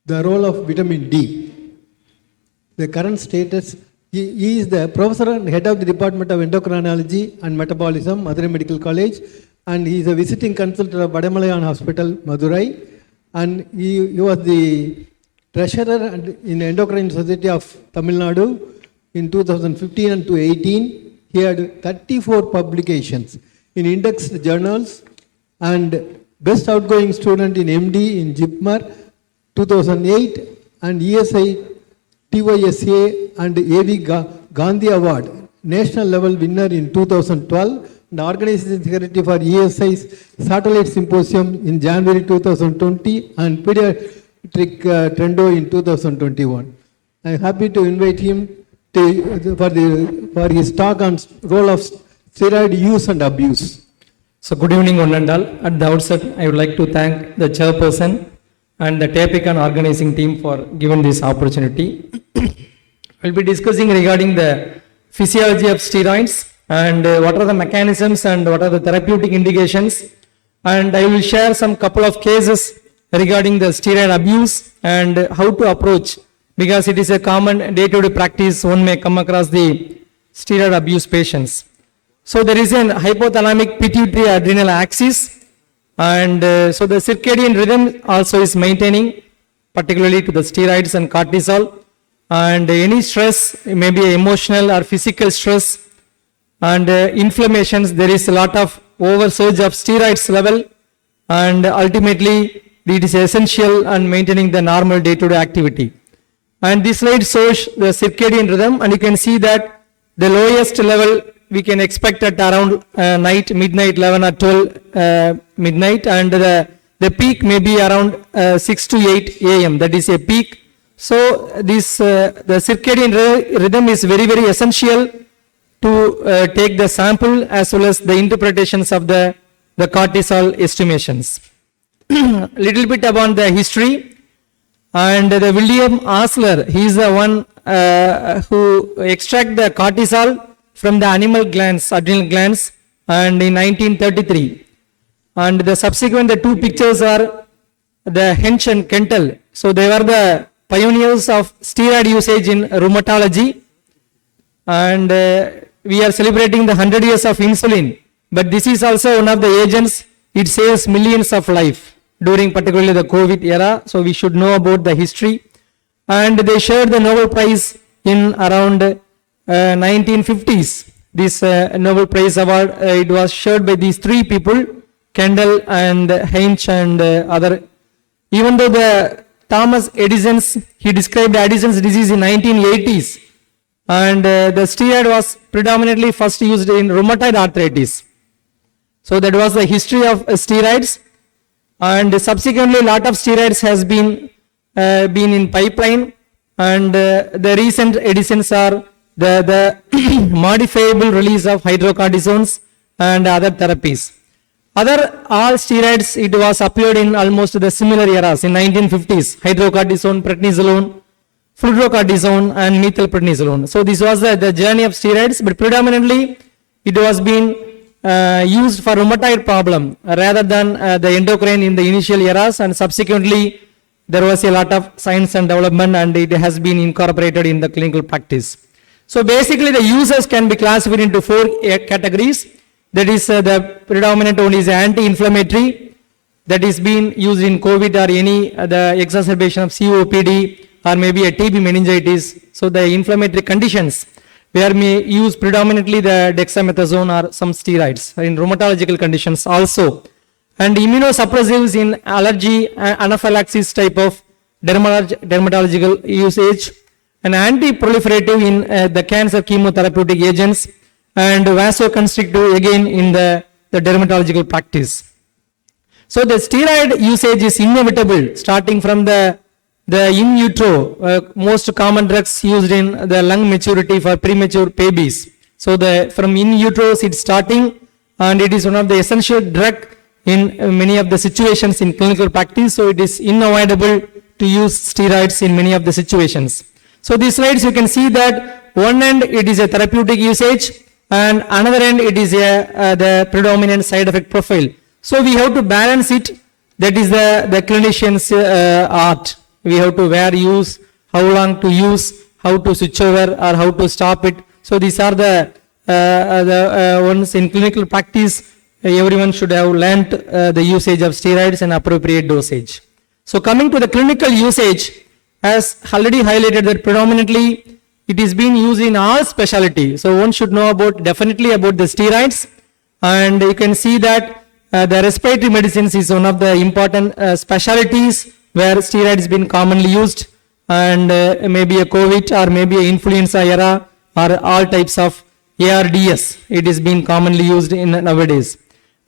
the role of vitamin D. The current status, he is the professor and head of the Department of Endocrinology and Metabolism, Madurai Medical College, and he is a visiting consultant of Vadamalayan Hospital, Madurai, and he was the treasurer in Endocrine Society of Tamil Nadu in 2015 and 2018. He had 34 publications in indexed journals and best outgoing student in MD in JIPMER 2008 and ESI TYSA and AV Gandhi Award, national level winner in 2012 and organizing secretary for ESI's Satellite Symposium in January 2020 and Pediatric Trendo in 2021. I am happy to invite him for his talk on role of steroid use and abuse. So good evening one and all. At the outset, I would like to thank the chairperson and the Tapicon organizing team for giving this opportunity. We'll be discussing regarding the physiology of steroids and what are the mechanisms and what are the therapeutic indications. And I will share some couple of cases regarding the steroid abuse and how to approach, because it is a common day-to-day practice one may come across the steroid abuse patients. So there is an hypothalamic pituitary adrenal axis, and so the circadian rhythm also is maintaining, particularly to the steroids and cortisol, and any stress, maybe emotional or physical stress and inflammations, there is a lot of oversurge of steroids level, and ultimately it is essential and maintaining the normal day-to-day activity. And this slide shows the circadian rhythm, and you can see that the lowest level we can expect at around midnight 11 or 12 midnight, and the peak may be around 6 to 8 a.m. That is a peak. So this the circadian rhythm is very, very essential to take the sample as well as the interpretations of the cortisol estimations. Little bit about the history. And the William Osler, he is the one who extract the cortisol from the animal glands, adrenal glands, and in 1933. And the subsequent, the two pictures are the Hench and Kentel. So they were the pioneers of steroid usage in rheumatology. And we are celebrating the 100 years of insulin. But this is also one of the agents, it saves millions of lives during particularly the COVID era. So we should know about the history. And they shared the Nobel Prize in around 1950s. This Nobel Prize award, it was shared by these three people, Kendall and Heinz and other. Even though the Thomas Edison's, he described Edison's disease in 1980s. And the steroid was predominantly first used in rheumatoid arthritis. So that was the history of steroids. And subsequently, a lot of steroids has been in pipeline, and the recent additions are the modifiable release of hydrocortisones and other therapies. All steroids, it was appeared in almost the similar eras in 1950s, hydrocortisone, prednisolone, fludrocortisone and methylprednisolone. So this was the journey of steroids, but predominantly it was being used for rheumatoid problem rather than the endocrine in the initial eras, and subsequently there was a lot of science and development and it has been incorporated in the clinical practice. So basically the users can be classified into four categories. That is the predominant one is anti-inflammatory, that is being used in COVID or any the exacerbation of COPD or maybe a TB meningitis. So the inflammatory conditions where may use predominantly the dexamethasone or some steroids in rheumatological conditions also. And immunosuppressives in allergy, anaphylaxis type of dermatological usage, and anti-proliferative in the cancer chemotherapeutic agents, and vasoconstrictive again in the dermatological practice. So the steroid usage is inevitable starting from the in utero, most common drugs used in the lung maturity for premature babies. So from in utero it's starting, and it is one of the essential drug in many of the situations in clinical practice. So it is unavoidable to use steroids in many of the situations. So these slides you can see that one end it is a therapeutic usage, and another end it is the predominant side effect profile. So we have to balance it That is the clinician's art. We have to where use, how long to use, how to switch over or how to stop it. So these are the ones in clinical practice. Everyone should have learnt the usage of steroids and appropriate dosage. So coming to the clinical usage, as already highlighted that predominantly it is being used in all specialty. So one should know definitely about the steroids, and you can see that the respiratory medicines is one of the important specialties where steroids has been commonly used, and maybe a COVID or maybe a influenza era or all types of ARDS, it is being commonly used in nowadays.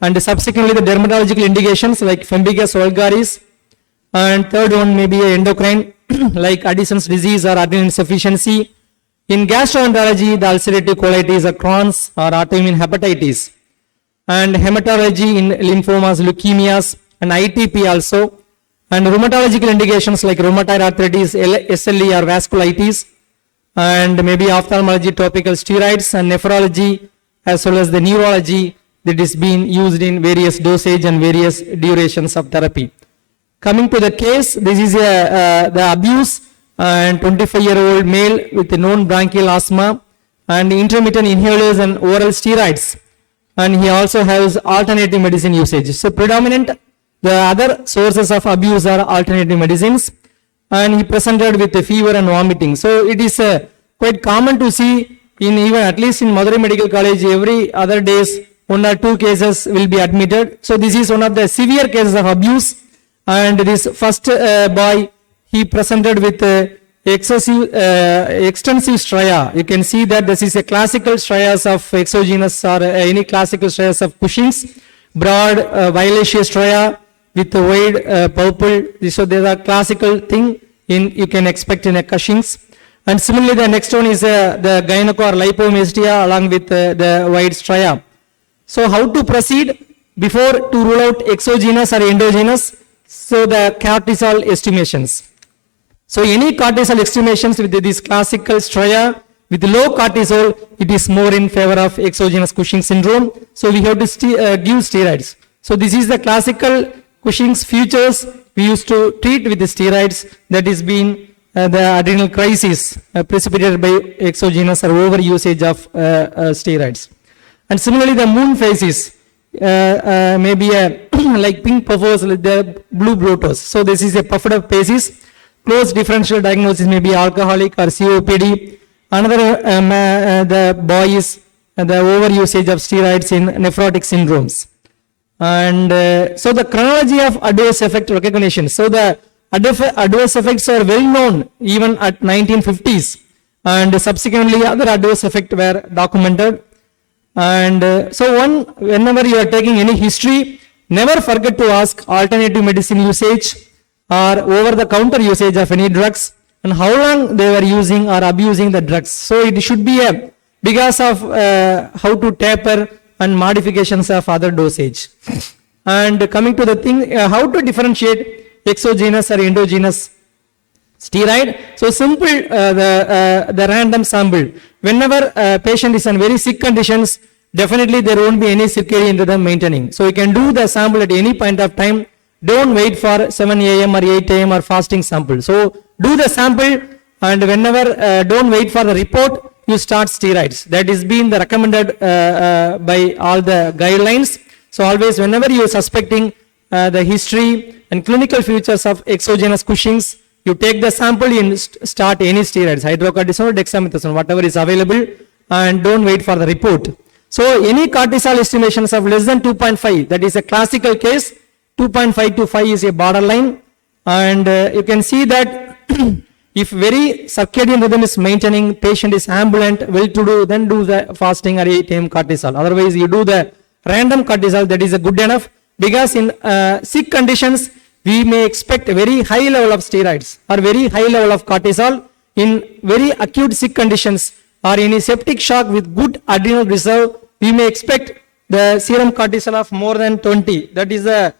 And subsequently the dermatological indications like Pemphigus vulgaris, and third one may be endocrine like Addison's disease or adrenal insufficiency. In gastroenterology, the ulcerative colitis or Crohn's or autoimmune hepatitis. And hematology in lymphomas, leukemias, and ITP also. And rheumatological indications like rheumatoid arthritis, SLE or vasculitis. And maybe ophthalmology, topical steroids, and nephrology, as well as the neurology that is being used in various dosage and various durations of therapy. Coming to the case, this is the abuse and 25-year-old male with a known bronchial asthma and intermittent inhalers and oral steroids. And he also has alternative medicine usage. So predominant, the other sources of abuse are alternative medicines, and he presented with a fever and vomiting. So it is quite common to see in even at least in Madurai Medical College every other days 1 or 2 cases will be admitted. So this is one of the severe cases of abuse. And this first boy, he presented with extensive stria. You can see that this is a classical strias of exogenous or any classical strias of Cushing's, broad violaceous stria with a wide purple. So there are classical thing you can expect in a Cushing's. And similarly, the next one is the gyneco or lipomyastia along with the wide stria. So how to proceed before to rule out exogenous or endogenous? So the cortisol estimations. So any cortisol estimations with this classical stria with low cortisol, it is more in favor of exogenous Cushing syndrome. So we have to give steroids. So this is the classical Cushing's features we used to treat with the steroids, that is being the adrenal crisis precipitated by exogenous or over usage of steroids. And similarly the moon phases. Maybe like pink puffers, like the blue bloaters. So this is a puffed up phases. Close differential diagnosis may be alcoholic or COPD. Another the boy is the over usage of steroids in nephrotic syndromes. And so the chronology of adverse effect recognition. So the adverse effects are well known even at 1950s, and subsequently other adverse effects were documented. And so whenever you are taking any history, never forget to ask alternative medicine usage or over-the-counter usage of any drugs and how long they were using or abusing the drugs. So it should be because of how to taper and modifications of other dosage. And coming to the thing, how to differentiate exogenous or endogenous steroid. So simple, the random sample. Whenever a patient is in very sick conditions, definitely there won't be any circadian rhythm maintaining. So you can do the sample at any point of time. Don't wait for 7 a.m. or 8 a.m. or fasting sample. So do the sample, and whenever don't wait for the report, you start steroids. That is being the recommended by all the guidelines. So always whenever you are suspecting the history and clinical features of exogenous Cushing's, you take the sample and start any steroids, hydrocortisone or dexamethasone, whatever is available, and don't wait for the report. So any cortisol estimations of less than 2.5, that is a classical case. 2.5 to 5 is a borderline, and you can see that if very circadian rhythm is maintaining, patient is ambulant, well to do, then do the fasting or 8 a.m. cortisol. Otherwise you do the random cortisol, that is a good enough, because in sick conditions we may expect a very high level of steroids or very high level of cortisol. In very acute sick conditions or in a septic shock with good adrenal reserve, we may expect the serum cortisol of more than 20. That is the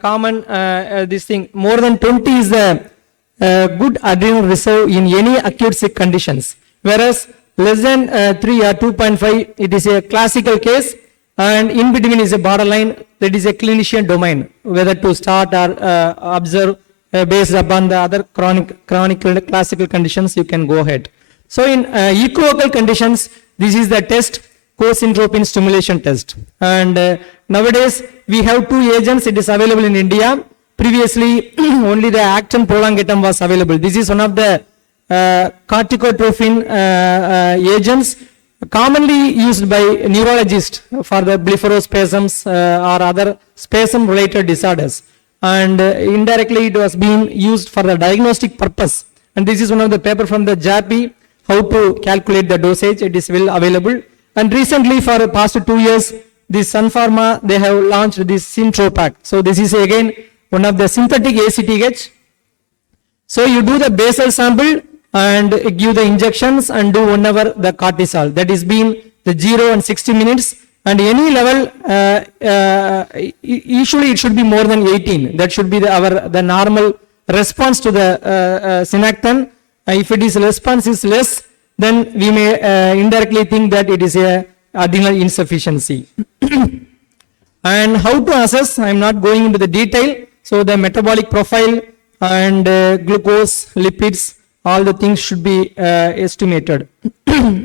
common this thing. More than 20 is the good adrenal reserve in any acute sick conditions. Whereas less than 3 or 2.5, it is a classical case. and in between is a borderline, that is a clinician domain, whether to start or observe based upon the other chronic classical conditions, you can go ahead. So in equivocal conditions, this is the test, co-syntropin stimulation test. And nowadays, we have two agents, it is available in India. Previously, only the actin prolongatum was available. This is one of the corticotrophin agents commonly used by neurologists for the blepharospasms or other spasm related disorders. And indirectly it was being used for the diagnostic purpose. And this is one of the paper from the JAPI, how to calculate the dosage, it is well available. And recently for the past 2 years, this Sun Pharma, they have launched this Syntropac. So this is again one of the synthetic ACTH. So you do the basal sample and give the injections and do 1 hour the cortisol. That is been the 0 and 60 minutes. And any level, usually it should be more than 18. That should be the normal response to the synacton. If it is response is less, then we may indirectly think that it is a adrenal insufficiency. And how to assess, I am not going into the detail. So the metabolic profile and glucose, lipids, all the things should be estimated.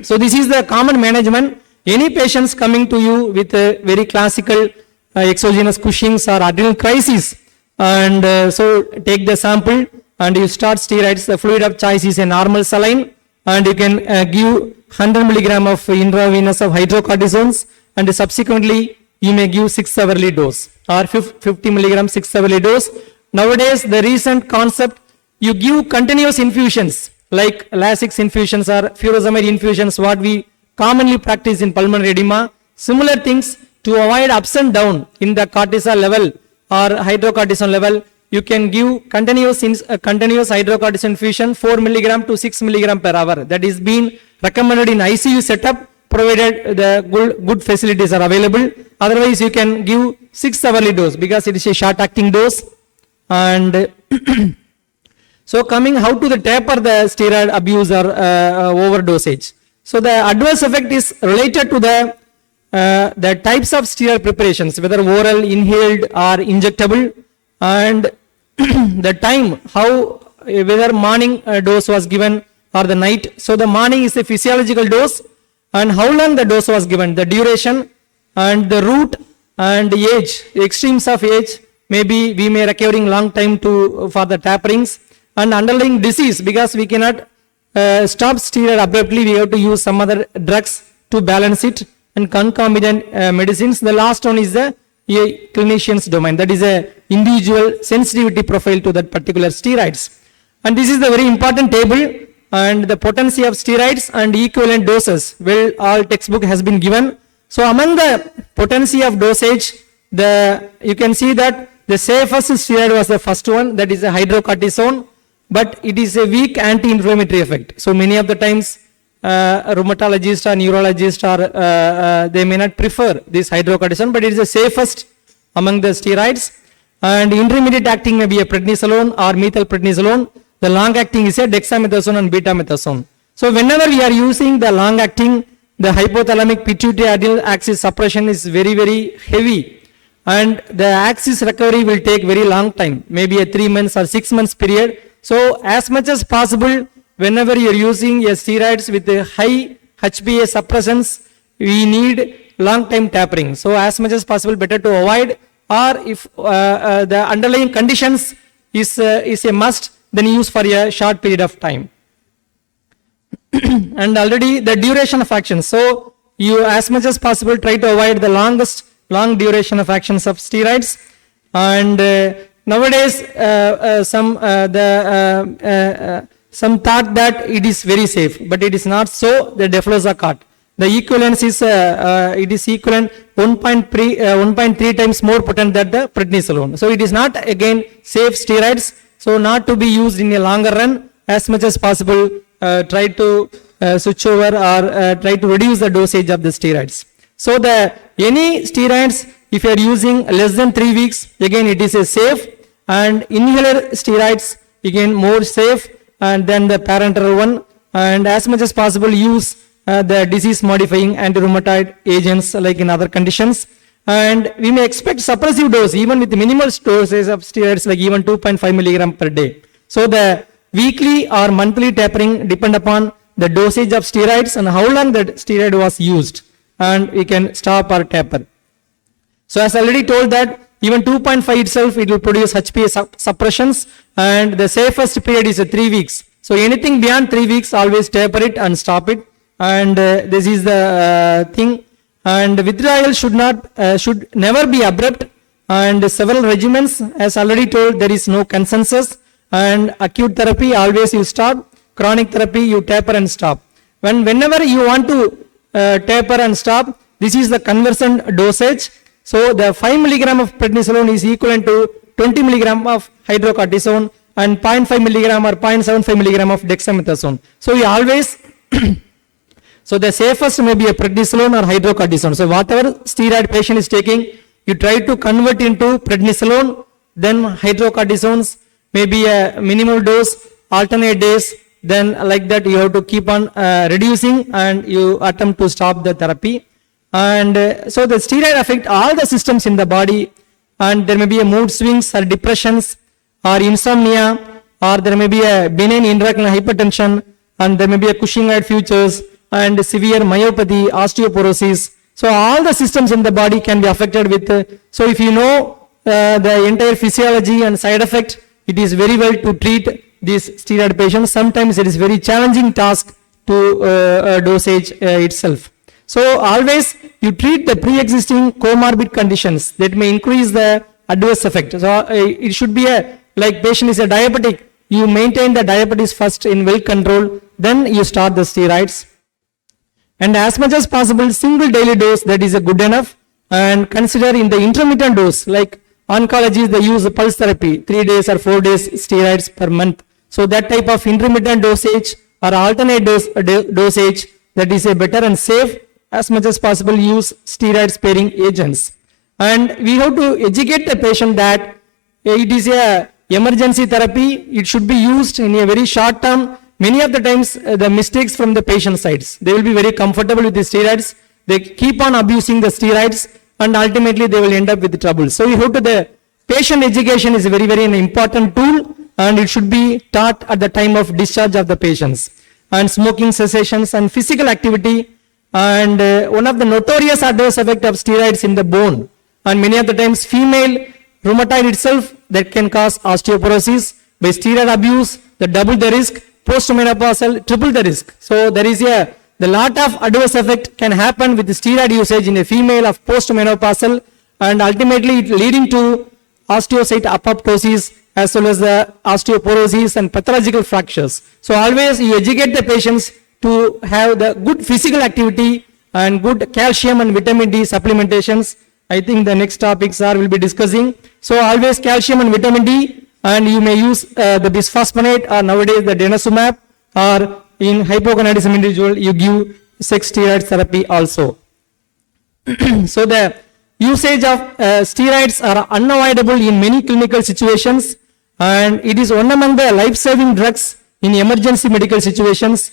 So this is the common management. Any patients coming to you with a very classical exogenous Cushing's or adrenal crisis, and so take the sample and you start steroids. The fluid of choice is a normal saline, and you can give 100 milligram of intravenous of hydrocortisones, and subsequently you may give 6-hourly dose or 50 milligram 6-hourly dose. Nowadays, the recent concept, you give continuous infusions like Lasix infusions or furosemide infusions, what we commonly practice in pulmonary edema. Similar things to avoid ups and down in the cortisol level or hydrocortisone level. You can give continuous hydrocortisone infusion 4 milligram to 6 milligram per hour. That is being recommended in ICU setup, provided the good facilities are available. Otherwise, you can give 6-hourly dose because it is a short acting dose. And so coming how to the taper the steroid abuse or overdosage. So the adverse effect is related to the types of steroid preparations, whether oral, inhaled or injectable, and the time, how, whether morning dose was given or the night. So the morning is a physiological dose, and how long the dose was given, the duration and the route and the age, extremes of age, maybe we may requiring long time for the taperings, and underlying disease, because we cannot stop steroid abruptly, we have to use some other drugs to balance it, and concomitant medicines. The last one is the clinician's domain, that is a individual sensitivity profile to that particular steroids. And this is the very important table, and the potency of steroids and equivalent doses, well, all textbook has been given. So among the potency of dosage, you can see that the safest steroid was the first one, that is a hydrocortisone, but it is a weak anti-inflammatory effect. So many of the times rheumatologists or neurologists they may not prefer this hydrocortisone, but it is the safest among the steroids. And intermediate acting may be a prednisolone or methylprednisolone. The long acting is a dexamethasone and betamethasone. So whenever we are using the long acting, the hypothalamic pituitary adrenal axis suppression is very, very heavy, and the axis recovery will take very long time, maybe a 3 months or 6 months period. So as much as possible, whenever you are using a steroids with a high HPA suppressants, we need long time tapering. So as much as possible, better to avoid, or if the underlying conditions is a must, then use for a short period of time. And already the duration of action. So you as much as possible try to avoid the long duration of actions of steroids. And nowadays some thought that it is very safe, but it is not so. The deflazacort, the equivalence is it is equivalent 1.3 times more potent than the prednisolone. So it is not again safe steroids. So not to be used in a longer run. As much as possible, try to switch over or try to reduce the dosage of the steroids. So any steroids, if you are using less than 3 weeks, again it is a safe, and inhaler steroids again more safe and then the parenteral one. And as much as possible use the disease modifying anti-rheumatoid agents like in other conditions. And we may expect suppressive dose even with minimal doses of steroids like even 2.5 milligram per day. So the weekly or monthly tapering depend upon the dosage of steroids and how long that steroid was used, and we can stop or taper. So as already told that even 2.5 itself, it will produce HPA suppressions, and the safest period is 3 weeks. So anything beyond 3 weeks, always taper it and stop it. And this is the thing. And withdrawal should never be abrupt. And several regimens, as already told, there is no consensus. And acute therapy, always you stop. Chronic therapy, you taper and stop. Whenever you want to taper and stop, this is the conversion dosage. So the 5 milligram of prednisolone is equivalent to 20 milligram of hydrocortisone and 0.5 milligram or 0.75 milligram of dexamethasone. So we always, so the safest may be a prednisolone or hydrocortisone. So whatever steroid patient is taking, you try to convert into prednisolone, then hydrocortisones, maybe a minimal dose, alternate days, then like that you have to keep on reducing and you attempt to stop the therapy. And so the steroid affect all the systems in the body, and there may be a mood swings or depressions or insomnia, or there may be a benign intracranial hypertension, and there may be a Cushingoid features and severe myopathy, osteoporosis. So all the systems in the body can be affected with, so if you know the entire physiology and side effect, it is very well to treat these steroid patients. Sometimes it is very challenging task to dosage itself. So always you treat the pre-existing comorbid conditions that may increase the adverse effect. So it should be like patient is a diabetic, you maintain the diabetes first in well control, then you start the steroids. And as much as possible, single daily dose, that is a good enough. And consider in the intermittent dose, like oncology, they use pulse therapy, 3 days or 4 days steroids per month. So that type of intermittent dosage or alternate dosage, that is a better and safe. As much as possible, use steroid sparing agents. And we have to educate the patient that it is a emergency therapy. It should be used in a very short term. Many of the times the mistakes from the patient sides. They will be very comfortable with the steroids. They keep on abusing the steroids and ultimately they will end up with trouble. So we hope to the patient education is a very, very important tool, and it should be taught at the time of discharge of the patients. And smoking cessations and physical activity. And one of the notorious adverse effects of steroids in the bone, and many of the times female rheumatoid itself, that can cause osteoporosis. By steroid abuse, the double the risk, postmenopausal triple the risk. So there is the lot of adverse effect can happen with the steroid usage in a female of postmenopausal, and ultimately it leading to osteocyte apoptosis as well as the osteoporosis and pathological fractures. So always you educate the patients to have the good physical activity and good calcium and vitamin D supplementations. I think the next topics will be discussing. So always calcium and vitamin D, and you may use the bisphosphonate or nowadays the denosumab, or in hypogonadism individual you give sex steroid therapy also. So the usage of steroids are unavoidable in many clinical situations, and it is one among the life-saving drugs in emergency medical situations.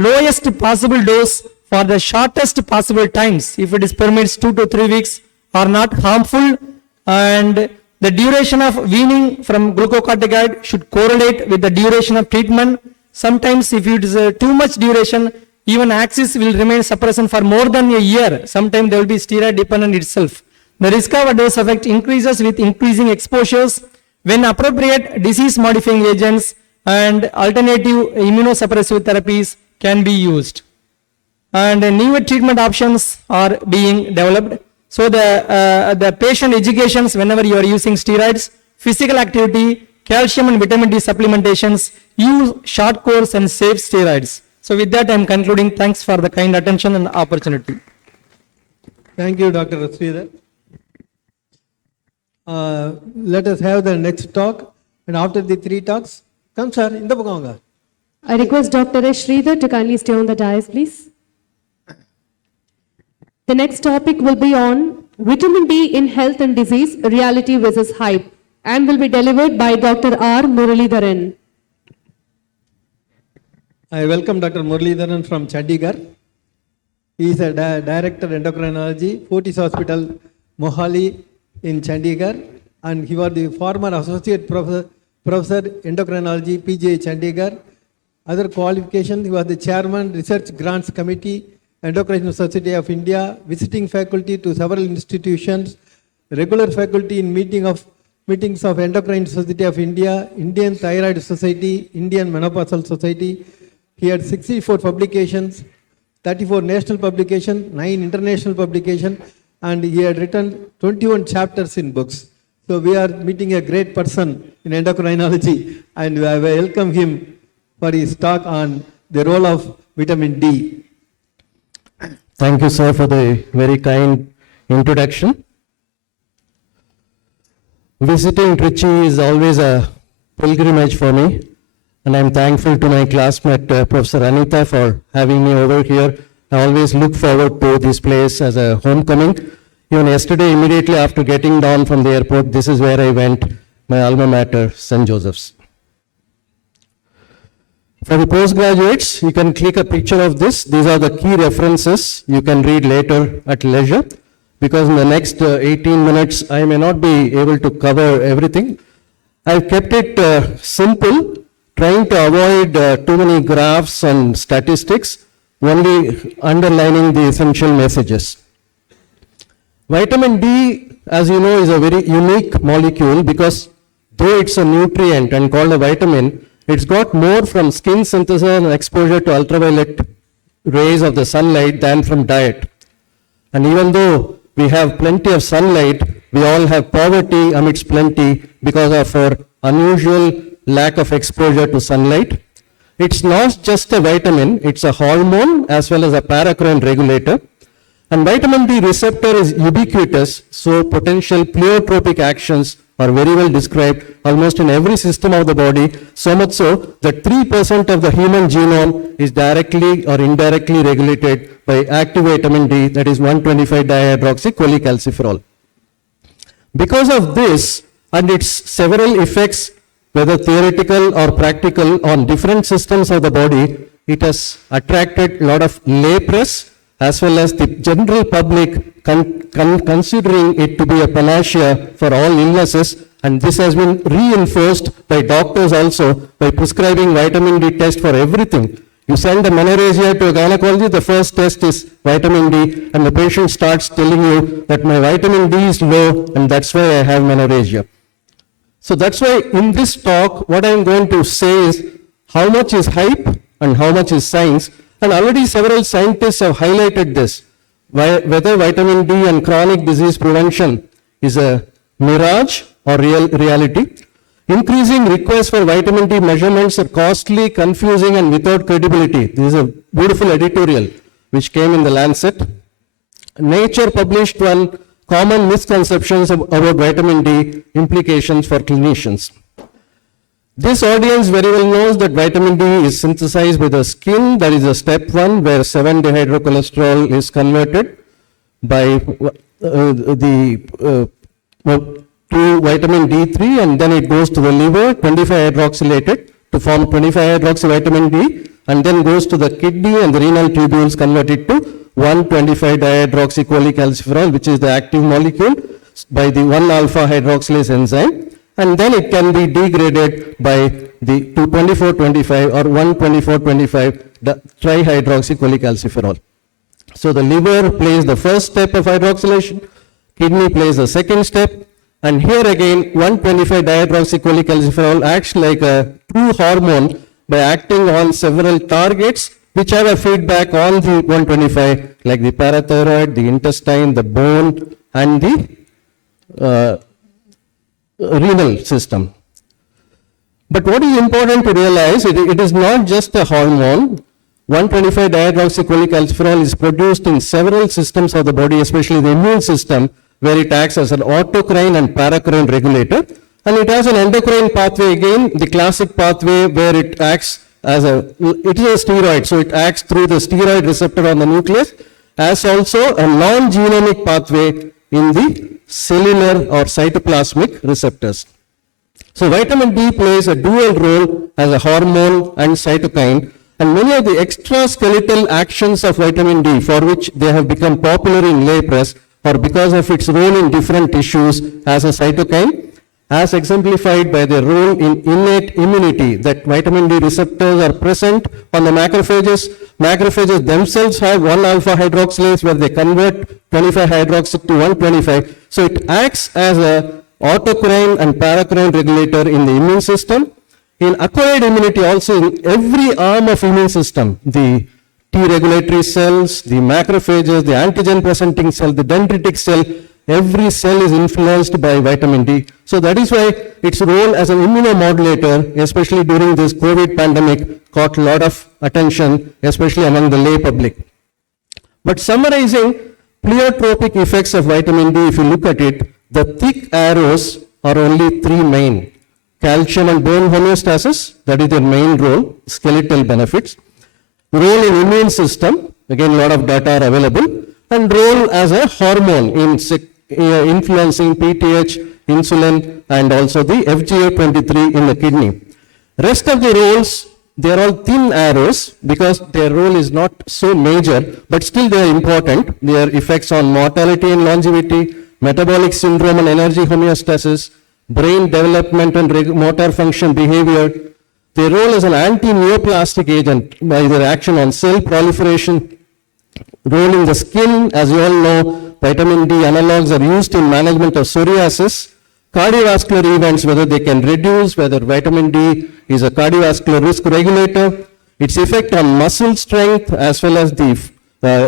Lowest possible dose for the shortest possible times, if it is permits 2 to 3 weeks, are not harmful, and the duration of weaning from glucocorticoid should correlate with the duration of treatment. Sometimes if it is too much duration, even axis will remain suppressant for more than a year. Sometimes there will be steroid dependent itself. The risk of adverse effect increases with increasing exposures. When appropriate, disease modifying agents and alternative immunosuppressive therapies can be used. And newer treatment options are being developed. So the patient educations, whenever you are using steroids, physical activity, calcium and vitamin D supplementations, use short course and safe steroids. So with that I am concluding. Thanks for the kind attention and opportunity. Thank you, Dr. Sridhar. Let us have the next talk, and after the 3 talks, come sir, in the Bukanga. I request Dr. S. Sridhar to kindly stay on the dais, please. The next topic will be on vitamin D in health and disease, reality versus hype, and will be delivered by Dr. R. Muralidharan. I welcome Dr. Muralidharan from Chandigarh. He is a director endocrinology, Fortis Hospital, Mohali in Chandigarh, and he was the former associate professor endocrinology, PGI Chandigarh. Other qualifications, he was the chairman, Research Grants Committee, Endocrine Society of India, visiting faculty to several institutions, regular faculty in meetings of Endocrine Society of India, Indian Thyroid Society, Indian Menopausal Society. He had 64 publications, 34 national publications, 9 international publications, and he had written 21 chapters in books. So we are meeting a great person in endocrinology, and I welcome him for his talk on the role of vitamin D. Thank you, sir, for the very kind introduction. Visiting Trichy is always a pilgrimage for me, and I'm thankful to my classmate, Professor Anita, for having me over here. I always look forward to this place as a homecoming. Even yesterday, immediately after getting down from the airport, this is where I went, my alma mater, St. Joseph's. For the postgraduates, you can click a picture of this. These are the key references you can read later at leisure, because in the next 18 minutes, I may not be able to cover everything. I've kept it simple, trying to avoid too many graphs and statistics, only underlining the essential messages. Vitamin D, as you know, is a very unique molecule because though it's a nutrient and called a vitamin, it's got more from skin synthesis and exposure to ultraviolet rays of the sunlight than from diet. And even though we have plenty of sunlight, we all have poverty amidst plenty because of our unusual lack of exposure to sunlight. It's not just a vitamin, it's a hormone as well as a paracrine regulator. And vitamin D receptor is ubiquitous, so potential pleiotropic actions are very well described almost in every system of the body, so much so that 3% of the human genome is directly or indirectly regulated by active vitamin D, that is 1,25-dihydroxycholecalciferol. Because of this and its several effects, whether theoretical or practical, on different systems of the body, it has attracted a lot of lay press as well as the general public considering it to be a panacea for all illnesses, and this has been reinforced by doctors also by prescribing vitamin D test for everything. You send a menorrhagia to a gynecology, the first test is vitamin D, and the patient starts telling you that my vitamin D is low and that's why I have menorrhagia. So that's why in this talk, what I'm going to say is how much is hype and how much is science. And already several scientists have highlighted this, whether vitamin D and chronic disease prevention is a mirage or reality. Increasing requests for vitamin D measurements are costly, confusing, and without credibility. This is a beautiful editorial which came in the Lancet. Nature published one, Common Misconceptions about vitamin D Implications for Clinicians. This audience very well knows that vitamin D is synthesized by the skin. That is a step 1 where 7-dehydrocholesterol is converted by to vitamin D3, and then it goes to the liver, 25-hydroxylated to form 25-hydroxyvitamin D, and then goes to the kidney, and the renal tubules convert it to 1,25-dihydroxycholecalciferol, which is the active molecule, by the 1-alpha-hydroxylase enzyme. And then it can be degraded by the 2,24,25 or 1,24,25 trihydroxycholecalciferol. So the liver plays the first step of hydroxylation, kidney plays the second step, and here again 1,25-dihydroxycholecalciferol acts like a true hormone by acting on several targets which have a feedback on the 125, like the parathyroid, the intestine, the bone, and the renal system. But what is important to realize, it is not just a hormone. 1,25-dihydroxycholecalciferol is produced in several systems of the body, especially the immune system, where it acts as an autocrine and paracrine regulator. And it has an endocrine pathway again, the classic pathway where it acts as it is a steroid, so it acts through the steroid receptor on the nucleus, as also a non-genomic pathway in the cellular or cytoplasmic receptors. So vitamin D plays a dual role as a hormone and cytokine, and many of the extraskeletal actions of vitamin D for which they have become popular in lay press or because of its role in different tissues as a cytokine, as exemplified by their role in innate immunity, that vitamin D receptors are present on the macrophages. Macrophages themselves have 1-alpha hydroxylase where they convert 25 hydroxy to 125. So it acts as a autocrine and paracrine regulator in the immune system. In acquired immunity also, in every arm of immune system, the T regulatory cells, the macrophages, the antigen presenting cell, the dendritic cell, every cell is influenced by vitamin D. So that is why its role as an immunomodulator, especially during this COVID pandemic, caught a lot of attention, especially among the lay public. But summarizing pleiotropic effects of vitamin D, if you look at it, the thick arrows are only three main. Calcium and bone homeostasis, that is their main role, skeletal benefits. Role in immune system, again a lot of data are available, and role as a hormone in influencing PTH, insulin, and also the FGF23 in the kidney. Rest of the roles, they are all thin arrows because their role is not so major, but still they are important. Their effects on mortality and longevity, metabolic syndrome and energy homeostasis, brain development and motor function behavior. Their role as an anti-neoplastic agent by their action on cell proliferation. Role in the skin, as you all know, vitamin D analogs are used in management of psoriasis. Cardiovascular events, whether they can reduce, whether vitamin D is a cardiovascular risk regulator. Its effect on muscle strength as well as the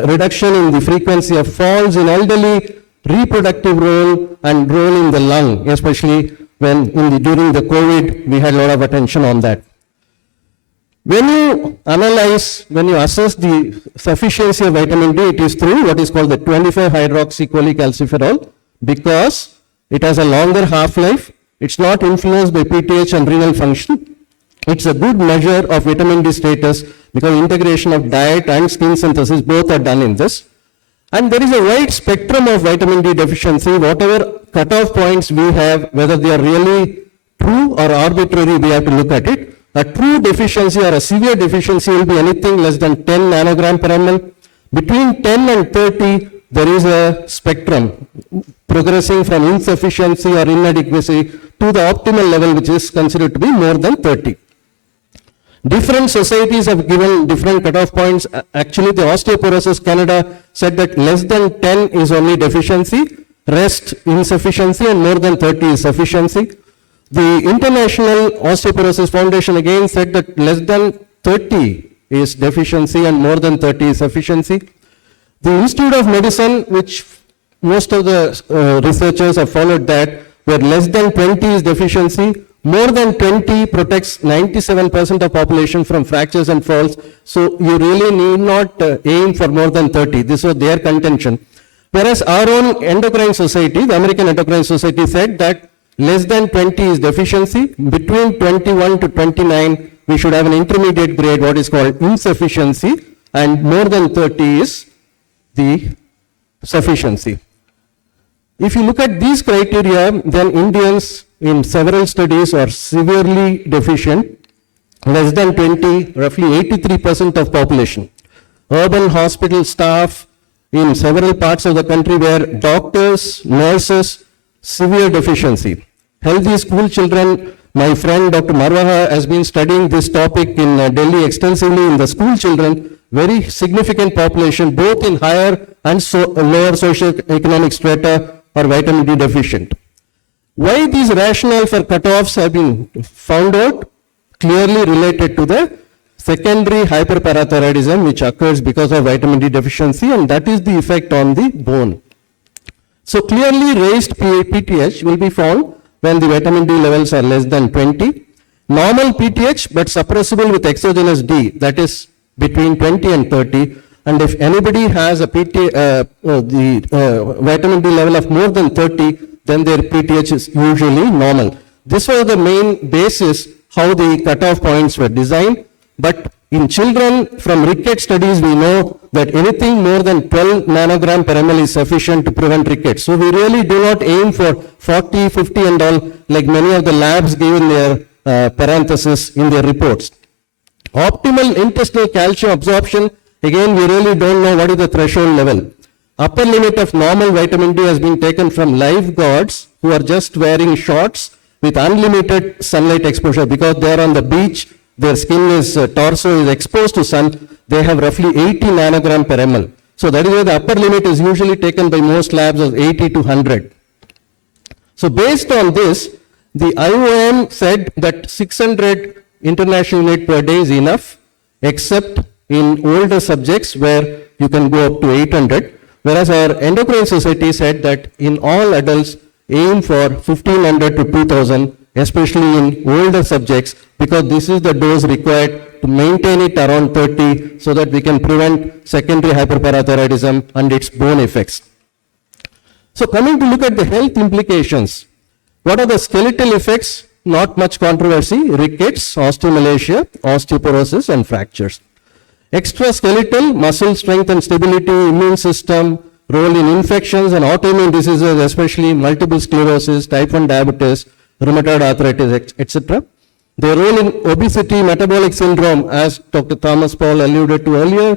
reduction in the frequency of falls in elderly, reproductive role and role in the lung, especially when during the COVID, we had a lot of attention on that. When you analyze, when you assess the sufficiency of vitamin D, it is through what is called the 25-hydroxycholecalciferol because it has a longer half-life. It's not influenced by PTH and renal function. It's a good measure of vitamin D status because integration of diet and skin synthesis both are done in this. And there is a wide spectrum of vitamin D deficiency. Whatever cutoff points we have, whether they are really true or arbitrary, we have to look at it. A true deficiency or a severe deficiency will be anything less than 10 nanogram per ml. Between 10 and 30, there is a spectrum progressing from insufficiency or inadequacy to the optimal level, which is considered to be more than 30. Different societies have given different cutoff points. Actually, the Osteoporosis Canada said that less than 10 is only deficiency, rest insufficiency, and more than 30 is sufficiency. The International Osteoporosis Foundation again said that less than 30 is deficiency and more than 30 is sufficiency. The Institute of Medicine, which most of the researchers have followed that, where less than 20 is deficiency, more than 20 protects 97% of population from fractures and falls. So you really need not aim for more than 30. This was their contention. Whereas our own endocrine society, the American Endocrine Society, said that less than 20 is deficiency. Between 21 to 29, we should have an intermediate grade, what is called insufficiency, and more than 30 is the sufficiency. If you look at these criteria, then Indians in several studies are severely deficient, less than 20, roughly 83% of population. Urban hospital staff in several parts of the country where doctors, nurses, severe deficiency. Healthy school children, my friend Dr. Marwaha has been studying this topic in Delhi extensively in the school children, very significant population, both in higher and lower socio-economic strata are vitamin D deficient. Why these rationale for cutoffs have been found out? Clearly related to the secondary hyperparathyroidism which occurs because of vitamin D deficiency, and that is the effect on the bone. So clearly raised PTH will be found when the vitamin D levels are less than 20. Normal PTH but suppressible with exogenous D, that is between 20 and 30. And if anybody has a vitamin D level of more than 30, then their PTH is usually normal. This was the main basis how the cutoff points were designed. But in children, from ricket studies, we know that anything more than 12 nanogram per ml is sufficient to prevent rickets. So we really do not aim for 40, 50 and all, like many of the labs give in their parenthesis in their reports. Optimal intestinal calcium absorption, again, we really don't know what is the threshold level. Upper limit of normal vitamin D has been taken from lifeguards who are just wearing shorts with unlimited sunlight exposure because they are on the beach, their skin is, torso is exposed to sun, they have roughly 80 nanogram per ml. So that is why the upper limit is usually taken by most labs as 80 to 100. So based on this, the IOM said that 600 international unit per day is enough, except in older subjects where you can go up to 800. Whereas our endocrine society said that in all adults, aim for 1500 to 2000, especially in older subjects, because this is the dose required to maintain it around 30 so that we can prevent secondary hyperparathyroidism and its bone effects. So coming to look at the health implications, what are the skeletal effects? Not much controversy: rickets, osteomalacia, osteoporosis, and fractures. Extraskeletal, muscle strength and stability, immune system, role in infections and autoimmune diseases, especially multiple sclerosis, type 1 diabetes, rheumatoid arthritis, etc. Their role in obesity, metabolic syndrome, as Dr. Thomas Paul alluded to earlier,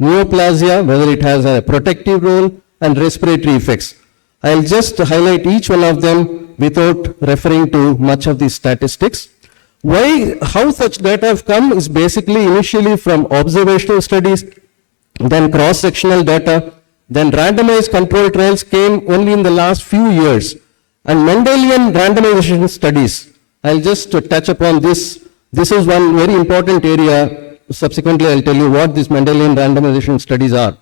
neoplasia, whether it has a protective role, and respiratory effects. I'll just highlight each one of them without referring to much of these statistics. How such data have come is basically initially from observational studies, then cross-sectional data, then randomized control trials came only in the last few years, and Mendelian randomization studies. I'll just touch upon this. This is one very important area. Subsequently, I'll tell you what these Mendelian randomization studies are.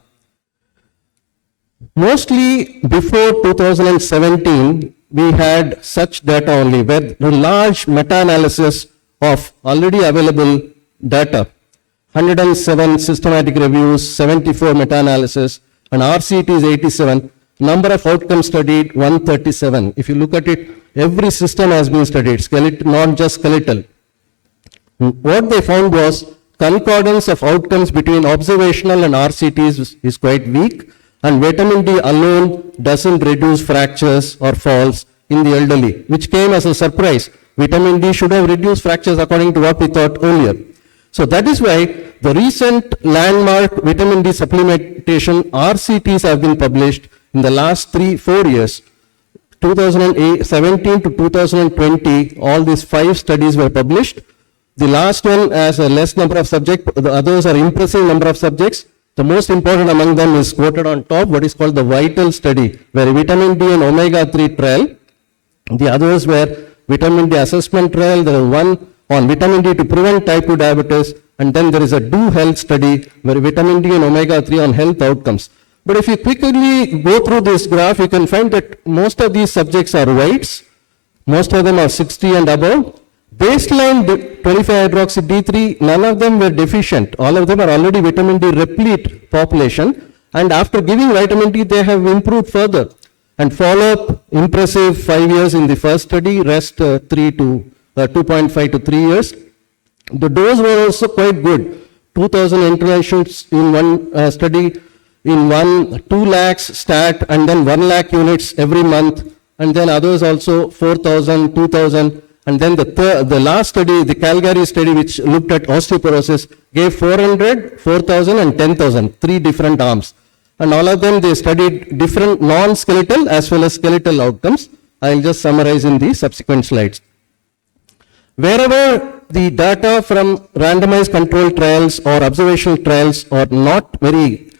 Mostly before 2017, we had such data only, where the large meta-analysis of already available data, 107 systematic reviews, 74 meta-analysis, and RCT is 87, number of outcomes studied 137. If you look at it, every system has been studied, skeletal, not just skeletal. What they found was concordance of outcomes between observational and RCTs is quite weak, and vitamin D alone doesn't reduce fractures or falls in the elderly, which came as a surprise. Vitamin D should have reduced fractures according to what we thought earlier. So that is why the recent landmark vitamin D supplementation RCTs have been published in the last 3-4 years. 2017 to 2020, all these 5 studies were published. The last one has a less number of subjects, the others are impressive number of subjects. The most important among them is quoted on top, what is called the VITAL study, where vitamin D and omega-3 trial. The others were vitamin D assessment trial, there is one on vitamin D to prevent type 2 diabetes, and then there is a Do Health study where vitamin D and omega-3 on health outcomes. But if you quickly go through this graph, you can find that most of these subjects are whites, most of them are 60 and above. Baseline 25-hydroxy D3, none of them were deficient. All of them are already vitamin D replete population, and after giving vitamin D, they have improved further. And follow-up, impressive 5 years in the first study, rest 2.5 to 3 years. The dose were also quite good. 2,000 interventions in one study, in one 2 lakhs stat, and then 1 lakh units every month, and then others also 4,000, 2,000. And then the last study, the Calgary study, which looked at osteoporosis, gave 400, 4,000 and 10,000, 3 different arms. And all of them, they studied different non-skeletal as well as skeletal outcomes. I'll just summarize in the subsequent slides. Wherever the data from randomized control trials or observational trials are not very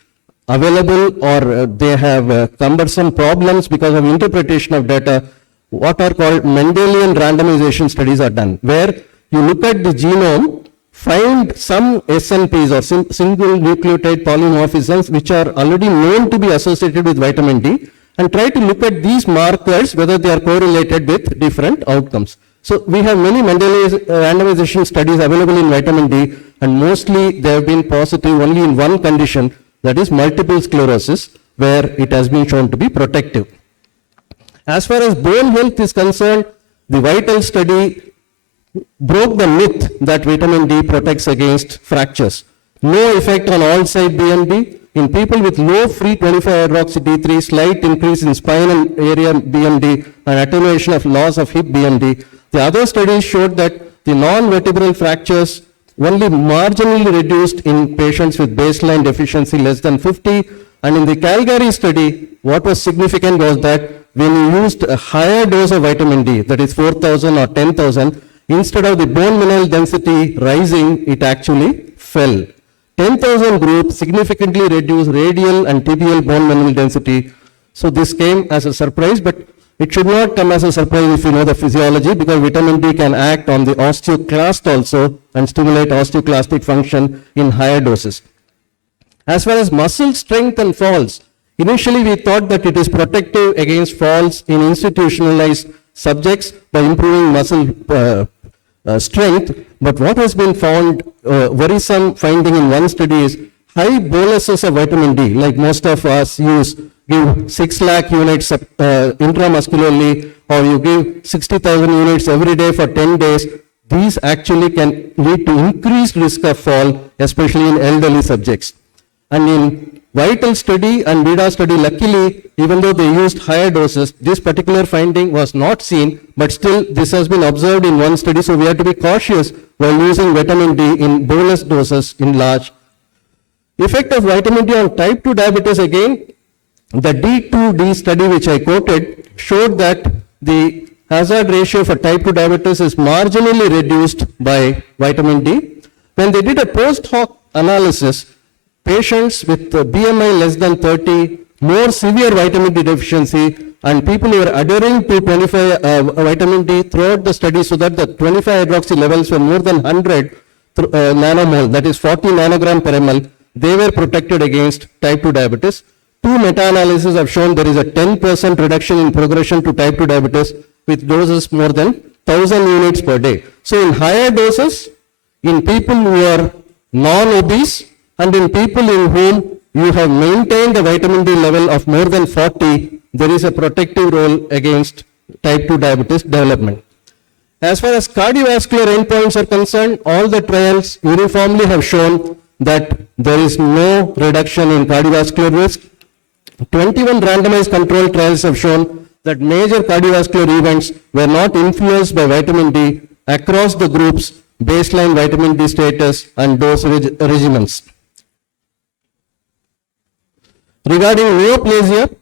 available, or they have cumbersome problems because of interpretation of data, what are called Mendelian randomization studies are done, where you look at the genome, find some SNPs or single nucleotide polymorphisms which are already known to be associated with vitamin D, and try to look at these markers whether they are correlated with different outcomes. So we have many Mendelian randomization studies available in vitamin D, and mostly they have been positive only in one condition, that is multiple sclerosis, where it has been shown to be protective. As far as bone health is concerned, the VITAL study broke the myth that vitamin D protects against fractures. No effect on all-side BMD. In people with low free 25-hydroxy D3, slight increase in spinal area BMD and attenuation of loss of hip BMD. The other studies showed that the non-vertebral fractures only marginally reduced in patients with baseline deficiency less than 50. And in the Calgary study, what was significant was that when you used a higher dose of vitamin D, that is 4,000 or 10,000, instead of the bone mineral density rising, it actually fell. 10,000 group significantly reduced radial and tibial bone mineral density. So this came as a surprise, but it should not come as a surprise if you know the physiology, because vitamin D can act on the osteoclast also and stimulate osteoclastic function in higher doses. As far as muscle strength and falls, initially we thought that it is protective against falls in institutionalized subjects by improving muscle strength, but what has been found, worrisome finding in one study is high boluses of vitamin D, like most of us use, give 6 lakh units intramuscularly, or you give 60,000 units every day for 10 days. These actually can lead to increased risk of fall, especially in elderly subjects. And in Vital study and VIDA study, luckily, even though they used higher doses, this particular finding was not seen, but still this has been observed in one study, so we have to be cautious while using vitamin D in bolus doses in large. Effect of vitamin D on type 2 diabetes, again, the D2D study which I quoted showed that the hazard ratio for type 2 diabetes is marginally reduced by vitamin D. When they did a post hoc analysis, patients with BMI less than 30, more severe vitamin D deficiency, and people who are adhering to 25 vitamin D throughout the study, so that the 25-hydroxy levels were more than 100 nanomole, that is 40 nanogram per ml, they were protected against type 2 diabetes. Two meta-analyses have shown there is a 10% reduction in progression to type 2 diabetes with doses more than 1000 units per day. So in higher doses, in people who are non-obese, and in people in whom you have maintained a vitamin D level of more than 40, there is a protective role against type 2 diabetes development. As far as cardiovascular endpoints are concerned, all the trials uniformly have shown that there is no reduction in cardiovascular risk. 21 randomized controlled trials have shown that major cardiovascular events were not influenced by vitamin D across the groups, baseline vitamin D status and dose regimens. Regarding neoplasia,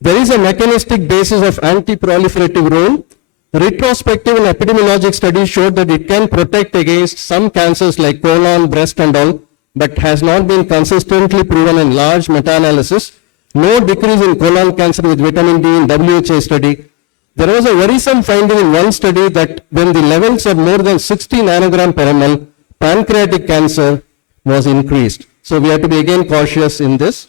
there is a mechanistic basis of anti-proliferative role. Retrospective and epidemiologic studies showed that it can protect against some cancers like colon, breast and all, but has not been consistently proven in large meta-analysis. No decrease in colon cancer with vitamin D in WHO study. There was a worrisome finding in one study that when the levels are more than 60 nanogram per ml, pancreatic cancer was increased. So we have to be again cautious in this.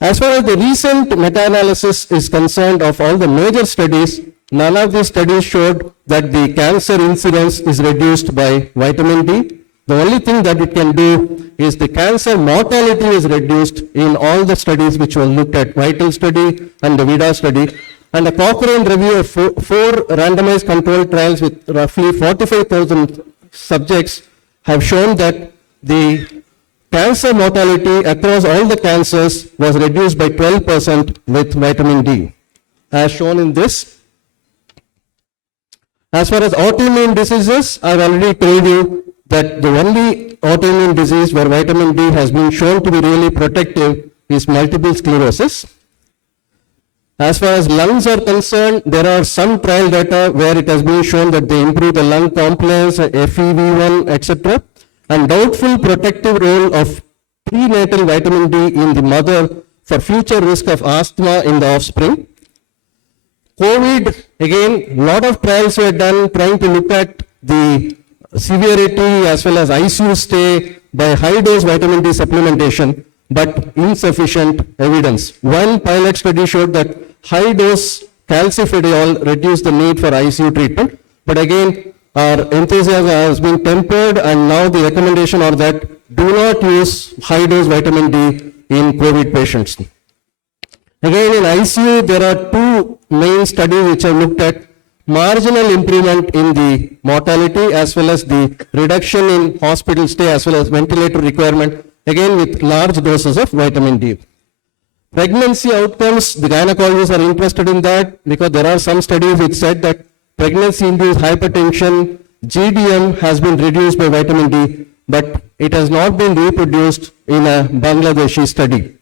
As far as the recent meta-analysis is concerned of all the major studies, none of these studies showed that the cancer incidence is reduced by vitamin D. The only thing that it can do is the cancer mortality is reduced in all the studies which were looked at, Vital study and the VIDA study. And a Cochrane review of four randomized controlled trials with roughly 45,000 subjects have shown that the cancer mortality across all the cancers was reduced by 12% with vitamin D, as shown in this. As far as autoimmune diseases, I've already told you that the only autoimmune disease where vitamin D has been shown to be really protective is multiple sclerosis. As far as lungs are concerned, there are some trial data where it has been shown that they improve the lung compliance, FEV1, etc. And doubtful protective role of prenatal vitamin D in the mother for future risk of asthma in the offspring. COVID, again, lot of trials were done trying to look at the severity as well as ICU stay by high dose vitamin D supplementation, but insufficient evidence. One pilot study showed that high dose calcifediol reduced the need for ICU treatment, but again, our enthusiasm has been tempered, and now the recommendation are that do not use high dose vitamin D in COVID patients. Again, in ICU, there are two main studies which have looked at marginal improvement in the mortality as well as the reduction in hospital stay as well as ventilator requirement, again with large doses of vitamin D. Pregnancy outcomes, the gynecologists are interested in that because there are some studies which said that pregnancy-induced hypertension, GDM has been reduced by vitamin D, but it has not been reproduced in a Bangladeshi study.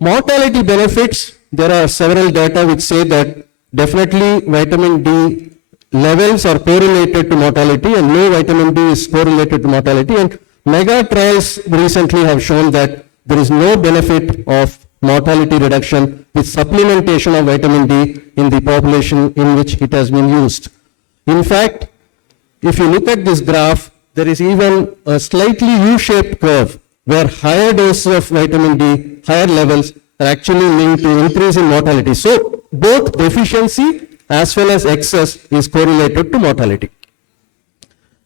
Mortality benefits, there are several data which say that definitely vitamin D levels are correlated to mortality, and low vitamin D is correlated to mortality, and mega trials recently have shown that there is no benefit of mortality reduction with supplementation of vitamin D in the population in which it has been used. In fact, if you look at this graph, there is even a slightly U-shaped curve where higher doses of vitamin D, higher levels, are actually linked to increase in mortality. So both deficiency as well as excess is correlated to mortality.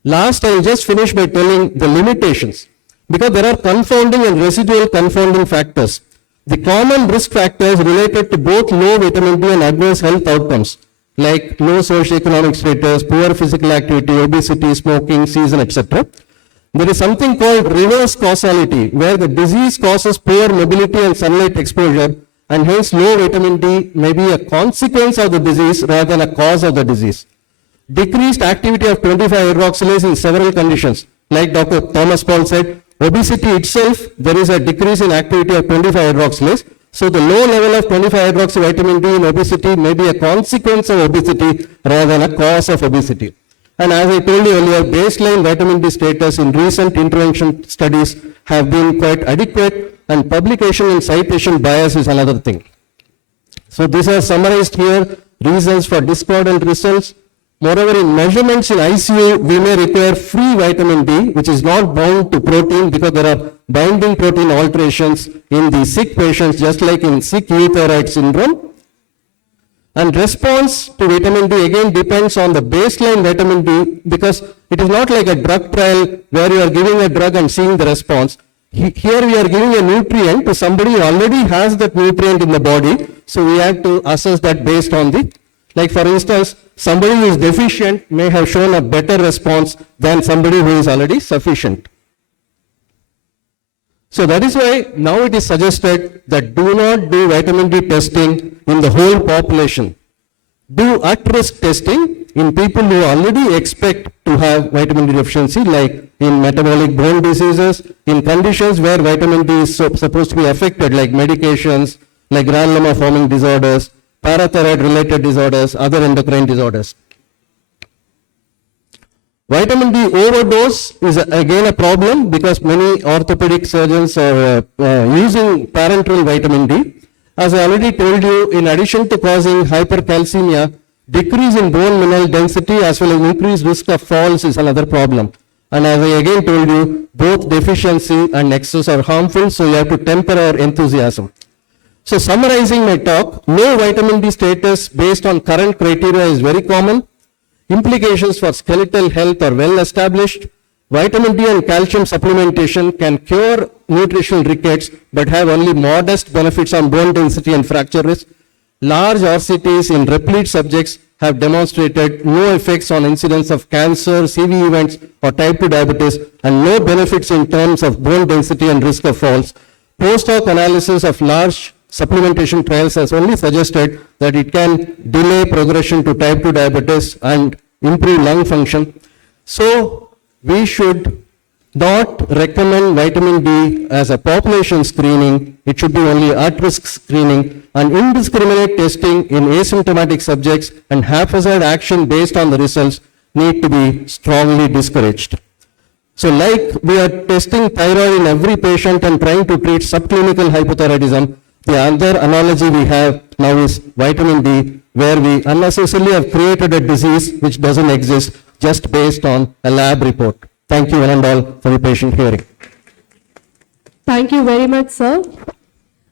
Last, I will just finish by telling the limitations, because there are confounding and residual confounding factors. The common risk factors related to both low vitamin D and adverse health outcomes, like low socioeconomic status, poor physical activity, obesity, smoking, season, etc. There is something called reverse causality, where the disease causes poor mobility and sunlight exposure, and hence low vitamin D may be a consequence of the disease rather than a cause of the disease. Decreased activity of 25-hydroxylase in several conditions, like Dr. Thomas Paul said, obesity itself, there is a decrease in activity of 25-hydroxylase. So the low level of 25-hydroxy vitamin D in obesity may be a consequence of obesity rather than a cause of obesity. And as I told you earlier, baseline vitamin D status in recent intervention studies have been quite adequate, and publication and citation bias is another thing. So these are summarized here, reasons for discordant results. Moreover, in measurements in ICU, we may require free vitamin D, which is not bound to protein, because there are binding protein alterations in the sick patients, just like in sick euthyroid syndrome. And response to vitamin D again depends on the baseline vitamin D, because it is not like a drug trial where you are giving a drug and seeing the response. Here we are giving a nutrient to somebody who already has that nutrient in the body, so we have to assess that based on the, like for instance, somebody who is deficient may have shown a better response than somebody who is already sufficient. So that is why now it is suggested that do not do vitamin D testing in the whole population. Do at-risk testing in people who already expect to have vitamin D deficiency, like in metabolic bone diseases, in conditions where vitamin D is supposed to be affected, like medications, like granuloma forming disorders, parathyroid related disorders, other endocrine disorders. Vitamin D overdose is again a problem, because many orthopedic surgeons are using parenteral vitamin D. As I already told you, in addition to causing hypercalcemia, decrease in bone mineral density as well as increased risk of falls is another problem. And as I again told you, both deficiency and excess are harmful, so you have to temper our enthusiasm. So summarizing my talk, low vitamin D status based on current criteria is very common. Implications for skeletal health are well established. Vitamin D and calcium supplementation can cure nutritional rickets, but have only modest benefits on bone density and fracture risk. Large RCTs in replete subjects have demonstrated no effects on incidence of cancer, CV events, or type 2 diabetes, and no benefits in terms of bone density and risk of falls. Post-hoc analysis of large supplementation trials has only suggested that it can delay progression to type 2 diabetes and improve lung function. So we should not recommend vitamin D as a population screening. It should be only at-risk screening, and indiscriminate testing in asymptomatic subjects and haphazard action based on the results need to be strongly discouraged. So like we are testing thyroid in every patient and trying to treat subclinical hypothyroidism, the other analogy we have now is vitamin D, where we unnecessarily have created a disease which doesn't exist just based on a lab report. Thank you one and all for the patient hearing. Thank you very much, sir.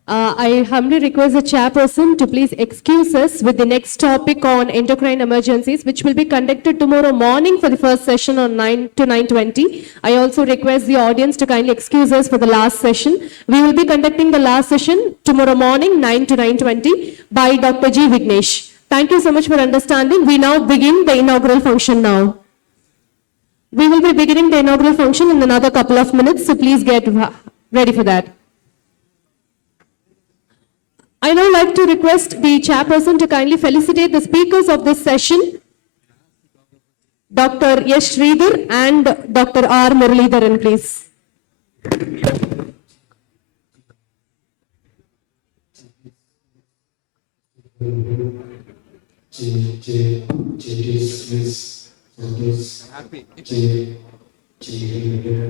I humbly request the chairperson to please excuse us with the next topic on endocrine emergencies, which will be conducted tomorrow morning for the first session on 9 to 9:20. I also request the audience to kindly excuse us for the last session. We will be conducting the last session tomorrow morning 9 to 9:20 by Dr. G. Vignesh. Thank you so much for understanding. We now begin the inaugural function now. We will be beginning the inaugural function in another couple of minutes, so please get ready for that. I now like to request the chairperson to kindly felicitate the speakers of this session. Dr. Yash Sridhar and Dr. R. Muralidharan, please.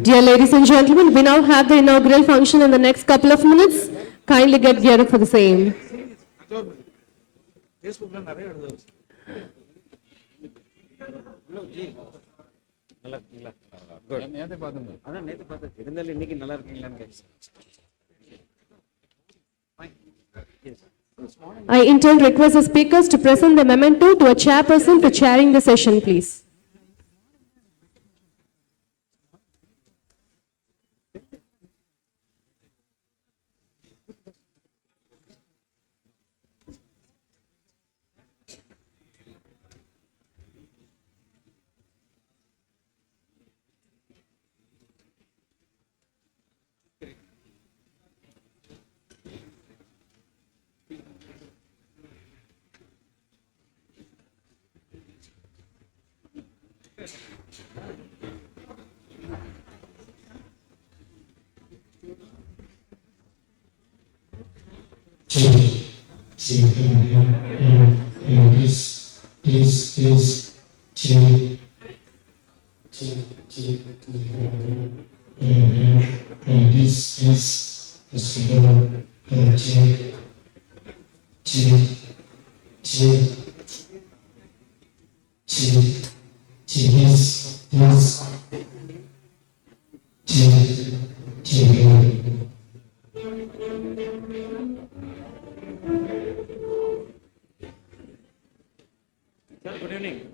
Dear ladies and gentlemen, we now have the inaugural function in the next couple of minutes. Kindly get geared up for the same. I in turn request the speakers to present the memento to a chairperson for chairing the session, please. Good evening.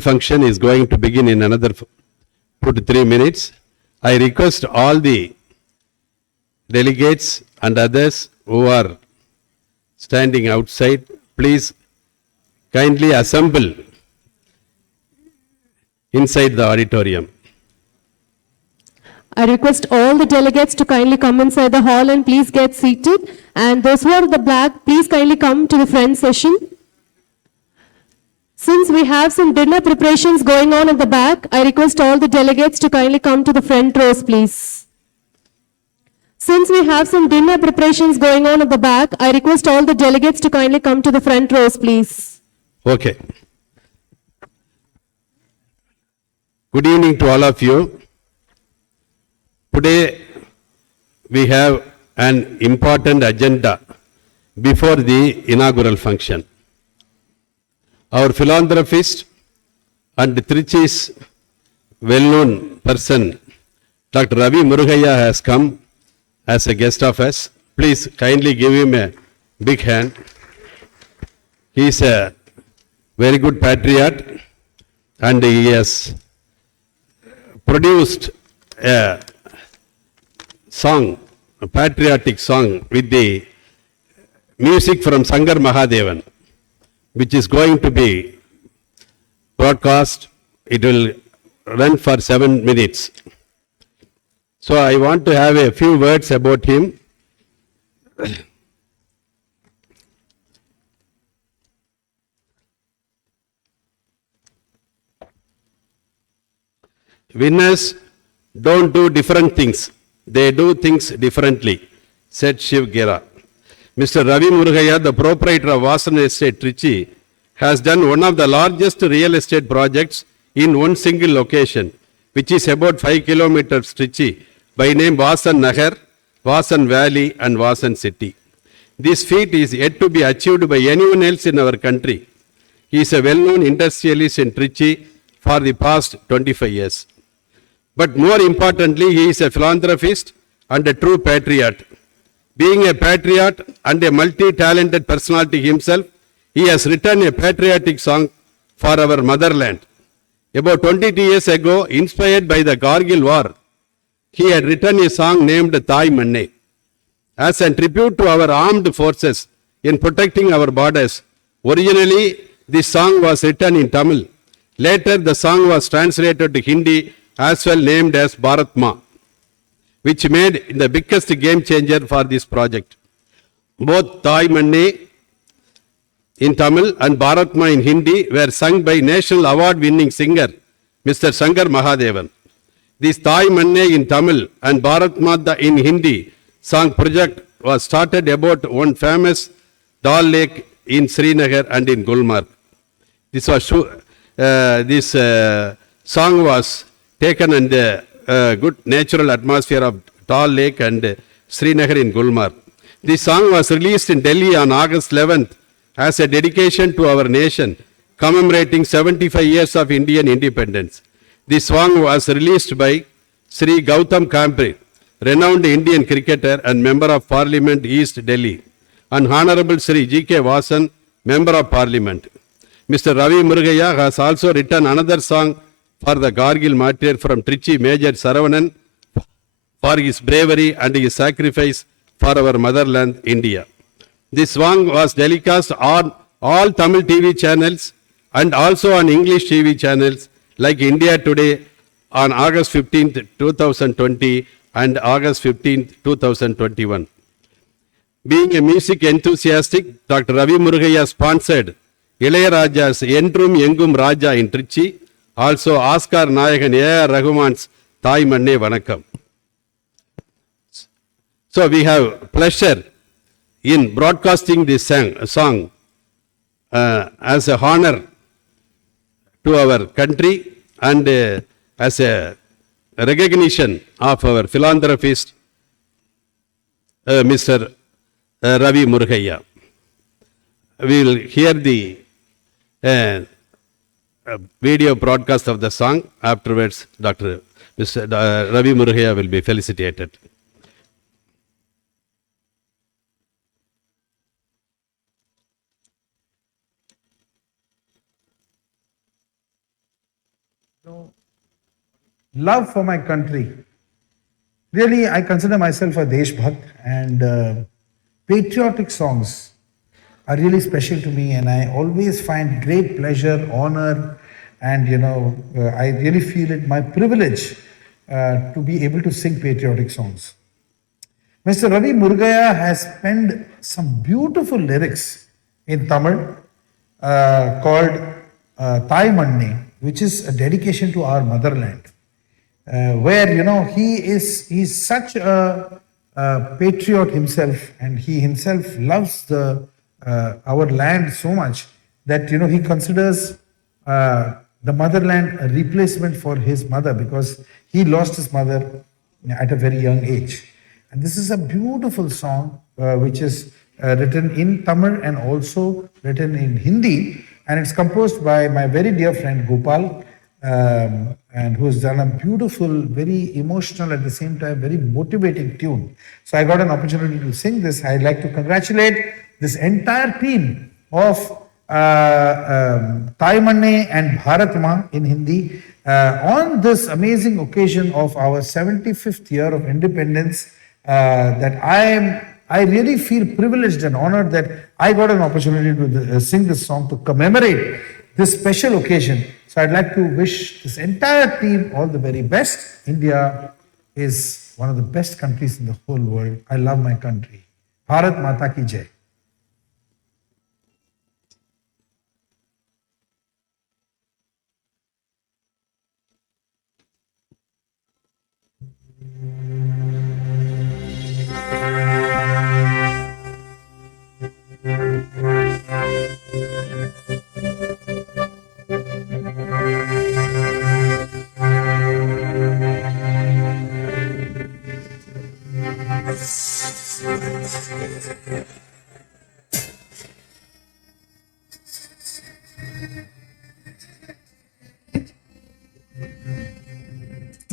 Function is going to begin in another 2 to 3 minutes. I request all the delegates and others who are standing outside, please kindly assemble inside the auditorium. I request all the delegates to kindly come inside the hall and please get seated. And those who are at the back, please kindly come to the front session. Since we have some dinner preparations going on at the back, I request all the delegates to kindly come to the front rows, please. Since we have some dinner preparations going on at the back, I request all the delegates to kindly come to the front rows, please. Okay. Good evening to all of you. Today we have an important agenda before the inaugural function. Our philanthropist and Trichy's well-known person, Dr. Ravi Murugaya, has come as a guest of us. Please kindly give him a big hand. He is a very good patriot and he has produced a song, a patriotic song with the music from Sangar Mahadevan, which is going to be broadcast. It will run for 7 minutes. So I want to have a few words about him. Winners don't do different things. They do things differently, said Shiv Gera. Mr. Ravi Murugaya, the proprietor of Vasan Estate, Trichy, has done one of the largest real estate projects in one single location, which is about 5 kilometers Trichy, by name Vasan Nagar, Vasan Valley and Vasan City. This feat is yet to be achieved by anyone else in our country. He is a well-known industrialist in Trichy for the past 25 years. But more importantly, he is a philanthropist and a true patriot. Being a patriot and a multi-talented personality himself, he has written a patriotic song for our motherland. About 22 years ago, inspired by the Kargil war, he had written a song named Thai Manne. As a tribute to our armed forces in protecting our borders, originally this song was written in Tamil. Later, the song was translated to Hindi as well, named as Bharat Ma, which made the biggest game changer for this project. Both Thai Manne in Tamil and Bharat Ma in Hindi were sung by national award-winning singer Mr. Sangar Mahadevan. This Thai Manne in Tamil and Bharat Mata in Hindi song project was started about one famous Dal Lake in Srinagar and in Gulmarg. This song was taken in the good natural atmosphere of Dal Lake and Srinagar in Gulmarg. This song was released in Delhi on August 11th as a dedication to our nation, commemorating 75 years of Indian independence. This song was released by Sri Gautam Kambri, renowned Indian cricketer and Member of Parliament, East Delhi, and Honorable Sri G.K. Vasan, Member of Parliament. Mr. Ravi Murugaya has also written another song for the Gargil martyr from Trichy, Major Saravanan, for his bravery and his sacrifice for our motherland, India. This song was telecast on all Tamil TV channels and also on English TV channels like India Today on August 15th, 2020 and August 15th, 2021. Being a music enthusiastic, Dr. Ravi Murugaya sponsored Ilayaraja's Entrum Yengum Raja in Trichy, also Oscar Nayagan A.R. Rahman's Thai Manne Vanakkam. So we have pleasure in broadcasting this song as a honor to our country and as a recognition of our philanthropist, Mr. Ravi Murugaya. We will hear the video broadcast of the song. Afterwards, Mr. Ravi Murugaya will be felicitated. Love for my country. Really, I consider myself a Deshbhakt, and patriotic songs are really special to me, and I always find great pleasure, honor, and I really feel it my privilege to be able to sing patriotic songs. Mr. Ravi Murugaya has penned some beautiful lyrics in Tamil called Thai Manne, which is a dedication to our motherland. Where he's such a patriot himself, and he himself loves our land so much that he considers the motherland a replacement for his mother, because he lost his mother at a very young age. And this is a beautiful song which is written in Tamil and also written in Hindi, and it's composed by my very dear friend Gopal, and who has done a beautiful, very emotional, at the same time very motivating tune. So I got an opportunity to sing this. I'd like to congratulate this entire team of Thai Manne and Bharat Ma in Hindi on this amazing occasion of our 75th year of independence. That I really feel privileged and honored that I got an opportunity to sing this song to commemorate this special occasion. So I'd like to wish this entire team all the very best. India is one of the best countries in the whole world. I love my country. Bharat Mata Ki Jai.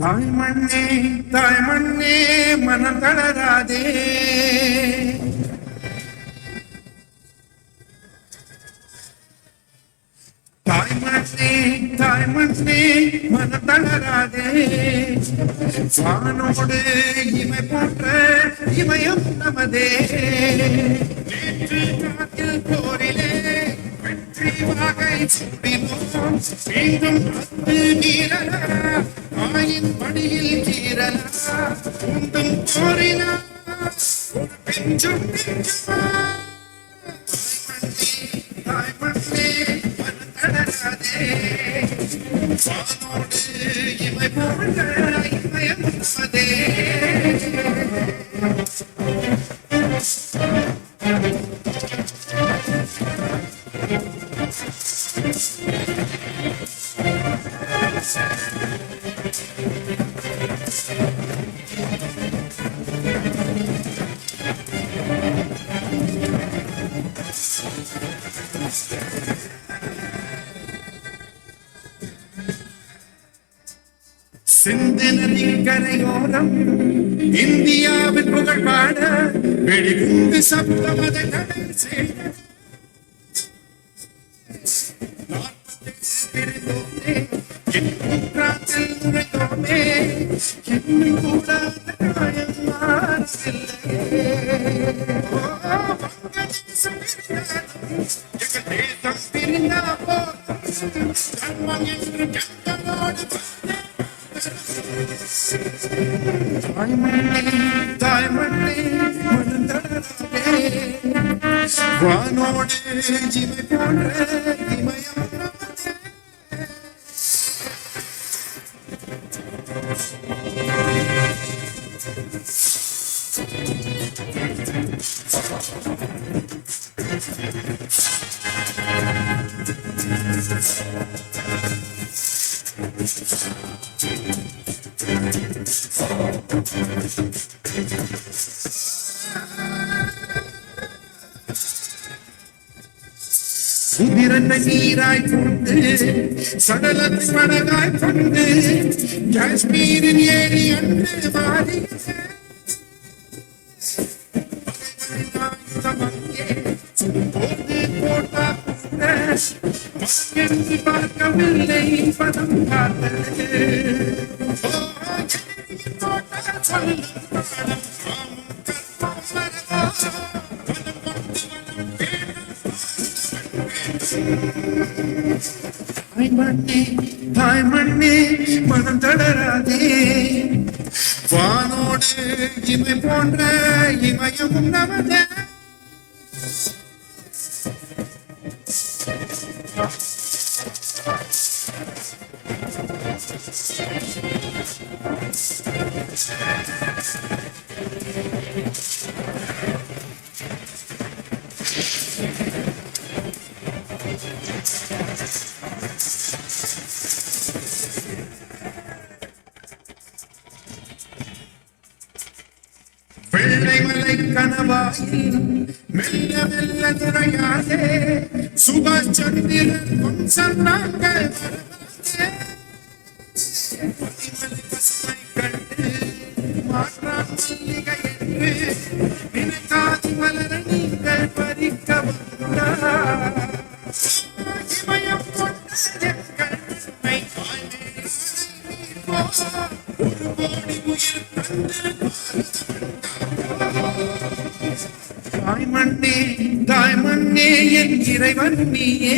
Thai Manne, manam tadarade. Thai Manne, manam tadarade. Vaanode imai potra, imayam namade. Netru kathil porile, vetri vagai sudilom, seendum attu neerala. Ayin padiyil keerala, undum korila, pinjum pinjuma. Thai Manne, manam tadarade. Vaanode imai potra, சிந்தனின் கரையோரம் இந்தியாவின் புகழ் பாட வெடிகுண்டு சப்தம் அதை கடல் செய்த பிரிந்தோமே என் குற்றாத்தில் நுழைந்தோமே இன்னும் கூட அந்த காயம் மாறவில்லையே. எங்கள் தேசம் பிரிந்தா போதும் தர்மம் என்று கண்டனோடு தாய்மண்ணே மனந்தடராதே வானோடு ஜிமை போன்ற இமயம் உதிரன்னை நீராய் கொண்டு சடலத்தை படகாய் கொண்டு காஷ்மீரின் ஏரி அன்று வாரி பார்க்கவில்லை பதம் காத்தது தாய்மண்ணே மனம் தளராதே வானோடு இமை போன்ற இமயமும் நமதே. வெள்ளைமலை கணவாயில் மெல்ல மெல்ல நுழையாதே சுபாஷ் சந்திரன் வம்சம் நாங்கள் வரவாதே. பதிமலை பசுமை கண்டு மாற்றான் மல்லிகை என்று நினைக்காது மலர நீங்கள் பறிக்க வந்தார். இமயம் கொண்ட எங்கள் உண்மை ஒரு கோடி உயிர் தந்து தாய்மண்ணே தாய்மண்ணே என் இறைவன் நீயே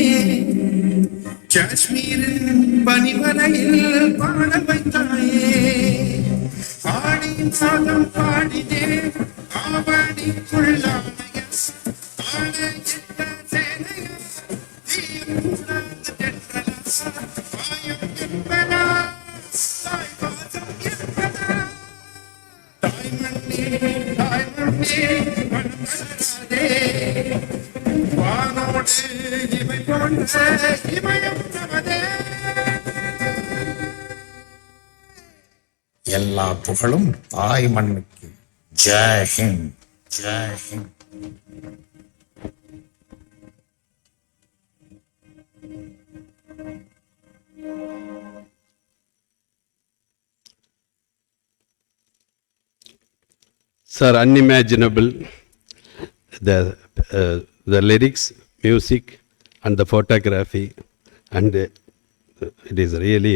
காஷ்மீரின் பனிமலையில் பாட வைத்தாயே. ஆடி மாதம் பாடினே ஆவடிக்குள்ளானைய ஆட எட்ட சேனைய தீயக்கூடாது தென்றலா பாயம் என்பனா தாய் பாசம் என்பனா. தாய்மண்ணே தாய்மண்ணே மனமலராதே வானோடு இமை போன்ற இமயம் நமதே. எல்லா புகழும் தாய் மண்ணுக்கு. Jai Hind, Jai Hind. Sir, unimaginable. The lyrics, music, and the photography, and it is really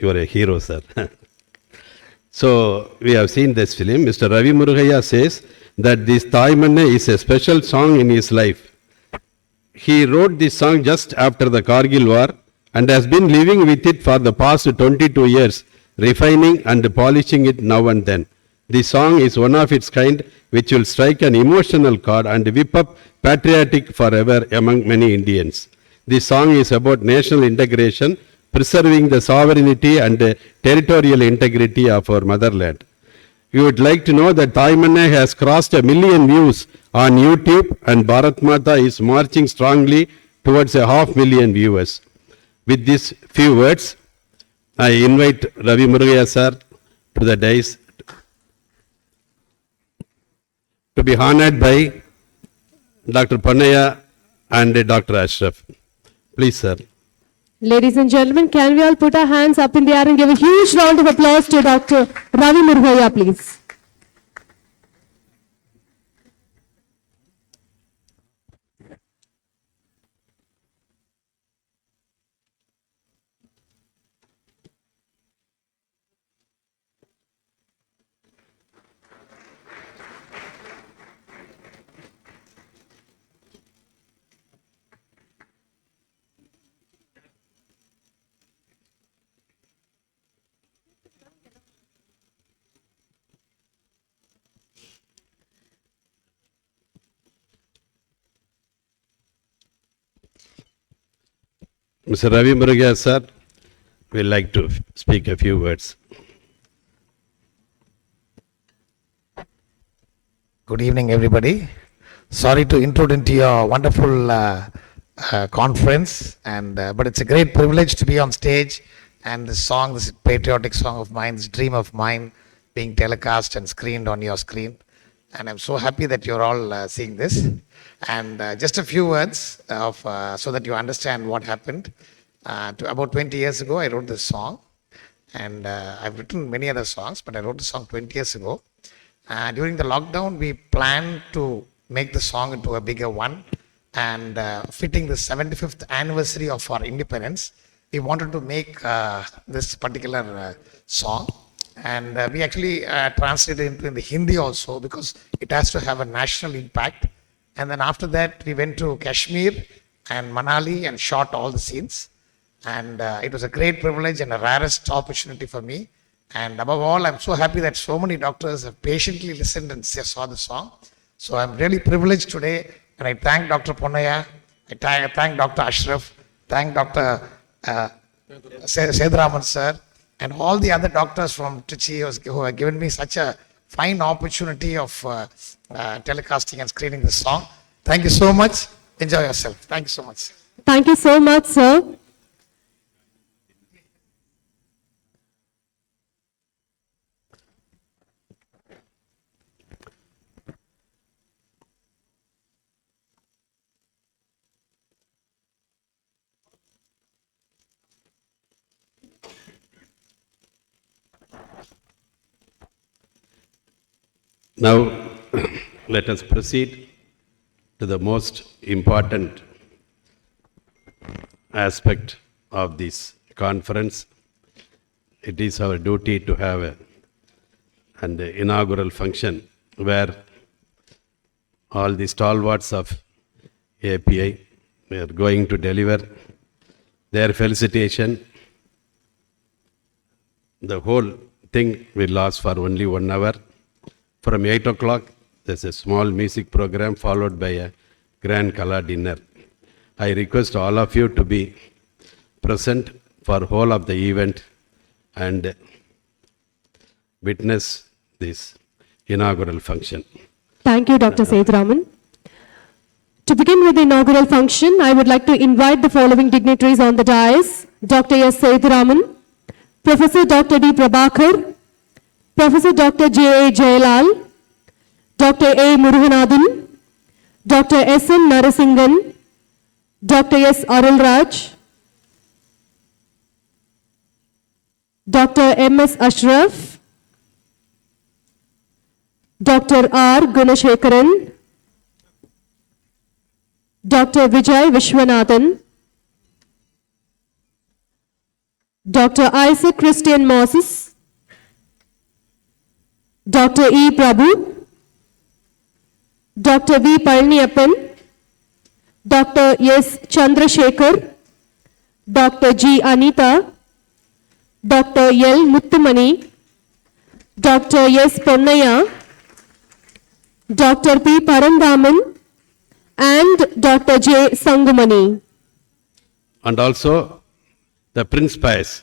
you are a hero, sir. So we have seen this film. Mr. Ravi Murugaya says that this Thaimanne is a special song in his life. He wrote this song just after the Kargil war and has been living with it for the past 22 years, refining and polishing it now and then. This song is one of its kind which will strike an emotional chord and whip up patriotic forever among many Indians. This song is about national integration, preserving the sovereignty and territorial integrity of our motherland. You would like to know that Taimanne has crossed 1 million views on YouTube and Bharat Mata is marching strongly towards 500,000 viewers. With these few words, I invite Ravi Murugaya sir to the dais to be honored by Dr. Pannaya and Dr. Ashraf. Please, sir. Ladies and gentlemen, can we all put our hands up in the air and give a huge round of applause to Dr. Ravi Murugaya, please. Mr. Ravi Murugaya sir will like to speak a few words. Good evening, everybody. Sorry to intrude into your wonderful conference, but it's a great privilege to be on stage and this song, this patriotic song of mine, this dream of mine, being telecast and screened on your screen. And I'm so happy that you're all seeing this. And just a few words of so that you understand what happened. About 20 years ago, I wrote this song, and I've written many other songs, but I wrote the song 20 years ago. During the lockdown, we planned to make the song into a bigger one, and fitting the 75th anniversary of our independence, we wanted to make this particular song. And we actually translated it into the Hindi also, because it has to have a national impact. And then after that, we went to Kashmir and Manali and shot all the scenes. And it was a great privilege and a rarest opportunity for me. And above all, I'm so happy that so many doctors have patiently listened and saw the song. So I'm really privileged today, and I thank Dr. Ponnaya, I thank Dr. Ashraf, thank Dr. Sedraman sir, and all the other doctors from Trichy who have given me such a fine opportunity of telecasting and screening this song. Thank you so much. Enjoy yourself. Thank you so much. Thank you so much, sir. Now, let us proceed to the most important aspect of this conference. It is our duty to have an inaugural function where all the stalwarts of API are going to deliver their felicitation. The whole thing will last for only 1 hour. From 8 o'clock, there's a small music program followed by a grand gala dinner. I request all of you to be present for whole of the event and witness this inaugural function. Thank you, Dr. Sedraman. To begin with the inaugural function, I would like to invite the following dignitaries on the dais: Dr. S. Sedraman, Professor Dr. D. Prabhakar, Professor Dr. J. A. Jayalal, Dr. A. Muruganathan, Dr. S. N. Narasingan, Dr. S. Arulraj, Dr. M. S. Ashraf, Dr. R. Gunashekaran, Dr. Vijay Vishwanathan, Dr. Isaac Christian Moses, Dr. E. Prabhu, Dr. V. Palniappan, Dr. S. Chandrasekhar, Dr. G. Anita, Dr. L. Muttumani, Dr. S. Ponnaya, Dr. P. Parandaman, and Dr. J. Sangumani. And also the Prince Pius,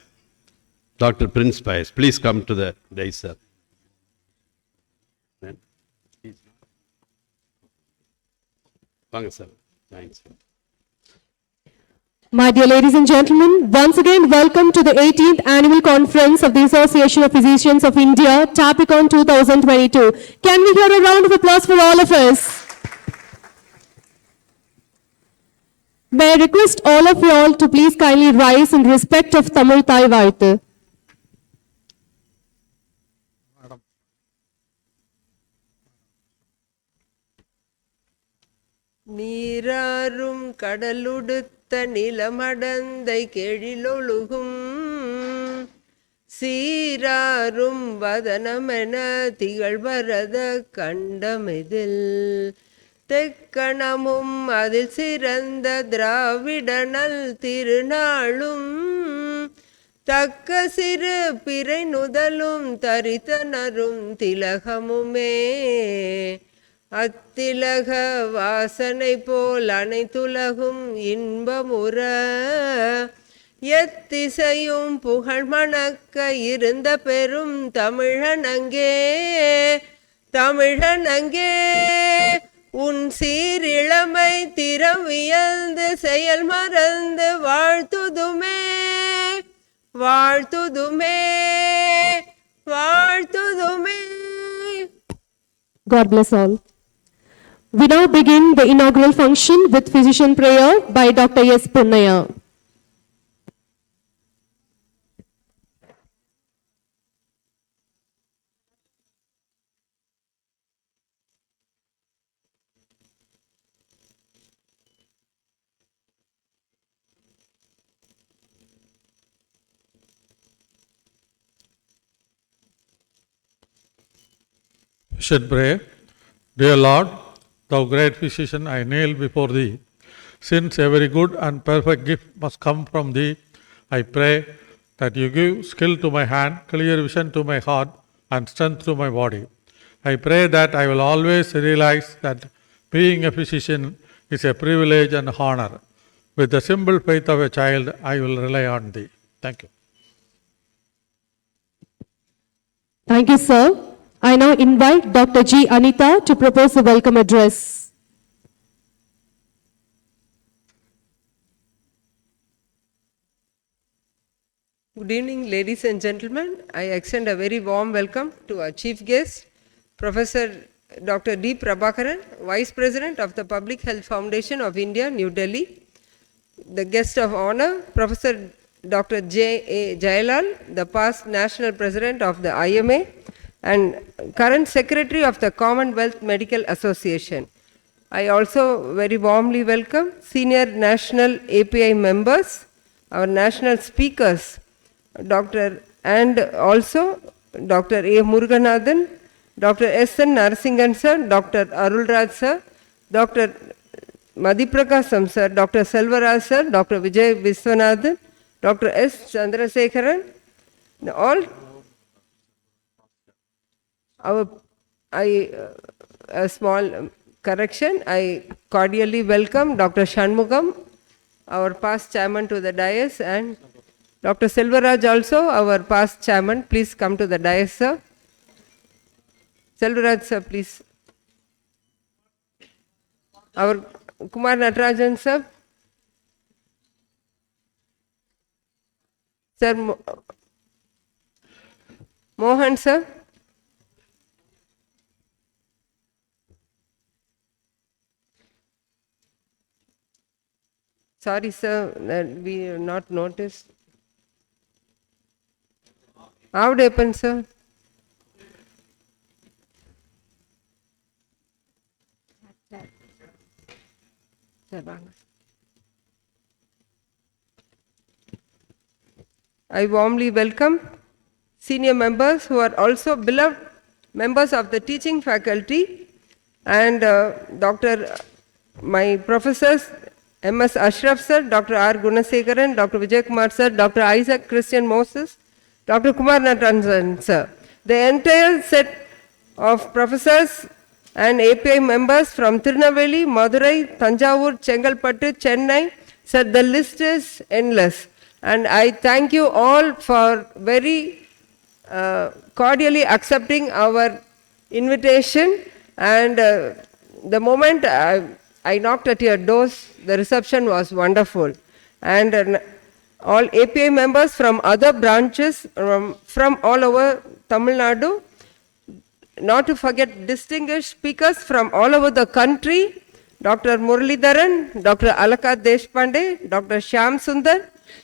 Dr. Prince Pius. Please come to the dais, sir. Vaanga, sir. Thanks. My dear ladies and gentlemen, once again welcome to the 18th Annual Conference of the Association of Physicians of India, Tapicon 2022. Can we hear a round of applause for all of us? May I request all of you all to please kindly rise in respect of Tamil Thai Vaithu. நீராறும் கடலுடுத்த நிலமடந்தை கெழிலொழுகும் சீராறும் வதனமென திகழ்வரத கண்டமிதில் தெக்கணமும் அதில் சிறந்த திராவிடனல் திருநாளும் தக்க சிறு பிறை நுதலும் தரித்தனரும் திலகமுமே அத்திலக வாசனை போல் அனைத்துலகும் இன்பமுற எத்திசையும் புகழ் மணக்க இருந்த பெரும் தமிழனங்கே தமிழனங்கே உன் சீரிழமை திறம் வியந்து செயல் மறந்து வாழ்த்துதுமே வாழ்த்துதுமே வாழ்த்துதுமே. God bless all. We now begin the inaugural function with physician prayer by Dr. S. Punnaya. Should pray. Dear Lord, thou great physician, I kneel before thee. Since every good and perfect gift must come from thee, I pray that you give skill to my hand, clear vision to my heart, and strength to my body. I pray that I will always realize that being a physician is a privilege and honor. With the simple faith of a child, I will rely on thee. Thank you. Thank you, sir. I now invite Dr. G. Anita to propose the welcome address. Good evening, ladies and gentlemen. I extend a very warm welcome to our chief guest, Professor Dr. D. Prabhakaran, Vice President of the Public Health Foundation of India, New Delhi. The guest of honor, Professor Dr. J. A. Jayalal, the past National President of the IMA and current Secretary of the Commonwealth Medical Association. I also very warmly welcome senior national API members, our national speakers, and also Dr. A. Muruganathan, Dr. S. N. Narasingan sir, Dr. Arulraj sir, Dr. Madhiprakasam sir, Dr. Selvaraj sir, Dr. Vijay Viswanathan, Dr. S. Chandrasekharan, all a small correction, I cordially welcome Dr. Shanmugam, our past chairman to the dais, and Dr. Selvaraj also, our past chairman. Please come to the dais, sir. Selvaraj sir, please. Our Kumar Natarajan sir. Sir Mohan sir. Sorry, sir, that we have not noticed. How would happen, sir? I warmly welcome senior members who are also beloved members of the teaching faculty and my professors, M.S. Ashraf sir, Dr. R. Gunasekaran, Dr. Vijay Kumar sir, Dr. Isaac Christian Moses, Dr. Kumar Natarajan sir. The entire set of professors and API members from Tirunelveli, Madurai, Tanjavur, Chengalpattu, Chennai, sir, the list is endless. And I thank you all for very cordially accepting our invitation. And the moment I knocked at your doors, the reception was wonderful. And all API members from other branches from all over Tamil Nadu, not to forget distinguished speakers from all over the country, Dr. Muralidharan, Dr. Alaka Deshpande, Dr. Shyam Sundar,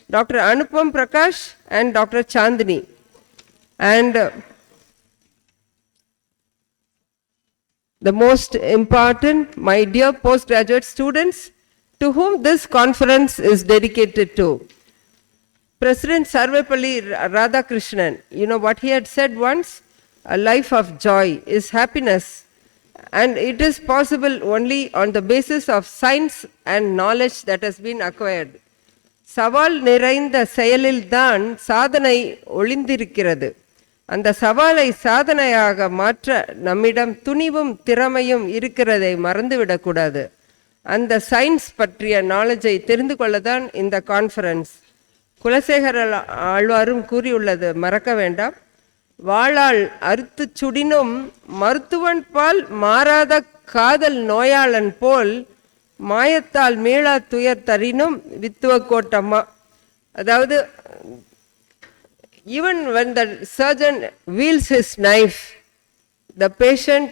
Dr. Anupam Prakash, and Dr. Chandni. And the most important, my dear postgraduate students, to whom this conference is dedicated to. President Sarvepalli Radhakrishnan, you know what he had said once? A life of joy is happiness, and it is possible only on the basis of science and knowledge that has been acquired. சவால் நிறைந்த செயலில்தான் சாதனை ஒளிந்திருக்கிறது. அந்த சவாலை சாதனையாக மாற்ற நம்மிடம் துணிவும் திறமையும் இருக்கிறதை மறந்துவிடக்கூடாது. அந்த சயின்ஸ் பற்றிய நாலேஜை தெரிந்து கொள்ளதான் இந்த கான்ஃபரன்ஸ். குலசேகர ஆழ்வாரும் கூறியுள்ளது மறக்க வேண்டாம். வாளால் அறுத்து சுடினும் மருத்துவன் பால் மாறாத காதல் நோயாளன் போல் மாயத்தால் மீளா துயர் தரினும் வித்துவ கோட்டம்மா. அதாவது even when the surgeon wields his knife, the patient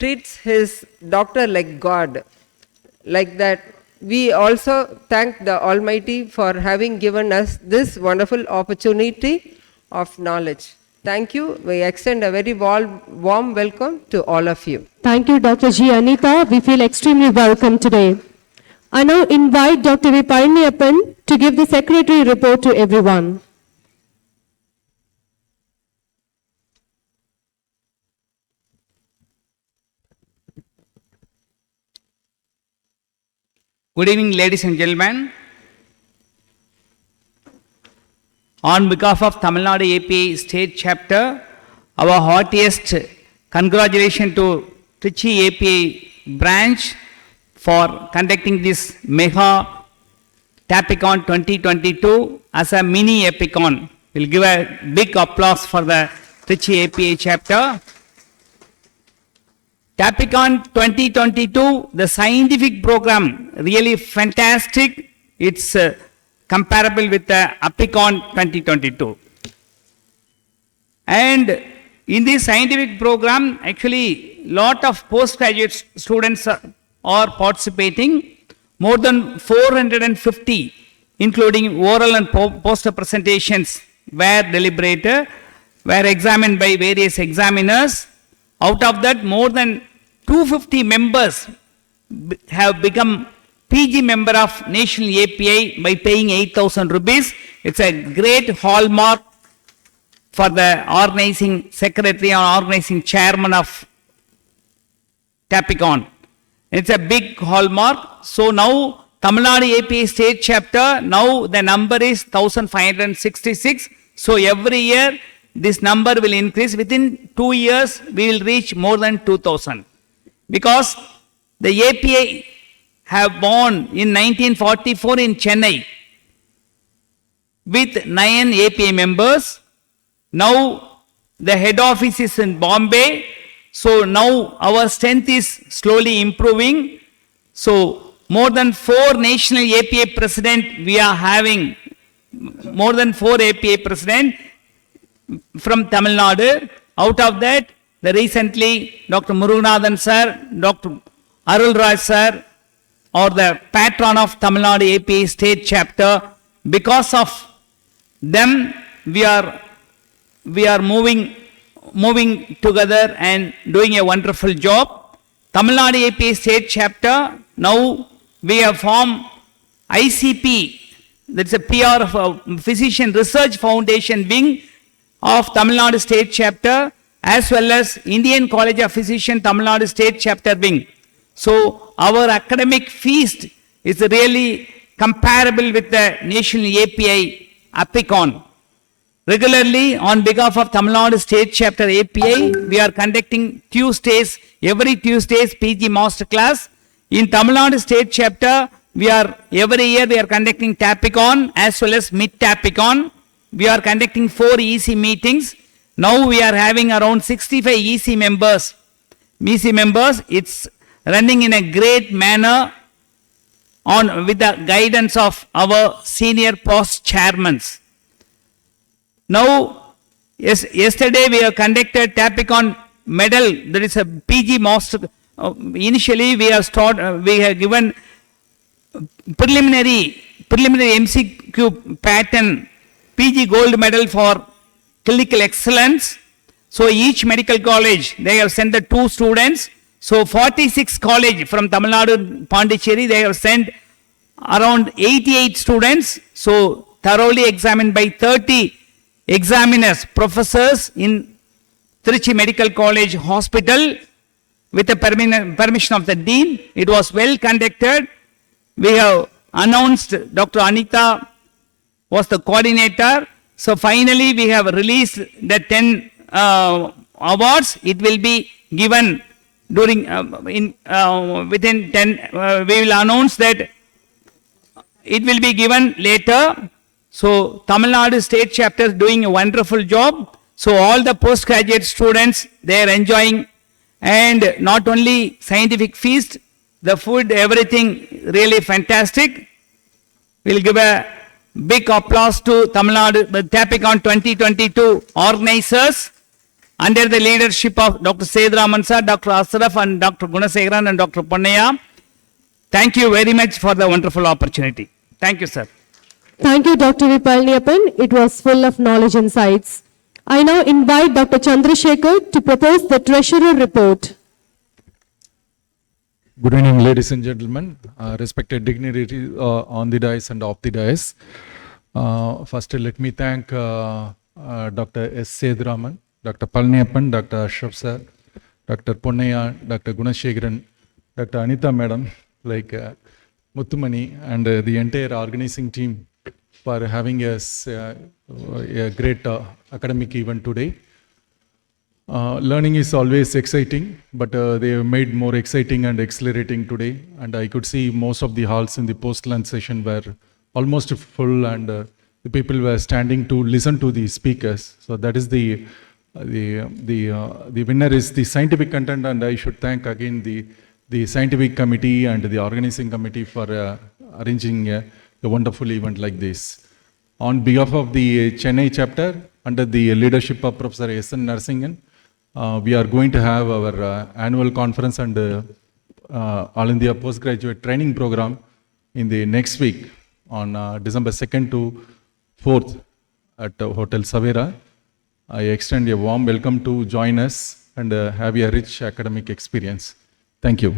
treats his doctor like God. Like that, we also thank the Almighty for having given us this wonderful opportunity of knowledge. Thank you. We extend a very warm welcome to all of you. Thank you, Dr. G. Anita. We feel extremely welcome today. I now invite Dr. V. Palaniappan to give the secretary report to everyone. Good evening, ladies and gentlemen. On behalf of Tamil Nadu API State Chapter, our heartiest congratulations to Trichy API branch for conducting this mega Tapicon 2022 as a mini Epicon. We'll give a big applause for the Trichy API chapter. Tapicon 2022, the scientific program, really fantastic. It's comparable with the Apicon 2022. And in this scientific program, actually, lot of postgraduate students are participating. More than 450, including oral and poster presentations, were deliberated, were examined by various examiners. Out of that, more than 250 members have become PG member of National API by paying 8,000 rupees. It's a great hallmark for the organizing secretary or organizing chairman of Tapicon. It's a big hallmark. So now Tamil Nadu API State Chapter, now the number is 1,566. So every year this number will increase. Within 2 years we will reach more than 2,000. Because the API have born in 1944 in Chennai with 9 API members. Now the head office is in Bombay. So now our strength is slowly improving. So more than 4 national API president we are having, more than 4 API president from Tamil Nadu. Out of that, the recently Dr. Muruganathan sir, Dr. Arul Raj sir are the patron of Tamil Nadu API State Chapter. Because of them, we are moving together and doing a wonderful job. Tamil Nadu API State Chapter, now we have formed ICP, that's a PR of Physician Research Foundation wing of Tamil Nadu State Chapter, as well as Indian College of Physicians Tamil Nadu State Chapter wing. So our academic feast is really comparable with the national API Apicon. Regularly, on behalf of Tamil Nadu State Chapter API, we are conducting Tuesdays, every Tuesdays PG Master Class. In Tamil Nadu State Chapter, every year we are conducting Tapicon as well as Mid Tapicon. We are conducting 4 EC meetings. Now we are having around 65 EC members. It's running in a great manner with the guidance of our senior post chairmen. Now, yesterday we have conducted Tapicon medal. There is a PG master. Initially we have given preliminary MCQ pattern PG gold medal for clinical excellence. So each medical college, they have sent the 2 students. So 46 college from Tamil Nadu, Pondicherry, they have sent around 88 students. So thoroughly examined by 30 examiners, professors in Trichy Medical College Hospital with the permission of the Dean. It was well conducted. We have announced Dr. Anita was the coordinator. So finally we have released the 10 awards. It will be given during within 10. We will announce that it will be given later. So Tamil Nadu State Chapter is doing a wonderful job. So all the postgraduate students, they are enjoying, and not only scientific feast, the food, everything really fantastic. We'll give a big applause to Tamil Nadu Tapicon 2022 organizers under the leadership of Dr. Sedraman sir, Dr. Asraf and Dr. Gunasekharan and Dr. Ponnaya. Thank you very much for the wonderful opportunity. Thank you, sir. Thank you, Dr. Palniappan. It was full of knowledge and insights. I now invite Dr. Chandrasekhar to propose the Treasurer Report. Good evening, ladies and gentlemen, respected dignitaries on the dais and off the dais. First, let me thank Dr. S. Sedraman, Dr. Palniappan, Dr. Ashraf sir, Dr. Ponnaya, Dr. Gunashekaran, Dr. Anita madam, like Muttumani, and the entire organizing team for having us a great academic event today. Learning is always exciting, but they have made more exciting and accelerating today. And I could see most of the halls in the post-lunch session were almost full, and the people were standing to listen to the speakers. So that is the winner is the scientific content, and I should thank again the scientific committee and the organizing committee for arranging a wonderful event like this. On behalf of the Chennai chapter, under the leadership of Professor S.N. Narsingan, we are going to have our annual conference and All India Postgraduate Training Program in the next week on December 2nd to 4th at Hotel Savera. I extend a warm welcome to join us and have a rich academic experience. Thank you.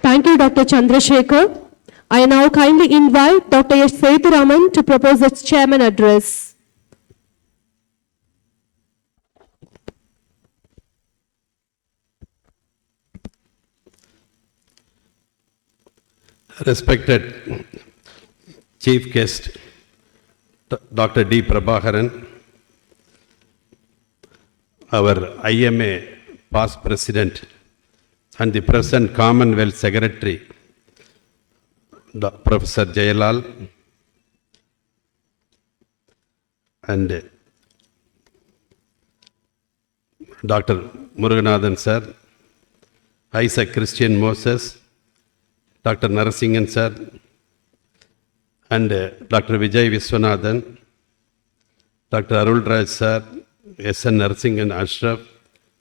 Thank you, Dr. Chandrasekhar. I now kindly invite Dr. S. Sethuraman to propose its chairman address. Respected Chief Guest, Dr. D. Prabhakaran, our IMA past President and the present Commonwealth Secretary, Professor Jayalal, and Dr. Muruganathan sir, Isaac Christian Moses, Dr. Narasingan sir, and Dr. Vijay Viswanathan, Dr. Arulraj sir, S.N. Narasingan Ashraf,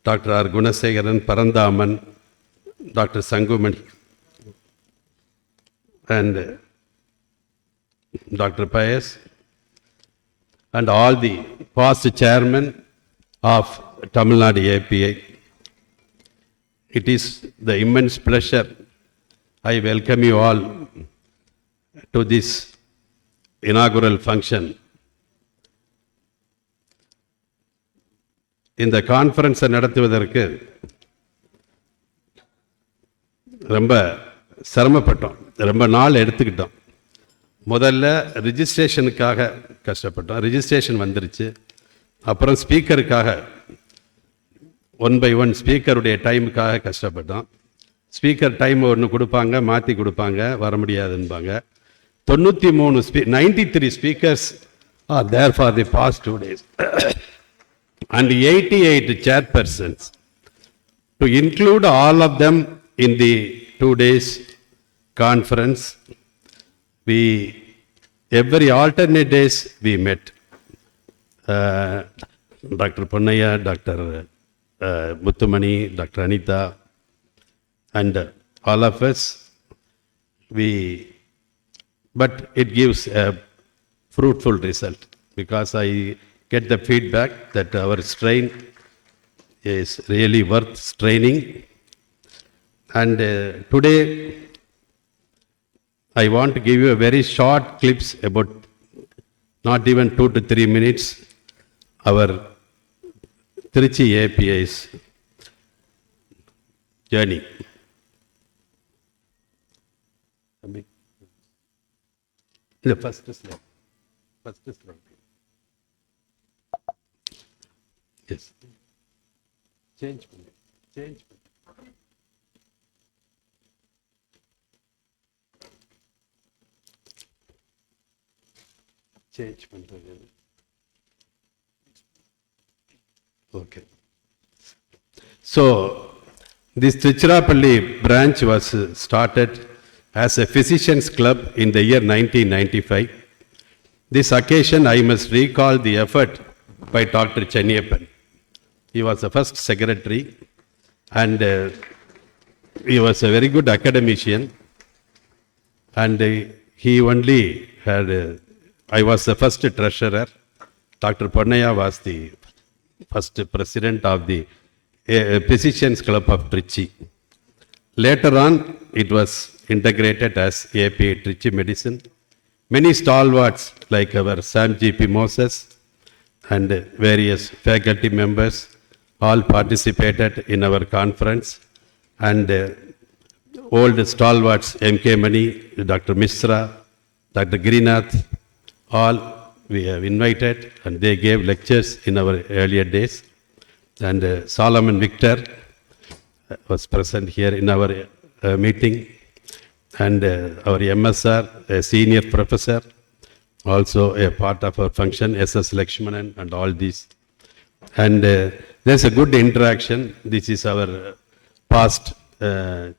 Dr. R. Gunasekharan Parandaman, Dr. Sanguman, and Dr. Payas, and all the past chairmen of Tamil Nadu APA. It is the immense pleasure I welcome you all to this inaugural function. இந்த கான்ஃபரன்ஸை நடத்துவதற்கு ரொம்ப சிரமப்பட்டோம், ரொம்ப நாள் எடுத்துக்கிட்டோம். முதல்ல ரிஜிஸ்ட்ரேஷனுக்காக கஷ்டப்பட்டோம், registration வந்துருச்சு. அப்புறம் ஸ்பீக்கருக்காக 1 by 1 ஸ்பீக்கருடைய டைமுக்காக கஷ்டப்பட்டோம். ஸ்பீக்கர் டைம் ஒன்று கொடுப்பாங்க, மாற்றி கொடுப்பாங்க, வர முடியாதுன்பாங்க. 93 speakers are there for the past 2 days and 88 chairpersons. To include all of them in the 2 days conference, every alternate days we met. Dr. Ponnaya, Dr. Muttumani, Dr. Anita, and all of us, but it gives a fruitful result because I get the feedback that our strain is really worth straining. And today, I want to give you a very short clips about not even 2 to 3 minutes, our Trichy API's journey. The first slide. Yes. Change. Okay. So, this Tiruchirappalli branch was started as a physicians club in the year 1995. This occasion, I must recall the effort by Dr. Chenniyappan. He was the first secretary and he was a very good academician, and he only had, I was the first treasurer. Dr. Ponnaya was the first president of the Physicians Club of Trichy. Later on, it was integrated as APA Trichy Medicine. Many stalwarts like our Sam G.P. Moses and various faculty members all participated in our conference, and old stalwarts M.K. Mani, Dr. Mishra, Dr. Girinath, all we have invited, and they gave lectures in our earlier days. And Solomon Victor was present here in our meeting, and our MSR, a senior professor, also a part of our function, S.S. Lakshmanan, and all these. And there's a good interaction. This is our past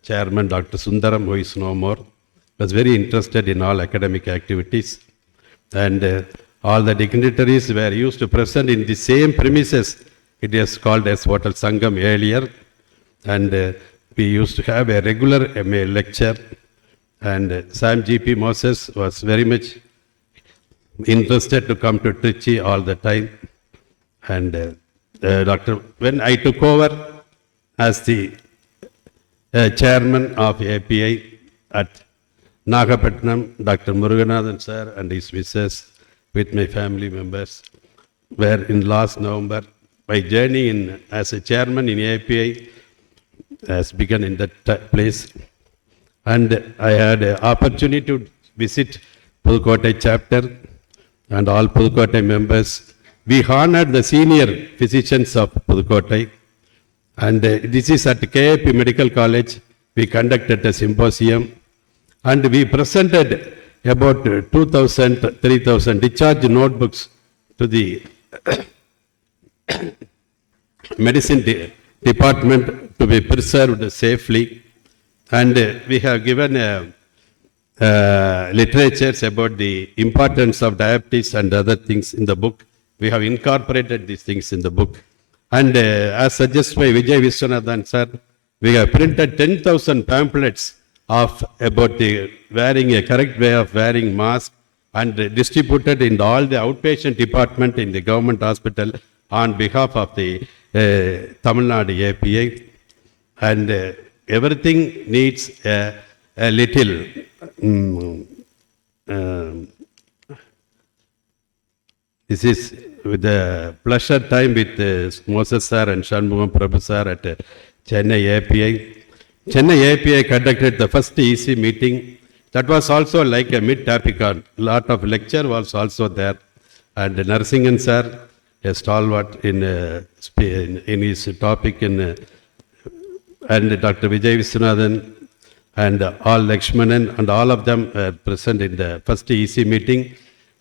chairman, Dr. Sundaram, who is no more, was very interested in all academic activities. And all the dignitaries were used to present in the same premises. It is called as Hotel Sangam earlier. And we used to have a regular MA lecture. And Sam G.P. Moses was very much interested to come to Trichy all the time. And when I took over as the chairman of API at Nagapatnam, Dr. Muruganathan sir and his missus with my family members were in last November. My journey as a chairman in API has begun in that place. And I had an opportunity to visit Pulkotai chapter and all Pulkotai members. We honored the senior physicians of Pulkotai, and this is at KAP Medical College. We conducted a symposium and we presented about 2,000, 3,000 discharge notebooks to the medicine department to be preserved safely. And we have given literatures about the importance of diabetes and other things in the book. We have incorporated these things in the book. And as suggested by Vijay Viswanathan sir, we have printed 10,000 pamphlets about the wearing a correct way of wearing mask, and distributed in all the outpatient department in the government hospital on behalf of the Tamil Nadu APA. And everything needs a little this is with the pleasure time with Moses sir and Shanmugam Prabhu sir at Chennai API. Chennai API conducted the first EC meeting. That was also like a mid-Tapicon. Lot of lecture was also there. And Narsingan sir, a stalwart in his topic in and Dr. Vijay Viswanathan, and all Lakshmanan, and all of them were present in the first EC meeting.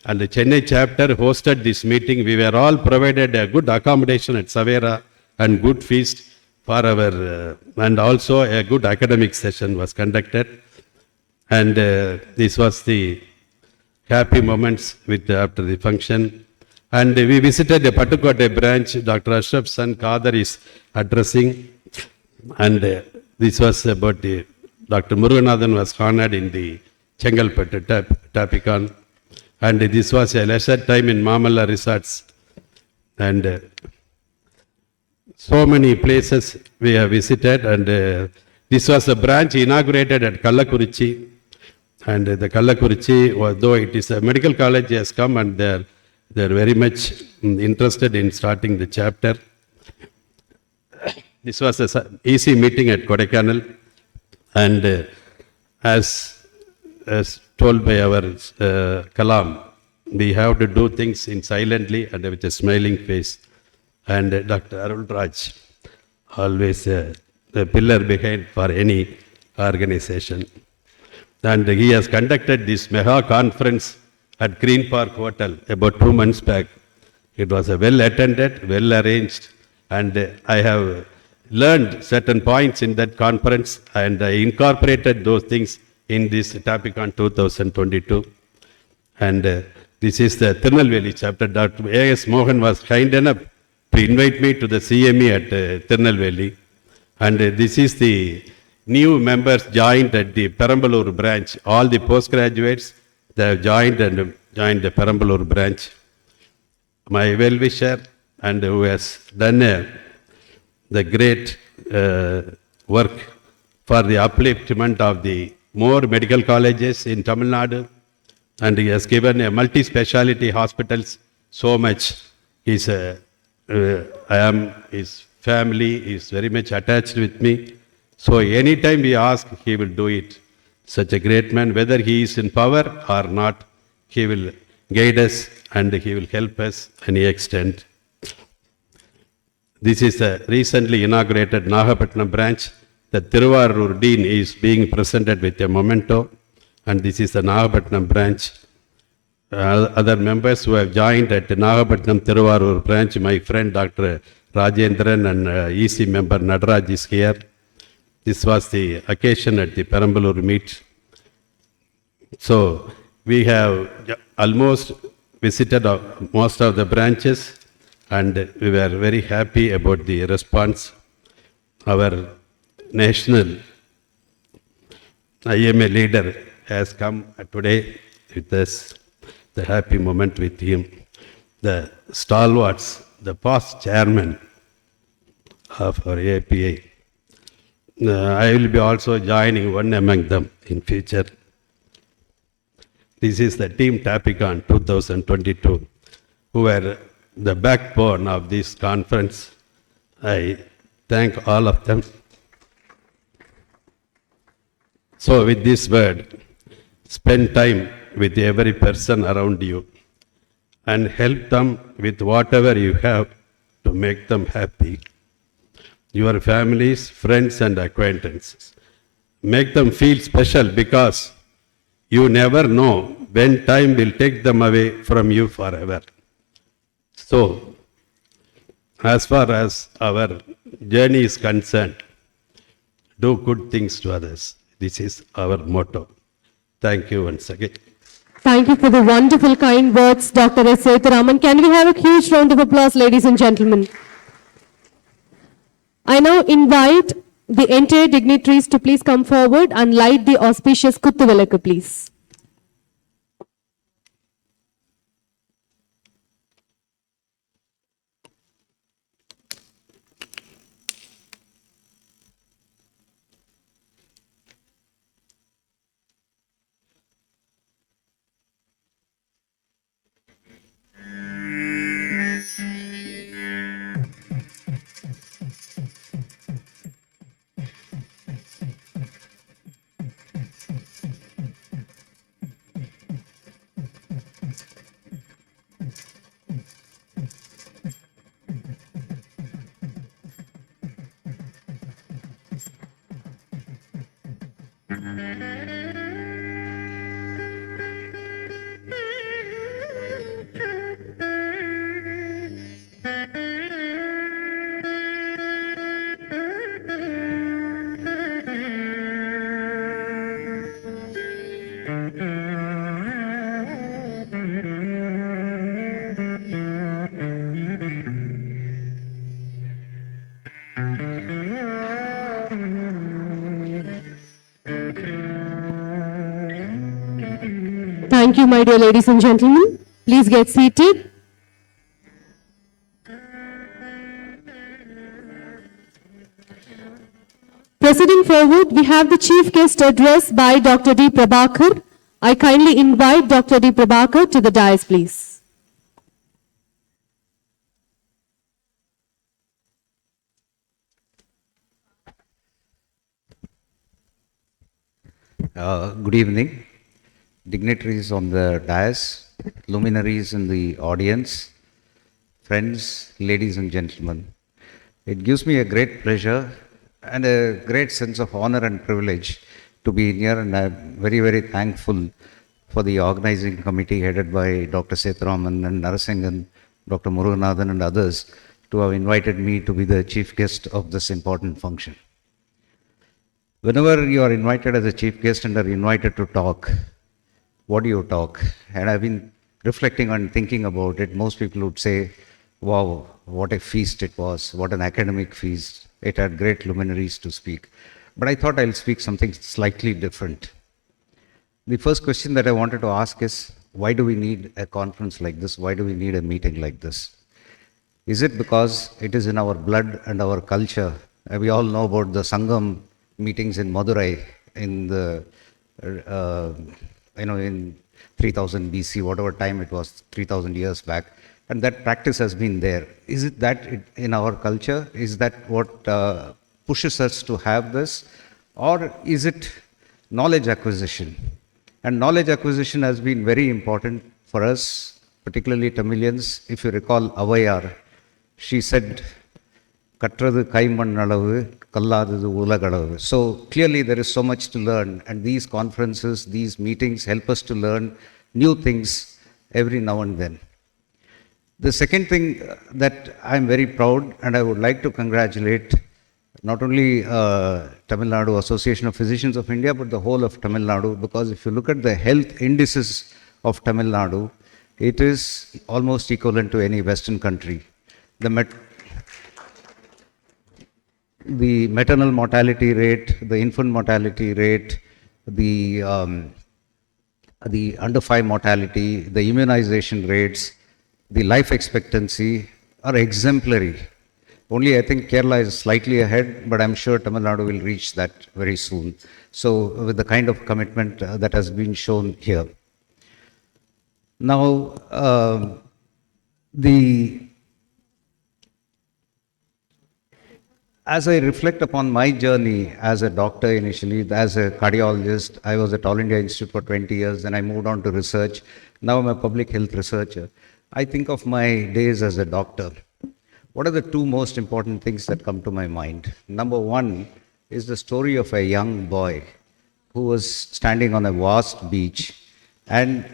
And the Chennai chapter hosted this meeting. We were all provided a good accommodation at Savera and good feast for our, and also a good academic session was conducted. And this was the happy moments with after the function. And we visited the Pattukotte branch. Dr. Ashraf's son Kader is addressing. And this was about the Dr. Muruganathan was honored in the Chengalpattu Tapicon. And this was a leisure time in Mamala resorts. And so many places we have visited. And this was a branch inaugurated at Kallakurichi. And the Kallakurichi, though it is a medical college, has come, and they're very much interested in starting the chapter. This was an EC meeting at Kodaikanal, and as told by our Kalam, we have to do things in silently and with a smiling face. And Dr. Arul Raj, always a pillar behind for any organization. And he has conducted this mega conference at Green Park Hotel about 2 months back. It was a well attended, well arranged, and I have learned certain points in that conference, and I incorporated those things in this Tapicon 2022. And this is the Tirunelveli chapter. Dr. A.S. Mohan was kind enough to invite me to the CME at Tirunelveli. And this is the new members joined at the Perambalur branch. All the postgraduates, they have joined the Perambalur branch. My well-wisher, and who has done the great work for the upliftment of the more medical colleges in Tamil Nadu, and he has given a multi-speciality hospitals so much. His family is very much attached with me. So anytime we ask, he will do it. Such a great man, whether he is in power or not, he will guide us and he will help us any extent. This is a recently inaugurated Nagapattinam branch. The Thiruvarur Dean is being presented with a memento, and this is the Nagapattinam branch. Other members who have joined at the Nagapattinam Thiruvarur branch, my friend Dr. Rajendran and EC member Nadaraj is here. This was the occasion at the Perambalur meet. So we have almost visited most of the branches, and we were very happy about the response. Our national IMA leader has come today with us, the happy moment with him. The stalwarts, the past chairman of our APA. I will be also joining one among them in future. This is the team Tapicon 2022, who were the backbone of this conference. I thank all of them. So with this word, spend time with every person around you and help them with whatever you have to make them happy. Your families, friends and acquaintances. Make them feel special, because you never know when time will take them away from you forever. So, as far as our journey is concerned, do good things to others. This is our motto. Thank you once again. Thank you for the wonderful kind words, Dr. S. Sethuraman. Can we have a huge round of applause, ladies and gentlemen? I now invite the entire dignitaries to please come forward and light the auspicious Kuttuvilakku, please. Thank you, my dear ladies and gentlemen. Please get seated. Proceeding forward, we have the chief guest address by Dr. D. Prabhakar. I kindly invite Dr. D. Prabhakar to the dais, please. Good evening, dignitaries on the dais, luminaries in the audience, friends, ladies and gentlemen. It gives me a great pleasure and a great sense of honor and privilege to be here, and I'm very, very thankful for the organizing committee headed by Dr. Sethuraman and Narasingan, Dr. Muruganathan and others to have invited me to be the chief guest of this important function. Whenever you are invited as a chief guest and are invited to talk, what do you talk? And I've been reflecting and thinking about it. Most people would say, wow, what a feast it was, what an academic feast. It had great luminaries to speak. But I thought I'll speak something slightly different. The first question that I wanted to ask is, why do we need a conference like this? Why do we need a meeting like this? Is it because it is in our blood and our culture? We all know about the Sangam meetings in Madurai in the, in 3000 BC, whatever time it was, 3000 years back. And that practice has been there. Is it that in our culture? Is that what pushes us to have this? Or is it knowledge acquisition? And knowledge acquisition has been very important for us, particularly Tamilians. If you recall Avayar, she said, Katrathu kaiman alavu, kalladadu ulagalavu. So clearly there is so much to learn, and these conferences, these meetings help us to learn new things every now and then. The second thing that I'm very proud, and I would like to congratulate not only Tamil Nadu Association of Physicians of India, but the whole of Tamil Nadu, because if you look at the health indices of Tamil Nadu, it is almost equivalent to any Western country. The maternal mortality rate, the infant mortality rate, the under 5 mortality, the immunization rates, the life expectancy are exemplary. Only I think Kerala is slightly ahead, but I'm sure Tamil Nadu will reach that very soon. So with the kind of commitment that has been shown here. Now, as I reflect upon my journey as a doctor initially, as a cardiologist, I was at All India Institute for 20 years, then I moved on to research. Now I'm a public health researcher. I think of my days as a doctor. What are the two most important things that come to my mind? Number one is the story of a young boy who was standing on a vast beach, and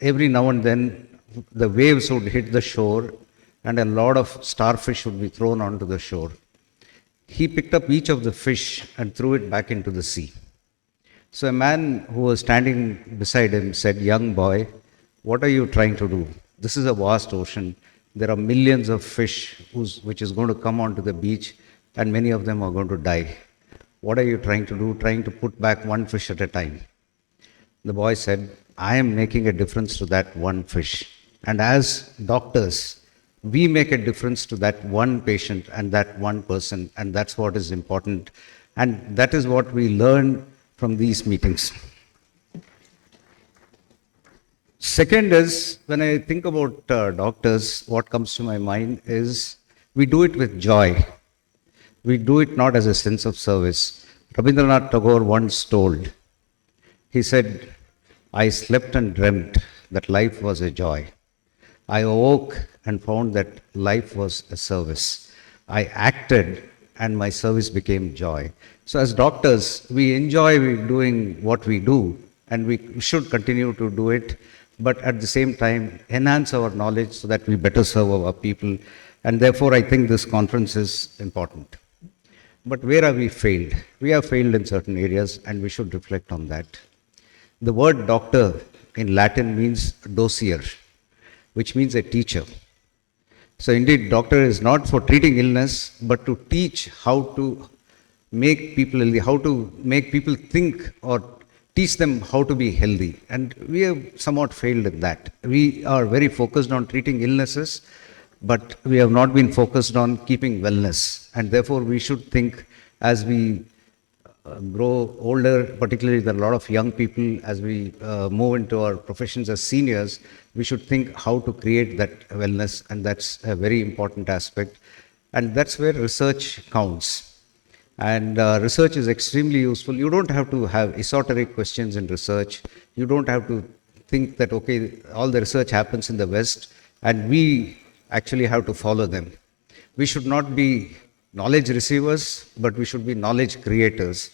every now and then the waves would hit the shore and a lot of starfish would be thrown onto the shore. He picked up each of the fish and threw it back into the sea. So a man who was standing beside him said, "Young boy, what are you trying to do? This is a vast ocean. There are millions of fish which is going to come onto the beach, and many of them are going to die. What are you trying to do? Trying to put back one fish at a time." The boy said, "I am making a difference to that one fish. And as doctors, we make a difference to that one patient and that one person, and that's what is important. And that is what we learn from these meetings." Second is, when I think about doctors, what comes to my mind is we do it with joy. We do it not as a sense of service. Rabindranath Tagore once told, he said, "I slept and dreamt that life was a joy. I awoke and found that life was a service. I acted and my service became joy. So as doctors, we enjoy doing what we do, and we should continue to do it, but at the same time enhance our knowledge so that we better serve our people. And therefore, I think this conference is important. But where have we failed? We have failed in certain areas, and we should reflect on that. The word doctor in Latin means dosier, which means a teacher. So indeed, doctor is not for treating illness, but to teach how to make people healthy, how to make people think or teach them how to be healthy. And we have somewhat failed in that. We are very focused on treating illnesses, but we have not been focused on keeping wellness. And therefore, we should think as we grow older, particularly there are a lot of young people, as we move into our professions as seniors, we should think how to create that wellness, and that's a very important aspect. And that's where research counts. And research is extremely useful. You don't have to have esoteric questions in research. You don't have to think that, okay, all the research happens in the West, and we actually have to follow them. We should not be knowledge receivers, but we should be knowledge creators.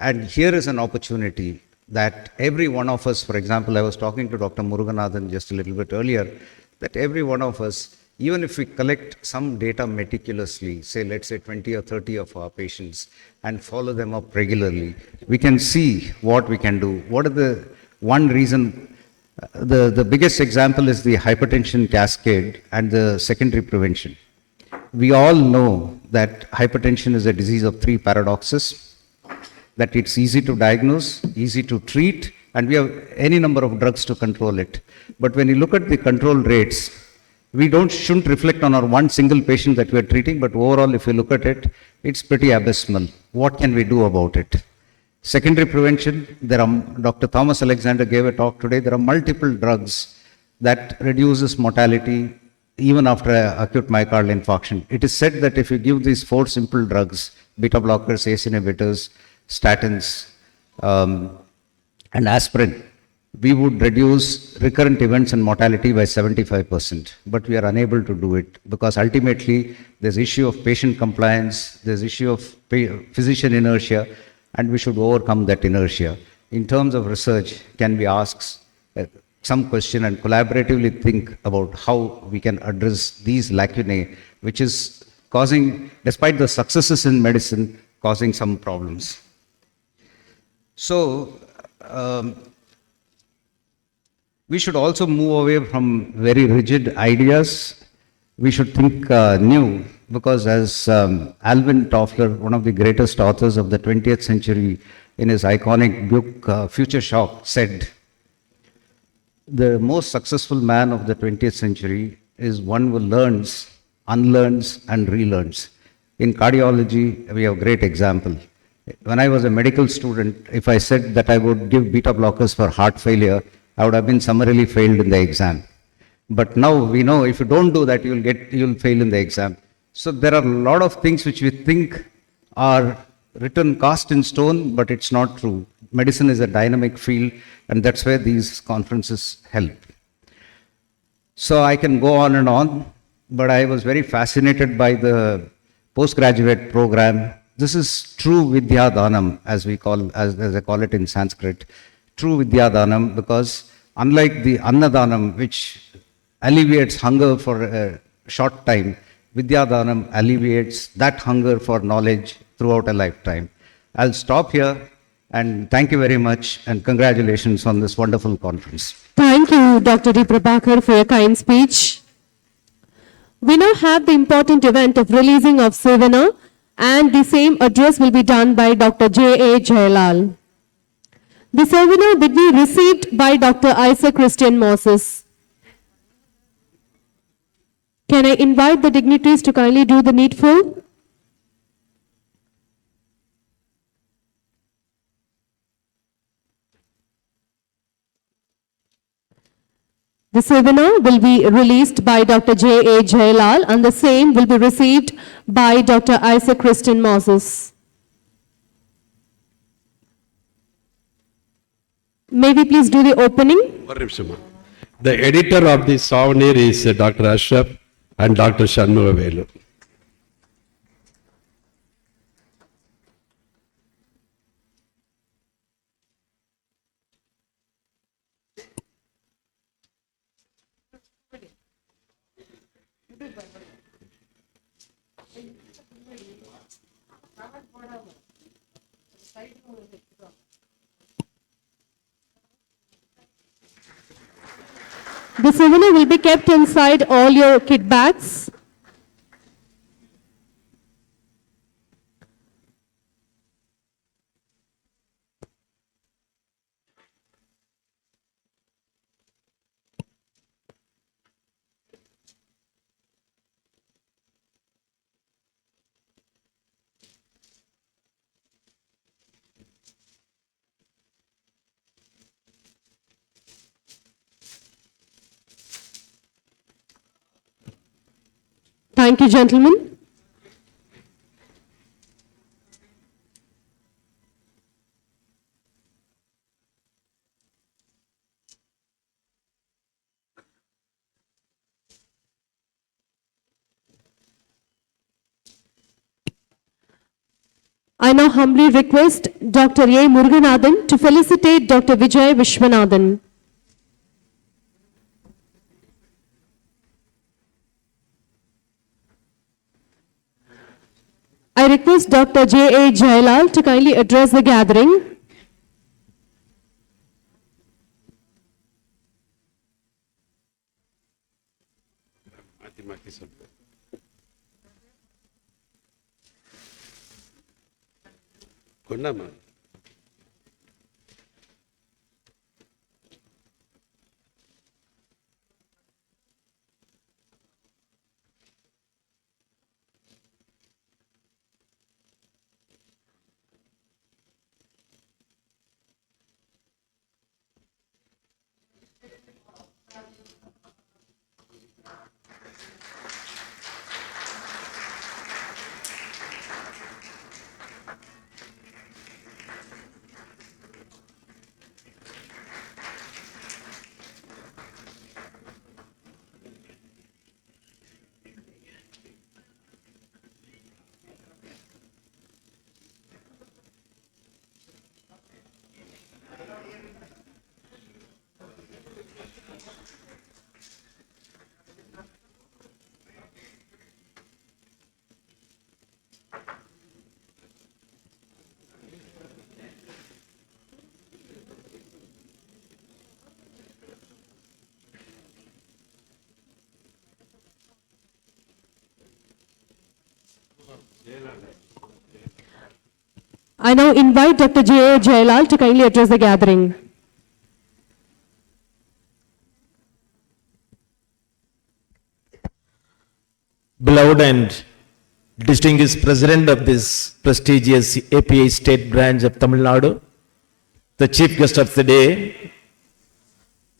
And here is an opportunity that every one of us, for example, I was talking to Dr. Muruganathan just a little bit earlier, that every one of us, even if we collect some data meticulously, say, let's say 20 or 30 of our patients, and follow them up regularly, we can see what we can do. What are the one reason? The biggest example is the hypertension cascade and the secondary prevention. We all know that hypertension is a disease of three paradoxes, that it's easy to diagnose, easy to treat, and we have any number of drugs to control it. But when you look at the control rates, we shouldn't reflect on our one single patient that we are treating, but overall, if you look at it, it's pretty abysmal. What can we do about it? Secondary prevention, Dr. Thomas Alexander gave a talk today, there are multiple drugs that reduces mortality even after acute myocardial infarction. It is said that if you give these 4 simple drugs, beta blockers, ACE inhibitors, statins, and aspirin, we would reduce recurrent events and mortality by 75%. But we are unable to do it because ultimately there's issue of patient compliance, there's issue of physician inertia, and we should overcome that inertia. In terms of research, can we ask some question and collaboratively think about how we can address these lacunae, which is causing, despite the successes in medicine, causing some problems. So, we should also move away from very rigid ideas. We should think new, because as Alvin Toffler, one of the greatest authors of the 20th century, in his iconic book, Future Shock, said, the most successful man of the 20th century is one who learns, unlearns, and relearns. In cardiology, we have a great example. When I was a medical student, if I said that I would give beta blockers for heart failure, I would have been summarily failed in the exam. But now we know if you don't do that, you'll fail in the exam. So there are a lot of things which we think are written cast in stone, but it's not true. Medicine is a dynamic field, and that's where these conferences help. So I can go on, but I was very fascinated by the postgraduate program. This is true Vidya Dhanam, as I call it in Sanskrit. True Vidya Dhanam, because unlike the Anna Dhanam, which alleviates hunger for a short time, Vidya Dhanam alleviates that hunger for knowledge throughout a lifetime. I'll stop here, and thank you very much, and congratulations on this wonderful conference. Thank you, Dr. D. Prabhakar, for your kind speech. We now have the important event of releasing of souvenir, and the same address will be done by Dr. J.A. Jayalal. The souvenir will be received by Dr. Isaac Christian Moses. Can I invite the dignitaries to kindly do the needful? The souvenir will be released by Dr. J.A. Jayalal, and the same will be received by Dr. Isaac Christian Moses. May we please do the opening? The editor of the souvenir is Dr. Ashraf and Dr. Shanmugavelu. The souvenir will be kept inside all your kit bags. Thank you, gentlemen. I now humbly request Dr. A. Muruganathan to felicitate Dr. Vijay Vishwanathan. I request Dr. J. A. Jailal to kindly address the gathering. கொண்டாமா I now invite Dr. J. A. Jailal to kindly address the gathering. Beloved and distinguished president of this prestigious API state branch of Tamil Nadu, the chief guest of the day,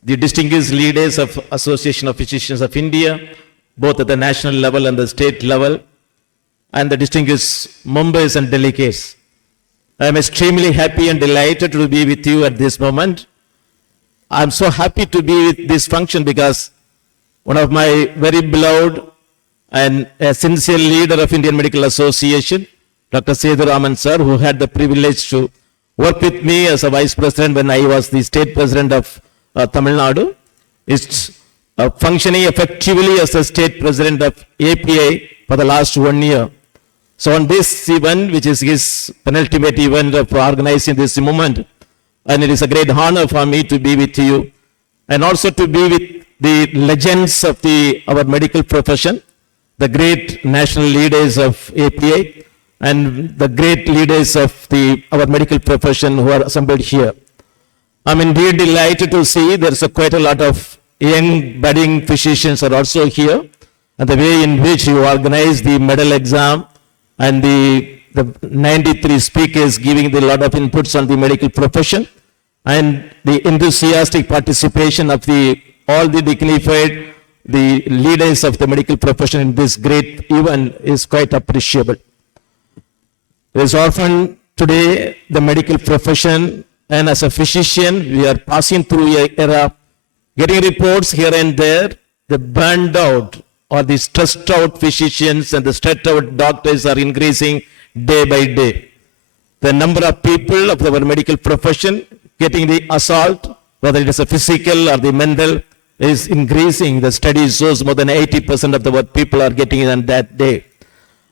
the distinguished leaders of Association of Physicians of India, both at the national level and the state level, and the distinguished members and delegates. I am extremely happy and delighted to be with you at this moment. I am so happy to be with this function because one of my very beloved and a sincere leader of Indian Medical Association, Dr. Seduraman sir, who had the privilege to work with me as a vice president when I was the state president of Tamil Nadu, is functioning effectively as the state president of API for the last 1 year. So on this event, which is his penultimate event of organizing this movement, and it is a great honor for me to be with you and also to be with the legends of our medical profession, the great national leaders of API and the great leaders of our medical profession who are assembled here. I'm indeed delighted to see there's quite a lot of young budding physicians are also here, and the way in which you organize the medal exam and the 93 speakers giving a lot of inputs on the medical profession and the enthusiastic participation of all the dignified, the leaders of the medical profession in this great event is quite appreciable. It is often today the medical profession, and as a physician, we are passing through an era, getting reports here and there, the burned out or the stressed out physicians and the stressed out doctors are increasing day by day. The number of people of our medical profession getting the assault, whether it is a physical or the mental, is increasing. The study shows more than 80% of the people are getting it on that day.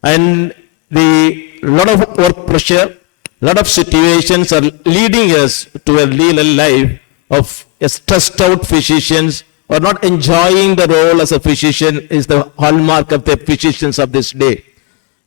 And the lot of work pressure, lot of situations are leading us to a real life of a stressed out physicians or not enjoying the role as a physician is the hallmark of the physicians of this day.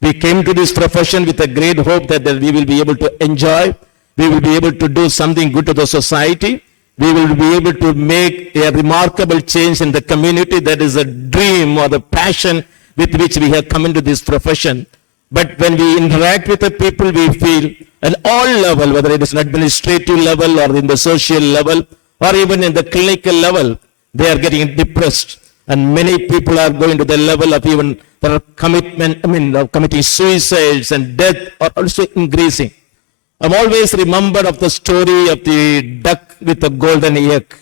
We came to this profession with a great hope that we will be able to enjoy, we will be able to do something good to the society, we will be able to make a remarkable change in the community. That is a dream or the passion with which we have come into this profession. But when we interact with the people, we feel at all level, whether it is an administrative level or in the social level or even in the clinical level, they are getting depressed. And many people are going to the level of even committing suicides, and death are also increasing. I'm always remembered of the story of the duck with the golden egg.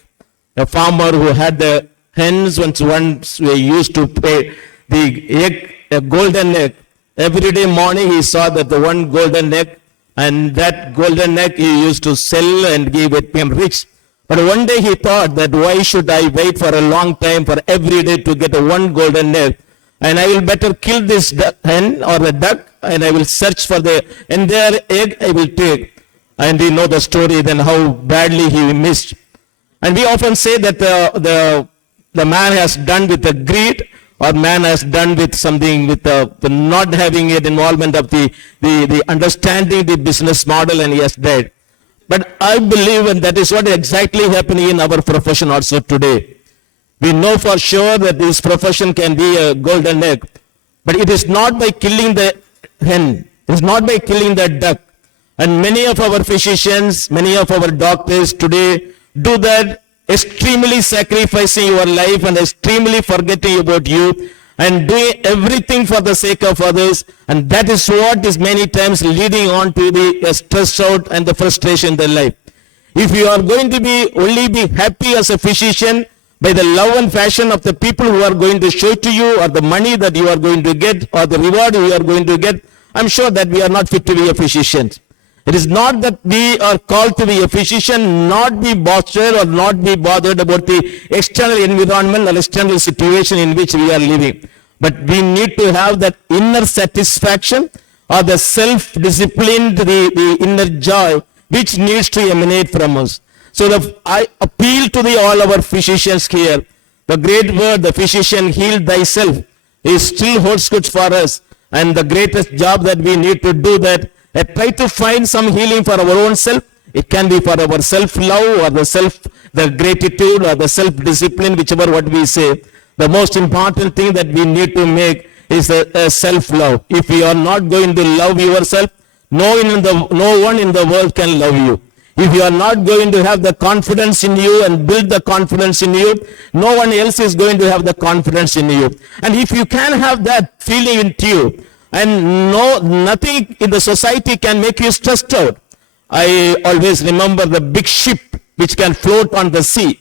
A farmer who had the hens once were used to pay the egg, a golden egg. Every day morning he saw that the one golden egg, and that golden egg he used to sell and give it him rich. But one day he thought that why should I wait for a long time for every day to get a one golden egg? And I will better kill this hen or the duck, and I will search for the entire egg I will take. And we know the story then how badly he missed. And we often say that the man has done with the greed, or man has done with something with the not having it involvement of the understanding the business model, and he has died. But I believe, and that is what is exactly happening in our profession also today. We know for sure that this profession can be a golden egg, but it is not by killing the hen, it is not by killing the duck. And many of our physicians, many of our doctors today do that, extremely sacrificing your life and extremely forgetting about you and doing everything for the sake of others. And that is what is many times leading on to the stress out and the frustration in their life. If you are going to only be happy as a physician by the love and passion of the people who are going to show to you, or the money that you are going to get, or the reward you are going to get, I'm sure that we are not fit to be a physician. It is not that we are called to be a physician, not be bothered or not be bothered about the external environment or external situation in which we are living. But we need to have that inner satisfaction or the self-discipline, the inner joy which needs to emanate from us. So I appeal to all our physicians here. The great word, the physician, heal thyself, is still holds good for us. And the greatest job that we need to do that, try to find some healing for our own self. It can be for our self-love or the gratitude or the self-discipline, whichever what we say. The most important thing that we need to make is a self-love. If you are not going to love yourself, no one in the world can love you. If you are not going to have the confidence in you and build the confidence in you, no one else is going to have the confidence in you. And if you can have that feeling into you, and nothing in the society can make you stressed out. I always remember the big ship which can float on the sea.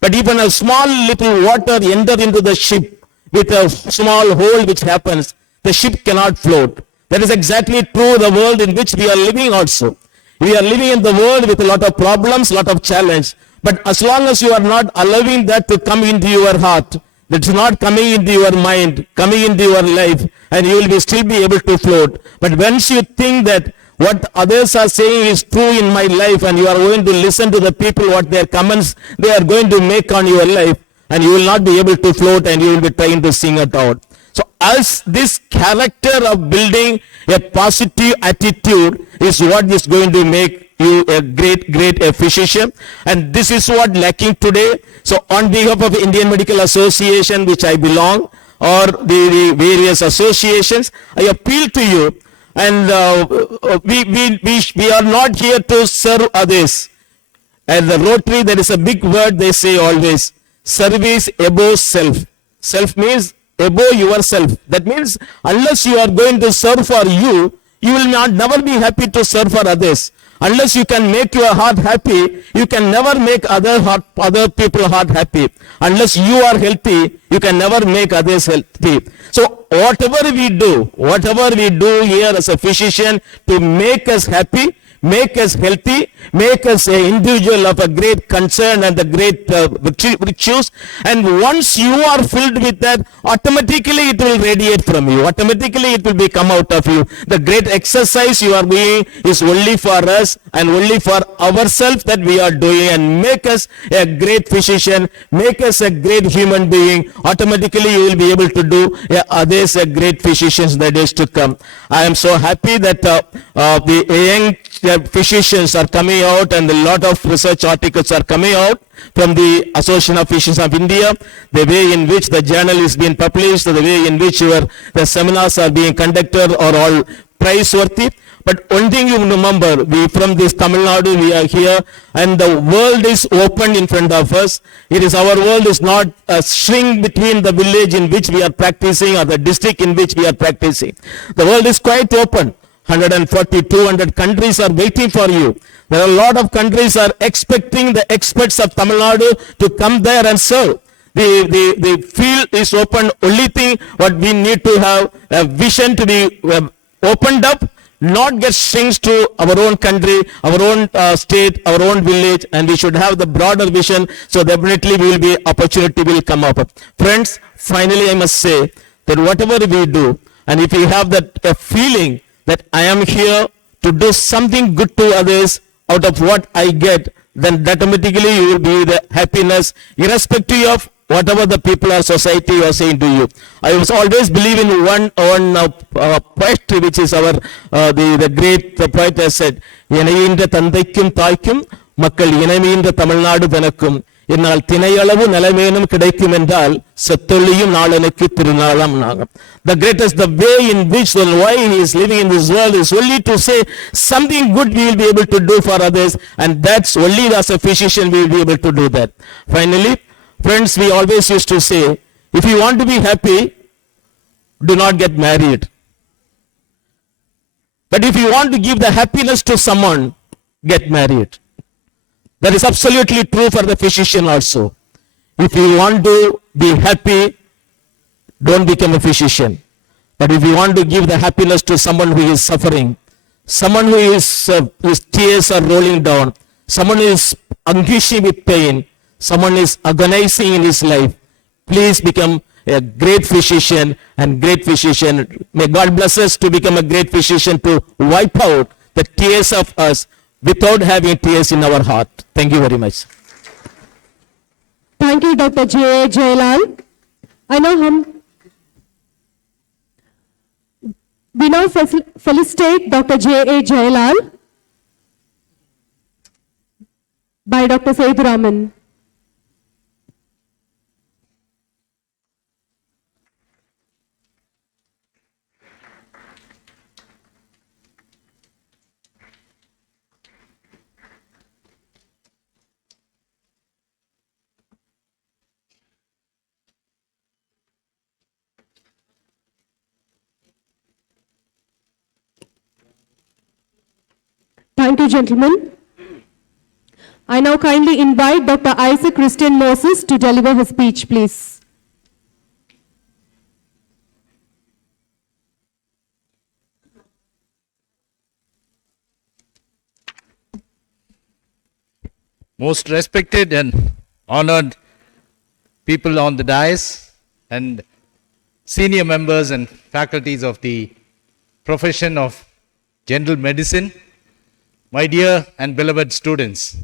But even a small little water enter into the ship with a small hole which happens, the ship cannot float. That is exactly true the world in which we are living also. We are living in the world with a lot of problems, lot of challenge. But as long as you are not allowing that to come into your heart, that's not coming into your mind, coming into your life, and you will still be able to float. But once you think that what others are saying is true in my life, and you are going to listen to the people, what their comments they are going to make on your life, and you will not be able to float, and you will be trying to sing it out. So as this character of building a positive attitude is what is going to make you a great physician, and this is what lacking today. So on behalf of Indian Medical Association, which I belong, or the various associations, I appeal to you, and we are not here to serve others. And the Rotary, there is a big word they say always, service above self. Self means above yourself. That means unless you are going to serve for you, you will never be happy to serve for others. Unless you can make your heart happy, you can never make other people heart happy. Unless you are healthy, you can never make others healthy. So whatever we do here as a physician to make us happy, make us healthy, make us an individual of a great concern and the great virtues. And once you are filled with that, automatically it will radiate from you. Automatically it will be come out of you. The great exercise you are doing is only for us and only for ourselves that we are doing, and make us a great physician, make us a great human being. Automatically you will be able to do others a great physicians in the days to come. I am so happy that the young physicians are coming out, and a lot of research articles are coming out from the Association of Physicians of India, the way in which the journal is being published, the way in which the seminars are being conducted are all praiseworthy. But one thing you remember, we from this Tamil Nadu, we are here, and the world is open in front of us. It is our world is not a shrink between the village in which we are practicing or the district in which we are practicing. The world is quite open. 140, 200 countries are waiting for you. There are a lot of countries are expecting the experts of Tamil Nadu to come there and serve. The field is open. Only thing what we need to have a vision to be opened up, not get strings to our own country, our own state, our own village, and we should have the broader vision. So definitely we will be opportunity will come up. Friends, finally I must say that whatever we do, and if we have that feeling that I am here to do something good to others out of what I get, then automatically you will be the happiness irrespective of whatever the people or society are saying to you. I was always believe in one poetry which is our the great poet has said, "Ineiyinda thandaikkum thaikkum makkal inamiyinda Tamil Nadu thanakkum ennaal thinayalavu nalavenum kidaikkum endral settoliyum naalanukku thirunalam nagam." The greatest, the way in which and why he is living in this world is only to say something good we will be able to do for others, and that's only as a physician we will be able to do that. Finally, friends, we always used to say, if you want to be happy, do not get married. But if you want to give the happiness to someone, get married. That is absolutely true for the physician also. If you want to be happy, don't become a physician. But if you want to give the happiness to someone who is suffering, someone who is whose tears are rolling down, someone who is anguishing with pain, someone is agonizing in his life, please become a great physician. And great physician, may God bless us to become a great physician to wipe out the tears of us without having tears in our heart. Thank you very much. Thank you, Dr. J. Jailal. We now felicitate Dr. J. Jailal by Dr. Sethuraman. Thank you, gentlemen. I now kindly invite Dr. Isaac Christian Moses to deliver his speech, please. Most respected and honored people on the dais and senior members and faculties of the profession of general medicine, my dear and beloved students.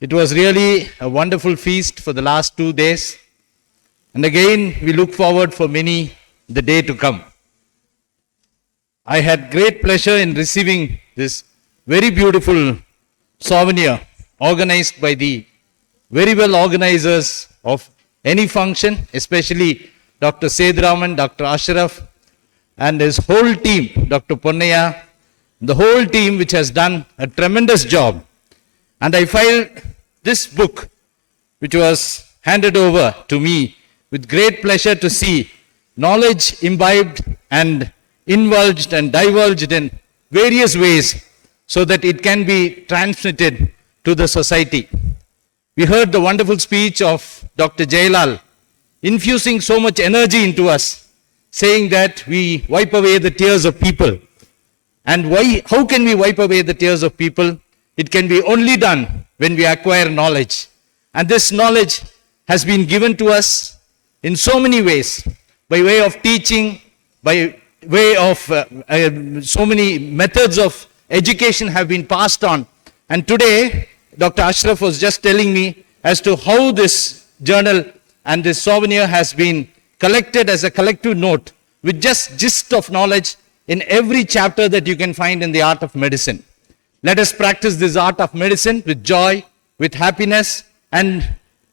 It was really a wonderful feast for the last 2 days, and again we look forward for many the day to come. I had great pleasure in receiving this very beautiful souvenir organized by the very well organizers of any function, especially Dr. Sethuraman, Dr. Ashraf, and his whole team, Dr. Ponnaya, the whole team which has done a tremendous job. And I filed this book, which was handed over to me with great pleasure to see knowledge imbibed and indulged and divulged in various ways so that it can be transmitted to the society. We heard the wonderful speech of Dr. Jailal, infusing so much energy into us, saying that we wipe away the tears of people. And how can we wipe away the tears of people? It can be only done when we acquire knowledge. And this knowledge has been given to us in so many ways, by way of teaching, by way of so many methods of education have been passed on. And today, Dr. Ashraf was just telling me as to how this journal and this souvenir has been collected as a collective note with just gist of knowledge in every chapter that you can find in the art of medicine. Let us practice this art of medicine with joy, with happiness, and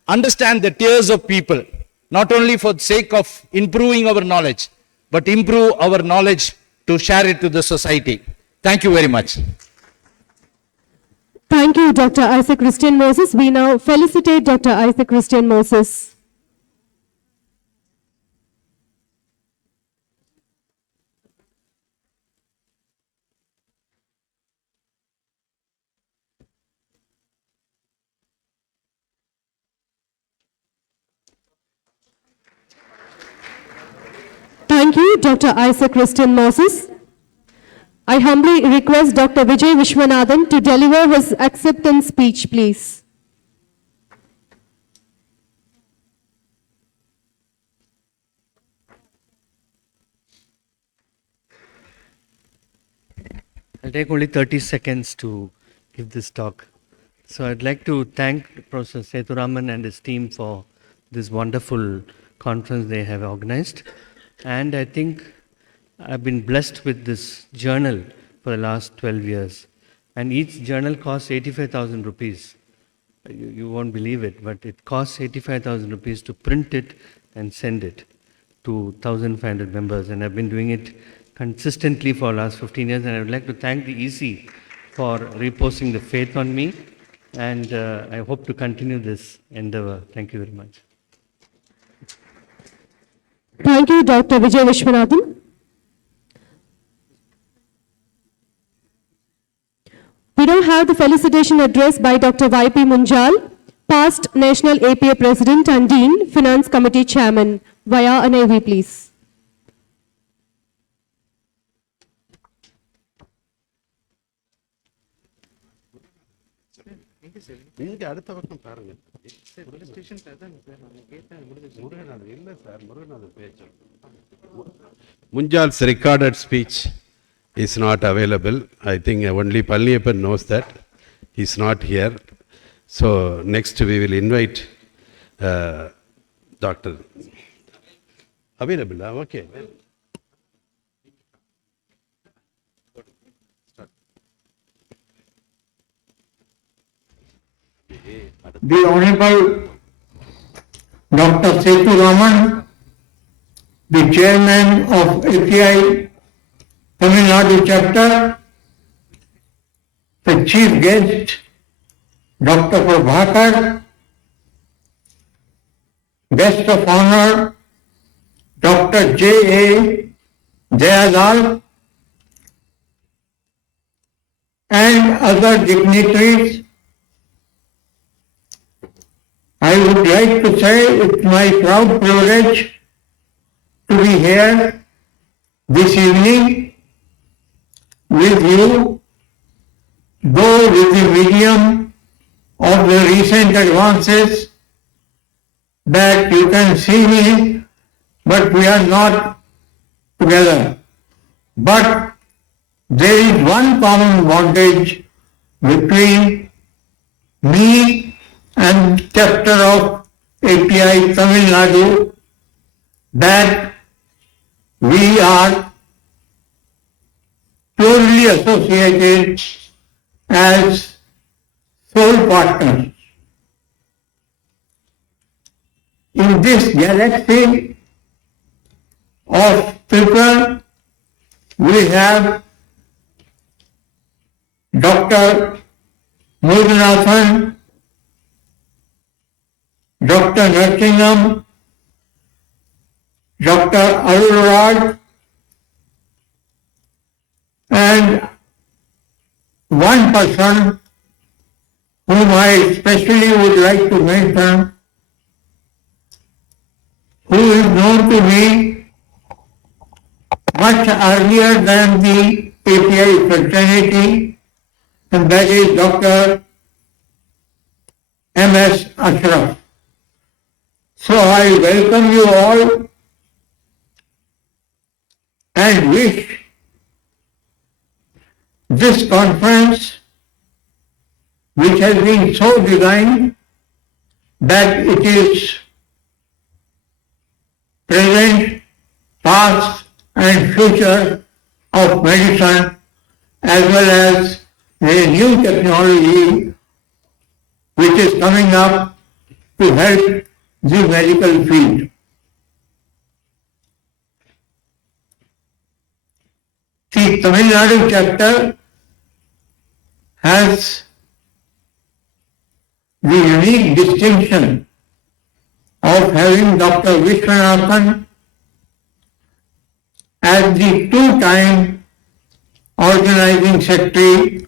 understand the tears of people, not only for the sake of improving our knowledge, but improve our knowledge to share it to the society. Thank you very much. Thank you, Dr. Isaac Christian Moses. We now felicitate Dr. Isaac Christian Moses. Thank you, Dr. Isaac Christian Moses. I humbly request Dr. Vijay Vishwanathan to deliver his acceptance speech, please. I'll take only 30 seconds to give this talk. So I'd like to thank Professor Sethuraman and his team for this wonderful conference they have organized. And I think I've been blessed with this journal for the last 12 years. And each journal costs 85,000 rupees. You won't believe it, but it costs 85,000 rupees to print it and send it to 1,500 members. And I've been doing it consistently for the last 15 years. And I would like to thank the EC for reposing the faith on me. And I hope to continue this endeavor. Thank you very much. Thank you, Dr. Vijay Vishwanathan. We now have the felicitation address by Dr. Y.P. Munjal, past National APA President and Dean, Finance Committee Chairman, via an AV, please. Munjal's recorded speech is not available. I think only Palniappan knows that. He's not here. So next we will invite Dr. Available, okay. The Honorable Dr. Sethuraman, the Chairman of API Tamil Nadu Chapter, the Chief Guest, Dr. Prabhakar, Guest of Honor, Dr. J.A. Jayalal, and other dignitaries. I would like to say it's my proud privilege to be here this evening with you, though with the medium of the recent advances that you can see me, but we are not together. But there is one common bondage between me and chapter of API Tamil Nadu, that we are closely associated as soul partners. In this galaxy of people, we have Dr. Muruganathan, Dr. Narsingham, Dr. Arulraj, and one person whom I especially would like to mention, who is known to me much earlier than the API fraternity, and that is Dr. M.S. Ashraf. So I welcome you all and wish this conference, which has been so designed that it is present, past and future of medicine, as well as the new technology which is coming up to help the medical field. The Tamil Nadu chapter has the unique distinction of having Dr. Vishwanathan as the two-time organizing secretary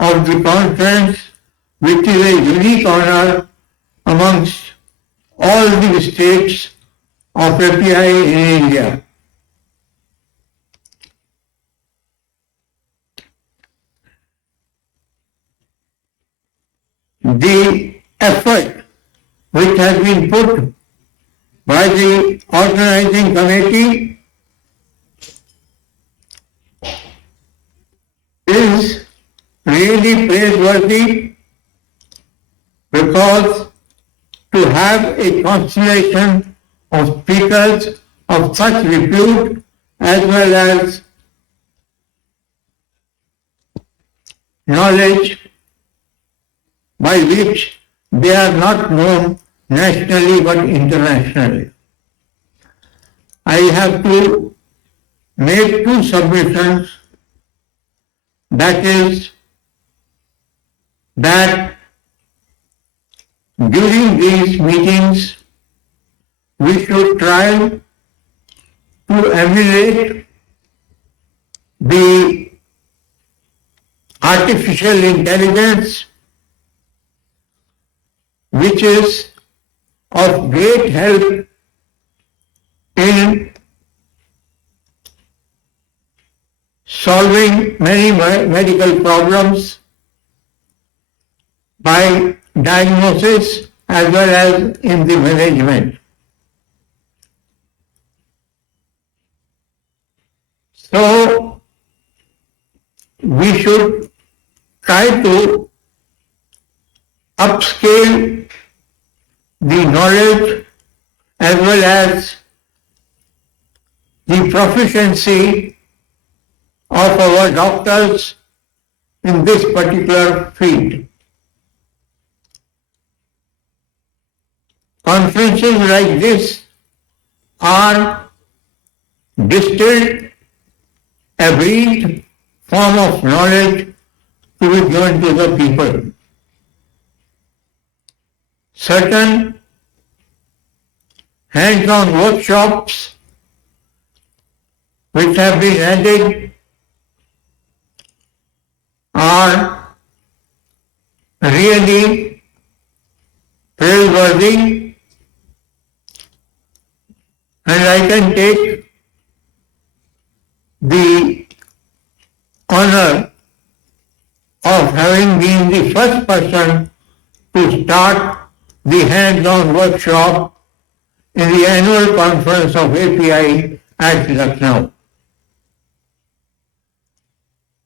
of the conference, which is a unique honor amongst all the states of API in India. The effort which has been put by the organizing committee is really praiseworthy, because to have a constellation of speakers of such repute as well as knowledge by which they are not known nationally but internationally. I have to make two submissions. That is, that during these meetings we should try to emulate the artificial intelligence, which is of great help in solving many medical problems by diagnosis as well as in the management. So we should try to upscale the knowledge as well as the proficiency of our doctors in this particular field. Conferences like this are distilled, a breed form of knowledge to be given to the people. Certain hands-on workshops which have been added are really praiseworthy, and I can take the honor of having been the first person to start the hands-on workshop in the annual conference of API at Lucknow.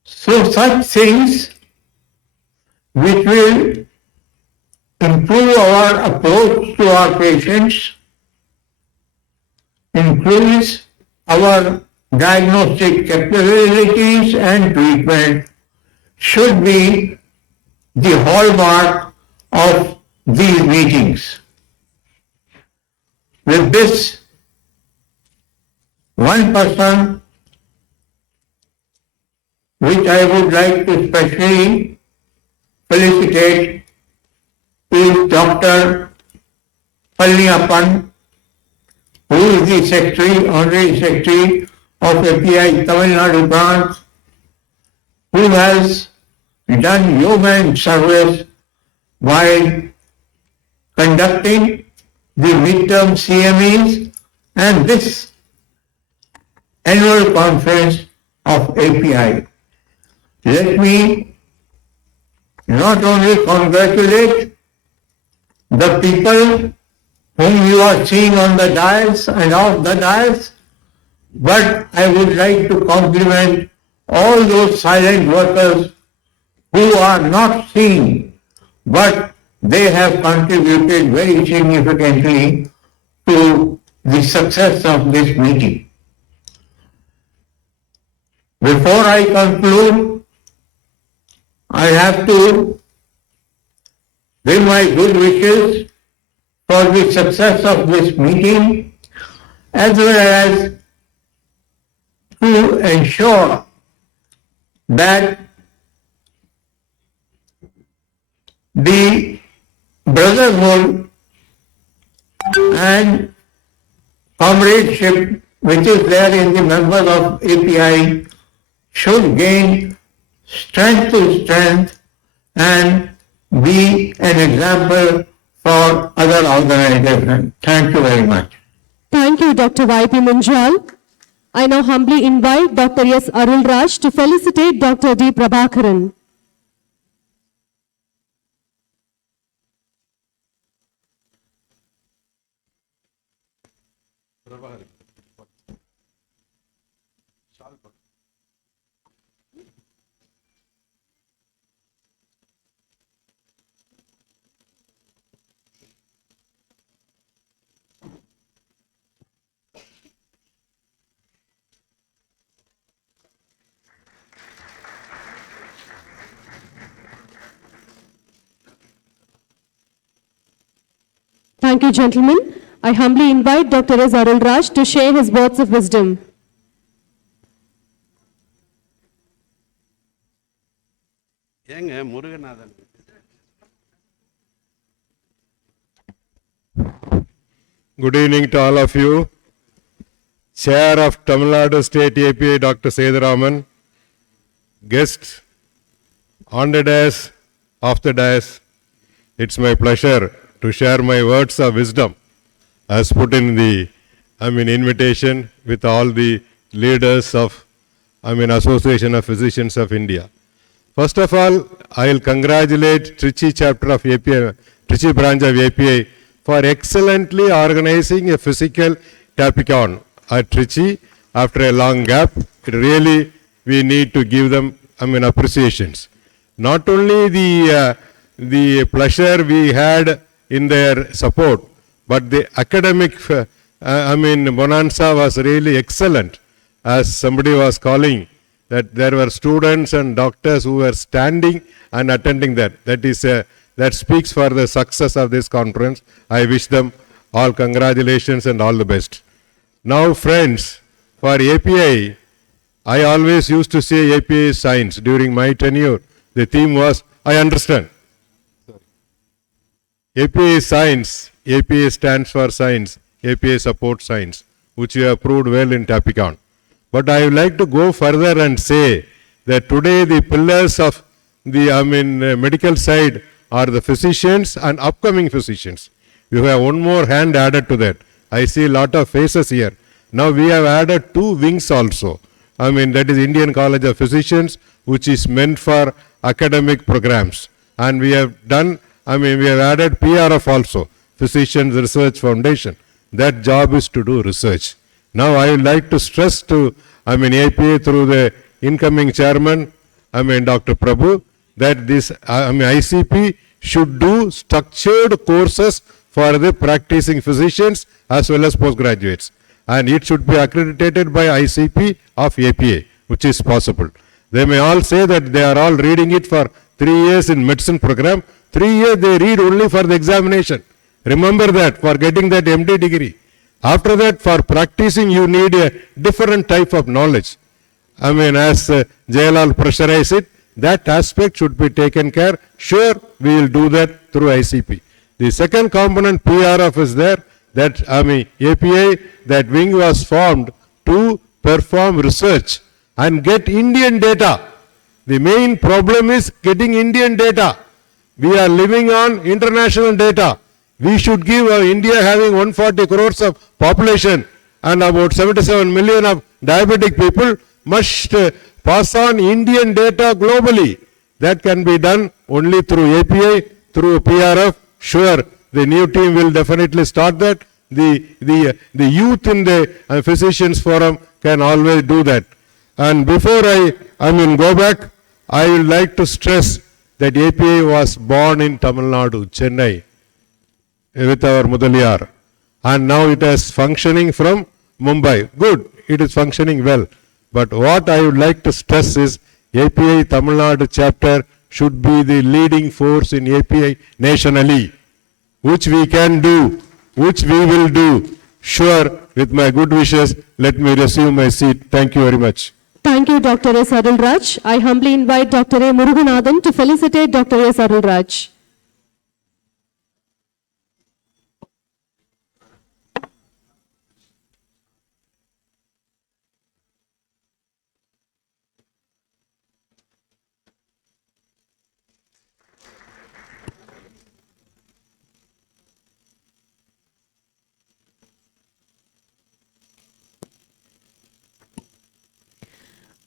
So such things which will improve our approach to our patients, increase our diagnostic capabilities and treatment, should be the hallmark of these meetings. With this, one person which I would like to specially felicitate is Dr. Palniappan, who is the Secretary, Honorary Secretary of API Tamil Nadu branch, who has done yeoman service while conducting the midterm CMEs, and this annual conference of API. Let me not only congratulate the people whom you are seeing on the dais and off the dais, but I would like to compliment all those silent workers who are not seen, but they have contributed very significantly to the success of this meeting. Before I conclude, I have to give my good wishes for the success of this meeting, as well as to ensure that the brotherhood and comradeship which is there in the members of API should gain strength to strength and be an example for other organizations. Thank you very much. Thank you, Dr. Y.P. Munjal. I now humbly invite Dr. S. Arul Raj to felicitate Dr. D. Prabhakaran. Thank you, gentlemen. I humbly invite Dr. S. Arul Raj to share his words of wisdom. Good evening to all of you. Chair of Tamil Nadu State APA, Dr. Seduraman, guests on the dais, off the dais, it's my pleasure to share my words of wisdom as put in the, invitation with all the leaders of, Association of Physicians of India. First of all, I'll congratulate Trichy chapter of API, Trichy branch of API for excellently organizing a physical Tapicon at Trichy after a long gap. It really, we need to give them, appreciations. Not only the pleasure we had in their support, but the academic, bonanza was really excellent. As somebody was calling, that there were students and doctors who were standing and attending that. That speaks for the success of this conference. I wish them all congratulations and all the best. Now, friends, for API, I always used to say API is science. During my tenure, the theme was, I understand. APA is science. APA stands for science. APA supports science, which you have proved well in Tapicon. But I would like to go further and say that today the pillars of the medical side are the physicians and upcoming physicians. You have one more hand added to that. I see a lot of faces here. Now we have added 2 wings also. That is Indian College of Physicians, which is meant for academic programs. And we have done, we have added PRF also, Physicians Research Foundation. That job is to do research. Now I would like to stress to, APA through the incoming chairman, Dr. Prabhu, that this, ICP should do structured courses for the practicing physicians as well as postgraduates. And it should be accredited by ICP of APA, which is possible. They may all say that they are all reading it for 3 years in medicine program. 3 years they read only for the examination. Remember that for getting that MD degree. After that, for practicing, you need a different type of knowledge. As Jayalal pressurized it, that aspect should be taken care. Sure, we will do that through ICP. The second component, PRF, is there. That APA, that wing was formed to perform research and get Indian data. The main problem is getting Indian data. We are living on international data. We should give India having 140 crores of population and about 77 million of diabetic people must pass on Indian data globally. That can be done only through API, through PRF. Sure, the new team will definitely start that. The youth in the physicians forum can always do that. And before go back, I would like to stress that API was born in Tamil Nadu, Chennai, with our Mudaliyar. And now it is functioning from Mumbai. Good, it is functioning well. But what I would like to stress is API Tamil Nadu chapter should be the leading force in API nationally, which we can do, which we will do. Sure, with my good wishes, let me resume my seat. Thank you very much. Thank you, Dr. S. Arulraj. I humbly invite Dr. A. Muruganathan to felicitate Dr. S. Arulraj.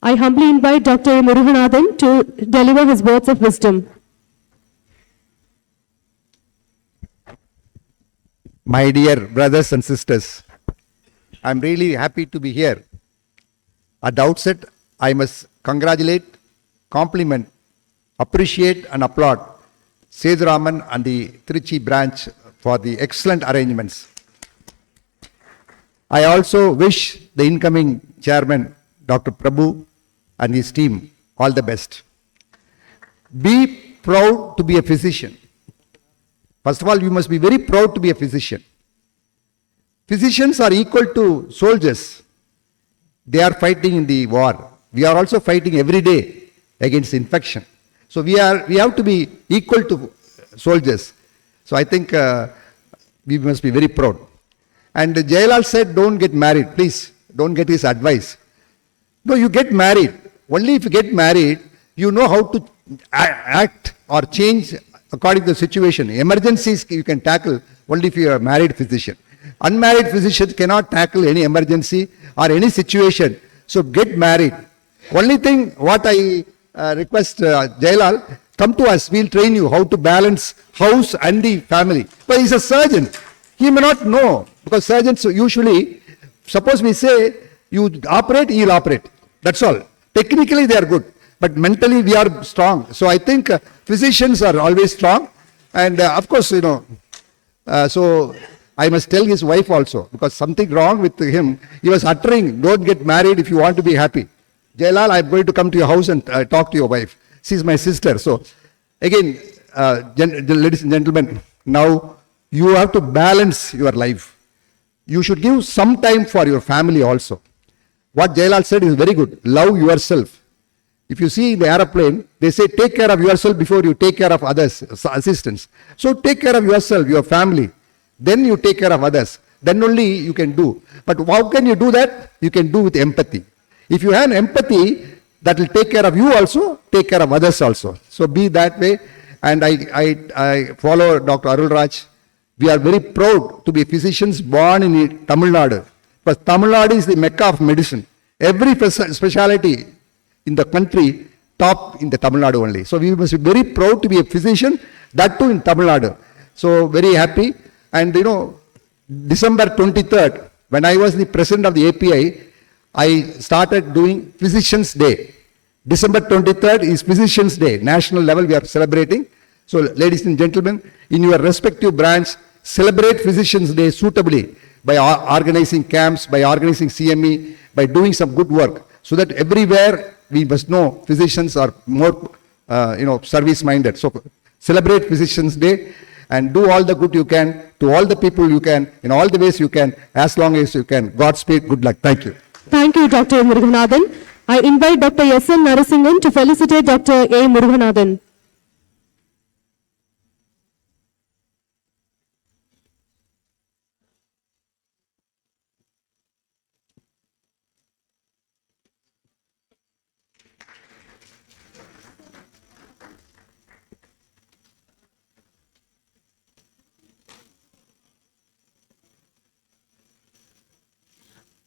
I humbly invite Dr. A. Muruganathan to deliver his words of wisdom. My dear brothers and sisters, I'm really happy to be here. At the outset, I must congratulate, compliment, appreciate and applaud Sethuraman and the Trichy branch for the excellent arrangements. I also wish the incoming chairman, Dr. Prabhu, and his team all the best. Be proud to be a physician. First of all, you must be very proud to be a physician. Physicians are equal to soldiers. They are fighting in the war. We are also fighting every day against infection. So we have to be equal to soldiers. So I think we must be very proud. And Jailal said, don't get married. Please, don't get his advice. No, you get married. Only if you get married, you know how to act or change according to the situation. Emergencies you can tackle only if you are a married physician. Unmarried physicians cannot tackle any emergency or any situation. So get married. Only thing what I request Jailal, come to us, we'll train you how to balance house and the family. But he's a surgeon. He may not know, because surgeons usually, suppose we say, you operate, he'll operate. That's all. Technically they are good, but mentally we are strong. So I think physicians are always strong. And of course, so I must tell his wife also, because something wrong with him. He was uttering, don't get married if you want to be happy. Jailal, I'm going to come to your house and talk to your wife. She's my sister. So again, ladies and gentlemen, now you have to balance your life. You should give some time for your family also. What Jailal said is very good. Love yourself. If you see in the aeroplane, they say take care of yourself before you take care of others, assistants. So take care of yourself, your family. Then you take care of others. Then only you can do. But how can you do that? You can do with empathy. If you have empathy, that will take care of you also, take care of others also. So be that way. And I follow Dr. Arulraj. We are very proud to be physicians born in Tamil Nadu. But Tamil Nadu is the mecca of medicine. Every specialty in the country, top in the Tamil Nadu only. So we must be very proud to be a physician, that too in Tamil Nadu. So very happy. And December 23rd, when I was the president of the API, I started doing Physicians Day. December 23rd is Physicians Day. National level we are celebrating. So ladies and gentlemen, in your respective branch, celebrate Physicians Day suitably by organizing camps, by organizing CME, by doing some good work, so that everywhere we must know physicians are more, service minded. So celebrate Physicians Day and do all the good you can to all the people you can, in all the ways you can, as long as you can. Godspeed, good luck. Thank you. Thank you, Dr. Muruganathan. I invite Dr. S.N. Narasimhan to felicitate Dr. A. Muruganathan.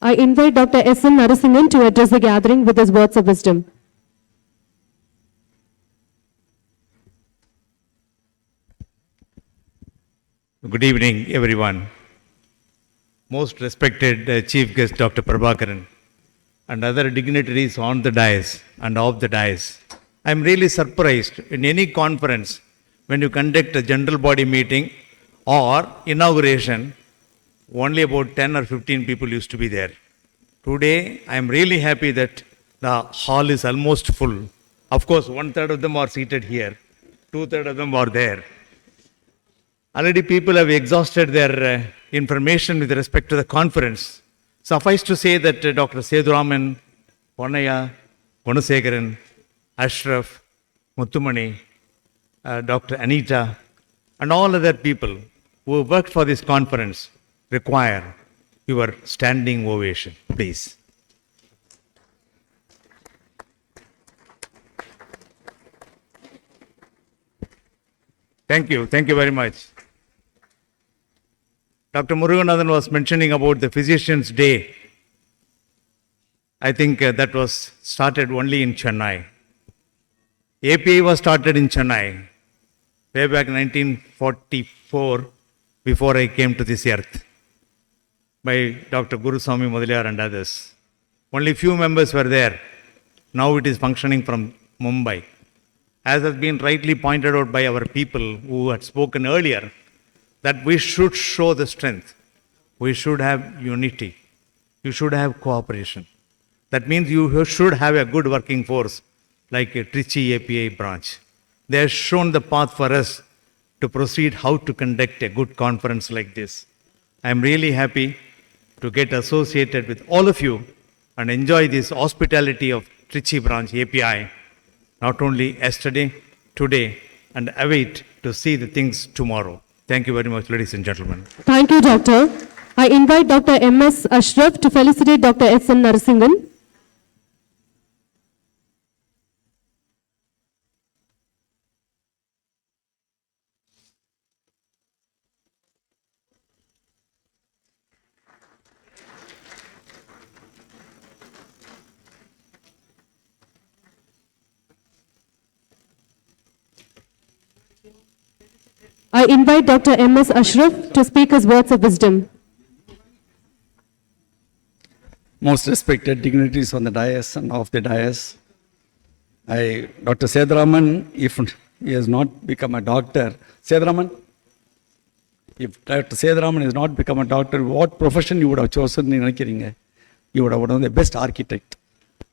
I invite Dr. S.N. Narasimhan to address the gathering with his words of wisdom. Good evening, everyone. Most respected Chief Guest Dr. Prabhakaran and other dignitaries on the dais and off the dais. I am really surprised in any conference when you conduct a general body meeting or inauguration, only about 10 or 15 people used to be there. Today, I am really happy that the hall is almost full. Of course, 1/3 of them are seated here, 2/3 of them are there. Already people have exhausted their information with respect to the conference. Suffice to say that Dr. Seduraman, Ponnaya, Gunasekharan, Ashraf, Mutthumani, Dr. Anita, and all other people who worked for this conference require your standing ovation, please. Thank you very much. Dr. Muruganathan was mentioning about the Physicians' Day. I think that was started only in Chennai. API was started in Chennai way back 1944, before I came to this earth, by Dr. Guruswami Mudaliar and others. Only few members were there. Now it is functioning from Mumbai. As has been rightly pointed out by our people who had spoken earlier, that we should show the strength. We should have unity. You should have cooperation. That means you should have a good working force like a Trichy API branch. They have shown the path for us to proceed how to conduct a good conference like this. I am really happy to get associated with all of you and enjoy this hospitality of Trichy branch API, not only yesterday, today, and await to see the things tomorrow. Thank you very much, ladies and gentlemen. Thank you, Doctor. I invite Dr. M.S. Ashraf to felicitate Dr. S.N. Narasimhan. I invite Dr. M.S. Ashraf to speak his words of wisdom. Most respected dignitaries on the dais and off the dais, Dr. Seduraman, if he has not become a doctor, if Dr. Seduraman has not become a doctor, what profession you would have chosen? You would have done the best architect.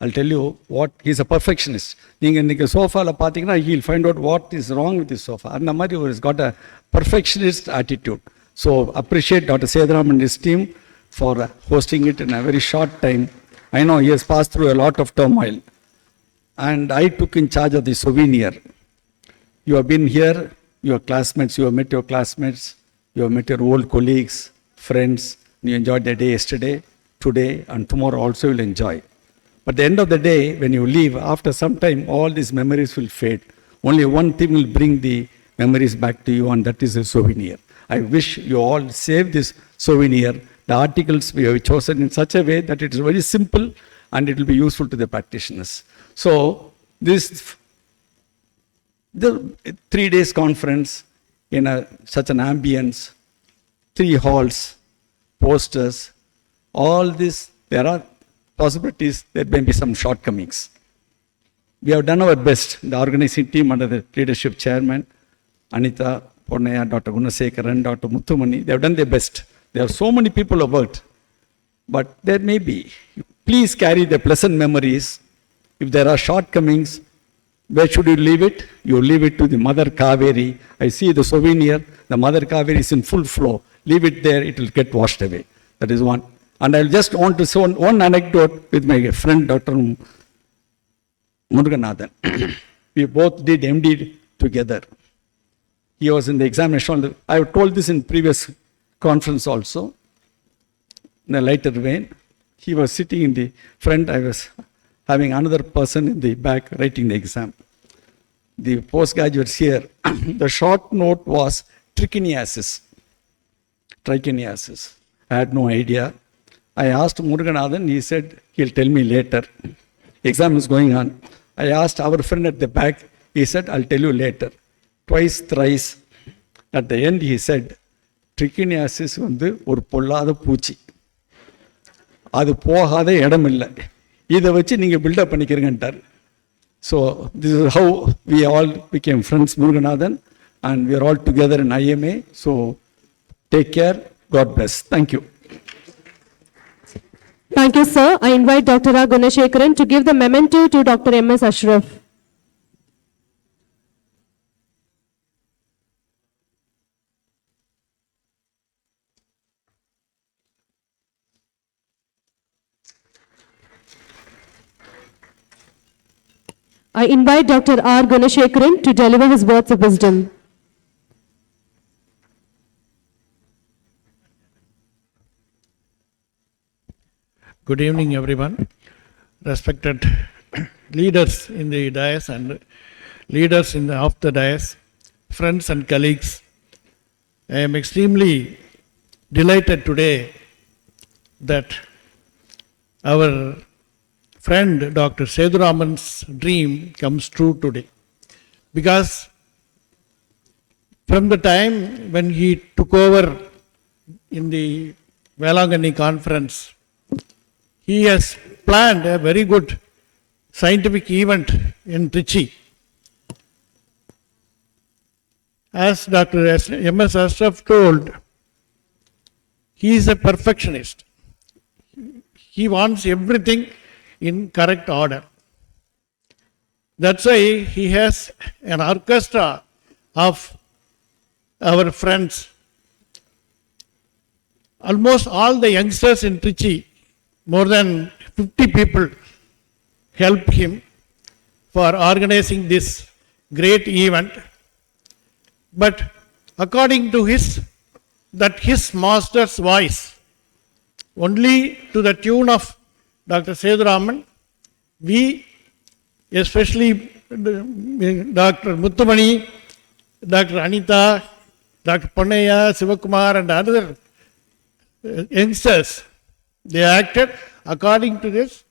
I'll tell you what, he's a perfectionist. Neenga sofa la pathina, he'll find out what is wrong with his sofa. And Mari has got a perfectionist attitude. So appreciate Dr. Seduraman and his team for hosting it in a very short time. I know he has passed through a lot of turmoil. And I took in charge of the souvenir. You have been here, your classmates, you have met your classmates, you have met your old colleagues, friends. You enjoyed the day yesterday, today, and tomorrow also you'll enjoy. But at the end of the day, when you leave, after some time, all these memories will fade. Only one thing will bring the memories back to you, and that is a souvenir. I wish you all save this souvenir. The articles we have chosen in such a way that it is very simple and it will be useful to the practitioners. So, the 3 days conference in such an ambience, 3 halls, posters, all this, there are possibilities, there may be some shortcomings. We have done our best, the organizing team under the leadership chairman, Anita, Ponnaya, Dr. Gunasekharan, Dr. Mutthumani, they have done their best. There are so many people who have worked, but there may be. Please carry the pleasant memories. If there are shortcomings, where should you leave it? You leave it to the Mother Kaveri. I see the souvenir, the Mother Kaveri is in full flow. Leave it there, it will get washed away. That is one. And I just want to say one anecdote with my friend, Dr. Muruganathan. We both did MD together. He was in the examination. I have told this in previous conference also, in a lighter vein. He was sitting in the front. I was having another person in the back writing the exam. The postgraduates here, the short note was trichiniasis. I had no idea. I asked Muruganathan, he said he'll tell me later. Exam is going on. I asked our friend at the back, he said, I'll tell you later. Twice, thrice. At the end, he said, trichiniasis வந்து ஒரு பொல்லாத பூச்சி, அது போகாத இடம் இல்லை, இதை வச்சு நீங்கள் பில்டப் பண்ணிக்கிறீங்கன்ட்டார். So this is how we all became friends Muruganathan, and we are all together in IMA. So take care, God bless. Thank you. Thank you, sir. I invite Dr. R. Gunashekaran to give the memento to Dr. M.S. Ashraf. I invite Dr. R. Gunashekaran to deliver his words of wisdom. Good evening, everyone. Respected leaders in the dais and leaders of the dais, friends and colleagues, I am extremely delighted today that our friend Dr. Sethuraman's dream comes true today. Because from the time when he took over in the Velangani conference, he has planned a very good scientific event in Trichy. As Dr. M.S. Ashraf told, he is a perfectionist. He wants everything in correct order. That's why he has an orchestra of our friends. Almost all the youngsters in Trichy, more than 50 people, helped him for organizing this great event. But according to his master's voice, only to the tune of Dr. Sethuraman, we, especially Dr. Muttumani, Dr. Anita, Dr. Ponnaya, Sivakumar and other youngsters, they acted according to this.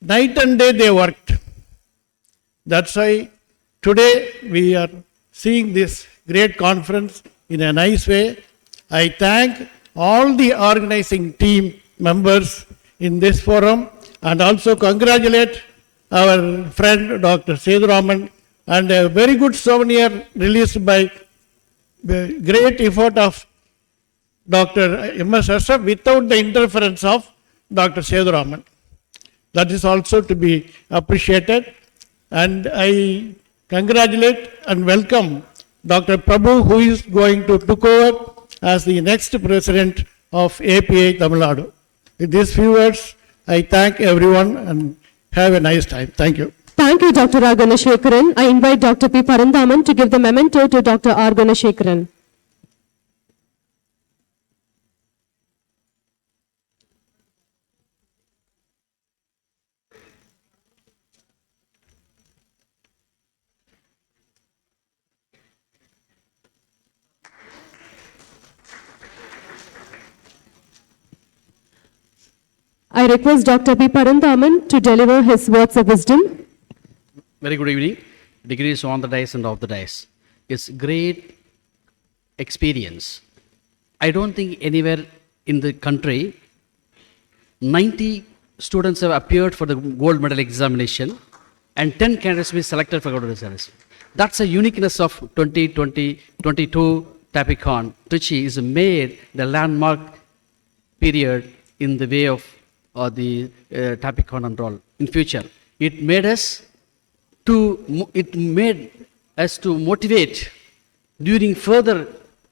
Night and day they worked. That's why today we are seeing this great conference in a nice way. I thank all the organizing team members in this forum and also congratulate our friend Dr. Sethuraman, and a very good souvenir released by the great effort of Dr. M.S. Ashraf without the interference of Dr. Sethuraman. That is also to be appreciated, and I congratulate and welcome Dr. Prabhu, who is going to take over as the next president of APA Tamil Nadu. With these few words, I thank everyone and have a nice time. Thank you. Thank you, Dr. R. Gunashekaran. I invite Dr. P. Parandaman to give the memento to Dr. R. Gunashekaran. I request Dr. P. Parandaman to deliver his words of wisdom. Very good evening. Degrees on the dais and off the dais. It's great experience. I don't think anywhere in the country 90 students have appeared for the gold medal examination and 10 candidates will be selected for gold medal examination. That's a uniqueness of 2020-22 Tapicon. Trichy is made the landmark period in the way of the Tapicon and all. In future, it made us to motivate during further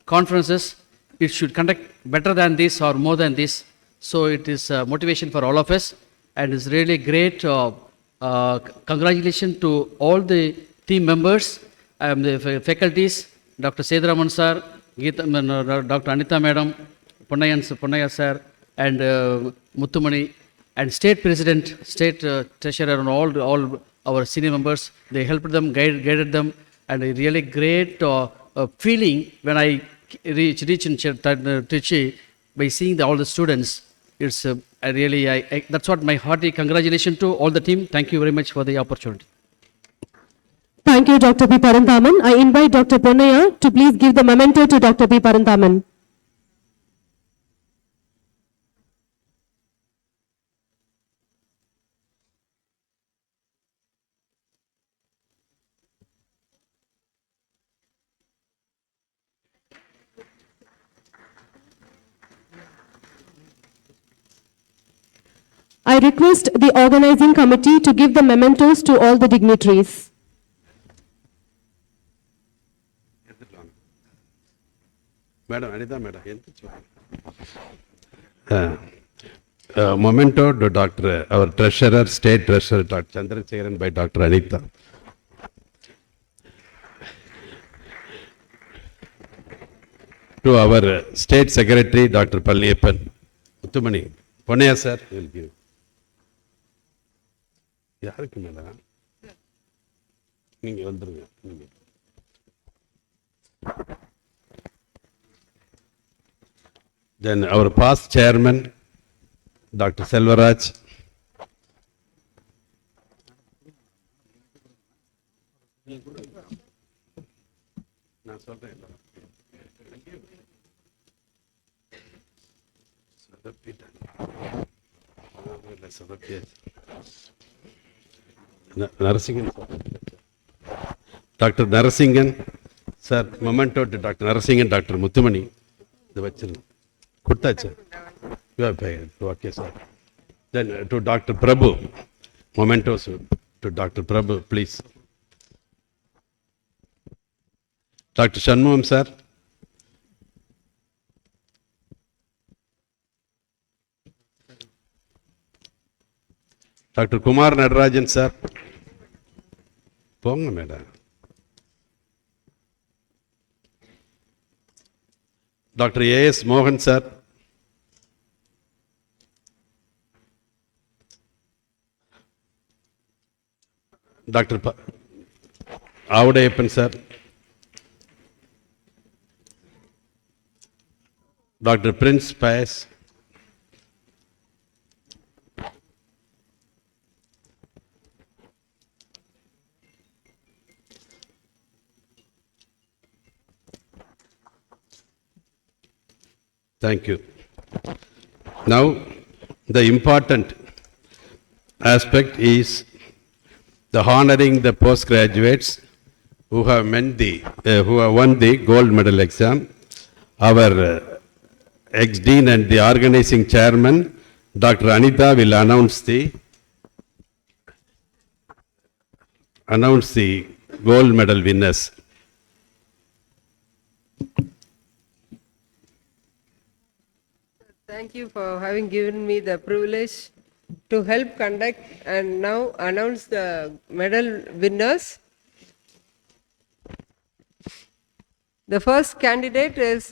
conferences. It should conduct better than this or more than this. So it is motivation for all of us, and it's really great. Congratulations to all the team members, the faculties, Dr. Sethuraman sir, Dr. Anita madam, Ponnaya sir, and Muttumani, and state president, state treasurer, and all our senior members. They helped them, guided them, and a really great feeling when I reach in Trichy by seeing all the students. It's I really, that's what my hearty congratulations to all the team. Thank you very much for the opportunity. Thank you, Dr. P. Paranthaman. I invite Dr. Ponnaya to please give the memento to Dr. P. Paranthaman. I request the organizing committee to give the mementos to all the dignitaries. Madam, Anita, madam. Memento to Dr. Our Treasurer, State Treasurer, Dr. Chandrasekharan by Dr. Anita. To our State Secretary, Dr. Palniappan. Muthumani. Ponnaya, sir, will give. யாருக்கு மேல நீங்க வந்துருங்க நீங்க then our past chairman Dr. Selvaraj, நான் சொல்றேன் Narasingan, Dr. Narasingan, sir, memento to Dr. Narasingan, Dr. Muthumani. The vachal. Kuttacha. You have paid. Okay, sir. Then to Dr. Prabhu, mementos to Dr. Prabhu, please. Dr. Shanmugam, sir. Dr. Kumar Nadarajan, sir. Ponga, madam. Dr. A.S. Mohan, sir. Dr. Avudayappan, sir. Dr. Prince Pius. Thank you. Now, the important aspect is the honoring the postgraduates who have won the gold medal exam. Our ex-dean and the organizing chairman, Dr. Anita, will announce the gold medal winners. Thank you for having given me the privilege to help conduct and now announce the medal winners. The first candidate is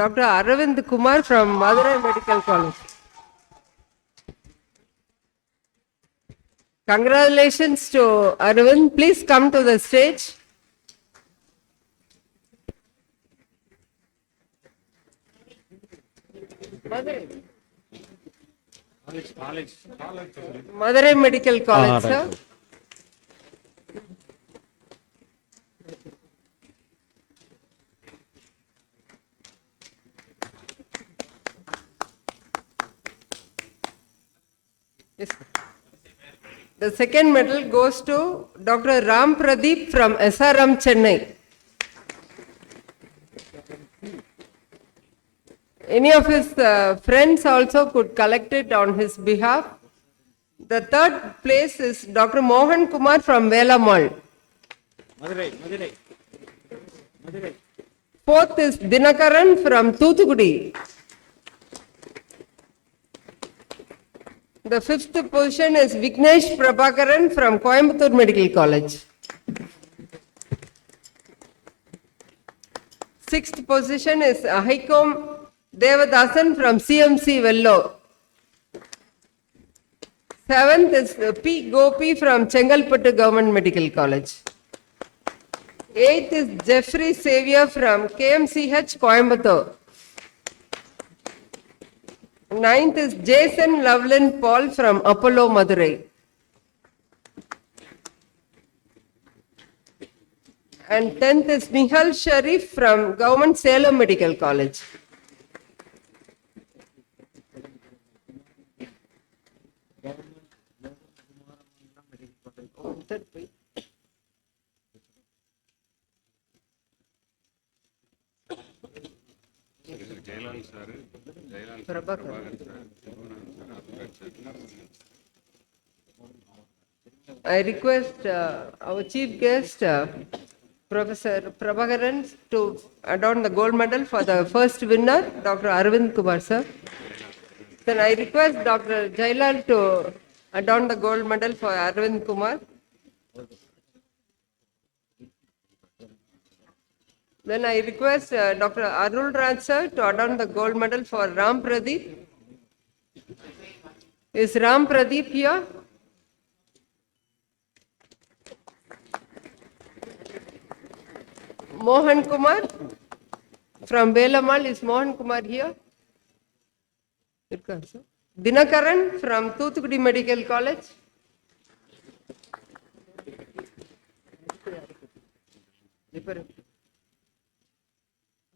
Dr. Aravind Kumar from Madurai Medical College. Congratulations to Aravind. Please come to the stage. Madurai Medical College, sir. Yes. The second medal goes to Dr. Ram Pradeep from SRM, Chennai. Any of his friends also could collect it on his behalf. The third place is Dr. Mohan Kumar from Velamal. Fourth is Dinakaran from Thoothukudi. The fifth position is Vignesh Prabhakaran from Coimbatore Medical College. Sixth position is Ahaikom Devadasan from CMC Vellore. Seventh is P. Gopi from Chengalpattu Government Medical College. Eighth is Jeffrey Xavier from KMCH Coimbatore. Ninth is Jason Loveland Paul from Apollo Madurai. And 10th is Nihal Sharif from Government Salem Medical College. I request our chief guest, Professor Prabhakaran, to adorn the gold medal for the first winner, Dr. Arvind Kumar sir. Then I request Dr. Jailal to adorn the gold medal for Arvind Kumar. Then I request Dr. Arul Raj sir to adorn the gold medal for Ram Pradeep. Is Ram Pradeep here? Mohan Kumar from Belamal, is Mohan Kumar here? Dinakaran from Thuthukudi Medical College.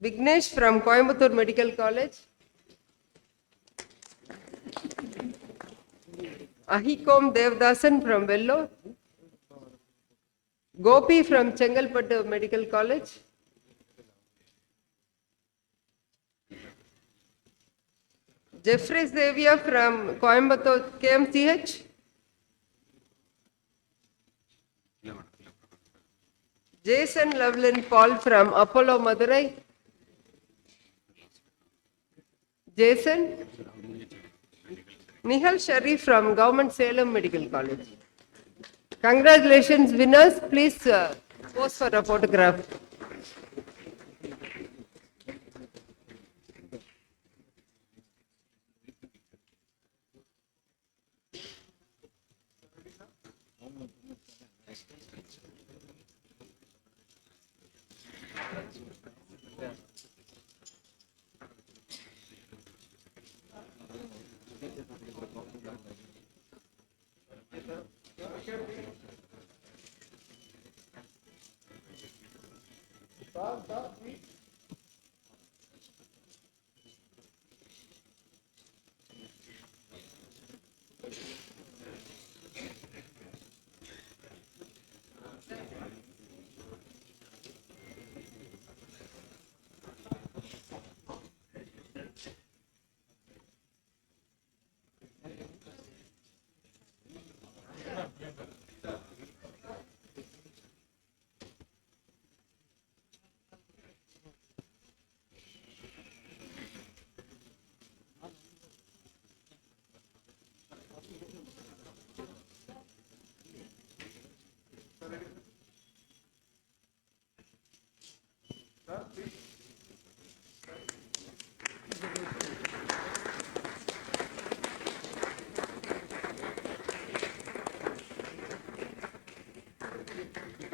Vignesh from Coimbatore Medical College. Ahikom Devdasan from Vellore. Gopi from Chengalpattu Medical College. Jeffrey Xavier from Coimbatore KMCH. Jason Loveland Paul from Apollo Madurai. Jason. Nihal Sharif from Government Salem Medical College. Congratulations winners, please pose for a photograph.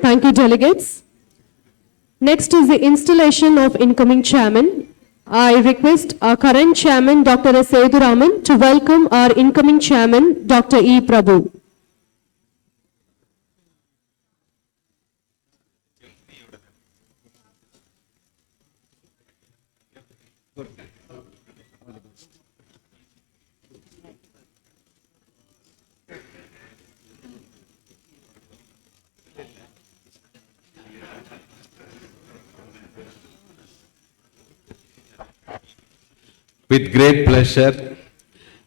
Thank you, delegates. Next is the installation of incoming chairman. I request our current chairman, Dr. S. Seduraman, to welcome our incoming chairman, Dr. E. Prabhu. With great pleasure,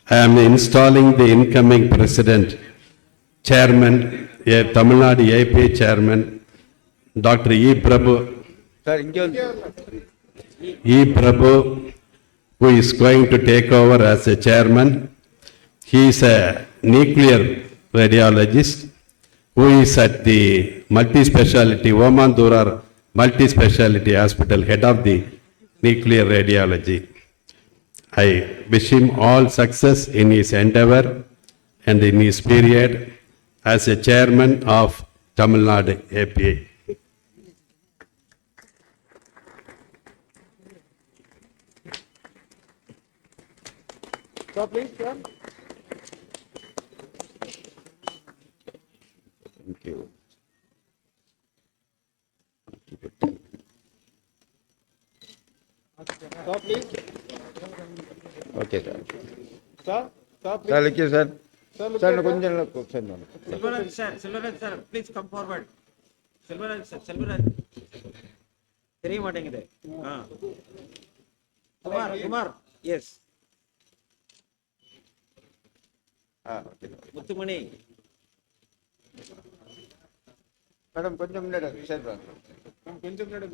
I am installing the incoming president, chairman, Tamil Nadu APA chairman, Dr. E. Prabhu. E. Prabhu, who is going to take over as a chairman. He is a nuclear radiologist who is at the multi-speciality, Oman Durar multi-speciality hospital, head of the nuclear radiology. I wish him all success in his endeavor and in his period as a chairman of Tamil Nadu APA. Thank you. Okay, sir. Sir, like you, sir. Sir, கொஞ்சம் Silveraj sir, please come forward. Silveraj sir, Silveraj. தெரிய மாட்டேங்குது. Kumar, yes. முத்துமணி. Madam கொஞ்சம் முன்னாடி sir கொஞ்சம் முன்னாடி.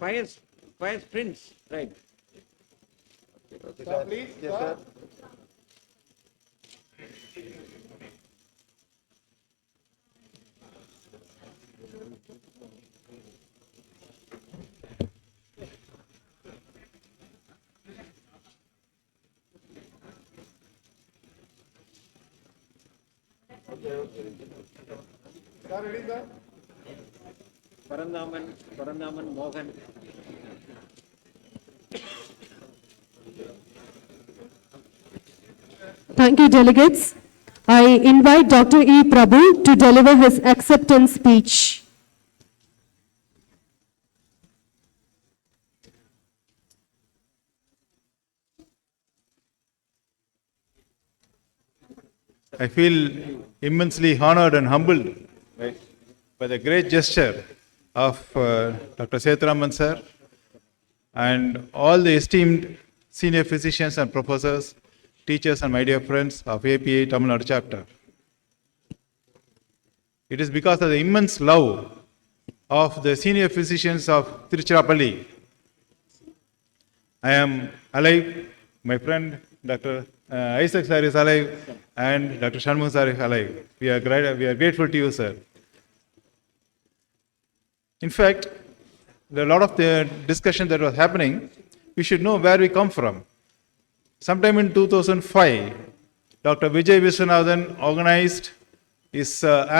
Fires Prince, right. Okay, sir, please. Yes, sir. Paranthaman மோகன். Thank you, delegates. I invite Dr. E. Prabhu to deliver his acceptance speech. I feel immensely honored and humbled by the great gesture of Dr. Sethuraman sir and all the esteemed senior physicians and professors, teachers and my dear friends of APA Tamil Nadu chapter. It is because of the immense love of the senior physicians of Tiruchirappalli. I am alive, my friend Dr. Isaac sir is alive, and Dr. Shanmugam sir is alive. We are grateful to you, sir. In fact, there are a lot of the discussion that was happening. We should know where we come from. Sometime in 2005, Dr. Vijay Viswanathan organized his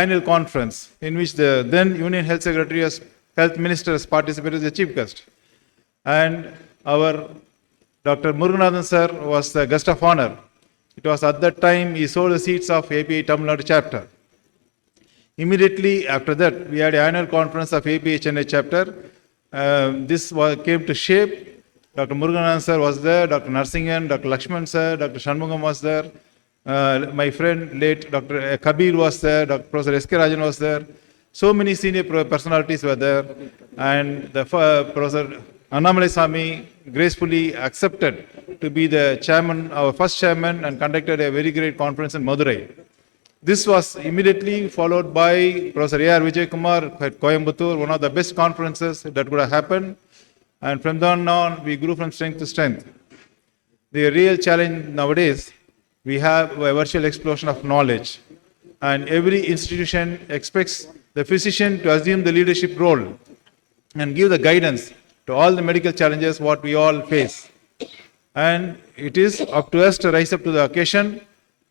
annual conference in which the then Union Health Secretary as Health Minister has participated as the chief guest. And our Dr. Muruganathan sir was the guest of honor. It was at that time he sold the seats of APA Tamil Nadu chapter. Immediately after that, we had an annual conference of APA Chennai chapter. This came to shape. Dr. Muruganathan sir was there, Dr. Narsingan, Dr. Lakshman sir, Dr. Shanmugam was there. My friend late Dr. Kabir was there, Dr. Professor S.K. Rajan was there. So many senior personalities were there. And the Professor Annamalai Swami gracefully accepted to be the chairman, our first chairman, and conducted a very great conference in Madurai. This was immediately followed by Professor A.R. Vijay Kumar at Coimbatore, one of the best conferences that could have happened. And from then on, we grew from strength to strength. The real challenge nowadays, we have a virtual explosion of knowledge. And every institution expects the physician to assume the leadership role and give the guidance to all the medical challenges what we all face. And it is up to us to rise up to the occasion,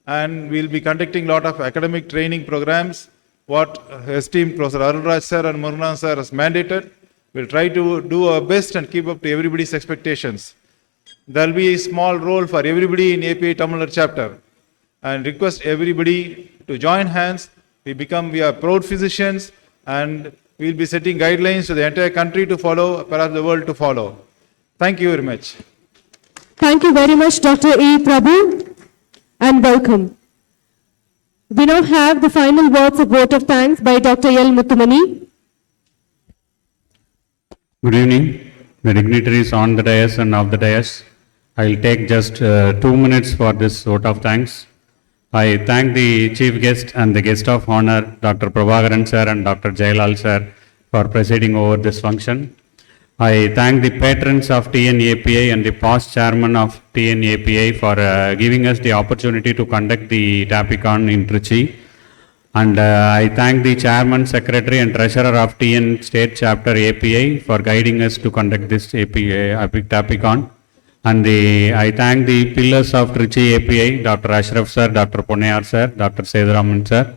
and we'll be conducting a lot of academic training programs, what esteemed Professor Arulraj sir and Muruganathan sir has mandated. We'll try to do our best and keep up to everybody's expectations. There will be a small role for everybody in APA Tamil Nadu chapter, and request everybody to join hands. We are proud physicians, and we'll be setting guidelines to the entire country to follow, perhaps the world to follow. Thank you very much. Thank you very much, Dr. E. Prabhu, and welcome. We now have the final words of vote of thanks by Dr. L. Muttumani. Good evening, the dignitaries on the dais and off the dais. I will take just 2 minutes for this vote of thanks. I thank the chief guest and the guest of honor, Dr. Prabhakaran sir and Dr. Jailal sir, for presiding over this function. I thank the patrons of TNAPA and the past chairman of TNAPA for giving us the opportunity to conduct the Tapicon in Trichy. And I thank the chairman, secretary and treasurer of TN State Chapter APA for guiding us to conduct this Tapicon. And I thank the pillars of Trichy APA, Dr. Ashraf sir, Dr. Ponnayar sir, Dr. Sethuraman sir,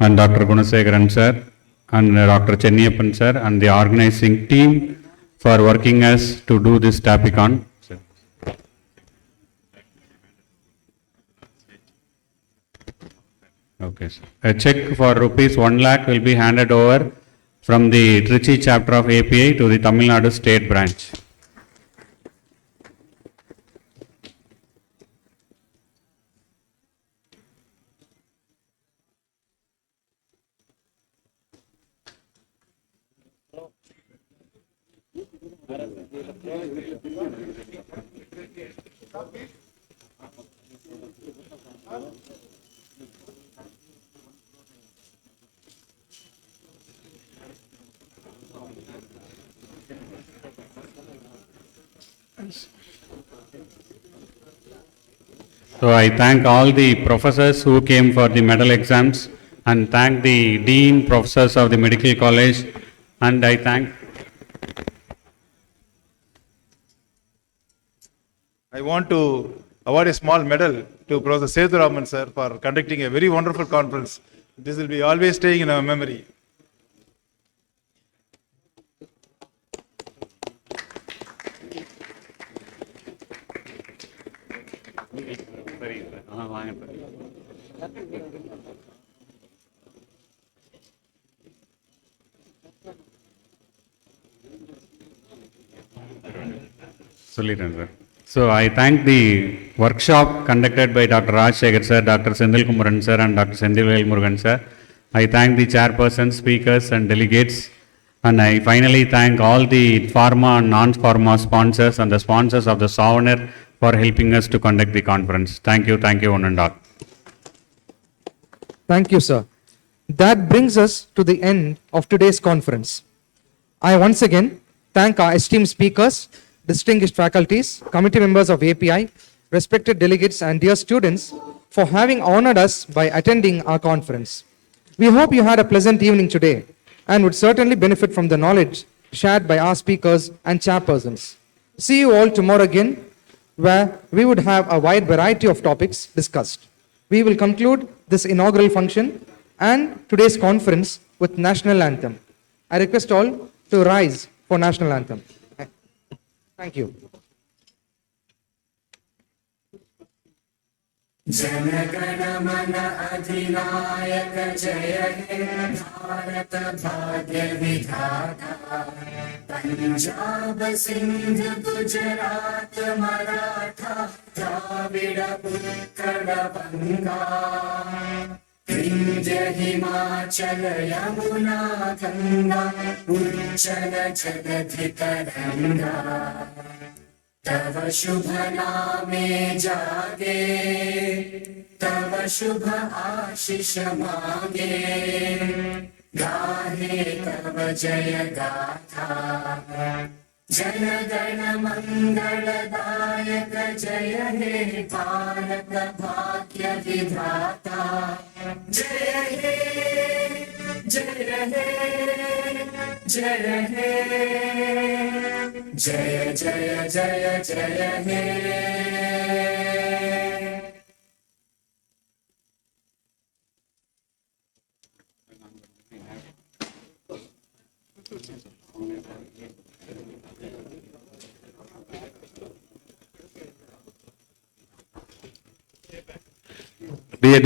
and Dr. Gunasegaran sir, and Dr. Chenniyappan sir, and the organizing team for working us to do this Tapicon. Okay, sir. A check for rupees 1 lakh will be handed over from the Trichy chapter of API to the Tamil Nadu state branch. So I thank all the professors who came for the medal exams and thank the dean professors of the medical college, and I thank I want to award a small medal to Professor Sethuraman sir for conducting a very wonderful conference. This will be always staying in our memory. சொல்லிட்டேன் sir. So I thank the workshop conducted by Dr. Rajshekhar sir, Dr. Sendil Kumaran sir and Dr. Sendil Murugan sir. I thank the chairpersons, speakers and delegates, and I finally thank all the pharma and non-pharma sponsors and the sponsors of the Souvenir for helping us to conduct the conference. Thank you one and all. Thank you, sir. That brings us to the end of today's conference. I once again thank our esteemed speakers, distinguished faculties, committee members of API, respected delegates and dear students for having honored us by attending our conference. We hope you had a pleasant evening today and would certainly benefit from the knowledge shared by our speakers and chairpersons. See you all tomorrow again, where we would have a wide variety of topics discussed. We will conclude this inaugural function and today's conference with national anthem. I request all to rise for national anthem. Thank you. Jana Gana Mana अधिनायक जय हे भारत भाग्य विधाता पंजाब सिंध गुजरात मराठा द्राविड उत्कल बंगा विंध्य हिमाचल यमुना गंगा उज्जल जगधि तरंगा तव शुभ नामे जागे तव शुभ आशीष मांगे गाहे तव जय गाथा जन गण मंगल दायक जय हे भारत भाग्य विधाता जय हे जय हे जय हे जय जय जय जय हे Be a